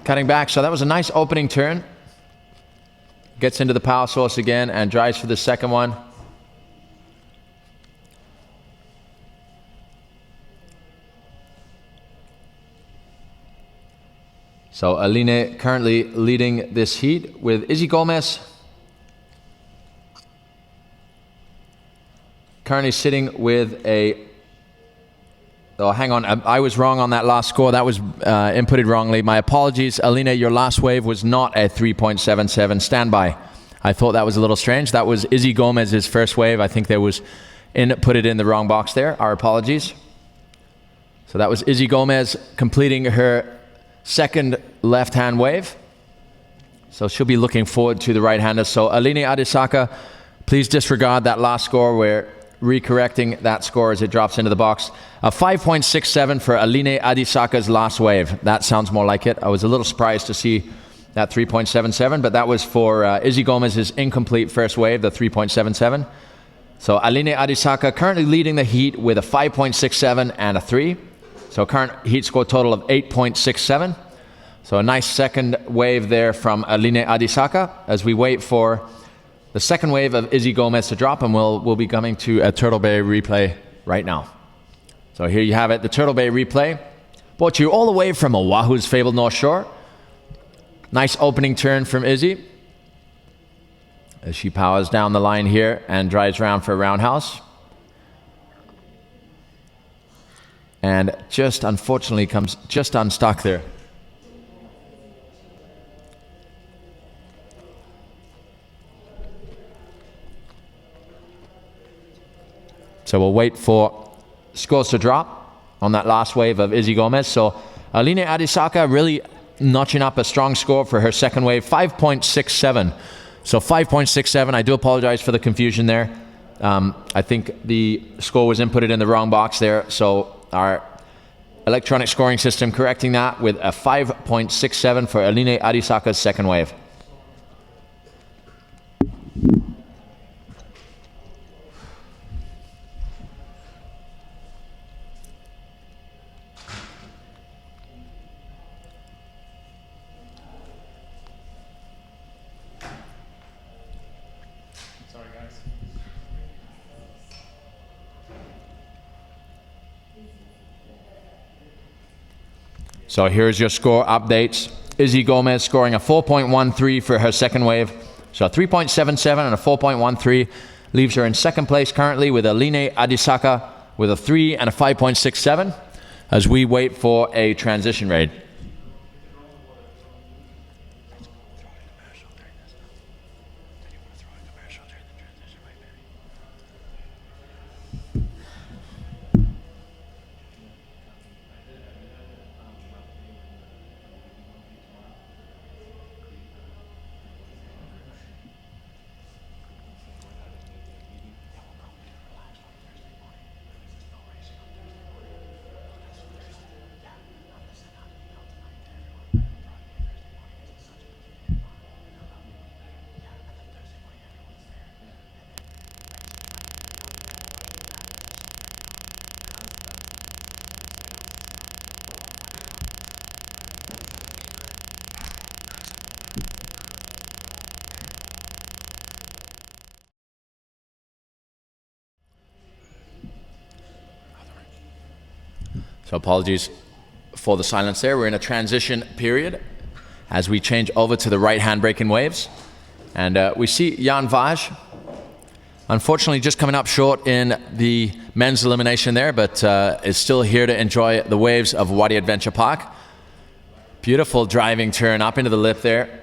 Cutting back, so that was a nice opening turn. Gets into the power source again and drives for the second one. So Aline currently leading this heat with Izzy Gomez currently sitting with a... Oh, hang on. I was wrong on that last score. That was inputted wrongly. My apologies. Aline, your last wave was not a 3.77. Standby. I thought that was a little strange. That was Izzy Gomez's first wave. I think there was inputted in the wrong box there. Our apologies. So that was Izzy Gomez completing her second left-hand wave. So she'll be looking forward to the right-hander. So Aline Adisaka, please disregard that last score. We're recorrecting that score as it drops into the box. A 5.67 for Aline Adisaka's last wave. That sounds more like it. I was a little surprised to see that 3.77, but that was for Izzy Gomez's incomplete first wave, the 3.77. So Aline Adisaka currently leading the heat with a 5.67 and a 3. So current heat score total of 8.67. So a nice second wave there from Aline Adisaka as we wait for the second wave of Izzy Gomez to drop, and we'll be coming to a Turtle Bay replay right now. So here you have it, the Turtle Bay replay. Brought to you all the way from Oahu's fabled North Shore. Nice opening turn from Izzy as she powers down the line here and drives around for a roundhouse. And just unfortunately comes just unstuck there. So we'll wait for scores to drop on that last wave of Izzy Gomez. So Aline Adisaka really notching up a strong score for her second wave, 5.67. So 5.67, I do apologize for the confusion there. I think the score was inputted in the wrong box there. So our electronic scoring system correcting that with a 5.67 for Aline Adisaka's second wave. Sorry, guys. So here's your score updates. Izzy Gomez scoring a 4.13 for her second wave. So a 3.77 and a 4.13 leaves her in second place currently, with Aline Adisaka with a 3 and a 5.67 as we wait for a transition raid. So apologies for the silence there. We're in a transition period as we change over to the right hand break in waves. And we see Jan Vaj, unfortunately just coming up short in the men's elimination there, but is still here to enjoy the waves of Wadi Adventure Park. Beautiful driving turn up into the lip there.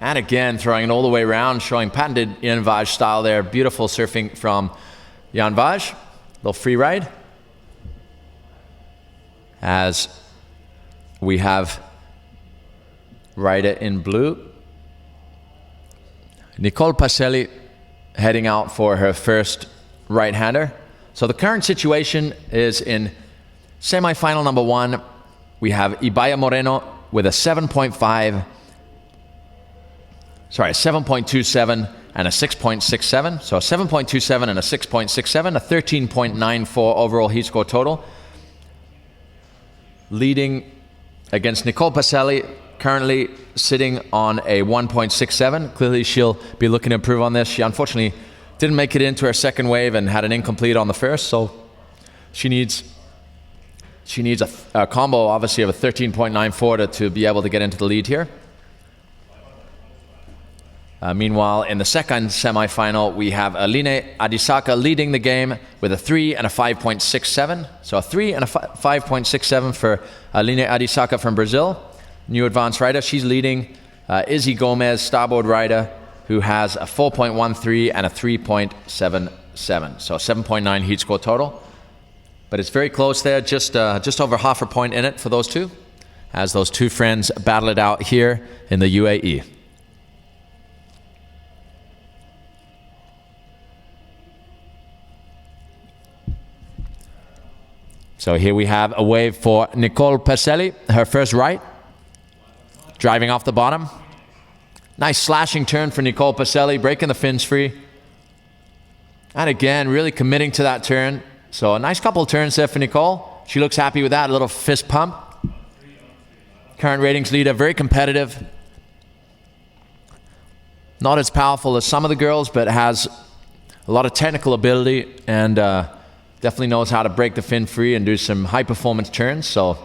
And again, throwing it all the way around, showing patented Jan Vaj style there. Beautiful surfing from Jan Vaj. Little free ride. As we have rider in blue, Nicole Pacelli heading out for her first right-hander. So the current situation is in semi-final number 1, we have Ibaya Moreno with a 7.27 and a 6.67. So a 7.27 and a 6.67, a 13.94 overall heat score total. Leading against Nicole Pacelli, currently sitting on a 1.67. Clearly she'll be looking to improve on this. She unfortunately didn't make it into her second wave and had an incomplete on the first, so she needs a combo, obviously, of a 13.94 to be able to get into the lead here. Meanwhile, in the second semifinal, we have Aline Adisaka leading the game with a 3 and a 5.67. So a 3 and a 5.67 for Aline Adisaka from Brazil, new advanced rider. She's leading Izzy Gomez, starboard rider, who has a 4.13 and a 3.77. So a 7.9 heat score total. But it's very close there, just over half a point in it for those two, as those two friends battle it out here in the UAE. So here we have a wave for Nicole Pacelli, her first right, driving off the bottom. Nice slashing turn for Nicole Pacelli, breaking the fins free. And again, really committing to that turn. So a nice couple of turns there for Nicole. She looks happy with that, a little fist pump. Current ratings leader, very competitive. Not as powerful as some of the girls, but has a lot of technical ability and definitely knows how to break the fin free and do some high performance turns. So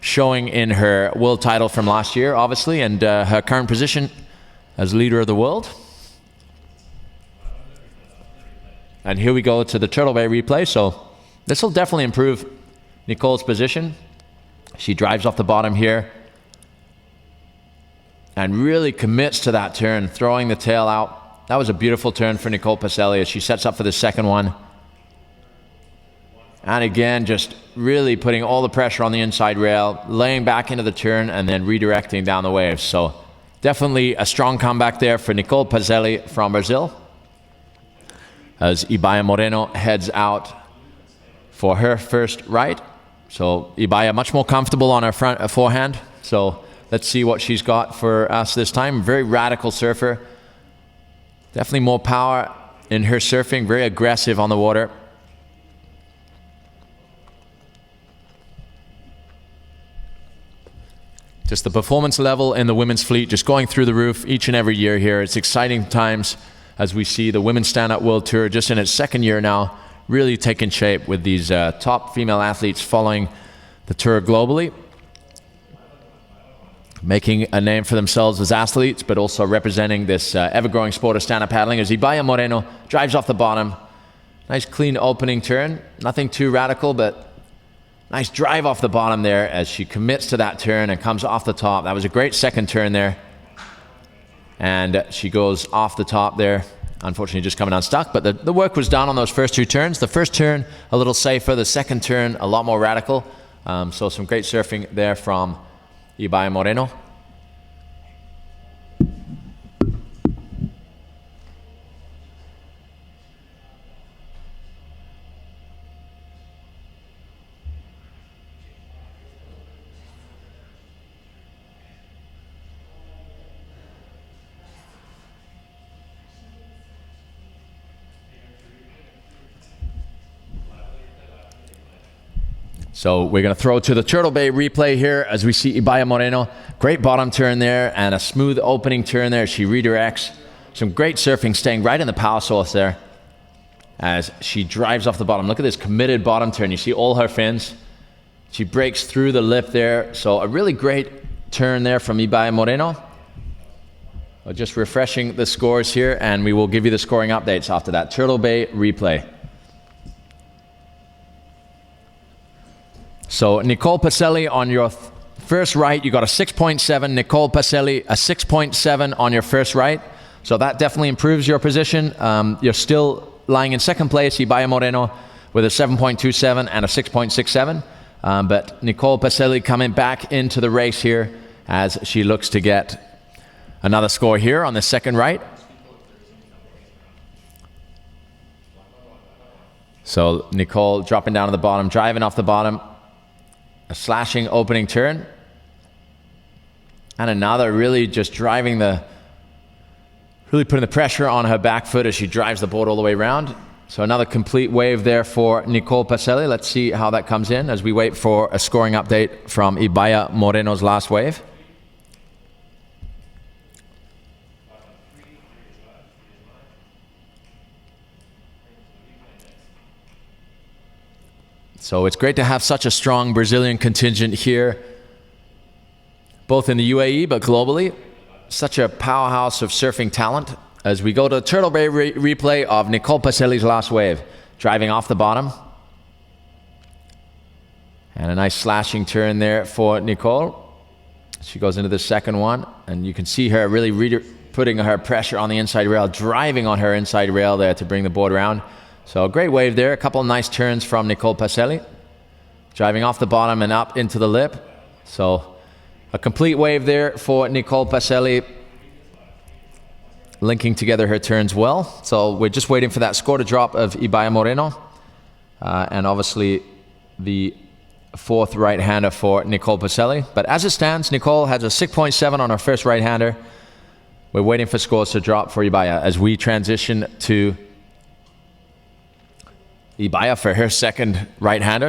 showing in her world title from last year, obviously, and her current position as leader of the world. And here we go to the Turtle Bay replay. So this will definitely improve Nicole's position. She drives off the bottom here and really commits to that turn, throwing the tail out. That was a beautiful turn for Nicole Pacelli as she sets up for the second one. And again, just really putting all the pressure on the inside rail, laying back into the turn, and then redirecting down the waves. So definitely a strong comeback there for Nicole Pacelli from Brazil, as Ibaya Moreno heads out for her first right. So Ibaya much more comfortable on her front forehand. So let's see what she's got for us this time. Very radical surfer. Definitely more power in her surfing, very aggressive on the water. Just the performance level in the women's fleet just going through the roof each and every year here. It's exciting times as we see the Women's Stand-Up World Tour just in its second year now, really taking shape with these top female athletes following the tour globally, making a name for themselves as athletes, but also representing this ever-growing sport of stand-up paddling as Ibaya Moreno drives off the bottom. Nice clean opening turn, nothing too radical, but nice drive off the bottom there as she commits to that turn and comes off the top. That was a great second turn there. And she goes off the top there, unfortunately just coming unstuck, but the work was done on those first two turns. The first turn a little safer, the second turn a lot more radical. So some great surfing there from Ibaya Moreno. So we're going to throw to the Turtle Bay replay here as we see Ibaya Moreno. Great bottom turn there and a smooth opening turn there. She redirects. Some great surfing, staying right in the power source there as she drives off the bottom. Look at this committed bottom turn. You see all her fins. She breaks through the lip there. So a really great turn there from Ibaya Moreno. Just refreshing the scores here, and we will give you the scoring updates after that Turtle Bay replay. So Nicole Pacelli on your first right, you got a 6.7. Nicole Pacelli, a 6.7 on your first right. So that definitely improves your position. You're still lying in second place, Ibaya Moreno, with a 7.27 and a 6.67. But Nicole Pacelli coming back into the race here as she looks to get another score here on the second right. So Nicole dropping down to the bottom, driving off the bottom. A slashing opening turn. And another really just driving really putting the pressure on her back foot as she drives the board all the way around. So another complete wave there for Nicole Pacelli. Let's see how that comes in as we wait for a scoring update from Ibaya Moreno's last wave. So it's great to have such a strong Brazilian contingent here, both in the UAE but globally. Such a powerhouse of surfing talent. As we go to the Turtle Bay replay of Nicole Pacelli's last wave, driving off the bottom. And a nice slashing turn there for Nicole. She goes into the second one, and you can see her really putting her pressure on the inside rail, driving on her inside rail there to bring the board around. So a great wave there, a couple of nice turns from Nicole Pacelli. Driving off the bottom and up into the lip. So a complete wave there for Nicole Pacelli, linking together her turns well. So we're just waiting for that score to drop of Ibaya Moreno. And obviously the fourth right-hander for Nicole Pacelli. But as it stands, Nicole has a 6.7 on her first right-hander. We're waiting for scores to drop for Ibaya as we transition to Ibaya for her second right-hander,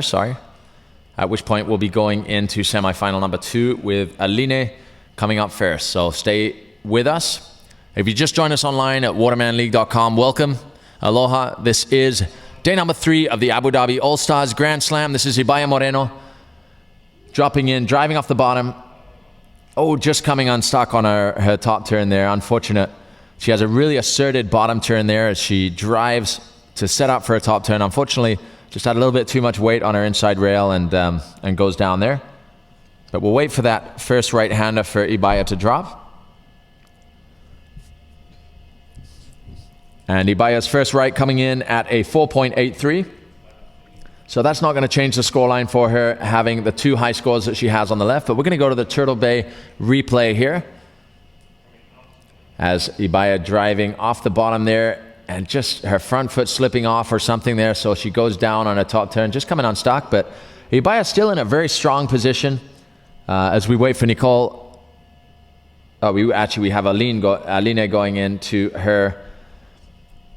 at which point we'll be going into semifinal number 2 with Aline coming up first. So stay with us. If you just joined us online at watermanleague.com, welcome. Aloha. This is day number 3 of the Abu Dhabi All-Stars Grand Slam. This is Ibaya Moreno dropping in, driving off the bottom. Oh, just coming unstuck on her top turn there. Unfortunate. She has a really asserted bottom turn there as she drives to set up for a top turn. Unfortunately, just had a little bit too much weight on her inside rail and goes down there. But we'll wait for that first right-hander for Ibaya to drop. And Ibaya's first right coming in at a 4.83. So that's not going to change the scoreline for her, having the 2 high scores that she has on the left. But we're going to go to the Turtle Bay replay here. As Ibaya driving off the bottom there, and just her front foot slipping off or something there, so she goes down on a top turn, just coming unstuck. But Ibaya still in a very strong position as we wait for Nicole. We have Aline going into her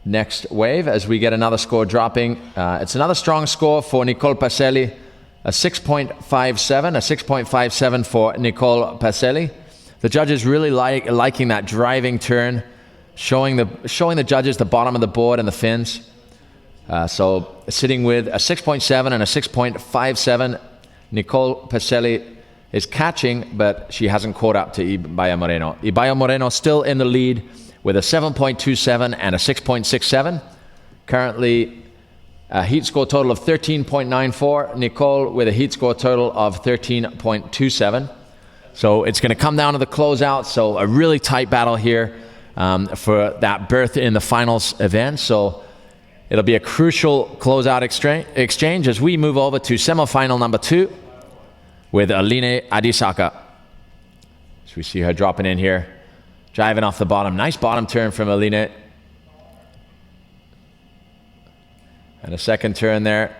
next wave as we get another score dropping. It's another strong score for Nicole Pacelli, a 6.57, a 6.57 for Nicole Pacelli. The judges really liking that driving turn, showing the judges the bottom of the board and the fins. So sitting with a 6.7 and a 6.57. Nicole Pacelli is catching, but she hasn't caught up to Ibaya Moreno. Ibaya Moreno still in the lead with a 7.27 and a 6.67. Currently a heat score total of 13.94. Nicole with a heat score total of 13.27. So it's going to come down to the closeout. So a really tight battle here for that berth in the finals event. So it'll be a crucial closeout exchange as we move over to semifinal number 2 with Aline Adisaka. So we see her dropping in here, driving off the bottom. Nice bottom turn from Aline. And a second turn there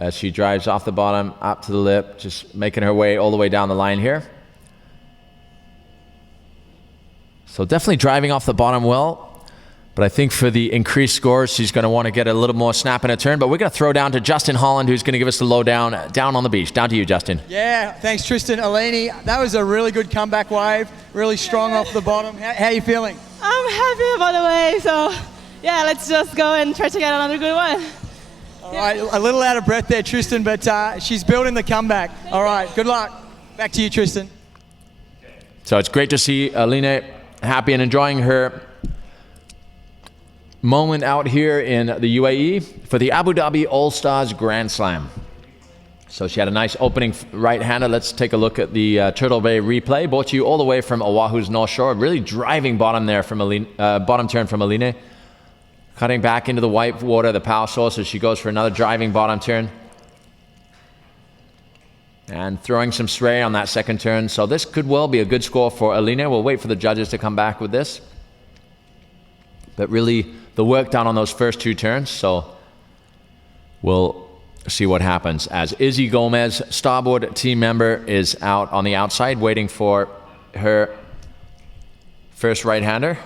as she drives off the bottom, up to the lip, just making her way all the way down the line here. So definitely driving off the bottom well. But I think for the increased scores, she's going to want to get a little more snap in a turn. But we're going to throw down to Justin Holland, who's going to give us the lowdown down on the beach. Down to you, Justin. Yeah, thanks, Tristan. Eleni, that was a really good comeback wave. Really strong off the bottom. How are you feeling? I'm happy about the wave. So, yeah, let's just go and try to get another good one. All right, a little out of breath there, Tristan, but she's building the comeback. All right, good luck. Back to you, Tristan. So it's great to see Aline happy and enjoying her moment out here in the UAE for the Abu Dhabi All-Stars Grand Slam. So she had a nice opening right-hander. Let's take a look at the Turtle Bay replay, brought to you all the way from Oahu's North Shore. Really driving bottom there from Aline, bottom turn from Aline. Cutting back into the white water, the power source, as she goes for another driving bottom turn. And throwing some spray on that second turn. So this could well be a good score for Aline. We'll wait for the judges to come back with this. But really, the work done on those first 2 turns. So we'll see what happens as Izzy Gomez, starboard team member, is out on the outside waiting for her first right-hander.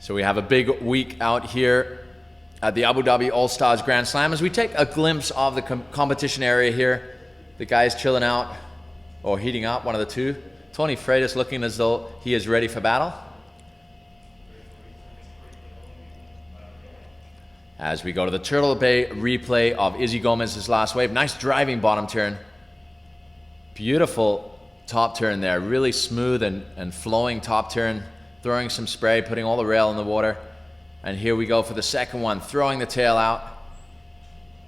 So we have a big week out here at the Abu Dhabi All-Stars Grand Slam. As we take a glimpse of the competition area here, the guys chilling out or heating up, one of the two. Tony Freitas looking as though he is ready for battle. As we go to the Turtle Bay replay of Izzy Gomez's last wave. Nice driving bottom turn. Beautiful top turn there. Really smooth and flowing top turn. Throwing some spray, putting all the rail in the water. And here we go for the second one, throwing the tail out.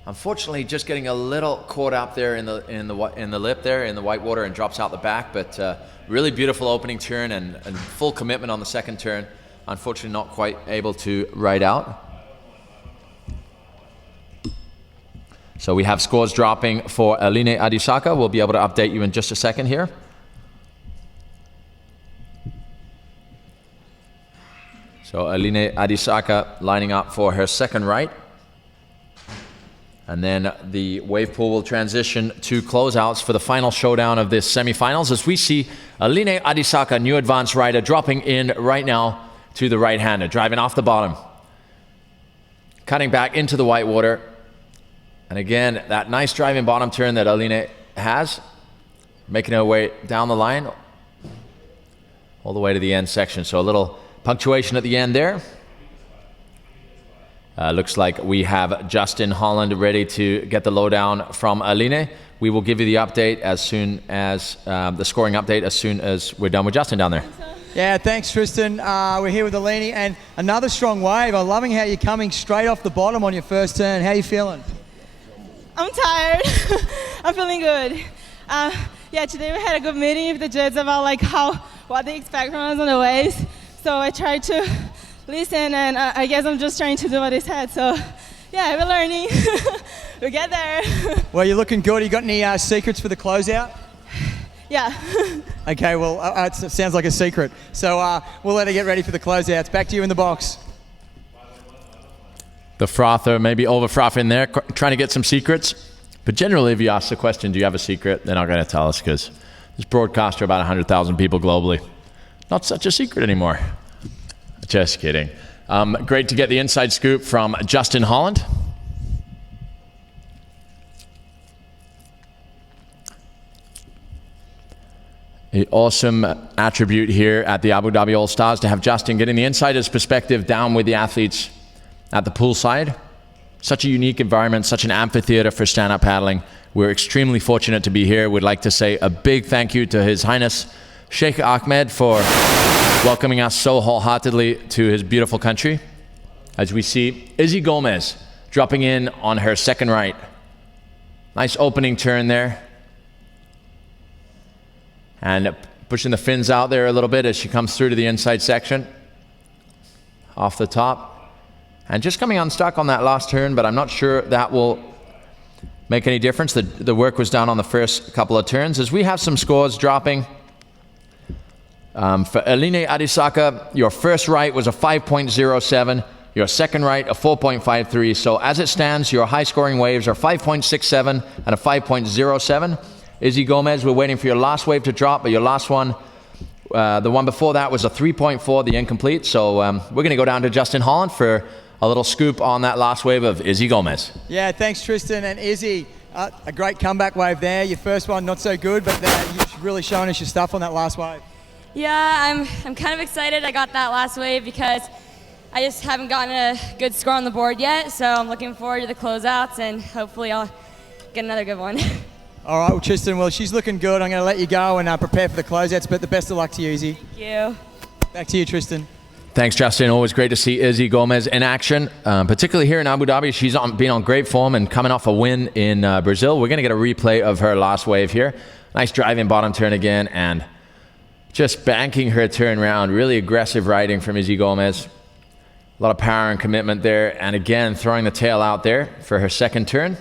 Unfortunately, just getting a little caught up there in the lip there, in the white water, and drops out the back. But really beautiful opening turn and full commitment on the second turn. Unfortunately, not quite able to ride out. So we have scores dropping for Aline Adisaka. We'll be able to update you in just a second here. So Aline Adisaka lining up for her second right. And then the wave pool will transition to closeouts for the final showdown of this semifinals as we see Aline Adisaka, new advanced rider, dropping in right now to the right-hander, driving off the bottom. Cutting back into the white water. And again, that nice driving bottom turn that Aline has, making her way down the line all the way to the end section. So a little punctuation at the end there. Looks like we have Justin Holland ready to get the lowdown from Aline. we will give you the update as soon as the scoring update as soon as we're done with Justin down there. Yeah, thanks, Tristan. We're here with Eleni, and another strong wave. I'm loving how you're coming straight off the bottom on your first turn. How are you feeling? I'm tired. I'm feeling good. Yeah, today we had a good meeting with the judges about like what they expect from us on the waves. So I tried to listen, and I guess I'm just trying to do what they said. So yeah, we're learning. We get there. Well, you're looking good. You got any secrets for the closeout? Yeah. Okay, well, it sounds like a secret. So we'll let her get ready for the closeouts. Back to you in the box. The frother, maybe over frothing there, trying to get some secrets. But generally, if you ask the question, do you have a secret? They're not going to tell us because this broadcaster about 100,000 people globally. Not such a secret anymore. Just kidding. Great to get the inside scoop from Justin Holland. An awesome attribute here at the Abu Dhabi All-Stars to have Justin getting the insider's perspective down with the athletes at the poolside. Such a unique environment, such an amphitheater for stand-up paddling. We're extremely fortunate to be here. We'd like to say a big thank you to His Highness Sheikh Ahmed for welcoming us so wholeheartedly to his beautiful country. As we see Izzy Gomez dropping in on her second right. Nice opening turn there. And pushing the fins out there a little bit as she comes through to the inside section. Off the top. And just coming unstuck on that last turn, but I'm not sure that will make any difference. The work was done on the first couple of turns. As we have some scores dropping. For Eline Adisaka, your first right was a 5.07. Your second right, a 4.53. So as it stands, your high scoring waves are 5.67 and a 5.07. Izzy Gomez, we're waiting for your last wave to drop, but your last one, the one before that was a 3.4, the incomplete. So we're going to go down to Justin Holland for a little scoop on that last wave of Izzy Gomez. Yeah, thanks, Tristan. And Izzy, a great comeback wave there. Your first one, not so good, but you've really shown us your stuff on that last wave. Yeah, I'm kind of excited I got that last wave because I just haven't gotten a good score on the board yet. So I'm looking forward to the closeouts, and hopefully I'll get another good one. All right, well, Tristan, well, she's looking good. I'm going to let you go and prepare for the closeouts, but the best of luck to you, Izzy. Thank you. Back to you, Tristan. Thanks, Justin. Always great to see Izzy Gomez in action, particularly here in Abu Dhabi. She's been on great form and coming off a win in Brazil. We're going to get a replay of her last wave here. Nice driving bottom turn again, and just banking her turn round. Really aggressive riding from Izzy Gomez. A lot of power and commitment there, and again, throwing the tail out there for her second turn.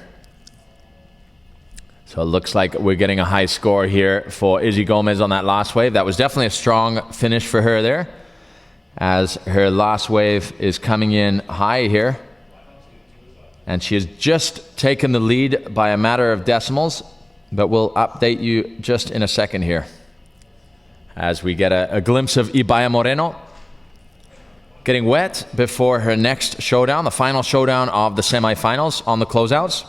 So it looks like we're getting a high score here for Izzy Gomez on that last wave. That was definitely a strong finish for her there, as her last wave is coming in high here. And she has just taken the lead by a matter of decimals, but we'll update you just in a second here. As we get a glimpse of Ibaya Moreno getting wet before her next showdown, the final showdown of the semifinals on the closeouts.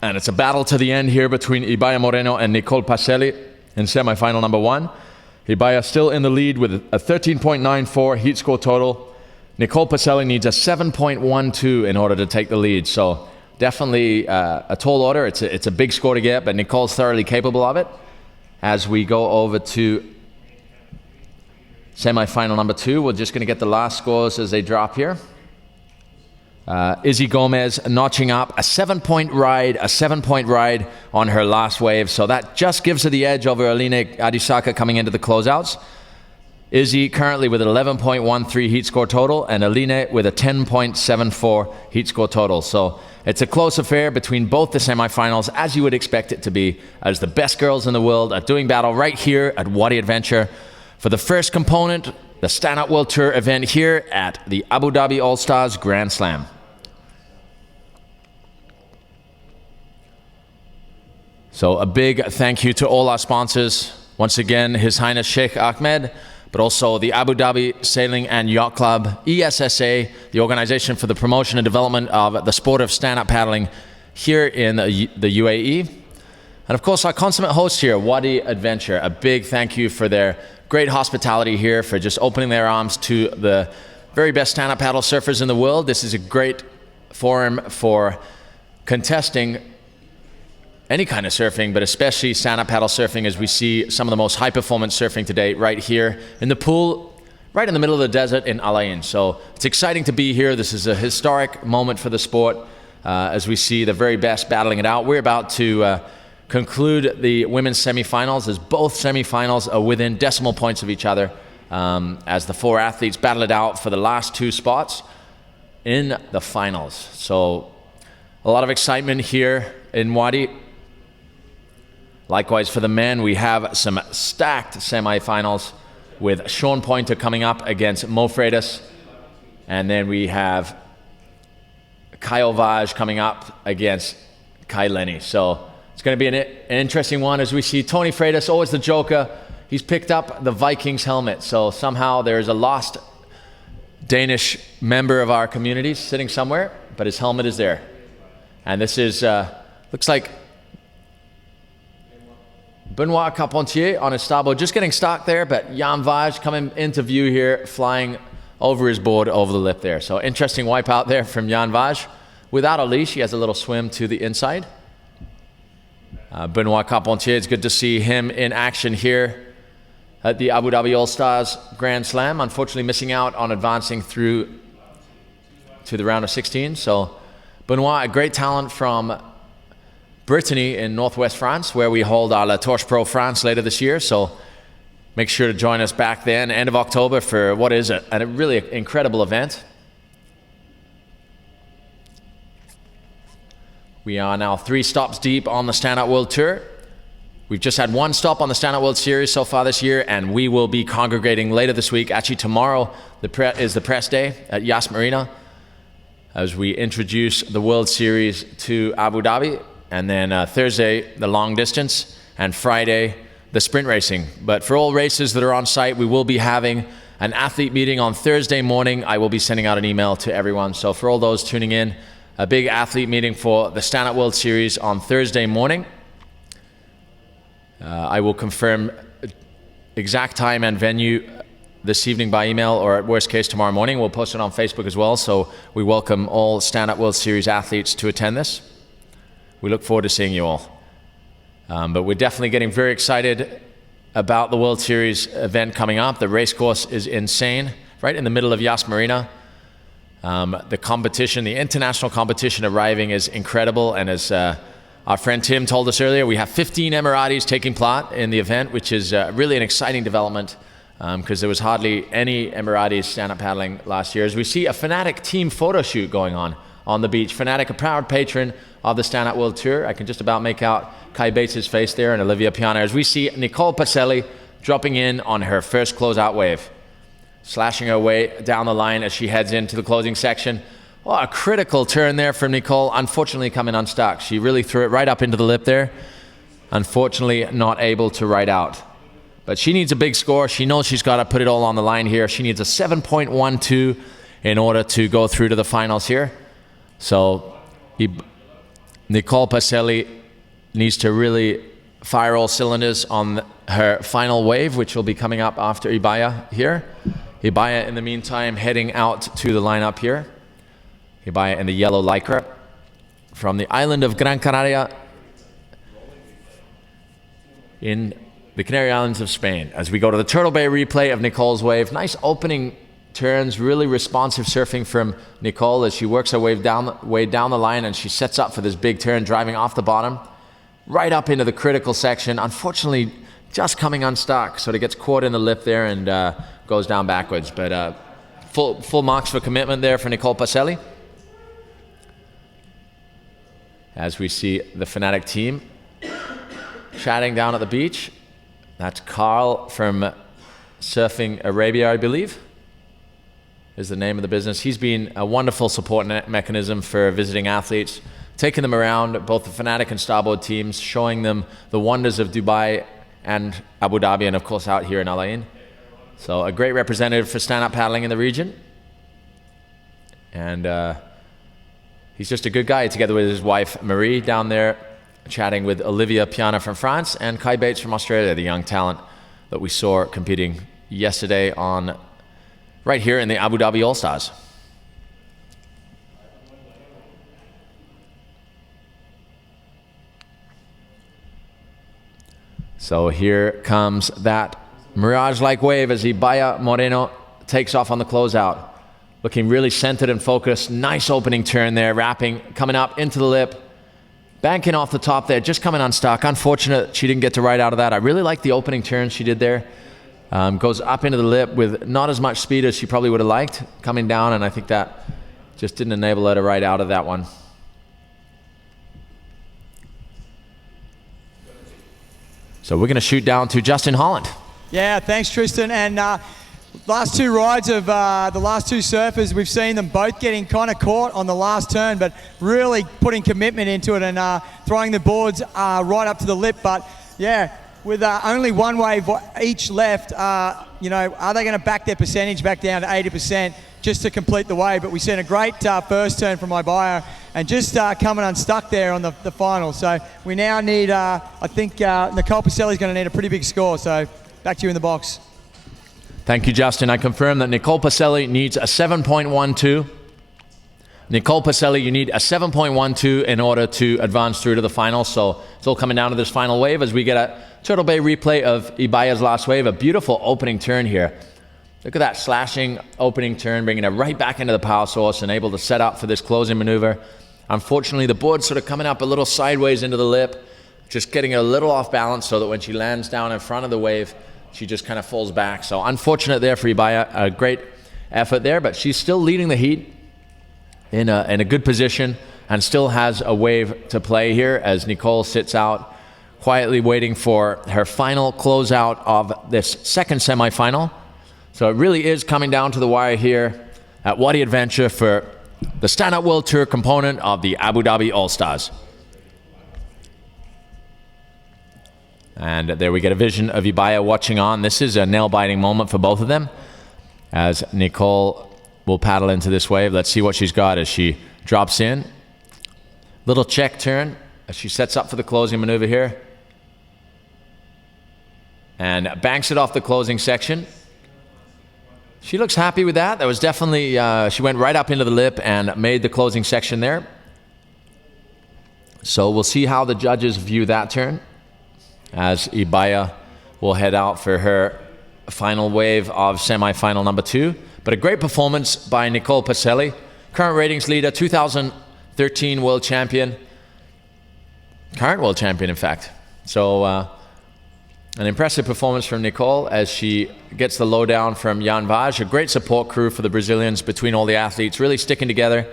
And it's a battle to the end here between Ibaya Moreno and Nicole Pacelli in semifinal number 1. Ibaya still in the lead with a 13.94 heat score total. Nicole Pacelli needs a 7.12 in order to take the lead. So definitely a tall order. It's a big score to get, but Nicole's thoroughly capable of it. As we go over to semifinal number 2, we're just going to get the last scores as they drop here. Izzy Gomez notching up a 7-point ride on her last wave. So that just gives her the edge over Eline Adisaka coming into the closeouts. Izzy currently with an 11.13 heat score total, and Eline with a 10.74 heat score total. So it's a close affair between both the semifinals, as you would expect it to be, as the best girls in the world are doing battle right here at Wadi Adventure for the first component, the Stand Up World Tour event here at the Abu Dhabi All-Stars Grand Slam. So a big thank you to all our sponsors. Once again, His Highness Sheikh Ahmed, but also the Abu Dhabi Sailing and Yacht Club, ESSA, the organization for the promotion and development of the sport of stand-up paddling here in the UAE. And of course, our consummate host here, Wadi Adventure. A big thank you for their great hospitality here, for just opening their arms to the very best stand-up paddle surfers in the world. This is a great forum for contesting any kind of surfing, but especially stand-up paddle surfing, as we see some of the most high-performance surfing to date right here in the pool, right in the middle of the desert in Al Ain. So it's exciting to be here. This is a historic moment for the sport as we see the very best battling it out. We're about to conclude the women's semifinals, as both semifinals are within decimal points of each other, as the 4 athletes battle it out for the last 2 spots in the finals. So a lot of excitement here in Wadi. Likewise for the men, we have some stacked semifinals with Sean Pointer coming up against Mo Freitas, and then we have Kyle Vaj coming up against Kai Lenny. So it's going to be an interesting one, as we see Tony Freitas, always the joker. He's picked up the Vikings helmet, so somehow there's a lost Danish member of our community sitting somewhere, but his helmet is there. And this is, looks like Benoit Carpentier on his starboard, just getting stuck there, but Jan Vaj coming into view here, flying over his board over the lip there. So interesting wipe out there from Jan Vaj. Without a leash, he has a little swim to the inside. Benoit Carpentier, it's good to see him in action here at the Abu Dhabi All-Stars Grand Slam. Unfortunately missing out on advancing through to the round of 16. So Benoit, a great talent from Brittany in northwest France, where we hold our La Torche Pro France later this year. So make sure to join us back then, end of October, for what is a really incredible event. We are now 3 stops deep on the Stand Out World Tour. We've just had 1 stop on the Stand Out World Series so far this year, and we will be congregating later this week. Actually, tomorrow is the press day at Yas Marina, as we introduce the World Series to Abu Dhabi. And then Thursday, the long distance, and Friday, the sprint racing. But for all races that are on site, we will be having an athlete meeting on Thursday morning. I will be sending out an email to everyone. So for all those tuning in, a big athlete meeting for the Stand Up World Series on Thursday morning. I will confirm exact time and venue this evening by email, or at worst case tomorrow morning. We'll post it on Facebook as well. So we welcome all Stand Up World Series athletes to attend this. We look forward to seeing you all. But we're definitely getting very excited about the World Series event coming up. The race course is insane, right in the middle of Yas Marina. The competition, the international competition arriving is incredible. And as our friend Tim told us earlier, we have 15 Emiratis taking part in the event, which is really an exciting development, because there was hardly any Emiratis stand-up paddling last year. As we see a Fnatic team photo shoot going on the beach. Fnatic, a proud patron of the Stand Up World Tour. I can just about make out Kai Bates' face there and Olivia Piana, as we see Nicole Pacelli dropping in on her first closeout wave, slashing her way down the line as she heads into the closing section. Oh, a critical turn there from Nicole, unfortunately coming unstuck. She really threw it right up into the lip there. Unfortunately not able to ride out. But she needs a big score. She knows she's got to put it all on the line here. She needs a 7.12 in order to go through to the finals here. So Nicole Pacelli needs to really fire all cylinders on her final wave, which will be coming up after Ibaya here. Ibaya, in the meantime, heading out to the lineup here. Ibaya in the yellow lycra from the island of Gran Canaria in the Canary Islands of Spain. As we go to the Turtle Bay replay of Nicole's wave. Nice opening turns, really responsive surfing from Nicole as she works her way down the line, and she sets up for this big turn, driving off the bottom, right up into the critical section. Unfortunately, just coming unstuck, so it gets caught in the lip there and goes down backwards. But full marks for commitment there for Nicole Pacelli. As we see the Fnatic team chatting down at the beach. That's Carl from Surfing Arabia, I believe, is the name of the business. He's been a wonderful support mechanism for visiting athletes, taking them around both the Fnatic and Starboard teams, showing them the wonders of Dubai and Abu Dhabi, and of course out here in Al Ain. So a great representative for stand-up paddling in the region. And he's just a good guy, together with his wife Marie down there, chatting with Olivia Piana from France and Kai Bates from Australia, the young talent that we saw competing yesterday on right here in the Abu Dhabi All-Stars. So here comes that mirage-like wave as Ibaya Moreno takes off on the closeout. Looking really centered and focused. Nice opening turn there, wrapping, coming up into the lip. Banking off the top there, just coming unstuck. Unfortunate she didn't get to ride out of that. I really like the opening turn she did there. Goes up into the lip with not as much speed as she probably would have liked. Coming down, and I think that just didn't enable her to ride out of that one. So we're going to shoot down to Justin Holland. Yeah, thanks, Tristan. And last two rides of the last two surfers, we've seen them both getting kind of caught on the last turn, but really putting commitment into it and throwing the boards right up to the lip. But yeah, with only one wave each left, you know, are they going to back their percentage back down to 80% just to complete the wave? But we've seen a great first turn from Ibaya and just coming unstuck there on the final. So we now need, I think Nicole Pacelli's going to need a pretty big score. So back to you in the box. Thank you, Justin. I confirm that Nicole Pacelli needs a 7.12. Nicole Pacelli, you need a 7.12 in order to advance through to the final. So it's all coming down to this final wave as we get a Turtle Bay replay of Ibaya's last wave. A beautiful opening turn here. Look at that slashing opening turn, bringing it right back into the power source and able to set up for this closing maneuver. Unfortunately, the board's sort of coming up a little sideways into the lip, just getting a little off balance so that when she lands down in front of the wave, she just kind of falls back. So unfortunate there for Ibaya. A great effort there, but she's still leading the heat in a good position and still has a wave to play here as Nicole sits out quietly waiting for her final closeout of this second semifinal. So it really is coming down to the wire here at Wadi Adventure for the Stand-Up World Tour component of the Abu Dhabi All-Stars. And there we get a vision of Ibaya watching on. This is a nail-biting moment for both of them as Nicole will paddle into this wave. Let's see what she's got as she drops in. Little check turn as she sets up for the closing maneuver here. And banks it off the closing section. She looks happy with that. That was definitely, she went right up into the lip and made the closing section there. So we'll see how the judges view that turn as Ibaya will head out for her final wave of semifinal number 2. But a great performance by Nicole Pacelli, current ratings leader, 2013 world champion, current world champion in fact. So an impressive performance from Nicole as she gets the lowdown from Jan Vaj, a great support crew for the Brazilians between all the athletes, really sticking together,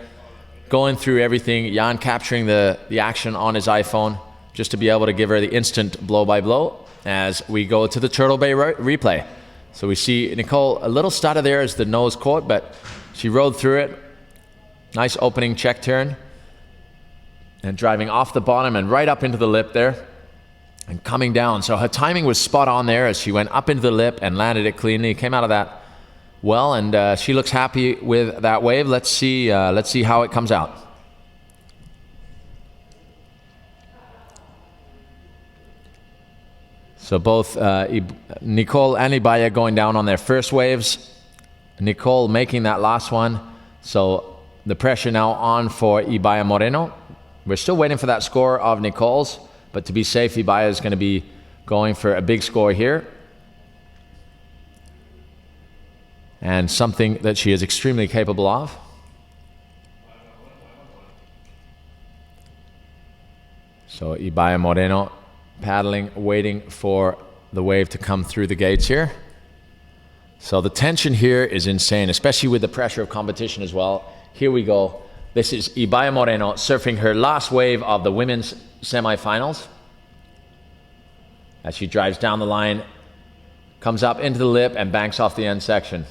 going through everything. Jan capturing the action on his iPhone just to be able to give her the instant blow-by-blow as we go to the Turtle Bay replay. So we see Nicole a little stutter there as the nose caught, but she rode through it. Nice opening check turn. And driving off the bottom and right up into the lip there. And coming down. So her timing was spot on there as she went up into the lip and landed it cleanly. Came out of that well, and she looks happy with that wave. Let's see how it comes out. So both Nicole and Ibaya going down on their first waves. Nicole making that last one. So the pressure now on for Ibaya Moreno. We're still waiting for that score of Nicole's, but to be safe, Ibaya is going to be going for a big score here. And something that she is extremely capable of. So Ibaya Moreno paddling, waiting for the wave to come through the gates here. So the tension here is insane, especially with the pressure of competition as well. Here we go. This is Ibaya Moreno surfing her last wave of the women's semifinals. As she drives down the line, comes up into the lip and banks off the end section.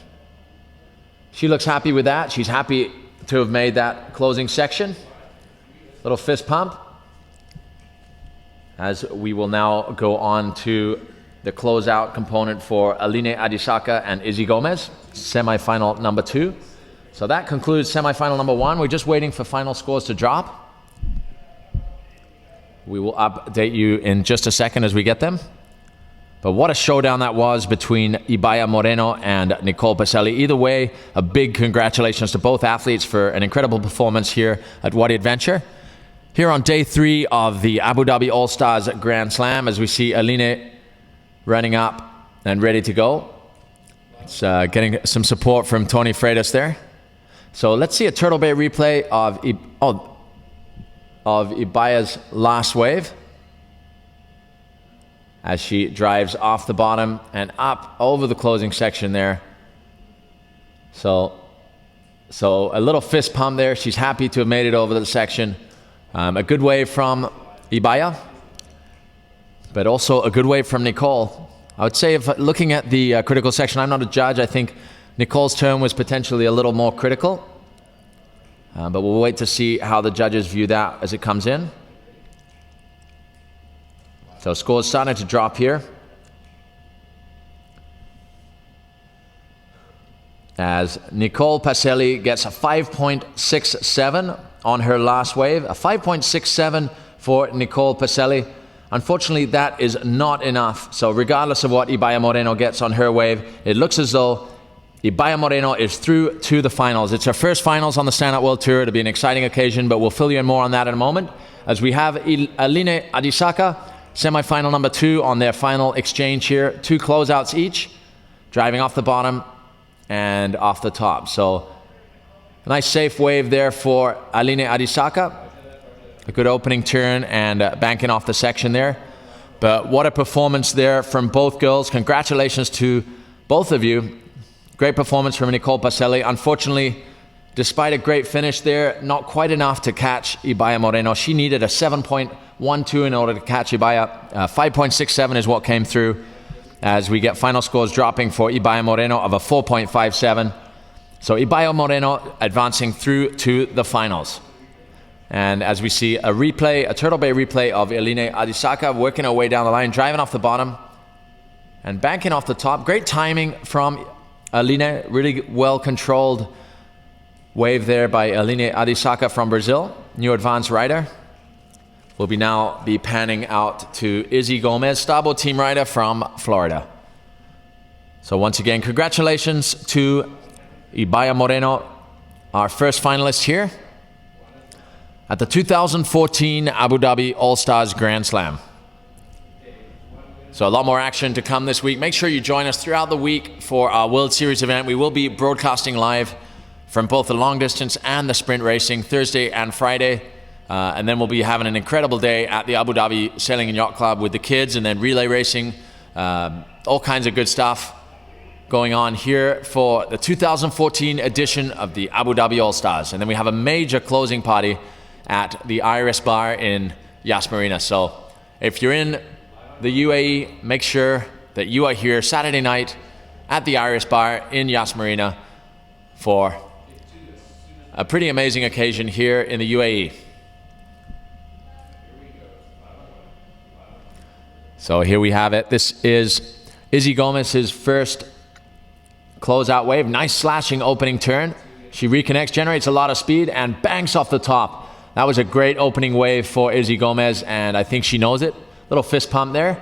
She looks happy with that. She's happy to have made that closing section. Little fist pump. As we will now go on to the closeout component for Aline Adisaka and Izzy Gomez, semifinal number 2. So that concludes semifinal number 1. We're just waiting for final scores to drop. We will update you in just a second as we get them. But what a showdown that was between Ibaya Moreno and Nicole Pacelli. Either way, a big congratulations to both athletes for an incredible performance here at Wadi Adventure. Here on day 3 of the Abu Dhabi All-Stars Grand Slam, as we see Aline running up and ready to go. It's getting some support from Tony Freitas there. So let's see a Turtle Bay replay of Ibaya's last wave as she drives off the bottom and up over the closing section there. So a little fist pump there. She's happy to have made it over the section. A good wave from Ibaya, but also a good wave from Nicole. I would say, if looking at the critical section, I'm not a judge. I think Nicole's turn was potentially a little more critical. But we'll wait to see how the judges view that as it comes in. So scores starting to drop here, as Nicole Pacelli gets a 5.67 on her last wave. A 5.67 for Nicole Pacelli. Unfortunately, that is not enough. So regardless of what Ibaya Moreno gets on her wave, it looks as though Ibaya Moreno is through to the finals. It's her first finals on the Stand Up World Tour. It'll be an exciting occasion, but we'll fill you in more on that in a moment, as we have Aline Adisaka, semi-final number 2 on their final exchange here. 2 closeouts each, driving off the bottom and off the top. So a nice safe wave there for Aline Adisaka. A good opening turn and banking off the section there. But what a performance there from both girls. Congratulations to both of you. Great performance from Nicole Pacelli. Unfortunately, despite a great finish there, not quite enough to catch Ibaya Moreno. She needed a 7.12 in order to catch Ibaya. 5.67 is what came through, as we get final scores dropping for Ibaya Moreno of a 4.57. So Ibaya Moreno advancing through to the finals. And as we see a replay, a Turtle Bay replay of Aline Adisaka working her way down the line, driving off the bottom and banking off the top. Great timing from Aline, really well controlled wave there by Aline Adisaka from Brazil, new advanced rider. Will now be panning out to Izzy Gomez, starboard team rider from Florida. So once again, congratulations to Ibaya Moreno, our first finalist here at the 2014 Abu Dhabi All-Stars Grand Slam. So a lot more action to come this week. Make sure you join us throughout the week for our World Series event. We will be broadcasting live from both the long distance and the sprint racing Thursday and Friday. And then we'll be having an incredible day at the Abu Dhabi Sailing and Yacht Club with the kids, and then relay racing, all kinds of good stuff going on here for the 2014 edition of the Abu Dhabi All-Stars. And then we have a major closing party at the Iris Bar in Yas Marina. So if you're in the UAE, make sure that you are here Saturday night at the Iris Bar in Yas Marina for a pretty amazing occasion here in the UAE. So here we have it. This is Izzy Gomez's first closeout wave. Nice slashing opening turn. She reconnects, generates a lot of speed, and banks off the top. That was a great opening wave for Izzy Gomez, and I think she knows it. Little fist pump there.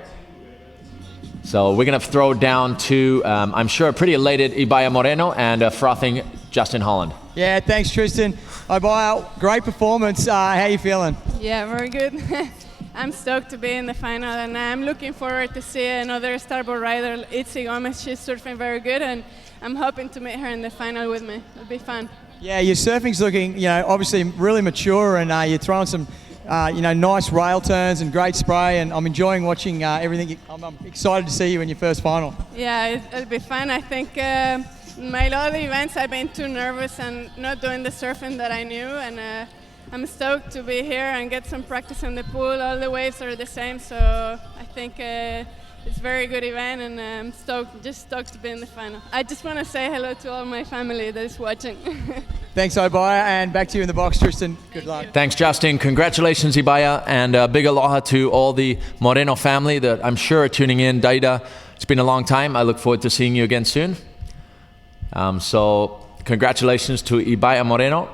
So we're going to throw down to, I'm sure, a pretty elated Ibaya Moreno and a frothing Justin Holland. Yeah, thanks, Tristan. Ibaya, great performance. How you feeling? Yeah, very good. I'm stoked to be in the final, and I'm looking forward to see another starboard rider, Izzy Gomez. She's surfing very good, and I'm hoping to meet her in the final with me. It'll be fun. Yeah, your surfing's looking, obviously really mature, and you're throwing some, nice rail turns and great spray, and I'm enjoying watching everything. I'm excited to see you in your first final. Yeah, it'll be fun. I think in my other events I've been too nervous and not doing the surfing that I knew, and I'm stoked to be here and get some practice in the pool. All the waves are the same, so I think it's a very good event, and I'm stoked to be in the final. I just want to say hello to all my family that is watching. Thanks, Ibaya, and back to you in the box, Tristan. Good luck. Thanks, Justin. Congratulations, Ibaya, and big aloha to all the Moreno family that I'm sure are tuning in. Daida, it's been a long time. I look forward to seeing you again soon. So congratulations to Ibaya Moreno.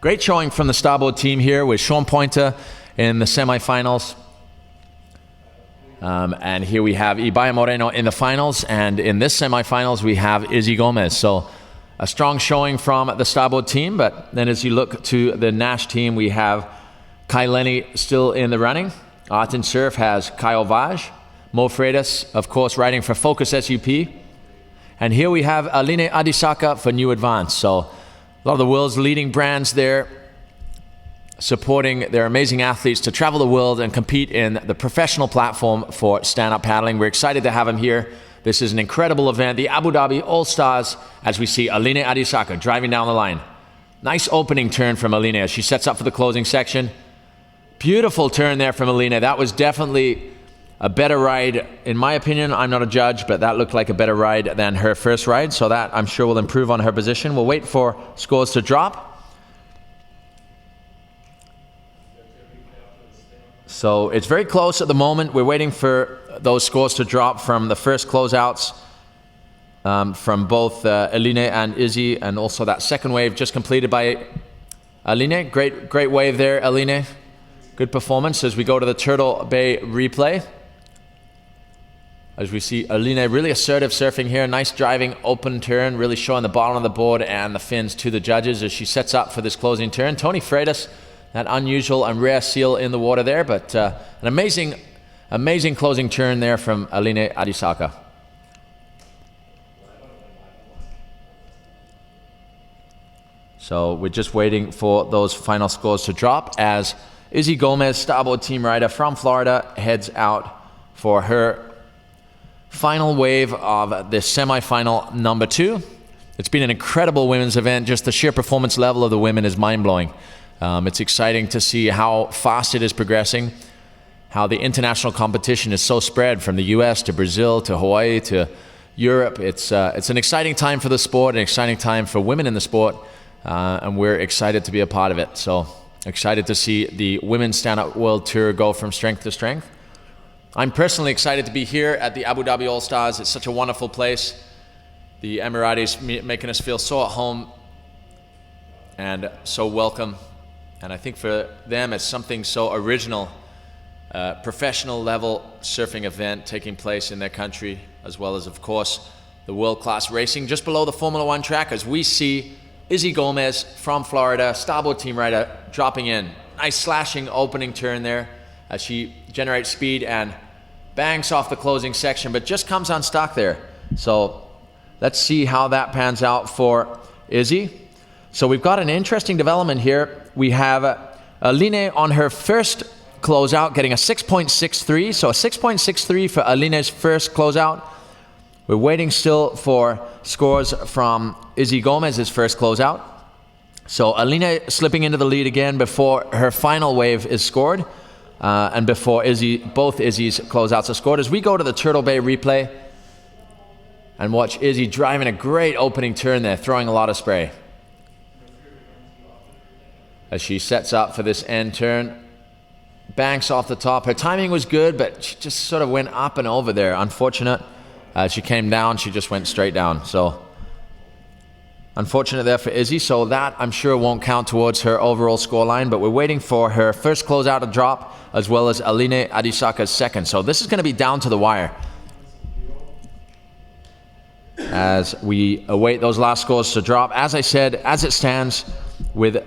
Great showing from the starboard team here with Sean Pointer in the semifinals. And here we have Ibaya Moreno in the finals, and in this semifinals we have Izzy Gomez. So a strong showing from the starboard team, but then as you look to the Nash team, we have Kai Lenny still in the running. Art and Surf has Kyle Vaj, Mo Freitas, of course, riding for Focus SUP. And here we have Aline Adisaka for New Advance. So a lot of the world's leading brands there supporting their amazing athletes to travel the world and compete in the professional platform for stand-up paddling. We're excited to have him here. This is an incredible event, the Abu Dhabi All-Stars, as we see Aline Adisaka driving down the line. Nice opening turn from Aline as she sets up for the closing section. Beautiful turn there from Aline. That was definitely a better ride, in my opinion. I'm not a judge, but that looked like a better ride than her first ride, so that I'm sure will improve on her position. We'll wait for scores to drop. So it's very close at the moment. We're waiting for those scores to drop from the first closeouts from both Aline and Izzy, and also that second wave just completed by Aline. Great wave there, Aline. Good performance as we go to the Turtle Bay replay. As we see Aline really assertive surfing here. Nice driving open turn, really showing the bottom of the board and the fins to the judges as she sets up for this closing turn. Tony Freitas, that unusual and rare seal in the water there, but an amazing closing turn there from Aline Adisaka. So we're just waiting for those final scores to drop as Izzy Gomez, starboard team rider from Florida, heads out for her final wave of the semifinal number 2. It's been an incredible women's event. Just the sheer performance level of the women is mind-blowing. It's exciting to see how fast it is progressing, how the international competition is so spread from the US to Brazil to Hawaii to Europe. It's an exciting time for the sport, an exciting time for women in the sport, and we're excited to be a part of it. So excited to see the Women's Stand-Up World Tour go from strength to strength. I'm personally excited to be here at the Abu Dhabi All-Stars. It's such a wonderful place. The Emiratis making us feel so at home and so welcome. And I think for them, it's something so original, professional level surfing event taking place in their country, as well as, of course, the world-class racing just below the Formula One track as we see Izzy Gomez from Florida, starboard team rider, dropping in. Nice slashing opening turn there as she generates speed and banks off the closing section, but just comes unstuck there. So let's see how that pans out for Izzy. So we've got an interesting development here. We have Aline on her first closeout getting a 6.63. So a 6.63 for Aline's first closeout. We're waiting still for scores from Izzy Gomez's first closeout. So Aline slipping into the lead again before her final wave is scored. And before both Izzy's closeouts are scored. As we go to the Turtle Bay replay and watch Izzy driving a great opening turn there, throwing a lot of spray. As she sets up for this end turn, banks off the top. Her timing was good, but she just sort of went up and over there. Unfortunate. As she came down, she just went straight down. So unfortunate there for Izzy. So that, I'm sure, won't count towards her overall scoreline, but we're waiting for her first closeout to drop, as well as Aline Adisaka's second. So this is going to be down to the wire as we await those last scores to drop. As I said, as it stands with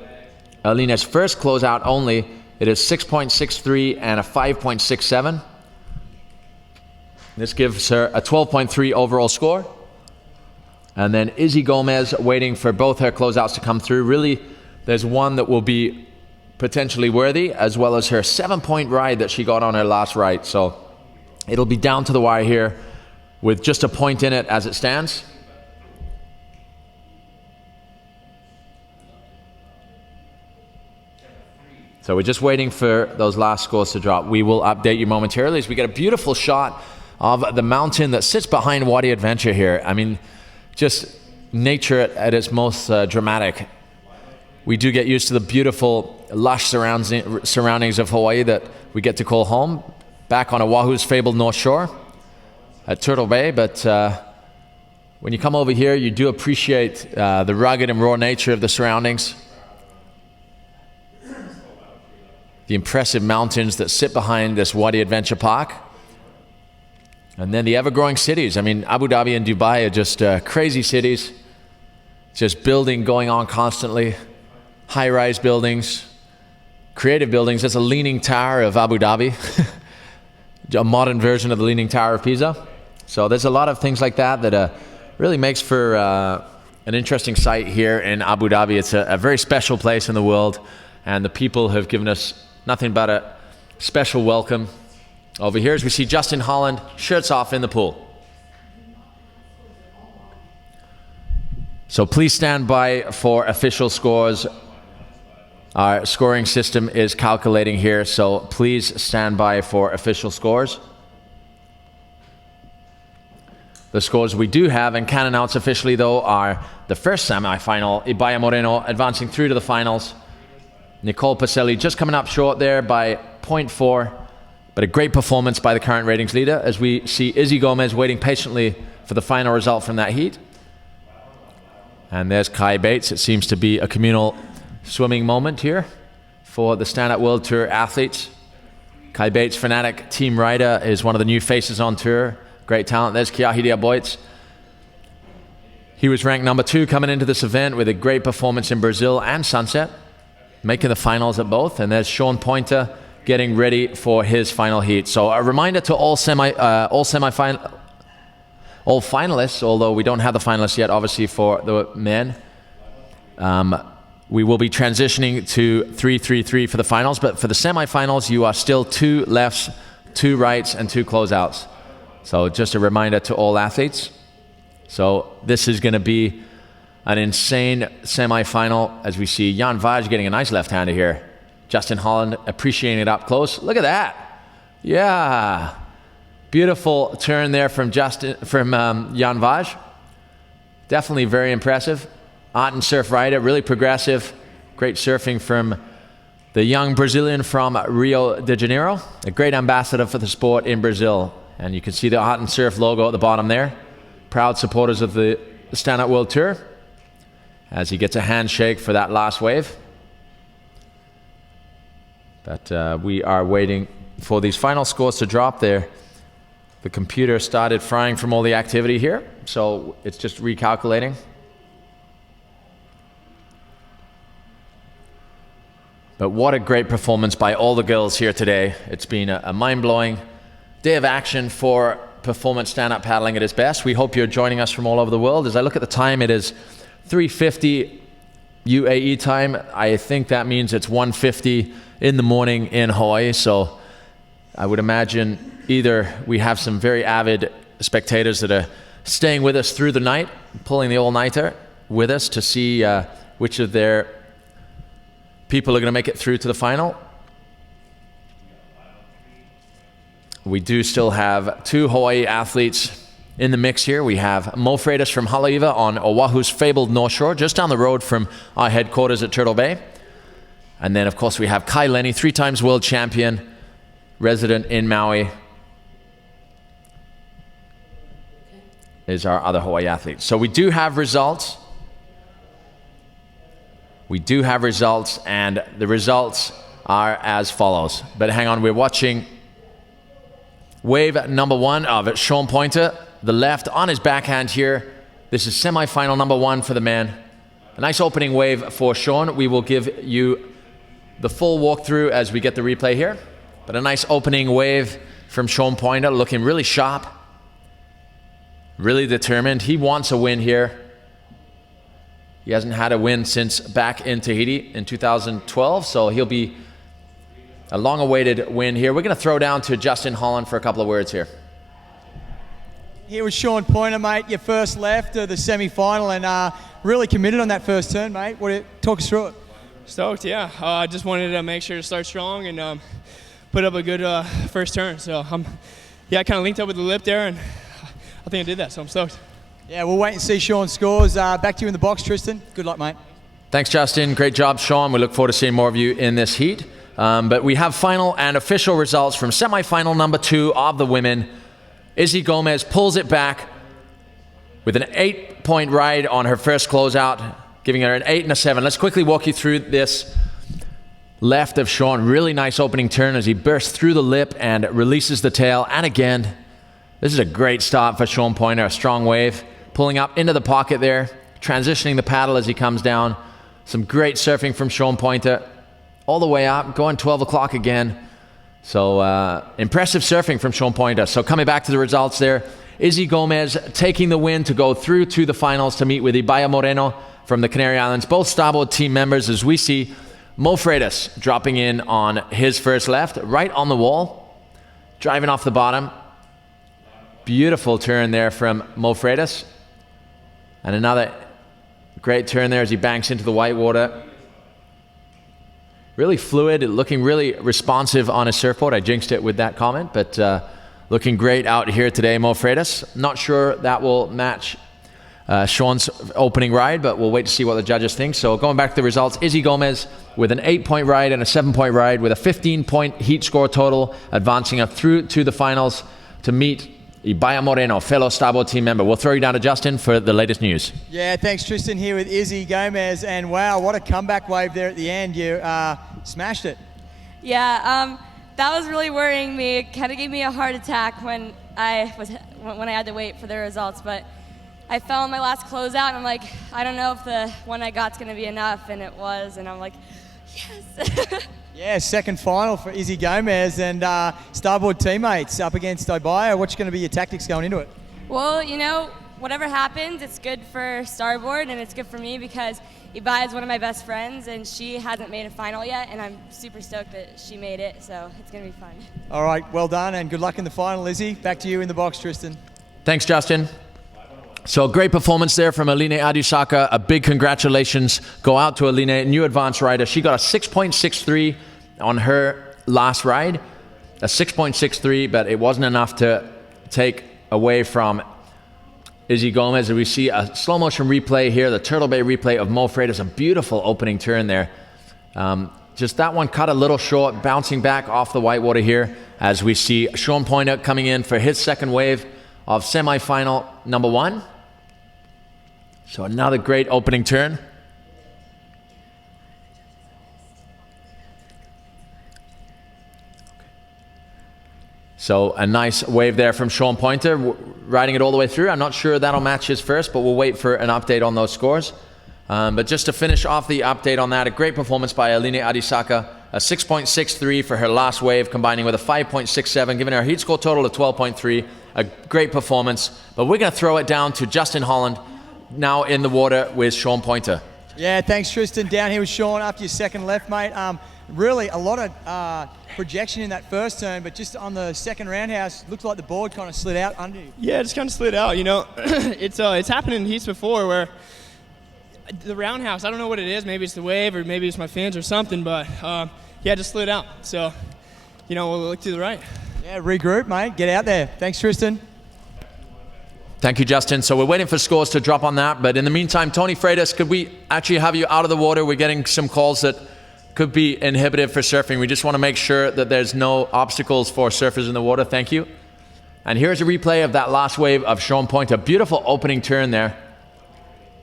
Aline's first closeout only, it is 6.63 and a 5.67. This gives her a 12.3 overall score. And then Izzy Gomez waiting for both her closeouts to come through. Really, there's one that will be potentially worthy, as well as her 7-point ride that she got on her last ride. So it'll be down to the wire here with just a point in it as it stands. So we're just waiting for those last scores to drop. We will update you momentarily as we get a beautiful shot of the mountain that sits behind Wadi Adventure here. I mean, just nature at its most dramatic. We do get used to the beautiful, lush surroundings of Hawaii that we get to call home, back on Oahu's fabled North Shore at Turtle Bay. But when you come over here, you do appreciate the rugged and raw nature of the surroundings. The impressive mountains that sit behind this Wadi Adventure Park. And then the ever-growing cities. I mean, Abu Dhabi and Dubai are just crazy cities. Just building going on constantly. High-rise buildings, creative buildings. There's a leaning tower of Abu Dhabi. a modern version of the Leaning Tower of Pisa. So there's a lot of things like that that really makes for an interesting sight here in Abu Dhabi. It's a very special place in the world, and the people have given us nothing but a special welcome. Over here as we see Justin Holland, shirts off in the pool. So please stand by for official scores. Our scoring system is calculating here, so please stand by for official scores. The scores we do have and can announce officially, though, are the first semi-final, Ibaya Moreno advancing through to the finals. Nicole Pacelli just coming up short there by 0.4, but a great performance by the current ratings leader as we see Izzy Gomez waiting patiently for the final result from that heat. And there's Kai Bates. It seems to be a communal swimming moment here for the Stand Up World Tour athletes. Kai Bates, Fanatic team rider, is one of the new faces on tour. Great talent. There's Kiahidia Boitz. He was ranked number 2 coming into this event with a great performance in Brazil and Sunset, making the finals at both. And there's Sean Pointer getting ready for his final heat. So a reminder to all finalists, although we don't have the finalists yet, obviously, for the men. We will be transitioning to 3-3-3 for the finals, but for the semifinals, you are still 2 lefts, 2 rights, and 2 closeouts. So just a reminder to all athletes. So this is going to be an insane semifinal as we see Jan Vaj getting a nice left-hander here. Justin Holland appreciating it up close. Look at that. Yeah. Beautiful turn there from Jan Vaj. Definitely very impressive. Art and surf rider, really progressive. Great surfing from the young Brazilian from Rio de Janeiro. A great ambassador for the sport in Brazil. And you can see the Art and Surf logo at the bottom there. Proud supporters of the Stand Up World Tour as he gets a handshake for that last wave. But we are waiting for these final scores to drop there. The computer started frying from all the activity here, so it's just recalculating. But what a great performance by all the girls here today. It's been a mind-blowing day of action for performance stand-up paddling at its best. We hope you're joining us from all over the world. As I look at the time, it is 3:50 UAE time. I think that means it's 1:50 in the morning in Hawaii, so I would imagine either we have some very avid spectators that are staying with us through the night, pulling the all-nighter with us to see which of their people are going to make it through to the final. We do still have 2 Hawaii athletes in the mix here. We have Mo Freitas from Haleiwa on Oahu's fabled North Shore, just down the road from our headquarters at Turtle Bay. And then, of course, we have Kai Lenny, 3 times world champion, resident in Maui, is our other Hawaii athlete. So we do have results. We do have results, and the results are as follows. But hang on, we're watching wave number 1 of Sean Pointer, the left on his backhand here. This is semi-final number 1 for the man. A nice opening wave for Sean. We will give you the full walkthrough as we get the replay here. But a nice opening wave from Sean Pointer, looking really sharp, really determined. He wants a win here. He hasn't had a win since back in Tahiti in 2012, so he'll be a long-awaited win here. We're going to throw down to Justin Holland for a couple of words here. Here was Sean Pointer, mate, your first left of the semi-final, and really committed on that first turn, mate. Talk us through it. Stoked, yeah. I just wanted to make sure to start strong and put up a good first turn. So, I kind of linked up with the lip there, and I think I did that, so I'm stoked. Yeah, we'll wait and see Sean's scores. Back to you in the box, Tristan. Good luck, mate. Thanks, Justin. Great job, Sean. We look forward to seeing more of you in this heat. But we have final and official results from semi-final number 2 of the women. Izzy Gomez pulls it back with an 8-point ride on her first closeout, giving her an 8 and a 7. Let's quickly walk you through this left of Sean. Really nice opening turn as he bursts through the lip and releases the tail. And again, this is a great start for Sean Pointer. A strong wave, pulling up into the pocket there, transitioning the paddle as he comes down. Some great surfing from Sean Pointer. All the way up, going 12 o'clock again. So impressive surfing from Sean Pointer. So coming back to the results there, Izzy Gomez taking the win to go through to the finals to meet with Ibaya Moreno from the Canary Islands, both starboard team members, as we see Mo Freitas dropping in on his first left, right on the wall, driving off the bottom. Beautiful turn there from Mo Freitas. And another great turn there as he banks into the white water. Really fluid, looking really responsive on his surfboard. I jinxed it with that comment, but looking great out here today, Mo Freitas. Not sure that will match Sean's opening ride, but we'll wait to see what the judges think. So going back to the results, Izzy Gomez with an 8-point ride and a 7-point ride with a 15-point heat score total, advancing up through to the finals to meet Ibaya Moreno, fellow starboard team member. We'll throw you down to Justin for the latest news. Yeah, thanks Tristan here with Izzy Gomez, and wow, what a comeback wave there at the end. You smashed it. Yeah, that was really worrying me. It kind of gave me a heart attack when I had to wait for the results, but I fell on my last closeout, and I'm like, I don't know if the one I got's going to be enough, and it was, and I'm like, yes. Yeah, second final for Izzy Gomez and starboard teammates up against Ibaya. What's going to be your tactics going into it? Well, you know, whatever happens, it's good for starboard, and it's good for me because Ibaya is one of my best friends, and she hasn't made a final yet, and I'm super stoked that she made it, so it's going to be fun. All right, well done, and good luck in the final, Izzy. Back to you in the box, Tristan. Thanks, Justin. So great performance there from Aline Adusaka. A big congratulations go out to Aline, new advanced rider. She got a 6.63 on her last ride. A 6.63, but it wasn't enough to take away from Izzy Gomez. We see a slow motion replay here, the Turtle Bay replay of Mo Freitas. A beautiful opening turn there. Just that one cut a little short, bouncing back off the whitewater here as we see Sean Pointer coming in for his second wave of semifinal number 1. So another great opening turn. So a nice wave there from Sean Pointer, riding it all the way through. I'm not sure that'll match his first, but we'll wait for an update on those scores. But just to finish off the update on that, a great performance by Aline Adisaka, a 6.63 for her last wave, combining with a 5.67, giving her a heat score total of 12.3. A great performance, but we're going to throw it down to Justin Holland, now in the water with Sean Pointer. Yeah, thanks Tristan. Down here with Sean after your second left, mate. Really a lot of projection in that first turn, but just on the second roundhouse, looked like the board kind of slid out under you. Yeah, it just kind of slid out, you know. It's happened in heats before where the roundhouse, I don't know what it is, maybe it's the wave or maybe it's my fins or something, but yeah, it just slid out. So, you know, we'll look to the right. Yeah, regroup, mate. Get out there. Thanks, Tristan. Thank you, Justin. So we're waiting for scores to drop on that, but in the meantime, Tony Freitas, could we actually have you out of the water? We're getting some calls that could be inhibitive for surfing. We just want to make sure that there's no obstacles for surfers in the water. Thank you. And here's a replay of that last wave of Sean Pointer. Beautiful opening turn there.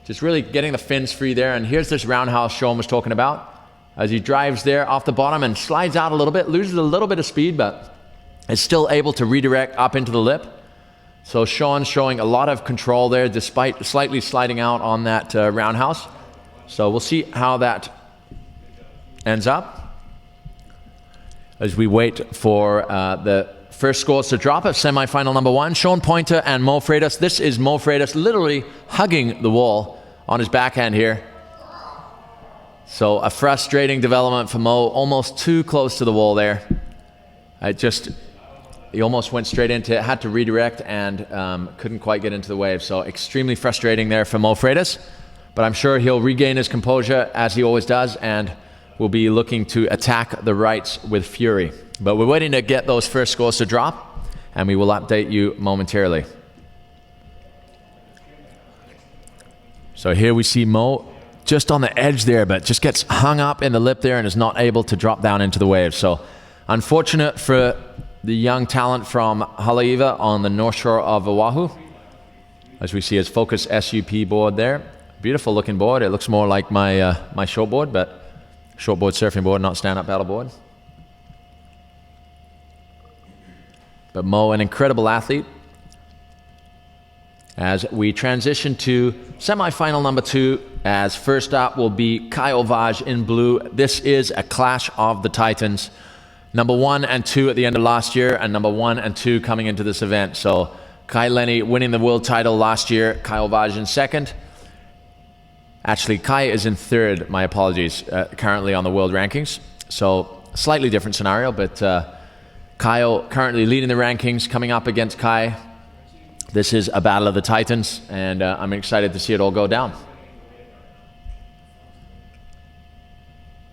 Just really getting the fins free there. And here's this roundhouse Sean was talking about as he drives there off the bottom and slides out a little bit, loses a little bit of speed, but is still able to redirect up into the lip. So Sean showing a lot of control there despite slightly sliding out on that roundhouse. So we'll see how that ends up as we wait for the first scores to drop of semifinal number 1. Sean Pointer and Mo Freitas. This is Mo Freitas literally hugging the wall on his backhand here. So a frustrating development for Mo, almost too close to the wall there. He almost went straight into it, had to redirect and couldn't quite get into the wave. So extremely frustrating there for Mo Freitas. But I'm sure he'll regain his composure as he always does and will be looking to attack the rights with fury. But we're waiting to get those first scores to drop and we will update you momentarily. So here we see Mo just on the edge there, but just gets hung up in the lip there and is not able to drop down into the wave. So unfortunate for the young talent from Haleiwa on the north shore of Oahu. As we see his Focus SUP board there. Beautiful looking board. It looks more like my my shortboard, but shortboard surfing board, not stand-up paddle board. But Mo, an incredible athlete. As we transition to semifinal number 2, as first up will be Kai Ovage in blue. This is a clash of the titans. number 1 and 2 at the end of last year, and number 1 and 2 coming into this event. So Kai Lenny winning the world title last year, Kyle Vaj in second. Actually, Kai is in third, my apologies, currently on the world rankings. So slightly different scenario, but Kyle currently leading the rankings, coming up against Kai. This is a battle of the Titans, and I'm excited to see it all go down.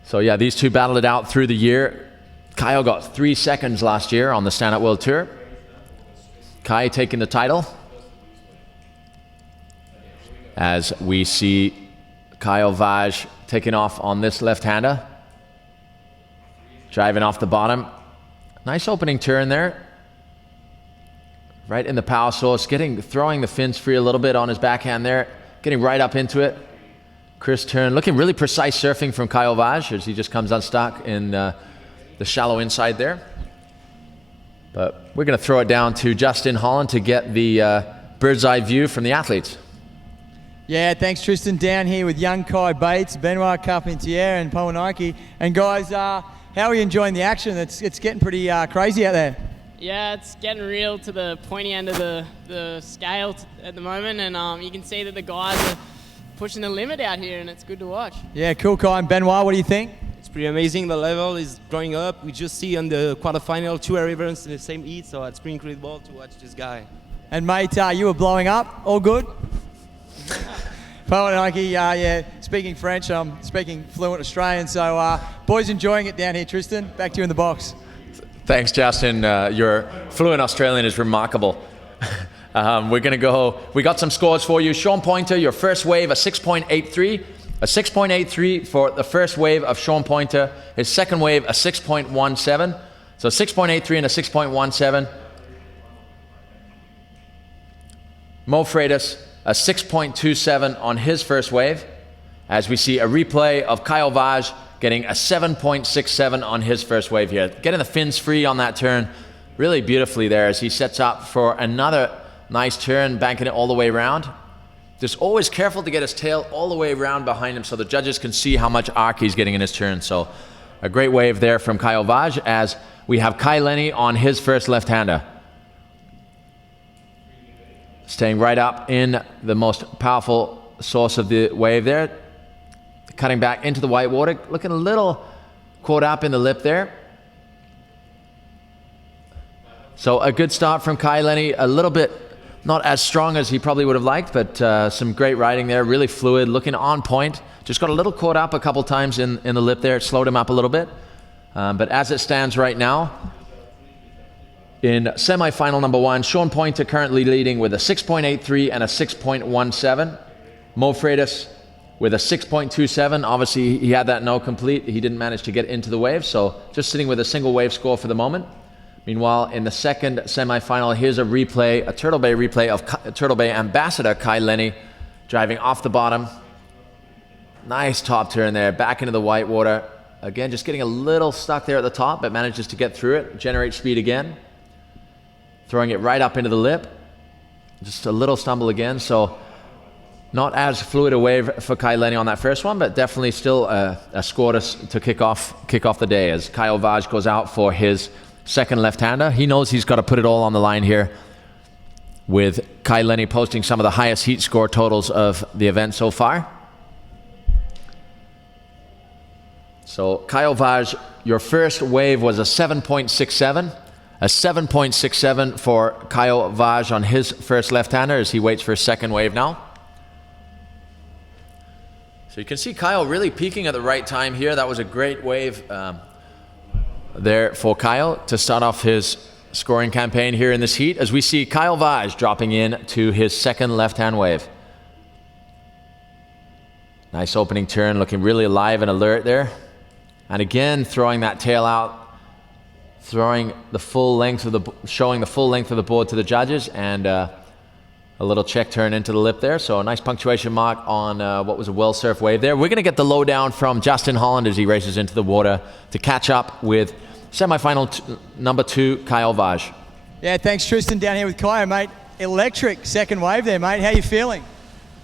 So yeah, these two battled it out through the year. Kyle got 3 seconds last year on the Stand Up World Tour. Kai taking the title. As we see Kyle Vaj taking off on this left-hander. Driving off the bottom. Nice opening turn there. Right in the power source, throwing the fins free a little bit on his backhand there. Getting right up into it. Crisp turn, looking really precise surfing from Kyle Vaj as he just comes unstuck in the shallow inside there. But we're going to throw it down to Justin Holland to get the bird's eye view from the athletes. Yeah, thanks Tristan. Down here with young Kai Bates, Benoit Carpentier and Powanike. And guys, how are you enjoying the action? It's getting pretty crazy out there. Yeah, it's getting real to the pointy end of the scale at the moment, and you can see that the guys are pushing the limit out here, and it's good to watch. Yeah, cool, Kai. And Benoit, what do you think? It's pretty amazing. The level is going up. We just see on the quarterfinal 2 air events in the same heat, so it's pretty incredible to watch this guy. And mate, you were blowing up. All good? Powanike, yeah, speaking French, I'm speaking fluent Australian, so boys enjoying it down here. Tristan, back to you in the box. Thanks, Justin. Your fluent Australian is remarkable. We're going to go, we got some scores for you. Sean Pointer, your first wave, a 6.83. A 6.83 for the first wave of Sean Pointer. His second wave, a 6.17. So 6.83 and a 6.17. Mo Freitas, a 6.27 on his first wave. As we see a replay of Kyle Vaj getting a 7.67 on his first wave here. Getting the fins free on that turn really beautifully there as he sets up for another nice turn, banking it all the way around. Just always careful to get his tail all the way around behind him so the judges can see how much arc he's getting in his turn. So a great wave there from Kyle Vaj as we have Kai Lenny on his first left-hander. Staying right up in the most powerful source of the wave there. Cutting back into the white water, looking a little caught up in the lip there. So a good start from Kai Lenny, a little bit not as strong as he probably would have liked, but some great riding there, really fluid, looking on point. Just got a little caught up a couple times in the lip there. It slowed him up a little bit. But as it stands right now, in semifinal number 1, Sean Pointer currently leading with a 6.83 and a 6.17. Mo Freitas with a 6.27. Obviously, he had that no complete. He didn't manage to get into the wave, so just sitting with a single wave score for the moment. Meanwhile, in the second semifinal, here's a replay, a Turtle Bay replay of Turtle Bay ambassador Kai Lenny driving off the bottom. Nice top turn there, back into the white water. Again, just getting a little stuck there at the top, but manages to get through it, generate speed again. Throwing it right up into the lip. Just a little stumble again, so not as fluid a wave for Kai Lenny on that first one, but definitely still a score to kick off the day as Kyle Vaj goes out for his second left-hander. He knows he's got to put it all on the line here with Kai Lenny posting some of the highest heat score totals of the event so far. So Kyle Vaj, your first wave was a 7.67. A 7.67 for Kyle Vaj on his first left-hander as he waits for his second wave now. So you can see Kyle really peaking at the right time here. That was a great wave there for Kyle to start off his scoring campaign here in this heat as we see Kyle Vaj dropping in to his second left-hand wave. Nice opening turn, looking really alive and alert there. And again, throwing that tail out, throwing the full length of showing the full length of the board to the judges, and a little check turn into the lip there. So a nice punctuation mark on what was a well-surfed wave there. We're going to get the lowdown from Justin Holland as he races into the water to catch up with semifinal number 2, Kyle Vaj. Yeah, thanks Tristan. Down here with Kyle, mate. Electric second wave there, mate. How you feeling?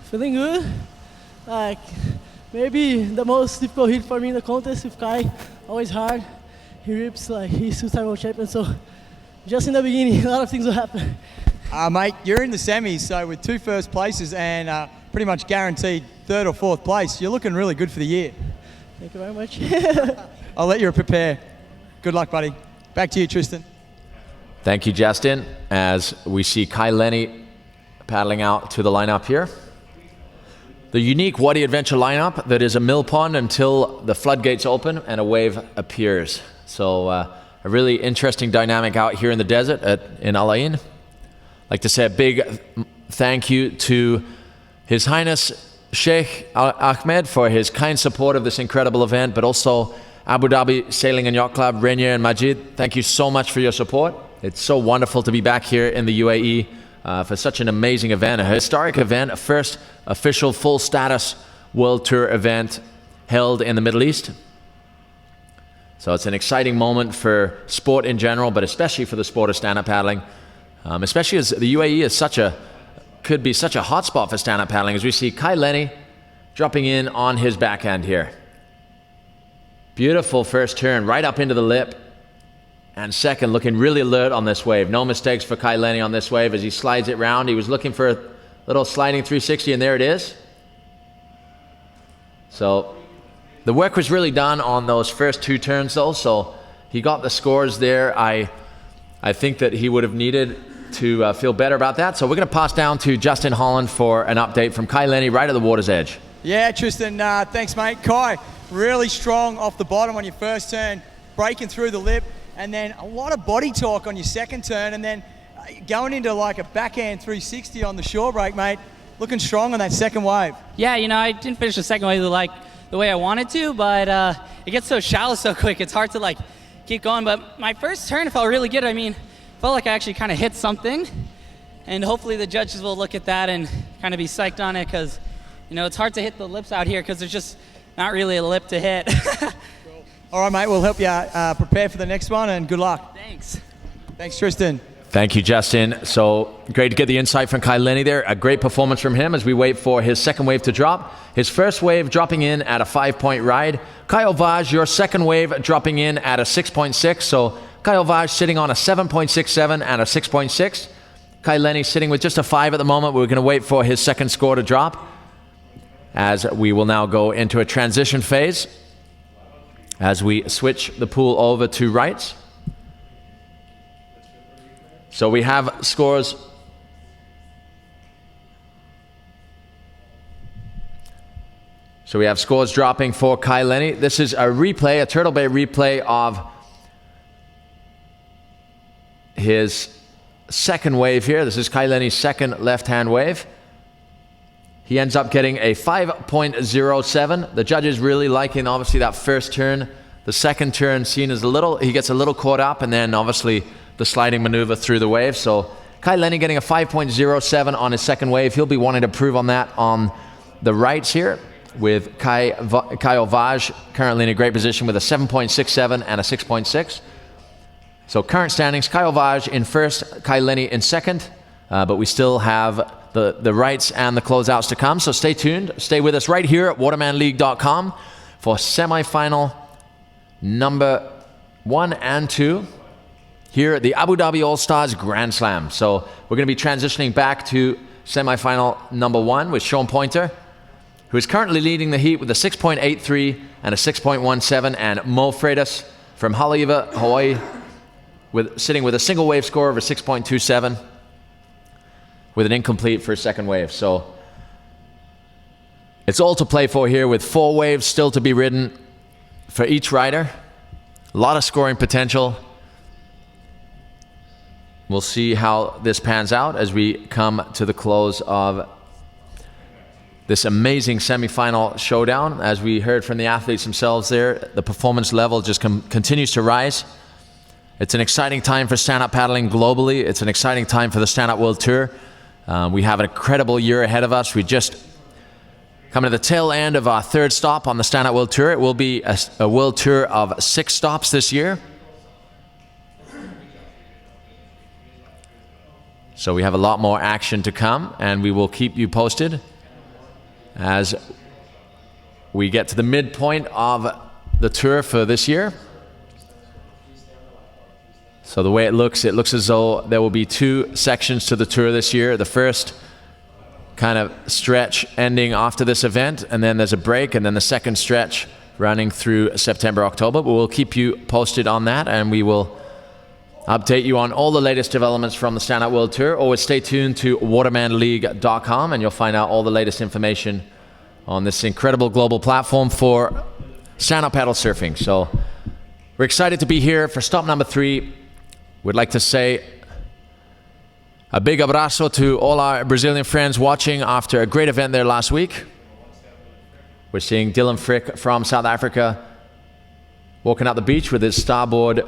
Feeling good. Like maybe the most difficult hit for me in the contest with Kai. Always hard. he rips like he's two-time world champion. So just in the beginning, a lot of things will happen. Mate, you're in the semis, so with 2 first places and pretty much guaranteed 3rd or 4th place, you're looking really good for the year. Thank you very much. I'll let you prepare. Good luck, buddy. Back to you, Tristan. Thank you, Justin, as we see Kai Lenny paddling out to the lineup here. The unique Wadi Adventure lineup that is a mill pond until the floodgates open and a wave appears. So a really interesting dynamic out here in the desert in Al Ain. I'd like to say a big thank you to His Highness Sheikh Ahmed for his kind support of this incredible event, but also Abu Dhabi Sailing and Yacht Club, Rainier and Majid. Thank you so much for your support. It's so wonderful to be back here in the UAE for such an amazing event, a historic event, a first official full status World Tour event held in the Middle East. So it's an exciting moment for sport in general, but especially for the sport of stand-up paddling, especially as the UAE is could be such a hotspot for stand-up paddling, as we see Kai Lenny dropping in on his backhand here. Beautiful first turn, right up into the lip. And second, looking really alert on this wave. No mistakes for Kai Lenny on this wave as he slides it round. He was looking for a little sliding 360, and there it is. So the work was really done on those first 2 turns, though, so he got the scores there. I think that he would have needed to feel better about that. So we're going to pass down to Justin Holland for an update from Kai Lenny right at the water's edge. Yeah, Tristan, thanks, mate. Kai, really strong off the bottom on your first turn, breaking through the lip, and then a lot of body torque on your second turn, and then going into like a backhand 360 on the shore break, mate. Looking strong on that second wave. Yeah, you know, I didn't finish the second wave like the way I wanted to, but it gets so shallow so quick, it's hard to like keep going. But my first turn felt really good. I mean, felt like I actually kind of hit something, and hopefully the judges will look at that and kind of be psyched on it, because, you know, it's hard to hit the lips out here because there's just not really a lip to hit. All right, mate, we'll help you prepare for the next one, and good luck. Thanks. Thanks, Tristan. Thank you, Justin. So great to get the insight from Kai Lenny there. A great performance from him as we wait for his second wave to drop. His first wave dropping in at a 5-point ride. Kyle Vaj, your second wave dropping in at a 6.6. So Kyle Vaj sitting on a 7.67 and a 6.6. Kai Lenny sitting with just a 5 at the moment. We're going to wait for his second score to drop, as we will now go into a transition phase as we switch the pool over to rights. So we have scores. So we have scores dropping for Kai Lenny. This is a replay, a Turtle Bay replay of his second wave here. This is Kai Lenny's second left-hand wave. He ends up getting a 5.07. The judges really liking, obviously, that first turn. The second turn seen as he gets a little caught up, and then obviously the sliding maneuver through the wave. So Kai Lenny getting a 5.07 on his second wave. He'll be wanting to prove on that on the rights here, with Kyle Vaj currently in a great position with a 7.67 and a 6.6. So current standings, Kyle Vaj in first, Kai Lenny in second, but we still have the rights and the closeouts to come. So stay tuned. Stay with us right here at watermanleague.com for semifinal number 1 and 2 here at the Abu Dhabi All-Stars Grand Slam. So we're going to be transitioning back to semifinal number 1 with Sean Pointer, who is currently leading the heat with a 6.83 and a 6.17, and Mo Freitas from Haleiwa, Hawaii, sitting with a single wave score of a 6.27 with an incomplete for his second wave. So it's all to play for here, with 4 waves still to be ridden for each rider. A lot of scoring potential. We'll see how this pans out as we come to the close of this amazing semifinal showdown. As we heard from the athletes themselves there, the performance level just continues to rise. It's an exciting time for stand-up paddling globally. It's an exciting time for the Stand-Up World Tour. We have an incredible year ahead of us. We just come to the tail end of our 3rd stop on the Stand-Up World Tour. It will be a world tour of 6 stops this year. So we have a lot more action to come, and we will keep you posted as we get to the midpoint of the tour for this year. So the way it looks as though there will be 2 sections to the tour this year. The first kind of stretch ending after this event, and then there's a break, and then the second stretch running through September, October. But we'll keep you posted on that, and we will update you on all the latest developments from the Stand Up World Tour. Always stay tuned to watermanleague.com, and you'll find out all the latest information on this incredible global platform for stand-up paddle surfing. So we're excited to be here for stop number 3. We'd like to say a big abraço to all our Brazilian friends watching after a great event there last week. We're seeing Dylan Frick from South Africa walking out the beach with his Starboard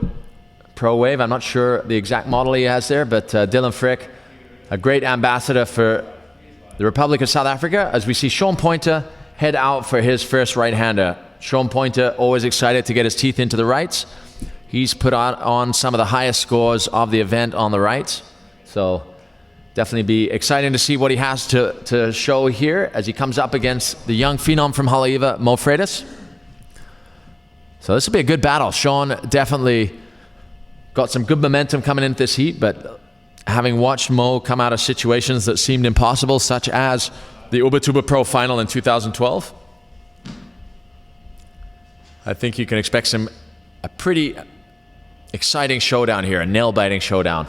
Pro Wave. I'm not sure the exact model he has there, but Dylan Frick, a great ambassador for the Republic of South Africa, as we see Sean Pointer head out for his first right-hander. Sean Pointer, always excited to get his teeth into the rights. He's put on some of the highest scores of the event on the rights. So definitely be exciting to see what he has to show here as he comes up against the young phenom from Haleiwa, Mo Freitas. So this will be a good battle. Sean definitely got some good momentum coming into this heat, but having watched Mo come out of situations that seemed impossible, such as the Ubatuba Pro Final in 2012, I think you can expect a pretty exciting showdown here, a nail-biting showdown.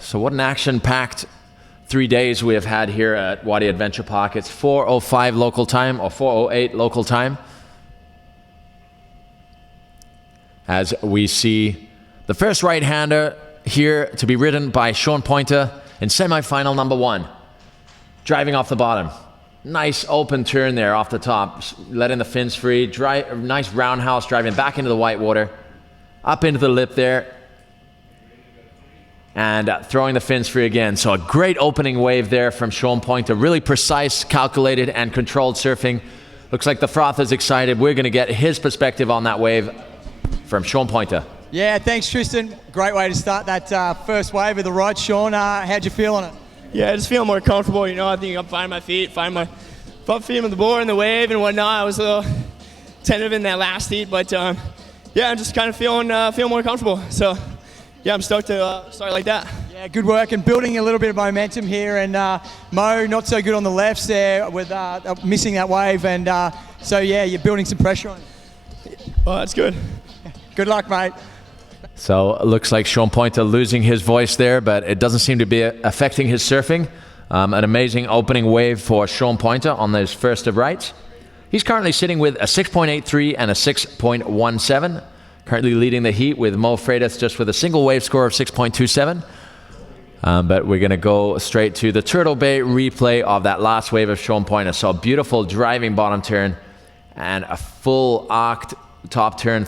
So what an action-packed 3 days we have had here at Wadi Adventure Park. It's 4:05 local time, or 4:08 local time, as we see the first right-hander here to be ridden by Sean Pointer in semi-final number 1. Driving off the bottom. Nice open turn there off the top, letting the fins free. Nice roundhouse driving back into the white water, up into the lip there, and throwing the fins free again. So a great opening wave there from Sean Pointer. Really precise, calculated, and controlled surfing. Looks like the froth is excited. We're going to get his perspective on that wave from Sean Pointer. Yeah, thanks, Tristan. Great way to start that first wave with the right, Sean. How'd you feel on it? Yeah, I just feel more comfortable. You know, I think I'm finding my feet, finding my front feet on the board and the wave and whatnot. I was a little tentative in that last heat, but yeah, I'm just kind of feeling more comfortable. So yeah, I'm stoked to start like that. Yeah, good work and building a little bit of momentum here. And Mo, not so good on the lefts there with missing that wave. And so yeah, you're building some pressure on it. Oh, that's good. Good luck, mate. So it looks like Sean Pointer losing his voice there, but it doesn't seem to be affecting his surfing. An amazing opening wave for Sean Pointer on those first of rights. He's currently sitting with a 6.83 and a 6.17. Currently leading the heat with Mo Freitas just with a single wave score of 6.27. But we're going to go straight to the Turtle Bay replay of that last wave of Sean Pointer. So a beautiful driving bottom turn and a full arced top turn,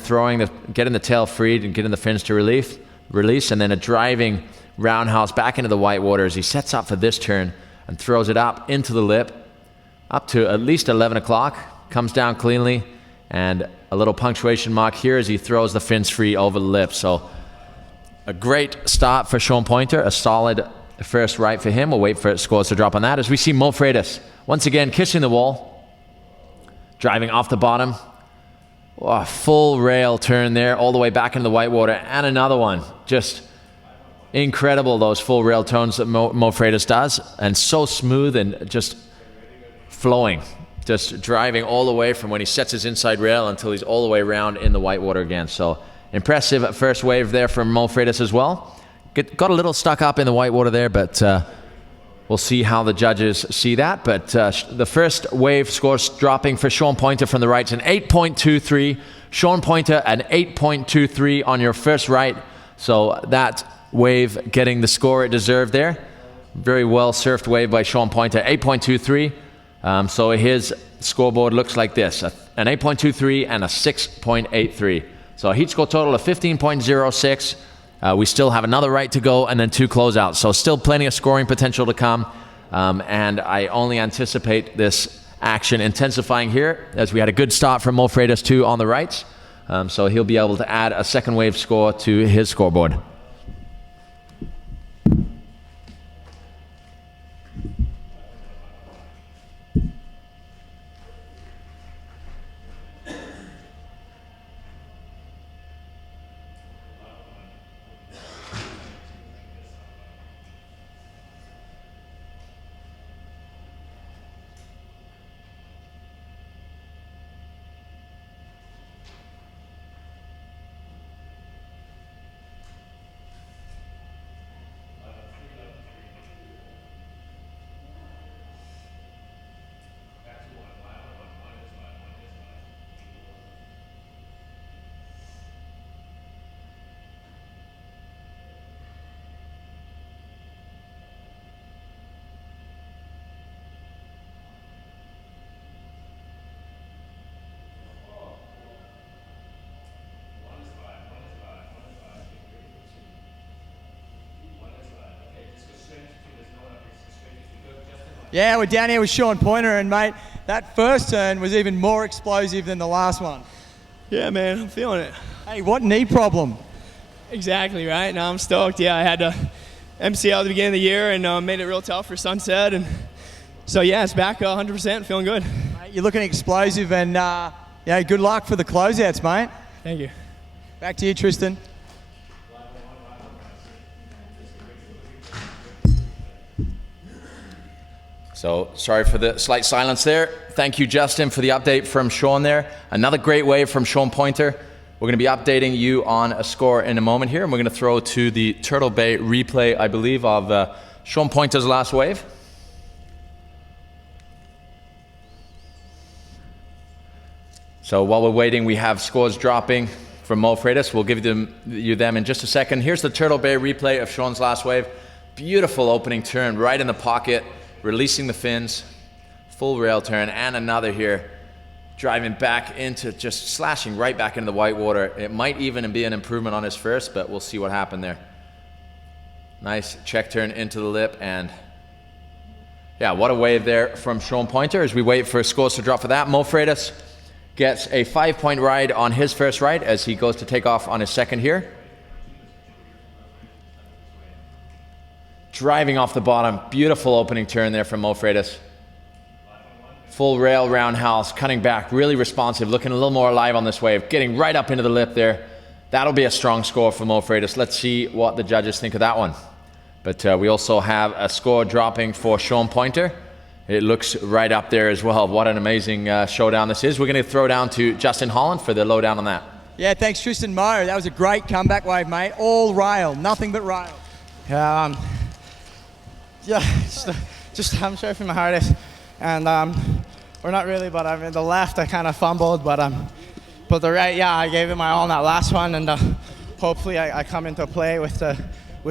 getting the tail freed and getting the fins to release, and then a driving roundhouse back into the white water as he sets up for this turn and throws it up into the lip, up to at least 11 o'clock, comes down cleanly, and a little punctuation mark here as he throws the fins free over the lip. So a great start for Sean Pointer, a solid first right for him. We'll wait for scores to drop on that as we see Mo Freitas once again kissing the wall, driving off the bottom. Oh, full rail turn there all the way back into the white water, and another one. Just incredible, those full rail turns that Mo Freitas does, and so smooth and just flowing, just driving all the way from when he sets his inside rail until he's all the way around in the white water again. So impressive first wave there from Mo Freitas as well. Got a little stuck up in the white water there, but we'll see how the judges see that. But the first wave scores dropping for Sean Pointer from the rights, an 8.23. Sean Pointer, an 8.23 on your first right. So that wave getting the score it deserved there. Very well surfed wave by Sean Pointer, 8.23. So his scoreboard looks like this, an 8.23 and a 6.83. So a heat score total of 15.06. We still have another right to go and then 2 closeouts. So still plenty of scoring potential to come. And I only anticipate this action intensifying here as we had a good start from Mo Freitas too on the rights. So he'll be able to add a second wave score to his scoreboard. Yeah, we're down here with Sean Pointer, and mate, that first turn was even more explosive than the last one. Yeah, man, I'm feeling it. Hey, what knee problem? Exactly, right? Now I'm stoked. Yeah, I had to MCL at the beginning of the year and made it real tough for Sunset. And so, yeah, it's back 100%, feeling good. Mate, you're looking explosive, and yeah, good luck for the closeouts, mate. Thank you. Back to you, Tristan. So sorry for the slight silence there. Thank you, Justin, for the update from Sean there. Another great wave from Sean Pointer. We're going to be updating you on a score in a moment here, and we're going to throw to the Turtle Bay replay, I believe, of Sean Pointer's last wave. So while we're waiting, we have scores dropping from Mo Freitas. We'll give you them in just a second. Here's the Turtle Bay replay of Sean's last wave. Beautiful opening turn right in the pocket, releasing the fins, full rail turn, and another here, driving back into, just slashing right back into the white water. It might even be an improvement on his first, but we'll see what happened there. Nice check turn into the lip, and yeah, what a wave there from Sean Pointer. As we wait for scores to drop for that, Mo Freitas gets a 5-point ride on his first ride as he goes to take off on his second here. Driving off the bottom, beautiful opening turn there from Mo Freitas. Full rail roundhouse, cutting back, really responsive, looking a little more alive on this wave, getting right up into the lip there. That'll be a strong score for Mo Freitas. Let's see what the judges think of that one. But we also have a score dropping for Sean Pointer. It looks right up there as well. What an amazing showdown this is. We're going to throw down to Justin Holland for the lowdown on that. Yeah, thanks, Tristan Mo. That was a great comeback wave, mate. All rail, nothing but rail. Yeah, just I'm surfing my hardest, and or not really, but I mean the left I kind of fumbled, but the right, yeah, I gave it my all in that last one, and hopefully I come into play with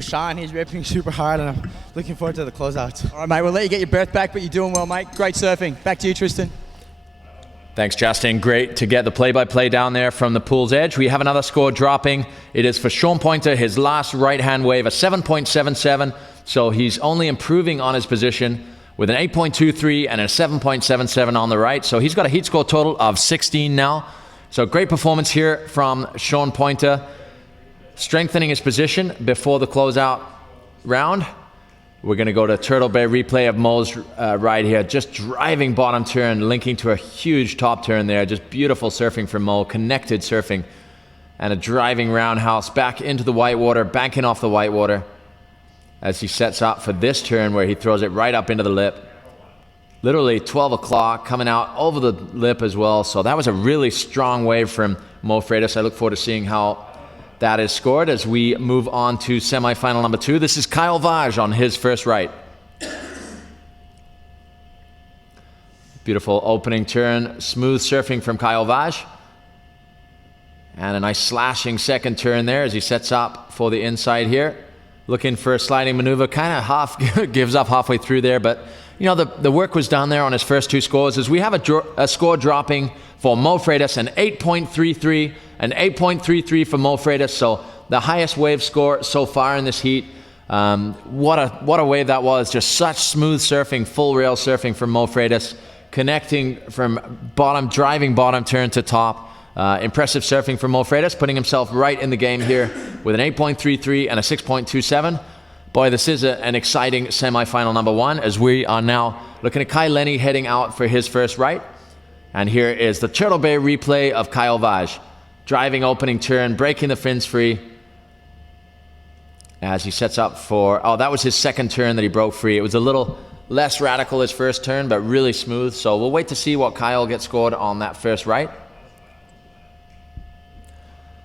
Sean. He's ripping super hard, and I'm looking forward to the closeouts. All right, mate, we'll let you get your breath back, but you're doing well, mate. Great surfing. Back to you, Tristan. Thanks, Justin. Great to get the play-by-play down there from the pool's edge. We have another score dropping. It is for Sean Pointer, his last right-hand wave, a 7.77. So he's only improving on his position with an 8.23 and a 7.77 on the right. So he's got a heat score total of 16 now. So great performance here from Sean Pointer, strengthening his position before the closeout round. We're going to go to Turtle Bay replay of Mo's ride here. Just driving bottom turn, linking to a huge top turn there. Just beautiful surfing from Mo, connected surfing. And a driving roundhouse back into the whitewater, banking off the whitewater as he sets up for this turn where he throws it right up into the lip. Literally 12 o'clock, coming out over the lip as well. So that was a really strong wave from Mo Freitas. I look forward to seeing how that is scored as we move on to semifinal number 2. This is Kyle Vaj on his first right. Beautiful opening turn, smooth surfing from Kyle Vaj. And a nice slashing second turn there as he sets up for the inside here. Looking for a sliding maneuver, kind of half gives up halfway through there, but you know, the work was done there on his first two scores. As we have a score dropping for Mo Freitas, an 8.33 for Mo Freitas, so the highest wave score so far in this heat. What a wave that was, just such smooth surfing, full rail surfing from Mo Freitas, connecting from bottom, driving bottom turn to top. Impressive surfing from Mo Freitas, putting himself right in the game here with an 8.33 and a 6.27. Boy, this is an exciting semifinal number 1 as we are now looking at Kai Lenny heading out for his first right. And here is the Turtle Bay replay of Kyle Vaj. Driving opening turn, breaking the fins free as he sets up for, oh, that was his second turn that he broke free. It was a little less radical his first turn, but really smooth. So we'll wait to see what Kyle gets scored on that first right.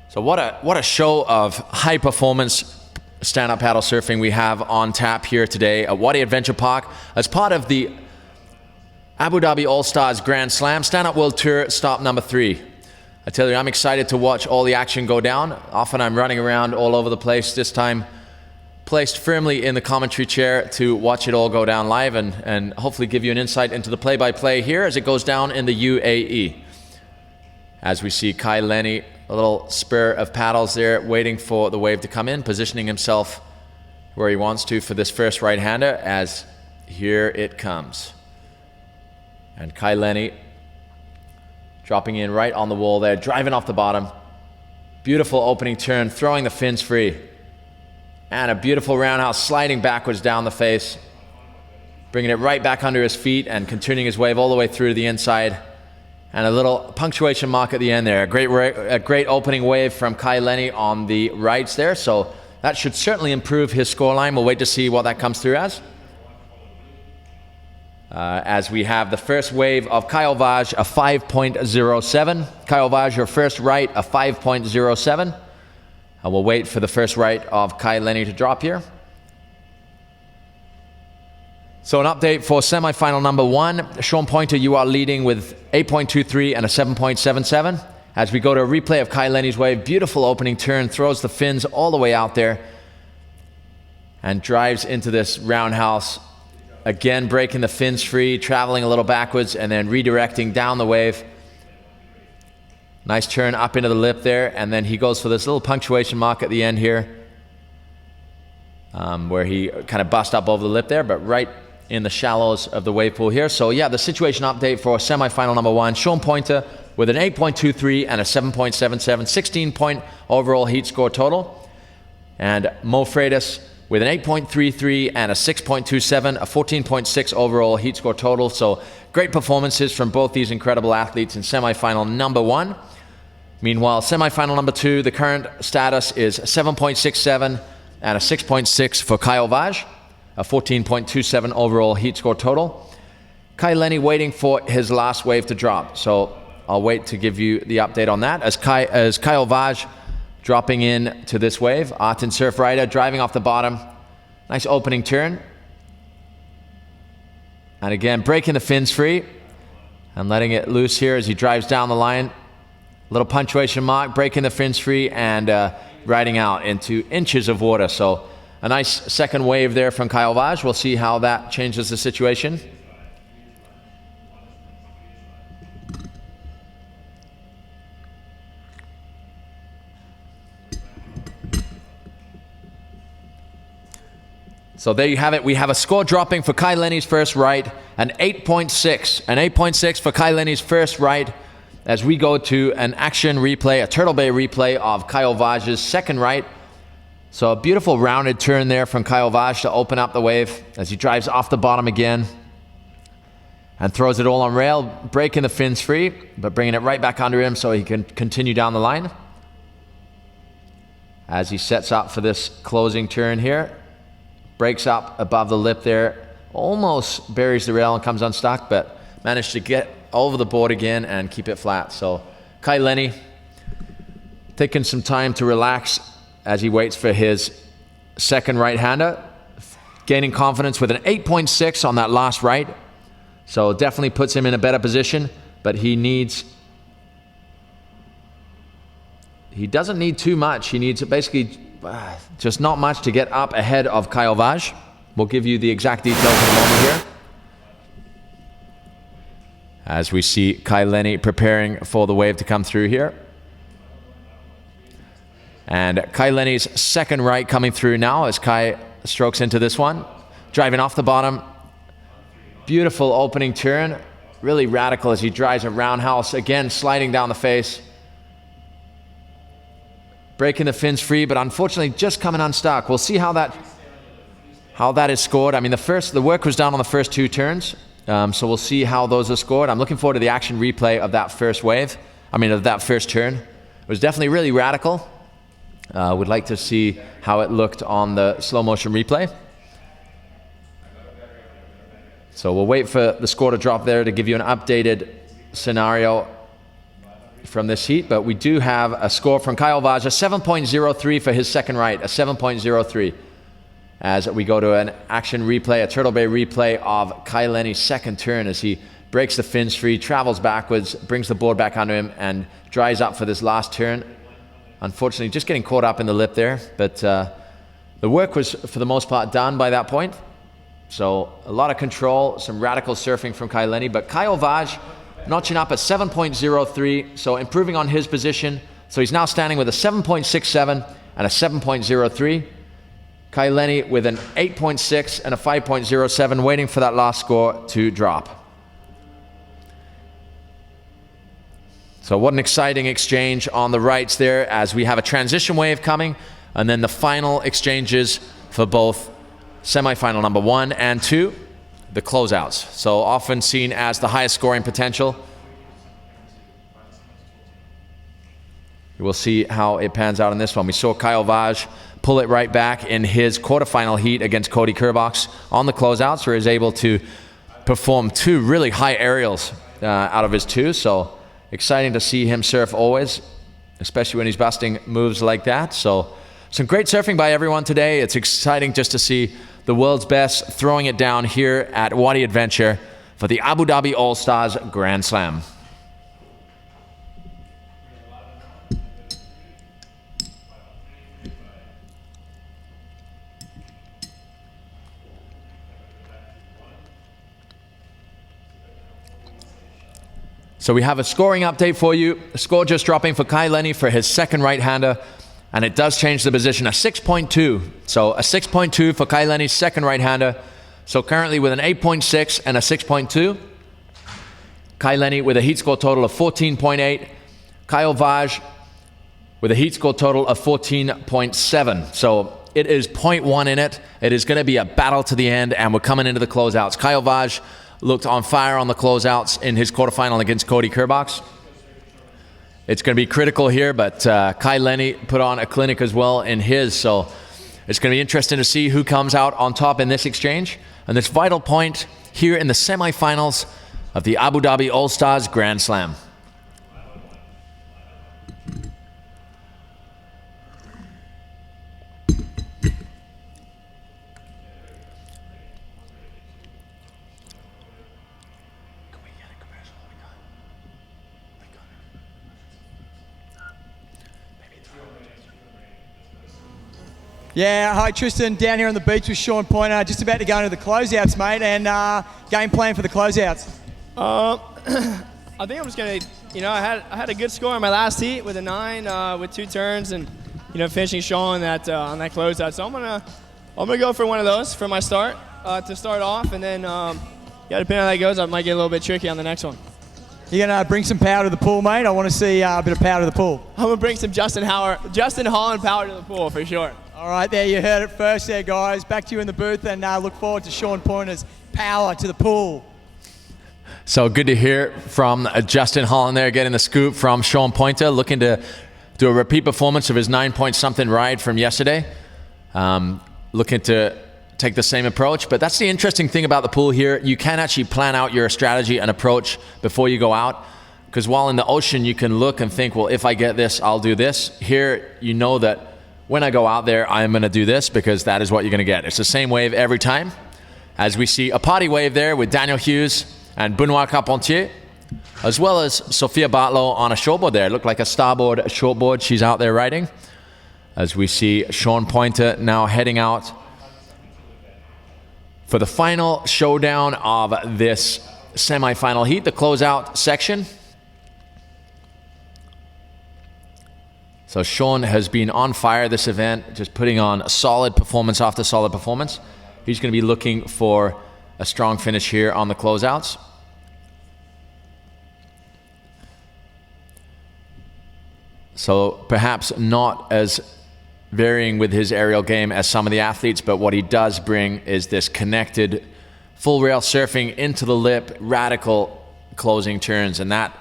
So what a show of high performance stand-up paddle surfing we have on tap here today at Wadi Adventure Park as part of the Abu Dhabi All-Stars Grand Slam Stand-Up World Tour stop number 3. I tell you, I'm excited to watch all the action go down. Often I'm running around all over the place, this time placed firmly in the commentary chair to watch it all go down live and hopefully give you an insight into the play-by-play here as it goes down in the UAE. As we see Kai Lenny, a little spur of paddles there, waiting for the wave to come in, positioning himself where he wants to for this first right-hander as Here it comes. And Kai Lenny dropping in right on the wall there, driving off the bottom. Beautiful opening turn, throwing the fins free. And a beautiful roundhouse, sliding backwards down the face. Bringing it right back under his feet and continuing his wave all the way through to the inside. And a little punctuation mark at the end there. A great opening wave from Kai Lenny on the rights there. So that should certainly improve his scoreline. We'll wait to see what that comes through as we have the first wave of Kyle Vaj, a 5.07. Kyle Vaj, your first right, a 5.07. And we'll wait for the first right of Kai Lenny to drop here. So an update for semifinal number 1. Sean Pointer, you are leading with 8.23 and a 7.77. As we go to a replay of Kai Lenny's wave, beautiful opening turn, throws the fins all the way out there and drives into this roundhouse. Again, breaking the fins free, traveling a little backwards and then redirecting down the wave. Nice turn up into the lip there, and then he goes for this little punctuation mark at the end here, where he kind of bust up over the lip there, but right in the shallows of the wave pool here. So yeah, the situation update for semifinal number 1. Sean Pointer with an 8.23 and a 7.77, 16-point overall heat score total. And Mo Freitas with an 8.33 and a 6.27, a 14.6 overall heat score total. So great performances from both these incredible athletes in semifinal number 1. Meanwhile, semifinal number 2, the current status is 7.67 and a 6.6 for Kyle Vaj, a 14.27 overall heat score total. Kai Lenny waiting for his last wave to drop. So I'll wait to give you the update on that. As Kyle Vaj dropping in to this wave, art and surf rider driving off the bottom. Nice opening turn. And again, breaking the fins free and letting it loose here as he drives down the line. Little punctuation mark, breaking the fins free and riding out into inches of water. So a nice second wave there from Kyle Vaj. We'll see how that changes the situation. So there you have it. We have a score dropping for Kai Lenny's first right, an 8.6. An 8.6 for Kai Lenny's first right as we go to an action replay, a Turtle Bay replay of Kyle Vaj's second right. So a beautiful rounded turn there from Kyle Vaj to open up the wave as he drives off the bottom again and throws it all on rail, breaking the fins free, but bringing it right back under him so he can continue down the line. As he sets up for this closing turn here, breaks up above the lip there, almost buries the rail and comes unstuck, but managed to get over the board again and keep it flat. So Kai Lenny taking some time to relax as he waits for his second right-hander, gaining confidence with an 8.6 on that last right. So definitely puts him in a better position, but he doesn't need too much. He needs basically just not much to get up ahead of Kyle Vaj. We'll give you the exact details in a moment here. As we see Kai Lenny preparing for the wave to come through here. And Kai Lenny's second right coming through now as Kai strokes into this one. Driving off the bottom. Beautiful opening turn. Really radical as he drives a roundhouse. Again, sliding down the face. Breaking the fins free, but unfortunately just coming unstuck. We'll see how that is scored. I mean, the work was done on the first 2 turns. So we'll see how those are scored. I'm looking forward to the action replay of that first wave. Of that first turn. It was definitely really radical. Would like to see how it looked on the slow motion replay. So we'll wait for the score to drop there to give you an updated scenario from this heat. But we do have a score from Kyle Vaj, a 7.03 for his second right, a 7.03. As we go to an action replay, a Turtle Bay replay of Kai Lenny's second turn as he breaks the fins free, travels backwards, brings the board back under him, and dries up for this last turn. Unfortunately, just getting caught up in the lip there, but the work was, for the most part, done by that point. So a lot of control, some radical surfing from Kai Lenny, but Kyle Vaj notching up a 7.03, so improving on his position. So he's now standing with a 7.67 and a 7.03. Kai Lenny with an 8.6 and a 5.07, waiting for that last score to drop. So what an exciting exchange on the rights there, as we have a transition wave coming, and then the final exchanges for both semifinal number 1 and 2, the closeouts. So often seen as the highest scoring potential. We'll see how it pans out in this one. We saw Kyle Vaj pull it right back in his quarterfinal heat against Cody Kerbox on the closeouts, where he's able to perform 2 really high aerials out of his 2. So exciting to see him surf always, especially when he's busting moves like that. So some great surfing by everyone today. It's exciting just to see the world's best throwing it down here at Wadi Adventure for the Abu Dhabi All-Stars Grand Slam. So we have a scoring update for you. The score just dropping for Kai Lenny for his second right-hander, and it does change the position, a 6.2. So a 6.2 for Kai Lenny's second right-hander. So currently with an 8.6 and a 6.2. Kai Lenny with a heat score total of 14.8. Kyle Vaj with a heat score total of 14.7. So it is 0.1 in it. It is going to be a battle to the end, and we're coming into the closeouts. Kyle Vaj looked on fire on the closeouts in his quarterfinal against Cody Kerbox. It's going to be critical here, but Kai Lenny put on a clinic as well in his, so it's going to be interesting to see who comes out on top in this exchange. And this vital point here in the semifinals of the Abu Dhabi All-Stars Grand Slam. Yeah, hi Tristan, down here on the beach with Sean Pointer, just about to go into the closeouts, mate, and game plan for the closeouts. I think I'm just gonna, I had a good score in my last heat with a 9 with 2 turns, and finishing Sean on that closeout. So I'm gonna go for one of those for my start to start off, and then depending on how that goes, I might get a little bit tricky on the next one. You're gonna bring some power to the pool, mate. I want to see a bit of power to the pool. I'm gonna bring some Justin Holland power to the pool for sure. All right, there you heard it first there, guys. Back to you in the booth, and look forward to Sean Pointer's power to the pool. So good to hear from Justin Holland there, getting the scoop from Sean Pointer, looking to do a repeat performance of his 9-point-something ride from yesterday. Looking to take the same approach, but that's the interesting thing about the pool here. You can actually plan out your strategy and approach before you go out, because while in the ocean you can look and think, well, if I get this, I'll do this. Here, you know that when I go out there, I'm going to do this, because that is what you're going to get. It's the same wave every time. As we see a party wave there with Daniel Hughes and Benoit Carpentier, as well as Sophia Bartlow on a shortboard there. It looked like a starboard shortboard she's out there riding. As we see Sean Pointer now heading out for the final showdown of this semifinal heat, the closeout section. So Sean has been on fire this event, just putting on solid performance after solid performance. He's going to be looking for a strong finish here on the closeouts. So perhaps not as varying with his aerial game as some of the athletes, but what he does bring is this connected full rail surfing into the lip, radical closing turns, and that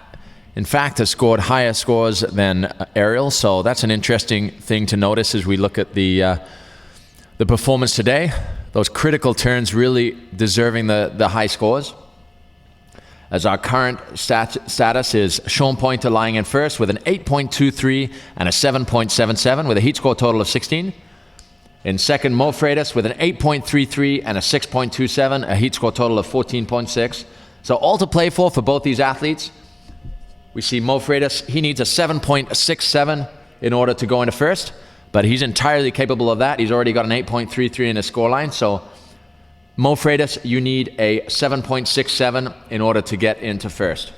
in fact has scored higher scores than aerial. So that's an interesting thing to notice as we look at the performance today. Those critical turns really deserving the high scores. As our current status is Sean Pointer lying in first with an 8.23 and a 7.77 with a heat score total of 16. In second, Mo Freitas with an 8.33 and a 6.27, a heat score total of 14.6. So all to play for both these athletes. We see Mo Freitas, he needs a 7.67 in order to go into first, but he's entirely capable of that. He's already got an 8.33 in his scoreline. So Mo Freitas, you need a 7.67 in order to get into first.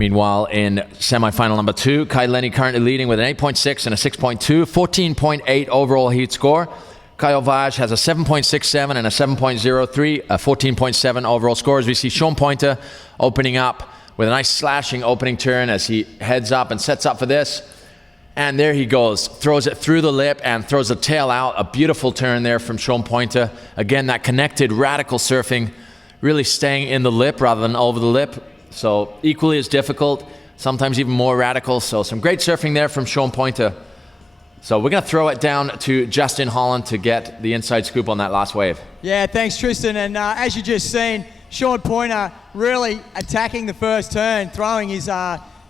Meanwhile, in semifinal number 2, Kai Lenny currently leading with an 8.6 and a 6.2, 14.8 overall heat score. Kyle Vaj has a 7.67 and a 7.03, a 14.7 overall score. As we see Sean Pointer opening up with a nice slashing opening turn as he heads up and sets up for this. And there he goes, throws it through the lip and throws the tail out. A beautiful turn there from Sean Pointer. Again, that connected radical surfing, really staying in the lip rather than over the lip. So equally as difficult, sometimes even more radical. So some great surfing there from Sean Pointer. So we're going to throw it down to Justin Holland to get the inside scoop on that last wave. Yeah, thanks, Tristan. And as you just seen, Sean Pointer really attacking the first turn, throwing his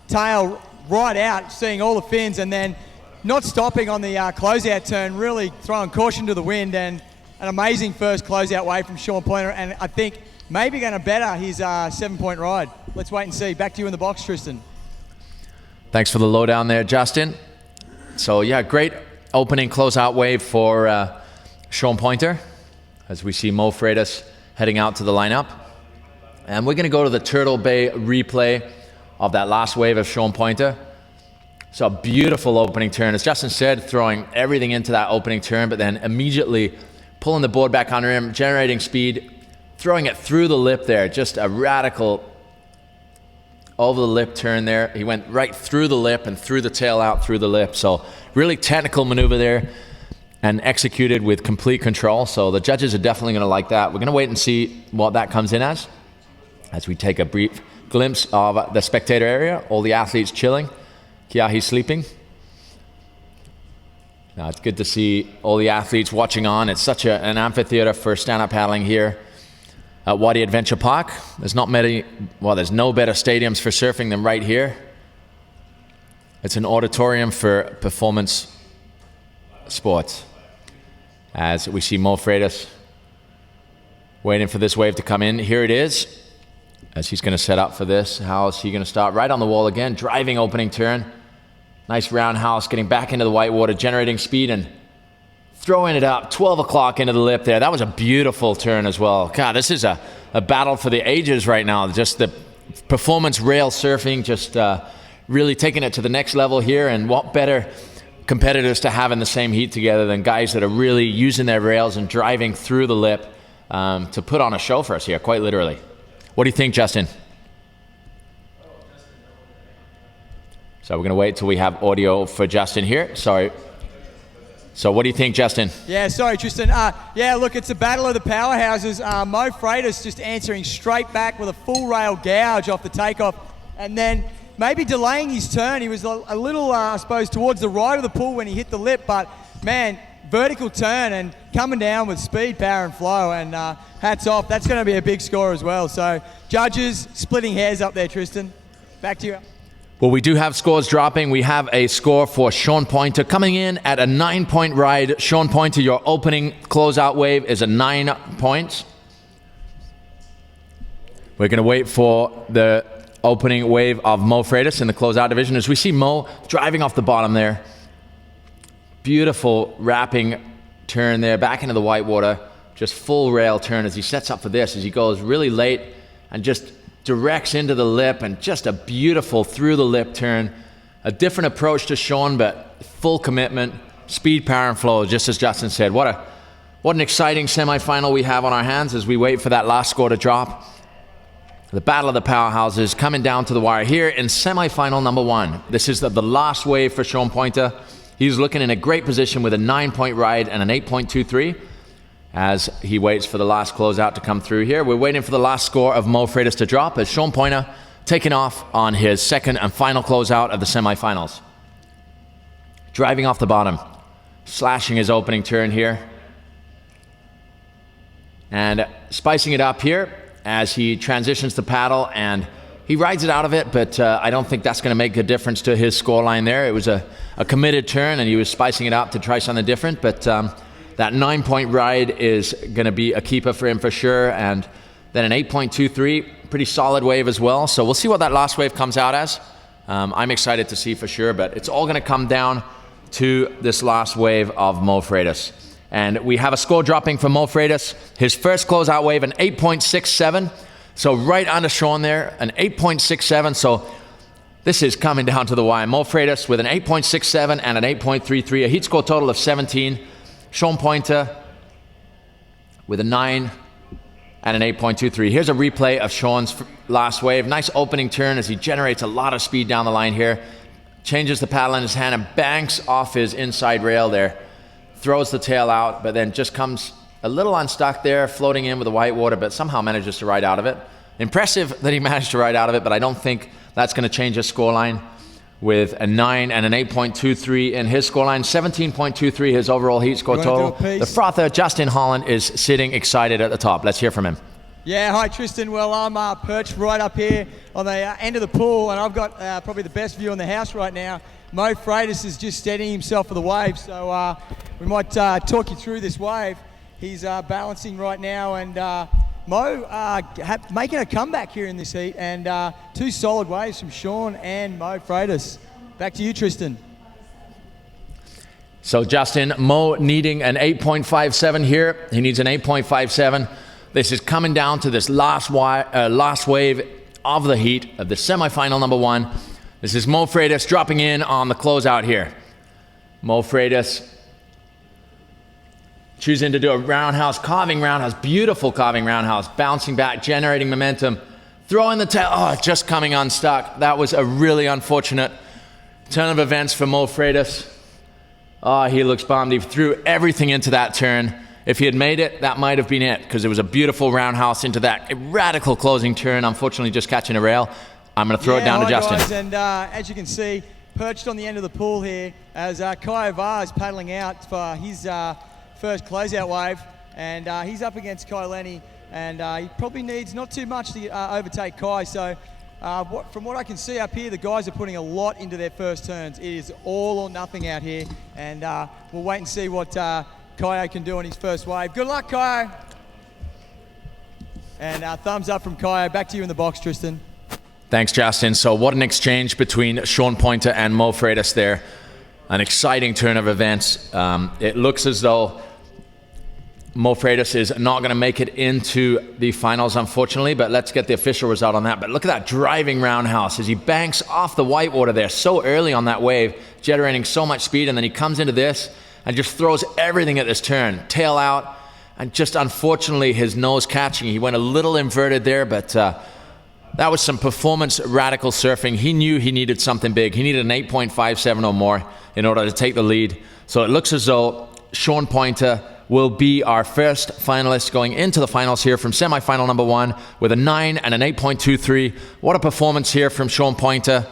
tail right out, seeing all the fins, and then not stopping on the closeout turn, really throwing caution to the wind, and an amazing first closeout wave from Sean Pointer. And I think maybe going to better his 7-point ride. Let's wait and see. Back to you in the box, Tristan. Thanks for the lowdown there, Justin. So yeah, great opening closeout wave for Sean Pointer as we see Mo Freitas heading out to the lineup. And we're going to go to the Turtle Bay replay of that last wave of Sean Pointer. So a beautiful opening turn. As Justin said, throwing everything into that opening turn, but then immediately pulling the board back under him, generating speed, throwing it through the lip there. Just a radical over the lip turn there. He went right through the lip and threw the tail out through the lip. So really technical maneuver there and executed with complete control. So the judges are definitely going to like that. We're going to wait and see what that comes in as we take a brief glimpse of the spectator area. All the athletes chilling. Kiahi sleeping. Now it's good to see all the athletes watching on. It's such an amphitheater for stand-up paddling here at Wadi Adventure Park. There's not many, well, there's no better stadiums for surfing than right here. It's an auditorium for performance sports. As we see Mo Freitas waiting for this wave to come in. Here it is, as he's going to set up for this. How is he going to start? Right on the wall again, driving opening turn. Nice roundhouse, getting back into the white water, generating speed and throwing it up, 12 o'clock into the lip there. That was a beautiful turn as well. God, this is a battle for the ages right now. Just the performance rail surfing, just really taking it to the next level here. And what better competitors to have in the same heat together than guys that are really using their rails and driving through the lip to put on a show for us here, quite literally. What do you think, Justin? So we're going to wait till we have audio for Justin here. Sorry. So what do you think, Justin? Yeah, sorry, Tristan. Yeah, look, it's a battle of the powerhouses. Mo Freitas just answering straight back with a full rail gouge off the takeoff, and then maybe delaying his turn. He was a little, I suppose, towards the right of the pool when he hit the lip, but man, vertical turn and coming down with speed, power, and flow, and hats off. That's going to be a big score as well. So judges splitting hairs up there, Tristan. Back to you. Well, we do have scores dropping. We have a score for Sean Pointer coming in at a 9-point ride. Sean Pointer, your opening closeout wave is a 9 points. We're going to wait for the opening wave of Mo Freitas in the closeout division as we see Mo driving off the bottom there. Beautiful wrapping turn there, back into the white water. Just full rail turn as he sets up for this, as he goes really late and just directs into the lip, and just a beautiful through the lip turn. A different approach to Sean, but full commitment, speed, power, and flow, just as Justin said. What an exciting semifinal we have on our hands as we wait for that last score to drop. The battle of the powerhouses coming down to the wire here in semifinal number 1. This is the last wave for Sean Pointer. He's looking in a great position with a 9-point ride and an 8.23. As he waits for the last closeout to come through here. We're waiting for the last score of Mo Freitas to drop as Sean Pointer taking off on his second and final closeout of the semifinals. Driving off the bottom, slashing his opening turn here. And spicing it up here as he transitions the paddle, and he rides it out of it, but I don't think that's going to make a difference to his scoreline there. It was a committed turn, and he was spicing it up to try something different, but that 9-point ride is going to be a keeper for him for sure. And then an 8.23, pretty solid wave as well. So we'll see what that last wave comes out as. I'm excited to see for sure, but it's all going to come down to this last wave of Mo Freitas. And we have a score dropping for Mo Freitas. His first closeout wave, an 8.67. So right under Sean there, an 8.67. So This is coming down to the wire. Mo Freitas with an 8.67 and an 8.33, a heat score total of 17. Sean Pointer with a 9 and an 8.23. Here's a replay of Sean's last wave. Nice opening turn as he generates a lot of speed down the line here. Changes the paddle in his hand and banks off his inside rail there. Throws the tail out, but then just comes a little unstuck there, floating in with the white water, but somehow manages to ride out of it. Impressive that he managed to ride out of it, but I don't think that's going to change his scoreline with a 9 and an 8.23 in his scoreline. 17.23 his overall heat score total. The frother, Justin Holland, is sitting excited at the top. Let's hear from him. Yeah, hi Tristan. Well, I'm perched right up here on the end of the pool, and I've got probably the best view on the house right now. Mo Freitas is just steadying himself for the wave, so we might talk you through this wave. He's balancing right now, and Mo making a comeback here in this heat, and 2 solid waves from Sean and Mo Freitas. Back to you, Tristan. So Justin, Mo needing an 8.57 here. He needs an 8.57. This is coming down to this last wave of the heat of the semifinal number 1. This is Mo Freitas dropping in on the closeout here. Mo Freitas choosing to do a roundhouse, carving roundhouse, beautiful carving roundhouse, bouncing back, generating momentum, throwing the tail, just coming unstuck. That was a really unfortunate turn of events for Mo Freitas. He looks bummed. He threw everything into that turn. If he had made it, that might have been it, because it was a beautiful roundhouse into that radical closing turn, unfortunately just catching a rail. I'm going to throw it down to Justin. Guys, and as you can see, perched on the end of the pool here, as Kai Var is paddling out for his first closeout wave, and he's up against Kai Lenny, and he probably needs not too much to overtake Kai. So from what I can see up here, the guys are putting a lot into their first turns. It is all or nothing out here, and we'll wait and see what Kai can do on his first wave. Good luck, Kai. And thumbs up from Kai. Back to you in the box, Tristan. Thanks, Justin. So what an exchange between Sean Pointer and Mo Freitas there. An exciting turn of events. It looks as though Mo Freitas is not going to make it into the finals, unfortunately, but let's get the official result on that. But look at that driving roundhouse as he banks off the whitewater there so early on that wave, generating so much speed, and then he comes into this and just throws everything at this turn. Tail out, and just unfortunately his nose catching. He went a little inverted there, but that was some performance radical surfing. He knew he needed something big. He needed an 8.57 or more in order to take the lead. So it looks as though Sean Pointer will be our first finalist going into the finals here from semifinal number 1 with a 9 and an 8.23. What a performance here from Sean Pointer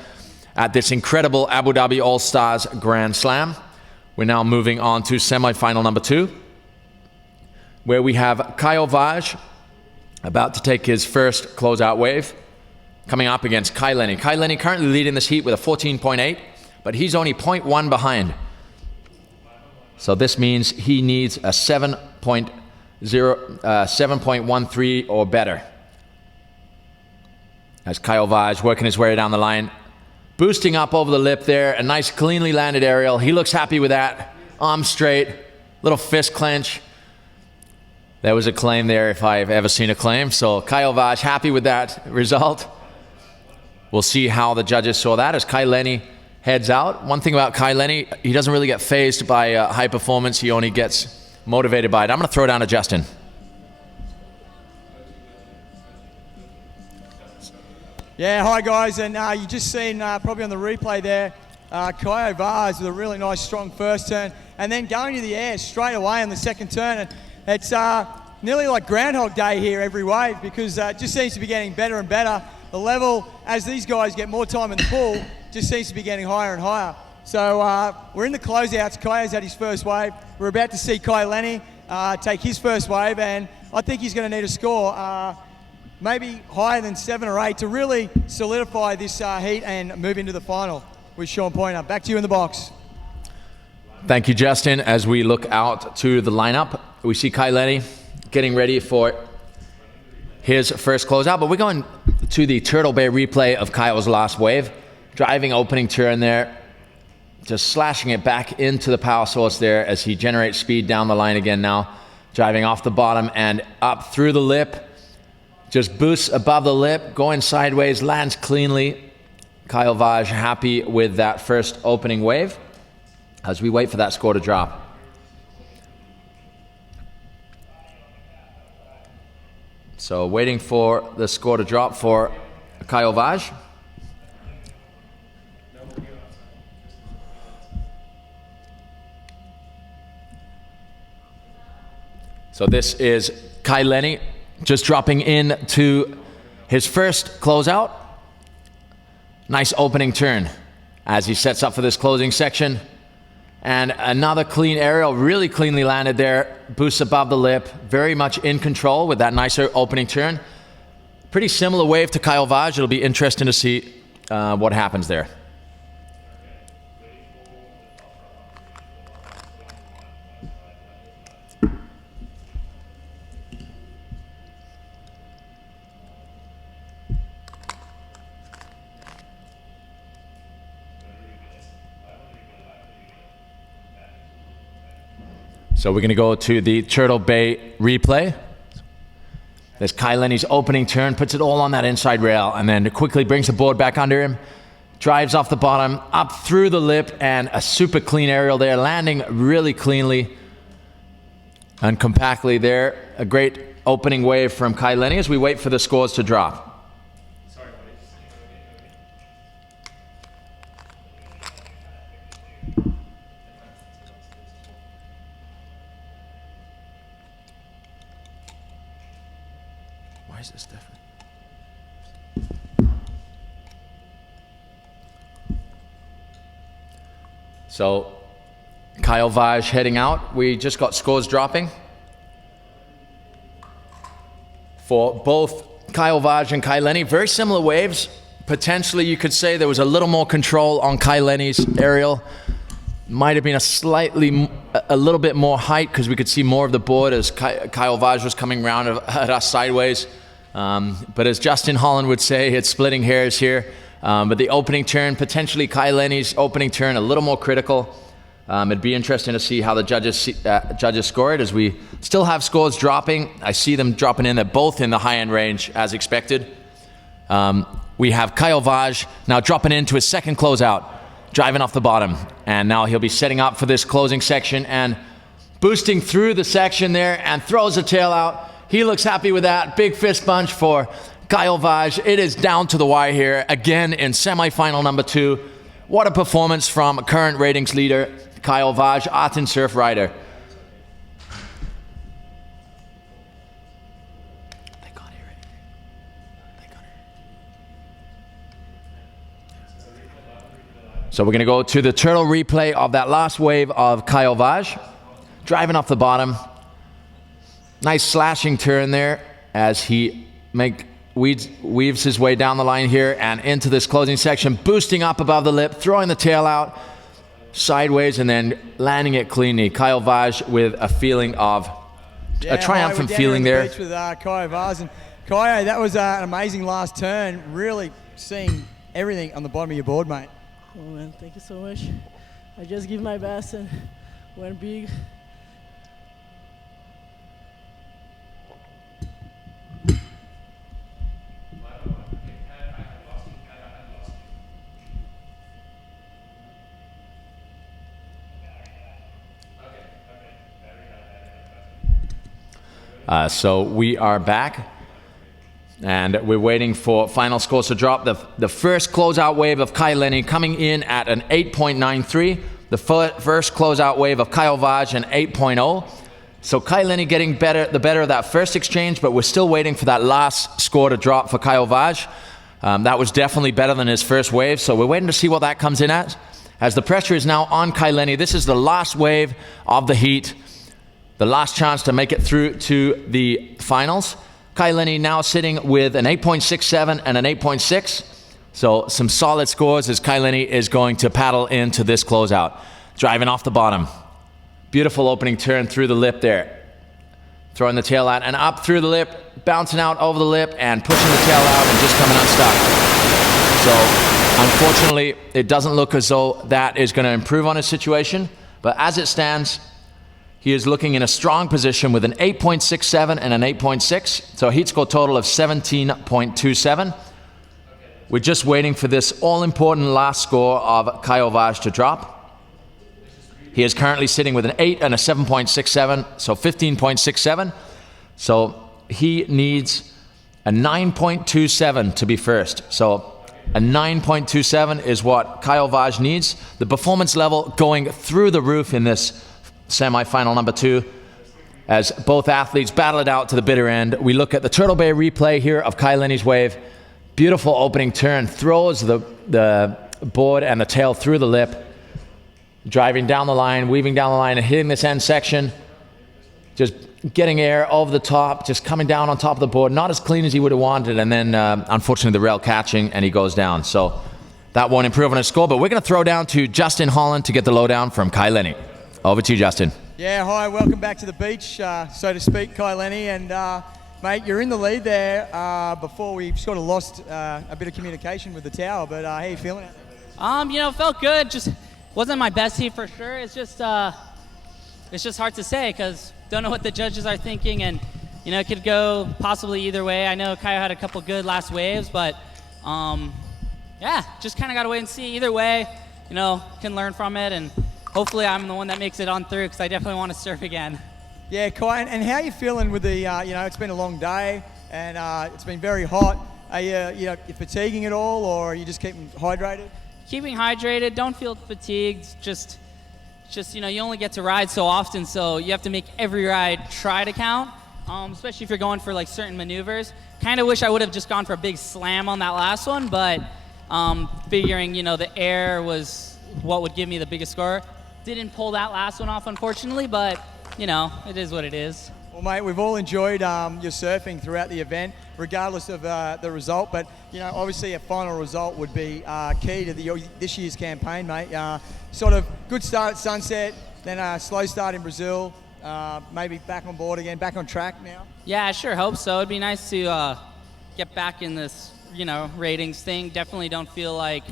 at this incredible Abu Dhabi All-Stars Grand Slam. We're now moving on to semifinal number 2, where we have Kyle Vaj about to take his first closeout wave, coming up against Kai Lenny. Kai Lenny currently leading this heat with a 14.8, but he's only 0.1 behind. So this means he needs a 7.13 or better. As Kyle Vaj working his way down the line, boosting up over the lip there, a nice cleanly landed aerial. He looks happy with that. Arm straight, little fist clench. There was a claim there if I've ever seen a claim. So Kyle Vaj happy with that result. We'll see how the judges saw that as Kai Lenny heads out. One thing about Kai Lenny, he doesn't really get fazed by high performance. He only gets motivated by it. I'm going to throw it down to Justin. Yeah, hi guys, and you just seen probably on the replay there, Kai Vars with a really nice strong first turn, and then going to the air straight away on the second turn. And it's nearly like Groundhog Day here every wave, because it just seems to be getting better and better. The level, as these guys get more time in the pool, just seems to be getting higher and higher. So we're in the closeouts. Kai has had his first wave. We're about to see Kai Lenny take his first wave, and I think he's going to need a score maybe higher than 7 or 8 to really solidify this heat and move into the final with Sean Pointer. Back to you in the box. Thank you, Justin. As we look out to the lineup, we see Kai Lenny getting ready for his first closeout, but we're going to the Turtle Bay replay of Kyle's last wave. Driving opening turn there, just slashing it back into the power source there as he generates speed down the line again now. Driving off the bottom and up through the lip. Just boosts above the lip, going sideways, lands cleanly. Kyle Vaj happy with that first opening wave as we wait for that score to drop. So waiting for the score to drop for Kyle Vaj. So this is Kai Lenny just dropping in to his first closeout. Nice opening turn as he sets up for this closing section. And another clean aerial, really cleanly landed there. Boosts above the lip, very much in control with that nicer opening turn. Pretty similar wave to Kyle Vaj. It'll be interesting to see what happens there. So we're going to go to the Turtle Bay replay. There's Kai Lenny's opening turn, puts it all on that inside rail, and then quickly brings the board back under him, drives off the bottom, up through the lip, and a super clean aerial there, landing really cleanly and compactly there. A great opening wave from Kai Lenny as we wait for the scores to drop. Why is this different? So, Kyle Vaj heading out. We just got scores dropping for both Kyle Vaj and Kai Lenny. Very similar waves. Potentially, you could say there was a little more control on Kai Lenny's aerial. Might have been a little bit more height because we could see more of the board as Kyle Vaj was coming around at us sideways. But as Justin Holland would say, it's splitting hairs here. But the opening turn, potentially Kai Lenny's opening turn, a little more critical. It'd be interesting to see how the judges score it as we still have scores dropping. I see them dropping in. They're both in the high-end range as expected. We have Kyle Vaj now dropping into his second closeout, driving off the bottom. And now he'll be setting up for this closing section and boosting through the section there and throws the tail out. He looks happy with that. Big fist bunch for Kyle Vaj. It is down to the wire here, again in semifinal number 2. What a performance from current ratings leader Kyle Vaj, art and surf rider. So we're going to go to the turtle replay of that last wave of Kyle Vaj, driving off the bottom. Nice slashing turn there as he weaves his way down the line here and into this closing section, boosting up above the lip, throwing the tail out sideways and then landing it cleanly. Kyle Vaj with a feeling of a triumphant feeling there. Beach with Kai Vaj, and Kai, that was an amazing last turn. Really seeing everything on the bottom of your board, mate. Oh man, thank you so much. I just give my best and went big. So we are back and we're waiting for final scores to drop. The first closeout wave of Kai Lenny coming in at an 8.93. The first closeout wave of Kyle Vaj an 8.0. So Kai Lenny getting the better of that first exchange, but we're still waiting for that last score to drop for Kyle Vaj. That was definitely better than his first wave, so we're waiting to see what that comes in at. As the pressure is now on Kai Lenny, this is the last wave of the heat. The last chance to make it through to the finals. Kai Lenny now sitting with an 8.67 and an 8.6. So some solid scores as Kai Lenny is going to paddle into this closeout. Driving off the bottom. Beautiful opening turn through the lip there. Throwing the tail out and up through the lip, bouncing out over the lip and pushing the tail out and just coming unstuck. So unfortunately, it doesn't look as though that is going to improve on his situation. But as it stands, he is looking in a strong position with an 8.67 and an 8.6. So a heat score total of 17.27. We're just waiting for this all-important last score of Kyle Vaj to drop. He is currently sitting with an 8 and a 7.67, so 15.67. So he needs a 9.27 to be first. So a 9.27 is what Kyle Vaj needs. The performance level going through the roof in this semi-final number 2 as both athletes battle it out to the bitter end. We look at the Turtle Bay replay here of Kai Lenny's wave. Beautiful opening turn, throws the board and the tail through the lip, driving down the line, weaving down the line and hitting this end section. Just getting air over the top, just coming down on top of the board, not as clean as he would have wanted, and then unfortunately the rail catching and he goes down. So that won't improve on his score, but we're going to throw down to Justin Holland to get the lowdown from Kai Lenny. Over to you, Justin. Yeah, hi, welcome back to the beach, so to speak, Kai Lenny. And mate, you're in the lead there before we sort of lost a bit of communication with the tower, but how are you feeling out there? You know, felt good. Just wasn't my best heat for sure. It's just hard to say because don't know what the judges are thinking, and you know, it could go possibly either way. I know Kyle had a couple good last waves, but yeah, just kind of got to wait and see. Either way, you know, can learn from it, and hopefully I'm the one that makes it on through because I definitely want to surf again. Yeah, Kai, and how are you feeling with the, you know, it's been a long day and it's been very hot. Are you fatiguing at all, or are you just keeping hydrated? Keeping hydrated, don't feel fatigued, just you know, you only get to ride so often, so you have to make every ride try to count, especially if you're going for like certain maneuvers. Kind of wish I would have just gone for a big slam on that last one, but figuring, you know, the air was what would give me the biggest score. Didn't pull that last one off, unfortunately, but you know, it is what it is. Well, mate, we've all enjoyed your surfing throughout the event, regardless of the result. But you know, obviously, a final result would be key to this year's campaign, mate. Sort of good start at Sunset, then a slow start in Brazil. Maybe back on board again, back on track now. Yeah, I sure hope so. It'd be nice to get back in this, you know, ratings thing. Definitely don't feel like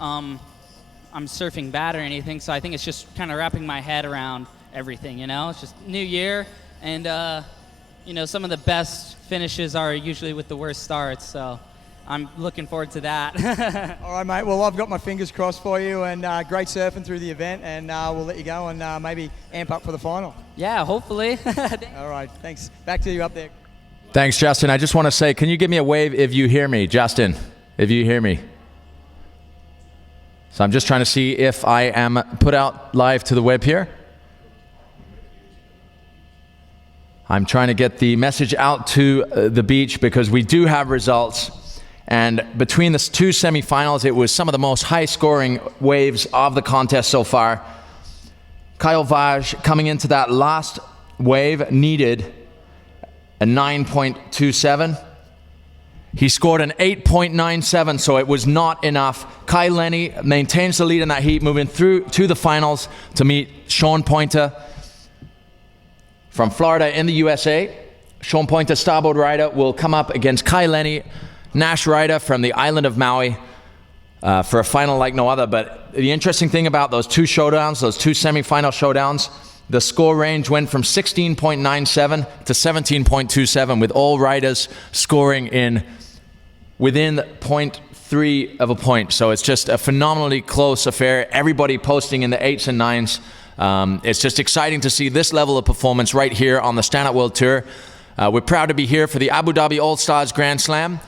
I'm surfing bad or anything. So I think it's just kind of wrapping my head around everything, you know. It's just new year, and you know, some of the best finishes are usually with the worst starts, so I'm looking forward to that. All right, mate, well, I've got my fingers crossed for you, and great surfing through the event, and we'll let you go and maybe amp up for the final. Yeah, hopefully. All right, thanks. Back to you up there. Thanks, Justin. I just want to say, can you give me a wave if you hear me, Justin, if you hear me? So I'm just trying to see if I am put out live to the web here. I'm trying to get the message out to the beach because we do have results. And between the 2 semifinals, it was some of the most high-scoring waves of the contest so far. Kyle Vaj, coming into that last wave, needed a 9.27. He scored an 8.97, so it was not enough. Kai Lenny maintains the lead in that heat, moving through to the finals to meet Sean Pointer from Florida in the USA. Sean Pointer, starboard rider, will come up against Kai Lenny, Nash rider from the island of Maui, for a final like no other. But the interesting thing about those 2 showdowns, those 2 semifinal showdowns, the score range went from 16.97 to 17.27, with all riders scoring in within 0.3 of a point. So it's just a phenomenally close affair. Everybody posting in the 8s and 9s. It's just exciting to see this level of performance right here on the Stand Up World Tour. We're proud to be here for the Abu Dhabi All-Stars Grand Slam.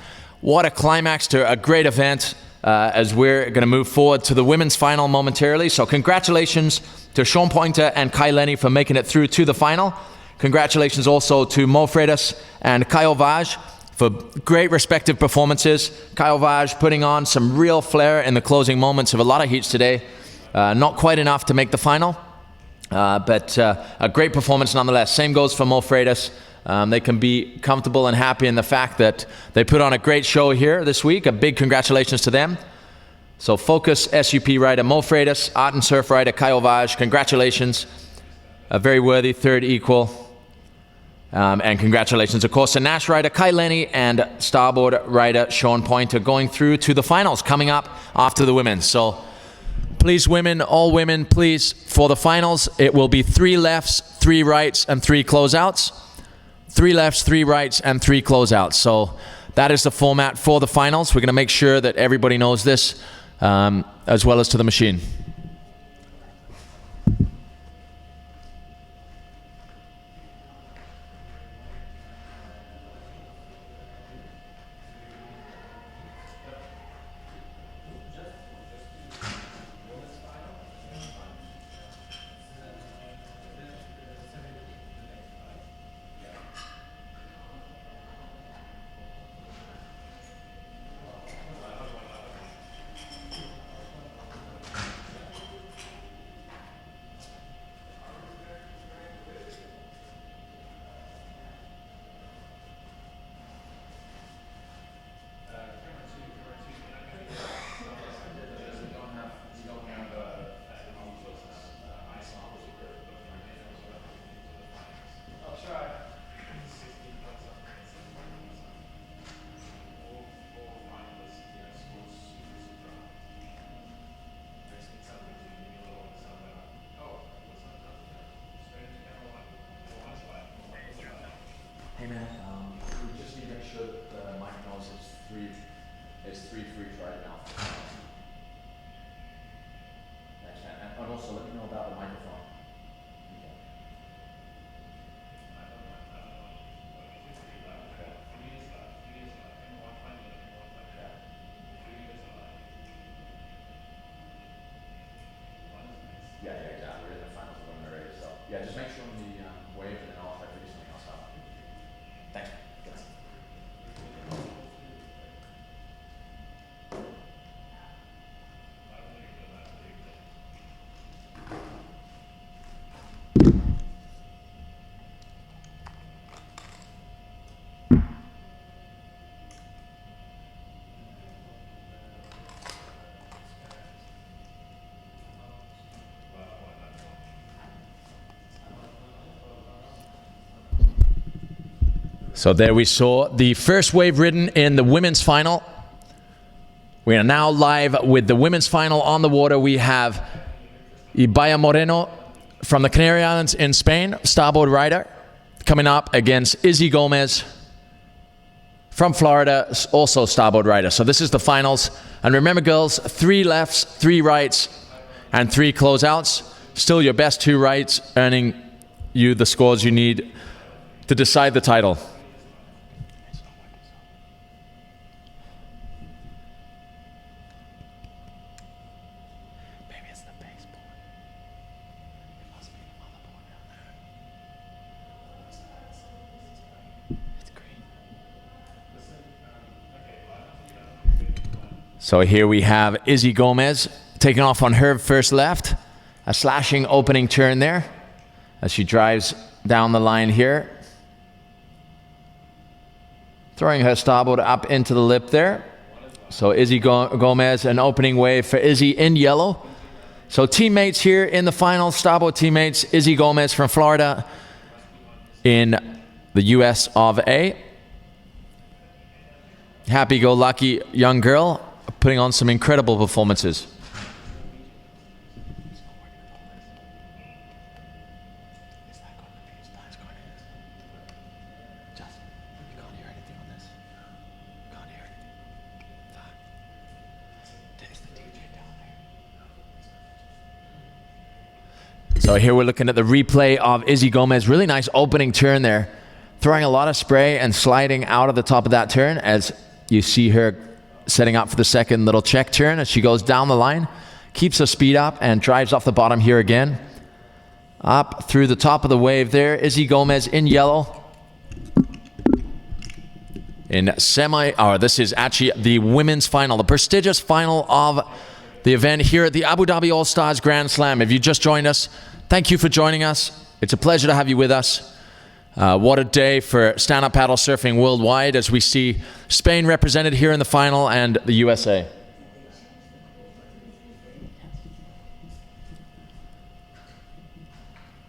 What a climax to a great event as we're going to move forward to the women's final momentarily. So congratulations to Sean Pointer and Kai Lenny for making it through to the final. Congratulations also to Mo Freitas and Kyle Vaj for great respective performances. Kyle Vaj putting on some real flair in the closing moments of a lot of heats today. Not quite enough to make the final, but a great performance nonetheless. Same goes for Mo Freitas. They can be comfortable and happy in the fact that they put on a great show here this week. A big congratulations to them. So Focus SUP rider Mo Freitas, Art and Surf rider Kyle Vaj, congratulations. A very worthy third equal. And congratulations, of course, to Nash rider Kai Lenny and starboard rider Sean Pointer going through to the finals coming up after the women. So please, women, all women, please, for the finals, it will be 3 lefts, 3 rights, and 3 closeouts. 3 lefts, 3 rights, and 3 closeouts. So that is the format for the finals. We're going to make sure that everybody knows this, as well as to the machine. Hey man, we just need to make sure that the mic knows it's three free right now. Thanks man, and also let me know about the microphone. Okay. Yeah, exactly. We're in the finals of women already, so yeah, just make sure on the wave, and then I'll try to figure something else out. Thanks. So there we saw the first wave ridden in the women's final. We are now live with the women's final on the water. We have Ibaya Moreno from the Canary Islands in Spain, starboard rider, coming up against Izzy Gomez from Florida, also starboard rider. So this is the finals. And remember, girls, 3 lefts, 3 rights, and 3 closeouts. Still your best 2 rights, earning you the scores you need to decide the title. So here we have Izzy Gomez taking off on her first left. A slashing opening turn there as she drives down the line here. Throwing her starboard up into the lip there. So Izzy Gomez, an opening wave for Izzy in yellow. So teammates here in the final, starboard teammates, Izzy Gomez from Florida in the US of A. Happy-go-lucky young girl, putting on some incredible performances. So here we're looking at the replay of Izzy Gomez. Really nice opening turn there. Throwing a lot of spray and sliding out of the top of that turn as you see her setting up for the second little check turn as she goes down the line. Keeps her speed up and drives off the bottom here again. Up through the top of the wave there. Izzy Gomez in yellow. In this is actually the women's final, the prestigious final of the event here at the Abu Dhabi All-Stars Grand Slam. If you just joined us, thank you for joining us. It's a pleasure to have you with us. What a day for stand-up paddle surfing worldwide as we see Spain represented here in the final and the USA.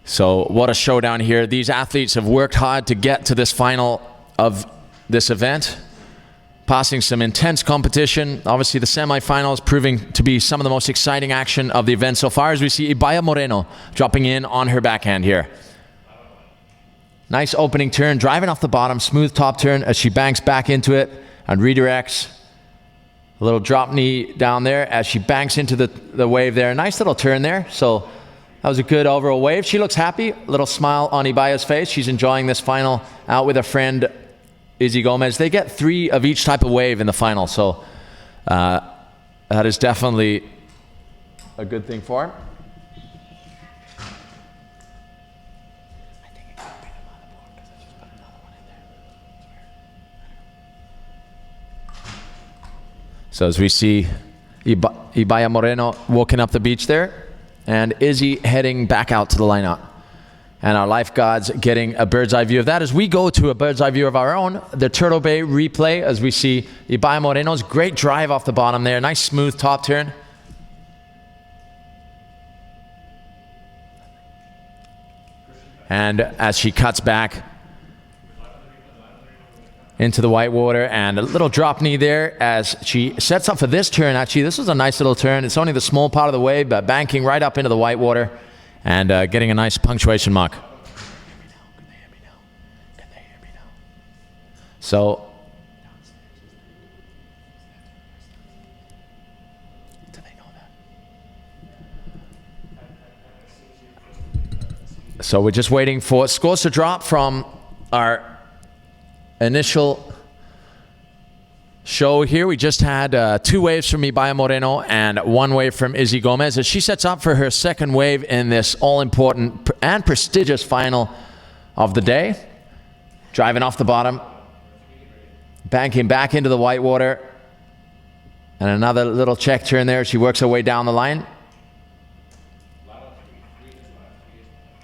So what a showdown here. These athletes have worked hard to get to this final of this event, passing some intense competition. Obviously the semifinals proving to be some of the most exciting action of the event so far as we see Ibaya Moreno dropping in on her backhand here. Nice opening turn, driving off the bottom, smooth top turn as she banks back into it and redirects. A little drop knee down there as she banks into the wave there. Nice little turn there. So that was a good overall wave. She looks happy. Little smile on Ibaya's face. She's enjoying this final out with her friend Izzy Gomez. They get 3 of each type of wave in the final. So that is definitely a good thing for her. So as we see Ibaya Moreno walking up the beach there, and Izzy heading back out to the lineup. And our lifeguards getting a bird's eye view of that as we go to a bird's eye view of our own, the Turtle Bay replay, as we see Ibaya Moreno's great drive off the bottom there. Nice smooth top turn. And as she cuts back into the white water, and a little drop knee there as she sets up for this turn. Actually, this was a nice little turn. It's only the small part of the wave, but banking right up into the white water and getting a nice punctuation mark. So we're just waiting for scores to drop from our initial show here. We just had 2 waves from Ibaya Moreno and 1 wave from Izzy Gomez as she sets up for her second wave in this all-important and prestigious final of the day. Driving off the bottom, banking back into the white water, and another little check turn there. She works her way down the line.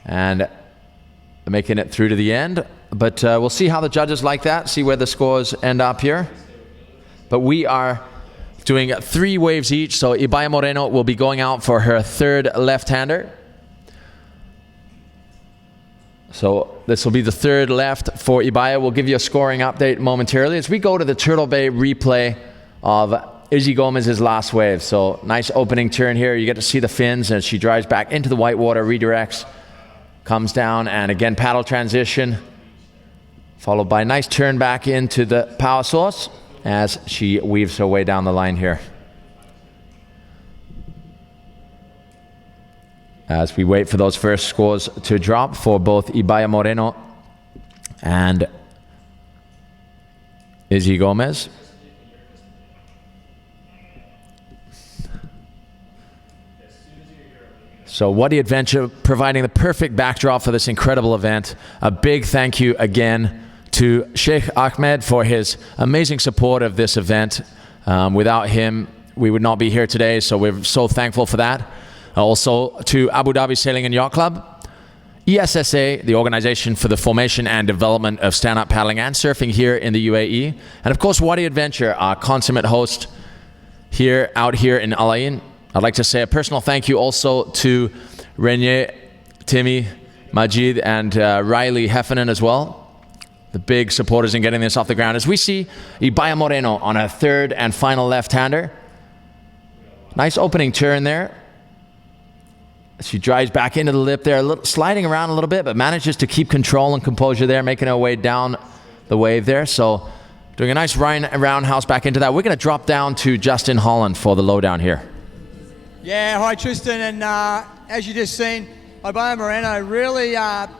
And making it through to the end. But we'll see how the judges like that, see where the scores end up here. But we are doing 3 waves each, so Ibaya Moreno will be going out for her 3rd left-hander. So this will be the 3rd left for Ibaya. We'll give you a scoring update momentarily as we go to the Turtle Bay replay of Izzy Gomez's last wave. So nice opening turn here. You get to see the fins as she drives back into the white water, redirects, comes down, and again paddle transition, followed by a nice turn back into the power source as she weaves her way down the line here. As we wait for those first scores to drop for both Ibaya Moreno and Izzy Gomez. So Wadi Adventure providing the perfect backdrop for this incredible event. A big thank you again to Sheikh Ahmed for his amazing support of this event. Without him, we would not be here today, so we're so thankful for that. Also to Abu Dhabi Sailing and Yacht Club, ESSA, the organization for the formation and development of stand-up paddling and surfing here in the UAE, and of course Wadi Adventure, our consummate host out here in Al Ain. I'd like to say a personal thank you also to Renier, Timmy, Majid, and Riley Heffernan as well. The big supporters in getting this off the ground. As we see Ibaya Moreno on a 3rd and final left-hander. Nice opening turn there. She drives back into the lip there, sliding around a little bit, but manages to keep control and composure there, making her way down the wave there. So doing a nice roundhouse back into that. We're going to drop down to Justin Holland for the lowdown here. Yeah, hi Tristan, and as you just seen, Ibaya Moreno, really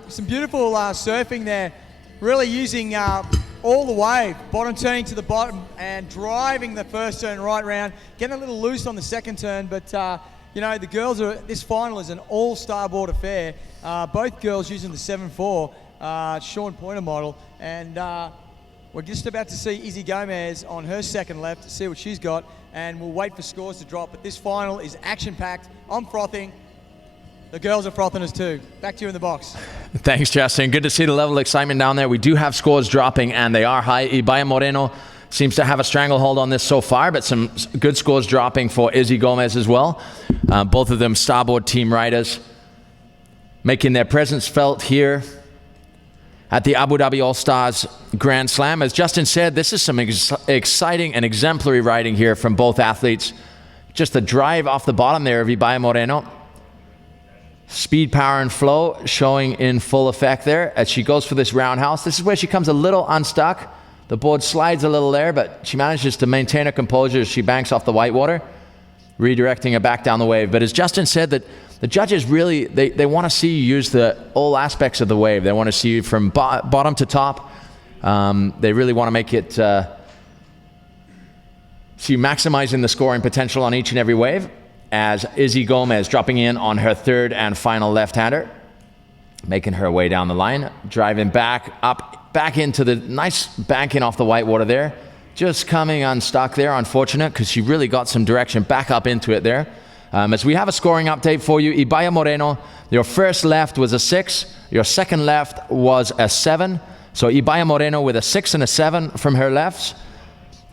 some beautiful surfing there, really using all the wave, bottom turning to the bottom and driving the first turn right round, getting a little loose on the second turn, but you know, the girls this final is an all starboard affair. Both girls using the 7.4 Sean Pointer model, and we're just about to see Izzy Gomez on her second left to see what she's got, and we'll wait for scores to drop. But this final is action-packed. I'm frothing. The girls are frothing us too. Back to you in the box. Thanks, Justin. Good to see the level of excitement down there. We do have scores dropping, and they are high. Ibaya Moreno seems to have a stranglehold on this so far, but some good scores dropping for Izzy Gomez as well. Both of them starboard team riders making their presence felt here at the Abu Dhabi All-Stars Grand Slam. As Justin said, this is some exciting and exemplary riding here from both athletes. Just the drive off the bottom there of Ibaya Moreno. Speed, power, and flow showing in full effect there as she goes for this roundhouse. This is where she comes a little unstuck. The board slides a little there, but she manages to maintain her composure as she banks off the whitewater, redirecting her back down the wave. But as Justin said, that the judges really, they want to see you use all aspects of the wave. They want to see you from bottom to top. They really want to make it see you maximizing the scoring potential on each and every wave, as Izzy Gomez dropping in on her third and final left-hander, making her way down the line, driving back into the nice banking off the whitewater there. Just coming unstuck there, unfortunate, because she really got some direction back up into it there. As we have a scoring update for you, Ibaya Moreno, your first left was a 6, your second left was a 7. So Ibaya Moreno with a 6 and a 7 from her lefts,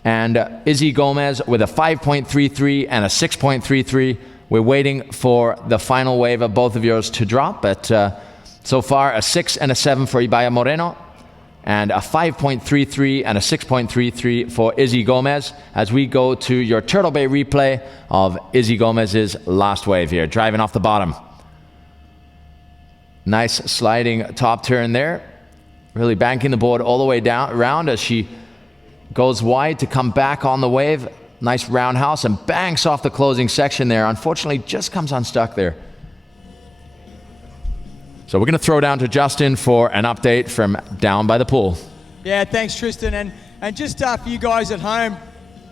and Izzy Gomez with a 5.33 and a 6.33. We're waiting for the final wave of both of yours to drop, but so far a 6 and a 7 for Ibaya Moreno, and a 5.33 and a 6.33 for Izzy Gomez, as we go to your Turtle Bay replay of Izzy Gomez's last wave here, driving off the bottom. Nice sliding top turn there, really banking the board all the way down around as she goes wide to come back on the wave. Nice roundhouse and banks off the closing section there. Unfortunately, just comes unstuck there. So we're going to throw down to Justin for an update from down by the pool. Yeah, thanks, Tristan. And just for you guys at home,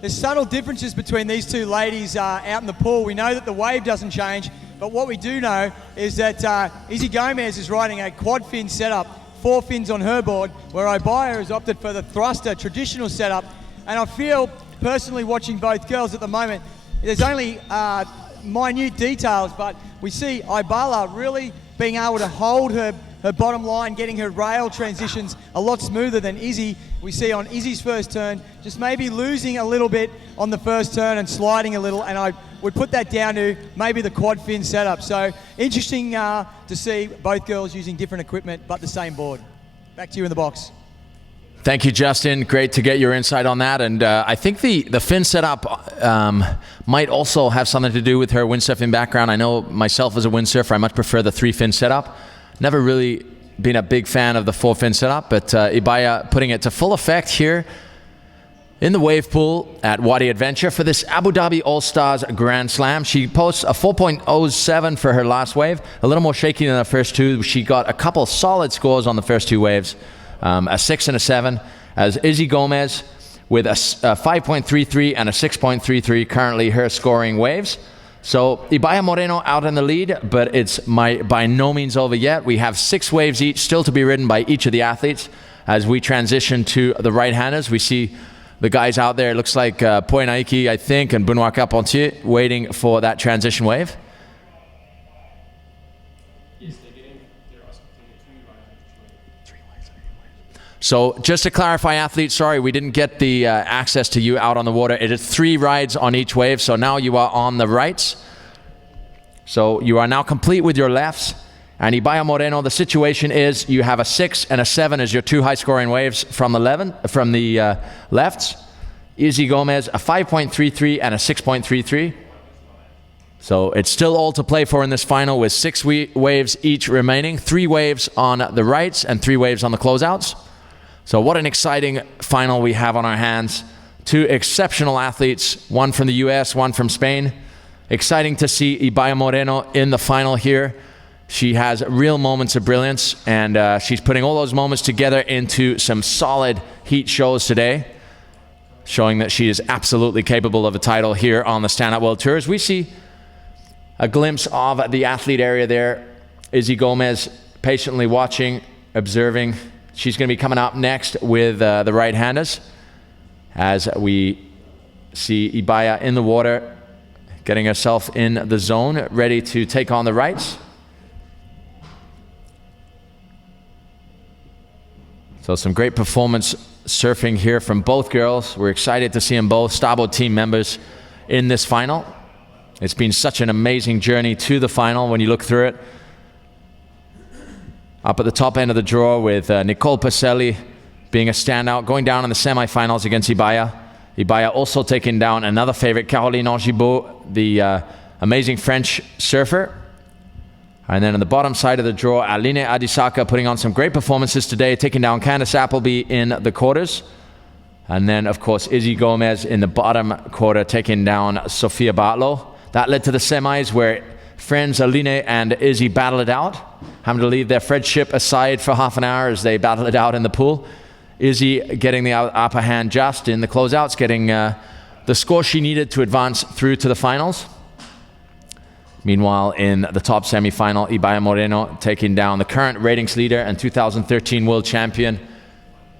there's subtle differences between these two ladies out in the pool. We know that the wave doesn't change, but what we do know is that Izzy Gomez is riding a quad fin setup, 4 fins on her board, where Ibaya has opted for the thruster traditional setup. And I feel, personally watching both girls at the moment, there's only minute details, but we see Ibala really being able to hold her bottom line, getting her rail transitions a lot smoother than Izzy. We see on Izzy's first turn, just maybe losing a little bit on the first turn and sliding a little, and I would put that down to maybe the quad fin setup. So interesting to see both girls using different equipment but the same board. Back to you in the box. Thank you, Justin. Great to get your insight on that. And I think the fin setup might also have something to do with her windsurfing background. I know myself as a windsurfer, I much prefer the 3-fin setup. Never really been a big fan of the 4-fin setup, but Ibaya putting it to full effect here in the wave pool at Wadi Adventure for this Abu Dhabi All-Stars Grand Slam. She posts a 4.07 for her last wave, a little more shaky than the first two. She got a couple solid scores on the first two waves, a 6 and a 7, as Izzy Gomez with a 5.33 and a 6.33 currently her scoring waves. So Ibaya Moreno out in the lead, but it's by no means over yet. We have 6 waves each still to be ridden by each of the athletes. As we transition to the right-handers, we see the guys out there, it looks like Poenaiki, I think, and Benoit Carpentier waiting for that transition wave. So just to clarify, athletes, sorry, we didn't get the access to you out on the water. It is 3 rides on each wave, so now you are on the rights. So you are now complete with your lefts. And Ibaya Moreno, the situation is you have a 6 and a 7 as your 2 high-scoring waves from the lefts. Izzy Gomez, a 5.33 and a 6.33. So it's still all to play for in this final with 6 waves each remaining. 3 waves on the rights and 3 waves on the closeouts. So what an exciting final we have on our hands. 2 exceptional athletes, one from the US, one from Spain. Exciting to see Ibaya Moreno in the final here. She has real moments of brilliance, and she's putting all those moments together into some solid heat shows today, showing that she is absolutely capable of a title here on the Stand Up World Tours. We see a glimpse of the athlete area there. Izzy Gomez patiently watching, observing. She's going to be coming up next with the right-handers as we see Ibaya in the water, getting herself in the zone, ready to take on the rights. So some great performance surfing here from both girls. We're excited to see them both, Starboard team members, in this final. It's been such an amazing journey to the final when you look through it. Up at the top end of the draw with Nicole Pacelli being a standout, going down in the semifinals against Ibaya. Ibaya also taking down another favorite, Caroline Angibault, the amazing French surfer. And then on the bottom side of the draw, Aline Adisaka putting on some great performances today, taking down Candice Appleby in the quarters. And then, of course, Izzy Gomez in the bottom quarter taking down Sofia Bartlow. That led to the semis where friends Aline and Izzy battled it out, having to leave their friendship aside for half an hour as they battled it out in the pool. Izzy getting the upper hand just in the closeouts, getting the score she needed to advance through to the finals. Meanwhile, in the top semi-final, Ibaya Moreno taking down the current ratings leader and 2013 world champion,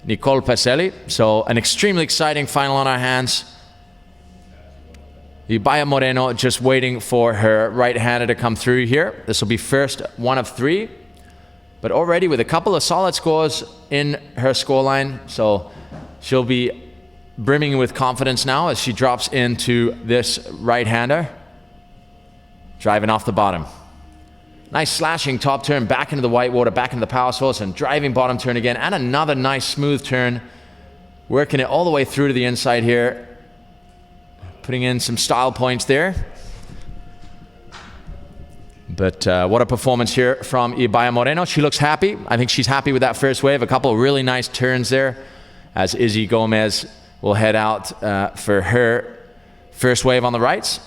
Nicole Pacelli. So an extremely exciting final on our hands. Ibaya Moreno just waiting for her right-hander to come through here. This will be first one of three, but already with a couple of solid scores in her scoreline. So she'll be brimming with confidence now as she drops into this right-hander. Driving off the bottom. Nice slashing top turn back into the whitewater, back into the power source, and driving bottom turn again, and another nice smooth turn. Working it all the way through to the inside here. Putting in some style points there. But what a performance here from Ibaya Moreno. She looks happy. I think she's happy with that first wave. A couple of really nice turns there as Izzy Gomez will head out for her first wave on the rights.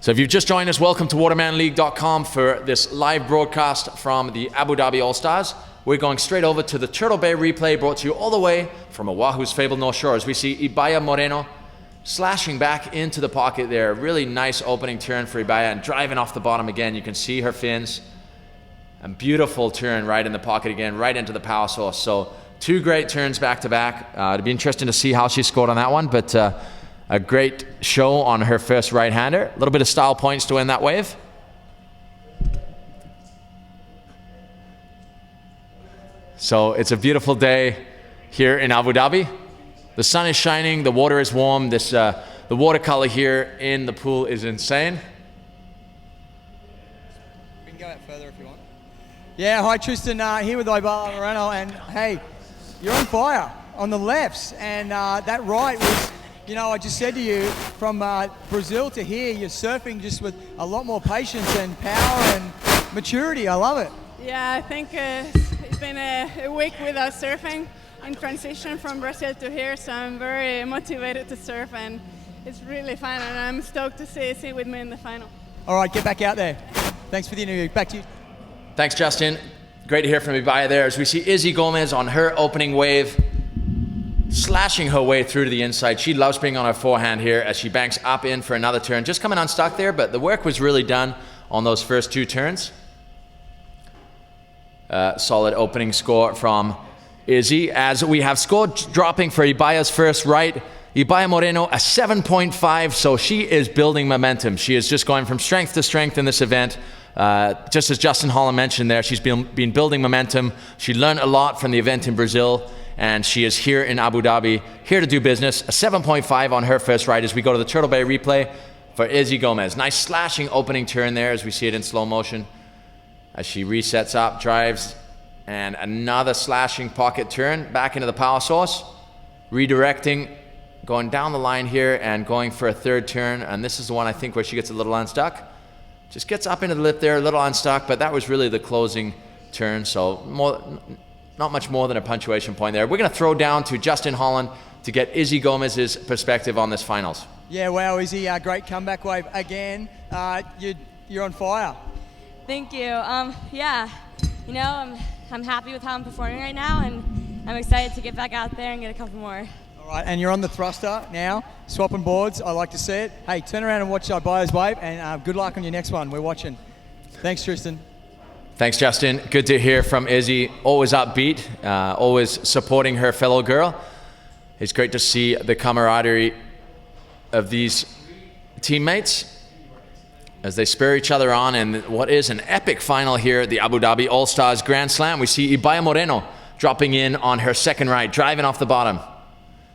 So if you've just joined us, welcome to watermanleague.com for this live broadcast from the Abu Dhabi All-Stars. We're going straight over to the Turtle Bay replay brought to you all the way from Oahu's fabled North Shore as we see Ibaya Moreno slashing back into the pocket there. Really nice opening turn for Ibaya and driving off the bottom again. You can see her fins. And beautiful turn right in the pocket again, right into the power source. So two great turns back to back. It'd be interesting to see how she scored on that one, but a great show on her first right-hander. A little bit of style points to win that wave. So it's a beautiful day here in Abu Dhabi. The sun is shining, the water is warm. The watercolor here in the pool is insane. We can go out further if you want. Yeah, hi Tristan, here with Ibaya Moreno, and hey, you're on fire on the lefts, and that right was, you know, I just said to you, from Brazil to here, you're surfing just with a lot more patience and power and maturity. I love it. Yeah, I think it's been a week without surfing in transition from Brazil to here, so I'm very motivated to surf, and it's really fun, and I'm stoked to see with me in the final. All right, get back out there. Thanks for the interview. Back to you. Thanks, Justin. Great to hear from Ibaya there as we see Izzy Gomez on her opening wave, slashing her way through to the inside. She loves being on her forehand here as she banks up in for another turn. Just coming unstuck there, but the work was really done on those first two turns. Solid opening score from Izzy as we have score dropping for Ibaya's first right. Ibaya Moreno a 7.5, so she is building momentum. She is just going from strength to strength in this event. Just as Justin Holland mentioned there, she's been building momentum. She learned a lot from the event in Brazil, and she is here in Abu Dhabi, here to do business. A 7.5 on her first right as we go to the Turtle Bay replay for Izzy Gomez. Nice slashing opening turn there as we see it in slow motion. As she resets up, drives, and another slashing pocket turn back into the power source. Redirecting, going down the line here and going for a third turn. And this is the one I think where she gets a little unstuck. Just gets up into the lip there, a little unstuck, but that was really the closing turn. So not much more than a punctuation point there. We're going to throw down to Justin Holland to get Izzy Gomez's perspective on this finals. Yeah, wow, Izzy, great comeback wave again. You're on fire. Thank you. Yeah, you know, I'm happy with how I'm performing right now, and I'm excited to get back out there and get a couple more. All right, and you're on the thruster now, swapping boards. I like to see it. Hey, turn around and watch Ibaya's wave, and good luck on your next one. We're watching. Thanks, Tristan. Thanks, Justin. Good to hear from Izzy. Always upbeat, always supporting her fellow girl. It's great to see the camaraderie of these teammates as they spur each other on in what is an epic final here at the Abu Dhabi All-Stars Grand Slam. We see Ibaya Moreno dropping in on her second right, driving off the bottom.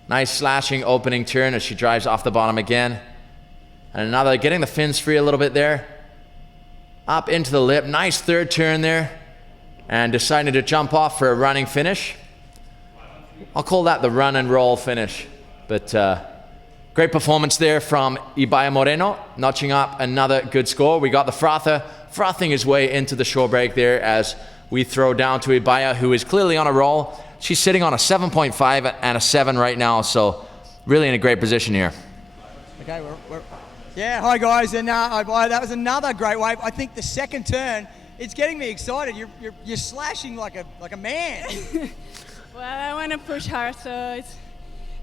Nice slashing opening turn as she drives off the bottom again. And another, getting the fins free a little bit there. Up into the lip, nice third turn there. And deciding to jump off for a running finish. I'll call that the run and roll finish. But great performance there from Ibaya Moreno, notching up another good score. We got the frother frothing his way into the shore break there as we throw down to Ibaya, who is clearly on a roll. She's sitting on a 7.5 and a 7 right now, so really in a great position here. Okay, yeah, hi guys, and that was another great wave. I think the second turn, it's getting me excited. You're slashing like a man. Well, I want to push hard, so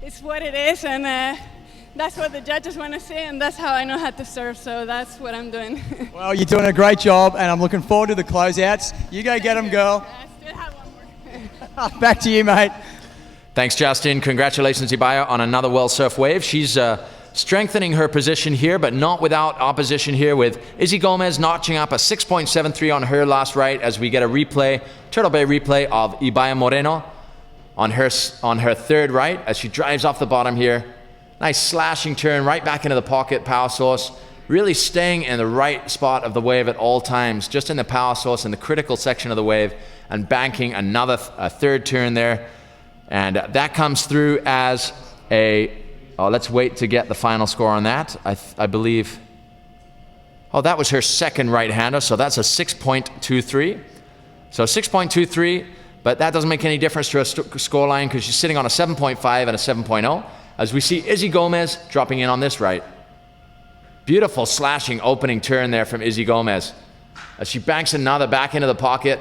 it's what it is, and that's what the judges want to see, and that's how I know how to serve, so that's what I'm doing. Well, you're doing a great job, and I'm looking forward to the closeouts. You go get them, girl. I still have one more. Back to you, mate. Thanks, Justin. Congratulations, Ibaya, on another well-surfed wave. She's strengthening her position here, but not without opposition here, with Izzy Gomez notching up a 6.73 on her last right as we get a replay, Turtle Bay replay of Ibaya Moreno on her third right as she drives off the bottom here. Nice slashing turn right back into the pocket, power source. Really staying in the right spot of the wave at all times, just in the power source in the critical section of the wave, and banking another third turn there. And that comes through as a, let's wait to get the final score on that. I believe, that was her second right-hander, so that's a 6.23. So 6.23, but that doesn't make any difference to her scoreline because she's sitting on a 7.5 and a 7.0. As we see Izzy Gomez dropping in on this right. Beautiful slashing opening turn there from Izzy Gomez. As she banks another back into the pocket.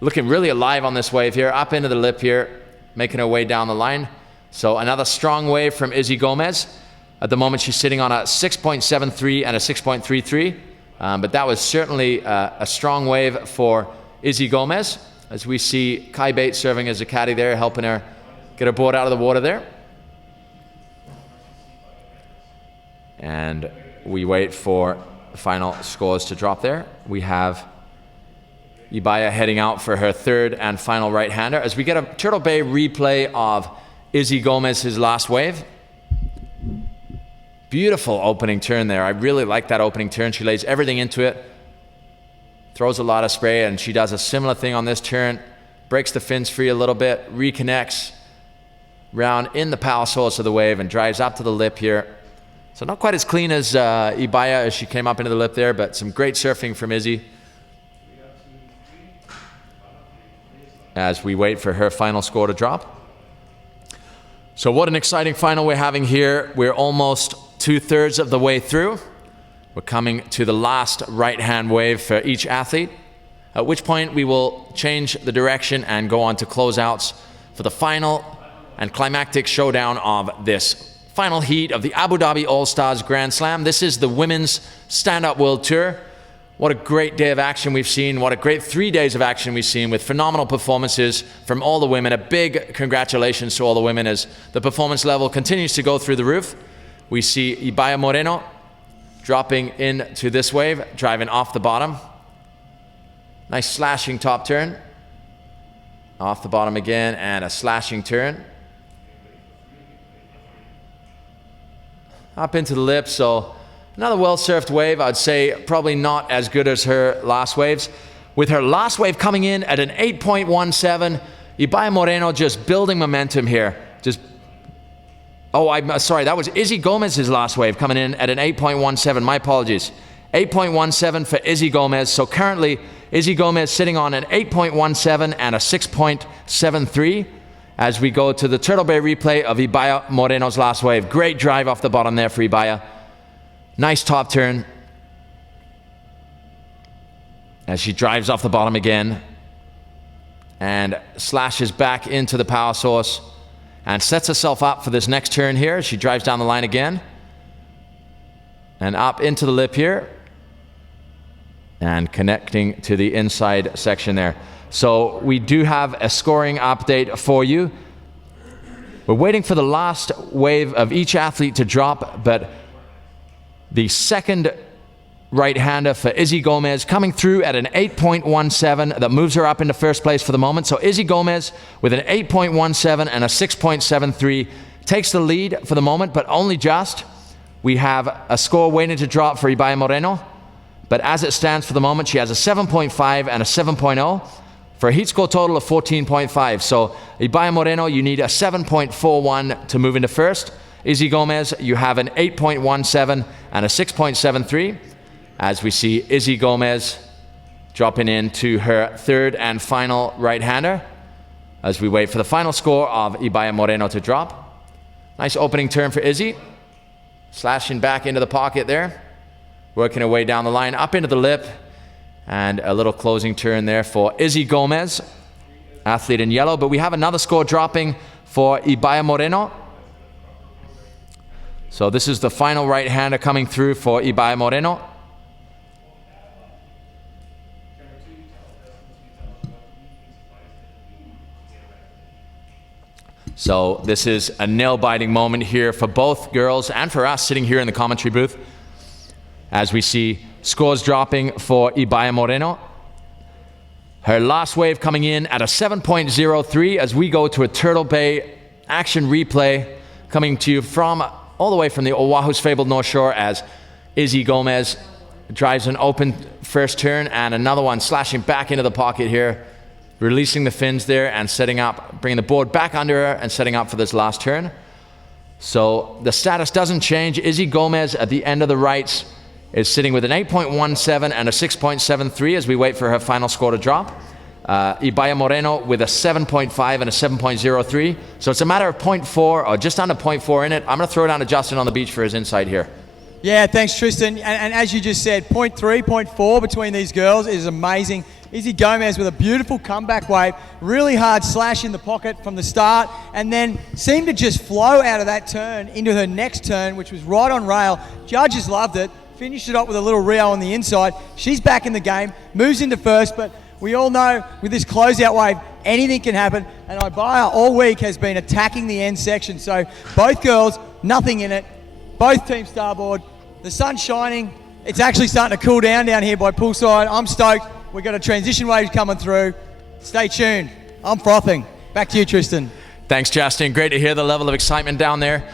Looking really alive on this wave here. Up into the lip here. Making her way down the line. So another strong wave from Izzy Gomez. At the moment she's sitting on a 6.73 and a 6.33. But that was certainly a strong wave for Izzy Gomez. As we see Kai Bates serving as a caddy there. Helping her get her board out of the water there. And we wait for the final scores to drop there. We have Ibaya heading out for her third and final right-hander as we get a Turtle Bay replay of Izzy Gomez's last wave. Beautiful opening turn there. I really like that opening turn. She lays everything into it, throws a lot of spray, and she does a similar thing on this turn. Breaks the fins free a little bit, reconnects round in the power source of the wave and drives up to the lip here. So not quite as clean as Ibaya as she came up into the lip there, but some great surfing from Izzy. As we wait for her final score to drop. So what an exciting final we're having here. We're almost 2/3 of the way through. We're coming to the last right-hand wave for each athlete, at which point we will change the direction and go on to closeouts for the final and climactic showdown of this final heat of the Abu Dhabi All-Stars Grand Slam. This is the Women's Stand-Up World Tour. What a great day of action we've seen. What a great 3 days of action we've seen with phenomenal performances from all the women. A big congratulations to all the women as the performance level continues to go through the roof. We see Ibaya Moreno dropping into this wave, driving off the bottom. Nice slashing top turn. Off the bottom again and a slashing turn. Up into the lip, so another well-surfed wave. I'd say probably not as good as her last waves. With her last wave coming in at an 8.17, Ibaya Moreno just building momentum here. I'm sorry, that was Izzy Gomez's last wave coming in at an 8.17. My apologies. 8.17 for Izzy Gomez. So currently, Izzy Gomez sitting on an 8.17 and a 6.73. As we go to the Turtle Bay replay of Ibaya Moreno's last wave. Great drive off the bottom there for Ibaya. Nice top turn. As she drives off the bottom again. And slashes back into the power source. And sets herself up for this next turn here. She drives down the line again. And up into the lip here. And connecting to the inside section there. So we do have a scoring update for you. We're waiting for the last wave of each athlete to drop, but the second right-hander for Izzy Gomez coming through at an 8.17 that moves her up into first place for the moment. So Izzy Gomez with an 8.17 and a 6.73 takes the lead for the moment, but only just. We have a score waiting to drop for Ibaya Moreno, but as it stands for the moment, she has a 7.5 and a 7.0. For a heat score total of 14.5. So Ibaya Moreno, you need a 7.41 to move into first. Izzy Gomez, you have an 8.17 and a 6.73. As we see Izzy Gomez dropping into her third and final right-hander. as we wait for the final score of Ibaya Moreno to drop. Nice opening turn for Izzy. Slashing back into the pocket there. Working her way down the line, up into the lip. And a little closing turn there for Izzy Gomez, athlete in yellow. But we have another score dropping for Ibaya Moreno. So this is the final right-hander coming through for Ibaya Moreno. So this is a nail-biting moment here for both girls and for us sitting here in the commentary booth as we see scores dropping for Ibaya Moreno. Her last wave coming in at a 7.03 as we go to a Turtle Bay action replay coming to you from all the way from the Oahu's fabled North Shore as Izzy Gomez drives an open first turn and another one slashing back into the pocket here, releasing the fins there and setting up, bringing the board back under her and setting up for this last turn. So the status doesn't change. Izzy Gomez at the end of the rights is sitting with an 8.17 and a 6.73 as we wait for her final score to drop. Ibaya Moreno with a 7.5 and a 7.03. So it's a matter of 0.4 or just under 0.4 in it. I'm going to throw it down to Justin on the beach for his insight here. Yeah, thanks, Tristan. And as you just said, 0.3, 0.4 between these girls is amazing. Izzy Gomez with a beautiful comeback wave, really hard slash in the pocket from the start, and then seemed to just flow out of that turn into her next turn, which was right on rail. Judges loved it. Finished it up with a little Rio on the inside. She's back in the game, moves into first, but we all know with this closeout wave, anything can happen, and Ibaya all week has been attacking the end section. So both girls, nothing in it. Both teams starboard. The sun's shining. It's actually starting to cool down here by poolside. I'm stoked. We've got a transition wave coming through. Stay tuned. I'm frothing. Back to you, Tristan. Thanks, Justin. Great to hear the level of excitement down there.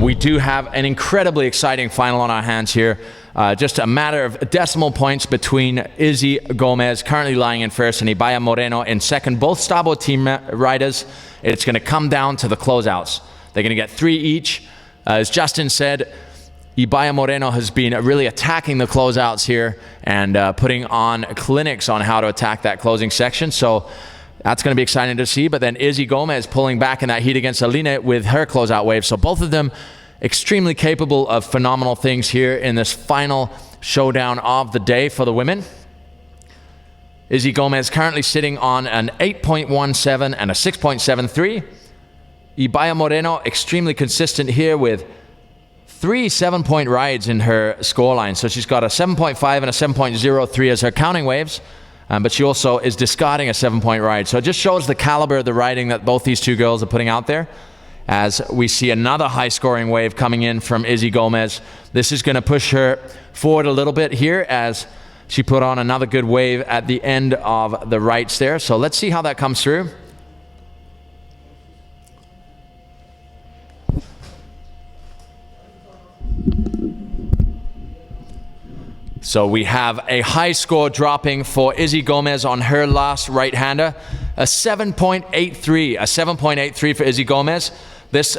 We do have an incredibly exciting final on our hands here. Just a matter of decimal points between Izzy Gomez, currently lying in first, and Ibaya Moreno in second. Both starboard team riders. It's going to come down to the closeouts. They're going to get 3 each. As Justin said, Ibaya Moreno has been really attacking the closeouts here and putting on clinics on how to attack that closing section. So that's going to be exciting to see. But then Izzy Gomez pulling back in that heat against Aline with her closeout wave. So both of them extremely capable of phenomenal things here in this final showdown of the day for the women. Izzy Gomez currently sitting on an 8.17 and a 6.73. Ibaya Moreno extremely consistent here with 3 7-point rides in her scoreline. So she's got a 7.5 and a 7.03 as her counting waves. But she also is discarding a 7-point ride. So it just shows the caliber of the riding that both these two girls are putting out there. As we see another high-scoring wave coming in from Izzy Gomez. This is going to push her forward a little bit here as she put on another good wave at the end of the rights there. So let's see how that comes through. So we have a high score dropping for Izzy Gomez on her last right-hander. A 7.83. A 7.83 for Izzy Gomez. This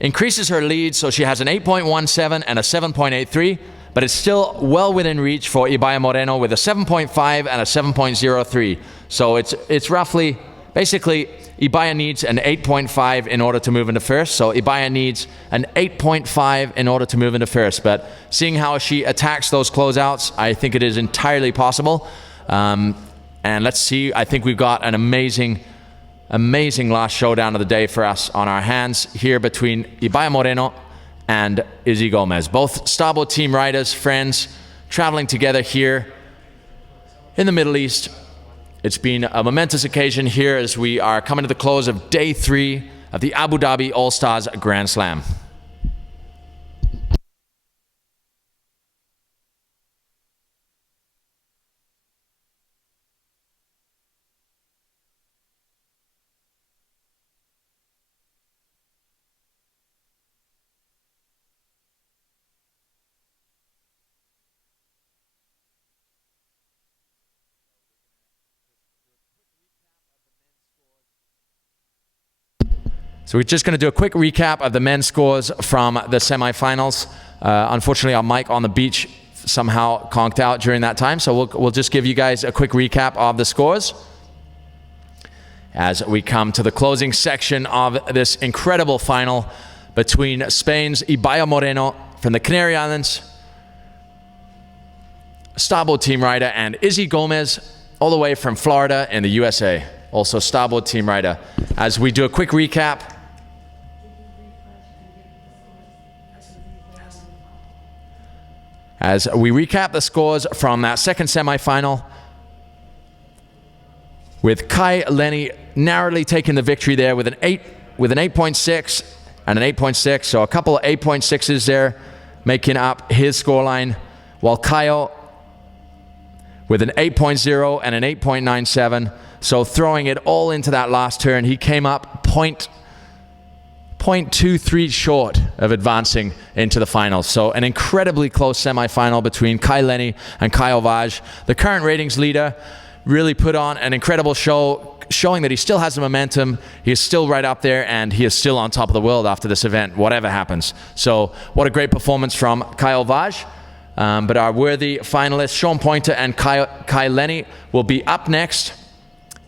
increases her lead, so she has an 8.17 and a 7.83, but it's still well within reach for Ibaya Moreno with a 7.5 and a 7.03. So it's roughly, basically, Ibaya needs an 8.5 in order to move into first. So Ibaya needs an 8.5 in order to move into first. But seeing how she attacks those closeouts, I think it is entirely possible. And let's see, I think we've got an amazing last showdown of the day for us on our hands here between Ibaya Moreno and Izzy Gomez. Both starboard team riders, friends, traveling together here in the Middle East. It's been a momentous occasion here as we are coming to the close of day 3 of the Abu Dhabi All-Stars Grand Slam. So we're just going to do a quick recap of the men's scores from the semifinals. Unfortunately, our mic on the beach somehow conked out during that time, so we'll just give you guys a quick recap of the scores. as we come to the closing section of this incredible final between Spain's Ibaya Moreno from the Canary Islands, starboard team rider, and Izzy Gomez, all the way from Florida in the USA, also starboard team rider. As we do a quick recap, the scores from that second semifinal, with Kai Lenny narrowly taking the victory there with an 8.6 and an 8.6, so a couple of 8.6s there making up his scoreline, while Kyle with an 8.0 and an 8.97, so throwing it all into that last turn, he came up 0.23 short of advancing into the finals. So an incredibly close semifinal between Kai Lenny and Kyle Vaj. The current ratings leader really put on an incredible show, showing that he still has the momentum, he is still right up there, and he is still on top of the world after this event, whatever happens. So what a great performance from Kyle Vaj. But our worthy finalists, Sean Pointer and Kai Lenny, will be up next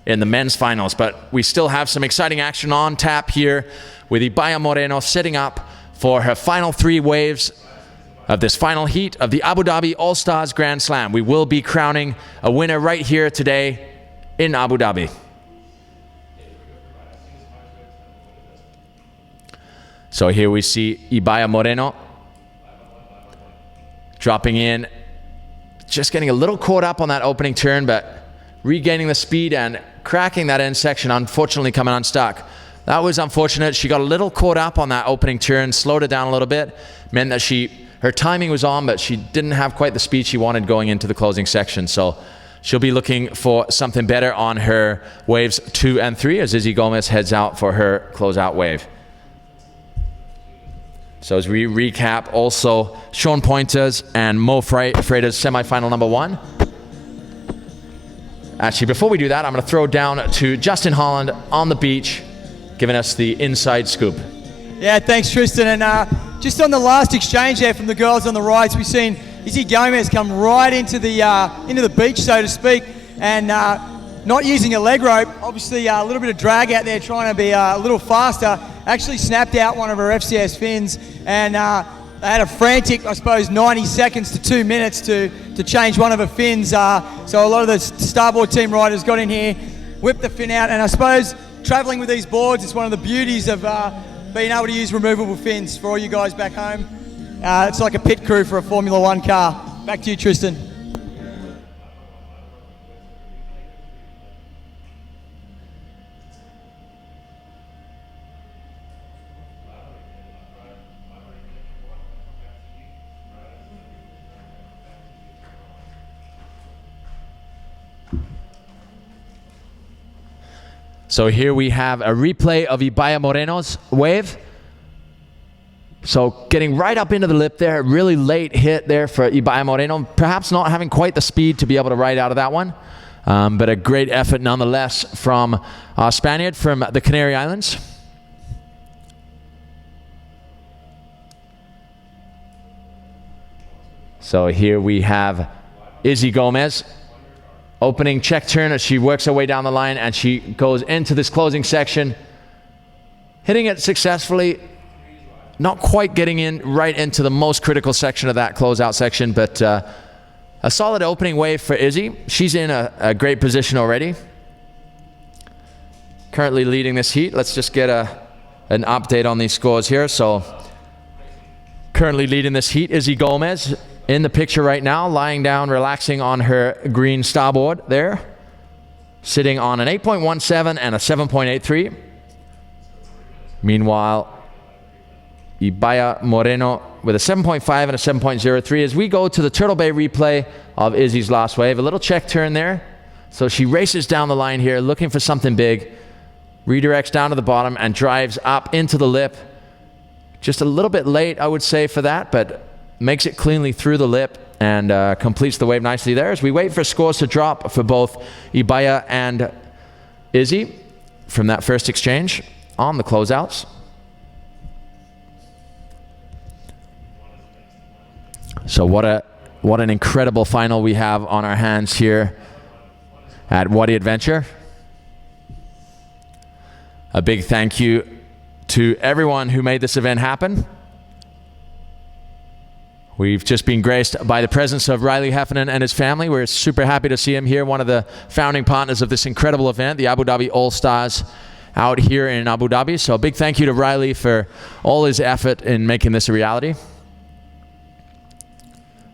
in the men's finals. But we still have some exciting action on tap here, with Ibaya Moreno setting up for her final 3 waves of this final heat of the Abu Dhabi All-Stars Grand Slam. We will be crowning a winner right here today in Abu Dhabi. So here we see Ibaya Moreno dropping in, just getting a little caught up on that opening turn, but regaining the speed and cracking that end section, unfortunately coming unstuck. That was unfortunate. She got a little caught up on that opening turn, slowed it down a little bit, meant that her timing was on, but she didn't have quite the speed she wanted going into the closing section. So she'll be looking for something better on her waves 2 and 3 as Izzy Gomez heads out for her closeout wave. So as we recap also Sean Pointer's and Mo Freida's semifinal number 1. Actually, before we do that, I'm going to throw down to Justin Holland on the beach, giving us the inside scoop. Yeah, thanks, Tristan. And just on the last exchange there from the girls on the right, we've seen Izzy Gomez come right into the beach, so to speak, and not using a leg rope. Obviously, a little bit of drag out there, trying to be a little faster. Actually snapped out one of her FCS fins, and they had a frantic, I suppose, 90 seconds to 2 minutes to change one of her fins. So a lot of the starboard team riders got in here, whipped the fin out, and I suppose traveling with these boards, it's one of the beauties of being able to use removable fins for all you guys back home. It's like a pit crew for a Formula 1 car. Back to you, Tristan. So here we have a replay of Ibaya Moreno's wave. So getting right up into the lip there, really late hit there for Ibaya Moreno. Perhaps not having quite the speed to be able to ride out of that one. But a great effort nonetheless from our Spaniard from the Canary Islands. So here we have Izzy Gomez. Opening check turn as she works her way down the line, and she goes into this closing section, hitting it successfully, not quite getting in right into the most critical section of that closeout section, but a solid opening wave for Izzy. She's in a great position already. Currently leading this heat. Let's just get an update on these scores here. So currently leading this heat, Izzy Gomez in the picture right now, lying down, relaxing on her green starboard there, sitting on an 8.17 and a 7.83. Meanwhile, Ibaya Moreno with a 7.5 and a 7.03. As we go to the Turtle Bay replay of Izzy's last wave, a little check turn there. So she races down the line here, looking for something big, redirects down to the bottom and drives up into the lip. Just a little bit late, I would say, for that, but makes it cleanly through the lip and completes the wave nicely there. As we wait for scores to drop for both Ibaya and Izzy from that first exchange on the closeouts. So what an incredible final we have on our hands here at Wadi Adventure. A big thank you to everyone who made this event happen. We've just been graced by the presence of Riley Heffernan and his family. We're super happy to see him here, one of the founding partners of this incredible event, the Abu Dhabi All-Stars out here in Abu Dhabi. So a big thank you to Riley for all his effort in making this a reality.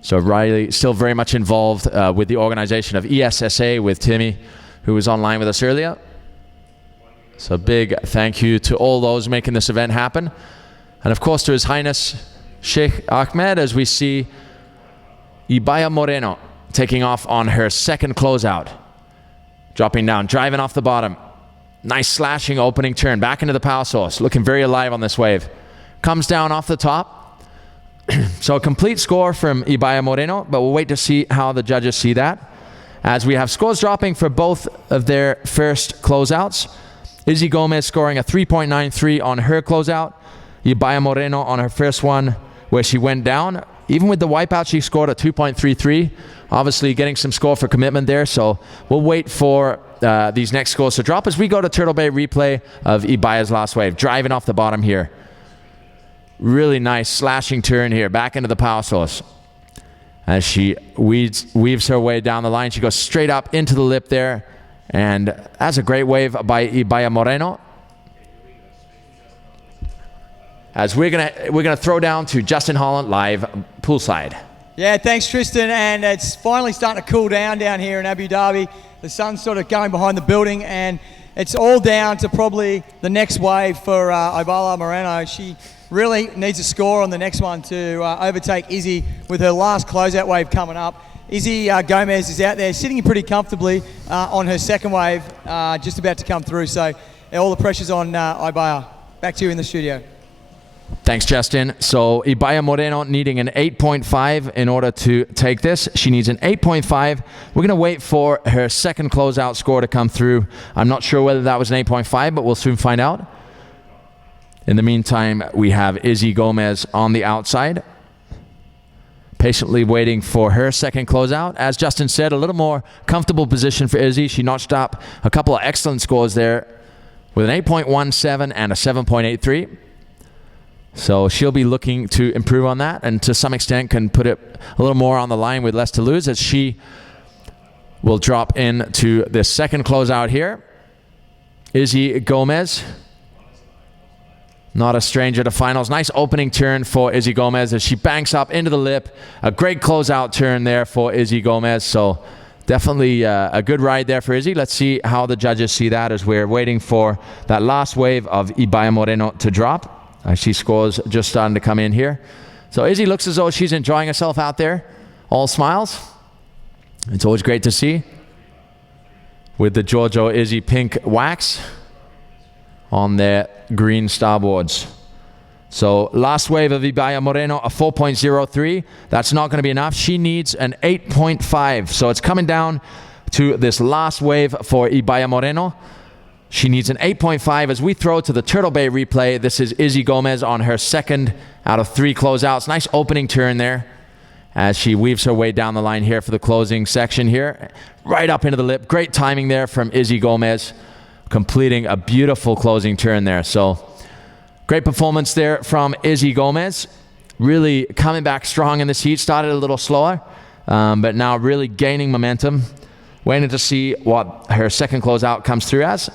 So Riley still very much involved with the organization of ESSA with Timmy, who was online with us earlier. So big thank you to all those making this event happen. And of course to His Highness Sheikh Ahmed, as we see Ibaya Moreno taking off on her second closeout. Dropping down, driving off the bottom. Nice slashing opening turn, back into the power source, looking very alive on this wave. Comes down off the top. So a complete score from Ibaya Moreno, but we'll wait to see how the judges see that. As we have scores dropping for both of their first closeouts. Izzy Gomez scoring a 3.93 on her closeout. Ibaya Moreno on her first one, where she went down. Even with the wipeout, she scored a 2.33. Obviously getting some score for commitment there, so we'll wait for these next scores to drop as we go to Turtle Bay replay of Ibaya's last wave. Driving off the bottom here. Really nice slashing turn here, back into the power source. As she weaves her way down the line, she goes straight up into the lip there. And that's a great wave by Ibaya Moreno. As we're gonna throw down to Justin Holland live poolside. Yeah, thanks Tristan, and it's finally starting to cool down here in Abu Dhabi. The sun's sort of going behind the building, and it's all down to probably the next wave for Ibaya Moreno. She really needs a score on the next one to overtake Izzy with her last closeout wave coming up. Izzy Gomez is out there sitting pretty comfortably on her second wave, just about to come through. So all the pressure's on Ibaya. Back to you in the studio. Thanks, Justin. So Ibaya Moreno needing an 8.5 in order to take this. She needs an 8.5. We're going to wait for her second closeout score to come through. I'm not sure whether that was an 8.5, but we'll soon find out. In the meantime, we have Izzy Gomez on the outside, patiently waiting for her second closeout. As Justin said, a little more comfortable position for Izzy. She notched up a couple of excellent scores there with an 8.17 and a 7.83. So she'll be looking to improve on that, and to some extent can put it a little more on the line with less to lose, as she will drop into this second closeout here. Izzy Gomez, not a stranger to finals. Nice opening turn for Izzy Gomez as she banks up into the lip. A great closeout turn there for Izzy Gomez. So definitely a good ride there for Izzy. Let's see how the judges see that as we're waiting for that last wave of Ibaya Moreno to drop. She scores just starting to come in here. So Izzy looks as though she's enjoying herself out there. All smiles. It's always great to see. With the Giorgio Izzy pink wax on their green starboards. So last wave of Ibaya Moreno, a 4.03. That's not going to be enough. She needs an 8.5. So it's coming down to this last wave for Ibaya Moreno. She needs an 8.5 as we throw to the Turtle Bay replay. This is Izzy Gomez on her second out of 3 closeouts. Nice opening turn there as she weaves her way down the line here for the closing section here. Right up into the lip. Great timing there from Izzy Gomez, completing a beautiful closing turn there. So great performance there from Izzy Gomez. Really coming back strong in this heat. Started a little slower, but now really gaining momentum. Waiting to see what her second closeout comes through as.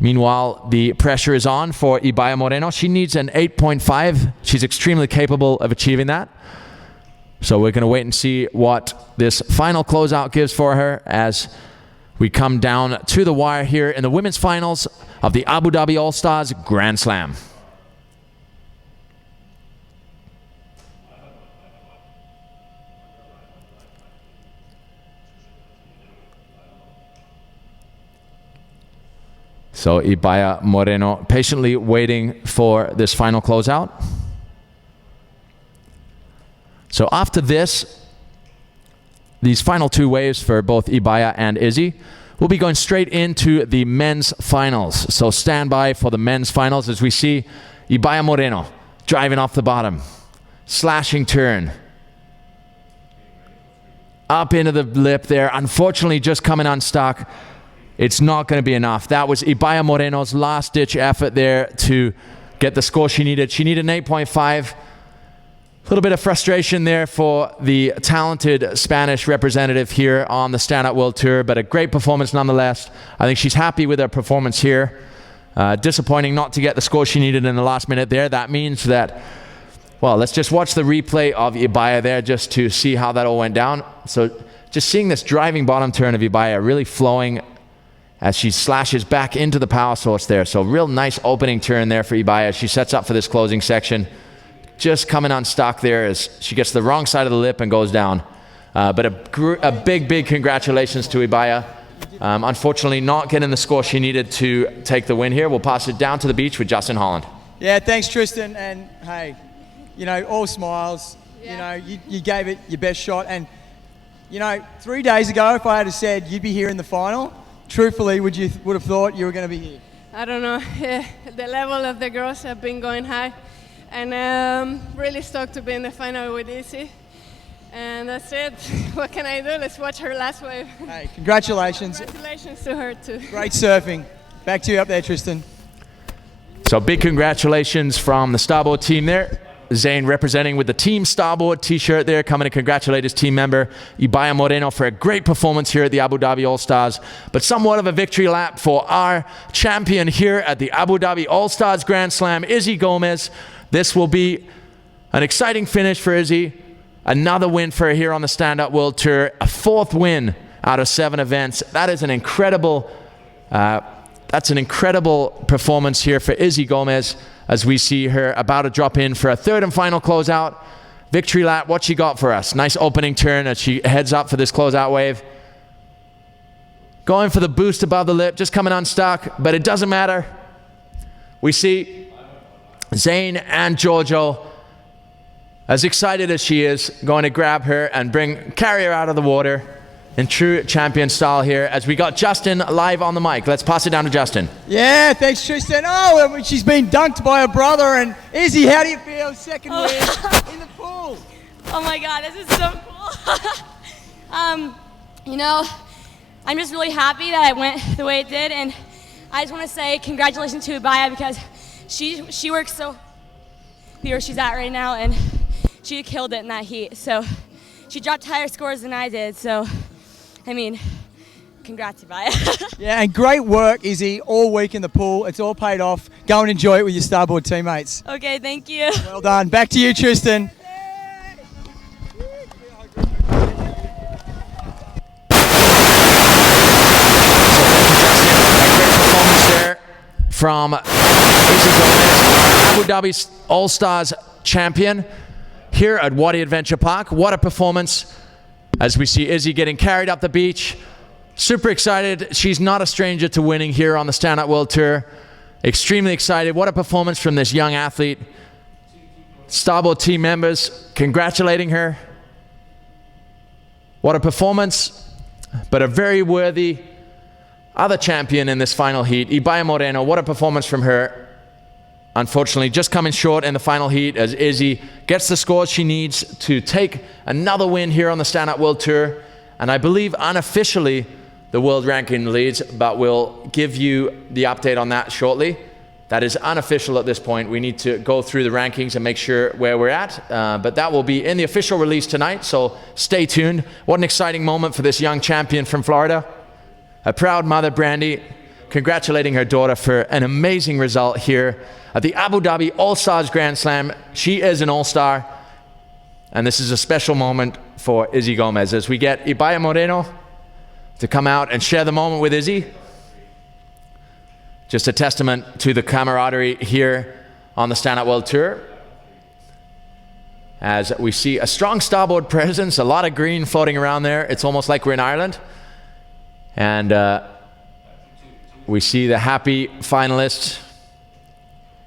Meanwhile, the pressure is on for Ibaya Moreno. She needs an 8.5. She's extremely capable of achieving that. So we're going to wait and see what this final closeout gives for her as we come down to the wire here in the women's finals of the Abu Dhabi All-Stars Grand Slam. So Ibaya Moreno patiently waiting for this final closeout. So after this, these final 2 waves for both Ibaya and Izzy, we'll be going straight into the men's finals. So stand by for the men's finals as we see Ibaya Moreno driving off the bottom. Slashing turn. Up into the lip there. Unfortunately just coming unstuck. it's not going to be enough. That was Ibaya Moreno's last-ditch effort there to get the score she needed. She needed an 8.5. A little bit of frustration there for the talented Spanish representative here on the Stand Up World Tour, but a great performance nonetheless. I think she's happy with her performance here. Disappointing not to get the score she needed in the last minute there. That means that, well, let's just watch the replay of Ibaya there just to see how that all went down. So just seeing this driving bottom turn of Ibaya really flowing as she slashes back into the power source there. So real nice opening turn there for Ibaya. She sets up for this closing section. Just coming unstuck there as she gets the wrong side of the lip and goes down. But a big congratulations to Ibaya. Unfortunately, not getting the score she needed to take the win here. We'll pass it down to the beach with Justin Holland. Yeah, thanks, Tristan. And hey, you know, all smiles. You know, you gave it your best shot. And, you know, 3 days ago, if I had said you'd be here in the final, truthfully, would have thought you were going to be here? I don't know. The level of the girls have been going high. And really stoked to be in the final with Izzy. And that's it. What can I do? Let's watch her last wave. Hey, congratulations. Congratulations to her too. Great surfing. Back to you up there, Tristan. So big congratulations from the Starboard team there. Zane representing with the Team Starboard t-shirt there, coming to congratulate his team member, Ibaya Moreno, for a great performance here at the Abu Dhabi All-Stars, but somewhat of a victory lap for our champion here at the Abu Dhabi All-Stars Grand Slam, Izzy Gomez. This will be an exciting finish for Izzy. Another win for her here on the Stand Up World Tour. A 4th win out of 7 events. That is an incredible, that's an incredible performance here for Izzy Gomez as we see her about to drop in for a 3rd and final closeout. Victory lap, what she got for us? Nice opening turn as she heads up for this closeout wave. Going for the boost above the lip, just coming unstuck, but it doesn't matter. We see Zane and Giorgio, as excited as she is, going to grab her and carry her out of the water in true champion style here as we got Justin live on the mic. Let's pass it down to Justin. Yeah, thanks, Tristan. Oh, she's been dunked by her brother. And Izzy, how do you feel? 2nd win in the pool. Oh my God, this is so cool. You know, I'm just really happy that it went the way it did. And I just want to say congratulations to Ibaya because she works so where she's at right now, and she killed it in that heat. So she dropped higher scores than I did. So, I mean, congrats, Ibaya. Yeah, and great work, Izzy, all week in the pool. It's all paid off. Go and enjoy it with your Starboard teammates. Okay, thank you. Well done. Back to you, Tristan. From Izzy Gomez, Abu Dhabi All-Stars champion here at Wadi Adventure Park. What a performance as we see Izzy getting carried up the beach. Super excited. She's not a stranger to winning here on the Stand Up World Tour. Extremely excited. What a performance from this young athlete. Starboard team members congratulating her. What a performance, but a very worthy other champion in this final heat, Ibaya Moreno. What a performance from her. Unfortunately, just coming short in the final heat as Izzy gets the scores she needs to take another win here on the Stand Up World Tour. And I believe unofficially the world ranking leads, but we'll give you the update on that shortly. That is unofficial at this point. We need to go through the rankings and make sure where we're at. But that will be in the official release tonight, so stay tuned. What an exciting moment for this young champion from Florida. A proud mother, Brandy, congratulating her daughter for an amazing result here at the Abu Dhabi All-Stars Grand Slam. She is an All-Star, and this is a special moment for Izzy Gomez as we get Ibaya Moreno to come out and share the moment with Izzy. Just a testament to the camaraderie here on the Stand Up World Tour. As we see a strong starboard presence, a lot of green floating around there. It's almost like we're in Ireland. And we see the happy finalists.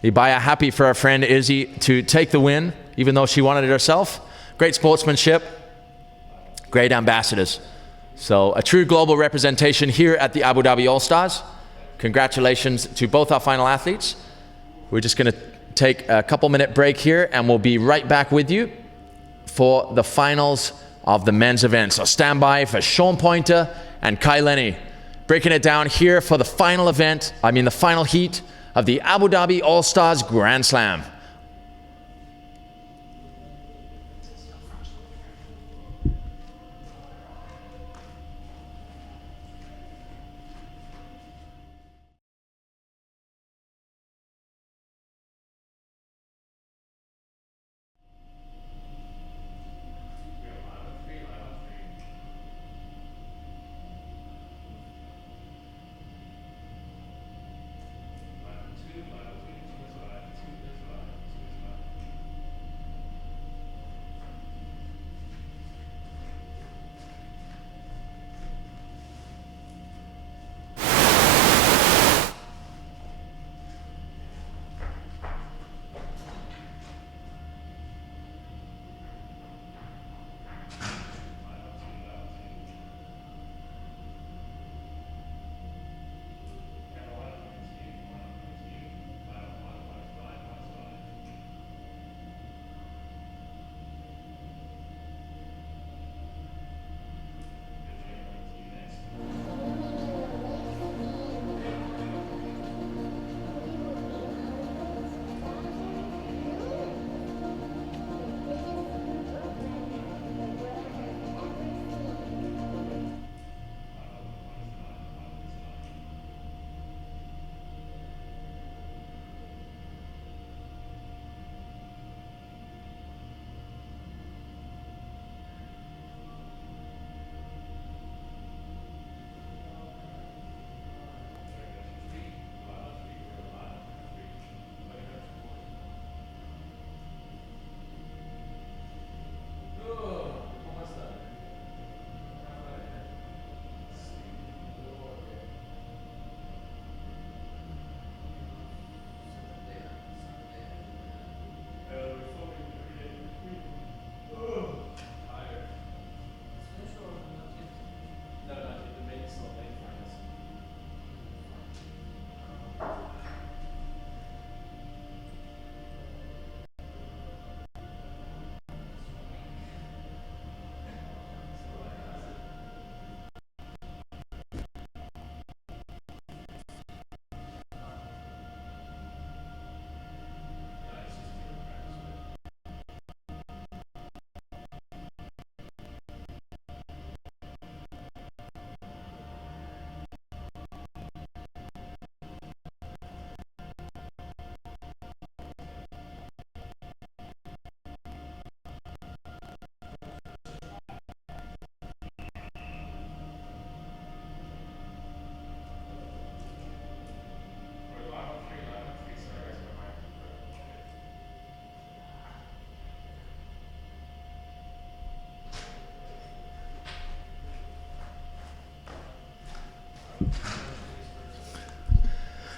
Ibaya happy for our friend Izzy to take the win, even though she wanted it herself. Great sportsmanship, great ambassadors. So a true global representation here at the Abu Dhabi All-Stars. Congratulations to both our final athletes. We're just going to take a couple-minute break here, and we'll be right back with you for the finals of the men's event. So stand by for Sean Pointer and Kai Lenny. breaking it down here for the final event, the final heat of the Abu Dhabi All-Stars Grand Slam.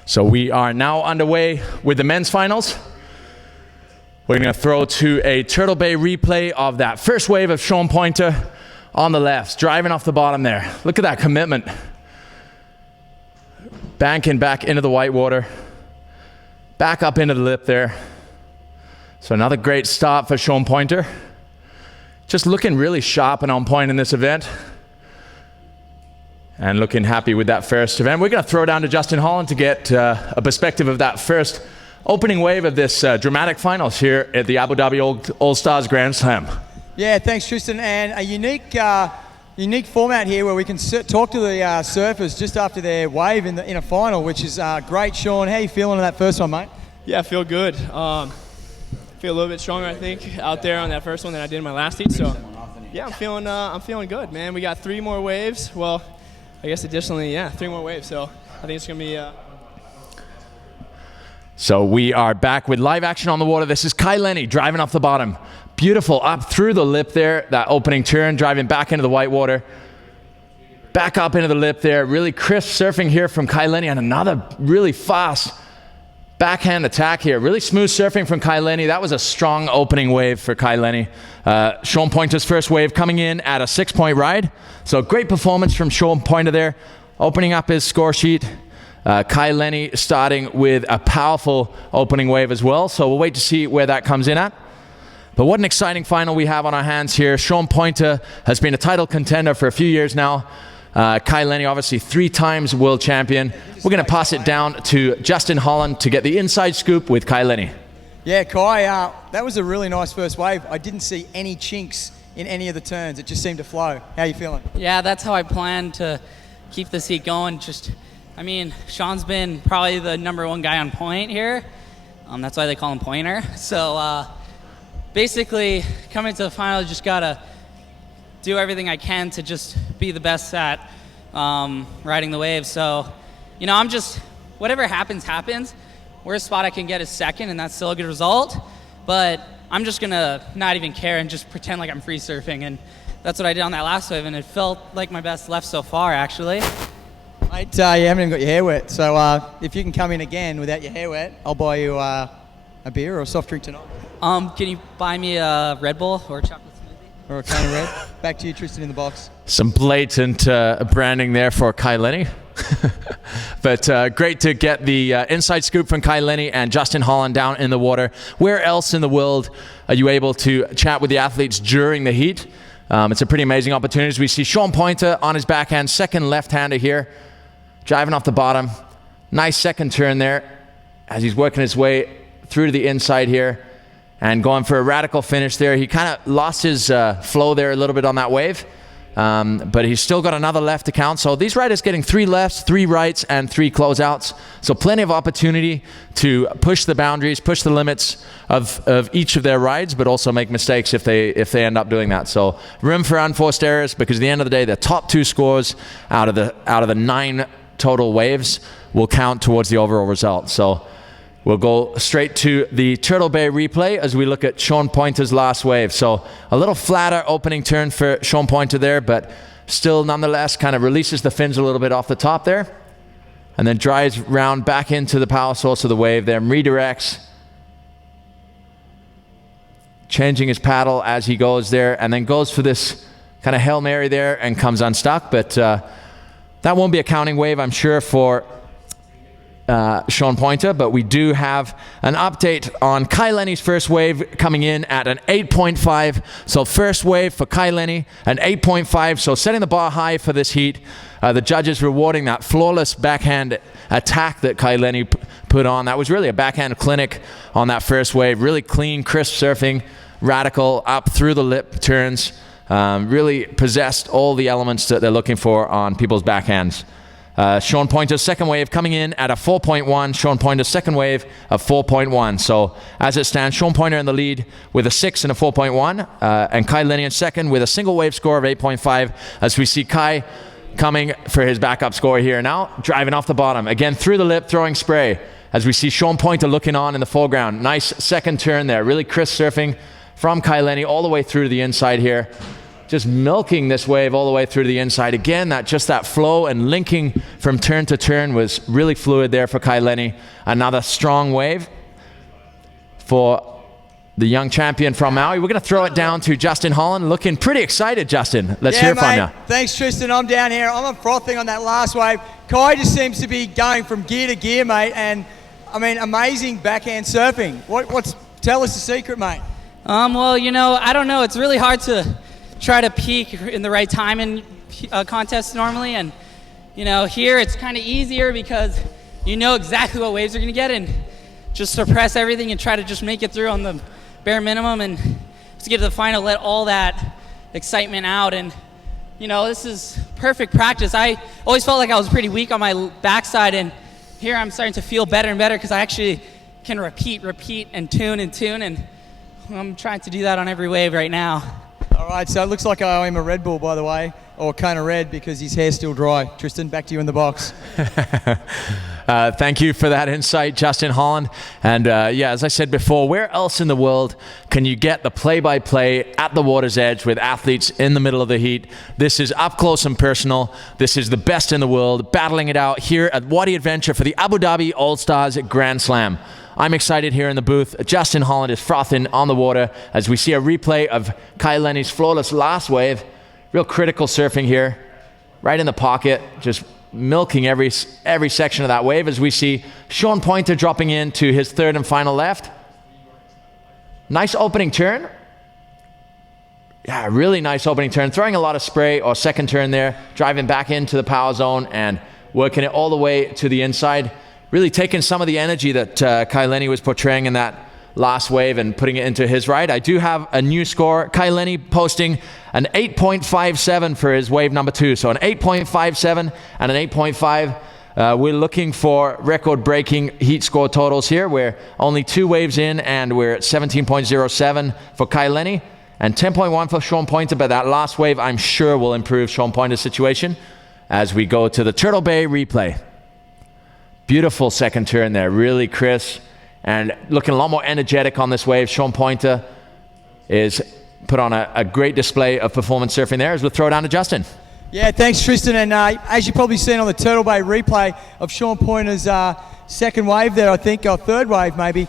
So we are now underway with the men's finals. We're going to throw to a Turtle Bay replay of that first wave of Sean Pointer on the left, driving off the bottom there. Look at that commitment. Banking back into the white water, back up into the lip there. So another great start for Sean Pointer. Just looking really sharp and on point in this event. And looking happy with that first event. We're going to throw down to Justin Holland to get a perspective of that first opening wave of this dramatic finals here at the Abu Dhabi All-Stars Grand Slam. Yeah, thanks Tristan. And a unique format here where we can talk to the surfers just after their wave in a final, which is great. Sean, how are you feeling on that first one, mate? Yeah, I feel good. Feel a little bit stronger, I think, out there on that first one than I did in my last heat. So, yeah, I'm feeling good, man. We got 3 more waves. Well, I guess additionally, yeah, 3 more waves. So I think it's going to be... So we are back with live action on the water. This is Kai Lenny driving off the bottom. Beautiful up through the lip there, that opening turn, driving back into the white water. Back up into the lip there. Really crisp surfing here from Kai Lenny, and another really fast backhand attack here. Really smooth surfing from Kai Lenny. That was a strong opening wave for Kai Lenny. Sean Pointer's first wave coming in at a 6-point ride. So great performance from Sean Pointer there. Opening up his score sheet. Kai Lenny starting with a powerful opening wave as well. So we'll wait to see where that comes in at. But what an exciting final we have on our hands here. Sean Pointer has been a title contender for a few years now. Kai Lenny, obviously 3 times world champion. We're going to pass it down to Justin Holland to get the inside scoop with Kai Lenny. Yeah, Kai, that was a really nice first wave. I didn't see any chinks in any of the turns. It just seemed to flow. How are you feeling? Yeah, that's how I plan to keep this heat going. I mean, Sean's been probably the #1 guy on point here. That's why they call him Pointer. So basically, coming to the final, just gotta do everything I can to just be the best at riding the wave. So, you know, whatever happens, happens. Worst spot I can get is second, and that's still a good result. But I'm just gonna not even care and just pretend like I'm free surfing. And that's what I did on that last wave, and it felt like my best left so far, actually. Mate, you haven't even got your hair wet. So if you can come in again without your hair wet, I'll buy you a beer or a soft drink tonight. Can you buy me a Red Bull or a chocolate smoothie? Or a can of red. Back to you, Tristan, in the box. Some blatant branding there for Kai Lenny. But great to get the inside scoop from Kai Lenny and Justin Holland down in the water. Where else in the world are you able to chat with the athletes during the heat? It's a pretty amazing opportunity. We see Sean Pointer on his backhand, second left-hander here, driving off the bottom. Nice second turn there as he's working his way through to the inside here and going for a radical finish there. He kind of lost his flow there a little bit on that wave. But he's still got another left to count. So these riders getting 3 lefts, 3 rights, and 3 closeouts. So plenty of opportunity to push the boundaries, push the limits of each of their rides, but also make mistakes if they end up doing that. So room for unforced errors, because at the end of the day, the top 2 scores out of the 9 total waves will count towards the overall result. So we'll go straight to the Turtle Bay replay as we look at Sean Pointer's last wave. So a little flatter opening turn for Sean Pointer there, but still nonetheless kind of releases the fins a little bit off the top there. And then drives round back into the power source of the wave there, redirects. Changing his paddle as he goes there, and then goes for this kind of Hail Mary there and comes unstuck. But that won't be a counting wave, I'm sure, for Sean Pointer, but we do have an update on Kai Lenny's first wave coming in at an 8.5. So first wave for Kai Lenny, an 8.5. So setting the bar high for this heat. The judges rewarding that flawless backhand attack that Kai Lenny put on. That was really a backhand clinic on that first wave. Really clean, crisp surfing, radical, up through the lip turns. Really possessed all the elements that they're looking for on people's backhands. Sean Pointer's second wave coming in at a 4.1. Sean Pointer's second wave of 4.1. So as it stands, Sean Pointer in the lead with a 6 and a 4.1, and Kai Lenny in second with a single wave score of 8.5. As we see Kai coming for his backup score here now, driving off the bottom again through the lip, throwing spray. As we see Sean Pointer looking on in the foreground, nice second turn there, really crisp surfing from Kai Lenny all the way through to the inside here. Just milking this wave all the way through to the inside. Again, that flow and linking from turn to turn was really fluid there for Kai Lenny. Another strong wave for the young champion from Maui. We're going to throw it down to Justin Holland. Looking pretty excited, Justin. Let's hear from you. Thanks, Tristan. I'm down here. I'm frothing on that last wave. Kai just seems to be going from gear to gear, mate. And, I mean, amazing backhand surfing. Tell us the secret, mate. Well, you know, I don't know. It's really hard to try to peak in the right time in contests normally, and you know, here it's kind of easier because you know exactly what waves you're going to get and just suppress everything and try to just make it through on the bare minimum and to get to the final, let all that excitement out. And you know, this is perfect practice. I always felt like I was pretty weak on my backside, and here I'm starting to feel better and better because I actually can repeat and tune, and I'm trying to do that on every wave right now. All right, so it looks like I owe him a Red Bull, by the way, or a cone of red because his hair's still dry. Tristan, back to you in the box. Thank you for that insight, Justin Holland. And yeah, as I said before, where else in the world can you get the play-by-play at the water's edge with athletes in the middle of the heat? This is up close and personal. This is the best in the world, battling it out here at Wadi Adventure for the Abu Dhabi All-Stars Grand Slam. I'm excited here in the booth. Justin Holland is frothing on the water as we see a replay of Kai Lenny's flawless last wave. Real critical surfing here, right in the pocket, just milking every section of that wave as we see Sean Pointer dropping into his third and final left. Nice opening turn. Yeah, really nice opening turn, throwing a lot of spray or second turn there, driving back into the power zone and working it all the way to the inside. Really taking some of the energy that Kai Lenny was portraying in that last wave and putting it into his ride. I do have a new score. Kai Lenny posting an 8.57 for his wave number 2. So an 8.57 and an 8.5. We're looking for record-breaking heat score totals here. We're only 2 waves in, and we're at 17.07 for Kai Lenny and 10.1 for Sean Pointer. But that last wave, I'm sure, will improve Sean Pointer's situation as we go to the Turtle Bay replay. Beautiful second turn there, really crisp and looking a lot more energetic on this wave. Sean Pointer is put on a great display of performance surfing there as we'll throw it down to Justin. Yeah, thanks, Tristan. And as you've probably seen on the Turtle Bay replay of Sean Pointer's second wave there, I think, or third wave maybe,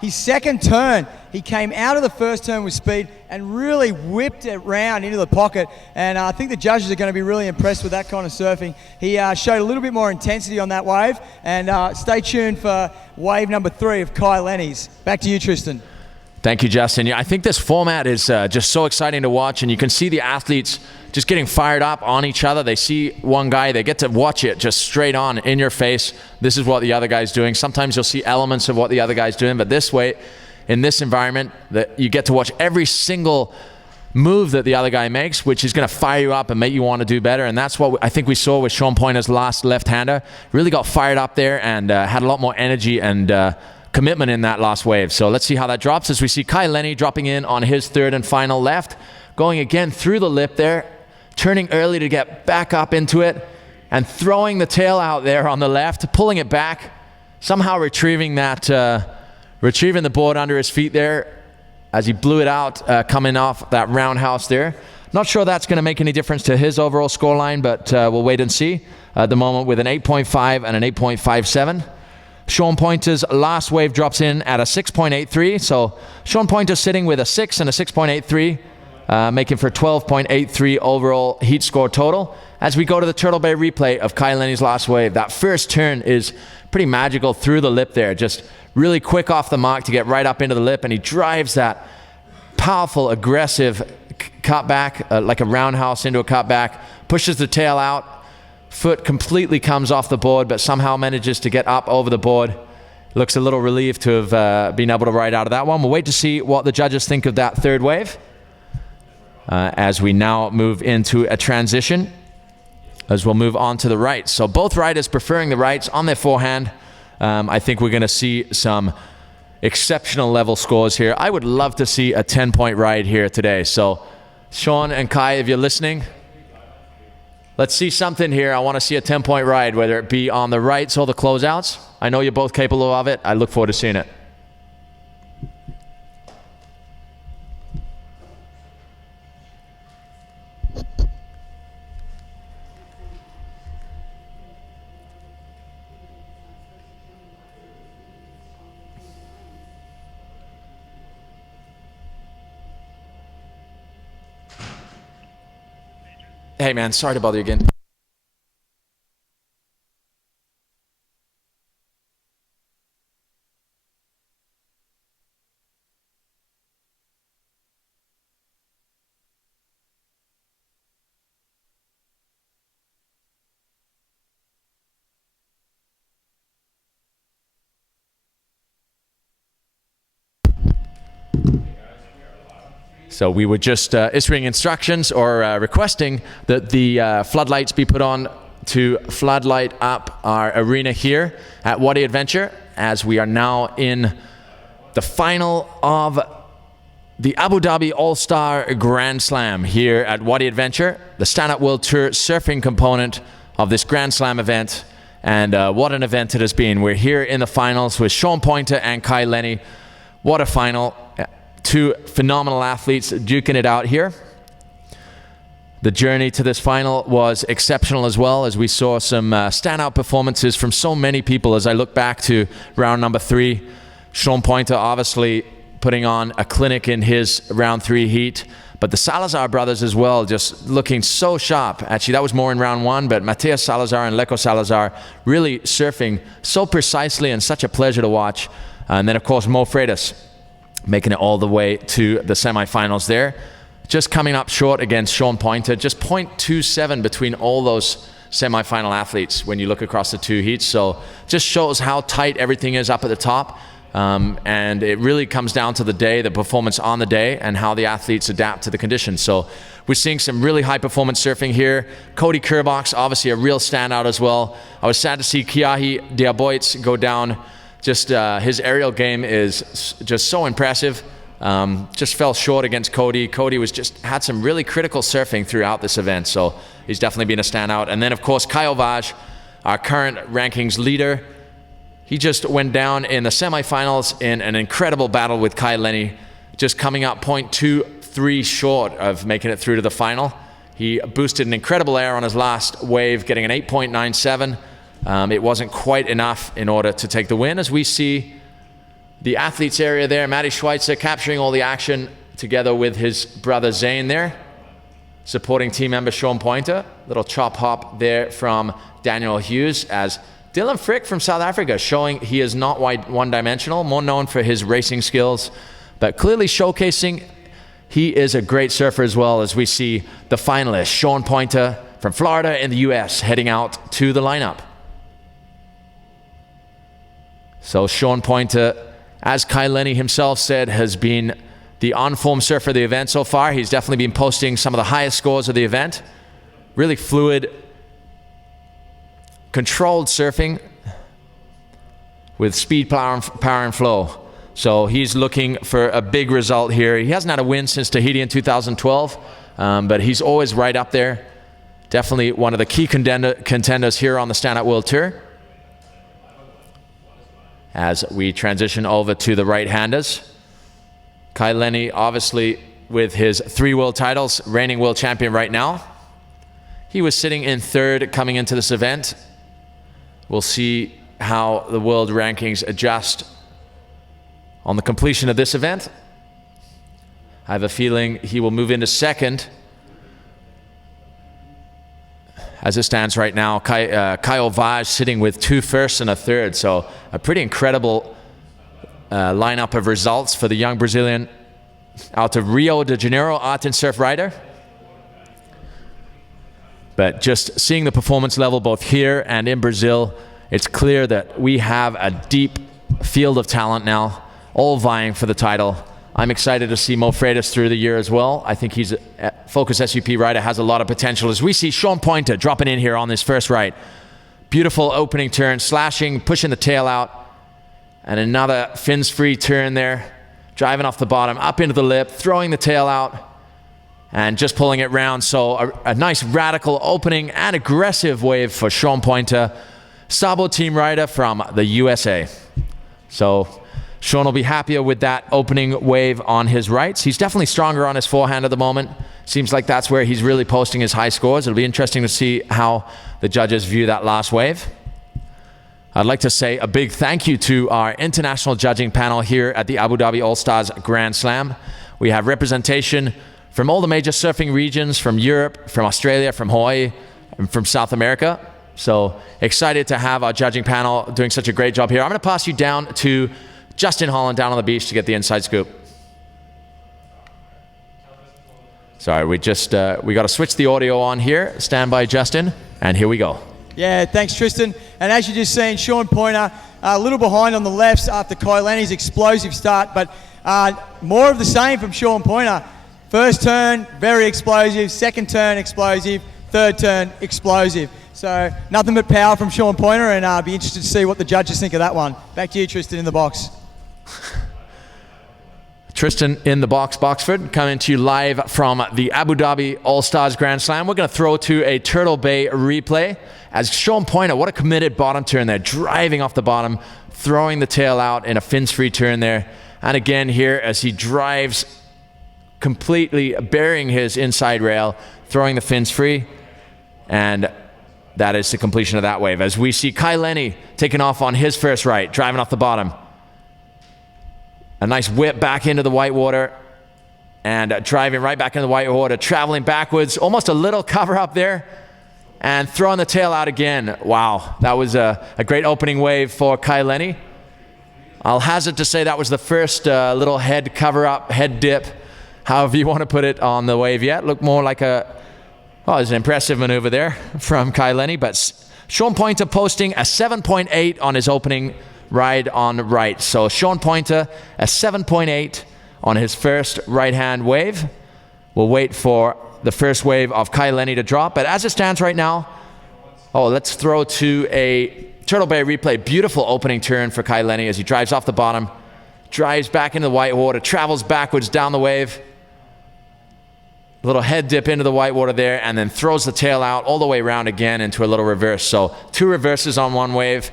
his second turn, he came out of the first turn with speed and really whipped it round into the pocket. And I think the judges are going to be really impressed with that kind of surfing. He showed a little bit more intensity on that wave. And stay tuned for wave number 3 of Kai Lenny's. Back to you, Tristan. Thank you, Justin. Yeah, I think this format is just so exciting to watch, and you can see the athletes just getting fired up on each other. They see one guy, they get to watch it just straight on in your face. This is what the other guy's doing. Sometimes you'll see elements of what the other guy's doing, but this way, in this environment, that you get to watch every single move that the other guy makes, which is going to fire you up and make you want to do better. And that's what I think we saw with Sean Pointer's last left-hander. Really got fired up there and had a lot more energy and commitment in that last wave. So let's see how that drops as we see Kai Lenny dropping in on his third and final left, going again through the lip there, turning early to get back up into it and throwing the tail out there on the left, pulling it back, somehow retrieving that, retrieving the board under his feet there as he blew it out, coming off that roundhouse there. Not sure that's going to make any difference to his overall scoreline, but we'll wait and see. At the moment with an 8.5 and an 8.57. Sean Pointer's last wave drops in at a 6.83. So Sean Pointer sitting with a 6 and a 6.83, making for 12.83 overall heat score total. As we go to the Turtle Bay replay of Kai Lenny's last wave, that first turn is pretty magical through the lip there. Just really quick off the mark to get right up into the lip, and he drives that powerful, aggressive cutback, like a roundhouse into a cutback, pushes the tail out. Foot completely comes off the board, but somehow manages to get up over the board. Looks a little relieved to have been able to ride out of that one. We'll wait to see what the judges think of that third wave as we now move into a transition, as we'll move on to the right. So both riders preferring the rights on their forehand. I think we're going to see some exceptional level scores here. I would love to see a 10-point ride here today. So Sean and Kai, if you're listening, let's see something here. I want to see a 10-point ride, whether it be on the rights or the closeouts. I know you're both capable of it. I look forward to seeing it. Hey man, sorry to bother you again. So we were just issuing instructions or requesting that the floodlights be put on to floodlight up our arena here at Wadi Adventure, as we are now in the final of the Abu Dhabi All-Star Grand Slam here at Wadi Adventure, the Stand Up World Tour surfing component of this Grand Slam event. And what an event it has been. We're here in the finals with Sean Pointer and Kai Lenny. What a final. Two phenomenal athletes duking it out here. The journey to this final was exceptional as well, as we saw some standout performances from so many people. As I look back to round number 3, Sean Pointer obviously putting on a clinic in his round 3 heat, but the Salazar brothers as well, just looking so sharp. Actually, that was more in round 1, but Mateus Salazar and Leco Salazar really surfing so precisely and such a pleasure to watch. And then, of course, Mo Freitas making it all the way to the semifinals there. just coming up short against Sean Pointer, just 0.27 between all those semifinal athletes when you look across the two heats. So just shows how tight everything is up at the top. And it really comes down to the day, the performance on the day, and how the athletes adapt to the conditions. So we're seeing some really high performance surfing here. Cody Kerbox, obviously a real standout as well. I was sad to see Kiahi Diaboitz go down. Just his aerial game is just so impressive. Just fell short against Cody. Cody had some really critical surfing throughout this event, so he's definitely been a standout. And then of course Kyle Vaj, our current rankings leader, he just went down in the semifinals in an incredible battle with Kai Lenny, just coming up 0.23 short of making it through to the final. He boosted an incredible air on his last wave, getting an 8.97. It wasn't quite enough in order to take the win, as we see the athletes area there. Matty Schweitzer capturing all the action together with his brother Zane there, supporting team member Sean Pointer. Little chop hop there from Daniel Hughes, as Dylan Frick from South Africa showing he is not one-dimensional, more known for his racing skills, but clearly showcasing he is a great surfer as well, as we see the finalist, Sean Pointer from Florida in the US, heading out to the lineup. So Sean Pointer, as Kai Lenny himself said, has been the on-form surfer of the event so far. He's definitely been posting some of the highest scores of the event. Really fluid, controlled surfing with speed, power, and flow. So he's looking for a big result here. He hasn't had a win since Tahiti in 2012, but he's always right up there. Definitely one of the key contenders here on the Stand Up World Tour. As we transition over to the right-handers, Kai Lenny, obviously with his 3 world titles, reigning world champion right now. He was sitting in 3rd coming into this event. We'll see how the world rankings adjust on the completion of this event. I have a feeling he will move into 2nd. As it stands right now, Kyle Vaj sitting with 2 firsts and a 3rd. So a pretty incredible lineup of results for the young Brazilian out of Rio de Janeiro art and surf rider. But just seeing the performance level both here and in Brazil, it's clear that we have a deep field of talent now, all vying for the title. I'm excited to see Mo Freitas through the year as well. I think he's a Focus SUP rider, has a lot of potential, as we see Sean Pointer dropping in here on this first right. Beautiful opening turn, slashing, pushing the tail out, and another fins free turn there, driving off the bottom, up into the lip, throwing the tail out, and just pulling it round. So a nice radical opening and aggressive wave for Sean Pointer, Starboard team rider from the USA. So Sean will be happier with that opening wave on his rights. He's definitely stronger on his forehand at the moment. Seems like that's where he's really posting his high scores. It'll be interesting to see how the judges view that last wave. I'd like to say a big thank you to our international judging panel here at the Abu Dhabi All-Stars Grand Slam. We have representation from all the major surfing regions, from Europe, from Australia, from Hawaii, and from South America. So excited to have our judging panel doing such a great job here. I'm going to pass you down to Justin Holland down on the beach to get the inside scoop. Sorry, we got to switch the audio on here. Stand by, Justin, and here we go. Yeah, thanks, Tristan. And as you just seen, Sean Pointer a little behind on the lefts after Kai Lenny's explosive start, but more of the same from Sean Pointer. First turn, very explosive. Second turn, explosive. Third turn, explosive. So nothing but power from Sean Pointer, and I'll be interested to see what the judges think of that one. Back to you, Tristan, in the box. Tristan in the box, Boxford, coming to you live from the Abu Dhabi All-Stars Grand Slam. We're going to throw to a Turtle Bay replay as Sean Pointer, what a committed bottom turn there, driving off the bottom, throwing the tail out in a fins-free turn there. And again here as he drives, completely burying his inside rail, throwing the fins free, and that is the completion of that wave. As we see Kai Lenny taking off on his first right, driving off the bottom. A nice whip back into the white water and driving right back into the white water, traveling backwards, almost a little cover up there, and throwing the tail out again. Wow, that was a great opening wave for Kai Lenny. I'll hazard to say that was the first little head cover up, head dip however you want to put it, on the wave yet. Looked more like there's an impressive maneuver there from Kai Lenny, but Sean Pointer posting a 7.8 on his opening ride on right. So Sean Pointer, a 7.8 on his first right-hand wave. We'll wait for the first wave of Kai Lenny to drop, but as it stands right now, let's throw to a Turtle Bay replay. Beautiful opening turn for Kai Lenny as he drives off the bottom, drives back into the white water, travels backwards down the wave. A little head dip into the white water there, and then throws the tail out all the way around again into a little reverse. So 2 reverses on one wave,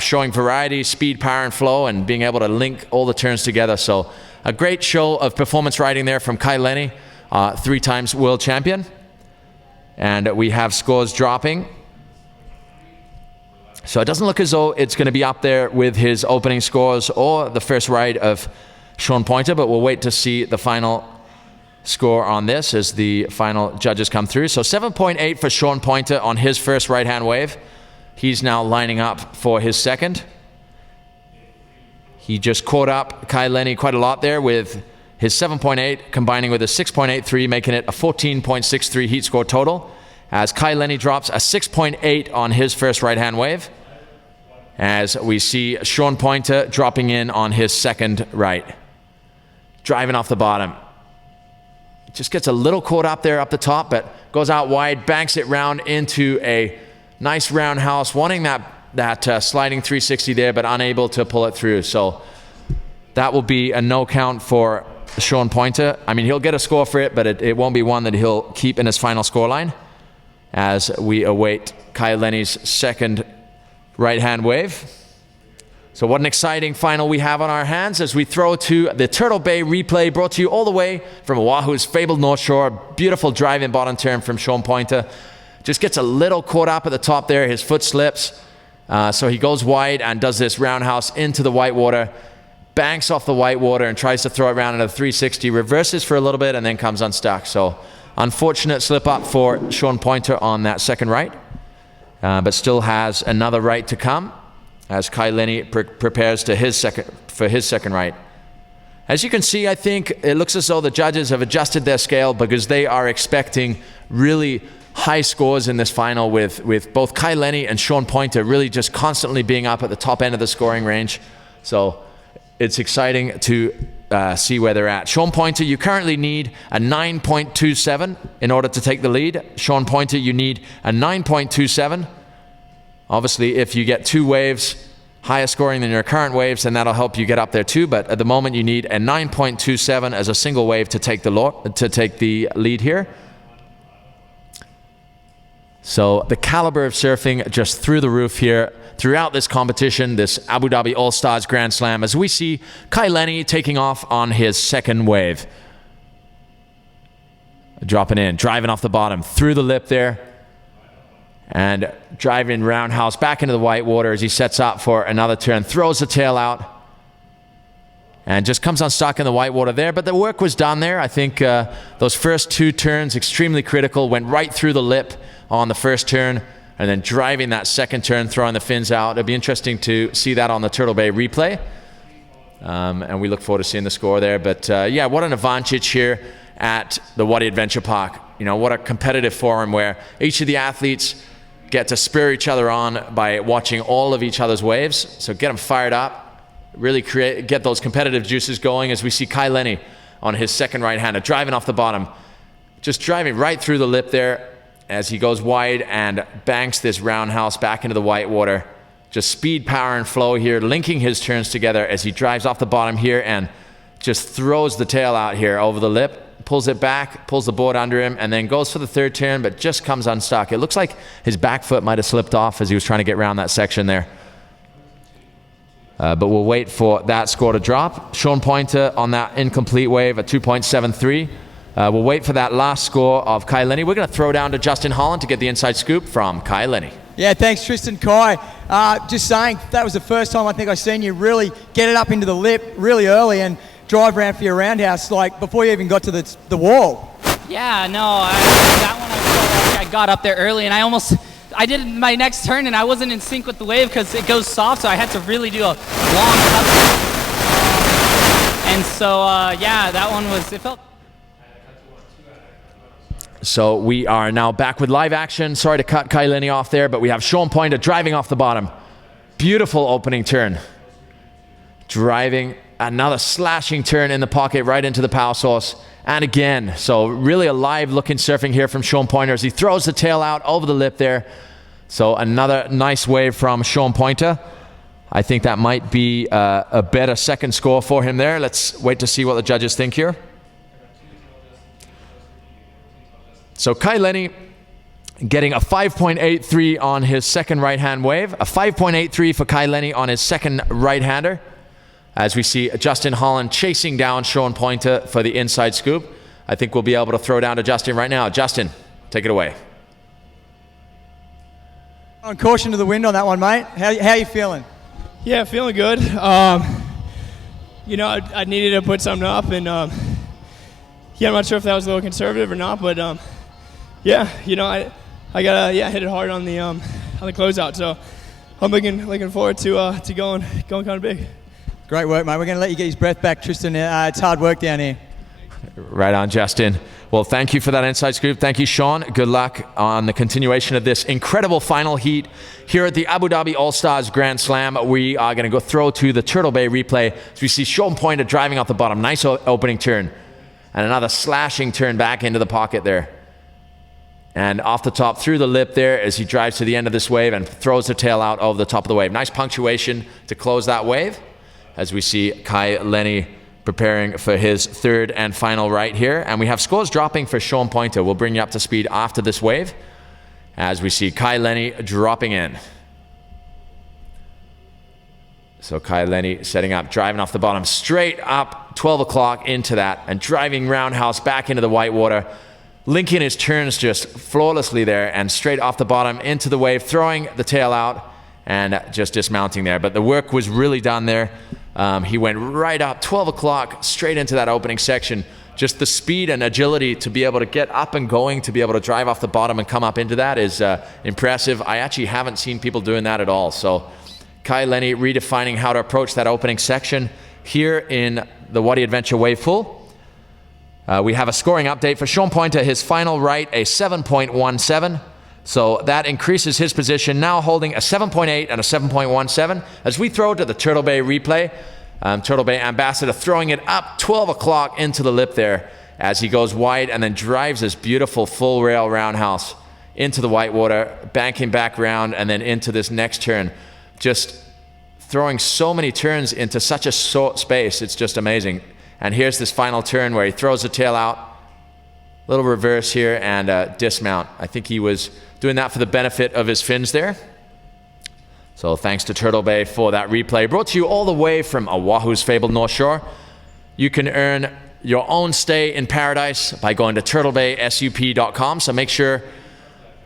showing variety, speed, power, and flow, and being able to link all the turns together. So a great show of performance riding there from Kai Lenny, 3 times world champion. And we have scores dropping. So it doesn't look as though it's going to be up there with his opening scores or the first ride of Sean Pointer, but we'll wait to see the final score on this as the final judges come through. So 7.8 for Sean Pointer on his first right-hand wave. He's now lining up for his second. He just caught up Kai Lenny quite a lot there with his 7.8 combining with a 6.83, making it a 14.63 heat score total, as Kai Lenny drops a 6.8 on his first right-hand wave, as we see Sean Pointer dropping in on his second right. Driving off the bottom. Just gets a little caught up there up the top, but goes out wide, banks it round into a nice roundhouse, wanting that sliding 360 there, but unable to pull it through. So that will be a no count for Sean Pointer. I mean, he'll get a score for it, but it won't be one that he'll keep in his final scoreline, as we await Kai Lenny's second right-hand wave. So what an exciting final we have on our hands as we throw to the Turtle Bay replay, brought to you all the way from Oahu's fabled North Shore. Beautiful drive-in bottom turn from Sean Pointer. Just gets a little caught up at the top there. His foot slips. So he goes wide and does this roundhouse into the white water, banks off the white water and tries to throw it around into the 360, reverses for a little bit and then comes unstuck. So unfortunate slip up for Sean Pointer on that second right, but still has another right to come as Kai Lenny prepares for his second right. As you can see, I think it looks as though the judges have adjusted their scale because they are expecting really high scores in this final with both Kai Lenny and Sean Pointer really just constantly being up at the top end of the scoring range. So it's exciting to see where they're at. Sean Pointer, you currently need a 9.27 in order to take the lead. Sean Pointer, you need a 9.27. Obviously, if you get 2 waves higher scoring than your current waves, then that'll help you get up there too. But at the moment, you need a 9.27 as a single wave to take the lead here. So the caliber of surfing just through the roof here throughout this competition, this Abu Dhabi All-Stars Grand Slam, as we see Kai Lenny taking off on his second wave. Dropping in, driving off the bottom, through the lip there, and driving roundhouse back into the white water as he sets up for another turn, throws the tail out, and just comes unstuck in the white water there. But the work was done there. I think those first 2 turns, extremely critical, went right through the lip on the first turn, and then driving that second turn, throwing the fins out. It'll be interesting to see that on the Turtle Bay replay. And we look forward to seeing the score there. But yeah, what an advantage here at the Wadi Adventure Park. You know, what a competitive forum where each of the athletes get to spur each other on by watching all of each other's waves. So get them fired up, really get those competitive juices going as we see Kai Lenny on his second right-hander, driving off the bottom, just driving right through the lip there as he goes wide and banks this roundhouse back into the white water. Just speed, power, and flow here, linking his turns together as he drives off the bottom here and just throws the tail out here over the lip, pulls it back, pulls the board under him, and then goes for the third turn, but just comes unstuck. It looks like his back foot might have slipped off as he was trying to get around that section there. But we'll wait for that score to drop. Sean Pointer on that incomplete wave at 2.73. We'll wait for that last score of Kai Lenny. We're going to throw down to Justin Holland to get the inside scoop from Kai Lenny. Yeah, thanks, Tristan. Kai, just saying, that was the first time I think I've seen you really get it up into the lip really early and drive around for your roundhouse, like before you even got to the wall. Yeah, no, that one I felt like I got up there early, and I did my next turn, and I wasn't in sync with the wave because it goes soft, so I had to really do a long cut. And so, yeah, that one it felt So we are now back with live action. Sorry to cut Kai Lenny off there, but we have Sean Pointer driving off the bottom. Beautiful opening turn. Driving another slashing turn in the pocket right into the power source. And again, so really a live looking surfing here from Sean Pointer as he throws the tail out over the lip there. So another nice wave from Sean Pointer. I think that might be a better second score for him there. Let's wait to see what the judges think here. So Kai Lenny getting a 5.83 on his second right-hand wave. A 5.83 for Kai Lenny on his second right-hander. As we see Justin Holland chasing down Sean Pointer for the inside scoop. I think we'll be able to throw down to Justin right now. Justin, take it away. On caution to the wind on that one, mate. How are you feeling? Yeah, feeling good. You know, I needed to put something up, and yeah, I'm not sure if that was a little conservative or not, but yeah, you know, I gotta hit it hard on the closeout. So I'm looking forward to going kind of big. Great work, mate. We're going to let you get his breath back, Tristan. It's hard work down here. Right on, Justin. Well, thank you for that inside scoop. Thank you, Sean. Good luck on the continuation of this incredible final heat here at the Abu Dhabi All-Stars Grand Slam. We are going to go throw to the Turtle Bay replay as we see Sean Pointer driving off the bottom. Nice opening turn. And another slashing turn back into the pocket there. And off the top through the lip there as he drives to the end of this wave and throws the tail out over the top of the wave. Nice punctuation to close that wave as we see Kai Lenny preparing for his third and final right here. And we have scores dropping for Sean Pointer. We'll bring you up to speed after this wave as we see Kai Lenny dropping in. So Kai Lenny setting up, driving off the bottom, straight up 12 o'clock into that and driving roundhouse back into the white water, linking his turns just flawlessly there and straight off the bottom into the wave, throwing the tail out and just dismounting there. But the work was really done there. He went right up 12 o'clock straight into that opening section. Just the speed and agility to be able to get up and going, to be able to drive off the bottom and come up into that is impressive. I actually haven't seen people doing that at all. So Kai Lenny redefining how to approach that opening section here in the Wadi Adventure Wave Pool. We have a scoring update for Sean Pointer. His final right, a 7.17. So that increases his position, now holding a 7.8 and a 7.17. As we throw to the Turtle Bay replay, Turtle Bay ambassador throwing it up 12 o'clock into the lip there as he goes wide and then drives this beautiful full rail roundhouse into the white water, banking back round and then into this next turn. Just throwing so many turns into such a short space. It's just amazing. And here's this final turn where he throws the tail out, little reverse here and dismount. I think he was doing that for the benefit of his fins there. So thanks to Turtle Bay for that replay. Brought to you all the way from Oahu's fabled North Shore. You can earn your own stay in paradise by going to turtlebaysup.com. So make sure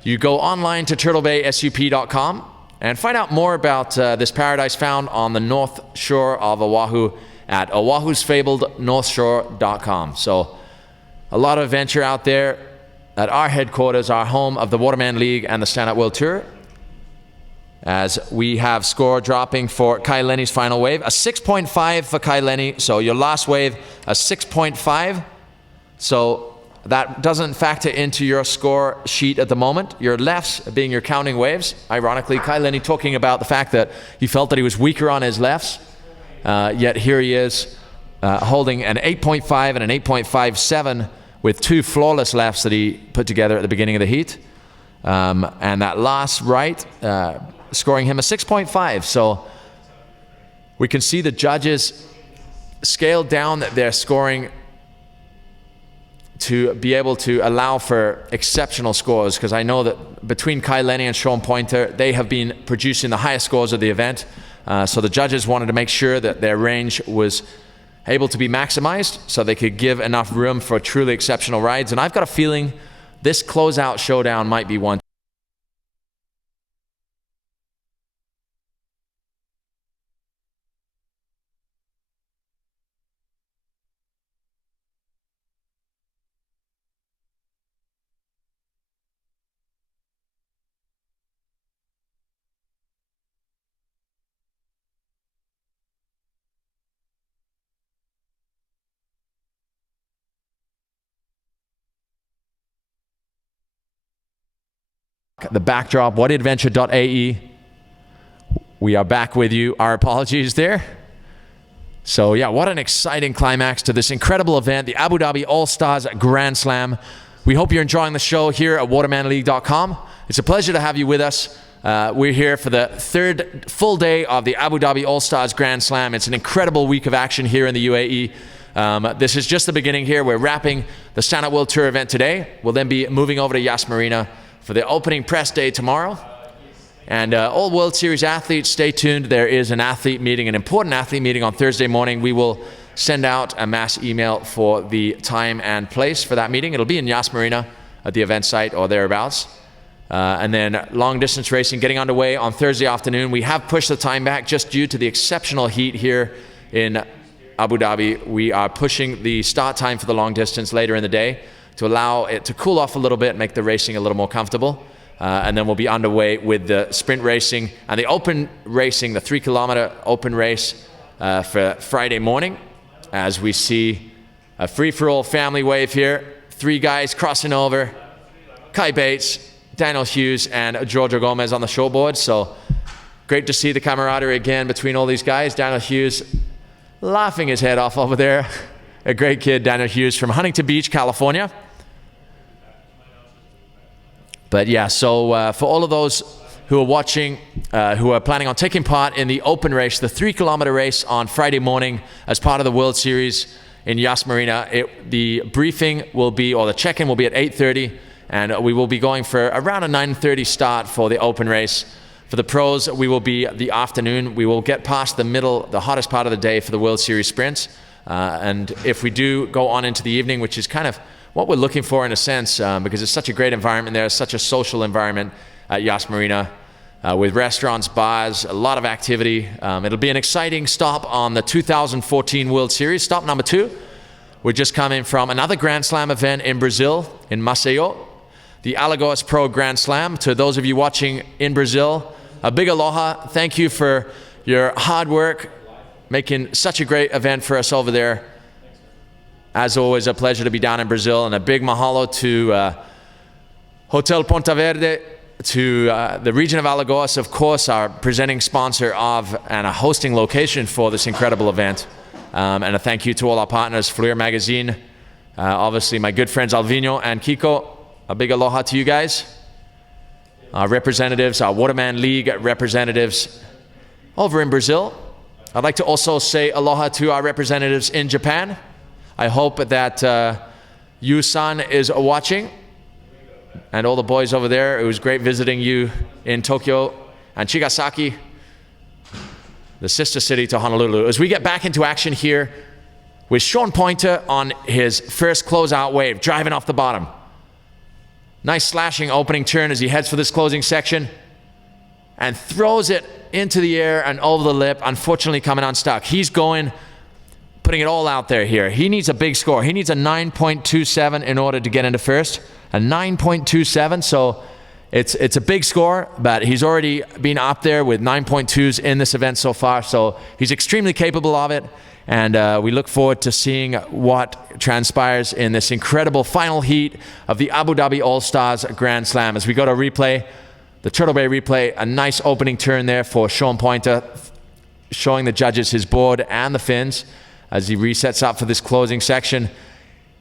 you go online to turtlebaysup.com and find out more about this paradise found on the north shore of Oahu at oahusfablednorthshore.com. So a lot of adventure out there at our headquarters, our home of the Waterman League and the Stand Up World Tour. As we have score dropping for Kai Lenny's final wave, a 6.5 for Kai Lenny. So your last wave, a 6.5. So that doesn't factor into your score sheet at the moment. Your lefts being your counting waves. Ironically, Kai Lenny talking about the fact that he felt that he was weaker on his lefts. Yet here he is holding an 8.5 and an 8.57 with two flawless lefts that he put together at the beginning of the heat. And that last right, scoring him a 6.5. So we can see the judges scaled down their scoring to be able to allow for exceptional scores, because I know that between Kai Lenny and Sean Pointer, they have been producing the highest scores of the event. So the judges wanted to make sure that their range was able to be maximized so they could give enough room for truly exceptional rides. And I've got a feeling this closeout showdown might be one the backdrop, wadiadventure.ae. We are back with you. Our apologies there. So yeah, what an exciting climax to this incredible event, the Abu Dhabi All-Stars Grand Slam. We hope you're enjoying the show here at watermanleague.com. It's a pleasure to have you with us. We're here for the third full day of the Abu Dhabi All-Stars Grand Slam. It's an incredible week of action here in the UAE. This is just the beginning here. We're wrapping the Stand Up World Tour event today. We'll then be moving over to Yas Marina for the opening press day tomorrow. And all World Series athletes, stay tuned. There is an athlete meeting, an important athlete meeting on Thursday morning. We will send out a mass email for the time and place for that meeting. It'll be in Yas Marina at the event site or thereabouts. And then long distance racing getting underway on Thursday afternoon. We have pushed the time back just due to the exceptional heat here in Abu Dhabi. We are pushing the start time for the long distance later in the day to allow it to cool off a little bit, make the racing a little more comfortable. And then we'll be underway with the sprint racing and the open racing, the 3-kilometer open race for Friday morning, as we see a free-for-all family wave here. 3 guys crossing over, Kai Bates, Daniel Hughes, and Giorgio Gomez on the shortboard. So great to see the camaraderie again between all these guys. Daniel Hughes laughing his head off over there. A great kid, Daniel Hughes from Huntington Beach, California. But yeah, so for all of those who are watching, who are planning on taking part in the open race, the 3-kilometer race on Friday morning as part of the World Series in Yas Marina, the briefing will be, or the check-in will be at 8:30, and we will be going for around a 9:30 start for the open race. For the pros, we will be the afternoon. We will get past the middle, the hottest part of the day for the World Series sprints. And if we do go on into the evening, which is kind of what we're looking for in a sense, because it's such a great environment there, such a social environment at Yas Marina, with restaurants, bars, a lot of activity. It'll be an exciting stop on the 2014 World Series, stop number 2. We're just coming from another Grand Slam event in Brazil, in Maceió, the Alagoas Pro Grand Slam. To those of you watching in Brazil, a big aloha. Thank you for your hard work, making such a great event for us over there. As always, a pleasure to be down in Brazil, and a big mahalo to Hotel Ponta Verde, to the region of Alagoas, of course, our presenting sponsor of and a hosting location for this incredible event. And a thank you to all our partners, Fleur Magazine, obviously my good friends Alvino and Kiko. A big aloha to you guys. Our representatives, our Waterman League representatives over in Brazil. I'd like to also say aloha to our representatives in Japan. I hope that Yu-san is watching, and all the boys over there. It was great visiting you in Tokyo and Chigasaki, the sister city to Honolulu. As we get back into action here with Sean Pointer on his first closeout wave, driving off the bottom. Nice slashing opening turn as he heads for this closing section and throws it into the air and over the lip, unfortunately coming unstuck. He's going, putting it all out there here. He needs a big score. He needs a 9.27 in order to get into first. A 9.27, so it's a big score, but he's already been up there with 9.2s in this event so far, so he's extremely capable of it, and we look forward to seeing what transpires in this incredible final heat of the Abu Dhabi All-Stars Grand Slam. As we go to replay, the Turtle Bay replay, a nice opening turn there for Sean Pointer, showing the judges his board and the fins as he resets up for this closing section.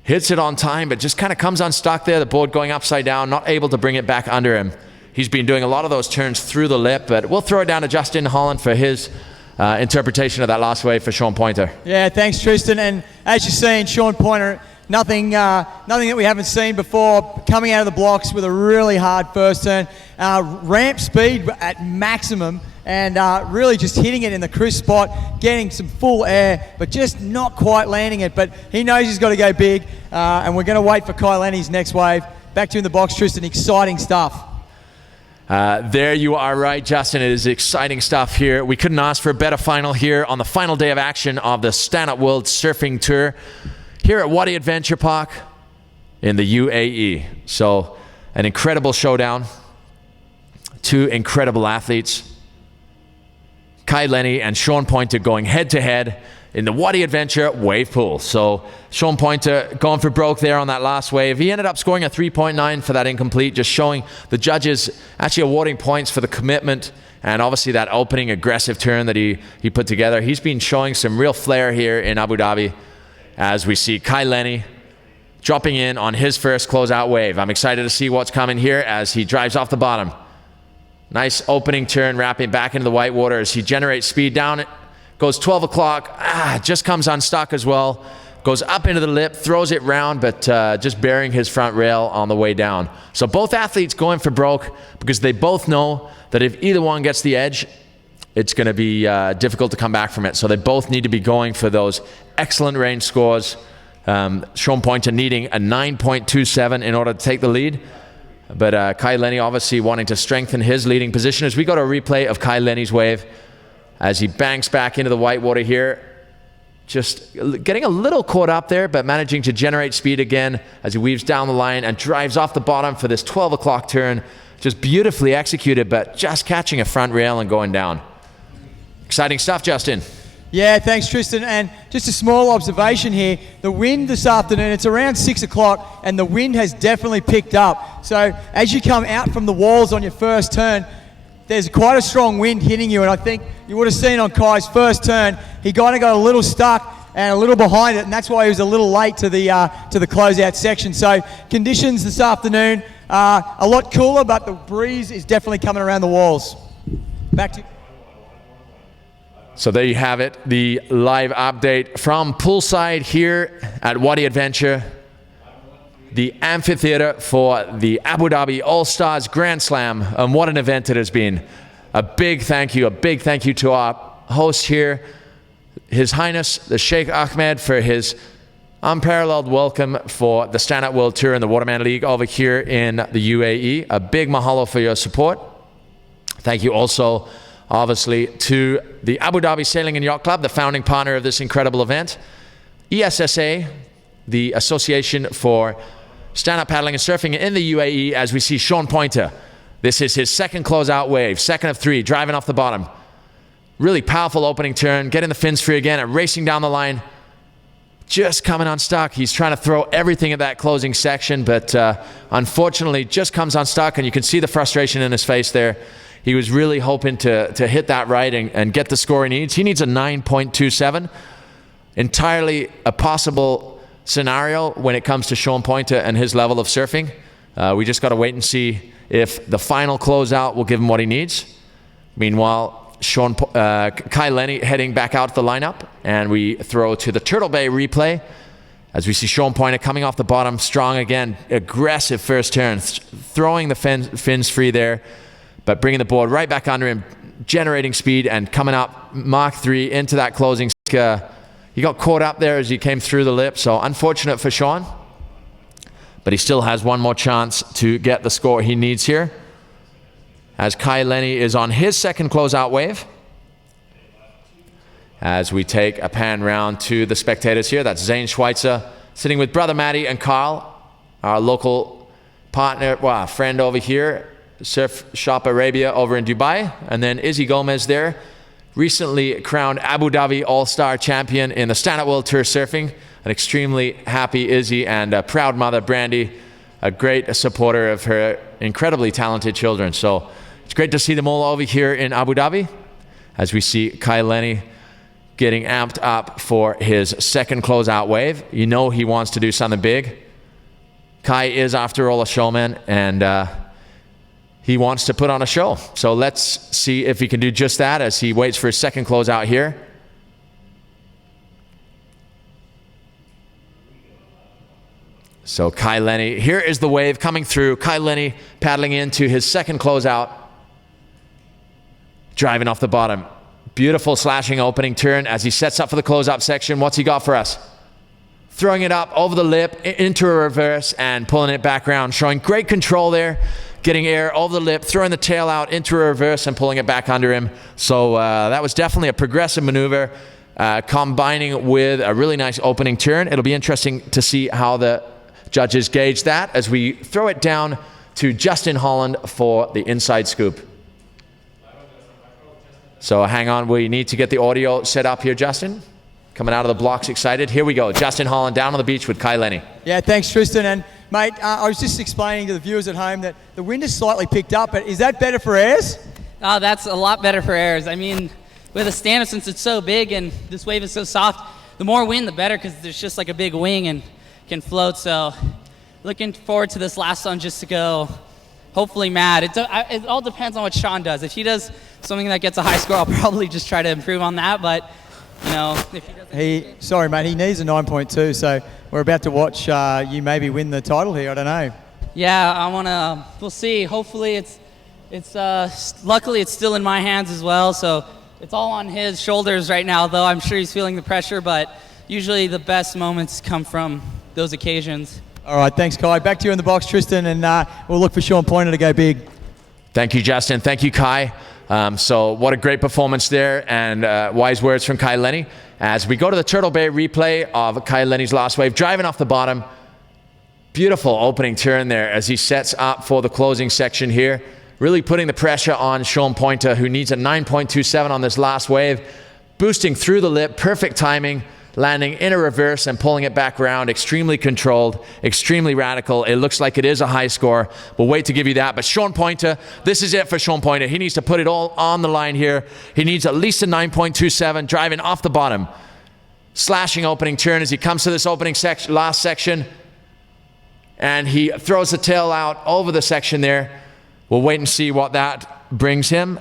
Hits it on time, but just kind of comes unstuck there, the board going upside down, not able to bring it back under him. He's been doing a lot of those turns through the lip, but we'll throw it down to Justin Holland for his interpretation of that last wave for Sean Pointer. Yeah, thanks, Tristan. And as you're seeing, Sean Pointer, nothing that we haven't seen before, coming out of the blocks with a really hard first turn. Ramp speed at maximum, and really just hitting it in the crisp spot, getting some full air, but just not quite landing it. But he knows he's got to go big, and we're going to wait for Kai Lenny's next wave. Back to you in the box, Tristan. Exciting stuff. There you are right, Justin. It is exciting stuff here. We couldn't ask for a better final here on the final day of action of the Stand Up World Surfing Tour here at Wadi Adventure Park in the UAE. So an incredible showdown. 2 incredible athletes. Kai Lenny and Sean Pointer going head to head. in the Wadi Adventure Wave Pool. So Sean Pointer going for broke there on that last wave. He ended up scoring a 3.9 for that incomplete, just showing the judges actually awarding points for the commitment and obviously that opening aggressive turn that he put together. He's been showing some real flair here in Abu Dhabi as we see Kai Lenny dropping in on his first closeout wave. I'm excited to see what's coming here as he drives off the bottom. Nice opening turn, wrapping back into the white water as he generates speed down it. Goes 12 o'clock, just comes unstuck as well. Goes up into the lip, throws it round, but just burying his front rail on the way down. So both athletes going for broke because they both know that if either one gets the edge, it's going to be difficult to come back from it. So they both need to be going for those excellent range scores. Sean Pointer needing a 9.27 in order to take the lead. But Kai Lenny obviously wanting to strengthen his leading position as we got a replay of Kai Lenny's wave as he banks back into the white water here. Just getting a little caught up there, but managing to generate speed again as he weaves down the line and drives off the bottom for this 12 o'clock turn. Just beautifully executed, but just catching a front rail and going down. Exciting stuff, Justin. Yeah, thanks, Tristan. And just a small observation here. The wind this afternoon, it's around 6 o'clock, and the wind has definitely picked up. So as you come out from the walls on your first turn, there's quite a strong wind hitting you, and I think you would have seen on Kai's first turn, he kind of got a little stuck and a little behind it, and that's why he was a little late to the closeout section. So conditions this afternoon are a lot cooler, but the breeze is definitely coming around the walls. Back to you. So there you have it, the live update from poolside here at Wadi Adventure, the amphitheater for the Abu Dhabi All-Stars Grand Slam. And what an event it has been. A big thank you to our host here, His Highness the Sheikh Ahmed, for his unparalleled welcome for the Stand Up World Tour and the Waterman League over here in the UAE. A big mahalo for your support. Thank you also, obviously, to the Abu Dhabi Sailing and Yacht Club, the founding partner of this incredible event. ESSA, the Association for Stand-Up Paddling and Surfing in the UAE, as we see Sean Pointer. This is his second closeout wave, second of three, driving off the bottom. Really powerful opening turn, getting the fins free again and racing down the line. Just coming unstuck. He's trying to throw everything at that closing section, but unfortunately just comes unstuck, and you can see the frustration in his face there. He was really hoping to hit that right and get the score he needs. He needs a 9.27. Entirely a possible scenario when it comes to Sean Pointer and his level of surfing. We just got to wait and see if the final closeout will give him what he needs. Meanwhile, Kai Lenny heading back out to the lineup, and we throw to the Turtle Bay replay as we see Sean Pointer coming off the bottom, strong again, aggressive first turn, throwing the fins free there, but bringing the board right back under him, generating speed and coming up Mach 3 into that closing. He got caught up there as he came through the lip, so unfortunate for Sean. But he still has one more chance to get the score he needs here, as Kai Lenny is on his second closeout wave. As we take a pan round to the spectators here, that's Zane Schweitzer sitting with brother Matty and Carl, our local partner, friend over here, Surf Shop Arabia over in Dubai, and then Izzy Gomez there, recently crowned Abu Dhabi All-Star Champion in the Stand Up World Tour Surfing. An extremely happy Izzy and a proud mother, Brandy, a great supporter of her incredibly talented children. So it's great to see them all over here in Abu Dhabi as we see Kai Lenny getting amped up for his second closeout wave. You know he wants to do something big. Kai is, after all, a showman, and he wants to put on a show. So let's see if he can do just that as he waits for his second closeout here. So Kai Lenny, here is the wave coming through. Kai Lenny paddling into his second closeout, driving off the bottom. Beautiful slashing opening turn as he sets up for the closeout section. What's he got for us? Throwing it up over the lip into a reverse and pulling it back around, showing great control there. Getting air over the lip, throwing the tail out into a reverse and pulling it back under him. So that was definitely a progressive maneuver, combining with a really nice opening turn. It'll be interesting to see how the judges gauge that as we throw it down to Justin Holland for the inside scoop. So hang on, we need to get the audio set up here, Justin. coming out of the blocks excited. Here we go. Justin Holland down on the beach with Kai Lenny. Yeah, thanks, Tristan. And, mate, I was just explaining to the viewers at home that the wind has slightly picked up, but is that better for airs? Oh, that's a lot better for airs. I mean, with a stand-up, since it's so big and this wave is so soft, the more wind, the better, because there's just like a big wing and can float. So looking forward to this last one just to go hopefully mad. It all depends on what Sean does. If he does something that gets a high score, I'll probably just try to improve on that. But, you know, if he doesn't... Sorry, mate, he needs a 9.2, so we're about to watch you maybe win the title here. I don't know. Yeah, I want to, we'll see. Hopefully luckily it's still in my hands as well, so it's all on his shoulders right now, though I'm sure he's feeling the pressure, but usually the best moments come from those occasions. All right, thanks, Kai. Back to you in the box, Tristan, and we'll look for Sean Pointer to go big. Thank you, Justin. Thank you, Kai. So what a great performance there, and wise words from Kai Lenny. As we go to the Turtle Bay replay of Kai Lenny's last wave, driving off the bottom. Beautiful opening turn there as he sets up for the closing section here. Really putting the pressure on Sean Pointer, who needs a 9.27 on this last wave. Boosting through the lip, perfect timing. Landing in a reverse and pulling it back around. Extremely controlled, extremely radical. It looks like it is a high score. We'll wait to give you that. But Sean Pointer, this is it for Sean Pointer. He needs to put it all on the line here. He needs at least a 9.27, driving off the bottom. Slashing opening turn as he comes to this opening last section. And he throws the tail out over the section there. We'll wait and see what that brings him.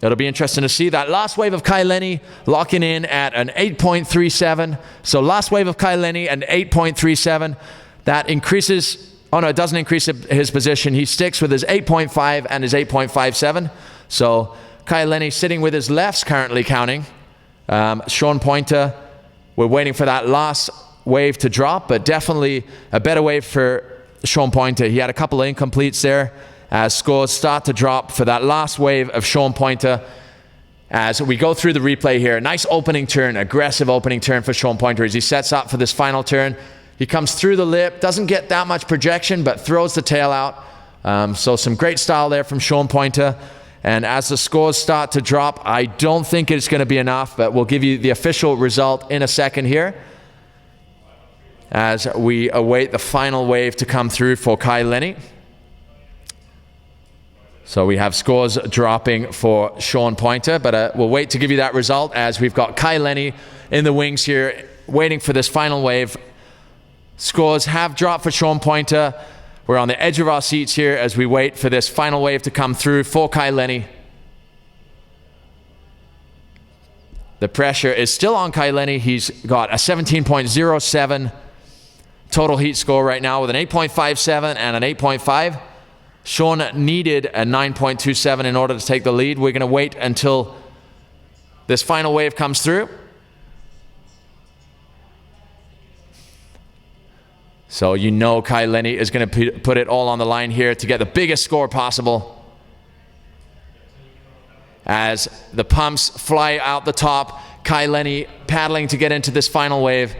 It'll be interesting to see that last wave of Kai Lenny locking in at an 8.37. So last wave of Kai Lenny an 8.37. That increases, oh no, it doesn't increase his position. He sticks with his 8.5 and his 8.57. So Kai Lenny sitting with his lefts currently counting. Sean Pointer, we're waiting for that last wave to drop, but definitely a better wave for Sean Pointer. He had a couple of incompletes there. As scores start to drop for that last wave of Sean Pointer. As we go through the replay here, nice opening turn, aggressive opening turn for Sean Pointer as he sets up for this final turn. He comes through the lip, doesn't get that much projection, but throws the tail out. So some great style there from Sean Pointer. And as the scores start to drop, I don't think it's going to be enough, but we'll give you the official result in a second here as we await the final wave to come through for Kai Lenny. So we have scores dropping for Sean Pointer, but we'll wait to give you that result as we've got Kai Lenny in the wings here, waiting for this final wave. Scores have dropped for Sean Pointer. We're on the edge of our seats here as we wait for this final wave to come through for Kai Lenny. The pressure is still on Kai Lenny. He's got a 17.07 total heat score right now with an 8.57 and an 8.5. Sean needed a 9.27 in order to take the lead. We're going to wait until this final wave comes through. So you know Kai Lenny is going to put it all on the line here to get the biggest score possible. As the pumps fly out the top, Kai Lenny paddling to get into this final wave.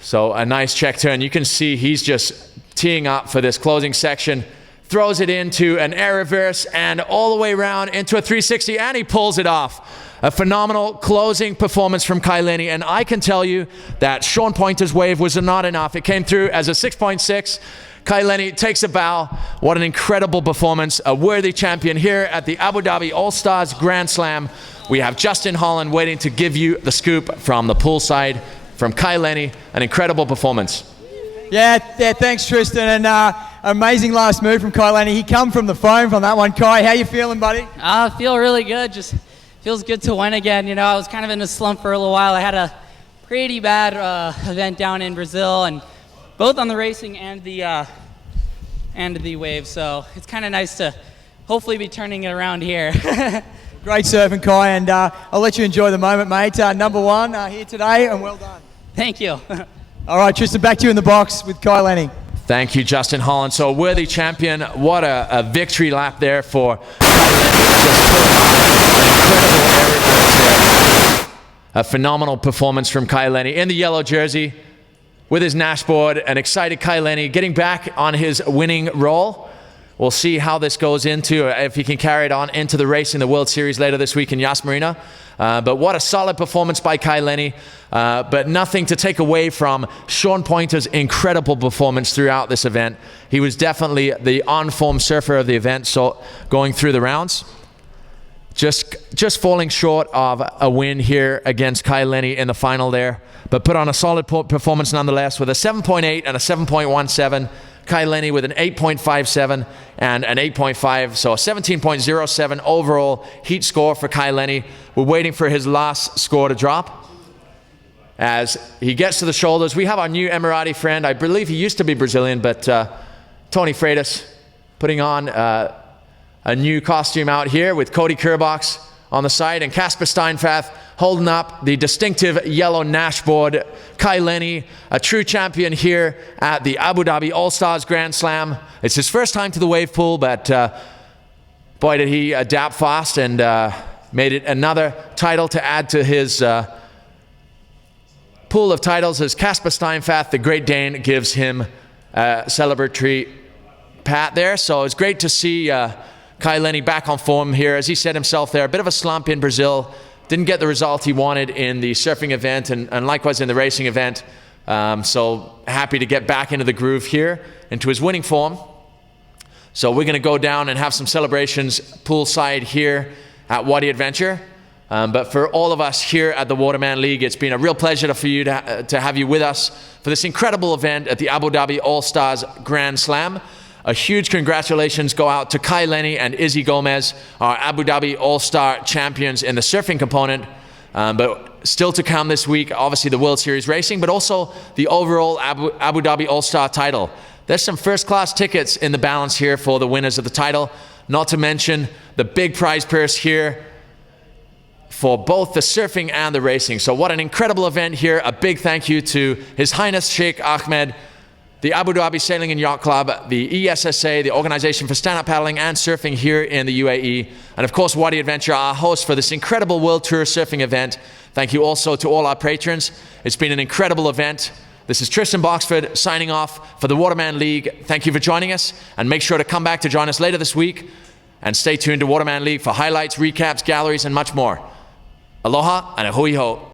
So a nice check turn. You can see he's just teeing up for this closing section. Throws it into an air reverse and all the way around into a 360, and he pulls it off. A phenomenal closing performance from Kai Lenny, and I can tell you that Sean Pointer's wave was not enough. It came through as a 6.6. Kai Lenny takes a bow. What an incredible performance. A worthy champion here at the Abu Dhabi All-Stars Grand Slam. We have Justin Holland waiting to give you the scoop from the poolside from Kai Lenny. An incredible performance. Yeah, thanks, Tristan. And amazing last move from Kai Lenny. He come from the foam from that one. Kai, how you feeling, buddy? I feel really good. Just feels good to win again. You know, I was kind of in a slump for a little while. I had a pretty bad event down in Brazil, and both on the racing and the wave. So it's kind of nice to hopefully be turning it around here. Great surfing, Kai, and I'll let you enjoy the moment, mate. Number one here today, and well done. Thank you. All right, Tristan, back to you in the box with Kai Lenny. Thank you, Justin Holland. So a worthy champion. What a victory lap there for Kai Lenny. Just pulling off an incredible air reverse there. A phenomenal performance from Kai Lenny in the yellow jersey with his Nash board. An excited Kai Lenny getting back on his winning roll. we'll see how this goes into, if he can carry it on into the race in the World Series later this week in Yas Marina. But what a solid performance by Kai Lenny. But nothing to take away from Sean Pointer's incredible performance throughout this event. He was definitely the on-form surfer of the event, so going through the rounds. Just falling short of a win here against Kai Lenny in the final there, but put on a solid performance nonetheless with a 7.8 and a 7.17. Kai Lenny with an 8.57 and an 8.5, so a 17.07 overall heat score for Kai Lenny. We're waiting for his last score to drop. As he gets to the shoulders, we have our new Emirati friend. I believe he used to be Brazilian, but Tony Freitas putting on a new costume out here with Cody Kerbox on the side and Casper Steinfath holding up the distinctive yellow Nash board. Kai Lenny, a true champion here at the Abu Dhabi All-Stars Grand Slam. It's his first time to the wave pool, but boy did he adapt fast and made it another title to add to his pool of titles as Casper Steinfath, the Great Dane, gives him a celebratory pat there. So it's great to see Kai Lenny back on form here. As he said himself there, a bit of a slump in Brazil. Didn't get the result he wanted in the surfing event and likewise in the racing event. So happy to get back into the groove here, into his winning form. So we're going to go down and have some celebrations poolside here at Wadi Adventure. But for all of us here at the Waterman League, it's been a real pleasure for you to have you with us for this incredible event at the Abu Dhabi All-Stars Grand Slam. A huge congratulations go out to Kai Lenny and Izzy Gomez, our Abu Dhabi All-Star champions in the surfing component. But still to come this week, obviously the World Series Racing, but also the overall Abu Dhabi All-Star title. There's some first-class tickets in the balance here for the winners of the title, not to mention the big prize purse here for both the surfing and the racing. So what an incredible event here. A big thank you to His Highness Sheikh Ahmed, the Abu Dhabi Sailing and Yacht Club, the ESSA, the Organization for Stand-Up Paddling and Surfing here in the UAE, and of course Wadi Adventure, our host for this incredible World Tour surfing event. Thank you also to all our patrons. It's been an incredible event. This is Tristan Boxford signing off for the Waterman League. Thank you for joining us, and make sure to come back to join us later this week, and stay tuned to Waterman League for highlights, recaps, galleries, and much more. Aloha and a hui ho.